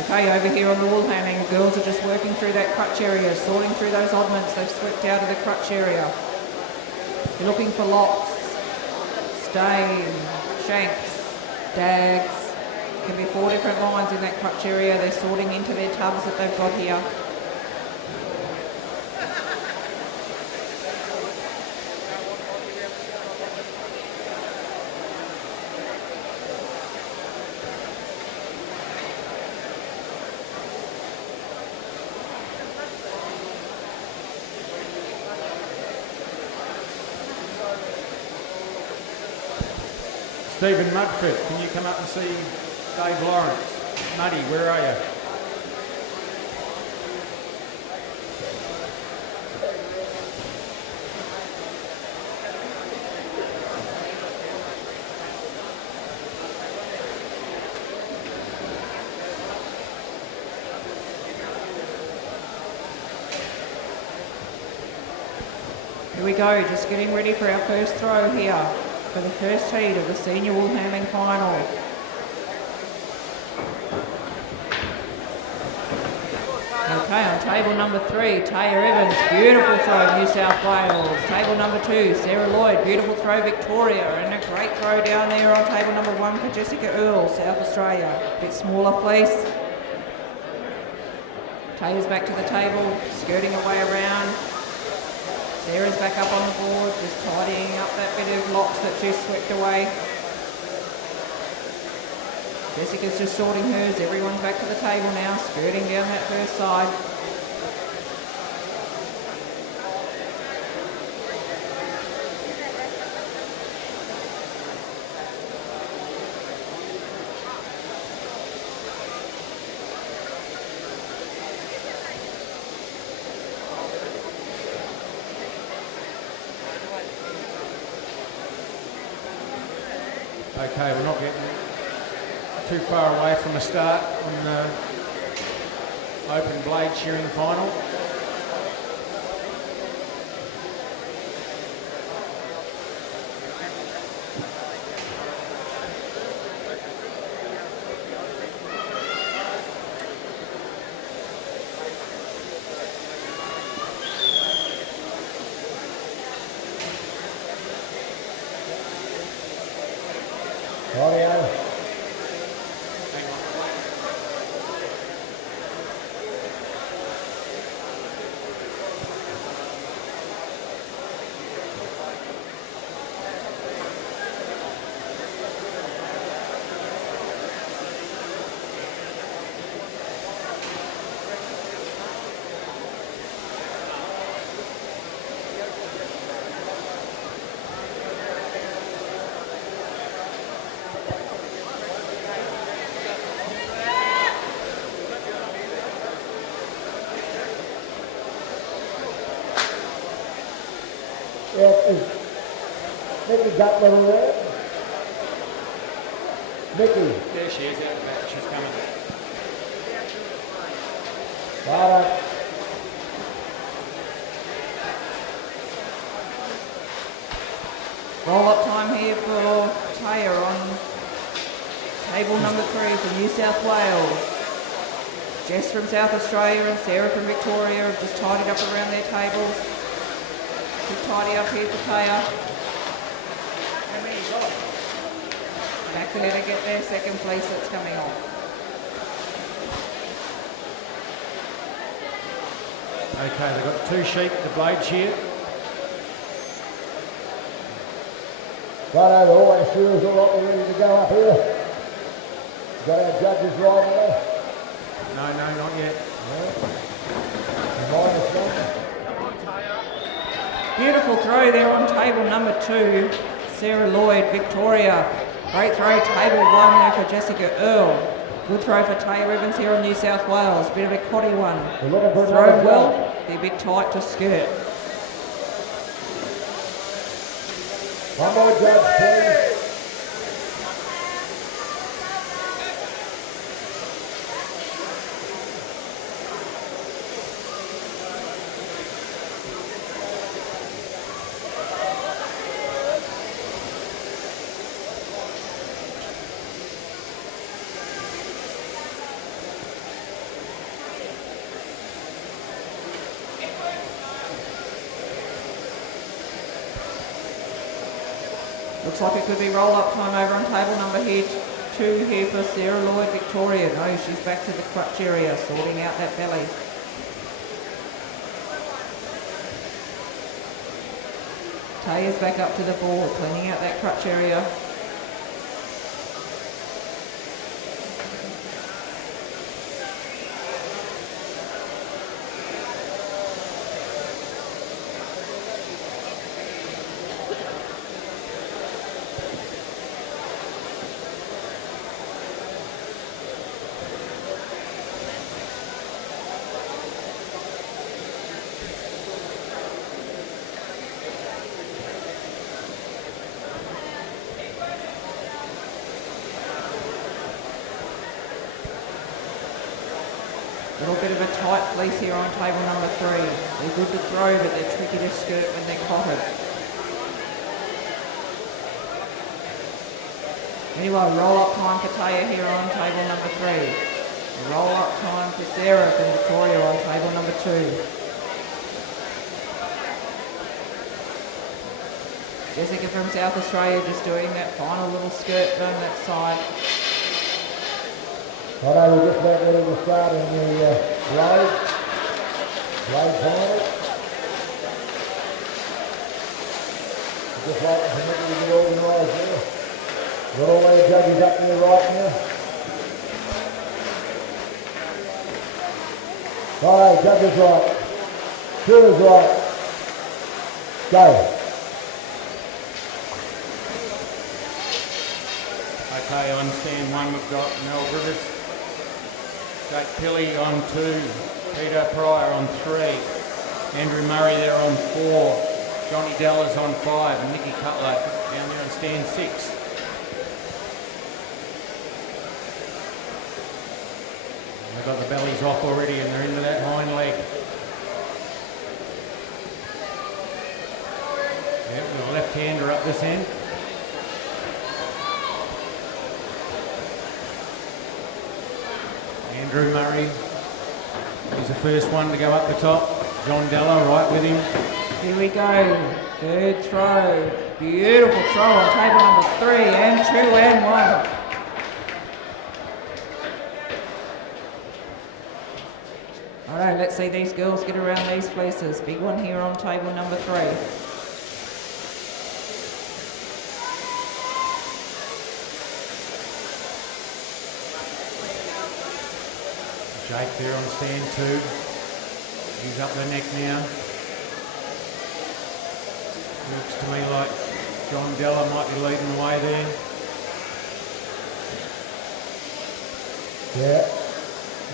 Okay, over here on the wool handling, the girls are just working through that crutch area, sorting through those oddments they've swept out of the crutch area. You're looking for locks, stain, shanks, dags. Can be 4 different lines in that crutch area. They're sorting into their tubs that they've got here. Stephen Mudford, can you come up and see Dave Lawrence? Muddy, where are you? Here we go, just getting ready for our first throw here for the first heat of the senior wool handling final. Okay, on table number 3, Taya Evans, beautiful throw, New South Wales. Table number 2, Sarah Lloyd, beautiful throw, Victoria. And a great throw down there on table number 1 for Jessica Earle, South Australia. Bit smaller fleece. Taya's back to the table, skirting her way around. Sarah's back up on the board, just tidying up that bit of locks that she's swept away. Jessica's just sorting hers. Everyone's back to the table now, skirting down that first side. Okay, we're not getting too far away from the start on the open blade shearing final. Audio. Yes, is Nikki Gutler there? Nikki. There she is out the back, she's coming. Right. Roll up time here for Taya on table number 3 for New South Wales. Jess from South Australia and Sarah from Victoria have just tidied up around their tables. Keep tidy up here for Taya. Back there to get their second fleece that's coming off. Okay, they've got 2 sheep, the blade shear. Righto, all our shearers all up and ready to go up here. Got our judges right there. No, not yet. Beautiful throw there on table number 2. Sarah Lloyd, Victoria. Great throw, table 1 there for Jessica Earle. Good throw for Taya Evans here on New South Wales. Bit of a coddy one. Throw well, be a bit tight to skirt. One more judge, please. Looks like it could be roll-up time over on table number 2 here for Sarah Lloyd Victoria. No, she's back to the crutch area, sorting out that belly. Taya's back up to the board, cleaning out that crutch area. Little bit of a tight fleece here on table number 3. They're good to throw, but they're tricky to skirt when they're cotted. Anyway, roll-up time for Taya here on table number 3. Roll-up time for Sarah from Victoria on table number 2. Jessica from South Australia just doing that final little skirt down that side. Righto, we're just about ready to start in the blade final. Just waiting for Mickey to get organised there. Got all our judges up to the right now. Righto, judges right. Shearers right. Go. Okay, on stand 1 we've got Mel Rivers. Jake Pilley on 2, Peter Pryor on 3, Andrew Murray there on 4, Johnny Dallas on 5, and Nicky Cutler down there on stand 6. They've got the bellies off already and they're into that hind leg. Yep, with a left-hander up this end. Andrew Murray, he's the first one to go up the top. John Della right with him. Here we go, third throw. Beautiful throw on table number 3 and 2 and 1. All right, let's see these girls get around these fleeces. Big one here on table number 3. Jake there on stand 2. He's up the neck now. Looks to me like John Della might be leading the way there. Yeah.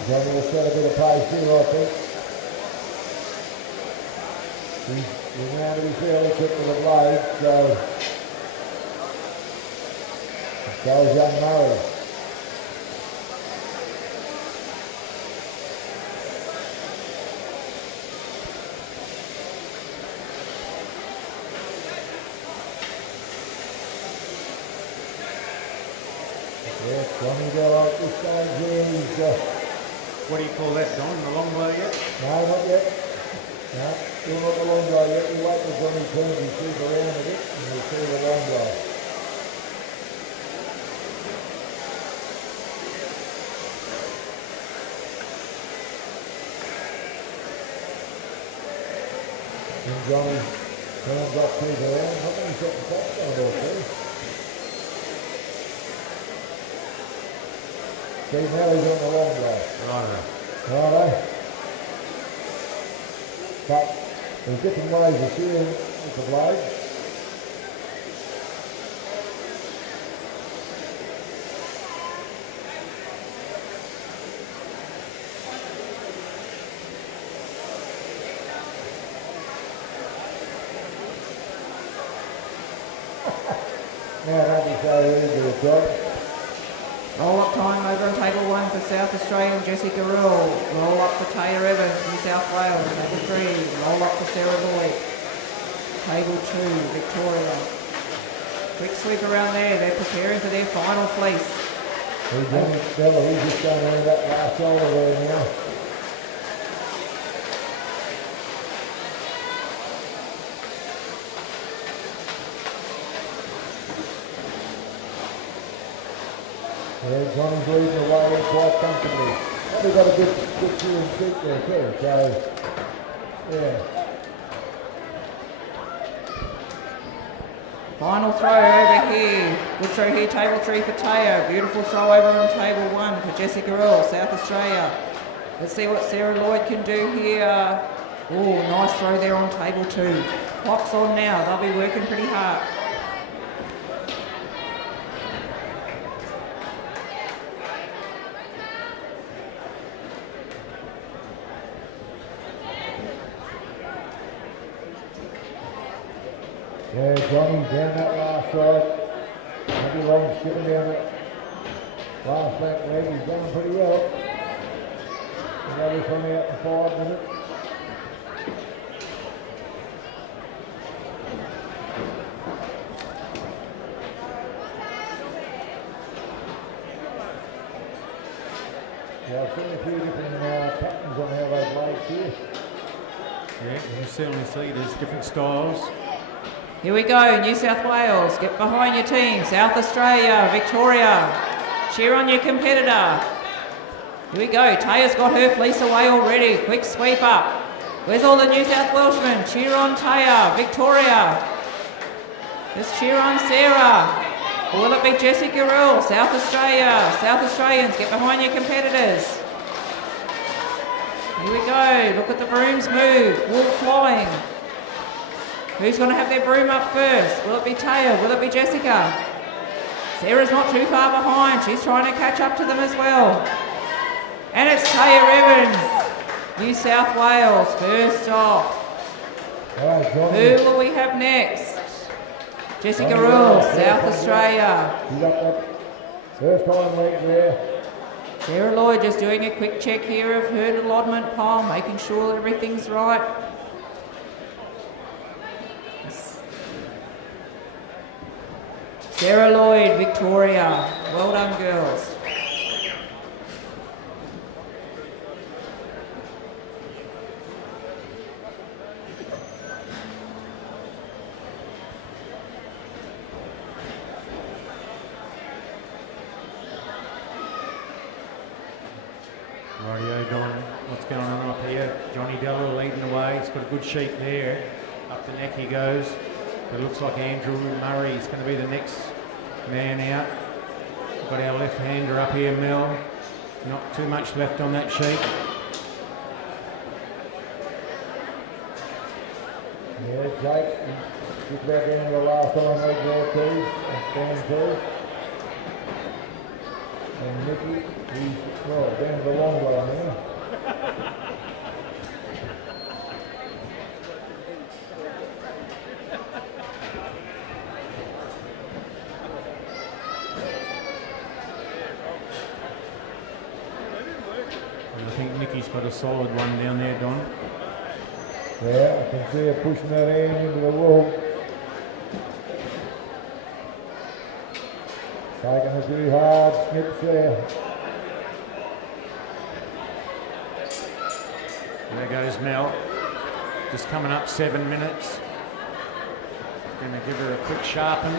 Johnny will set a bit of pace here, I think. He's going to be fairly quick with the blade, so goes young Murray. Yeah, Johnny Della at this stage here, he's What do you call that, Don? The long blow yet? no, not yet. No, still not the long blow yet. We wait till Johnny turns his feet around a bit and we'll see the long blow. When Johnny turns up his around, I think he's got the top on there too. See, now he's on the long blow. Righto. Righto. But there's different ways of shearing with the blade. Now don't be so easy to drop. Roll-up time over on table 1 for South Australian Jessica Rule. Roll-up for Taylor Evans, New South Wales. Table 3, roll-up for Sarah Lloyd. Table 2, Victoria. Quick sweep around there. They're preparing for their final fleece. He's just going into that last shoulder there now. Yeah, Johnny's leading the way quite comfortably. Probably got a good shearing seat there too, so yeah. Final throw over here. Good throw here, table 3 for Teo. Beautiful throw over on table 1 for Jessica Earl, South Australia. Let's see what Sarah Lloyd can do here. Oh, nice throw there on table 2. Clock's on now. They'll be working pretty hard. Yeah, Johnny down that last side. Maybe long skipping down that last back leg. He's going pretty well. He'll have this one out in 5 minutes. Yeah, I've seen a few different patterns on how they've laid here. Yeah, you can certainly see there's different styles. Here we go, New South Wales. Get behind your team. South Australia, Victoria. Cheer on your competitor. Here we go. Taya's got her fleece away already. Quick sweep up. Where's all the New South Welshmen? Cheer on Taya. Victoria. Let's cheer on Sarah. Or will it be Jessica Earl? South Australia. South Australians, get behind your competitors. Here we go. Look at the brooms move. Wool flying. Who's going to have their broom up first? Will it be Taya? Will it be Jessica? Sarah's not too far behind. She's trying to catch up to them as well. And it's Taya Evans, New South Wales, first off. Who will we have next? Jessica Earl, South Australia. You got that first time leg there. Sarah Lloyd just doing a quick check here of her allotment pile, making sure everything's right. Sarah Lloyd, Victoria. Well done, girls. Rightio, Don, what's going on up here? Johnny Della leading the way. He's got a good sheep there. Up the neck he goes. It looks like Andrew Murray is going to be the next man out. We've got our left-hander up here, Mel. Not too much left on that sheep. Yeah, Jake, just about down to the last time leg there too, and stand too. And Nicky, he's well down to the long one now. I think Nicky's got a solid one down there, Don. Yeah, I can see her pushing that hand into the wall. Taking a few hard snips there. There goes Mel. Just coming up 7 minutes. Going to give her a quick sharpen.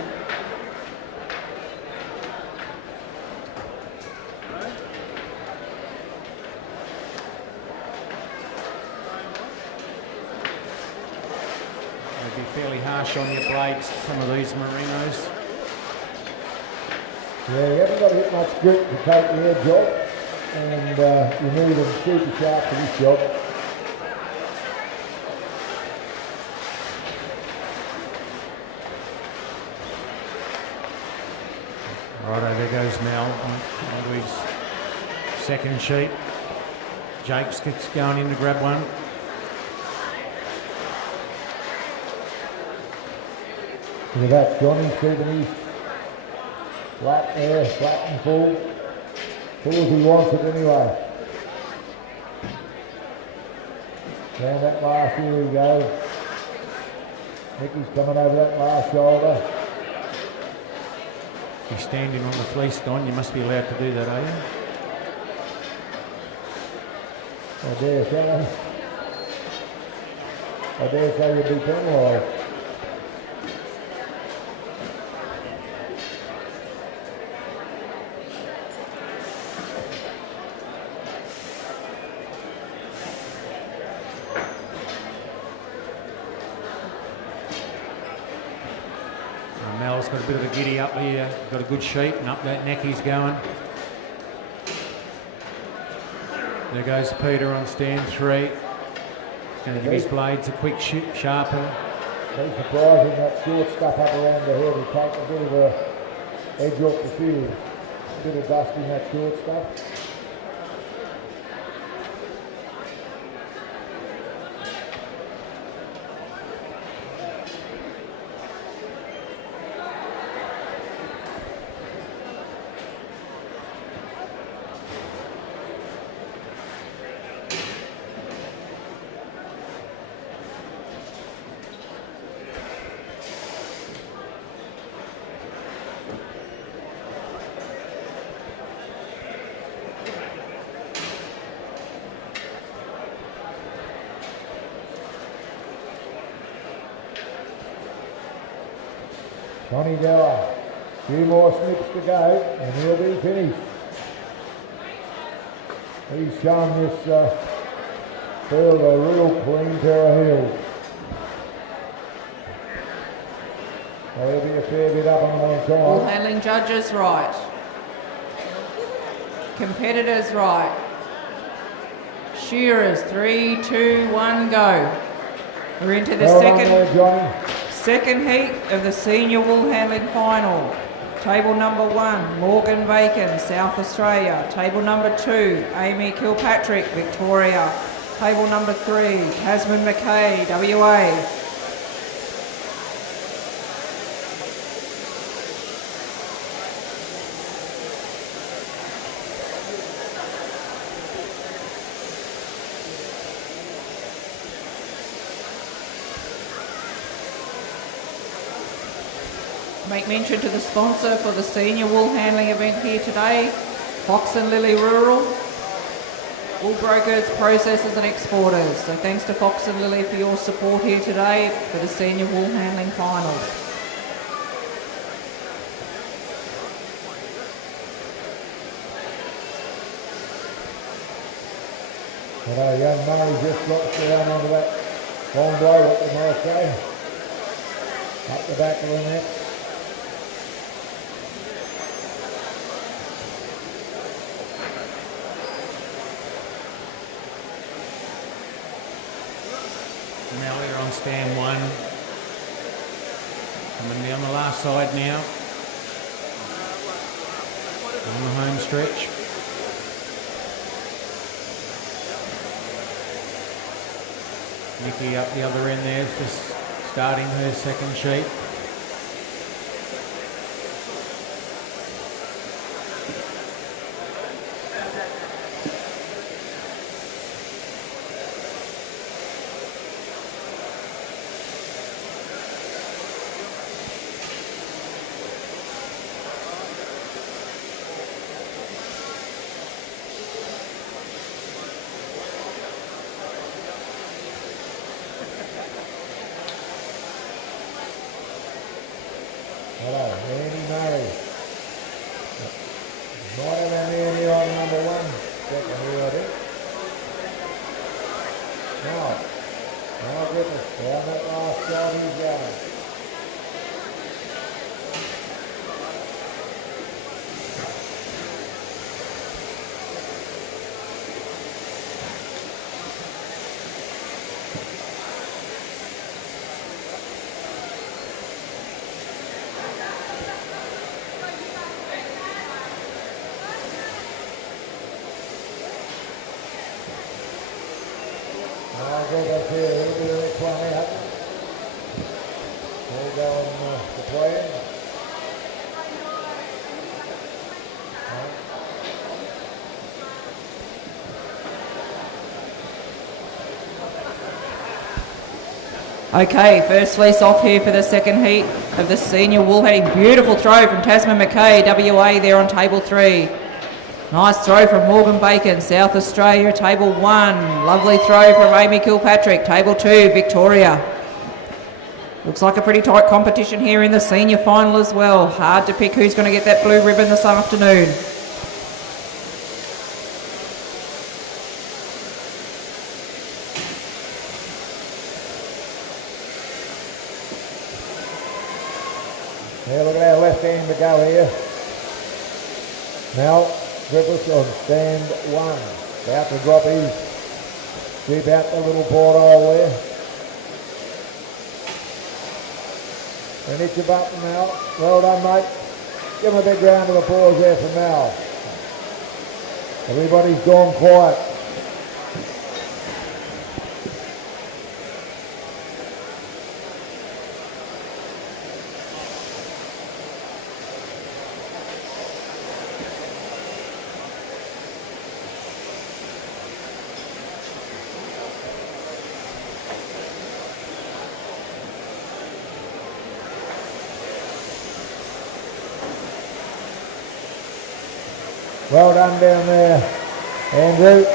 They'd be fairly harsh on your blades, some of these merinos. Yeah, you haven't got to hit much grit to take the edge off, and you need them super sharp for this job. Righto, there goes Mel onto his second sheep. Jake's gets going in to grab one. Look at that, Johnny's keeping his flat there, flat and full. Full as he wants it anyway. Down that last, here we go. Nicky's coming over that last shoulder. You're standing on the fleece, Don. You must be allowed to do that, are you? I dare say you'll be penalised. got a bit of a giddy up here. Got a good sheep, and up that neck he's going. There goes Peter on stand 3. Going to give his blades a quick sharpen. Be surprising that short stuff up around the head. He takes a bit of a edge off the field. A bit of dust in that short stuff. Johnny Gower, a few more snips to go and he'll be finished. He's shown this field a real clean pair of heels. Well, he'll be a fair bit up on one Ball side. handling judges right. Competitors right. Shearers, 3, 2, 1, go. We're into the Well done there, Johnny. second heat of the senior wool handling final. Table number 1, Morgan Bacon, South Australia. Table number 2, Amy Kilpatrick, Victoria. Table number 3, Tasman McKay, WA. Make mention to the sponsor for the senior wool handling event here today, Fox and Lily Rural, wool brokers, processors and exporters. So thanks to Fox and Lily for your support here today for the senior wool handling finals. Well, young Murray just drops down onto that long blow, what they might say. Up the back of the net. Now we're on stand 1. Coming down the last side now. On the home stretch. Nikki up the other end there, just starting her second sheet. Hello, Andy Murray. Right around there near on number 1. Second here, I think. Now Griffith, down that last side he's going. I'll go back here, he'll be the next one out. They'll go on the play. Okay, first fleece off here for the second heat of the senior wool handling. Beautiful throw from Tasman McKay, WA there on table 3. Nice throw from Morgan Bacon, South Australia, table 1. Lovely throw from Amy Kilpatrick, table 2, Victoria. Looks like a pretty tight competition here in the senior final as well. Hard to pick who's going to get that blue ribbon this afternoon. Now look at our left hand to go here. Mel Griffiths on stand 1. About to drop his jeep out the little porthole there. And hit your button, Mel. Well done, mate. Give him a big round of applause there for Mel. Everybody's gone quiet. Well done down there, Andrew.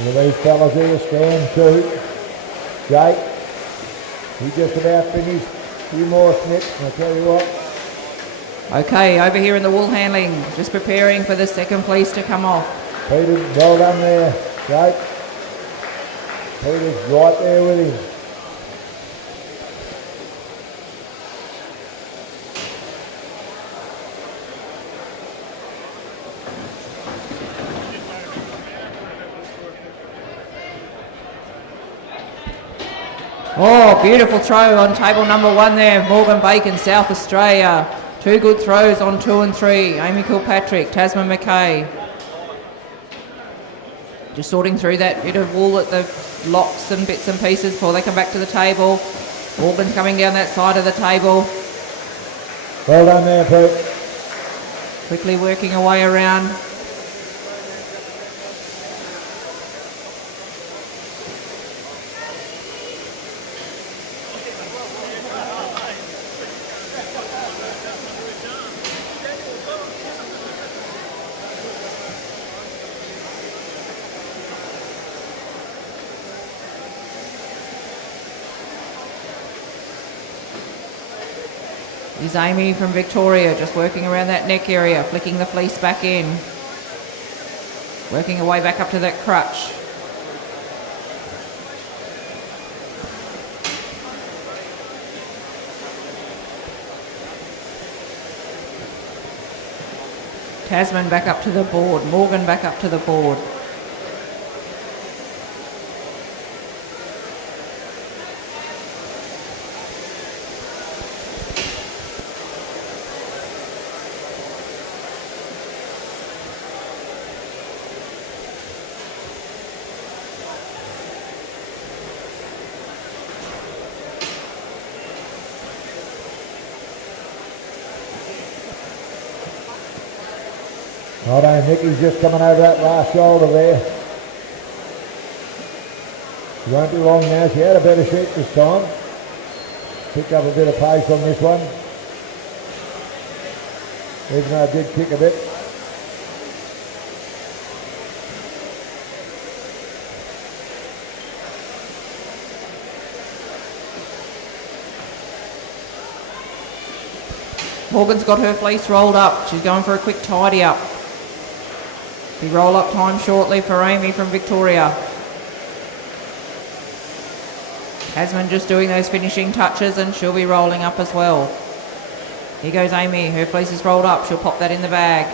Well, these fellas here, stand 2. Jake, he just about finished. A few more snips, and I tell you what. Okay, over here in the wool handling, just preparing for the second fleece to come off. Peter, well done there, Jake. Peter's right there with him. Oh, beautiful throw on table number 1 there, Morgan Bacon, South Australia. 2 good throws on 2 and 3, Amy Kilpatrick, Tasman McKay. Just sorting through that bit of wool at the locks and bits and pieces before they come back to the table. Morgan's coming down that side of the table. Well done there, Pete. Quickly working her way around. Is Amy from Victoria, just working around that neck area, flicking the fleece back in. Working her way back up to that crutch. Tasman back up to the board, Morgan back up to the board. Well done, Nicky's just coming over that last shoulder there. She won't be long now. She had a better shape this time. Picked up a bit of pace on this one. Even though I did kick a bit. Morgan's got her fleece rolled up. She's going for a quick tidy up. The roll-up time shortly for Amy from Victoria. Tasman just doing those finishing touches and she'll be rolling up as well. Here goes Amy, her fleece is rolled up, she'll pop that in the bag.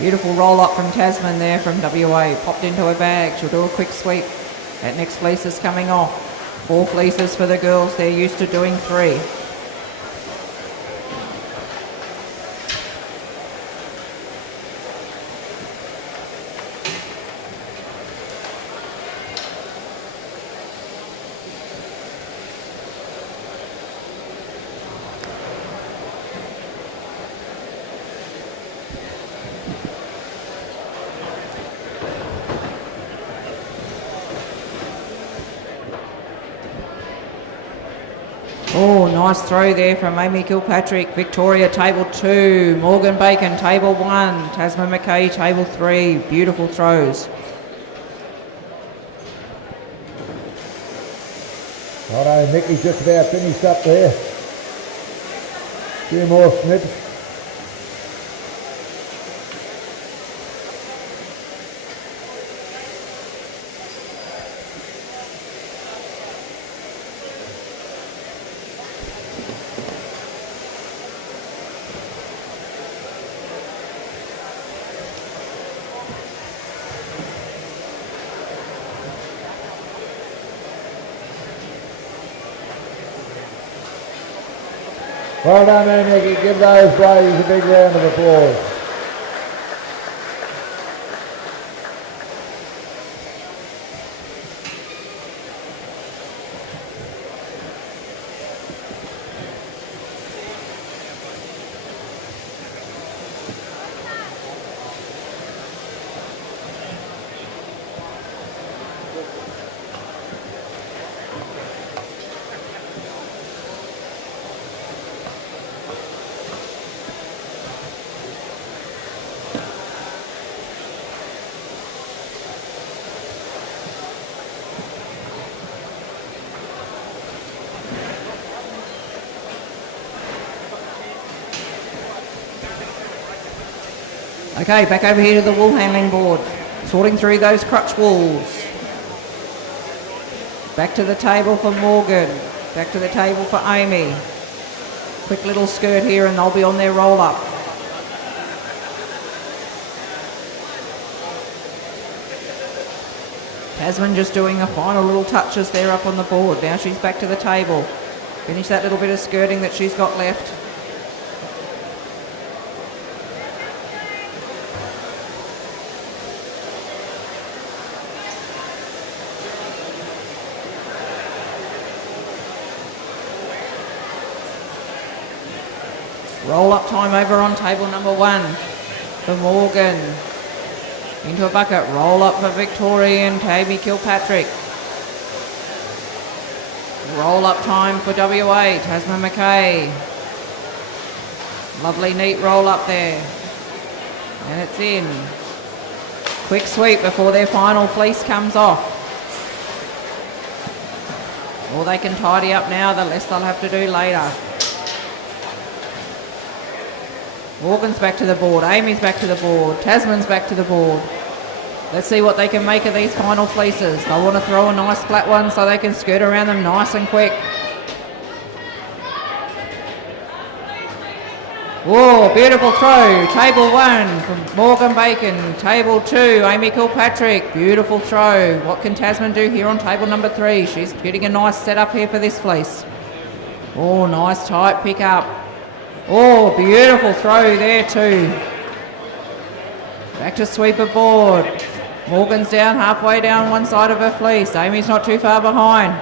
Beautiful roll up from Tasman there from WA. Popped into her bag. She'll do a quick sweep. That next fleece is coming off. 4 fleeces for the girls. They're used to doing 3. Oh, nice throw there from Amy Kilpatrick. Victoria, table 2. Morgan Bacon, table 1. Tasman McKay, table 3. Beautiful throws. Righto, Nicky's just about finished up there. Few more snips. Well done there, Nicky. Give those ladies a big round of applause. Okay, back over here to the wool handling board. Sorting through those crutch wools. Back to the table for Morgan. Back to the table for Amy. Quick little skirt here and they'll be on their roll up. Tasman just doing the final little touches there up on the board. Now she's back to the table. Finish that little bit of skirting that she's got left. Roll up time over on table number 1 for Morgan. Into a bucket, roll up for Victorian, Amy Kilpatrick. Roll up time for WA, Tasman McKay. Lovely neat roll up there. And it's in. Quick sweep before their final fleece comes off. The more they can tidy up now, the less they'll have to do later. Morgan's back to the board, Amy's back to the board, Tasman's back to the board. Let's see what they can make of these final fleeces. They'll want to throw a nice flat one so they can skirt around them nice and quick. Whoa, beautiful throw. Table 1 from Morgan Bacon. Table 2, Amy Kilpatrick. Beautiful throw. What can Tasman do here on table number 3? She's getting a nice setup here for this fleece. Oh, nice tight pick up. Oh, beautiful throw there too. Back to sweeper board. Morgan's down halfway down one side of her fleece. Amy's not too far behind.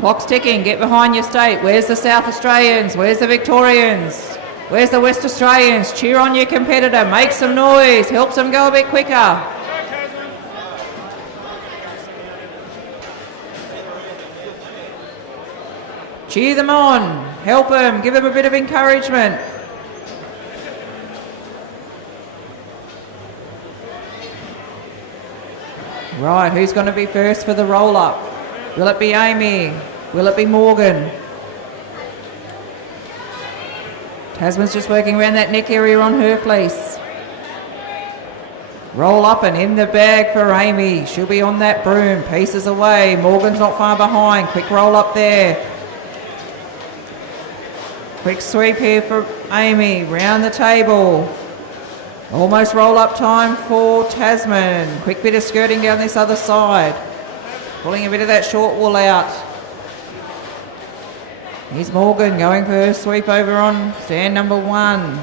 Clock's ticking. Get behind your state. Where's the South Australians? Where's the Victorians? Where's the West Australians? Cheer on your competitor. Make some noise. Helps them go a bit quicker. Cheer them on. Help them. Give them a bit of encouragement. Right, who's going to be first for the roll-up? Will it be Amy? Will it be Morgan? Tasman's just working around that neck area on her fleece. Roll up and in the bag for Amy. She'll be on that broom. Pieces away. Morgan's not far behind. Quick roll up there. Quick sweep here for Amy. Round the table. Almost roll up time for Tasman. Quick bit of skirting down this other side. Pulling a bit of that short wool out. Here's Morgan going for her sweep over on stand number 1.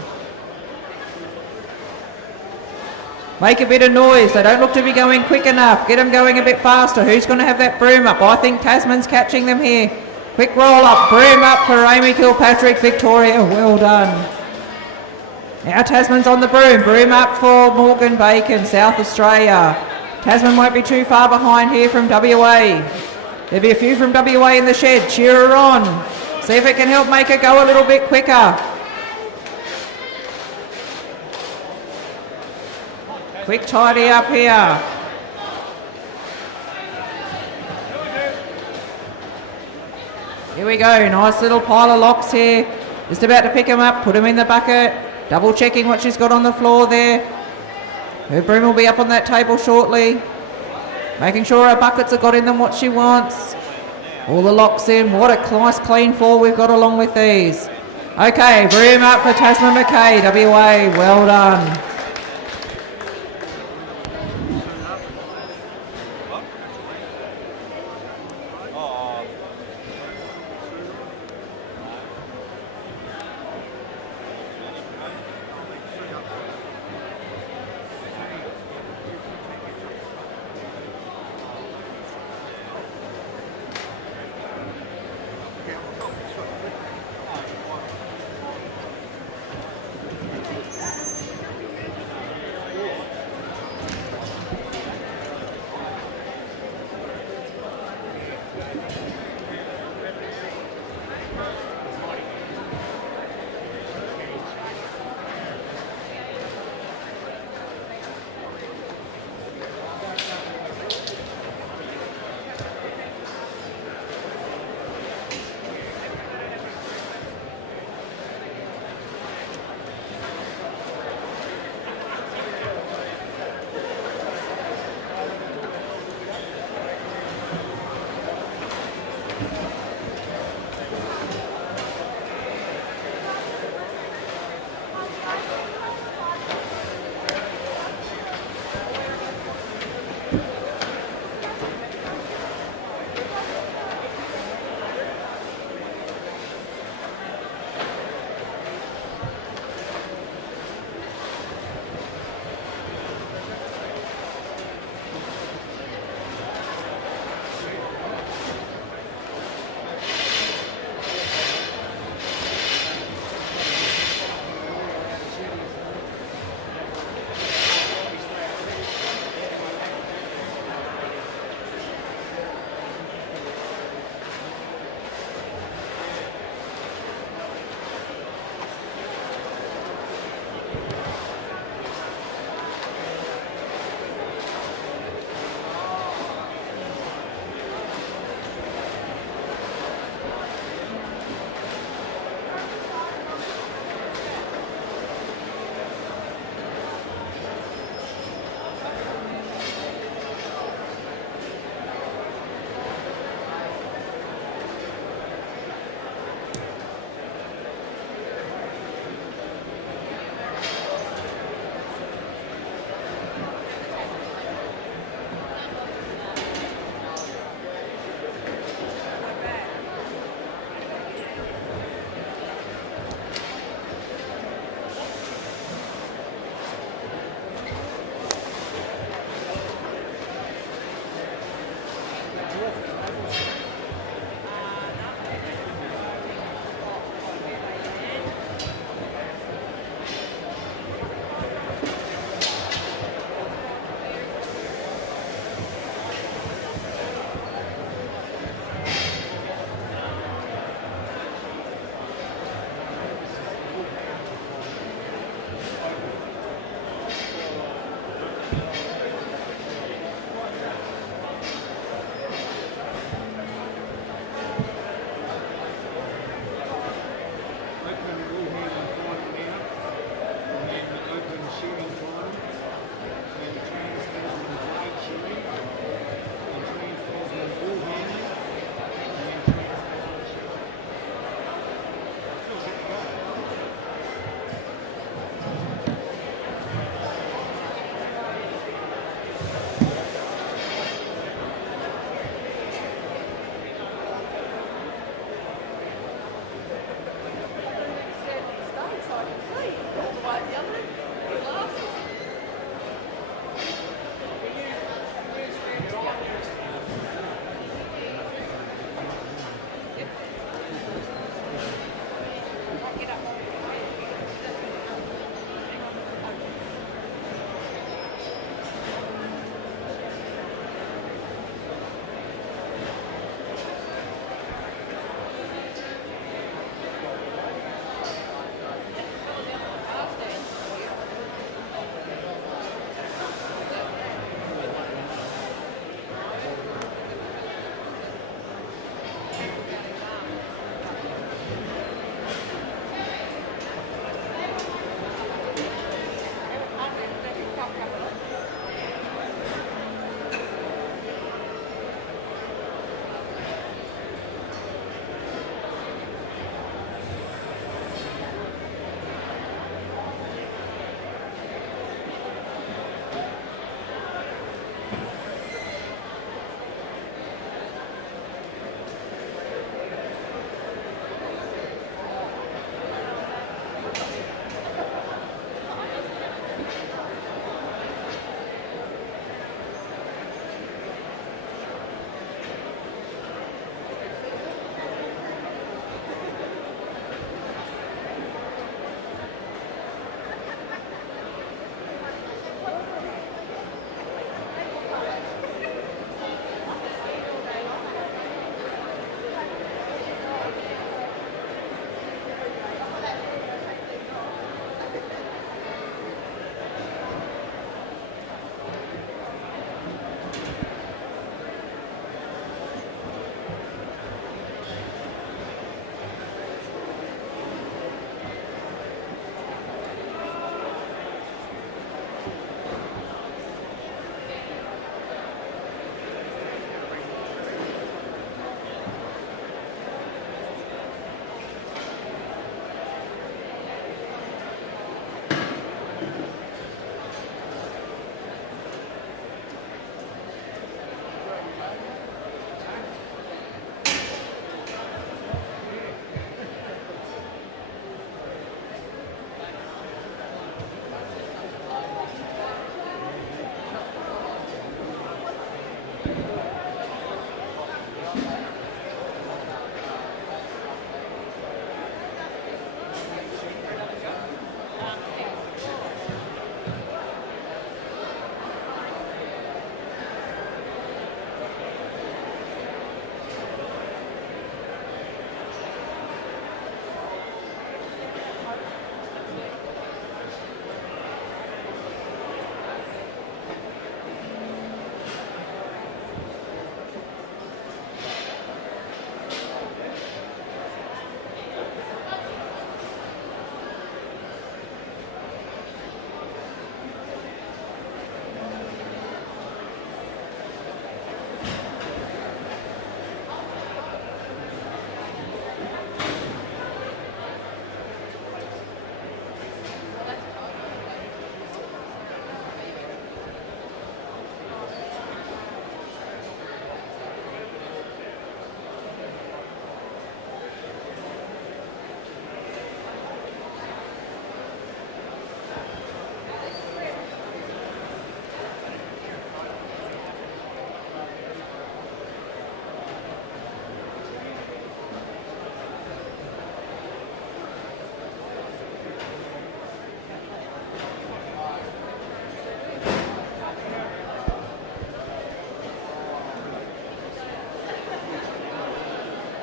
Make a bit of noise. They don't look to be going quick enough. Get them going a bit faster. Who's going to have that broom up? I think Tasman's catching them here. Quick roll up. Broom up for Amy Kilpatrick, Victoria. Well done. Now Tasman's on the broom. Broom up for Morgan Bacon, South Australia. Tasman won't be too far behind here from WA. There'll be a few from WA in the shed. Cheer her on. See if it can help make her go a little bit quicker. Quick tidy up here. Here we go. Nice little pile of locks here. Just about to pick them up. Put them in the bucket. Double checking what she's got on the floor there. Her broom will be up on that table shortly. Making sure her buckets have got in them what she wants. All the locks in. What a nice clean fall we've got along with these. Okay, broom up for Tasman McKay, WA. Well done.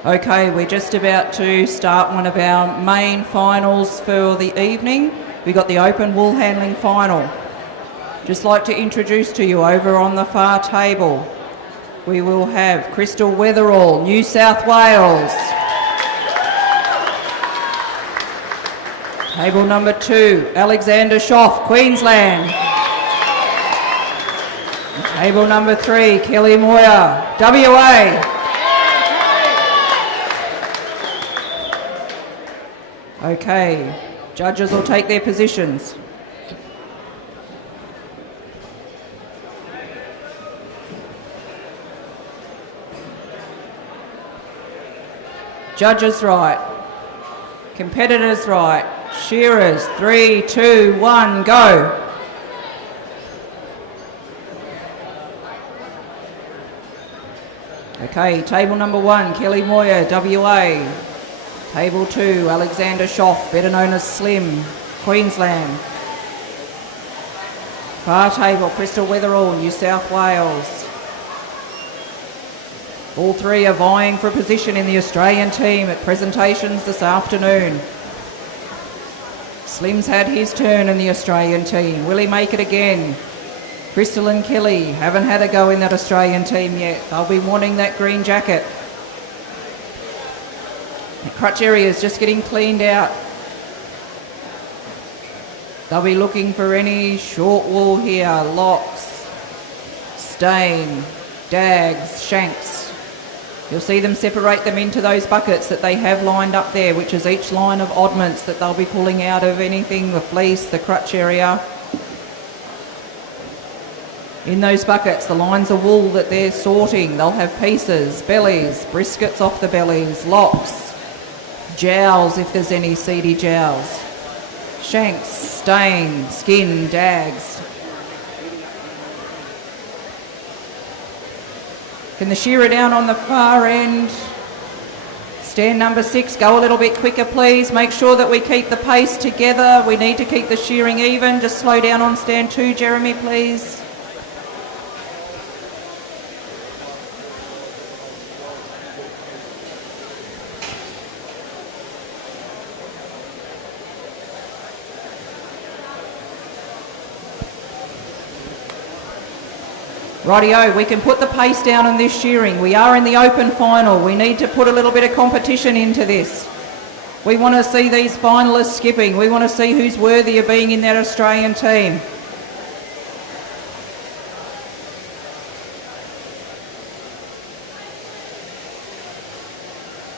Okay, we're just about to start one of our main finals for the evening. We've got the open wool handling final. Just like to introduce to you over on the far table, we will have Crystal Weatherall, New South Wales. Table number 2, Alexander Schoff, Queensland. Table number 3, Kelly Moyer, WA. Okay, judges will take their positions. Judges right, competitors right, shearers, 3, 2, 1, go. Okay, table number 1, Kelly Moyer, WA. Table 2, Alexander Schoff, better known as Slim, Queensland. Far table, Crystal Weatherall, New South Wales. All three are vying for a position in the Australian team at presentations this afternoon. Slim's had his turn in the Australian team. Will he make it again? Crystal and Kelly haven't had a go in that Australian team yet. They'll be wanting that green jacket. The crutch area is just getting cleaned out. They'll be looking for any short wool here, locks, stain, dags, shanks. You'll see them separate them into those buckets that they have lined up there, which is each line of oddments that they'll be pulling out of anything, the fleece, the crutch area. In those buckets, the lines of wool that they're sorting, they'll have pieces, bellies, briskets off the bellies, locks, jowls if there's any seedy jowls, shanks, stain, skin, dags. Can the shearer down on the far end, stand number 6, go a little bit quicker please. Make sure that we keep the pace together. We need to keep the shearing even. Just slow down on stand 2, Jeremy, please. Rightio, we can put the pace down on this shearing. We are in the open final. We need to put a little bit of competition into this. We want to see these finalists skipping. We want to see who's worthy of being in that Australian team.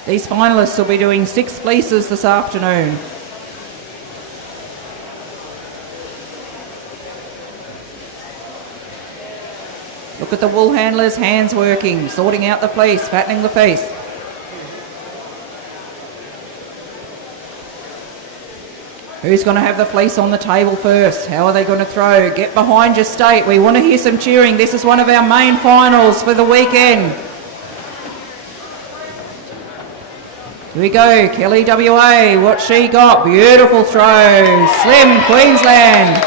These finalists will be doing 6 fleeces this afternoon. Look at the wool handlers' hands working, sorting out the fleece, fattening the fleece. Who's going to have the fleece on the table first? How are they going to throw? Get behind your state. We want to hear some cheering. This is one of our main finals for the weekend. Here we go, Kelly WA, what she got? Beautiful throw. Slim, Queensland.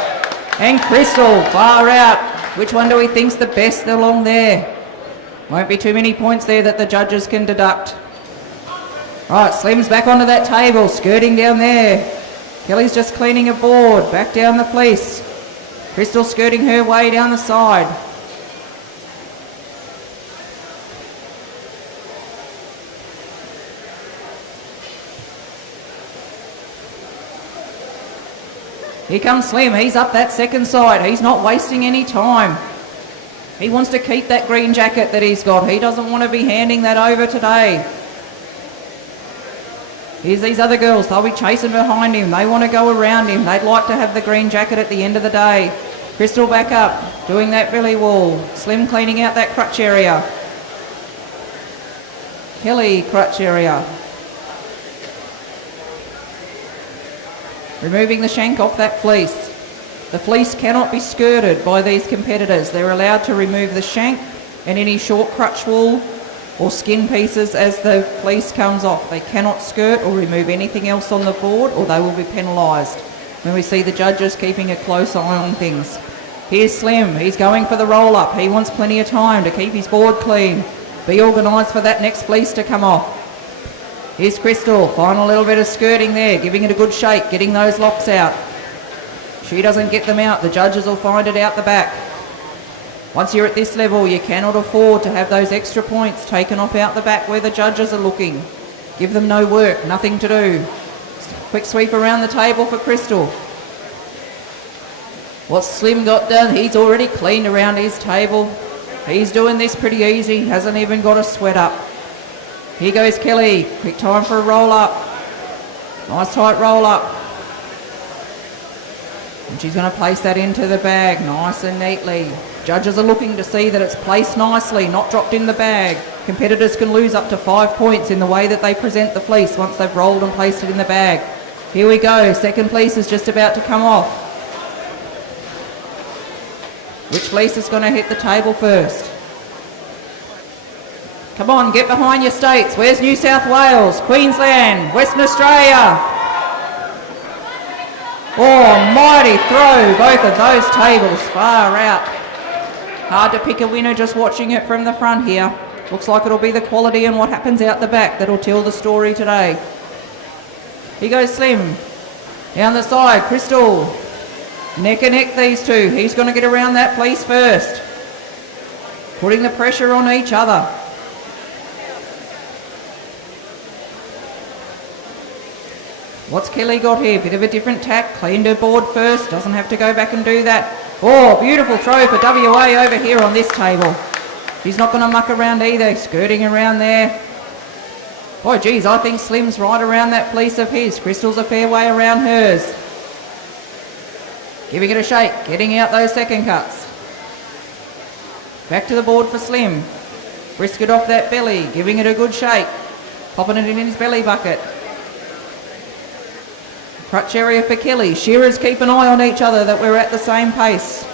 And Crystal, far out. Which one do we think's the best along there? Won't be too many points there that the judges can deduct. Right, Slim's back onto that table, skirting down there. Kelly's just cleaning a board, back down the fleece. Crystal skirting her way down the side. Here comes Slim, he's up that second side. He's not wasting any time. He wants to keep that green jacket that he's got. He doesn't want to be handing that over today. Here's these other girls, they'll be chasing behind him. They want to go around him. They'd like to have the green jacket at the end of the day. Crystal back up, doing that belly wool. Slim cleaning out that crutch area. Kelly, crutch area. Removing the shank off that fleece. The fleece cannot be skirted by these competitors. They're allowed to remove the shank and any short crutch wool or skin pieces as the fleece comes off. They cannot skirt or remove anything else on the board or they will be penalised. When we see the judges keeping a close eye on things. Here's Slim, he's going for the roll up. He wants plenty of time to keep his board clean. Be organised for that next fleece to come off. Here's Crystal, final little bit of skirting there, giving it a good shake, getting those locks out. She doesn't get them out, the judges will find it out the back. Once you're at this level, you cannot afford to have those extra points taken off out the back where the judges are looking. Give them no work, nothing to do. Quick sweep around the table for Crystal. What's Slim got done? He's already cleaned around his table. He's doing this pretty easy, hasn't even got a sweat up. Here goes Kelly, quick time for a roll up. Nice tight roll up. And she's going to place that into the bag nice and neatly. Judges are looking to see that it's placed nicely, not dropped in the bag. Competitors can lose up to 5 points in the way that they present the fleece once they've rolled and placed it in the bag. Here we go, second fleece is just about to come off. Which fleece is going to hit the table first? Come on, get behind your states. Where's New South Wales, Queensland, Western Australia? Oh, mighty throw, both of those tables far out. Hard to pick a winner just watching it from the front here. Looks like it'll be the quality and what happens out the back that'll tell the story today. Here goes Slim. Down the side, Crystal. Neck and neck these two. He's going to get around that fleece first. Putting the pressure on each other. What's Kelly got here? Bit of a different tack. Cleaned her board first. Doesn't have to go back and do that. Oh, beautiful throw for WA over here on this table. She's not going to muck around either. Skirting around there. Oh, geez, I think Slim's right around that fleece of his. Crystal's a fair way around hers. Giving it a shake. Getting out those second cuts. Back to the board for Slim. Brisket off that belly. Giving it a good shake. Popping it in his belly bucket. Crutch area for Kelly. Shearers keep an eye on each other that we're at the same pace.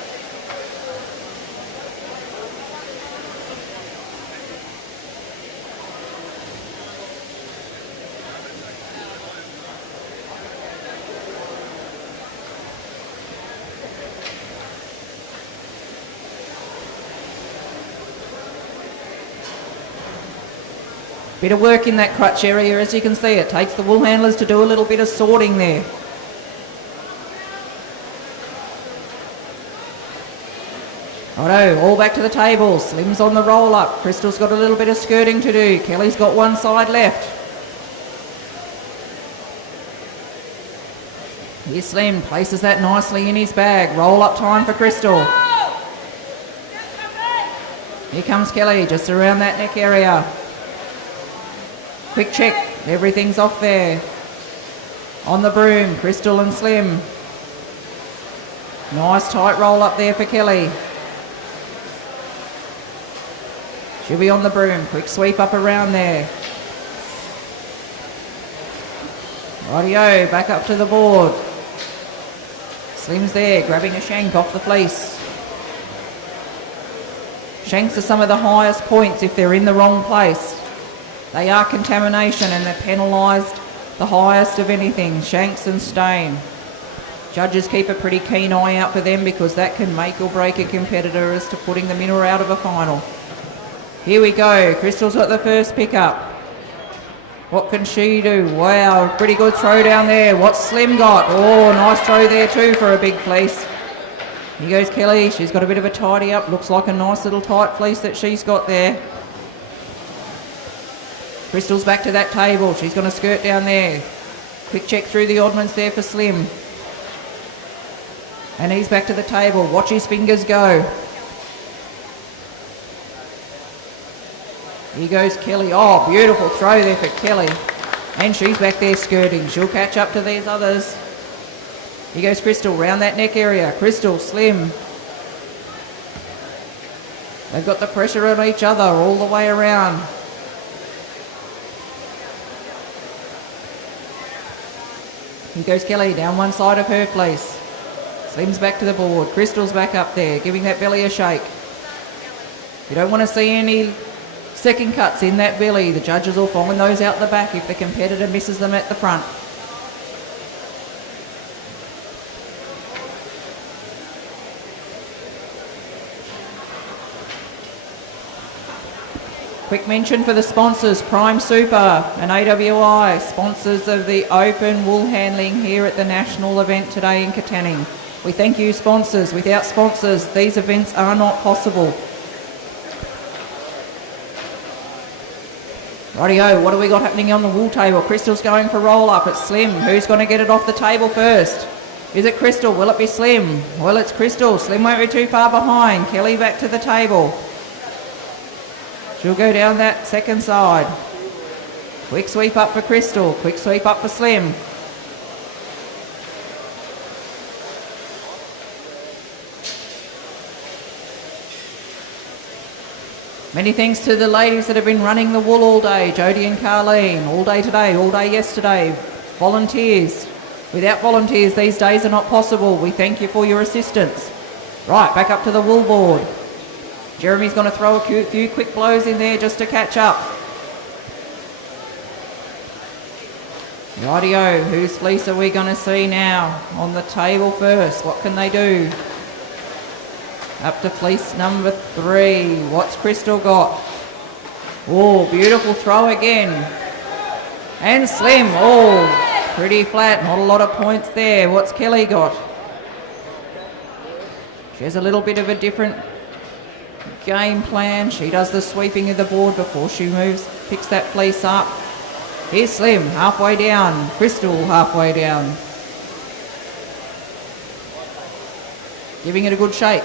Bit of work in that crutch area, as you can see. It takes the wool handlers to do a little bit of sorting there. Righto, all back to the table. Slim's on the roll up. Crystal's got a little bit of skirting to do. Kelly's got one side left. Here's Slim, places that nicely in his bag. Roll up time for Crystal. Here comes Kelly, just around that neck area. Quick check, everything's off there. On the broom, Crystal and Slim. Nice tight roll up there for Kelly. She'll be on the broom, quick sweep up around there. Rightio, back up to the board. Slim's there, grabbing a shank off the fleece. Shanks are some of the highest points if they're in the wrong place. They are contamination and they're penalised the highest of anything, shanks and stain. Judges keep a pretty keen eye out for them because that can make or break a competitor as to putting them in or out of a final. Here we go, Crystal's got the first pickup. What can she do? Wow, pretty good throw down there. What's Slim got? Oh, nice throw there too for a big fleece. Here goes Kelly, she's got a bit of a tidy up. Looks like a nice little tight fleece that she's got there. Crystal's back to that table. She's going to skirt down there. Quick check through the oddments there for Slim. And he's back to the table. Watch his fingers go. Here goes Kelly. Oh, beautiful throw there for Kelly. And she's back there skirting. She'll catch up to these others. Here goes Crystal round that neck area. Crystal, Slim. They've got the pressure on each other all the way around. Here goes Kelly down one side of her fleece. Slim's back to the board. Crystal's back up there, giving that belly a shake. You don't want to see any second cuts in that belly. The judges will find those out the back if the competitor misses them at the front. Quick mention for the sponsors, Prime Super and AWI, sponsors of the open wool handling here at the national event today in Katanning. We thank you, sponsors. Without sponsors, these events are not possible. Rightio, what do we got happening on the wool table? Crystal's going for roll up. It's Slim. Who's going to get it off the table first? Is it Crystal? Will it be Slim? Well, it's Crystal. Slim won't be too far behind. Kelly back to the table. She'll go down that second side. Quick sweep up for Crystal. Quick sweep up for Slim. Many thanks to the ladies that have been running the wool all day. Jodie and Carleen, all day today, all day yesterday. Volunteers. Without volunteers, these days are not possible. We thank you for your assistance. Right, back up to the wool board. Jeremy's going to throw a few quick blows in there just to catch up. Rightio, whose fleece are we going to see now on the table first? What can they do? Up to fleece number 3. What's Crystal got? Oh, beautiful throw again. And Slim. Oh, pretty flat. Not a lot of points there. What's Kelly got? She has a little bit of a different game plan. She does the sweeping of the board before she moves, picks that fleece up. Here's Slim, halfway down. Crystal, halfway down. Giving it a good shake.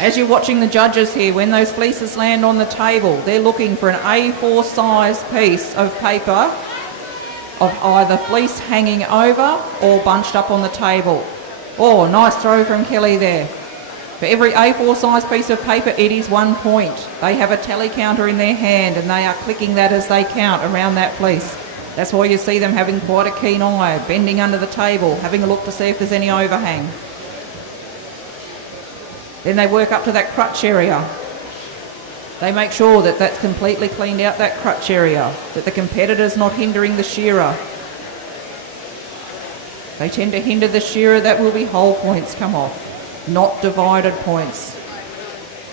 As you're watching the judges here, when those fleeces land on the table, they're looking for an A4 size piece of paper of either fleece hanging over or bunched up on the table. Oh, nice throw from Kelly there. For every A4 size piece of paper, it is 1 point. They have a tally counter in their hand and they are clicking that as they count around that fleece. That's why you see them having quite a keen eye, bending under the table, having a look to see if there's any overhang. Then they work up to that crutch area. They make sure that that's completely cleaned out, that crutch area, that the competitor's not hindering the shearer. They tend to hinder the shearer, that will be whole points come off, not divided points.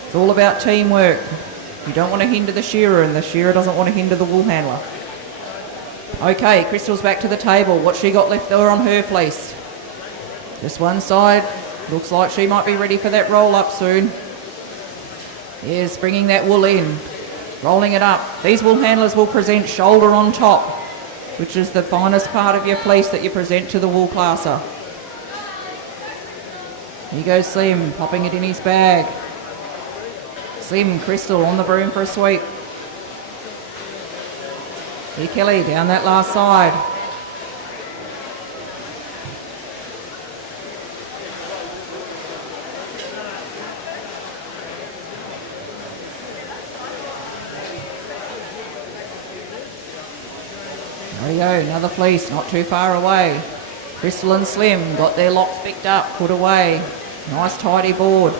It's all about teamwork. You don't want to hinder the shearer and the shearer doesn't want to hinder the wool handler. Okay, Crystal's back to the table. What's she got left there on her fleece? Just one side. Looks like she might be ready for that roll up soon. Yes, bringing that wool in, rolling it up. These wool handlers will present shoulder on top, which is the finest part of your fleece that you present to the wool classer. Here goes Slim, popping it in his bag. Slim, Crystal on the broom for a sweep. Here Kelly down that last side. There we go, another fleece, not too far away. Crystal and Slim got their locks picked up, put away. Nice tidy board.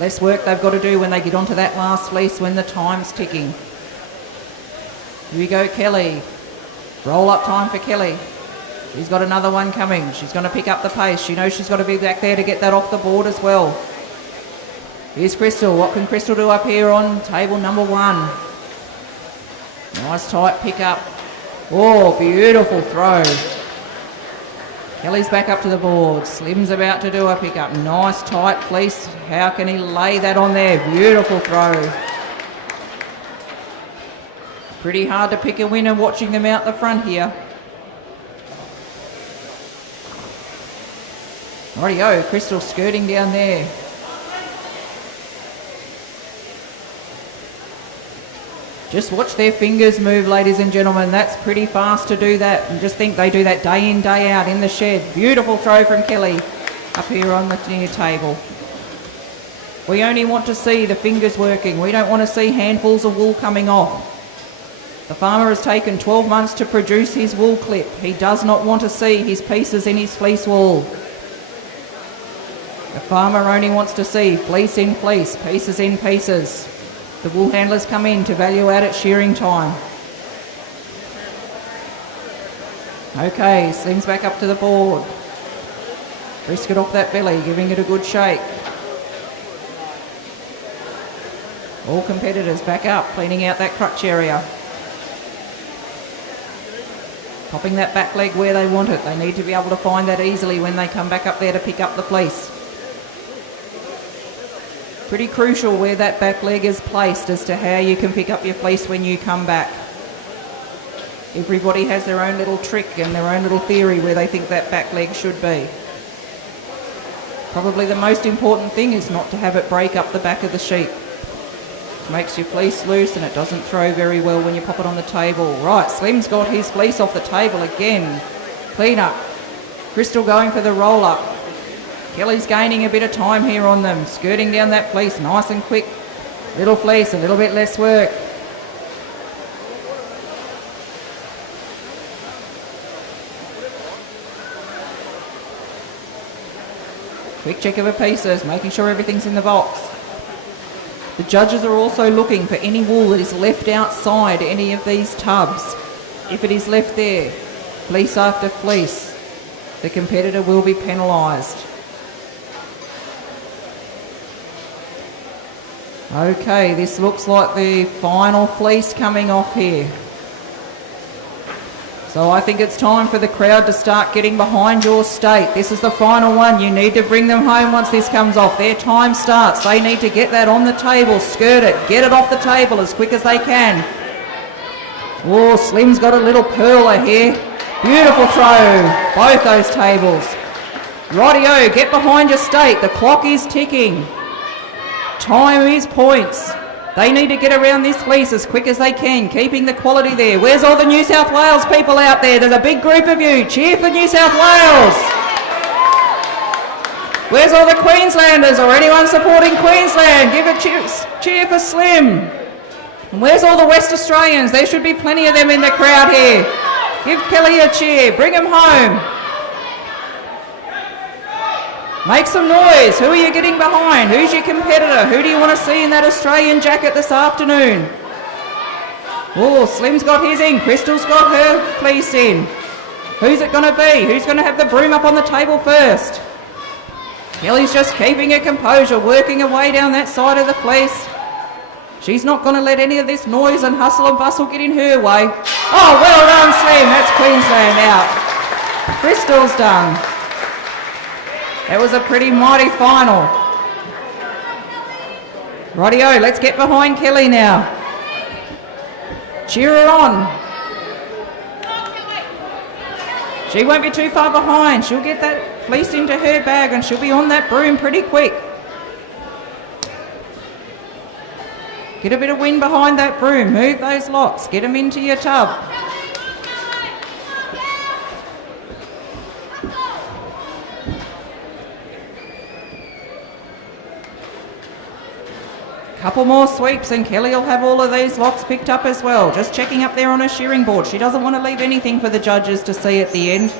Less work they've got to do when they get onto that last fleece when the time's ticking. Here we go, Kelly. Roll up time for Kelly. She's got another one coming. She's going to pick up the pace. She knows she's got to be back there to get that off the board as well. Here's Crystal. What can Crystal do up here on table number 1? Nice tight pick up. Oh, beautiful throw. Kelly's back up to the board. Slim's about to do a pickup. Nice tight fleece. How can he lay that on there? Beautiful throw. Pretty hard to pick a winner watching them out the front here. Rightio, Crystal skirting down there. Just watch their fingers move, ladies and gentlemen. That's pretty fast to do that. And just think they do that day in, day out in the shed. Beautiful throw from Kelly up here on the near table. We only want to see the fingers working. We don't want to see handfuls of wool coming off. The farmer has taken 12 months to produce his wool clip. He does not want to see his pieces in his fleece wool. The farmer only wants to see fleece in fleece, pieces in pieces. The wool handlers come in to value add at shearing time. Okay, Slim's back up to the board. Brisket off that belly, giving it a good shake. All competitors back up, cleaning out that crutch area. Popping that back leg where they want it. They need to be able to find that easily when they come back up there to pick up the fleece. Pretty crucial where that back leg is placed as to how you can pick up your fleece when you come back. Everybody has their own little trick and their own little theory where they think that back leg should be. Probably the most important thing is not to have it break up the back of the sheep. It makes your fleece loose and it doesn't throw very well when you pop it on the table. Right, Slim's got his fleece off the table again. Clean up. Crystal going for the roll up. Kelly's gaining a bit of time here on them, skirting down that fleece nice and quick. Little fleece, a little bit less work. Quick check of her pieces, making sure everything's in the box. The judges are also looking for any wool that is left outside any of these tubs. If it is left there, fleece after fleece, the competitor will be penalised. Okay, this looks like the final fleece coming off here. So I think it's time for the crowd to start getting behind your state. This is the final one. You need to bring them home once this comes off. Their time starts. They need to get that on the table, skirt it, get it off the table as quick as they can. Oh, Slim's got a little pearler here. Beautiful throw, both those tables. Rightio, get behind your state. The clock is ticking. Time is points. They need to get around this fleece as quick as they can, keeping the quality there. Where's all the New South Wales people out there? There's a big group of you. Cheer for New South Wales. Where's all the Queenslanders or anyone supporting Queensland? Give a cheer for Slim. And where's all the West Australians? There should be plenty of them in the crowd here. Give Kelly a cheer. Bring them home. Make some noise. Who are you getting behind? Who's your competitor? Who do you want to see in that Australian jacket this afternoon? Oh, Slim's got his in. Crystal's got her fleece in. Who's it going to be? Who's going to have the broom up on the table first? Kelly's just keeping her composure, working her way down that side of the fleece. She's not going to let any of this noise and hustle and bustle get in her way. Oh, well done, Slim. That's Queensland out. Crystal's done. That was a pretty mighty final. Rightio, let's get behind Kelly now. Cheer her on. She won't be too far behind. She'll get that fleece into her bag and she'll be on that broom pretty quick. Get a bit of wind behind that broom. Move those locks. Get them into your tub. Couple more sweeps and Kelly will have all of these locks picked up as well. Just checking up there on her shearing board. She doesn't want to leave anything for the judges to see at the end.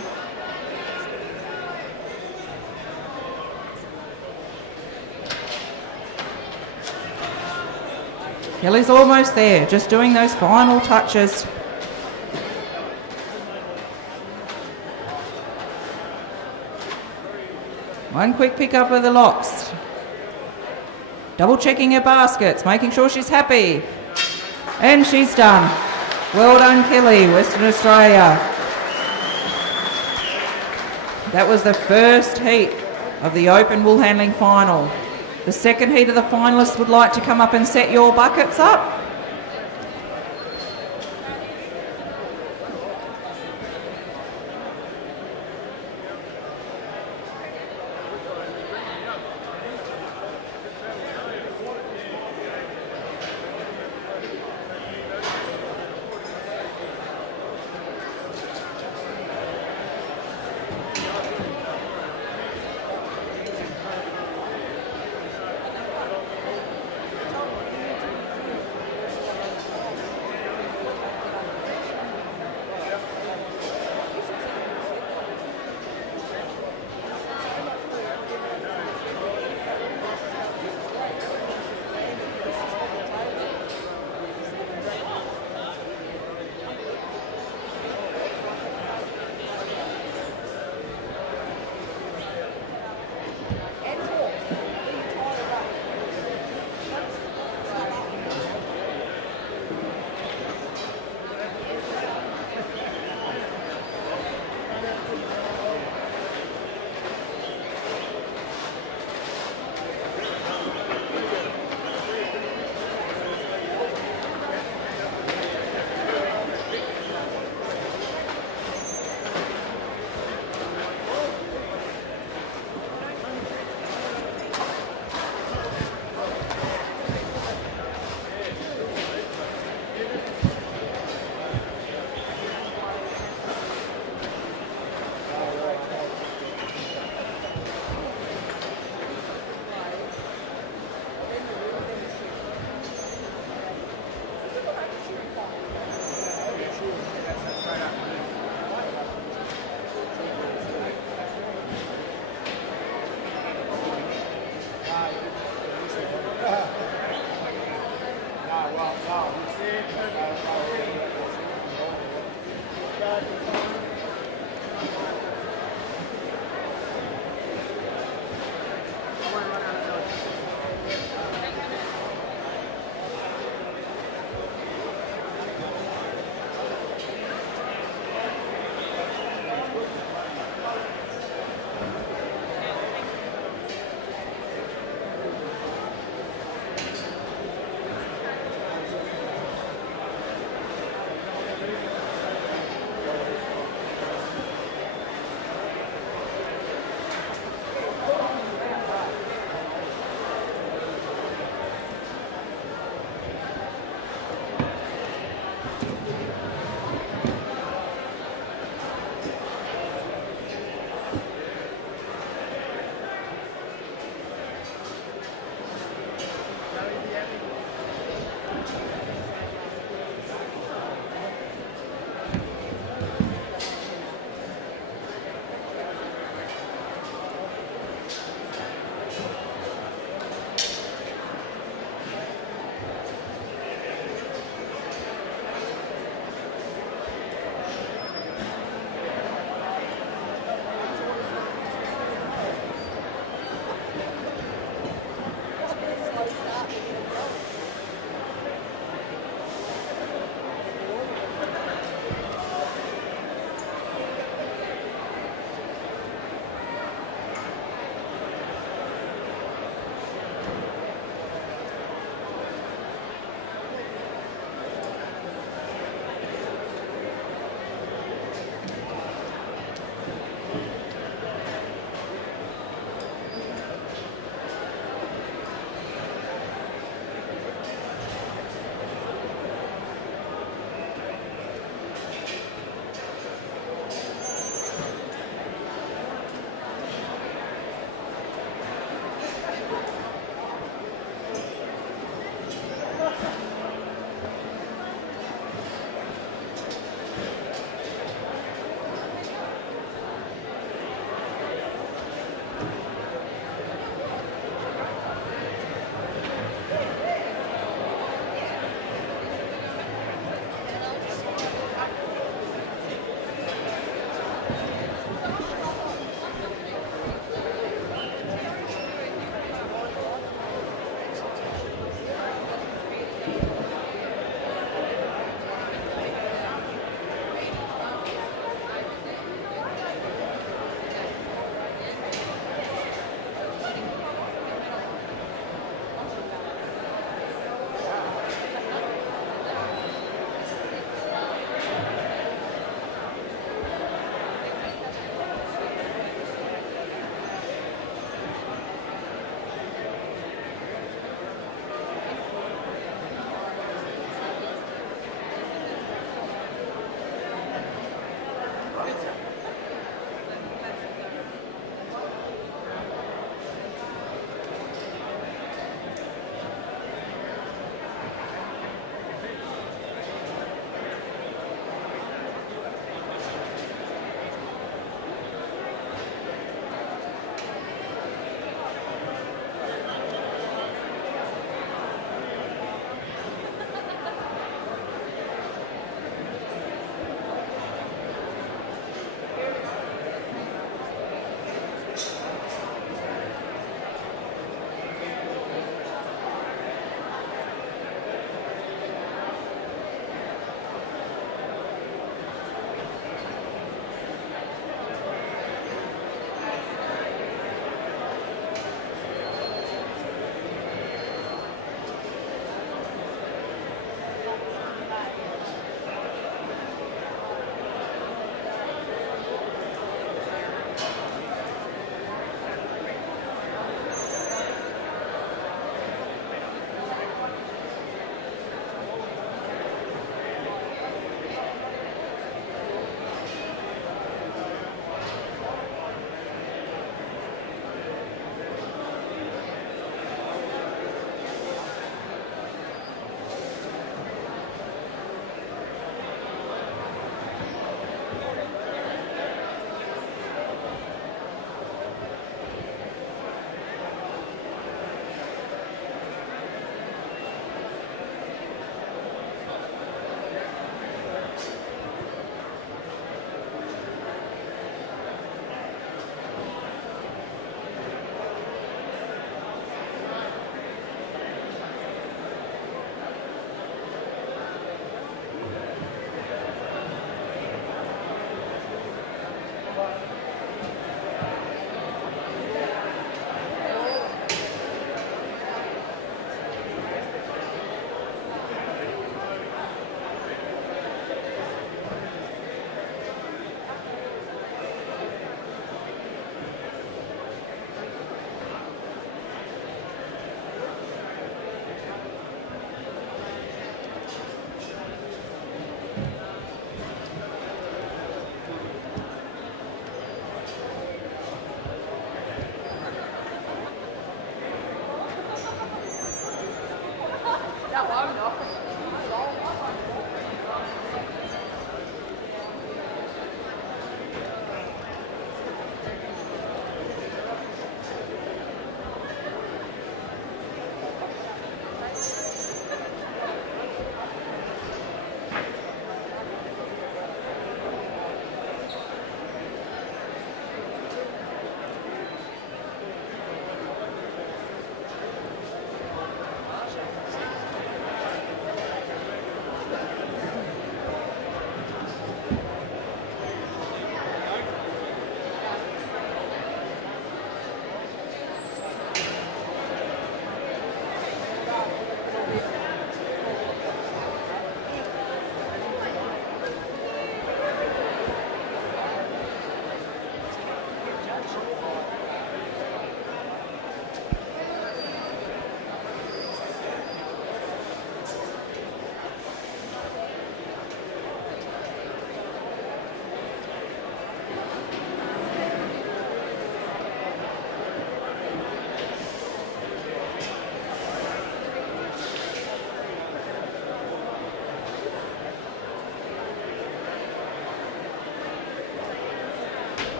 Kelly's almost there, just doing those final touches. One quick pick up of the locks. Double checking her baskets, making sure she's happy. And she's done. Well done, Kelly, Western Australia. That was the first heat of the Open Wool Handling Final. The second heat of the finalists would like to come up and set your buckets up.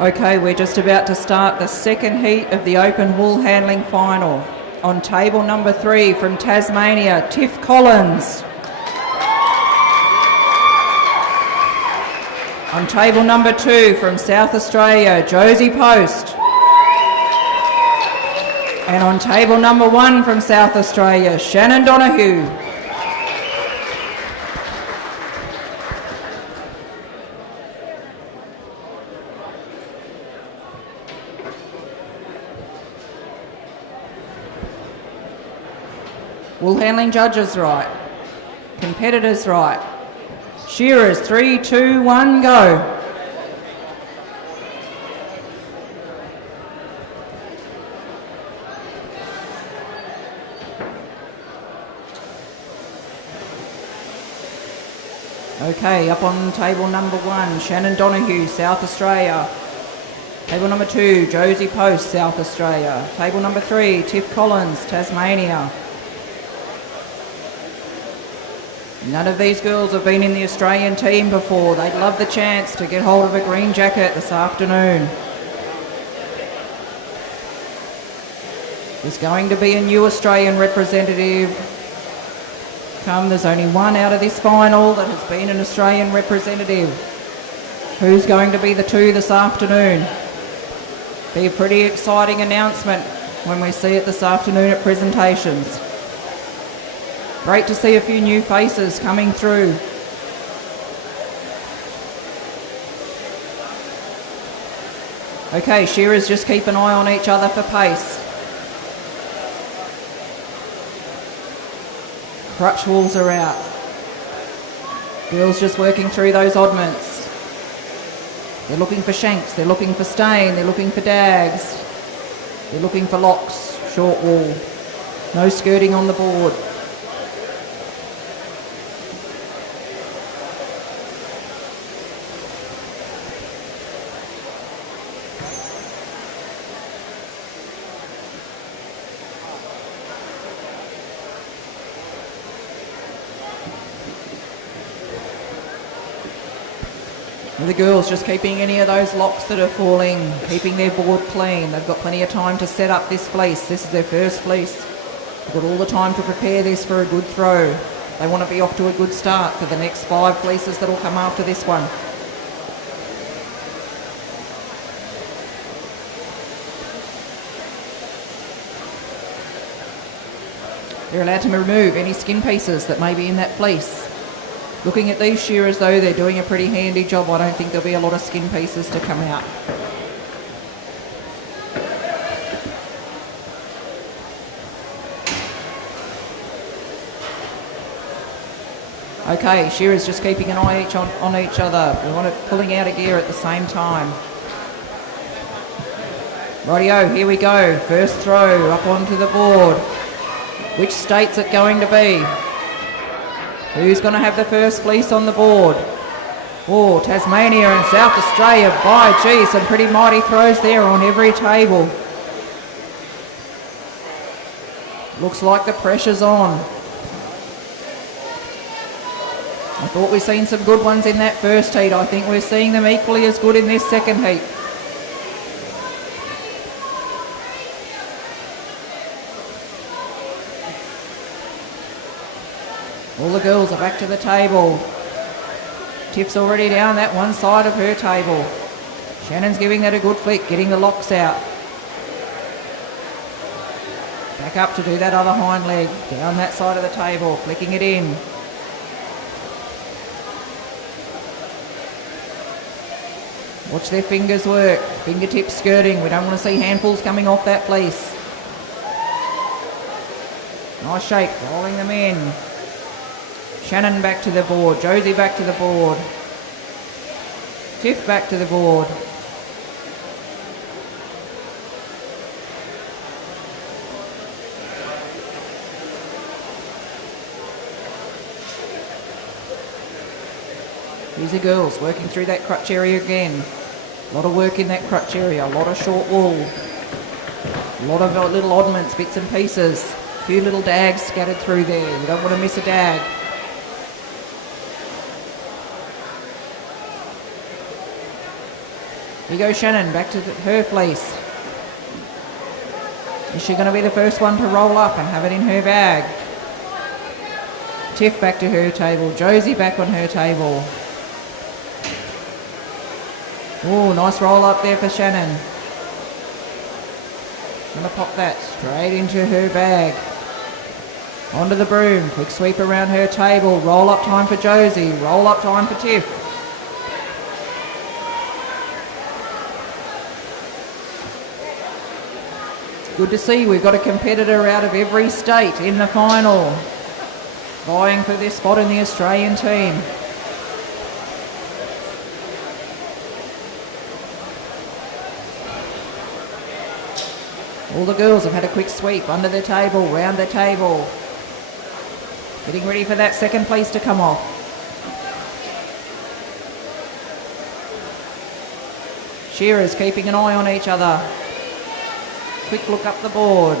Okay, we're just about to start the second heat of the open wool handling final. On table number 3 from Tasmania, Tiff Collins. On table number 2 from South Australia, Josie Post. And on table number 1 from South Australia, Shannon Donahue. Wool handling judges right. Competitors right. Shearers, 3, 2, 1, go. Okay, up on table number 1, Shannon Donahue, South Australia. Table number 2, Josie Post, South Australia. Table number 3, Tiff Collins, Tasmania. None of these girls have been in the Australian team before. They'd love the chance to get hold of a green jacket this afternoon. There's going to be a new Australian representative. There's only one out of this final that has been an Australian representative. Who's going to be the 2 this afternoon? Be a pretty exciting announcement when we see it this afternoon at presentations. Great to see a few new faces coming through. Okay, shearers just keep an eye on each other for pace. Crutch wools are out. Girls just working through those oddments. They're looking for shanks, they're looking for stain, they're looking for dags. They're looking for locks, short wool. No skirting on the board. The girls just keeping any of those locks that are falling, keeping their board clean. They've got plenty of time to set up this fleece. This is their first fleece. They've got all the time to prepare this for a good throw. They want to be off to a good start for the next 5 fleeces that will come after this one. They're allowed to remove any skin pieces that may be in that fleece. Looking at these shearers though, they're doing a pretty handy job. I don't think there'll be a lot of skin pieces to come out. Okay, shearers just keeping an eye on each other. We want it pulling out a gear at the same time. Rightio, here we go. First throw up onto the board. Which state's it going to be? Who's going to have the first fleece on the board? Oh, Tasmania and South Australia. By gee, some pretty mighty throws there on every table. Looks like the pressure's on. I thought we'd seen some good ones in that first heat. I think we're seeing them equally as good in this second heat. All the girls are back to the table. Tiff's already down that one side of her table. Shannon's giving that a good flick, getting the locks out. Back up to do that other hind leg. Down that side of the table, flicking it in. Watch their fingers work. Fingertip skirting. We don't want to see handfuls coming off that fleece. Nice shake, rolling them in. Shannon back to the board, Josie back to the board, Tiff back to the board. Here's the girls working through that crutch area again. A lot of work in that crutch area, a lot of short wool, a lot of little oddments, bits and pieces, a few little dags scattered through there. You don't want to miss a dag. Here goes Shannon, back to her fleece. Is she going to be the first one to roll up and have it in her bag? Tiff back to her table. Josie back on her table. Oh, nice roll up there for Shannon. Going to pop that straight into her bag. Onto the broom. Quick sweep around her table. Roll up time for Josie. Roll up time for Tiff. Good to see we've got a competitor out of every state in the final, vying for this spot in the Australian team. All the girls have had a quick sweep under the table, round the table. Getting ready for that second place to come off. Shearers keeping an eye on each other. Quick look up the board.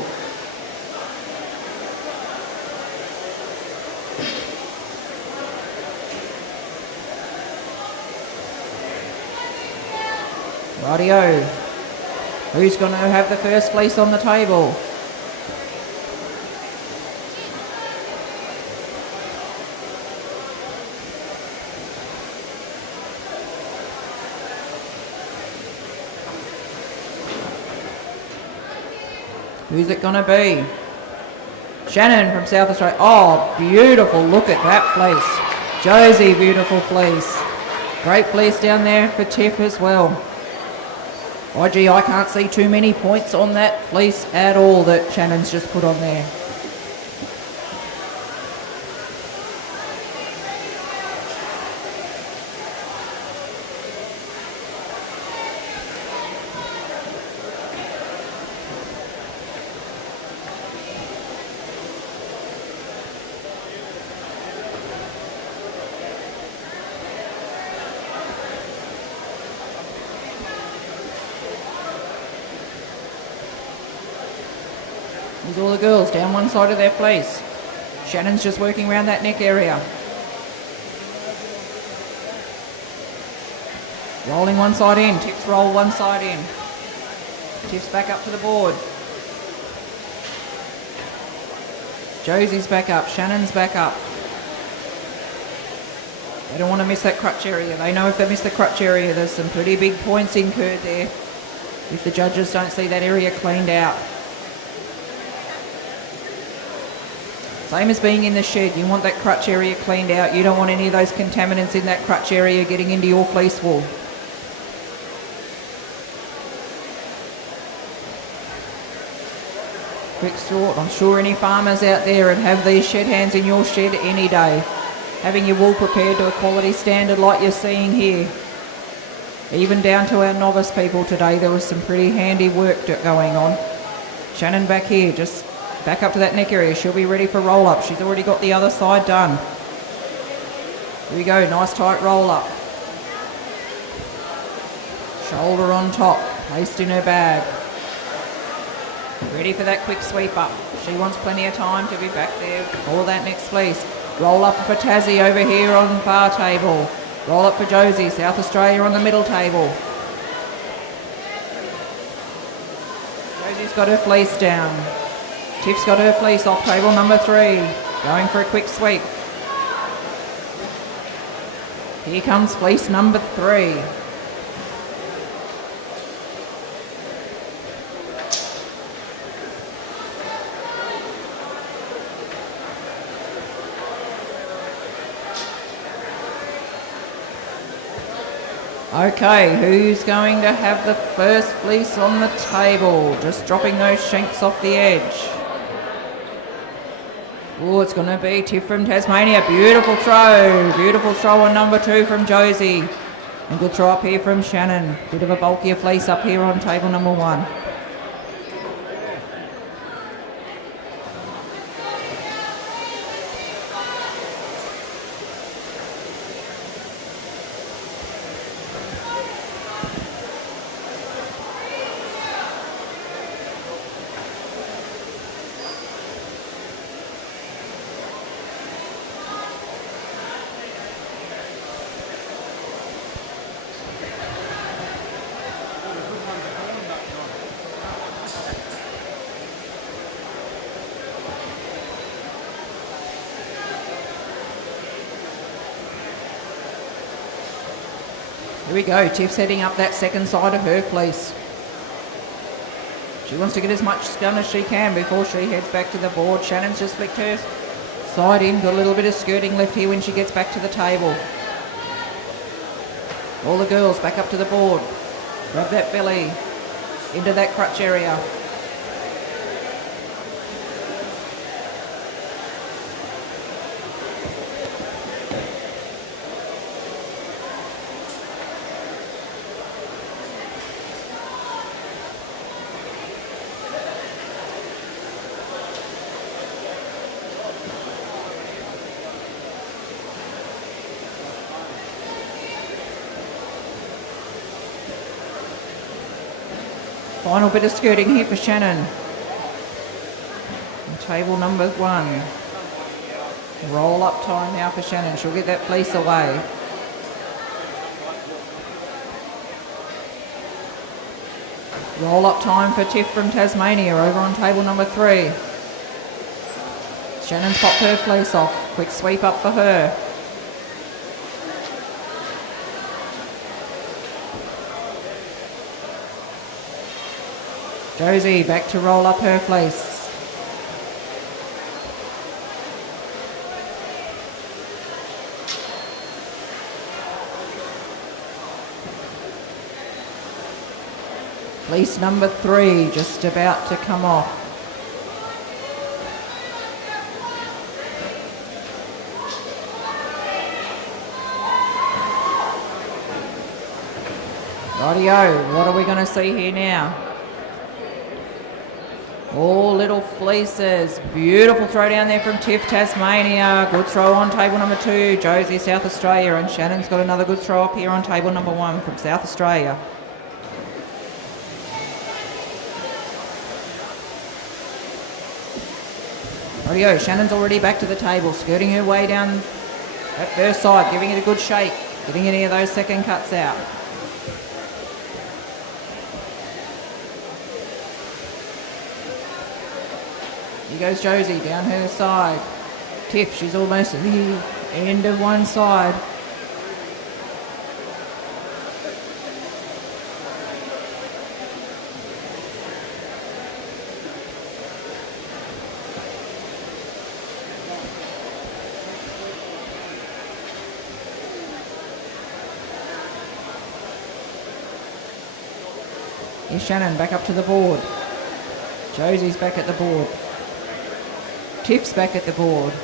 Rightio. Who's going to have the first place on the table? Who's it going to be? Shannon from South Australia. Oh, beautiful. Look at that fleece. Josie, beautiful fleece. Great fleece down there for Tiff as well. Oh, gee, I can't see too many points on that fleece at all that Shannon's just put on there. There's all the girls down one side of their fleece. Shannon's just working around that neck area. Rolling one side in. Tips roll one side in. Tips back up to the board. Josie's back up. Shannon's back up. They don't want to miss that crutch area. They know if they miss the crutch area, there's some pretty big points incurred there if the judges don't see that area cleaned out. Same as being in the shed, you want that crutch area cleaned out. You don't want any of those contaminants in that crutch area getting into your fleece wool. Quick thought, I'm sure any farmers out there would have these shed hands in your shed any day. Having your wool prepared to a quality standard like you're seeing here. Even down to our novice people today, there was some pretty handy work going on. Shannon back here, just back up to that neck area. She'll be ready for roll up. She's already got the other side done. Here we go, nice tight roll up. Shoulder on top, placed in her bag. Ready for that quick sweep up. She wants plenty of time to be back there for that next fleece. Roll up for Tassie over here on far table. Roll up for Josie, South Australia on the middle table. Josie's got her fleece down. Tiff's got her fleece off table number 3. Going for a quick sweep. Here comes fleece number 3. Okay, who's going to have the first fleece on the table? Just dropping those shanks off the edge. Oh, it's going to be Tiff from Tasmania. Beautiful throw on number 2 from Josie. And good throw up here from Shannon. Bit of a bulkier fleece up here on table number 1. Here we go. Tiff's heading up that second side of her fleece. She wants to get as much done as she can before she heads back to the board. Shannon's just flicked her side in, got a little bit of skirting left here when she gets back to the table. All the girls back up to the board. Grab that belly into that crutch area. Final bit of skirting here for Shannon. And table number 1. Roll up time now for Shannon. She'll get that fleece away. Roll up time for Tiff from Tasmania over on table number 3. Shannon's popped her fleece off. Quick sweep up for her. Josie back to roll up her fleece. Fleece number 3 just about to come off. Rightio, what are we going to see here now? All little fleeces. Beautiful throw down there from Tiff, Tasmania. Good throw on table number 2, Josie, South Australia. And Shannon's got another good throw up here on table number 1 from South Australia. Rightio, Shannon's already back to the table, skirting her way down that first side, giving it a good shake, getting any of those second cuts out. Here goes Josie down her side. Tiff, she's almost at the end of one side. Here's Shannon back up to the board. Josie's back at the board. Tiff's back at the board.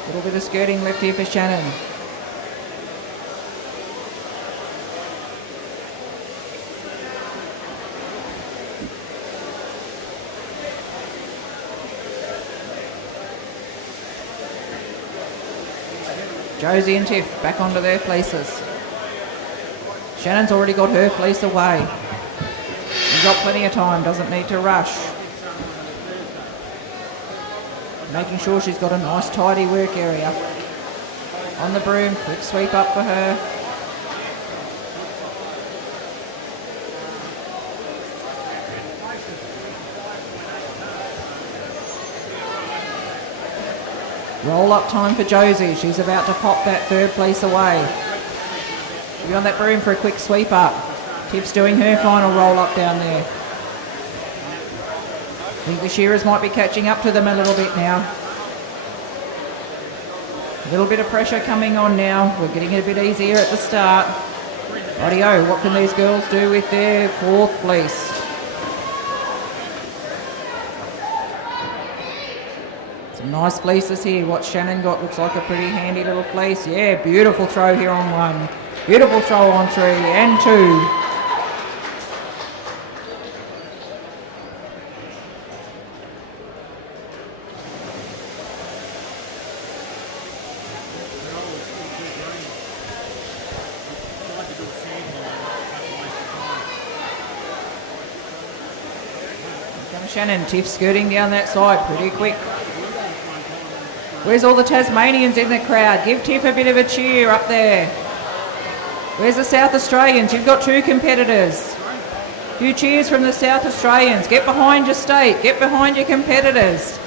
A little bit of skirting left here for Shannon. Josie and Tiff back onto their fleeces. Shannon's already got her fleece away. She's got plenty of time, doesn't need to rush. Making sure she's got a nice tidy work area. On the broom, quick sweep up for her. Roll up time for Josie. She's about to pop that third fleece away. She'll be on that broom for a quick sweep up. Tiff's doing her final roll up down there. I think the shearers might be catching up to them a little bit now. A little bit of pressure coming on now. We're getting it a bit easier at the start. Rightio, what can these girls do with their fourth fleece? Nice fleeces here. What Shannon got looks like a pretty handy little fleece. Yeah, beautiful throw here on 1. Beautiful throw on 3 and 2. Here comes Shannon. Tiff skirting down that side pretty quick. Where's all the Tasmanians in the crowd? Give Tiff a bit of a cheer up there. Where's the South Australians? You've got 2 competitors. A few cheers from the South Australians. Get behind your state. Get behind your competitors.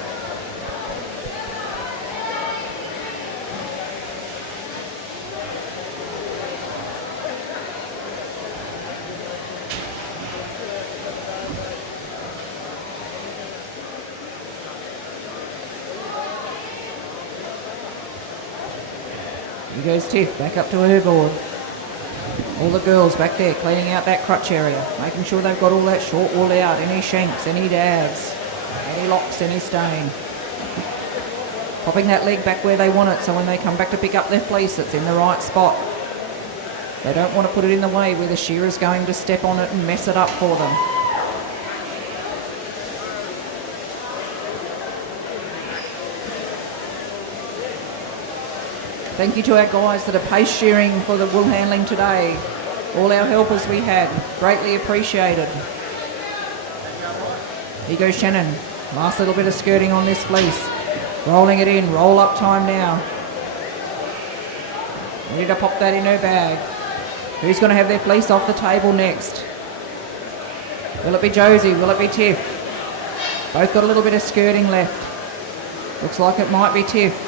Here goes Tiff, back up to her board. All the girls back there cleaning out that crutch area, making sure they've got all that short wool out, any shanks, any dabs, any locks, any stain. Popping that leg back where they want it so when they come back to pick up their fleece it's in the right spot. They don't want to put it in the way where the shearer's going to step on it and mess it up for them. Thank you to our guys that are pace shearing for the wool handling today. All our helpers we had, greatly appreciated. Here goes Shannon. Last little bit of skirting on this fleece. Rolling it in, roll up time now. Ready to pop that in her bag. Who's going to have their fleece off the table next? Will it be Josie? Will it be Tiff? Both got a little bit of skirting left. Looks like it might be Tiff.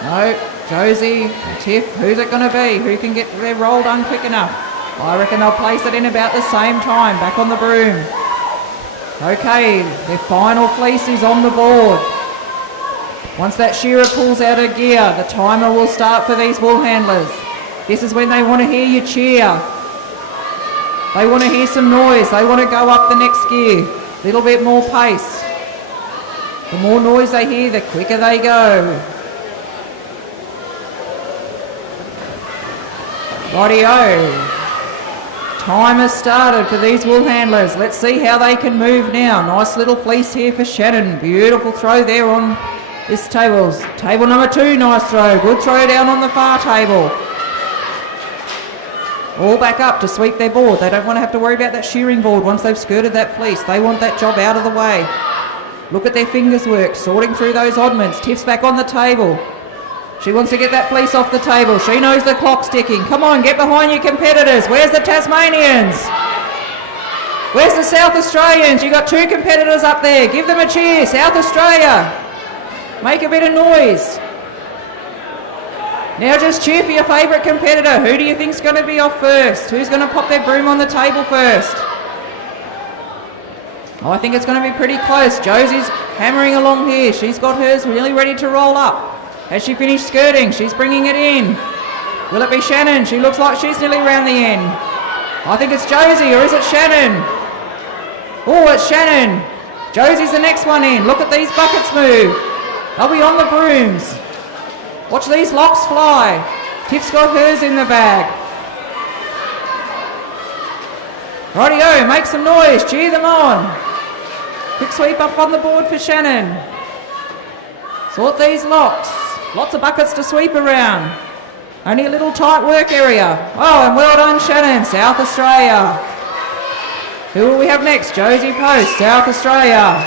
No, Josie, Tiff, who's it going to be? Who can get their roll done quick enough? I reckon they'll place it in about the same time, back on the broom. Okay, their final fleece is on the board. Once that shearer pulls out her gear, the timer will start for these wool handlers. This is when they want to hear you cheer. They want to hear some noise. They want to go up the next gear. A little bit more pace. The more noise they hear, the quicker they go. Rightio. Time has started for these wool handlers. Let's see how they can move now. Nice little fleece here for Shannon. Beautiful throw there on this table. Table number 2, nice throw. Good throw down on the far table. All back up to sweep their board. They don't want to have to worry about that shearing board once they've skirted that fleece. They want that job out of the way. Look at their fingers work, sorting through those oddments. Tiff's back on the table. She wants to get that fleece off the table. She knows the clock's ticking. Come on, get behind your competitors. Where's the Tasmanians? Where's the South Australians? You've got 2 competitors up there. Give them a cheer. South Australia. Make a bit of noise. Now just cheer for your favourite competitor. Who do you think's going to be off first? Who's going to pop their broom on the table first? Oh, I think it's going to be pretty close. Josie's hammering along here. She's got hers really ready to roll up. Has she finished skirting? She's bringing it in. Will it be Shannon? She looks like she's nearly around the end. I think it's Josie, or is it Shannon? Oh, it's Shannon. Josie's the next one in. Look at these buckets move. They'll be on the brooms. Watch these locks fly. Tiff's got hers in the bag. Rightio, make some noise. Cheer them on. Quick sweep up on the board for Shannon. Sort these locks. Lots of buckets to sweep around. Only a little tight work area. Oh, and well done, Shannon, South Australia. Who will we have next? Josie Post, South Australia.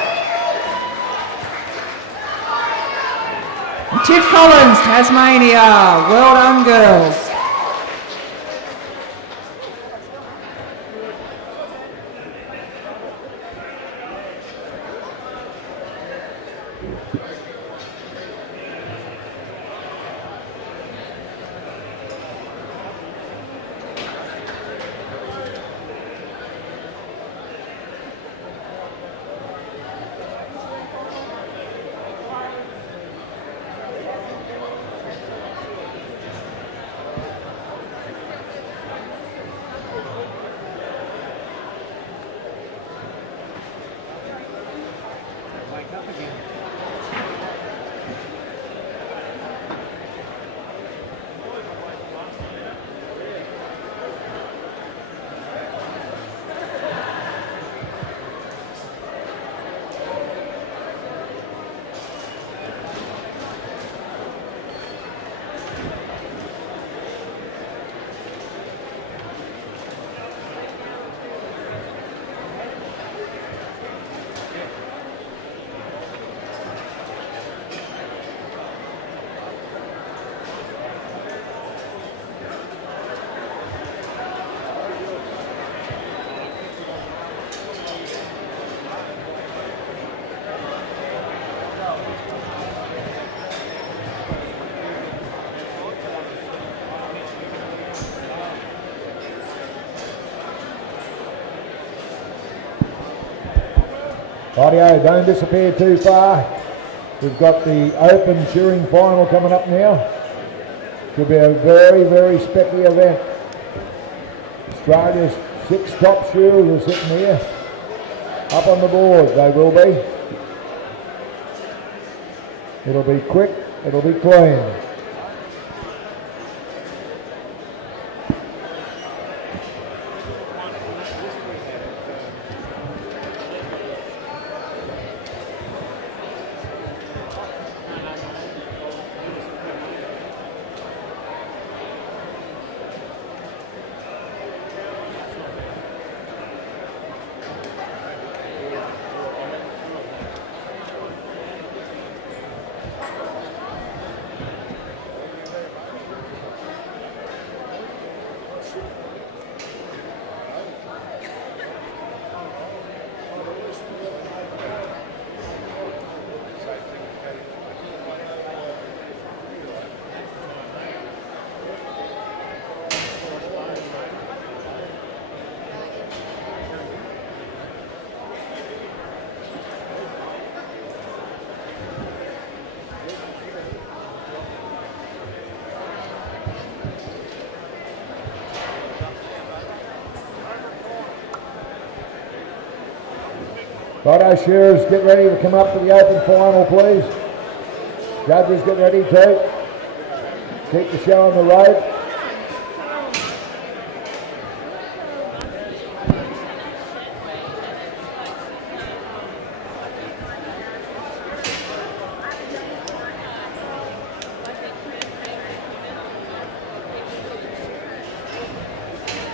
And Tiff Collins, Tasmania. Well done, girls. Rightio, don't disappear too far. We've got the open shearing final coming up now. Should be a very, very specky event. Australia's 6 top shearers are sitting here. Up on the board, they will be. It'll be quick, it'll be clean. Righto, shearers, get ready to come up to the open final, please. Judges, get ready too. Keep the show on the road.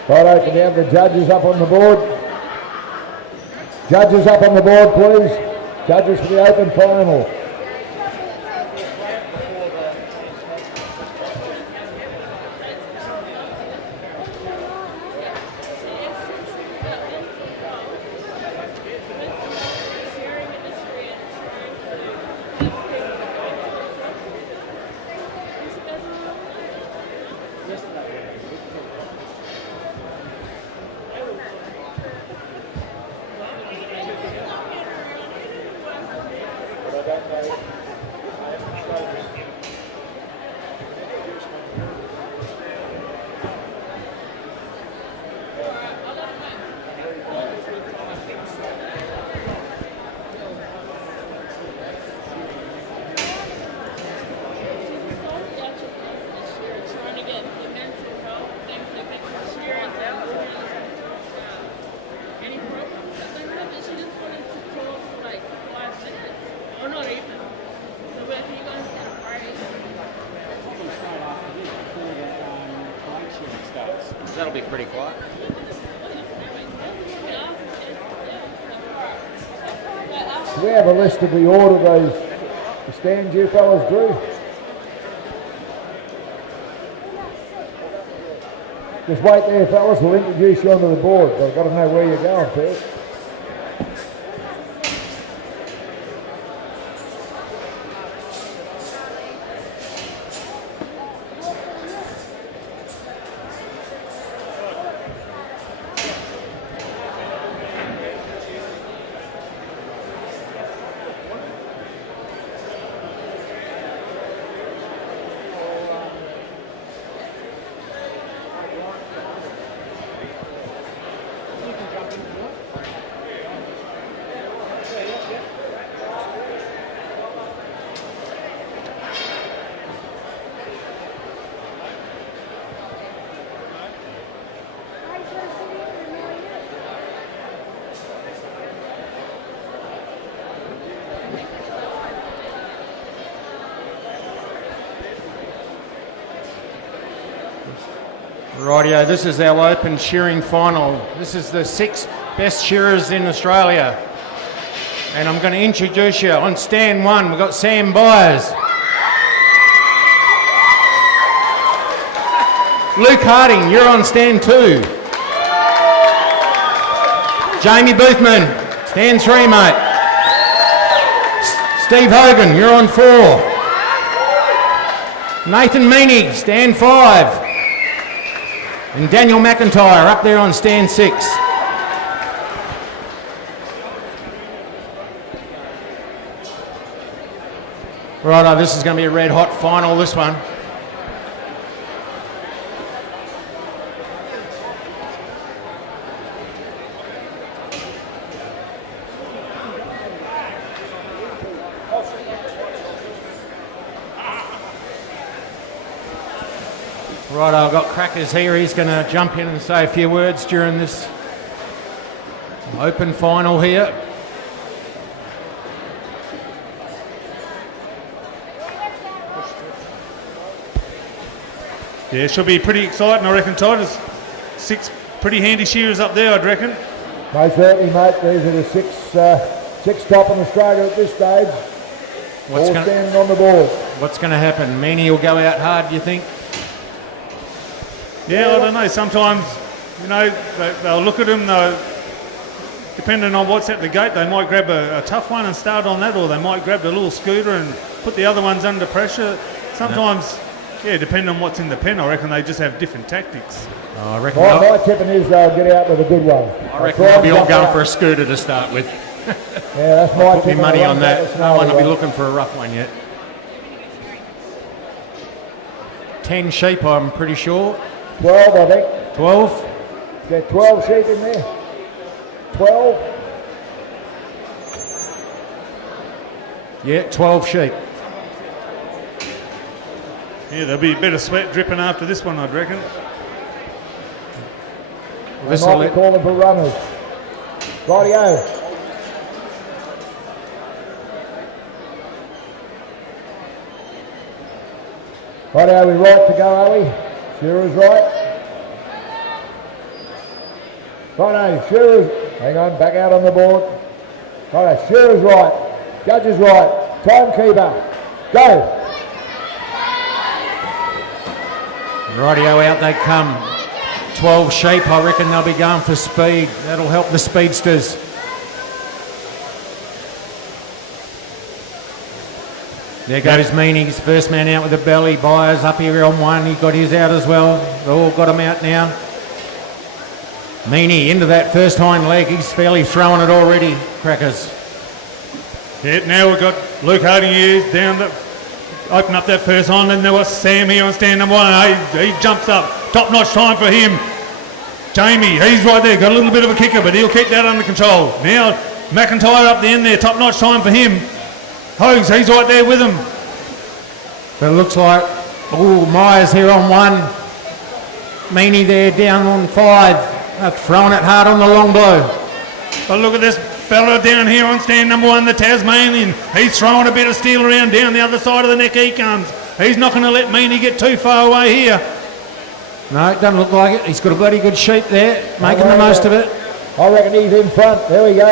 Righto, can we have the judges up on the board? Judges up on the board, please. Judges for the open final. That'll be pretty quiet. Do we have a list of the order the stands you fellas drew? Just wait there, fellas. We'll introduce you onto the board. But I've got to know where you're going first. Rightio, this is our open shearing final. This is the 6 best shearers in Australia. And I'm going to introduce you on stand 1. We've got Sam Byers. Luke Harding, you're on stand 2. Jamie Boothman, stand 3, mate. Steve Hogan, you're on 4. Nathan Meanig, stand 5. And Daniel McIntyre up there on stand 6. Righto, this is going to be a red hot final, this one. Right, I've got Crackers here. He's going to jump in and say a few words during this open final here. Yeah, it should be pretty exciting, I reckon, Todd. There's 6 pretty handy shearers up there, I'd reckon. Most certainly, mate. These are the six top in Australia at this stage. All standing on the board. What's going to happen? Meany will go out hard, do you think? Yeah, I don't know. Sometimes, you know, they'll look at him, depending on what's at the gate, they might grab a tough one and start on that, or they might grab the little scooter and put the other ones under pressure. Sometimes, yeah, depending on what's in the pen, I reckon they just have different tactics. Oh, I reckon my tipping is they'll get out with a good one. I reckon they'll be all going for a scooter to start with. Yeah, that's my Put me tipping. money on that. No one will be looking for a rough one yet. 10 sheep, I'm pretty sure. 12, I think. 12? Get 12 sheep in there. 12. Yeah, 12 sheep. Yeah, there'll be a bit of sweat dripping after this one, I'd reckon. They might be calling for runners. Rightio. Rightio, we right to go, are we? Shearer's right. Righto, Shearer's, hang on, back out on the board. Righto, Shearer's right. Judge is right. Timekeeper, go. Rightio, out they come. 12 sheep, I reckon they'll be going for speed. That'll help the speedsters. There goes Meany's first man out with the belly. Byers up here on one. He got his out as well. They've all got him out now. Meany into that first hind leg. He's fairly throwing it already, Crackers. Yeah, now we've got Luke Harding here down the... Open up that first hind, and there was Sam here on stand number 1. He jumps up. Top-notch time for him. Jamie, he's right there. Got a little bit of a kicker, but he'll keep that under control. Now, McIntyre up the end there. Top-notch time for him. Hogs, he's right there with him. But it looks like, Myers here on 1. Meany there down on 5. They're throwing it hard on the long blow. But look at this fella down here on stand number 1, the Tasmanian. He's throwing a bit of steel around down the other side of the neck. He comes. He's not going to let Meany get too far away here. No, it doesn't look like it. He's got a bloody good sheep there, making the most of it. I reckon he's in front. There we go.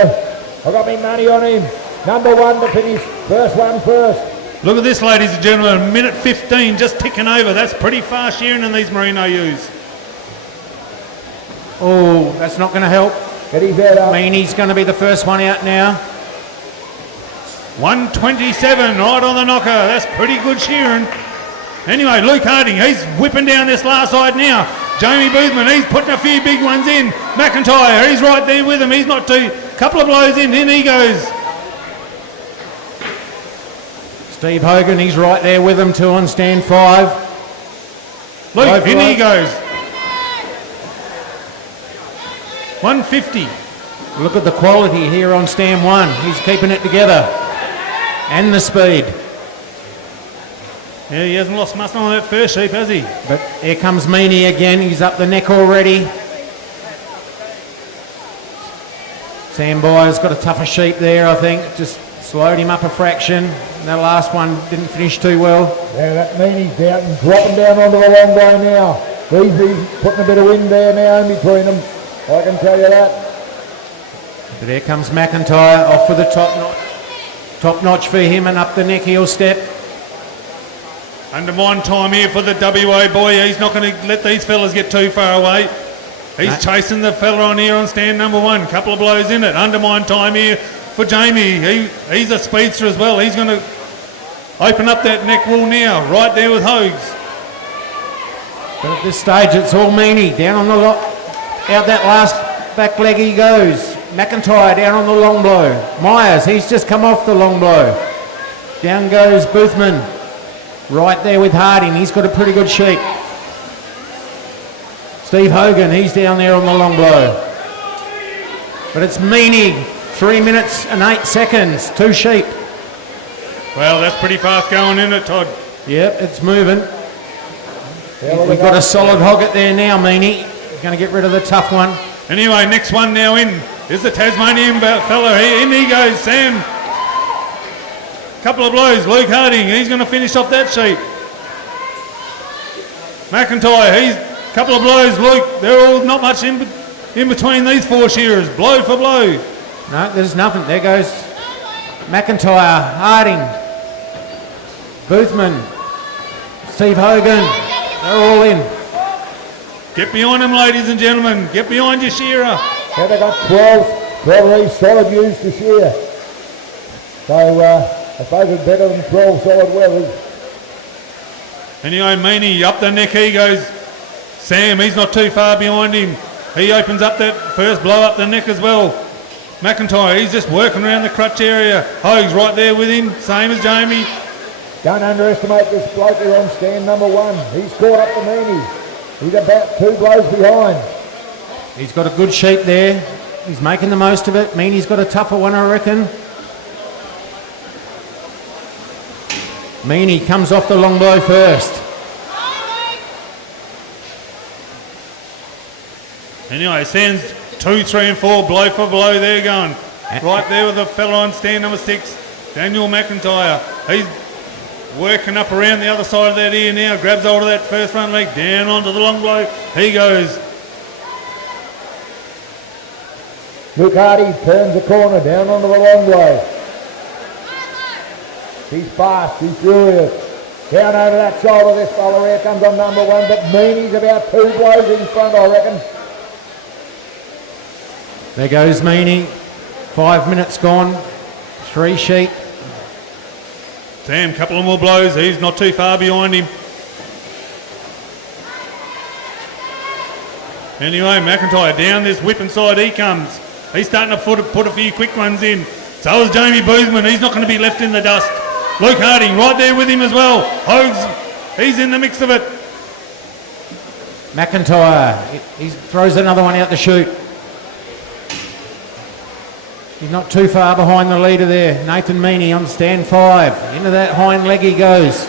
I got me money on him. Number 1 to finish. First one first. Look at this, ladies and gentlemen. 1:15 just ticking over. That's pretty fast shearing in these Merino ewes. Oh, that's not going to help. Get his head up. Meany's going to be the first one out now. 1:27 right on the knocker. That's pretty good shearing. Anyway, Luke Harding, he's whipping down this last side now. Jamie Boothman, he's putting a few big ones in. McIntyre, he's right there with him. He's not too... Couple of blows in he goes. Steve Hogan, he's right there with him too on stand 5. Luke, in he goes. 150. Look at the quality here on stand 1. He's keeping it together. And the speed. Yeah, he hasn't lost muscle on that first sheep, has he? But here comes Meany again. He's up the neck already. Sam Byers got a tougher sheep there, I think. Just slowed him up a fraction. That last one didn't finish too well. Yeah, that Meany's down and dropping down onto the long blow now. He's putting a bit of wind there now in between them. I can tell you that. But here comes McIntyre off with the top notch. Top notch for him and up the neck he'll step. Undermine time here for the WA boy. He's not going to let these fellas get too far away. He's chasing the fella on here on stand number 1. Couple of blows in it. Undermine time here for Jamie. He's a speedster as well. He's going to open up that neck wall now. Right there with Hogs. But at this stage it's all Meany. Down on the out that last back leg he goes. McIntyre down on the long blow. Myers, he's just come off the long blow. Down goes Boothman. Right there with Harding. He's got a pretty good sheep. Steve Hogan, he's down there on the long blow. But it's Meany, 3 minutes and 8 seconds, 2 sheep. Well, that's pretty fast going, isn't it, Todd? Yep, it's moving. We've got a solid hogget there now, Meany. He's going to get rid of the tough one. Anyway, next one now in is the Tasmanian fella. In he goes, Sam. Couple of blows, Luke Harding. He's going to finish off that sheep. McIntyre, he's a couple of blows, Luke. They're all not much in between these 4 shearers. Blow for blow. No, there's nothing. There goes McIntyre, Harding, Boothman, Steve Hogan. They're all in. Get behind them, ladies and gentlemen. Get behind your shearer. Now they've got 12 of these solid ewes to shear. So I suppose it's better than 12 solid wethers. Anyway, Meany, up the neck he goes. Sam, he's not too far behind him. He opens up that first blow up the neck as well. McIntyre, he's just working around the crutch area. Hoag's right there with him, same as Jamie. Don't underestimate this bloke here on stand number 1. He's caught up to Meany. He's about 2 blows behind. He's got a good sheep there. He's making the most of it. Meany's got a tougher one, I reckon. Meany comes off the long blow first. Anyway, Sam's 2, 3 and 4 blow for blow there going. Right there with the fella on stand number 6, Daniel McIntyre. He's working up around the other side of that ear now, grabs hold of that first front leg, down onto the long blow. He goes. Luke Hardy turns the corner down onto the long blow. He's fast, he's furious. Down over that shoulder, this fella here comes on number 1, but Meany's about 2 blows in front, I reckon. There goes Meany. 5 minutes gone. 3 sheep. Sam, couple of more blows. He's not too far behind him. Anyway, McIntyre down this whip inside he comes. He's starting to put a few quick ones in. So is Jamie Boothman. He's not going to be left in the dust. Luke Harding right there with him as well. Hoag's, he's in the mix of it. McIntyre, he throws another one out the chute. He's not too far behind the leader there. Nathan Meany on stand 5. Into that hind leg he goes.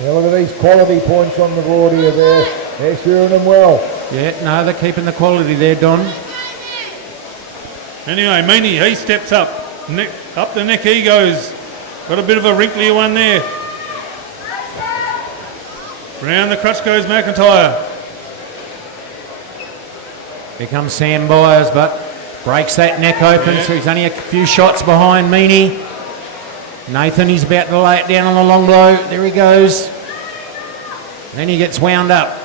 Now look at these quality points on the board here there. They're shearing them well. Yeah, no, they're keeping the quality there, Don. Anyway, Meany, he steps up. Up the neck he goes. Got a bit of a wrinkly one there. Round the crutch goes McIntyre. Here comes Sam Byers, but breaks that neck open, so he's only a few shots behind Meany. Nathan, he's about to lay it down on the long blow. There he goes. Then he gets wound up.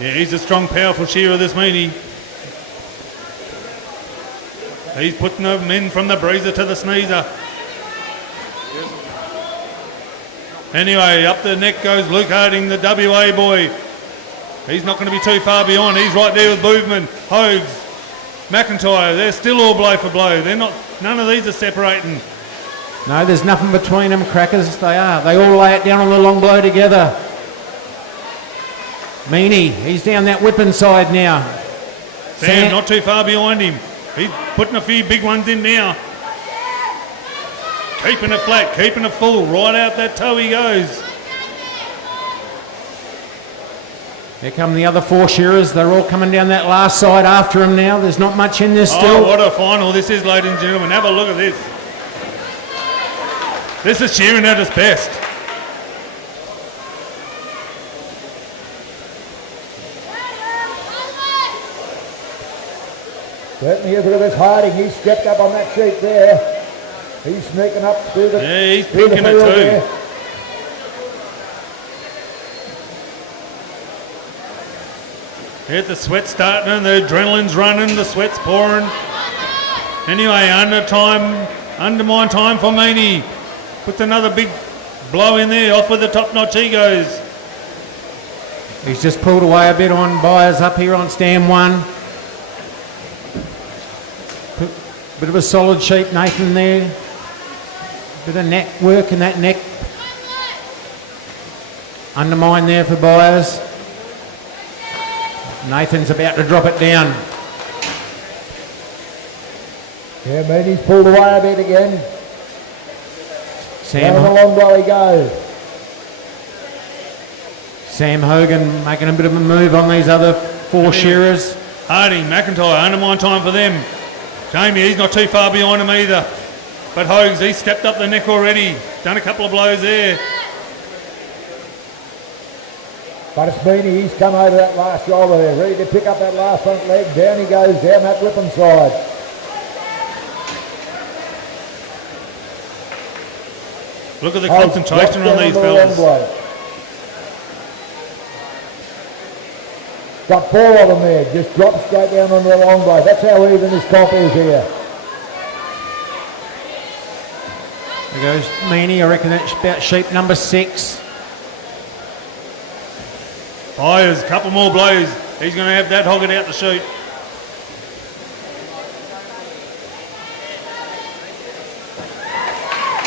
Yeah, he's a strong, powerful shearer, this Meany. He's putting them in from the breezer to the sneezer. Anyway, up the neck goes Luke Harding, the WA boy. He's not going to be too far behind. He's right there with Boothman, Hoag's, McIntyre. They're still all blow for blow. They're not. None of these are separating. No, there's nothing between them, crackers. They are. They all lay it down on the long blow together. Meany, he's down that whip inside now. Sam not too far behind him. He's putting a few big ones in now. Keeping it flat, keeping it full. Right out that toe he goes. Here come the other 4 shearers. They're all coming down that last side after him now. There's not much in this still. Oh, what a final this is, ladies and gentlemen. Have a look at this. This is shearing at its best. Certainly is. Look at this Harding. He's stepped up on that sheet there. He's sneaking up through the. Yeah, he's picking it too. There. Here's the sweat starting and the adrenaline's running, the sweat's pouring. Anyway, undermine time for Meany. Puts another big blow in there, off with the top notch he goes. He's just pulled away a bit on Byers up here on stand 1. Bit of a solid sheep, Nathan there. Bit of neck work in that neck. Undermine there for Byers. Nathan's about to drop it down. Yeah, Mooney's pulled away a bit again. Sam, Down the long blow he goes. Sam Hogan making a bit of a move on these other four shearers. Harding, McIntyre, undermine time for them. Jamie, he's not too far behind him either. But Hogs, he's stepped up the neck already. Done a couple of blows there. But it's Mooney, he's come over that last shoulder there, ready to pick up that last front leg. Down he goes, down that whipping side. Look at the concentration on these fellas. Got four of them there, just drop straight down onto the long blow. That's how even this comp is here. There goes Meany, I reckon that's about sheep number 6. Byers, a couple more blows. He's going to have that hogget out to shoot.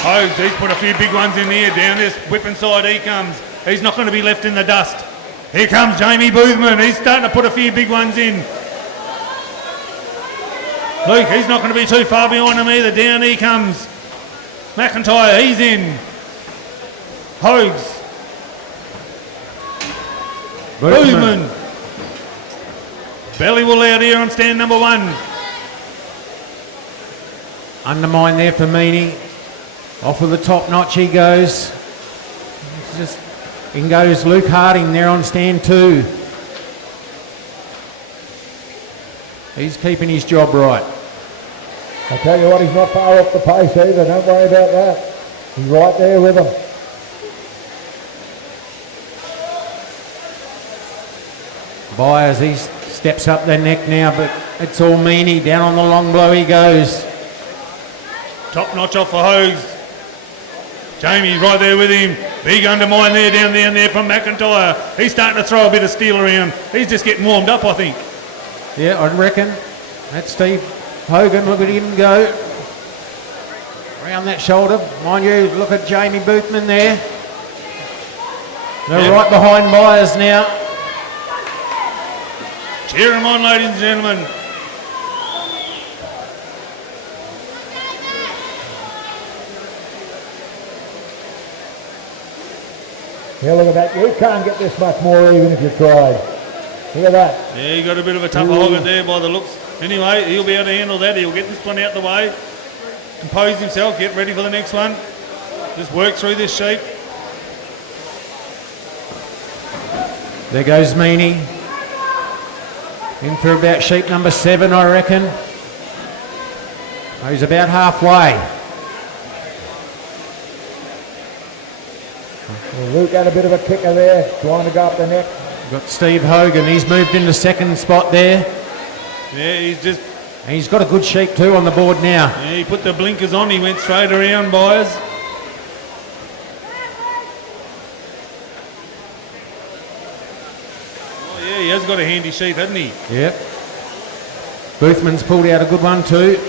Hogs, he's put a few big ones in here. Down this whipping side he comes. He's not going to be left in the dust. Here comes Jamie Boothman. He's starting to put a few big ones in. Luke, he's not going to be too far behind him either. Down he comes. McIntyre, he's in. Hogs. Boothman. Belly will out here on stand number 1. Undermine there for Meany. Off with the top notch he goes. In goes Luke Harding there on stand 2. He's keeping his job right. I tell you what, he's not far off the pace either. Don't worry about that. He's right there with him. Byers, he steps up the neck now, but it's all Meany. Down on the long blow he goes. Top notch off for Hogs. Jamie right there with him. Big undermine there, down there from McIntyre. He's starting to throw a bit of steel around. He's just getting warmed up, I think. Yeah, I reckon. That's Steve Hogan. Look at him go. Around that shoulder. Mind you, look at Jamie Boothman there. They're right behind Byers now. Cheer him on, ladies and gentlemen. Yeah, look at that. You can't get this much more even if you tried. Look at that. Yeah, he got a bit of a tougher hogget there by the looks. Anyway, he'll be able to handle that. He'll get this one out the way. Compose himself, get ready for the next one. Just work through this sheep. There goes Meany. In for about sheep number 7, I reckon. Oh, he's about halfway. Well, Luke had a bit of a kicker there, trying to go up the neck. Got Steve Hogan. He's moved into second spot there. Yeah, He's got a good sheep too on the board now. Yeah, he put the blinkers on. He went straight around, Byers. Oh, yeah, he has got a handy sheep, hasn't he? Yep. Boothman's pulled out a good one too.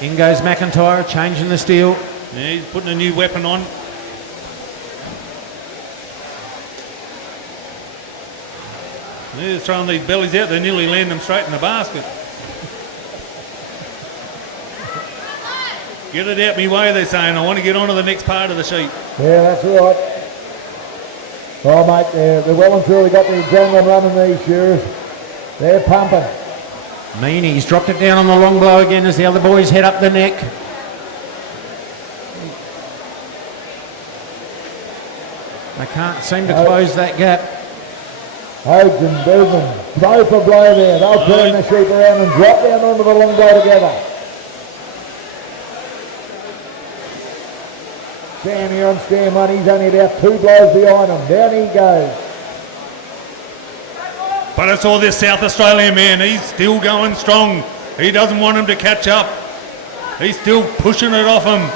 In goes McIntyre, changing the steel. Yeah, he's putting a new weapon on. They're throwing these bellies out. They nearly land them straight in the basket. Get it out me way, they're saying. I want to get on to the next part of the sheep. Yeah, that's right. Oh, mate, they're well and truly got the adrenaline running these shearers. They're pumping. Meany, he's dropped it down on the long blow again as the other boys head up the neck. They can't seem to close that gap. Hogs and Boothman, blow for blow there. They'll turn the sheep around and drop down onto the long blow together. Sam here on stand 1, he's only about 2 blows behind him. Down he goes. But it's all this South Australian man. He's still going strong. He doesn't want him to catch up. He's still pushing it off him.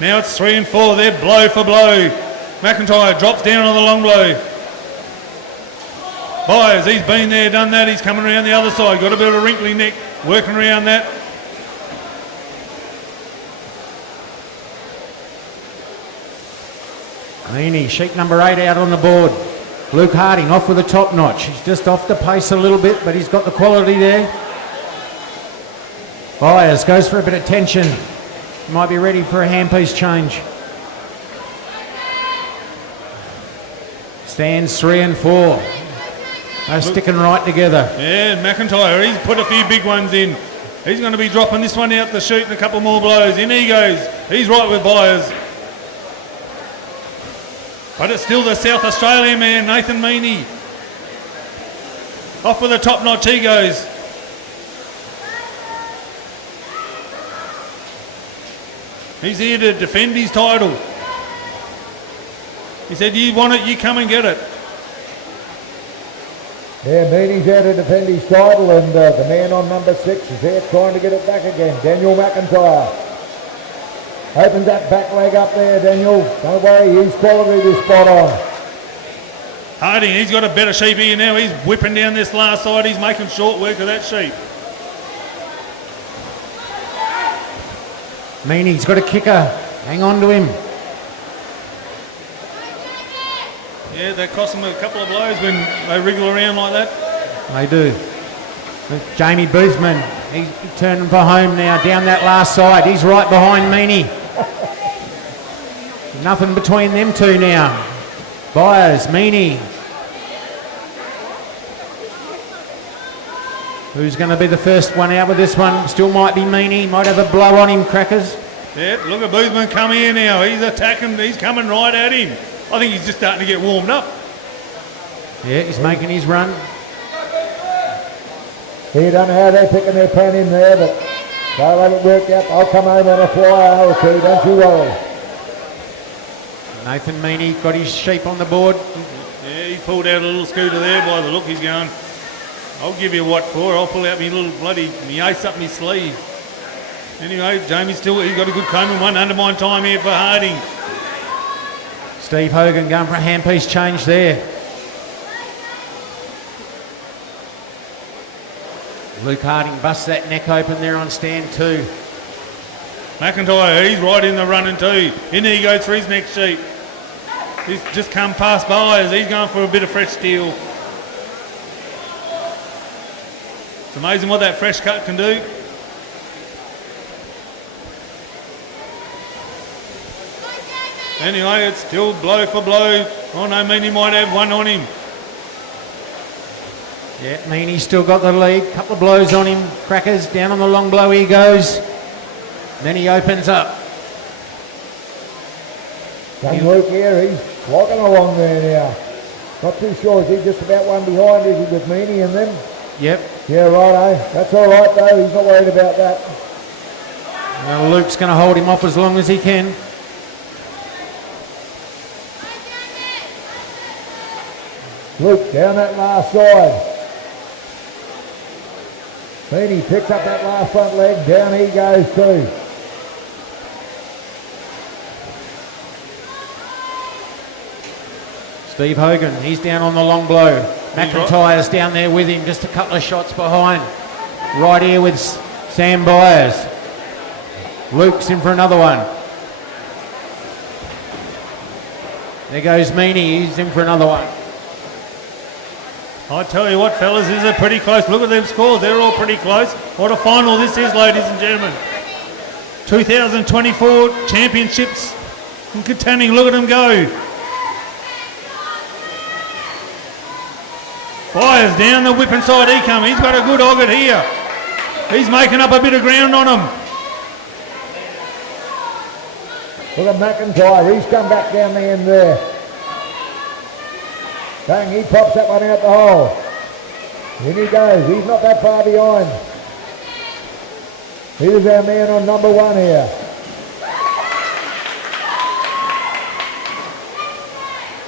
Now it's 3 and 4. They're blow for blow. McIntyre drops down on the long blow. Byers, he's been there, done that. He's coming around the other side. Got a bit of a wrinkly neck, working around that. Meany, sheep number 8 out on the board. Luke Harding off with a top notch. He's just off the pace a little bit, but he's got the quality there. Byers goes for a bit of tension. Might be ready for a handpiece change. Stands 3 and 4. They're sticking right together. Yeah, McIntyre, he's put a few big ones in. He's going to be dropping this one out the chute and a couple more blows. In he goes. He's right with Byers. But it's still the South Australian man, Nathan Meany. Off with a top notch he goes. He's here to defend his title. He said, you want it, you come and get it. Yeah, Meany's there to defend his title, and the man on number 6 is there trying to get it back again, Daniel McIntyre. Opens that back leg up there, Daniel. Don't worry, he's quality this spot on. Harding, he's got a better sheep here now. He's whipping down this last side. He's making short work of that sheep. Meany's got a kicker. Hang on to him. Yeah, that cost him a couple of blows when they wriggle around like that. They do. Jamie Boothman, he's turning for home now down that last side. He's right behind Meany. Nothing between them two now. Byers, Meany. Who's going to be the first one out with this one? Still might be Meany. Might have a blow on him, Crackers. Yeah, look at Boothman come here now. He's attacking. He's coming right at him. I think he's just starting to get warmed up. Yeah, he's making his run. You don't know how they're picking their pan in there, but they'll have it worked out. I'll come home on a flyer or two, don't you worry. Nathan Meany got his sheep on the board. Yeah, he pulled out a little scooter there by the look. He's going, I'll give you what for. I'll pull out my little bloody me ace up my sleeve. Anyway, Jamie's still, he's got a good comb and one undermine time here for Harding. Steve Hogan going for a handpiece change there. Luke Harding busts that neck open there on stand 2. McIntyre, he's right in the running too. In he goes for his next sheep. He's just come past Byers. He's going for a bit of fresh steel. It's amazing what that fresh cut can do. Anyway, it's still blow for blow. Oh no, Meany might have one on him. Yeah, Meany's still got the lead. Couple of blows on him. Crackers down on the long blow he goes. Then he opens up. Young Luke here, he's walking along there now. Not too sure, is he just about one behind, is he, with Meany and them? Yep. Yeah, right, That's all right though, he's not worried about that. Now Luke's going to hold him off as long as he can. Luke down that last side. Meany picks up that last front leg, down he goes too. Steve Hogan, he's down on the long blow. McIntyre's down there with him, just a couple of shots behind. Right here with Sam Byers. Luke's in for another one. There goes Meany, he's in for another one. I tell you what, fellas, this is pretty close. Look at them scores. They're all pretty close. What a final this is, ladies and gentlemen. 2024 championships in Katanning. Look at them go. Byers down the whip inside he come. He's got a good auger here. He's making up a bit of ground on him. Look at McIntyre, he's come back down the end there. Bang, he pops that one out the hole. In he goes, he's not that far behind. Here's our man on number 1 here.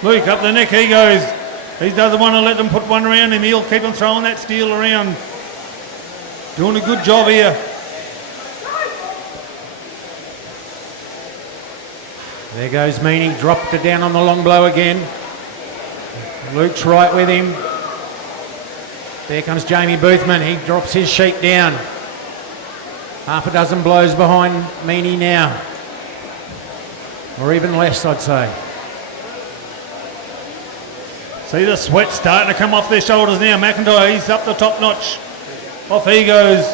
Luke, up the neck he goes. He doesn't want to let them put one around him. He'll keep on throwing that steel around. Doing a good job here. There goes Meany, dropped it down on the long blow again. Luke's right with him. There comes Jamie Boothman. He drops his sheep down. Half a dozen blows behind Meany now. Or even less, I'd say. See the sweat starting to come off their shoulders now. McIntyre, he's up the top notch. Off he goes.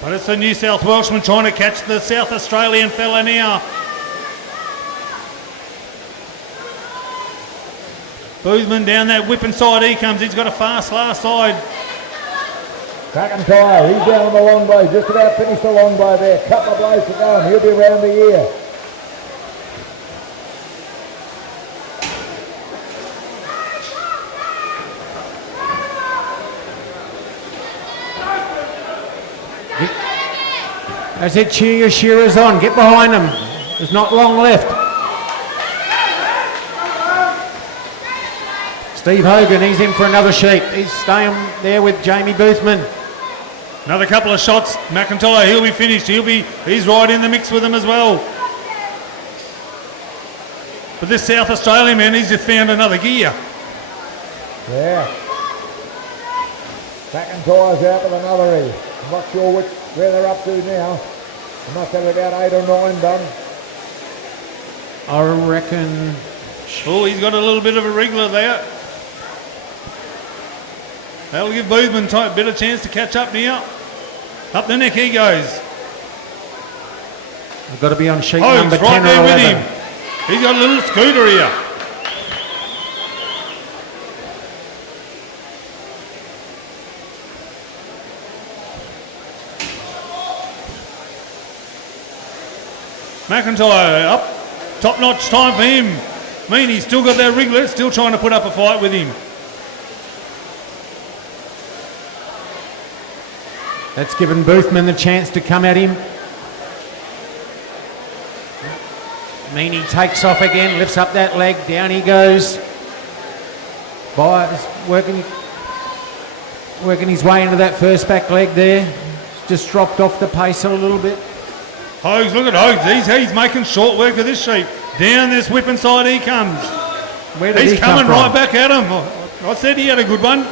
But it's the New South Welshman trying to catch the South Australian fella now. Boothman down that whipping side he comes. He's got a fast last side. McIntyre, he's down on the long blow, just about finished the long blow there. Couple of blows to go and he'll be around the ear. As it cheer your shearers on. Get behind them. There's not long left. Steve Hogan, he's in for another sheep. He's staying there with Jamie Boothman. Another couple of shots. McIntyre, he'll be finished. He's right in the mix with them as well. But this South Australian man, he's just found another gear. Yeah. McIntyre's out with another E. I'm not sure where they're up to now. They must have about 8 or 9 done. I reckon. Oh, he's got a little bit of a wriggler there. That'll give Boothman a bit of chance to catch up now. Up the neck he goes. We've got to be on sheet Oh, number he's right 10 or there 11. with him. He's got a little scooter here. McIntyre up. Top notch time for him. Meany's still got that wriggler, still trying to put up a fight with him. That's given Boothman the chance to come at him. Meany takes off again, lifts up that leg, down he goes. Byers working his way into that first back leg there. Just dropped off the pace a little bit. Hogs, look at Hogs. He's making short work of this sheep. Down this whipping side he comes. Where did He's he come coming from? right back at him. I said he had a good one.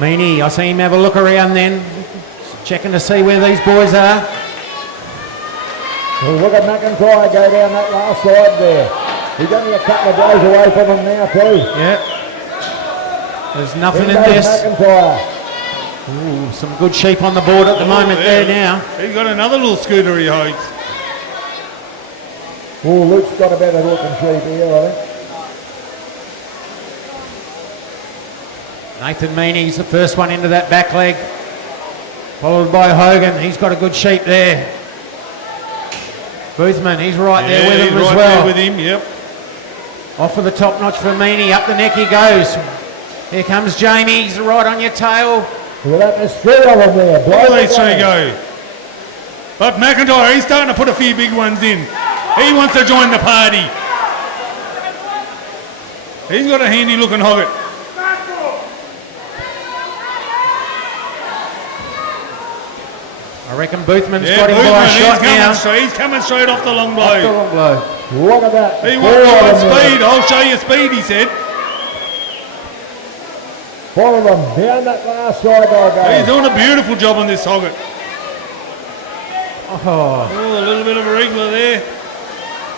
Meany, I see him have a look around then, checking to see where these boys are. Well, look at McIntyre go down that last side there. He's only a couple of blows away from him now too. Yep. There's nothing There in goes this. McIntyre. Ooh, some good sheep on the board at the moment there now. He's got another little scooter he Hogs. Oh, Luke's got a better looking sheep here, I think. Nathan Meany's the first one into that back leg, followed by Hogan. He's got a good sheep there. Boothman, he's right there with him he's as right well. there with him, yep. Off for the top notch for Meany, up the neck he goes. Here comes Jamie, he's right on your tail. Look at that straight of them there. All these three go. But McIntyre, he's starting to put a few big ones in. He wants to join the party. He's got a handy looking hogget. I reckon Boothman's got him by a shot now. He's coming straight off the long blow. Off the long blow. Look at that. He wants speed. I'll show you speed, he said. Follow them down that last side they'll go. He's doing a beautiful job on this hogget. Oh, Oh, a little bit of a wriggler there.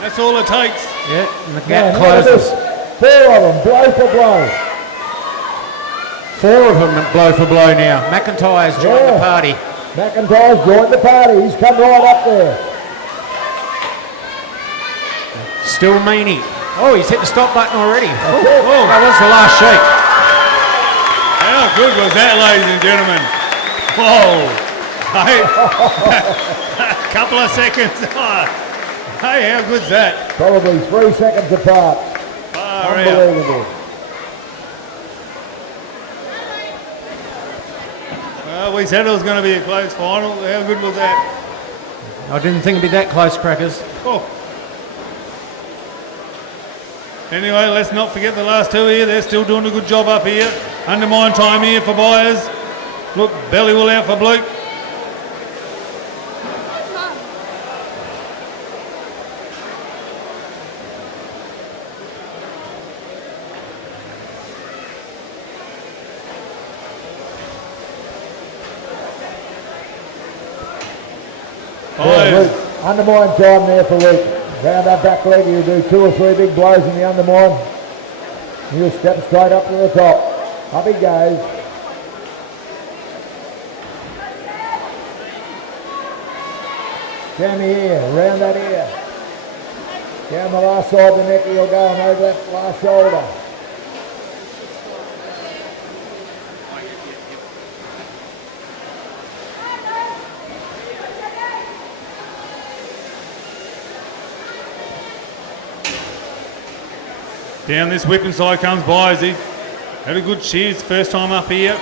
That's all it takes. yeah, and the Man, gap look at closes. this. 4 of them, blow for blow. 4 of them blow for blow now. McIntyre's joined the party. McIntyre's joined the party. He's come right up there. Still Meany. Oh, he's hit the stop button already. Oh, it. that was the last sheep. How good was that, ladies and gentlemen? Whoa. Hey, a couple of seconds. Hey, how good's that? Probably 3 seconds apart. Far out. Unbelievable. Well, we said it was going to be a close final. How good was that? I didn't think it'd be that close, Crackers. Oh. Anyway, let's not forget the last two here. They're still doing a good job up here. Undermine time here for Byers. Look, belly will out for Blake. Undermine time there for Luke. Round that back leg, he'll do 2 or 3 big blows in the undermine. He'll step straight up to the top. Up he goes. Down the ear, round that ear. Down the last side of the neck he'll go and over that last shoulder. Down this whip inside comes Bizey. Had a good shears first time up here.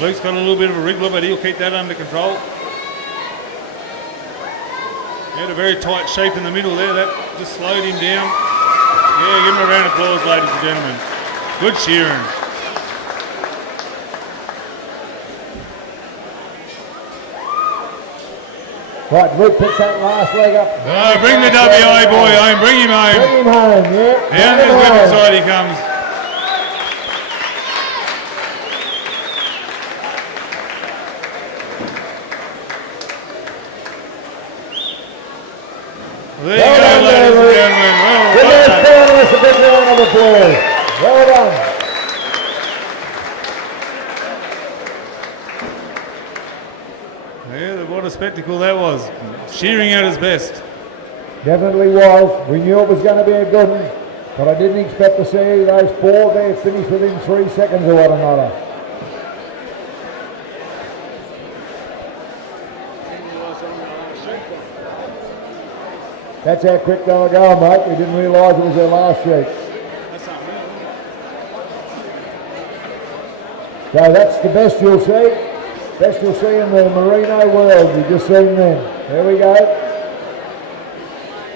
Luke's got a little bit of a wriggler, but he'll keep that under control. He had a very tight shape in the middle there. That just slowed him down. Yeah, give him a round of applause, ladies and gentlemen. Good shearing. Right, Luke picks that last leg up. Oh, bring the WA boy home. Bring him home. Bring him home, yeah. Down this whip inside he comes. There you go, ladies and gentlemen. Give those finalists a big round of applause. Well done. Yeah, what a spectacle that was. Shearing at his best. Definitely was. We knew it was going to be a good one, but I didn't expect to see those 4 there finish within 3 seconds of one another. That's how quick they were going, mate. We didn't realise it was their last sheet. So that's the best you'll see. Best you'll see in the merino world. You've just seen them. There we go.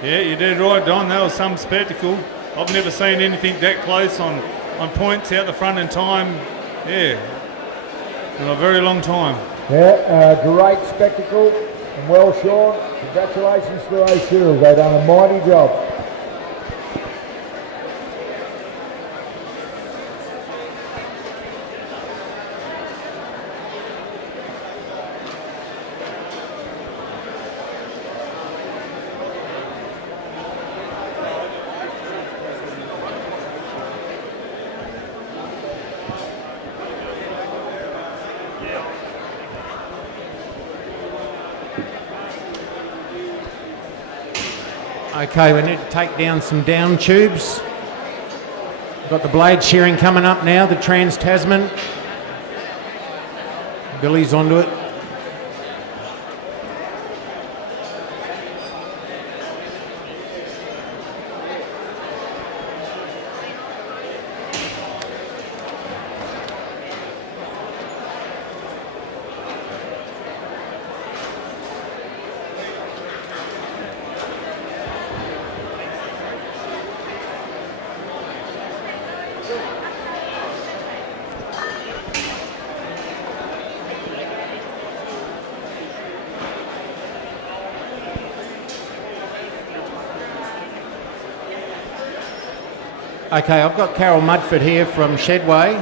Yeah, you did right, Don. That was some spectacle. I've never seen anything that close on points out the front in time. Yeah, in a very long time. Yeah, great spectacle. And well, Sean, congratulations to those shearers. They've done a mighty job. Okay, we need to take down some down tubes. We've got the blade shearing coming up now, the Trans Tasman. Billy's onto it. Okay, I've got Carol Mudford here from Shedway,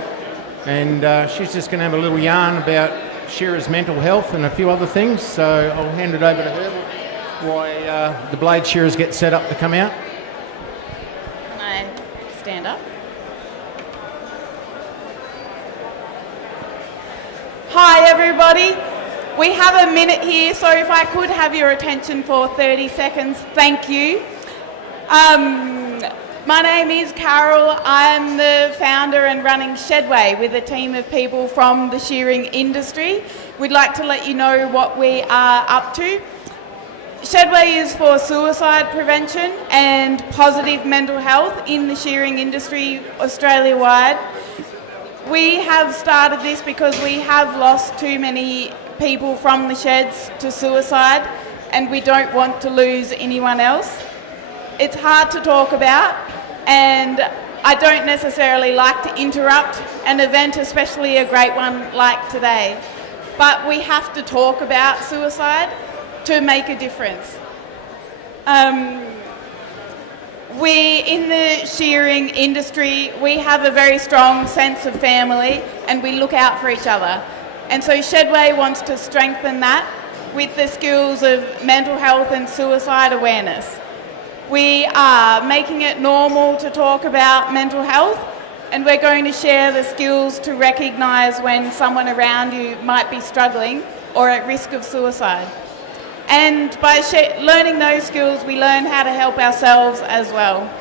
and she's just going to have a little yarn about shearers' mental health and a few other things, so I'll hand it over to her while the blade shearers get set up to come out. Can I stand up? Hi everybody, we have a minute here, so if I could have your attention for 30 seconds, thank you. My name is Carol. I'm the founder and running Shedway with a team of people from the shearing industry. We'd like to let you know what we are up to. Shedway is for suicide prevention and positive mental health in the shearing industry Australia-wide. We have started this because we have lost too many people from the sheds to suicide, and we don't want to lose anyone else. It's hard to talk about, and I don't necessarily like to interrupt an event, especially a great one like today. But we have to talk about suicide to make a difference. We, in the shearing industry, we have a very strong sense of family and we look out for each other. And so Shedway wants to strengthen that with the skills of mental health and suicide awareness. We are making it normal to talk about mental health, and we're going to share the skills to recognise when someone around you might be struggling or at risk of suicide. And by learning those skills, we learn how to help ourselves as well.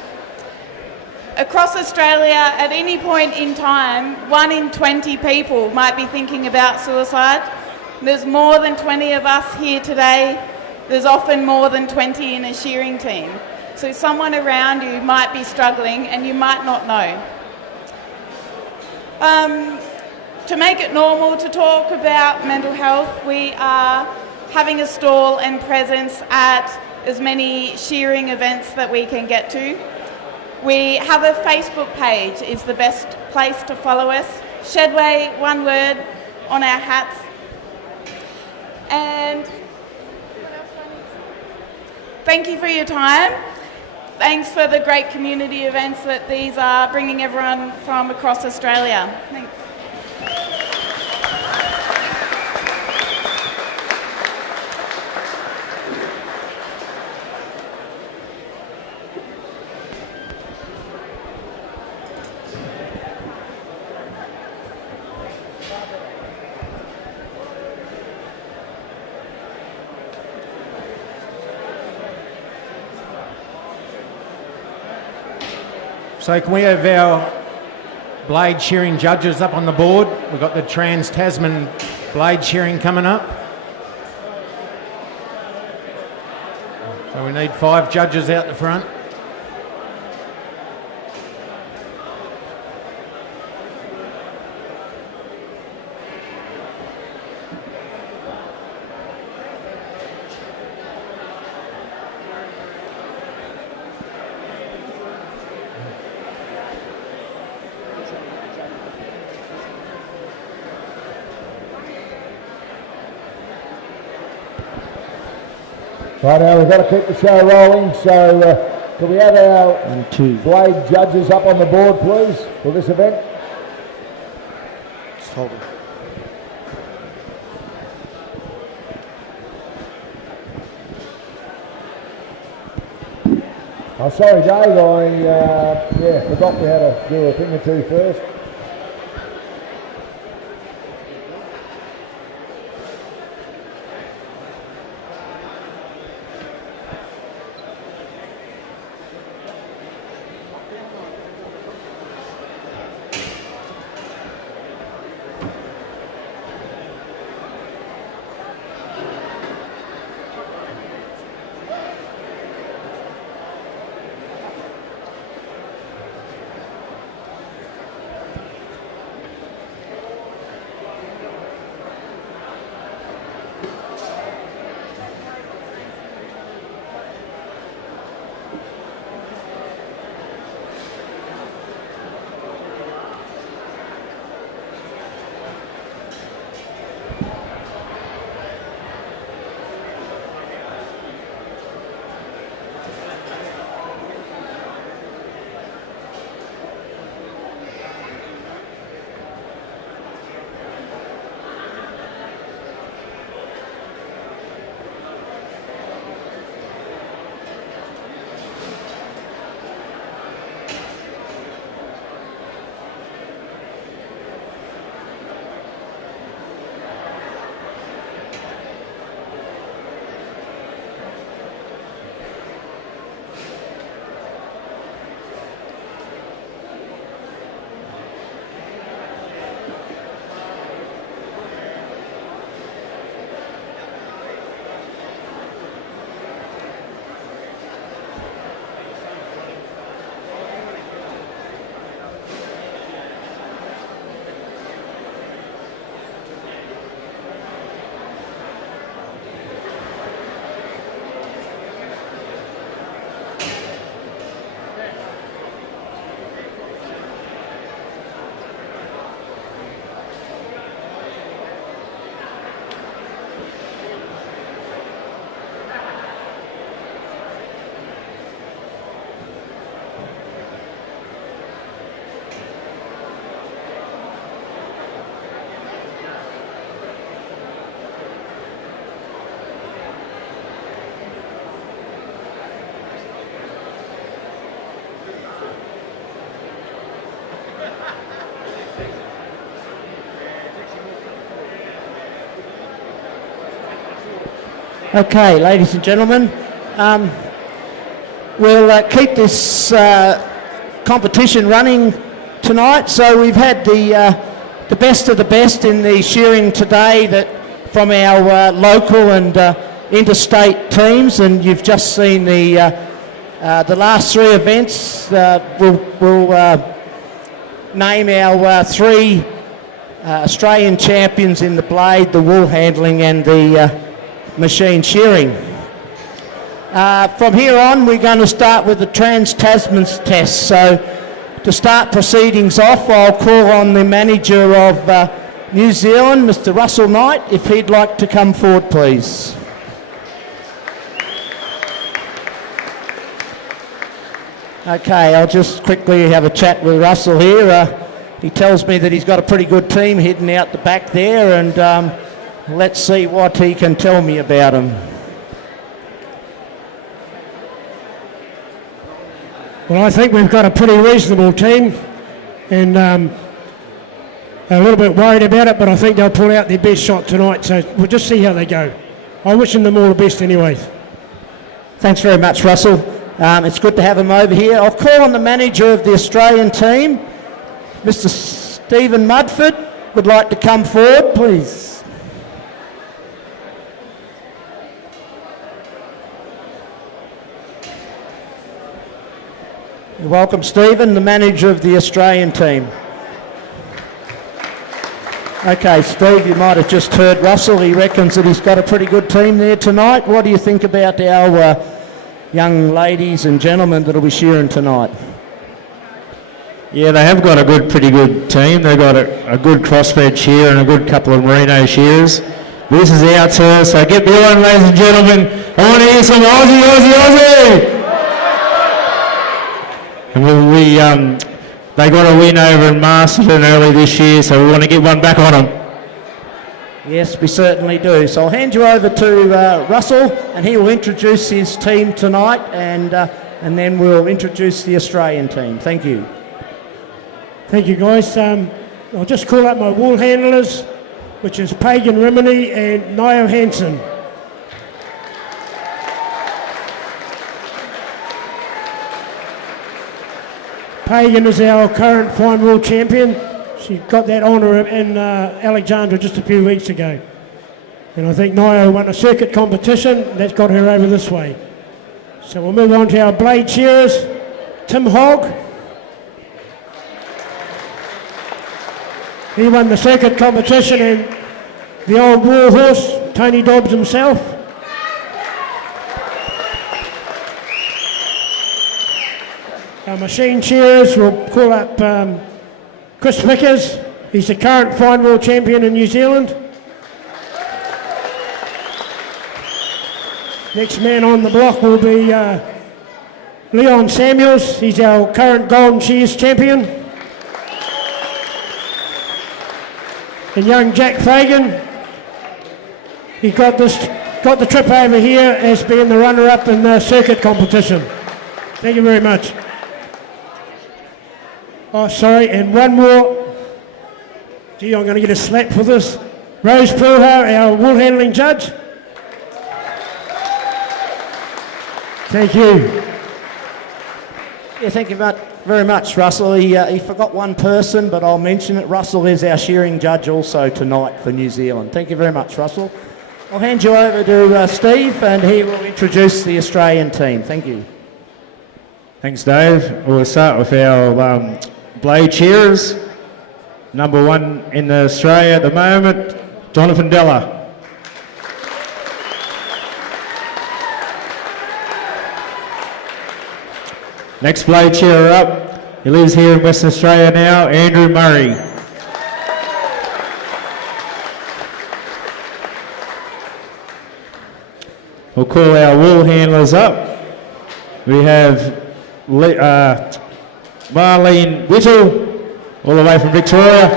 Across Australia, at any point in time, 1 in 20 people might be thinking about suicide. There's more than 20 of us here today. There's often more than 20 in a shearing team. So someone around you might be struggling and you might not know. To make it normal to talk about mental health, we are having a stall and presence at as many shearing events that we can get to. We have a Facebook page, is the best place to follow us. Shedway, one word, on our hats. And thank you for your time. Thanks for the great community events that these are, bringing everyone from across Australia. Thanks. So can we have our blade shearing judges up on the board? We've got the Tasman blade shearing coming up. So we need 5 judges out the front. Right now, we've got to keep the show rolling, so can we have our blade judges up on the board, please, for this event? Just hold it. Oh, sorry, Dave, I forgot we had to do a thing or two first. Okay, ladies and gentlemen, we'll keep this competition running tonight. So we've had the best of the best in the shearing today that from our local and interstate teams, and you've just seen the last three events. We'll name our three Australian champions in the blade, the wool handling and the machine shearing. From here on, we're going to start with the Trans-Tasman test. So to start proceedings off, I'll call on the manager of New Zealand, Mr. Russell Knight, if he'd like to come forward, please. Okay, I'll just quickly have a chat with Russell here. He tells me that he's got a pretty good team hidden out the back there, and let's see what he can tell me about them. Well, I think we've got a pretty reasonable team, and a little bit worried about it, but I think they'll pull out their best shot tonight, so we'll just see how they go. I'm wishing them all the best anyway. Thanks very much, Russell. It's good to have him over here. I'll call on the manager of the Australian team, Mr. Stephen Mudford, would like to come forward, please. Welcome, Stephen, the manager of the Australian team. Okay, Steve, you might have just heard Russell. He reckons that he's got a pretty good team there tonight. What do you think about our young ladies and gentlemen that'll be shearing tonight? Yeah, they have got a pretty good team. They've got a good crossbred shear and a good couple of merino shears. This is our turn, so get behind, ladies and gentlemen. I want to hear some Aussie, Aussie, Aussie! And they got a win over in Masterton early this year, so we want to get one back on them. Yes, we certainly do. So I'll hand you over to Russell, and he will introduce his team tonight, and then we'll introduce the Australian team. Thank you. Thank you, guys. I'll just call up my wool handlers, which is Pagan Rimini and Niall Hansen. Pagan is our current fine wool champion. She got that honour in Alexandra just a few weeks ago. And I think Niall won a circuit competition. That's got her over this way. So we'll move on to our blade shearers. Tim Hogg. He won the circuit competition, and the old war horse, Tony Dobbs himself. Our machine shearers, we'll call up Chris Vickers. He's the current fine wool champion in New Zealand. Next man on the block will be Leon Samuels. He's our current Golden Shears champion. And young Jack Fagan, he got the trip over here as being the runner-up in the circuit competition. Thank you very much. Oh, sorry, and one more. Gee, I'm going to get a slap for this. Rose Pulhar, our wool handling judge. Thank you. Yeah, thank you very much, Russell. He forgot one person, but I'll mention it. Russell is our shearing judge also tonight for New Zealand. Thank you very much, Russell. I'll hand you over to Steve, and he will introduce the Australian team. Thank you. Thanks, Dave. We'll start with our blade shearers. Number one in Australia at the moment, Jonathan Della. Next blade shearer up, he lives here in Western Australia now, Andrew Murray. We'll call our wool handlers up. We have Marlene Whittle, all the way from Victoria.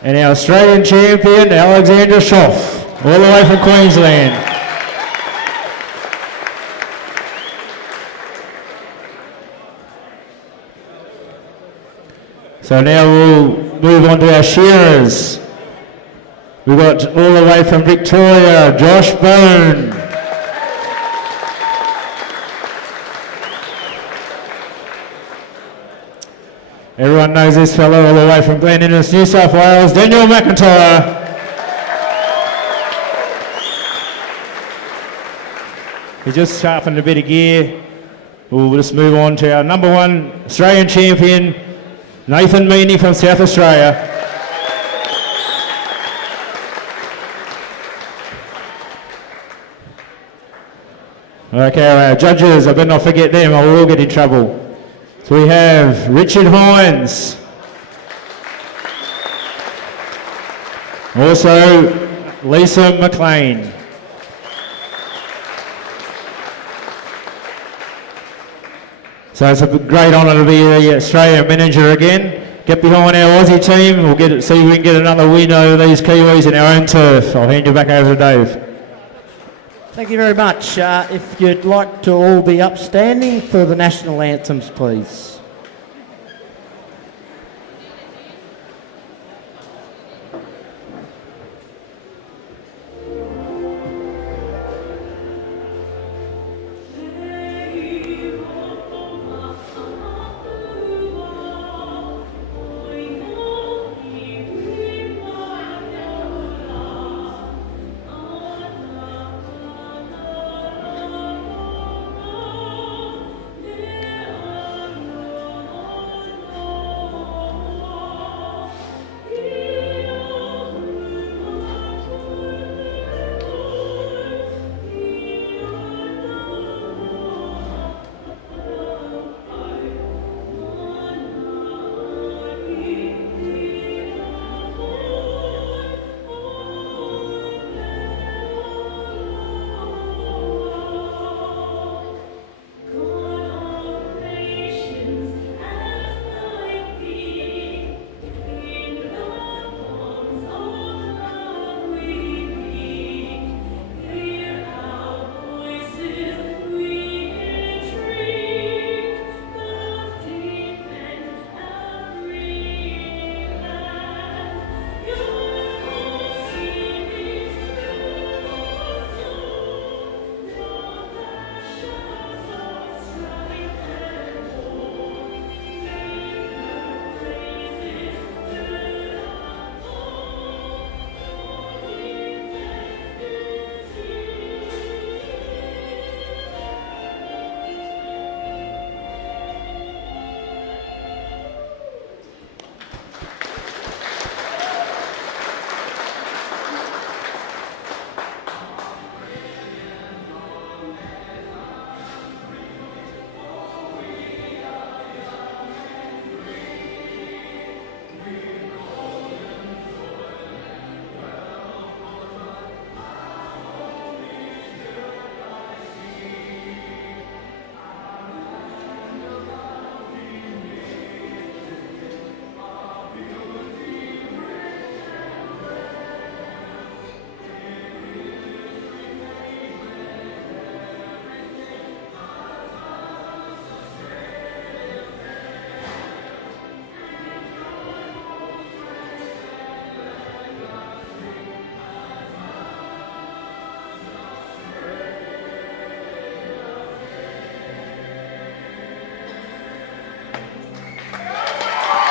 And our Australian champion, Alexandra Schoff, all the way from Queensland. So now we'll move on to our shearers. We've got all the way from Victoria, Josh Bone. Everyone knows this fellow all the way from Glen Innes, New South Wales, Daniel McIntyre. He just sharpened a bit of gear. We'll just move on to our number one Australian champion, Nathan Meaney from South Australia. Okay, our judges, I better not forget them, I will get in trouble. So we have Richard Hines. Also, Lisa McLean. So it's a great honour to be the Australian manager again. Get behind our Aussie team, we'll see if we can get another win over these Kiwis in our own turf. I'll hand you back over to Dave. Thank you very much. If you'd like to all be upstanding for the national anthems, please.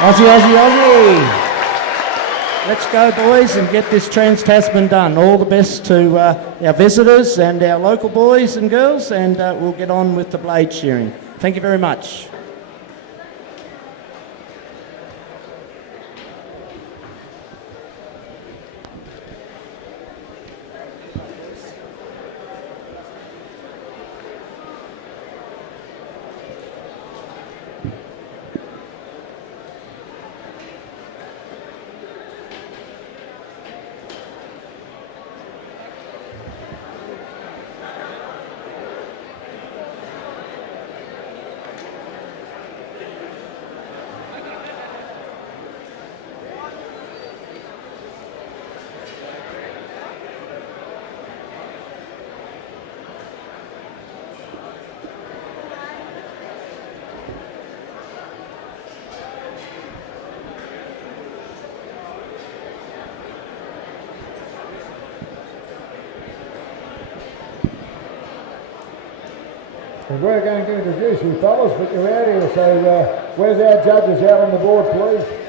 Aussie, Aussie, Aussie. Let's go, boys, and get this Trans-Tasman done. All the best to our visitors and our local boys and girls, and we'll get on with the blade shearing. Thank you very much. And we're going to introduce you fellas, but you're out here, so where's our judges out on the board, please?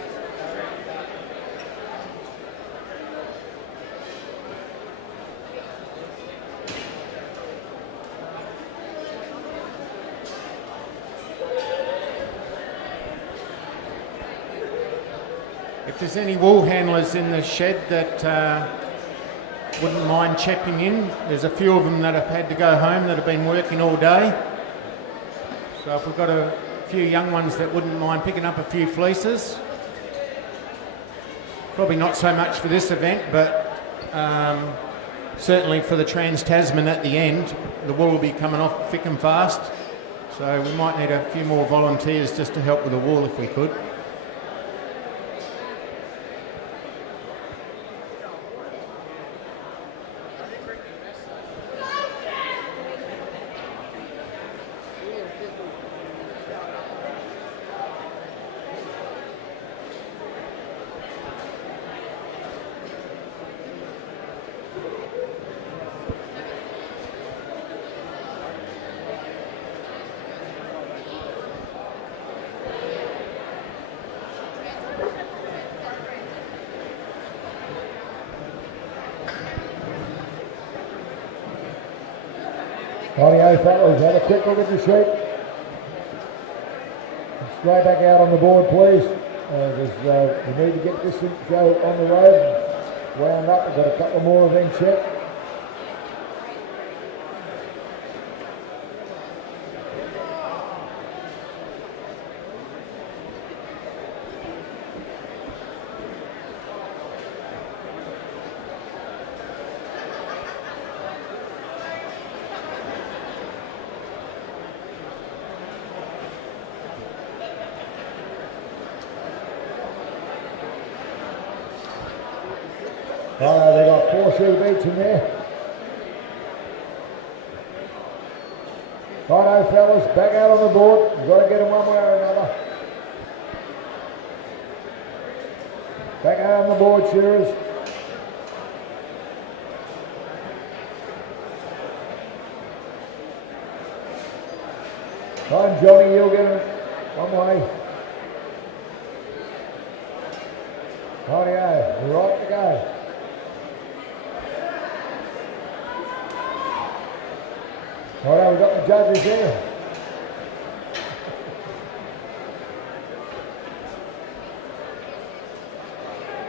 If there's any wool handlers in the shed that wouldn't mind chipping in, there's a few of them that have had to go home that have been working all day. So if we've got a few young ones that wouldn't mind picking up a few fleeces, probably not so much for this event, but certainly for the Trans-Tasman at the end, the wool will be coming off thick and fast. So we might need a few more volunteers just to help with the wool if we could. Rightio fellas, have a quick look at the sheet. Straight back out on the board, please. We need to get this show on the road, wound up. We've got a couple more events yet. They got 4 shoe beats in there. Righto fellas, back out on the board. You've got to get them one way or another. Back out on the board, shearers. Come on, Johnny, you'll get them one way. Rightio, we're right to go. Righto, we've got the judges there.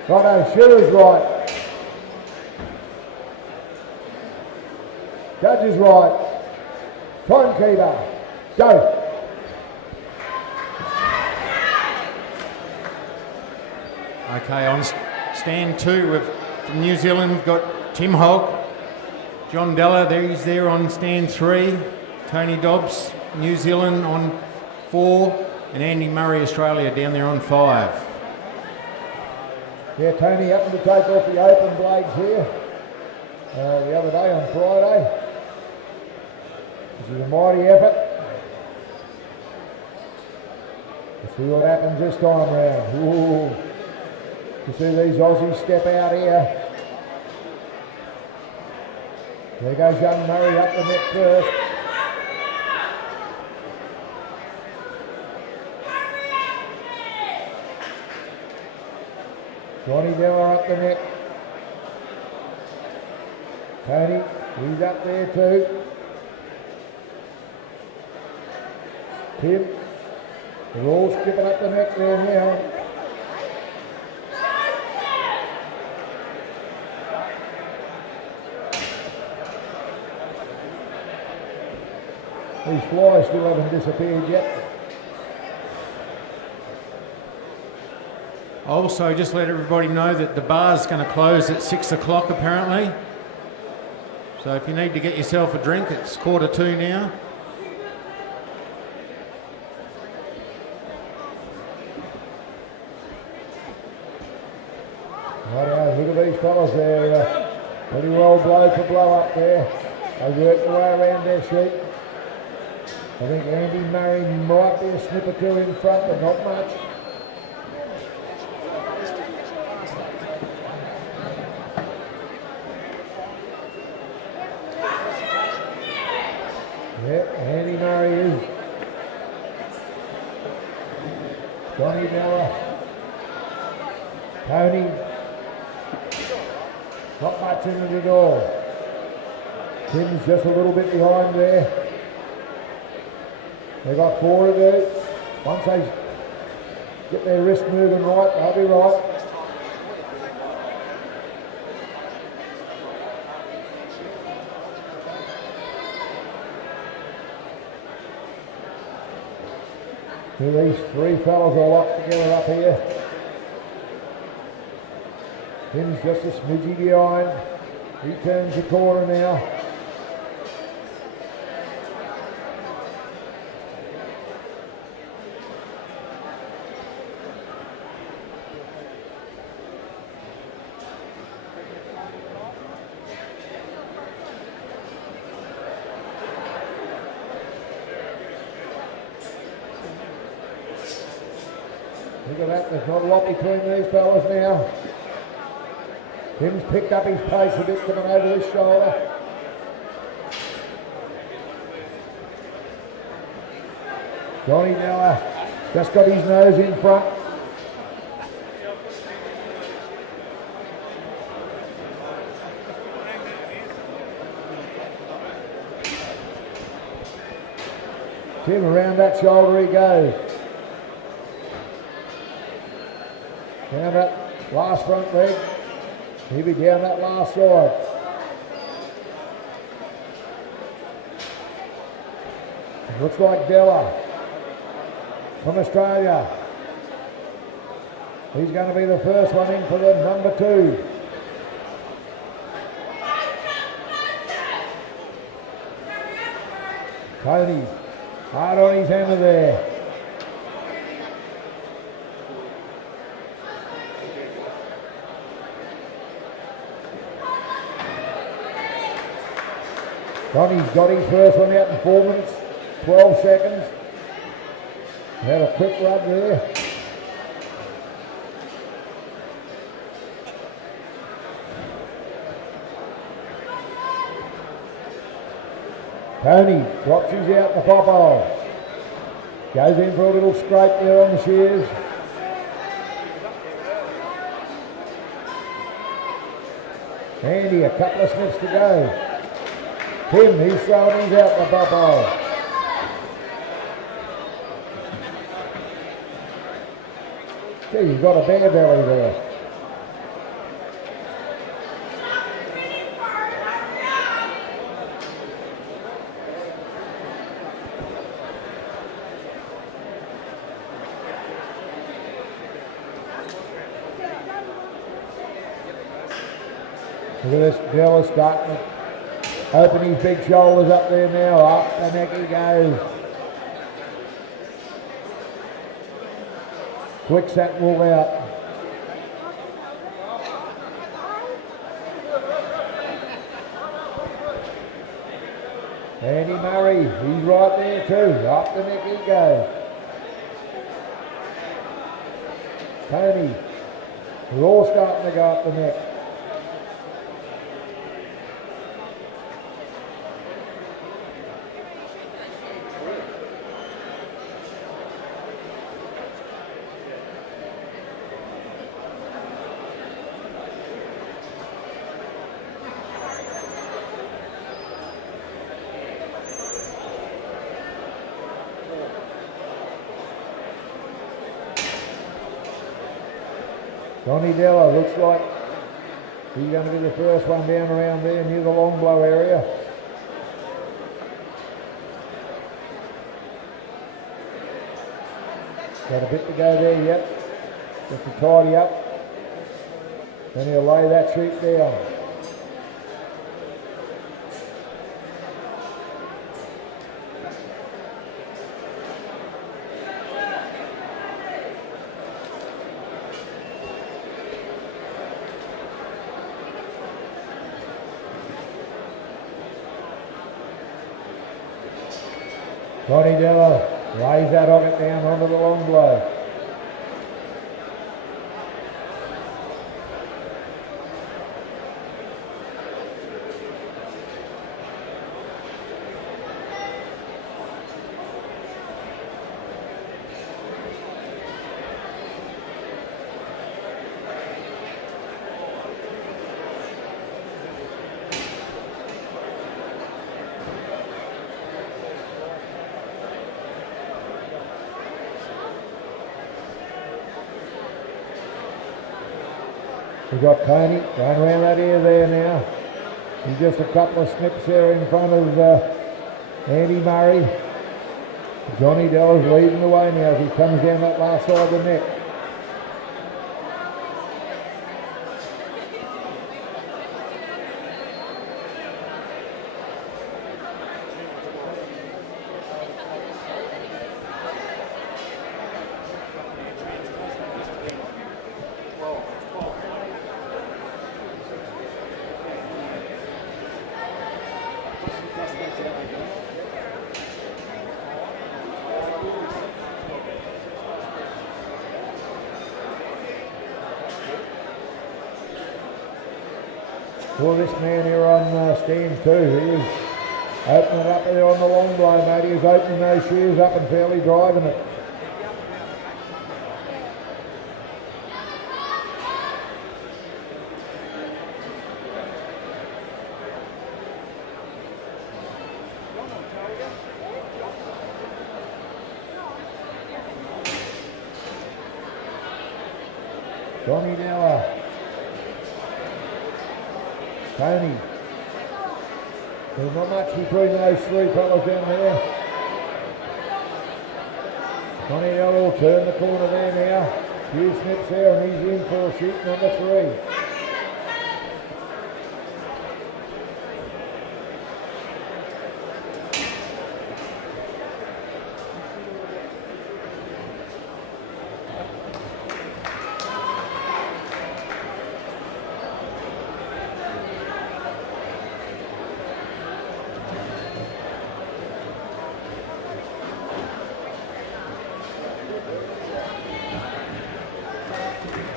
Righto, shearer's right. Judges right. Timekeeper, go. Okay, on stand 2 from New Zealand, we've got Tim Hogg. John Della, he's there on stand 3. Tony Dobbs, New Zealand on 4. And Andy Murray, Australia, down there on 5. Yeah, Tony happened to take off the open blades here the other day on Friday. This is a mighty effort. Let's see what happens this time round. Ooh. You see these Aussies step out here. There goes young Murray up the neck first. Johnny Della up the neck. Tony, he's up there too. Tim, they're all skipping up the neck there now. These flies still haven't disappeared yet. Also, just let everybody know that the bar's going to close at 6 o'clock apparently. So if you need to get yourself a drink, it's 1:45 now. Righto, look at these fellas there. Pretty well blow for blow up there. They work their way around their sheet. I think Andy Murray might be a snip or two in front, but not much. Andy Murray is. Johnny Miller. Tony. Not much in it at all. Tim's just a little bit behind there. They've got 4 to do. Once they get their wrist moving right, they'll be right. These 3 fellas are locked together up here. Tim's just a smidgy behind. He turns the corner now. Look at that, there's not a lot between these fellas now. Tim's picked up his pace a bit coming over this shoulder. Johnny Miller just got his nose in front. Tim, around that shoulder he goes. Down that last front leg. He'll be down that last side. It looks like Della from Australia. He's going to be the first one in for the number 2. Tony, hard on his hammer there. Tony's got his first one out in 4 minutes, 12 seconds. Had a quick rub there. Tony drops his out in the pop hole. Goes in for a little scrape there on the shears. Andy, a couple of sniffs to go. Tim, he's throwing his out the pop hole. Gee, you've got a bare belly there. Look at this, Della's starting to open his big shoulders up there now. Up the neck he goes. Quick that wool out. Andy Murray, he's right there too. Up the neck he goes. Tony, we're all starting to go up the neck. Johnny Della looks like he's going to be the first one down around there near the long blow area. Got a bit to go there yet, just to tidy up. Then he'll lay that sheep down. Johnny Della lays that hocket down onto the long blow. We've got Tony going around that ear there now. He's just a couple of snips there in front of Andy Murray. Johnny Della's leading the way now as he comes down that last side of the neck. For this man here on stand 2, he is opening it up there on the long blow, mate. He is opening those shears up and fairly driving it. Johnny Della. Tony. There's not much between those three fellas down there. Johnny Della will turn the corner there now. Few snips there and he's in for sheet number 3.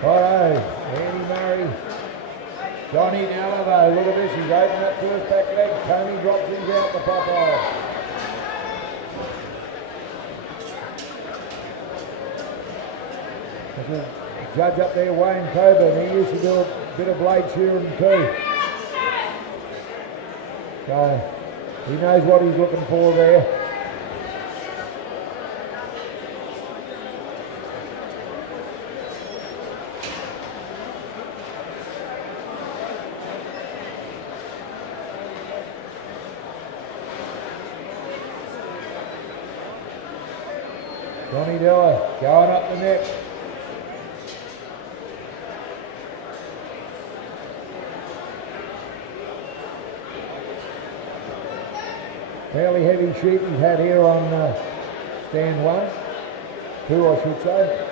Alright, Andy Murray, Johnny Della though, look at this, he's opening up to his back leg, Tony drops his out the pop hole. There's a judge up there, Wayne Coburn, he used to do a bit of blade shearing too. So, he knows what he's looking for there. Johnny Della going up the neck. Fairly heavy sheet he's had here on stand 1. 2 I should say.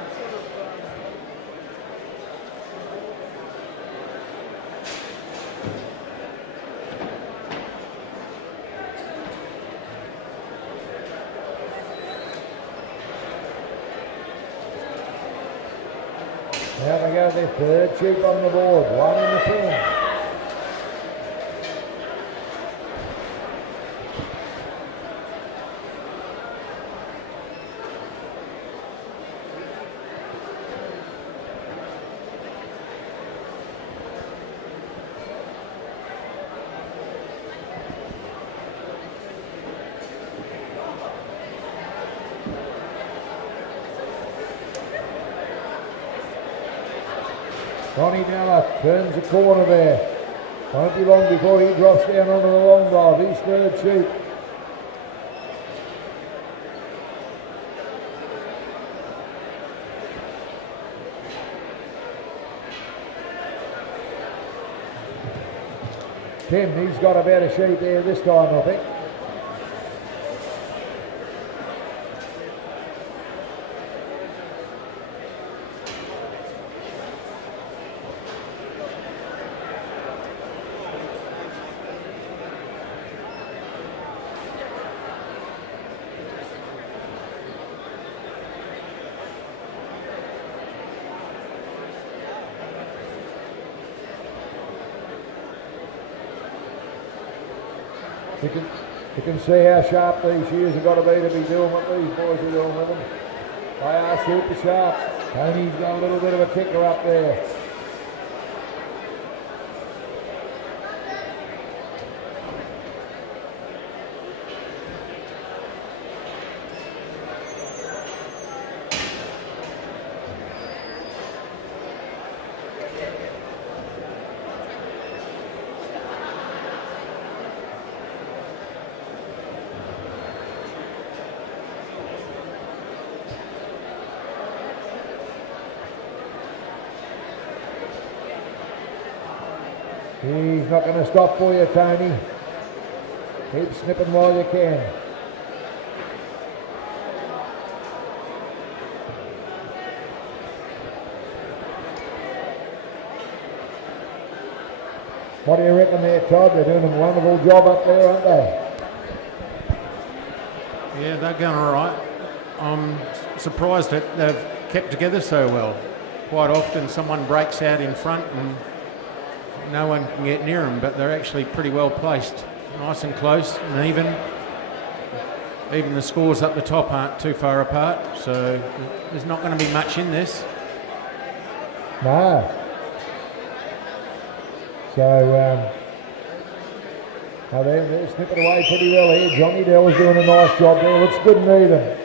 Now they go their third sheep on the board, 1 in the 10. Johnny Della turns the corner there. Won't be long before he drops down onto the long drive. His third sheep. Tim, he's got a better sheep there this time, I think. You can see how sharp these shears have got to be doing what these boys are doing with them. They are super sharp. Tony's got a little bit of a kicker up there. He's not going to stop for you, Tony. Keep snipping while you can. What do you reckon there, Todd? They're doing a wonderful job up there, aren't they? Yeah, they're going all right. I'm surprised that they've kept together so well. Quite often someone breaks out in front and no one can get near them, but they're actually pretty well placed. Nice and close and even. Even the scores up the top aren't too far apart, so there's not going to be much in this. No. So, they're snipping away pretty well here. Johnny Dell's doing a nice job there. Looks good and even.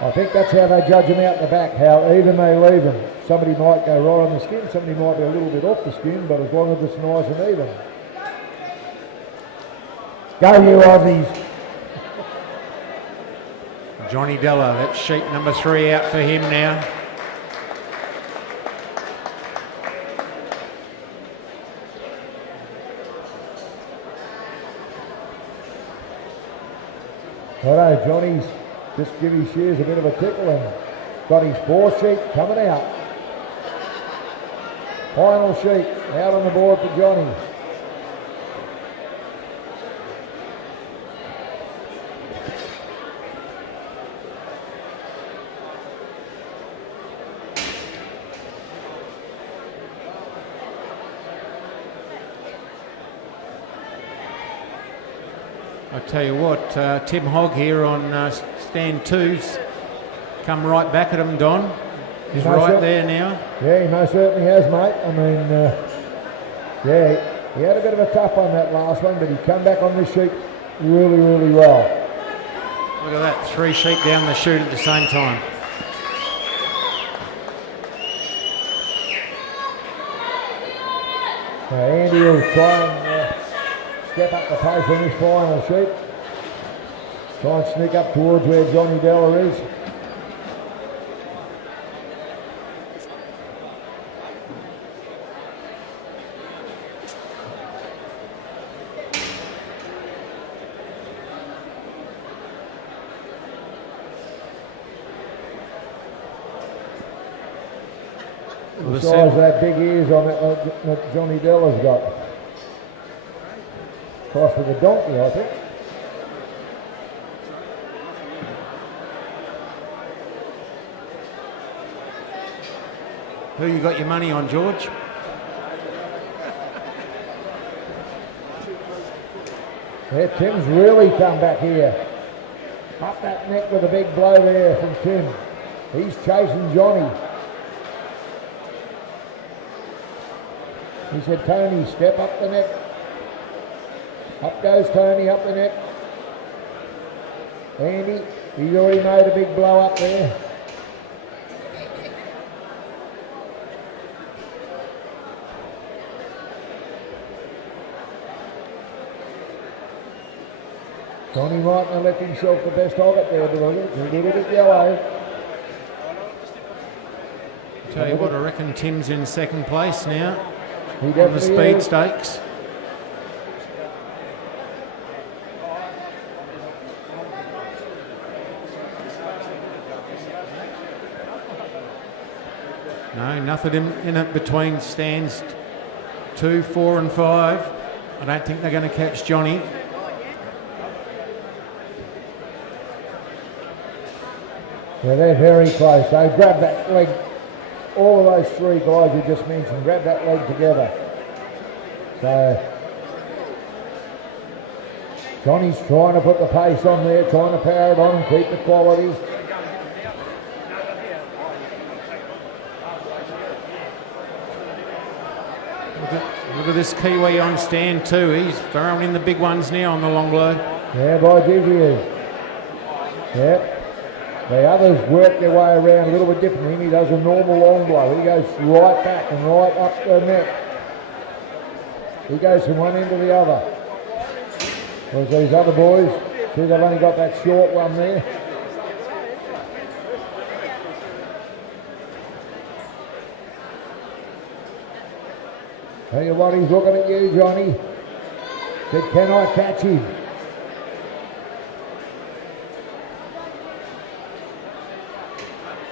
I think that's how they judge them out the back, how even they leave them. Somebody might go right on the skin, somebody might be a little bit off the skin, but as long as it's nice and even. Go you Aussies. Johnny Della, that's sheet number 3 out for him now. Righto, Johnny's just give his shears a bit of a tickle and got his 4th sheet coming out. Final sheet out on the board for Johnny. I tell you what, Tim Hogg here on stand 2's come right back at him, Don. He's right there now. Yeah, he most certainly has, mate. I mean, yeah, he had a bit of a tough on that last one, but he come back on this sheet really, really well. Look at that, 3 sheet down the chute at the same time. Now Andy will try and step up the pace on this final sheet. Try and sneak up towards where Johnny Della is. The size of that big ears on it that Johnny Della's got. Crossed with a donkey, I think. Who you got your money on, George? Yeah, Tim's really come back here. Up that neck with a big blow there from Tim. He's chasing Johnny. He said, Tony, step up the neck. Up goes Tony, up the neck. Andy, he's already made a big blow up there. Johnny might not let himself the best of it there, but he did it yellow. Tell you what, I reckon Tim's in second place now on the speed stakes. No, nothing in it between stands 2, 4 and 5. I don't think they're going to catch Johnny. Yeah, they're very close. They grab that leg. All of those 3 guys you just mentioned, grab that leg together. So Johnny's trying to put the pace on there, trying to power it on and keep the quality. Look at this Kiwi on stand 2. He's throwing in the big ones now on the long blow. Yeah, by Div he is. Yep. The others work their way around a little bit differently. He does a normal long blow. He goes right back and right up the neck. He goes from one end to the other. Whereas these other boys, see, they've only got that short one there. Tell you what, he's looking at you, Johnny. Said, can I catch him?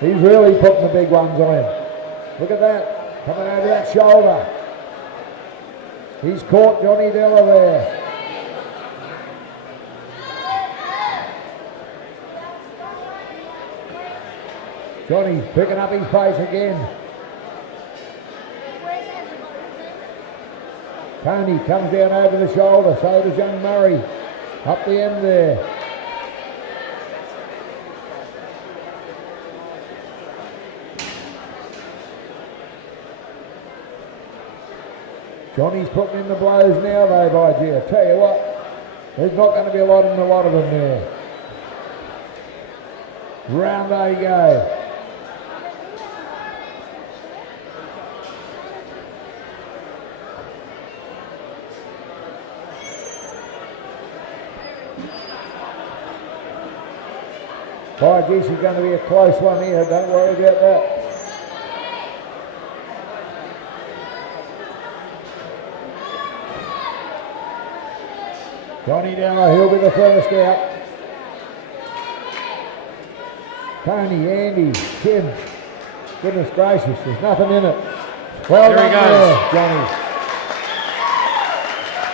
He's really putting the big ones on him. Look at that, coming over that shoulder. He's caught Johnny Della there. Johnny's picking up his pace again. Tony comes down over the shoulder, so does young Murray. Up the end there. Johnny's putting in the blows now though, by G. I tell you what, there's not going to be a lot of them there. Round they go. By G, she's going to be a close one here, don't worry about that. Johnny Della, he'll be the first out. Tony, Andy, Tim. Goodness gracious, there's nothing in it. Well there he done goes. there, Johnny.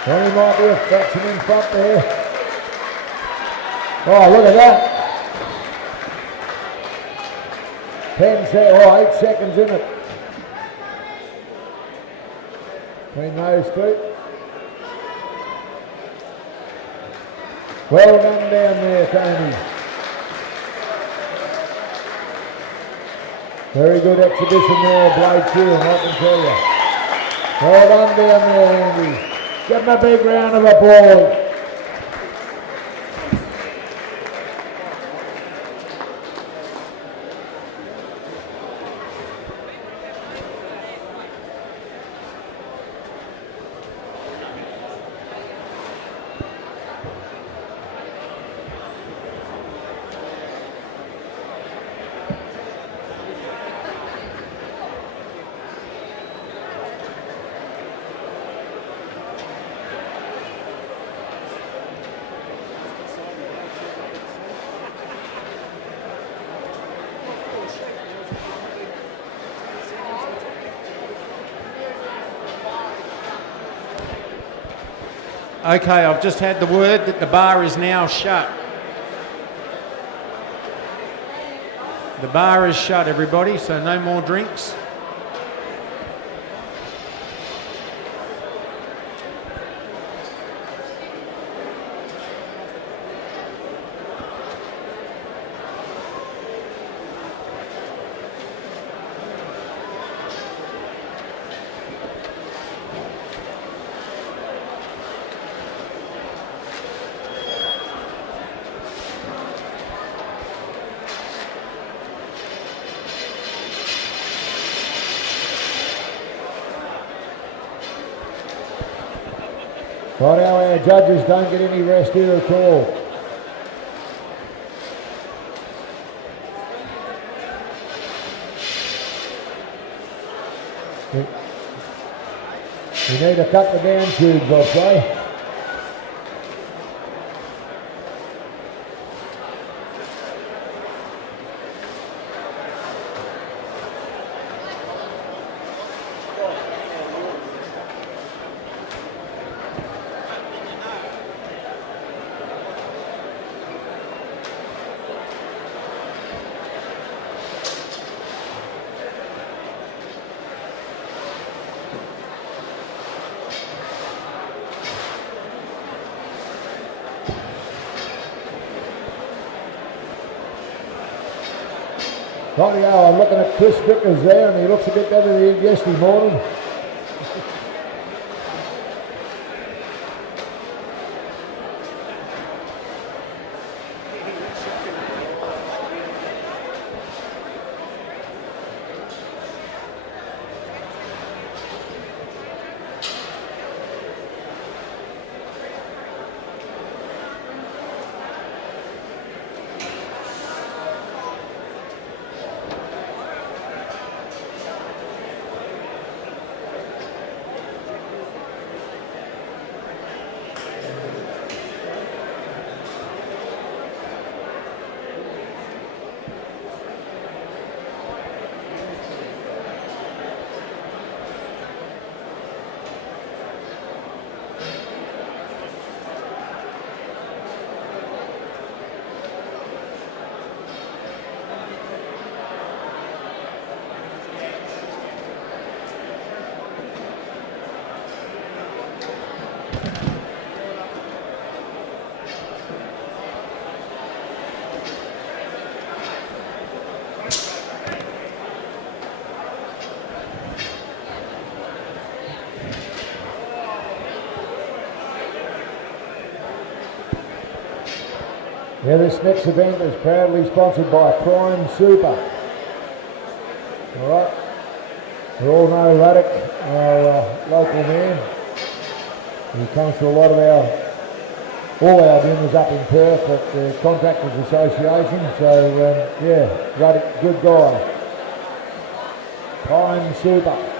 Johnny might be a fraction in front there. Oh, look at that. 8 seconds in it. Between those two. Well done down there, Tony. Very good exhibition there, Blade Shearing, I can tell you. Well done down there, Andy. Give him a big round of applause. Okay, I've just had the word that the bar is now shut. The bar is shut, everybody, so no more drinks. Right now our judges don't get any rest here at all. We need to cut the down tubes, I'd say. Rightio, I'm looking at Chris Vickers there, and he looks a bit better than he did yesterday morning. Yeah, this next event is proudly sponsored by Prime Super. All right. We all know Ruddock, our local man. He comes to a lot of all our dinners up in Perth at the Contractors Association. So, yeah, Ruddock, good guy. Prime Super.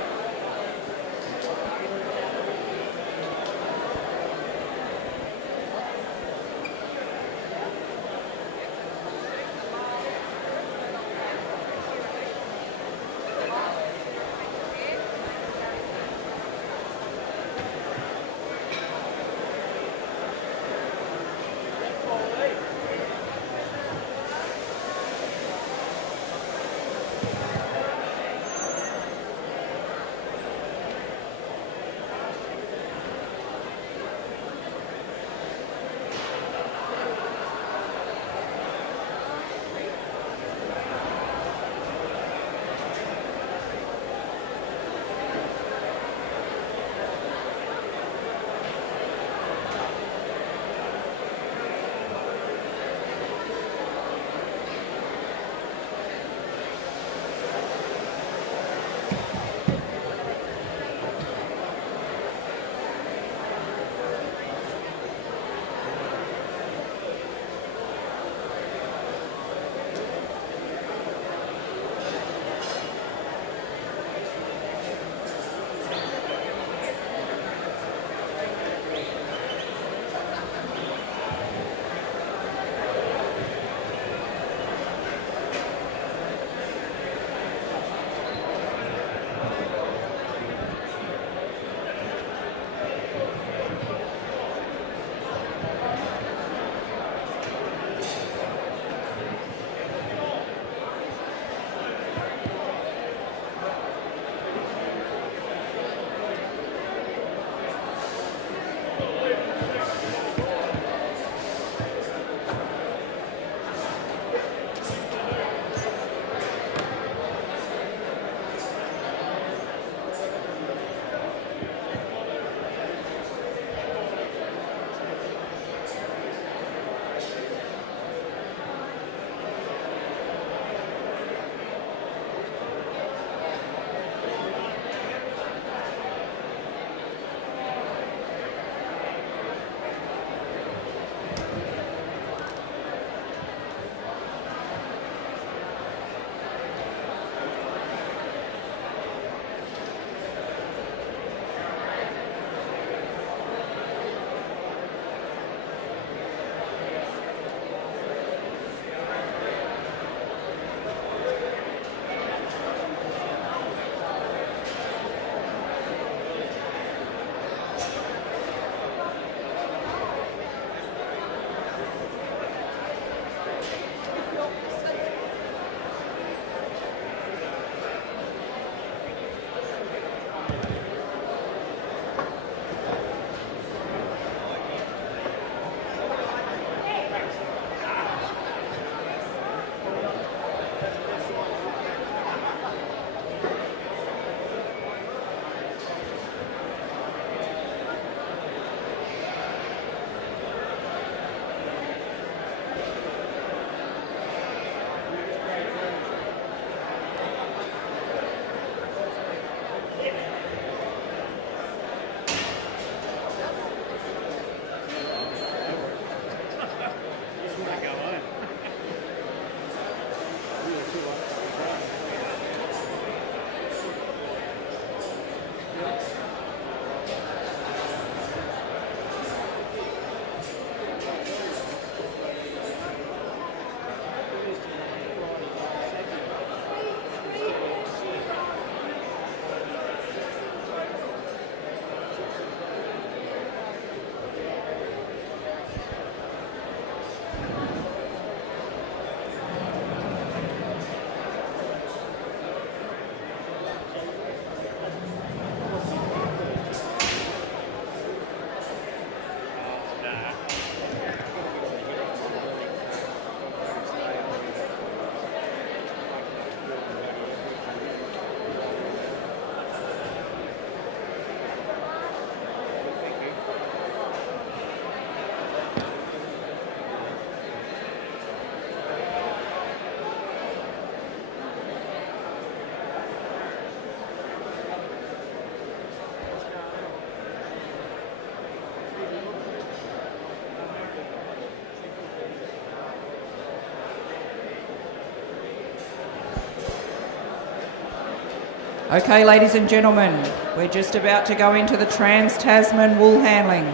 Okay, ladies and gentlemen, we're just about to go into the Trans-Tasman wool handling.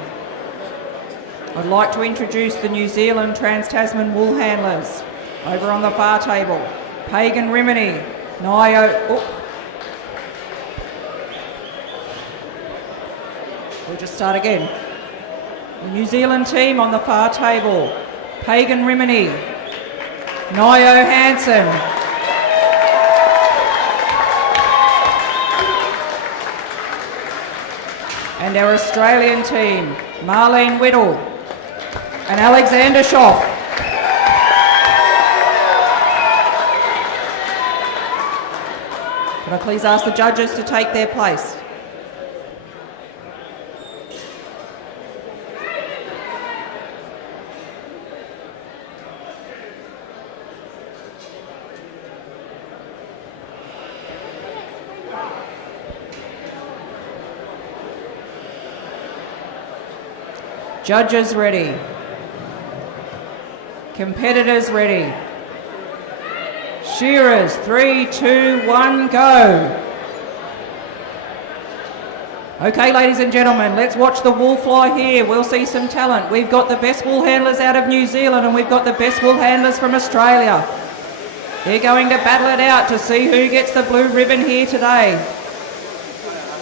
I'd like to introduce the New Zealand Trans-Tasman wool handlers. Over on the far table, Pagan Rimini, We'll just start again. The New Zealand team on the far table, Pagan Rimini, Nio Hansen, and our Australian team, Marlene Whittle and Alexander Schoff. Could I please ask the judges to take their place? Judges ready. Competitors ready. Shearers, 3, 2, 1, go. Okay, ladies and gentlemen, let's watch the wool fly here. We'll see some talent. We've got the best wool handlers out of New Zealand and we've got the best wool handlers from Australia. They're going to battle it out to see who gets the blue ribbon here today.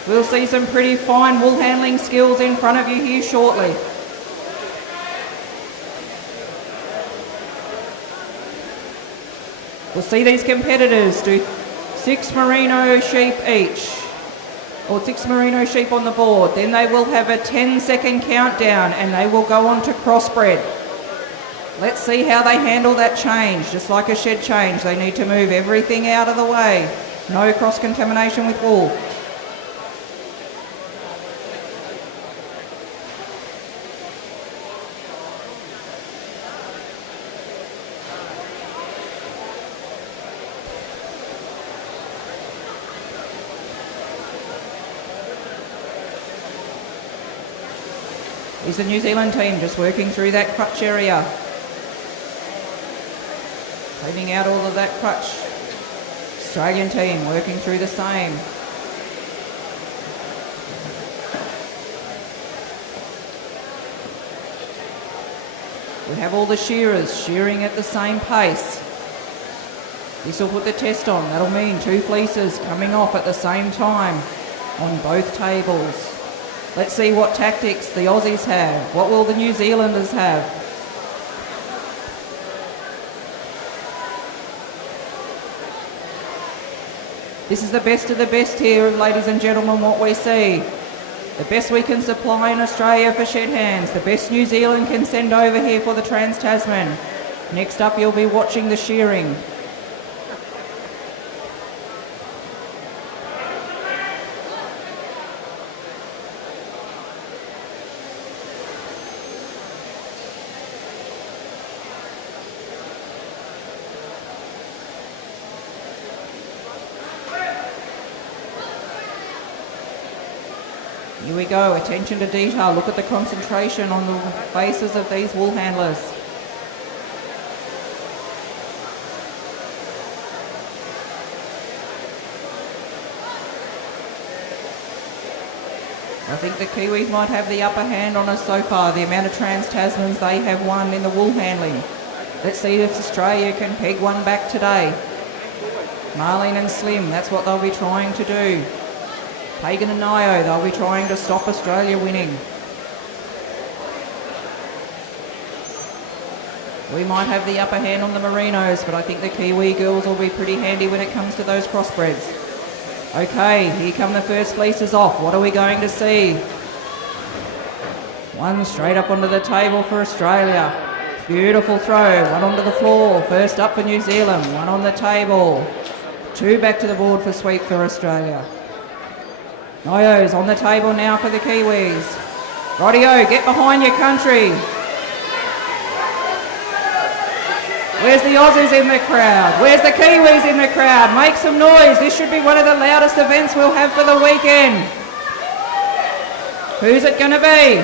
We'll see some pretty fine wool handling skills in front of you here shortly. We'll see these competitors do 6 merino sheep each, or 6 merino sheep on the board. Then they will have a 10-second countdown and they will go on to crossbred. Let's see how they handle that change. Just like a shed change, they need to move everything out of the way. No cross-contamination with wool. Is the New Zealand team just working through that crutch area. Cleaning out all of that crutch. Australian team working through the same. We have all the shearers shearing at the same pace. This will put the test on. That'll mean 2 fleeces coming off at the same time on both tables. Let's see what tactics the Aussies have. What will the New Zealanders have? This is the best of the best here, ladies and gentlemen, what we see. The best we can supply in Australia for shed hands. The best New Zealand can send over here for the Trans-Tasman. Next up, you'll be watching the shearing. Here we go, attention to detail. Look at the concentration on the faces of these wool handlers. I think the Kiwis might have the upper hand on us so far, the amount of Trans-Tasmans they have won in the wool handling. Let's see if Australia can peg one back today. Marlene and Slim, that's what they'll be trying to do. Pagan and Nio, they'll be trying to stop Australia winning. We might have the upper hand on the Merinos, but I think the Kiwi girls will be pretty handy when it comes to those crossbreds. Okay, here come the first fleeces off. What are we going to see? One straight up onto the table for Australia. Beautiful throw, one onto the floor. First up for New Zealand, one on the table. 2 back to the board for sweep for Australia. Nio's on the table now for the Kiwis. Rightio, get behind your country. Where's the Aussies in the crowd? Where's the Kiwis in the crowd? Make some noise. This should be one of the loudest events we'll have for the weekend. Who's it going to be?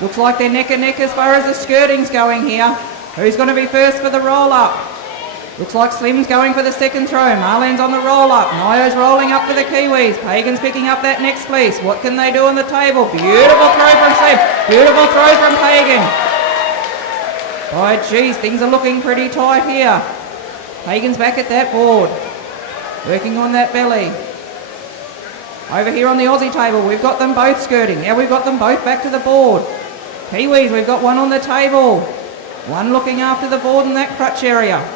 Looks like they're neck and neck as far as the skirting's going here. Who's going to be first for the roll-up? Looks like Slim's going for the second throw. Marlene's on the roll-up. Nio's rolling up for the Kiwis. Pagan's picking up that next fleece. What can they do on the table? Beautiful throw from Slim. Beautiful throw from Pagan. Oh, geez, things are looking pretty tight here. Pagan's back at that board. Working on that belly. Over here on the Aussie table, we've got them both skirting. Now we've got them both back to the board. Kiwis, we've got one on the table. One looking after the board in that crutch area.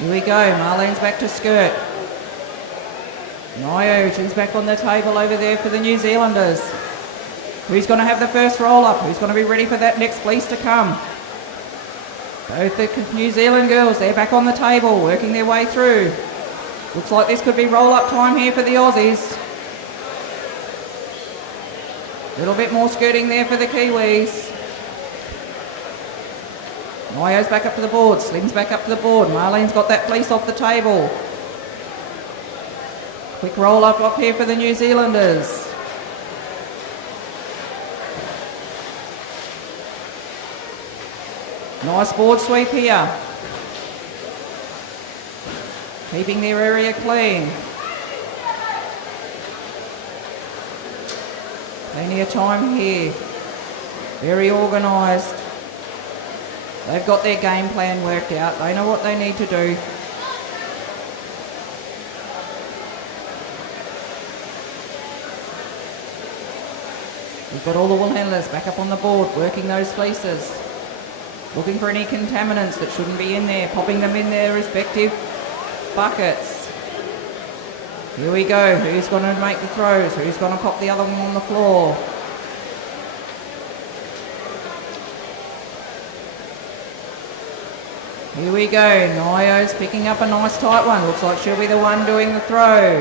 Here we go, Marlene's back to skirt. Nio, she's back on the table over there for the New Zealanders. Who's going to have the first roll-up? Who's going to be ready for that next fleece to come? Both the New Zealand girls, they're back on the table, working their way through. Looks like this could be roll-up time here for the Aussies. A little bit more skirting there for the Kiwis. Nio's back up to the board, Slim's back up to the board. Marlene's got that fleece off the table. Quick roll up here for the New Zealanders. Nice board sweep here. Keeping their area clean. Plenty of time here. Very organised. They've got their game plan worked out. They know what they need to do. We've got all the wool handlers back up on the board, working those fleeces. Looking for any contaminants that shouldn't be in there, popping them in their respective buckets. Here we go. Who's going to make the throws? Who's going to pop the other one on the floor? Here we go, Nio's picking up a nice tight one. Looks like she'll be the one doing the throw.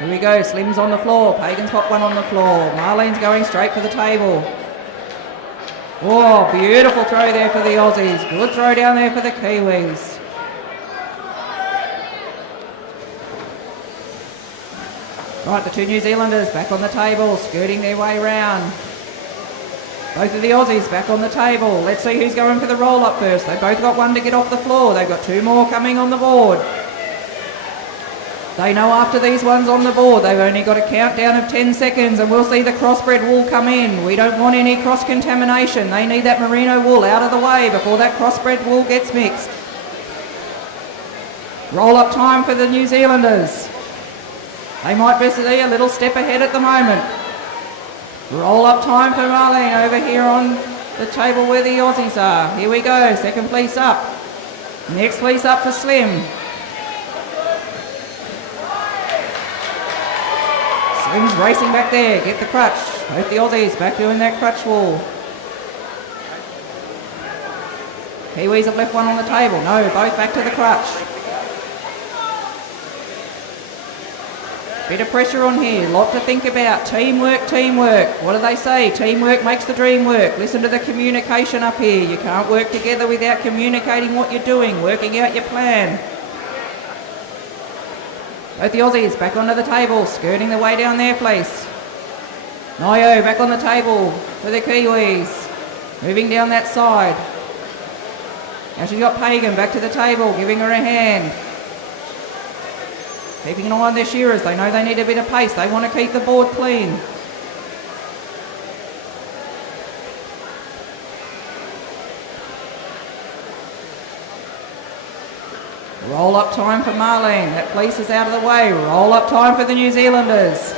Here we go, Slim's on the floor. Pagan's popped one on the floor. Marlene's going straight for the table. Oh, beautiful throw there for the Aussies. Good throw down there for the Kiwis. Right, the two New Zealanders back on the table, skirting their way round. Both of the Aussies back on the table. Let's see who's going for the roll-up first. They've both got one to get off the floor. They've got two more coming on the board. They know after these ones on the board, they've only got a countdown of 10 seconds and we'll see the crossbred wool come in. We don't want any cross-contamination. They need that merino wool out of the way before that crossbred wool gets mixed. Roll-up time for the New Zealanders. They might be a little step ahead at the moment. Roll-up time for Marlene over here on the table where the Aussies are. Here we go, second fleece up. Next fleece up for Slim. Slim's racing back there, get the crutch. Both the Aussies back doing that crutch wool. Kiwis have left one on the table. No, both back to the crutch. Bit of pressure on here, lot to think about. Teamwork, teamwork. What do they say? Teamwork makes the dream work. Listen to the communication up here. You can't work together without communicating what you're doing, working out your plan. Both the Aussies back onto the table, skirting their way down their fleece. Nio back on the table for the Kiwis. Moving down that side. Now she's got Pagan back to the table, giving her a hand. Keeping an eye on their shearers. They know they need a bit of pace. They want to keep the board clean. Roll up time for Marlene. That fleece is out of the way. Roll up time for the New Zealanders.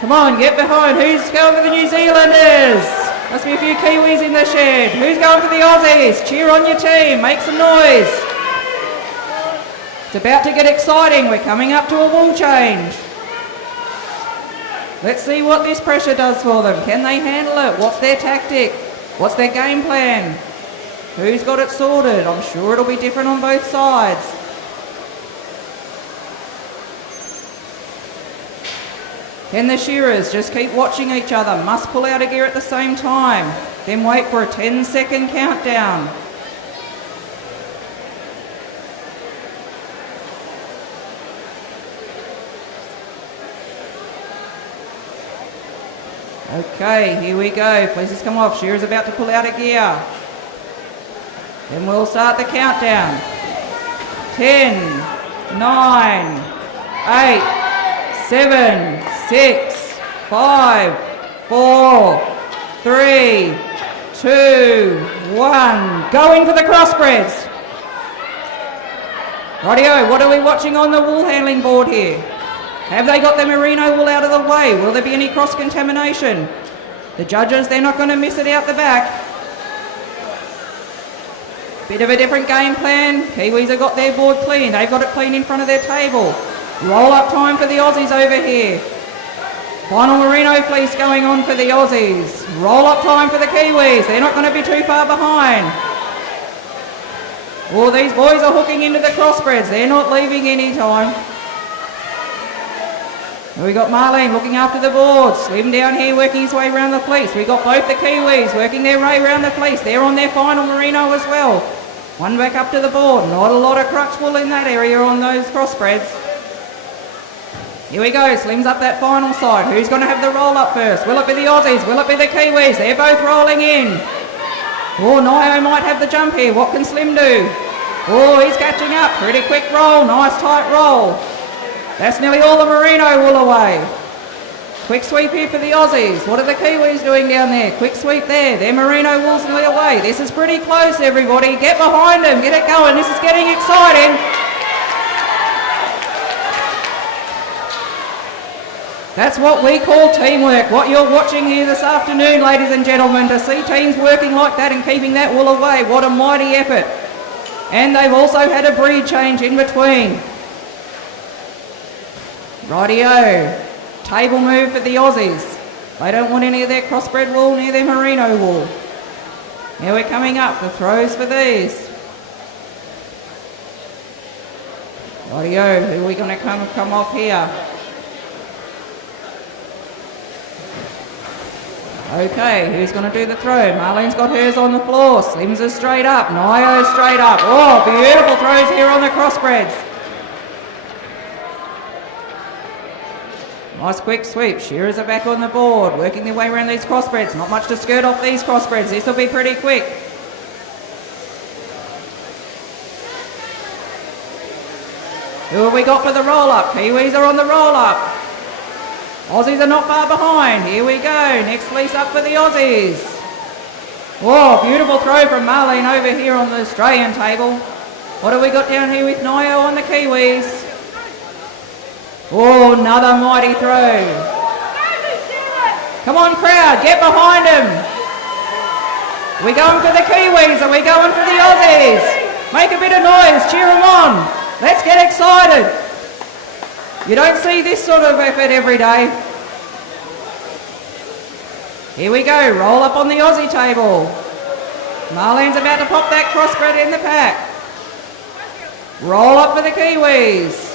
Come on, get behind. Who's going for the New Zealanders? Must be a few Kiwis in the shed. Who's going for the Aussies? Cheer on your team. Make some noise. It's about to get exciting. We're coming up to a wool change. Let's see what this pressure does for them. Can they handle it? What's their tactic? What's their game plan? Who's got it sorted? I'm sure it'll be different on both sides. Can the shearers just keep watching each other? Must pull out a gear at the same time. Then wait for a 10-second countdown. Okay, here we go. Fleeces come off. Shearer's about to pull out a gear. Then we'll start the countdown. 10, 9, 8, 7, 6, 5, 4, 3, 2, 1. Going for the crossbreeds. Rightio, what are we watching on the wool handling board here? Have they got the merino wool out of the way? Will there be any cross-contamination? The judges, they're not going to miss it out the back. Bit of a different game plan. Kiwis have got their board clean. They've got it clean in front of their table. Roll up time for the Aussies over here. Final merino fleece going on for the Aussies. Roll up time for the Kiwis. They're not going to be too far behind. Oh, these boys are hooking into the crossbreeds. They're not leaving any time. We got Marlene looking after the board. Slim down here working his way around the fleece. We got both the Kiwis working their way around the fleece. They're on their final merino as well. One back up to the board. Not a lot of crutch wool in that area on those crossbreeds. Here we go. Slim's up that final side. Who's going to have the roll up first? Will it be the Aussies? Will it be the Kiwis? They're both rolling in. Oh, Nio might have the jump here. What can Slim do? Oh, he's catching up. Pretty quick roll. Nice tight roll. That's nearly all the merino wool away. Quick sweep here for the Aussies. What are the Kiwis doing down there? Quick sweep there. Their merino wool's nearly away. This is pretty close, everybody. Get behind them. Get it going. This is getting exciting. That's what we call teamwork. What you're watching here this afternoon, ladies and gentlemen, to see teams working like that and keeping that wool away. What a mighty effort. And they've also had a breed change in between. Rightio. Table move for the Aussies. They don't want any of their crossbred wool near their merino wool. Now we're coming up. The throws for these. Rightio. Who are we going to come off here? Okay, who's going to do the throw? Marlene's got hers on the floor. Slims are straight up. Nio straight up. Oh, beautiful throws here on the crossbreds. Nice quick sweep. Shearers are back on the board, working their way around these crossbreds. Not much to skirt off these crossbreds. This will be pretty quick. Who have we got for the roll-up? Kiwis are on the roll-up. Aussies are not far behind. Here we go. Next fleece up for the Aussies. Oh, beautiful throw from Marlene over here on the Australian table. What have we got down here with Nio on the Kiwis? Oh, another mighty throw. Come on, crowd, get behind him. Are we going for the Kiwis? Are we going for the Aussies? Make a bit of noise, cheer them on. Let's get excited. You don't see this sort of effort every day. Here we go, roll up on the Aussie table. Marlene's about to pop that crossbred in the pack. Roll up for the Kiwis.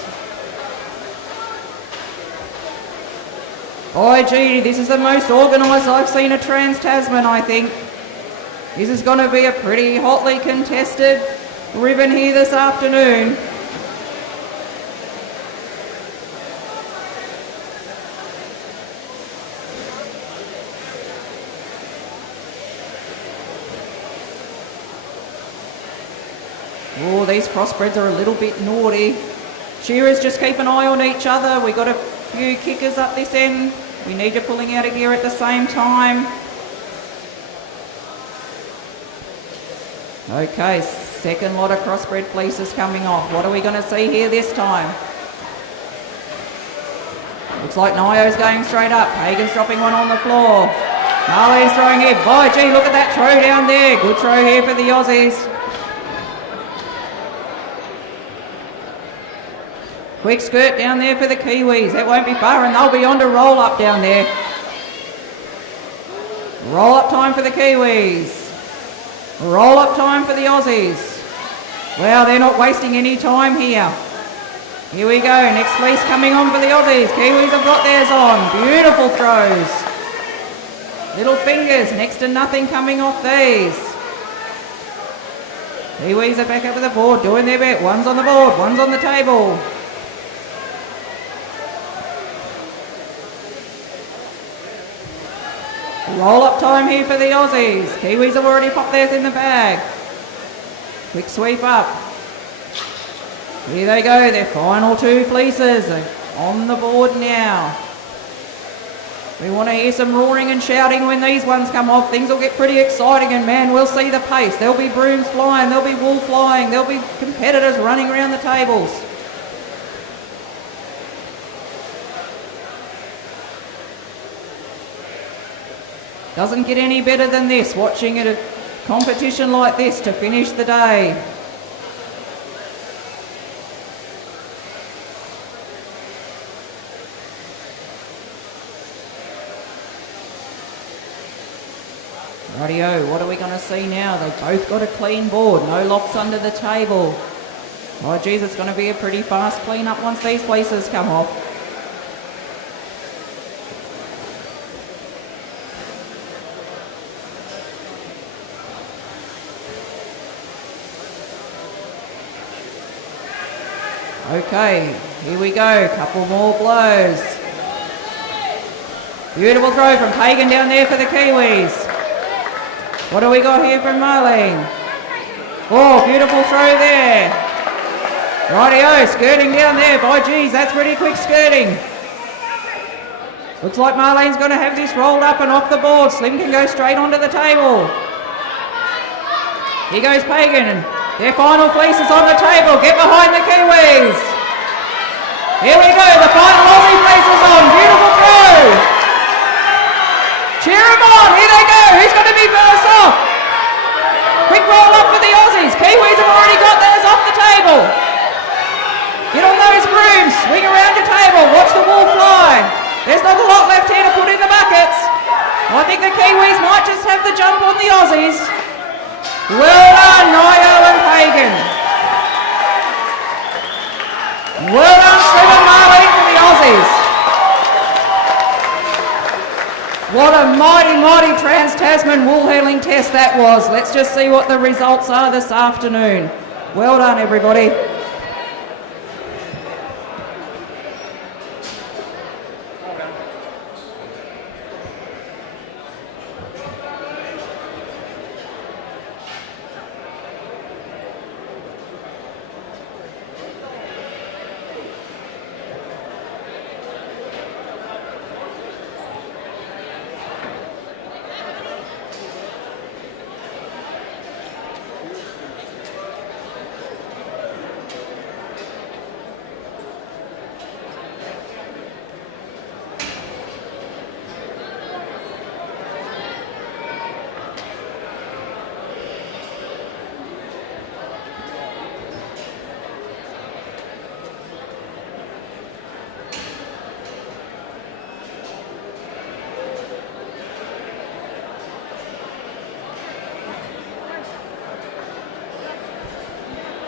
Oh gee, this is the most organised I've seen a Trans-Tasman, I think. This is going to be a pretty hotly contested ribbon here this afternoon. Oh, these crossbreds are a little bit naughty. Shearers, just keep an eye on each other. We got a few kickers up this end. We need you pulling out a gear at the same time. Okay, second lot of crossbred fleeces coming off. What are we going to see here this time? Looks like Nio's going straight up. Hagen's dropping one on the floor. Marley's throwing here. By gee, look at that throw down there. Good throw here for the Aussies. Quick skirt down there for the Kiwis. That won't be far and they'll be on to roll up down there. Roll up time for the Kiwis. Roll up time for the Aussies. Wow, they're not wasting any time here. Here we go, next fleece coming on for the Aussies. Kiwis have got theirs on. Beautiful throws. Little fingers, next to nothing coming off these. Kiwis are back up to the board, doing their bit. One's on the board, one's on the table. Roll up time here for the Aussies. Kiwis have already popped theirs in the bag. Quick sweep up. Here they go, their final two fleeces on the board now. We want to hear some roaring and shouting when these ones come off. Things will get pretty exciting, and man, we'll see the pace. There'll be brooms flying, there'll be wool flying, there'll be competitors running around the tables. Doesn't get any better than this, watching a competition like this to finish the day. Rightio, what are we going to see now? They've both got a clean board, no locks under the table. Oh geez, it's going to be a pretty fast clean up once these fleeces come off. Okay, here we go, couple more blows. Beautiful throw from Pagan down there for the Kiwis. What do we got here from Marlene? Oh, beautiful throw there. Rightio, skirting down there. By geez, that's pretty quick skirting. Looks like Marlene's going to have this rolled up and off the board. Slim can go straight onto the table. Here goes Pagan. Their final fleece is on the table. Get behind the Kiwis. Here we go. The final Aussie fleece is on. Beautiful throw. Cheer them on. Here they go. Who's going to be first off? Quick roll up for the Aussies. Kiwis have already got theirs off the table. Get on those brooms. Swing around your table. Watch the wool fly. There's not a lot left here to put in the buckets. I think the Kiwis might just have the jump on the Aussies. Well done, Nio and Pagan. Well done, Slim and Marlene for the Aussies. What a mighty, mighty Trans-Tasman wool handling test that was. Let's just see what the results are this afternoon. Well done, everybody.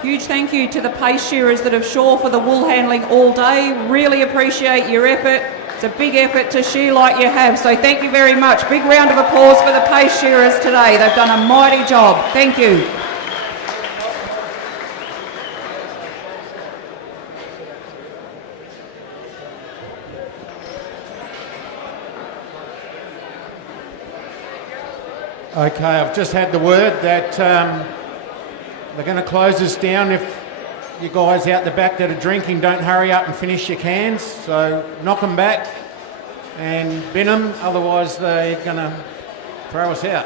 Huge thank you to the pace shearers that have shore for the wool handling all day. Really appreciate your effort. It's a big effort to shear like you have, so thank you very much. Big round of applause for the pace shearers today. They've done a mighty job. Thank you. Okay, I've just had the word that they're going to close this down if you guys out the back that are drinking don't hurry up and finish your cans. So knock them back and bin them, otherwise they're going to throw us out.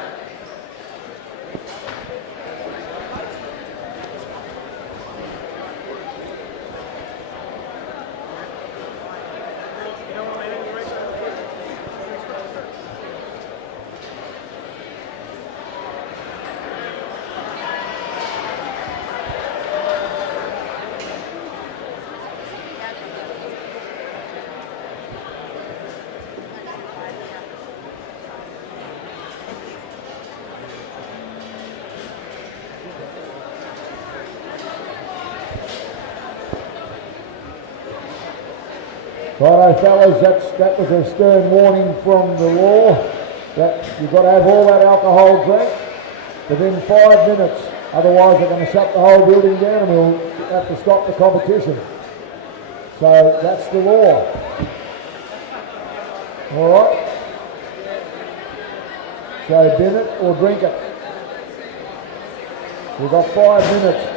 Righto fellas, that was a stern warning from the law that you've got to have all that alcohol drank within 5 minutes. Otherwise they're going to shut the whole building down and we'll have to stop the competition. So that's the law. All right. So bin it or drink it. We've got 5 minutes.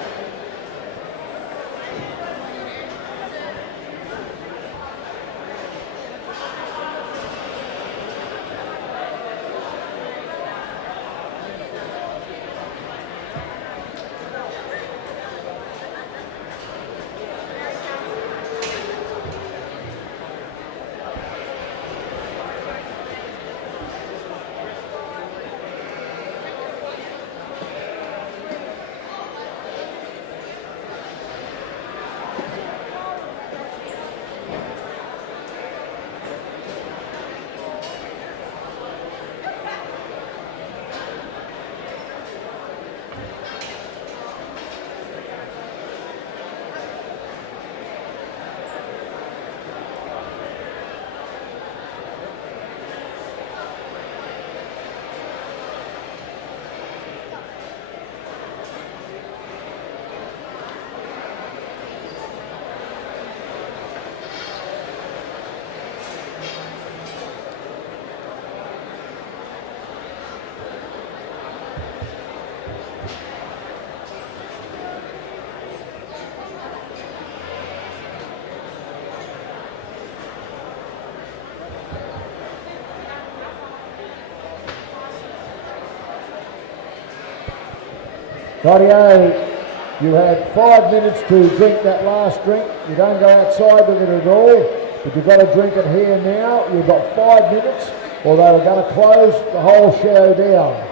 Rightio, you had 5 minutes to drink that last drink. You don't go outside with it at all, but you've got to drink it here now. You've got 5 minutes, or they were going to close the whole show down.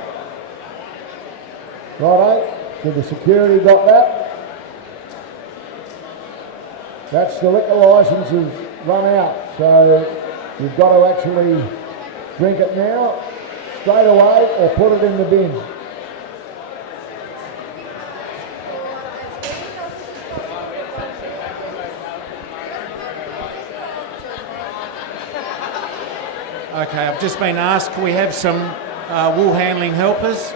Righto, so the security got that. That's the liquor licences run out, so you've got to actually drink it now, straight away, or put it in the bin. Okay, I've just been asked, can we have some wool handling helpers?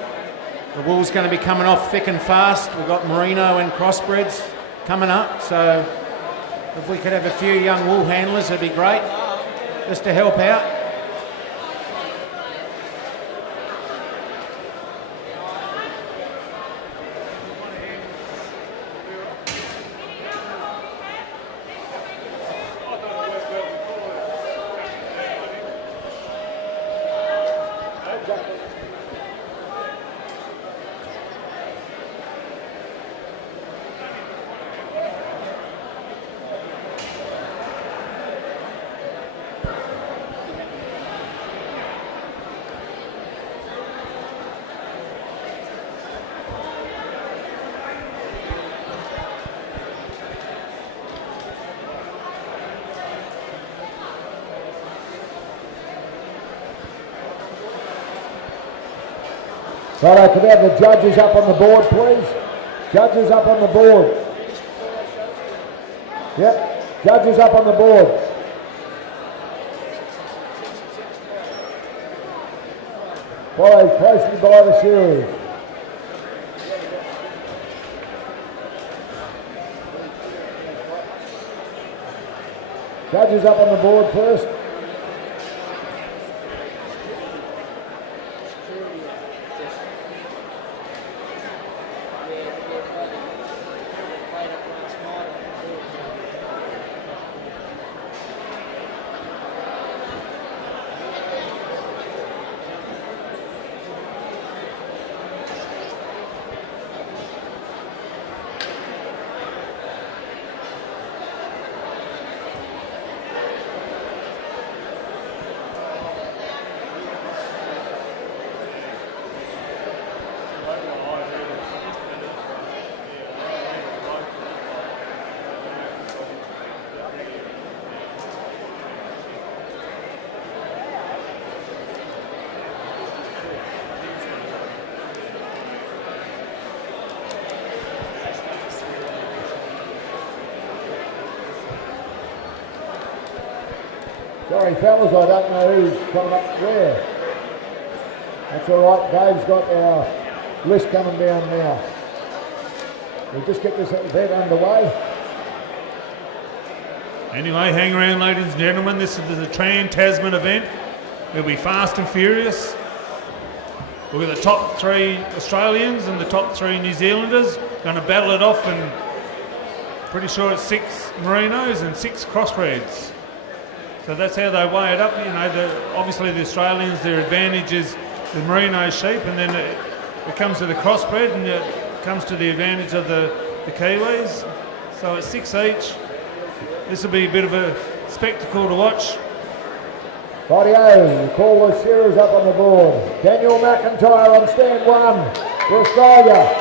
The wool's going to be coming off thick and fast. We've got merino and crossbreds coming up, so if we could have a few young wool handlers, it'd be great, just to help out. Righto, could we have the judges up on the board, please? Judges up on the board. Yep, judges up on the board. Followed closely by the shearers. Judges up on the board first. Sorry fellas, I don't know who's coming up where. That's all right, Dave's got our list coming down now. We'll just get this event underway. Anyway, hang around, ladies and gentlemen. This is the Tasman event. It'll be fast and furious. We've got the top 3 Australians and the top 3 New Zealanders going to battle it off, and pretty sure it's 6 Merinos and 6 crossbreds. So that's how they weigh it up. You know, obviously the Australians, their advantage is the Merino sheep, and then it comes to the crossbred, and it comes to the advantage of the Kiwis. So it's 6 each. This will be a bit of a spectacle to watch. Rightio, we call the shearers up on the board. Daniel McIntyre on stand 1 for Australia.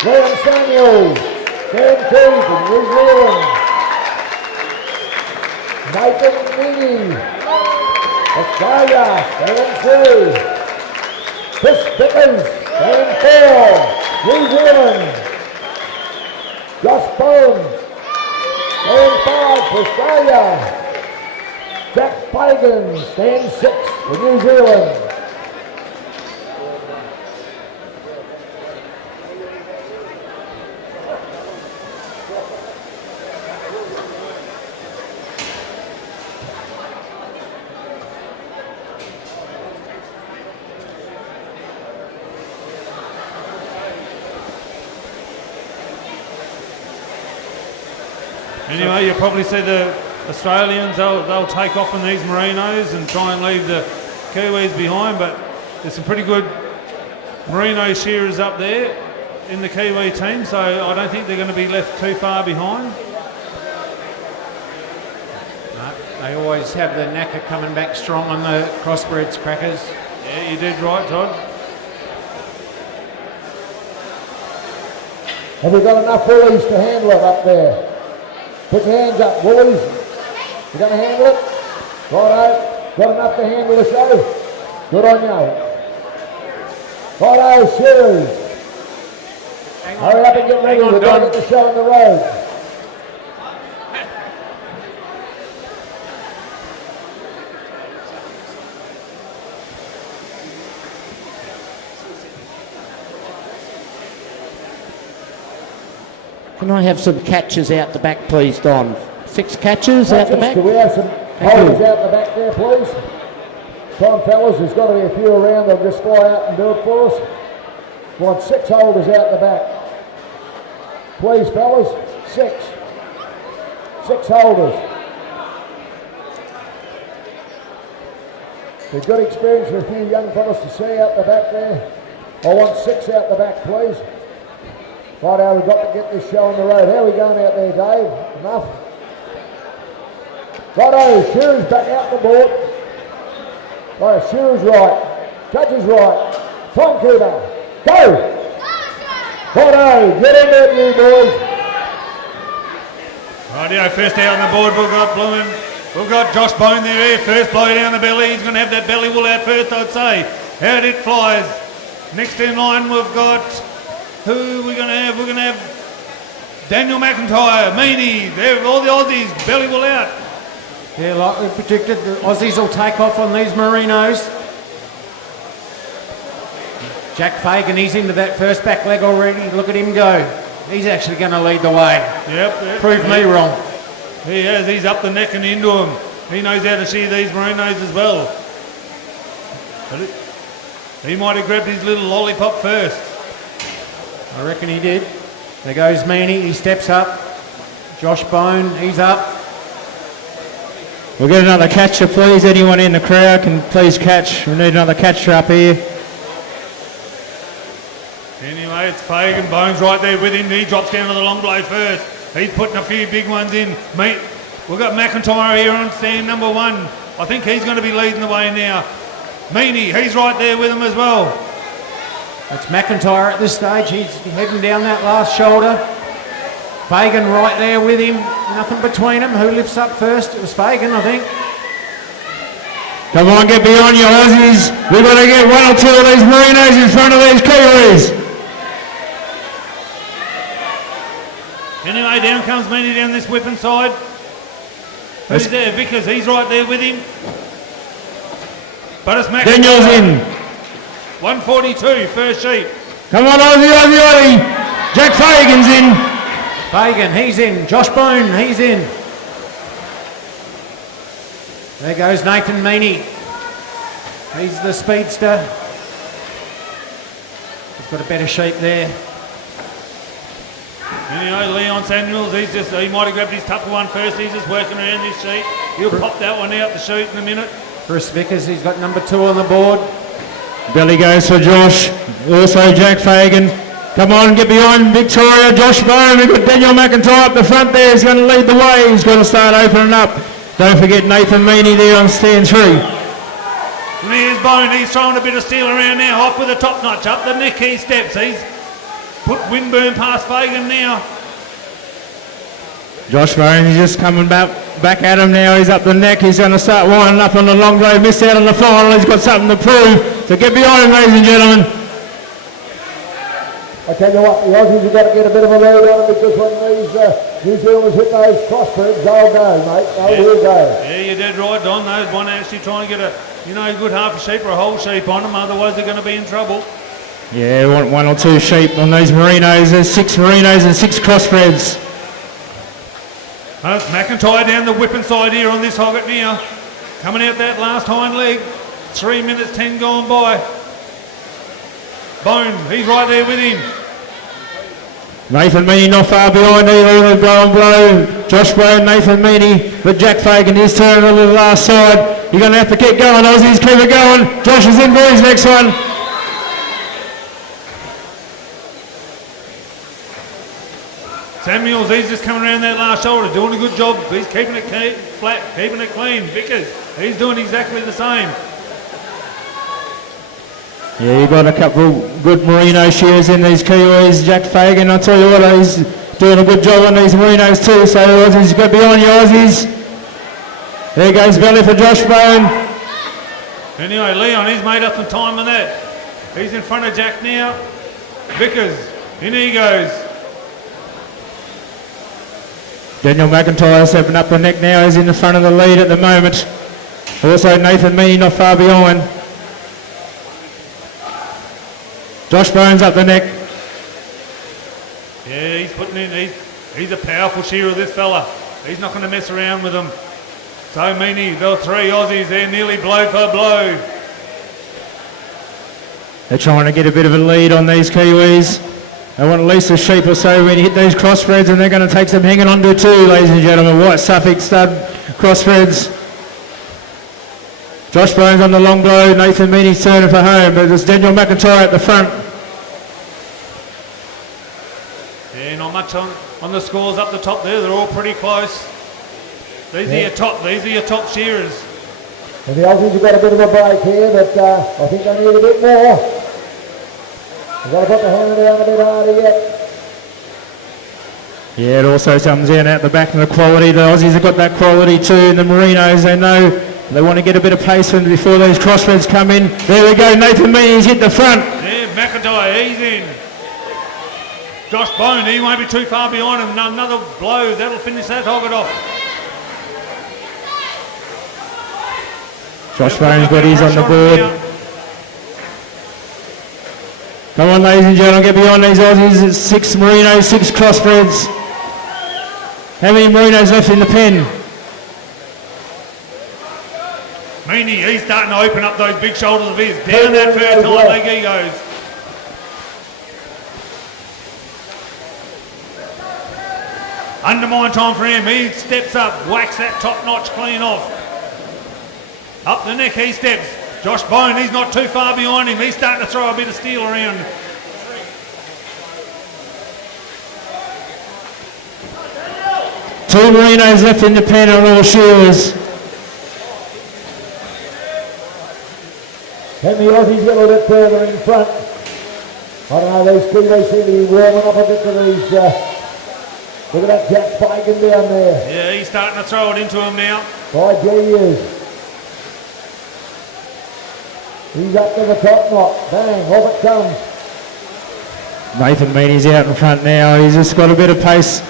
Liam Samuels, stand 2 for New Zealand. Nathan Meany, Australia, stand 3. Chris Vickers, stand 4, New Zealand. Josh Bones, stand 5 for Australia. Jack Fagan, stand 6 for New Zealand. Anyway, you'll probably see the Australians, they'll take off on these Merinos and try and leave the Kiwis behind, but there's some pretty good Merino shearers up there in the Kiwi team, so I don't think they're going to be left too far behind. No, they always have the knacker coming back strong on the crossbreds, Crackers. Yeah, you did right, Todd. Have we got enough woolies to handle it up there? Put your hands up, woolies. You going to handle it? Righto. Got enough to handle the show? Good on you. Righto, shearers. Hurry up and get ready. We're going to get the show on the road. Can I have some catches out the back, please, Don? 6 catches out the back? Do we have some holders out the back there, please? Come on, fellas, there's got to be a few around. They'll just fly out and do it for us. We want 6 holders out the back. Please, fellas, 6. 6 holders. We've got experience with a few young fellas to see out the back there. I want 6 out the back, please. Righto, we've got to get this show on the road. How are we going out there, Dave? Enough? Righto, Shearer's back out the board. Righto, Shearer's right. Judge is right. Timekeeper, go! Righto, get in there, you boys. Rightio, first out on the board, we've got Josh Bone there, first blow down the belly. He's going to have that belly wool out first, I'd say. Out it flies. Next in line, we've got... Who are we going to have? We're going to have Daniel McIntyre, Meany, they're all the Aussies, belly will out. Yeah, like we predicted, the Aussies will take off on these Merinos. Jack Fagan, he's into that first back leg already. Look at him go. He's actually going to lead the way. Yep. Prove me wrong. He has, he's up the neck and into him. He knows how to shear these Merinos as well. But he might have grabbed his little lollipop first. I reckon he did. There goes Meany, he steps up. Josh Bone, he's up. We'll get another catcher, please. Anyone in the crowd can please catch. We need another catcher up here. Anyway, it's Fagan. Bones right there with him. He drops down to the long blow first. He's putting a few big ones in. We've got McIntyre here on stand number 1. I think he's going to be leading the way now. Meany, he's right there with him as well. It's McIntyre at this stage. He's heading down that last shoulder. Fagan right there with him. Nothing between them. Who lifts up first? It was Fagan, I think. Come on, get beyond your Aussies. We've got to get 1 or 2 of these Merinos in front of these Kiwis. Anyway, down comes Meany down this whipping side. Who's there? Vickers, he's right there with him. But it's McIntyre. Daniel's in. 142, first sheep. Come on, Aussie, Aussie, Aussie. Jack Fagan's in. Fagan, he's in. Josh Bone, he's in. There goes Nathan Meaney. He's the speedster. He's got a better sheep there. Anyway, Leon Samuels, he might have grabbed his tougher one first. He's just working around this sheep. He'll pop that one out the chute in a minute. Chris Vickers, he's got number 2 on the board. Billy goes for Josh. Also Jack Fagan. Come on, get behind Victoria. Josh Bone. We've got Daniel McIntyre up the front there. He's going to lead the way. He's going to start opening up. Don't forget Nathan Meaney there on stand 3. And here's Bone. He's throwing a bit of steel around now. Off with a top notch. Up the neck he steps. He's put Winburn past Fagan now. Josh Bone, he's just coming back at him now. He's up the neck. He's going to start winding up on the long road. Missed out on the final. He's got something to prove. So get behind him, ladies and gentlemen. I tell you what, the Aussies have got to get a bit of a load on them because when these New Zealanders hit those crossbreeds, they'll go, mate. They will go. Yeah, you're dead right, Don. Those one actually trying to get a good half a sheep or a whole sheep on them, otherwise they're going to be in trouble. Yeah, we want 1 or 2 sheep on these merinos. There's 6 merinos and 6 crossbreds. It's McIntyre down the whipping side here on this hogget now. Coming out that last hind leg. 3 minutes 10 gone by. Bone, he's right there with him. Nathan Meaney not far behind either. Blow and blow. Josh Bone, Nathan Meaney. But Jack Fagan is turning on the last side. You're going to have to keep going, Aussies. Keep it going. Josh is in for his next one. Samuels, he's just coming around that last shoulder, doing a good job. He's keeping it flat, keeping it clean. Vickers, he's doing exactly the same. Yeah, you've got a couple good merino shears in these Kiwis. Jack Fagan, I'll tell you what, he's doing a good job on these merinos too. So Aussies, go behind you, Aussies. There goes belly for Josh Bone. Anyway, Leon, he's made up some time on that. He's in front of Jack now. Vickers, in he goes. Daniel McIntyre stepping up the neck now. He's in the front of the lead at the moment. Also Nathan Meaney not far behind. Josh Bone's up the neck. Yeah, he's putting in, he's a powerful shearer, this fella. He's not going to mess around with them. So Meaney, the 3 Aussies, they're nearly blow for blow. They're trying to get a bit of a lead on these Kiwis. They want at least a sheep or so when you hit these crossbreds, and they're going to take some hanging on to too, ladies and gentlemen. White Suffolk stud crossbreds. Josh Bone's on the long blow. Nathan Meaney's turning for home, but there's Daniel McIntyre at the front. Yeah, not much on the scores up the top there. They're all pretty close. These are your top shearers. And the Aussies have got a bit of a break here, but I think they need a bit more. They've got to put the hammer down a bit harder yet. Yeah, it also comes in at the back of the quality. The Aussies have got that quality too, and the merinos, they know they want to get a bit of pace before those crossbreds come in. There we go, Nathan Meaney's hit the front. Yeah, McIntyre, he's in. Josh Bone, he won't be too far behind him. Another blow, that'll finish that hogget off. Josh Bone's got his on the board. Come on, ladies and gentlemen, get beyond these Aussies. It's 6 merinos, 6 crossbreds. How many merinos left in the pen? Meaney, he's starting to open up those big shoulders of his. Down that first hind leg he goes. Undermine time for him. He steps up, whacks that top notch clean off. Up the neck he steps. Josh Bone, he's not too far behind him. He's starting to throw a bit of steel around. Two merinos left in the pen on all shearers. Can the Aussies get a little bit further in front? I don't know, these Kiwis seem to be warming up a bit to these. Look at that Jack Fagan down there. Yeah, he's starting to throw it into him now. By G is. He's up to the top knot. Bang, off it comes. Nathan Meaney's out in front now. He's just got a bit of pace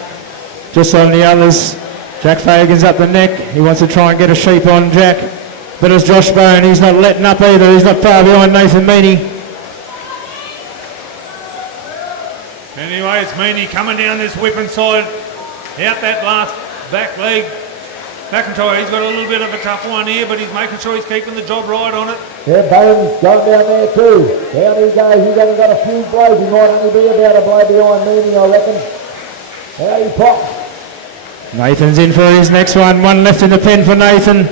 just on the others. Jack Fagan's up the neck. He wants to try and get a sheep on Jack. But it's Josh Bone. He's not letting up either. He's not far behind Nathan Meaney. Anyway, it's Meaney coming down this whip inside. Out that last back leg. McIntyre, he's got a little bit of a tough one here, but he's making sure he's keeping the job right on it. Yeah, Bone's going down there too. Down he goes. He's only got a few blows. He might only be about a blow behind Meaney, I reckon. How he pops. Nathan's in for his next one. One left in the pen for Nathan.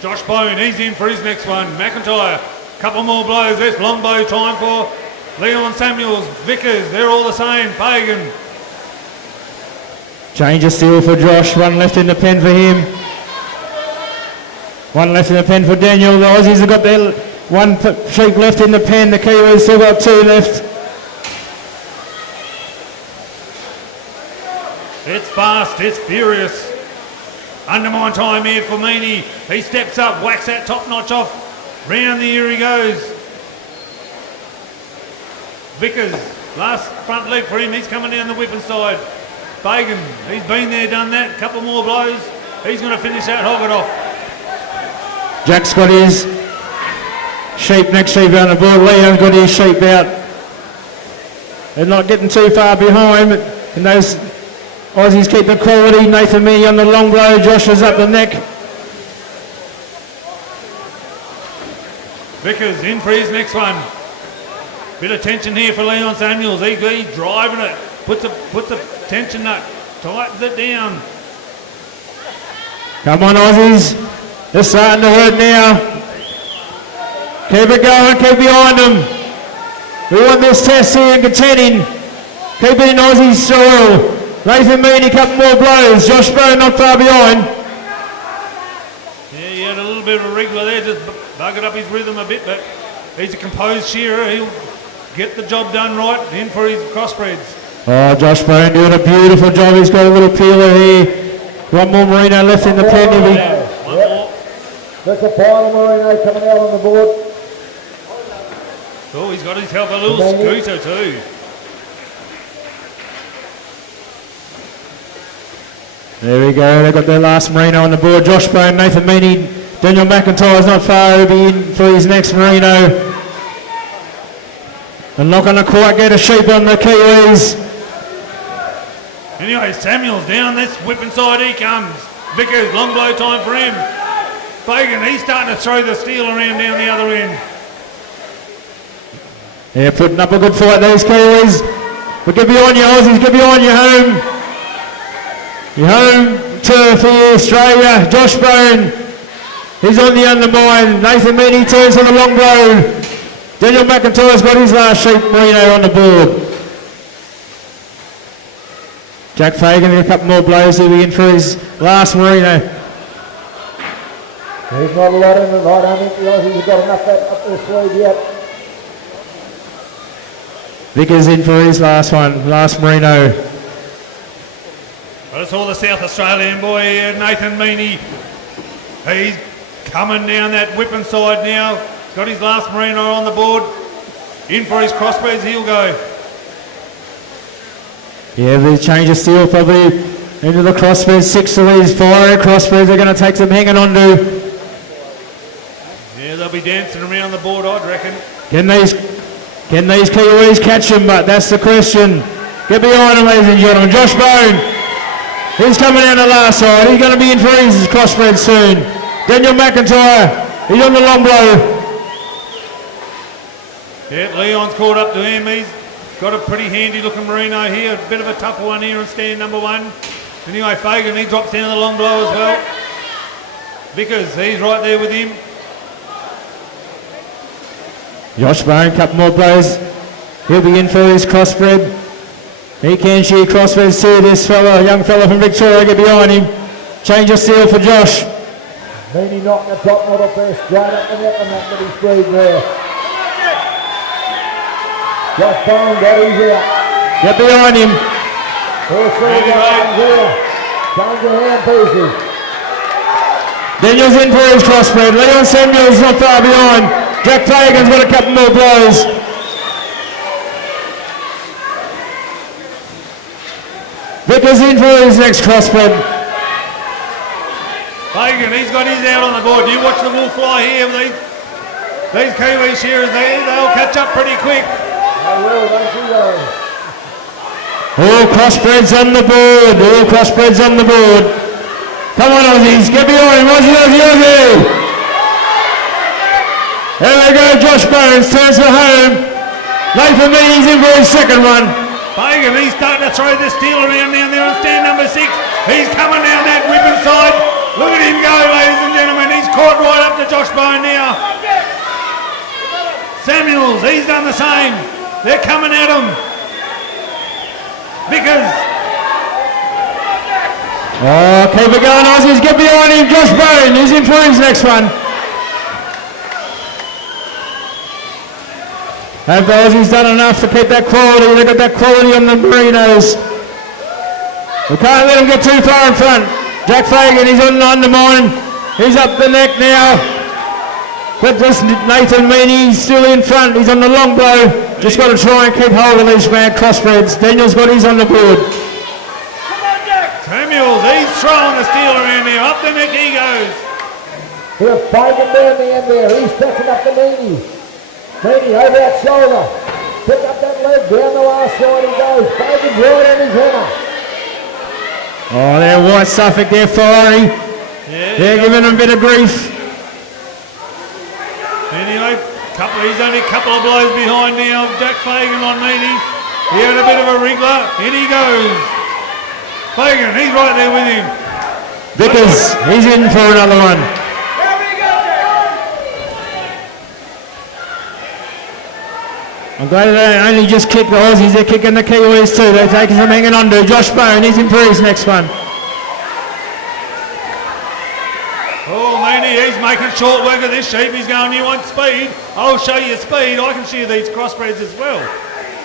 Josh Bone, he's in for his next one. McIntyre, couple more blows. There's Longbow time for Leon Samuels. Vickers, they're all the same. Fagan. Change of steel for Josh. One left in the pen for him. One left in the pen for Daniel. The Aussies have got their one sheep left in the pen. The Kiwis still got two left. It's fast, it's furious. Undermine time here for Meaney. He steps up, whacks that top notch off. Round the ear he goes. Vickers, last front leg for him. He's coming down the whip inside. Fagan, he's been there, done that. Couple more blows. He's going to finish that hog it off. Jack's got his sheep, next sheep on the board. Leon's got his sheep out. They're not getting too far behind, and those Aussies keep the quality. Nathan Meaney on the long blow. Josh is up the neck. Vickers in for his next one. Bit of tension here for Leon Samuels. He's driving it. Puts a tension nut. Tightens it down. Come on, Aussies. They're starting to hurt now. Keep it going. Keep behind them. We want this test here in contending. Keep it in Aussie soil. Nathan Meaney, couple more blows. Josh Bone not far behind. Yeah, he had a little bit of a wriggler there, just buggered up his rhythm a bit, but he's a composed shearer. He'll get the job done right. In for his crossbreds. Oh, Josh Bone doing a beautiful job. He's got a little peeler here. One more merino left in the pen. One more. That's a final merino coming out on the board. Oh, he's got himself a little scooter too. There we go. They've got their last merino on the board. Josh Bone, Nathan Meaney, Daniel McIntyre's not far. He'll be in for his next merino. And not going to quite get a sheep on the Kiwis. Anyway, Samuel's down this whip inside. He comes. Vickers, long blow time for him. Fagan, he's starting to throw the steel around down the other end. Yeah, putting up a good fight, these Kiwis. But get behind your Aussies, get behind your home. Your home turf here, Australia. Josh Bone, he's on the undermine. Nathan Meaney turns on the long blow. Daniel McIntyre's got his last sheep merino on the board. Jack Fagan with a couple more blows. He'll be in for his last merino. There's not a lot in it. I don't think the Aussies have got enough up their sleeve yet. Vickers in for his last one, last merino. Well, it's all the South Australian boy here, Nathan Meaney. He's coming down that whip inside now. Got his last merino on the board. In for his crossbreds, he'll go. Yeah, the change of steel probably into the crossbreds. 6 of these fiery crossbreds are going to take some hanging on to. Yeah, they'll be dancing around the board, I'd reckon. Can these Kiwis catch him? But that's the question. Get behind him, ladies and gentlemen. Josh Bone. He's coming down the last side. He's going to be in for his crossbred soon. Daniel McIntyre. He's on the long blow. Yeah, Leon's caught up to him. He's got a pretty handy looking merino here. A bit of a tougher one here on stand number 1. Anyway, Fagan, he drops down the long blow as well. Vickers, he's right there with him. Josh Bone, couple more blows. He'll be in for his crossbred. He can shear crossbreds too, this fella, young fella from Victoria. Get behind him. Change of steel for Josh. Meaney knocking the top knot off there, straight up the neck on that little speed there. Josh Bone got his out. Get behind him. Here's three guys here. Change your hand pieces. Daniel's in for his crossbred. Leon Samuel's not far behind. Jack Fagan's got a couple more blows. Vickers in for his next crossbred. Fagan, he's got his out on the board. You watch the wool fly here. These Kiwi shearers, they'll catch up pretty quick. They will, don't you go. All crossbreds on the board. All crossbreds on the board. Come on, Aussies. Get behind him. Aussie, Aussie, Aussie. There they go. Josh Bones turns for home. Nathan Meany's in for his second one. Fagan, he's starting to throw the steel around down there on stand number 6. He's coming down that whip inside. Look at him go, ladies and gentlemen. He's caught right up to Josh Bone now. Samuels, he's done the same. They're coming at him. Vickers. Oh, keep it going, Aussies. Get behind him. Josh Bone. He's in for his next one. Have the Aussies done enough to keep that quality? Look at that quality on the Merinos. We can't let them get too far in front. Jack Fagan, he's on the undermine. He's up the neck now. But this Nathan Meany still in front. He's on the long blow. Just got to try and keep hold of these mad crossbreds. Daniel's got his on the board. Samuels, he's throwing the steel around there. Up the neck he goes. Here's Fagan down the end there. He's catching up to Meany. Meany over that shoulder. Pick up that leg. Down the last side he goes. Fagan's right on his hammer. Oh, they're White Suffolk, they're fiery. Yeah, they're giving him a bit of grief. Anyway, he's only a couple of blows behind now. Jack Fagan on Meany. He had a bit of a wriggler. In he goes. Fagan, he's right there with him. Vickers, he's in for another one. I'm glad they only just kick the Aussies, they're kicking the Kiwis too. They're taking some hanging on to. Josh Bone, he's in for his next one. Oh, Meany, he's making short work of this sheep. He's going, you want speed? I'll show you speed. I can shear these crossbreds as well.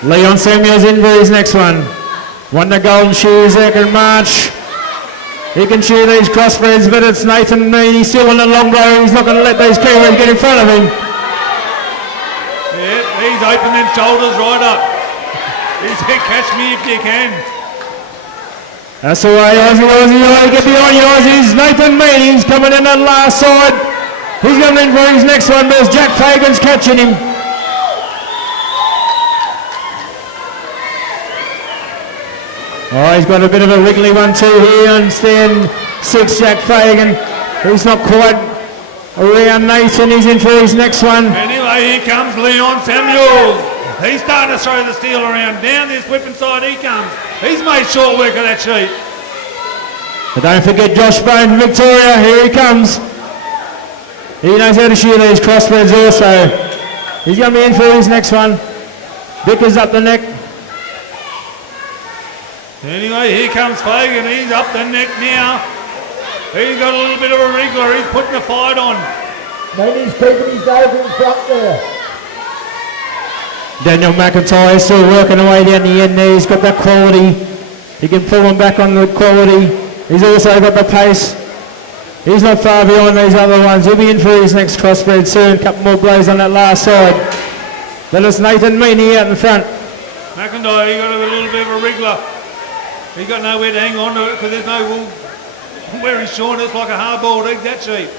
Leon Samuels in for his next one. Won the Golden Shears back in March. He can shear these crossbreds, but it's Nathan Meany still on the long blow. He's not going to let these Kiwis get in front of him. Yeah, he's opened them shoulders right up. He said, catch me if you can. That's the way, Aussie, Aussie, Aussie, get behind you, Aussies. Nathan Meany's coming in on the last side. He's coming in for his next one, but Jack Fagan's catching him. Oh, he's got a bit of a wriggly one too here on stand 6, Jack Fagan. He's not quite around Nathan, he's in for his next one. Anyway, here comes Leon Samuels. He's starting to throw the steel around. Down this whip inside he comes. He's made short work of that sheep. But don't forget Josh Bone from Victoria, here he comes. He knows how to shear these crossbreds also. He's going to be in for his next one. Vickers up the neck. Anyway, here comes Fagan. He's up the neck now. He's got a little bit of a wriggler. He's putting the fight on. Meany's keeping his nose in front there. Daniel McIntyre is still working away down the end there. He's got that quality. He can pull him back on the quality. He's also got the pace. He's not far behind these other ones. He'll be in for his next crossbred soon. A couple more blows on that last side. Then it's Nathan Meany out in front. McIntyre, he got a little bit of a wriggler. He got nowhere to hang on to it because there's no wool. Where he's shorn, it's like a hard-boiled egg, that sheep.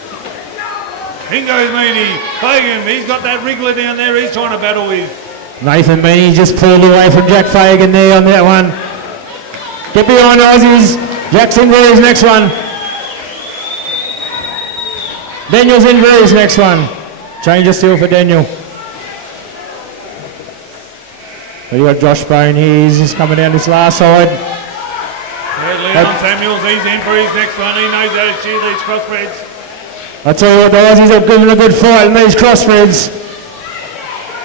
In goes Meany. Fagan, he's got that wriggler down there he's trying to battle with. Nathan Meany just pulled away from Jack Fagan there on that one. Get behind Aussies. Jack's in for his next one. Daniel's in for his next one. Change of steel for Daniel. So you got Josh Bone here. He's just coming down this last side. Yeah, Leon Samuels, he's in for his next one. He knows how to shear these crossbreds. I tell you what, the Aussies are giving a good fight in these crossbreds.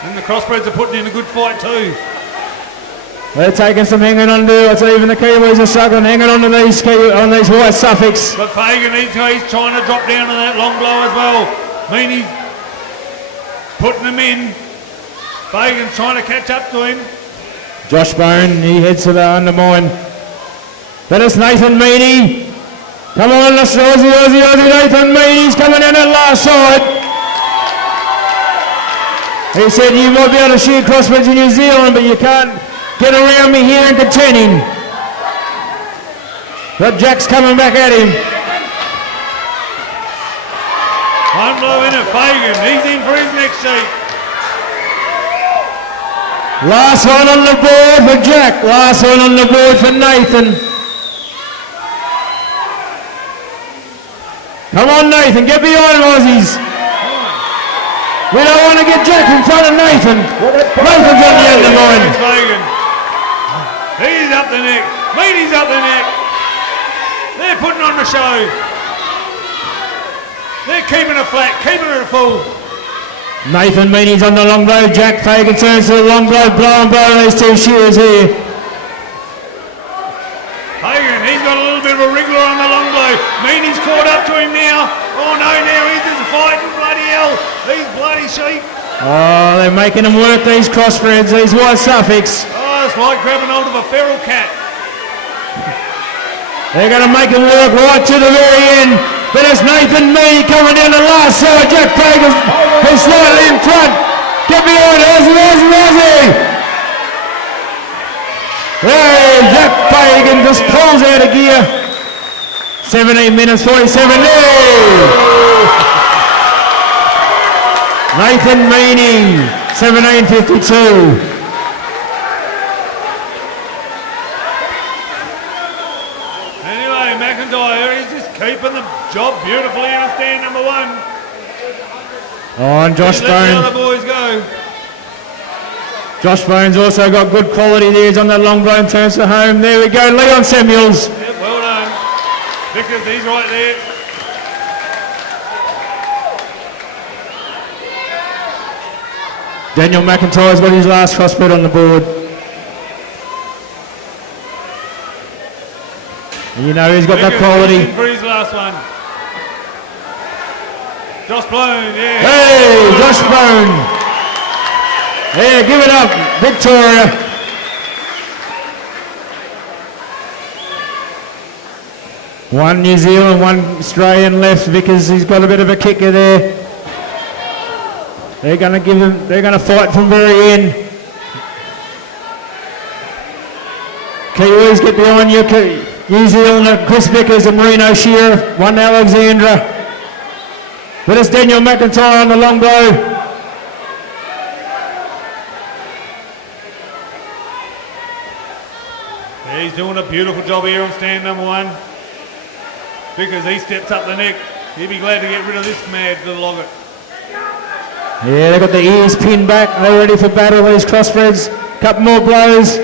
And the crossbreds are putting in a good fight too. They're taking some hanging on to. I tell you, even the Kiwis are struggling hanging on to these White Suffolks. But Fagan, he's trying to drop down on that long blow as well. Meany's putting them in. Fagan's trying to catch up to him. Josh Bone, he heads to the undermine. But it's Nathan Meany. Come on, let's Aussie, Nathan Meany's coming in at last side. He said you might be able to shear crossbreds in New Zealand, but you can't get around me here in Containing. But Jack's coming back at him. One blow in at Fagan. He's in for his next sheet. Last one on the board for Jack. Last one on the board for Nathan. Come on, Nathan. Get behind him, Aussies. We don't want to get Jack in front of Nathan. Nathan's on the end of the line. Fagan. He's up the neck. Meany's up the neck. They're putting on the show. They're keeping it flat, keeping it full. Nathan Meany's on the long blow. Jack Fagan turns to the long blow. Blow and blow those two shears here. Fagan, he's got a little bit of a wriggler on the long blow. Meany's caught up to him now. Oh no, now he's just fighting. Bloody hell. These bloody sheep. Oh, they're making them work, these crossbreds, these white Suffolks. Oh, it's like grabbing hold of a feral cat. They're going to make them work right to the very end. But it's Nathan Meany coming down the last side. Jack Fagan is slightly in front. Get behind Aussie, Aussie, Aussie. Hey, Jack Fagan just pulls out of gear. 17 minutes 47. Nathan Meany, 17:52. Keeping the job beautifully on stand number 1. Oh, and Josh Let the Bone. other boys go. Josh Bone's also got good quality there. He's on that long blow and turns to home. There we go, Leon Samuels. Yep, well done. Vickers, he's right there. Daniel McIntyre's got his last crossbred on the board. You know he's got that quality. In for his last one. Josh Bone, yeah. Hey, Josh Bone. Yeah, give it up, Victoria. One New Zealand, one Australian left. Vickers, he's got a bit of a kicker there. They're going to give him. They're going to fight from very end. Kiwis, get behind you. New Zealand, Chris Vickers and Marino Shear, one Alexandra. But it's Daniel McIntyre on the long blow. Yeah, he's doing a beautiful job here on stand number 1. Because he steps up the neck. He'd be glad to get rid of this mad little logger. Yeah, they've got the ears pinned back. They're ready for battle, these crossbreds. Couple more blows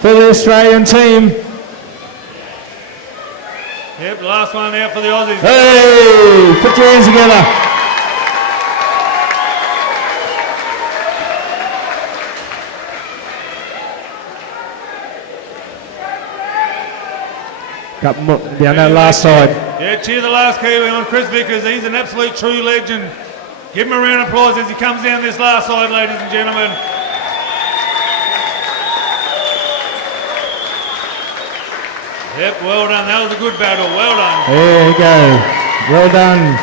for the Australian team. Yep, the last one out for the Aussies. Hey, put your hands together. Couple more down that last side. Yeah, cheer the last Kiwi on Chris Vickers. He's an absolute true legend. Give him a round of applause as he comes down this last side, ladies and gentlemen. Yep, well done. That was a good battle. Well done. There you go. Well done.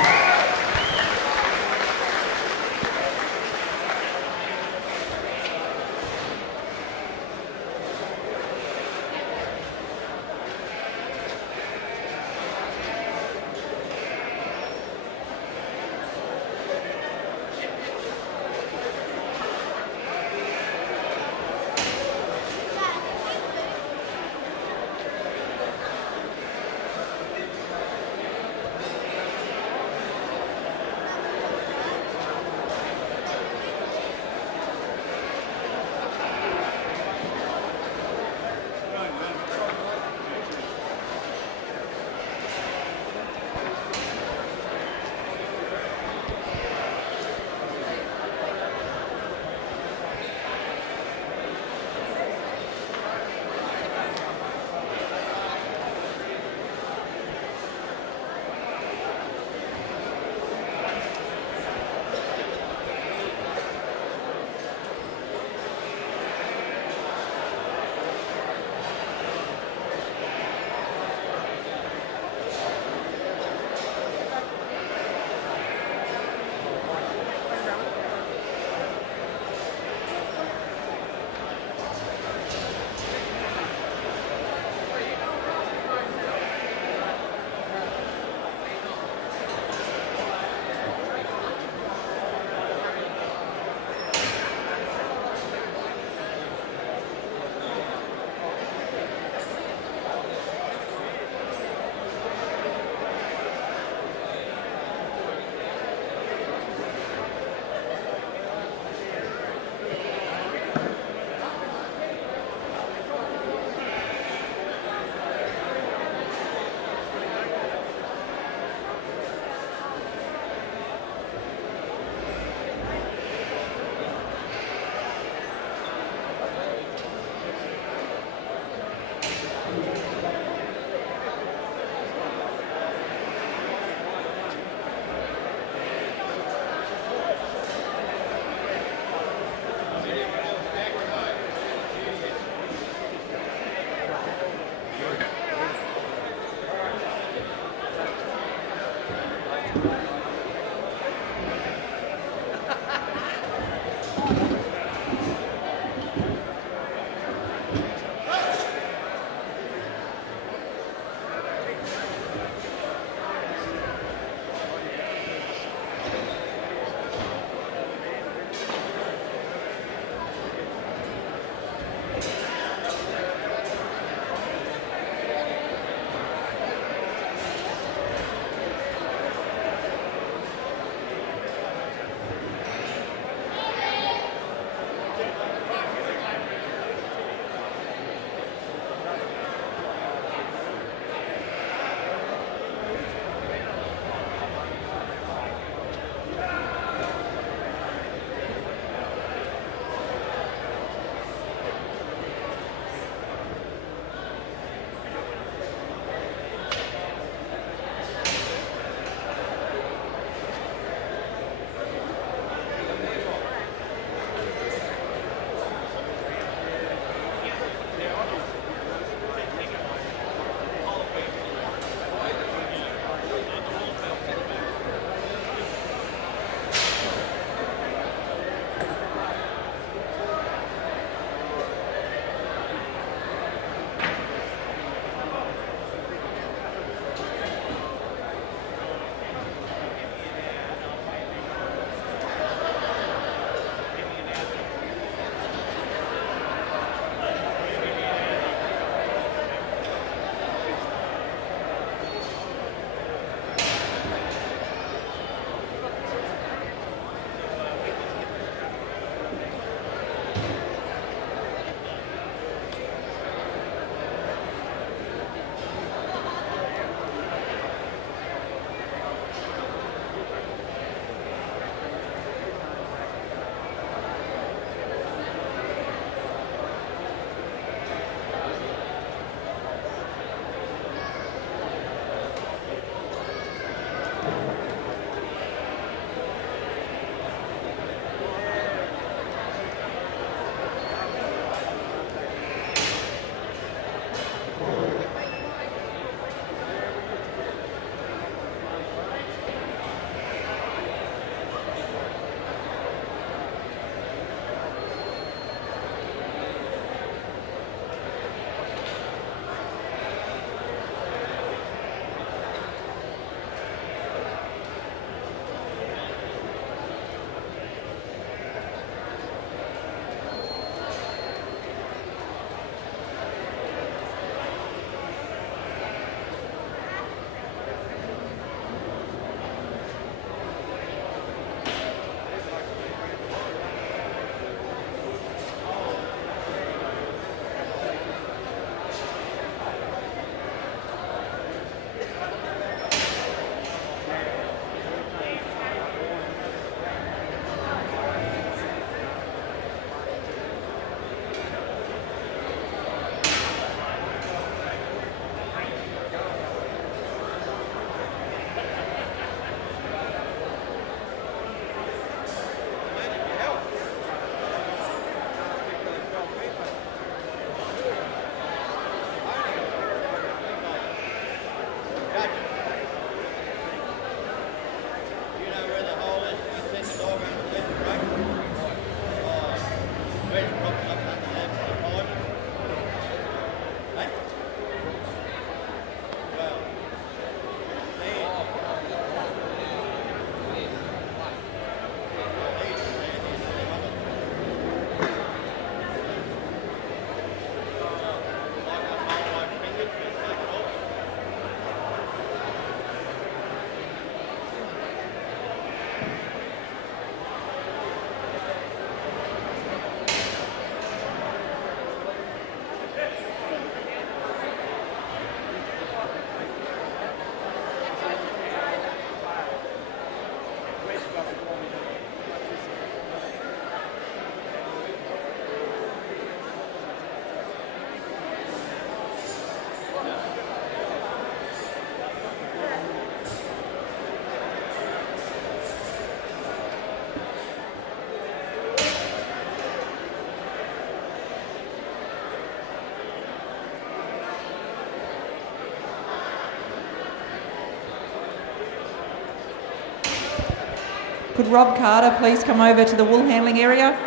Could Rob Carter please come over to the wool handling area?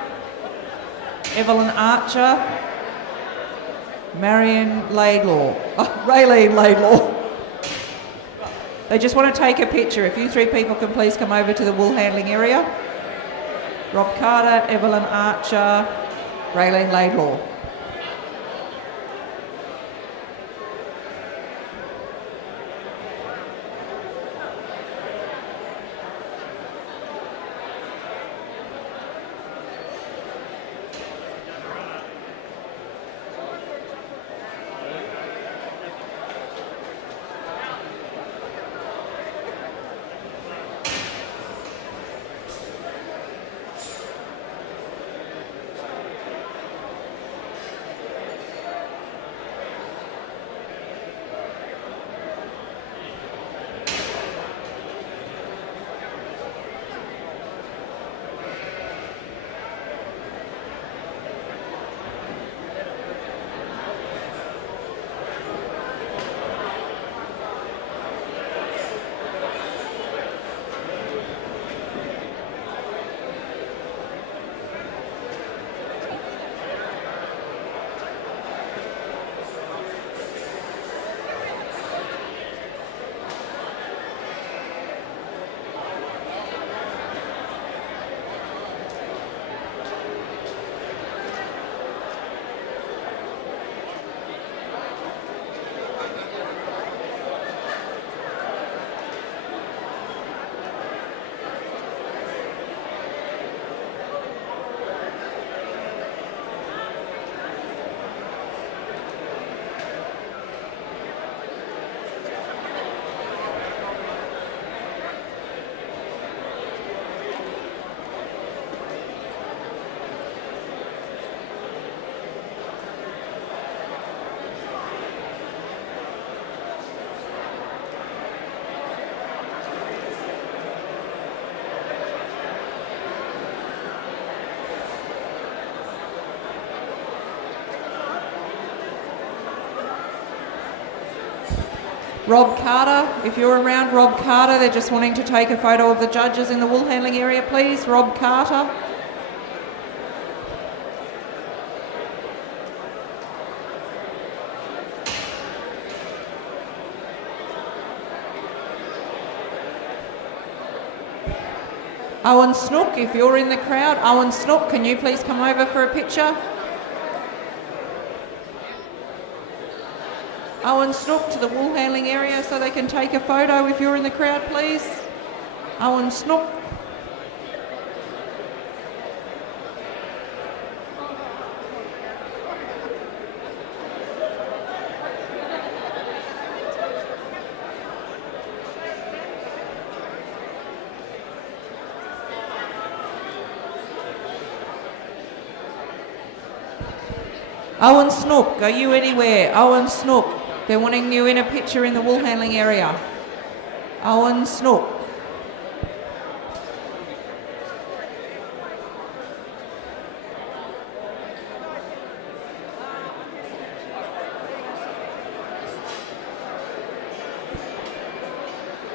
Evelyn Archer. Marion Laidlaw. Raylene Laidlaw. They just want to take a picture. If you three people can please come over to the wool handling area. Rob Carter, Evelyn Archer, Raylene Laidlaw. Rob Carter, if you're around, Rob Carter, they're just wanting to take a photo of the judges in the wool handling area, please. Rob Carter. Owen Snook, if you're in the crowd, Owen Snook, can you please come over for a picture? Owen Snook to the wool handling area so they can take a photo if you're in the crowd, please. Owen Snook. Owen Snook, are you anywhere? Owen Snook. They're wanting you in a picture in the wool handling area. Owen Snook.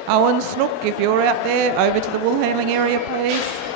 Owen Snook, if you're out there, over to the wool handling area, please.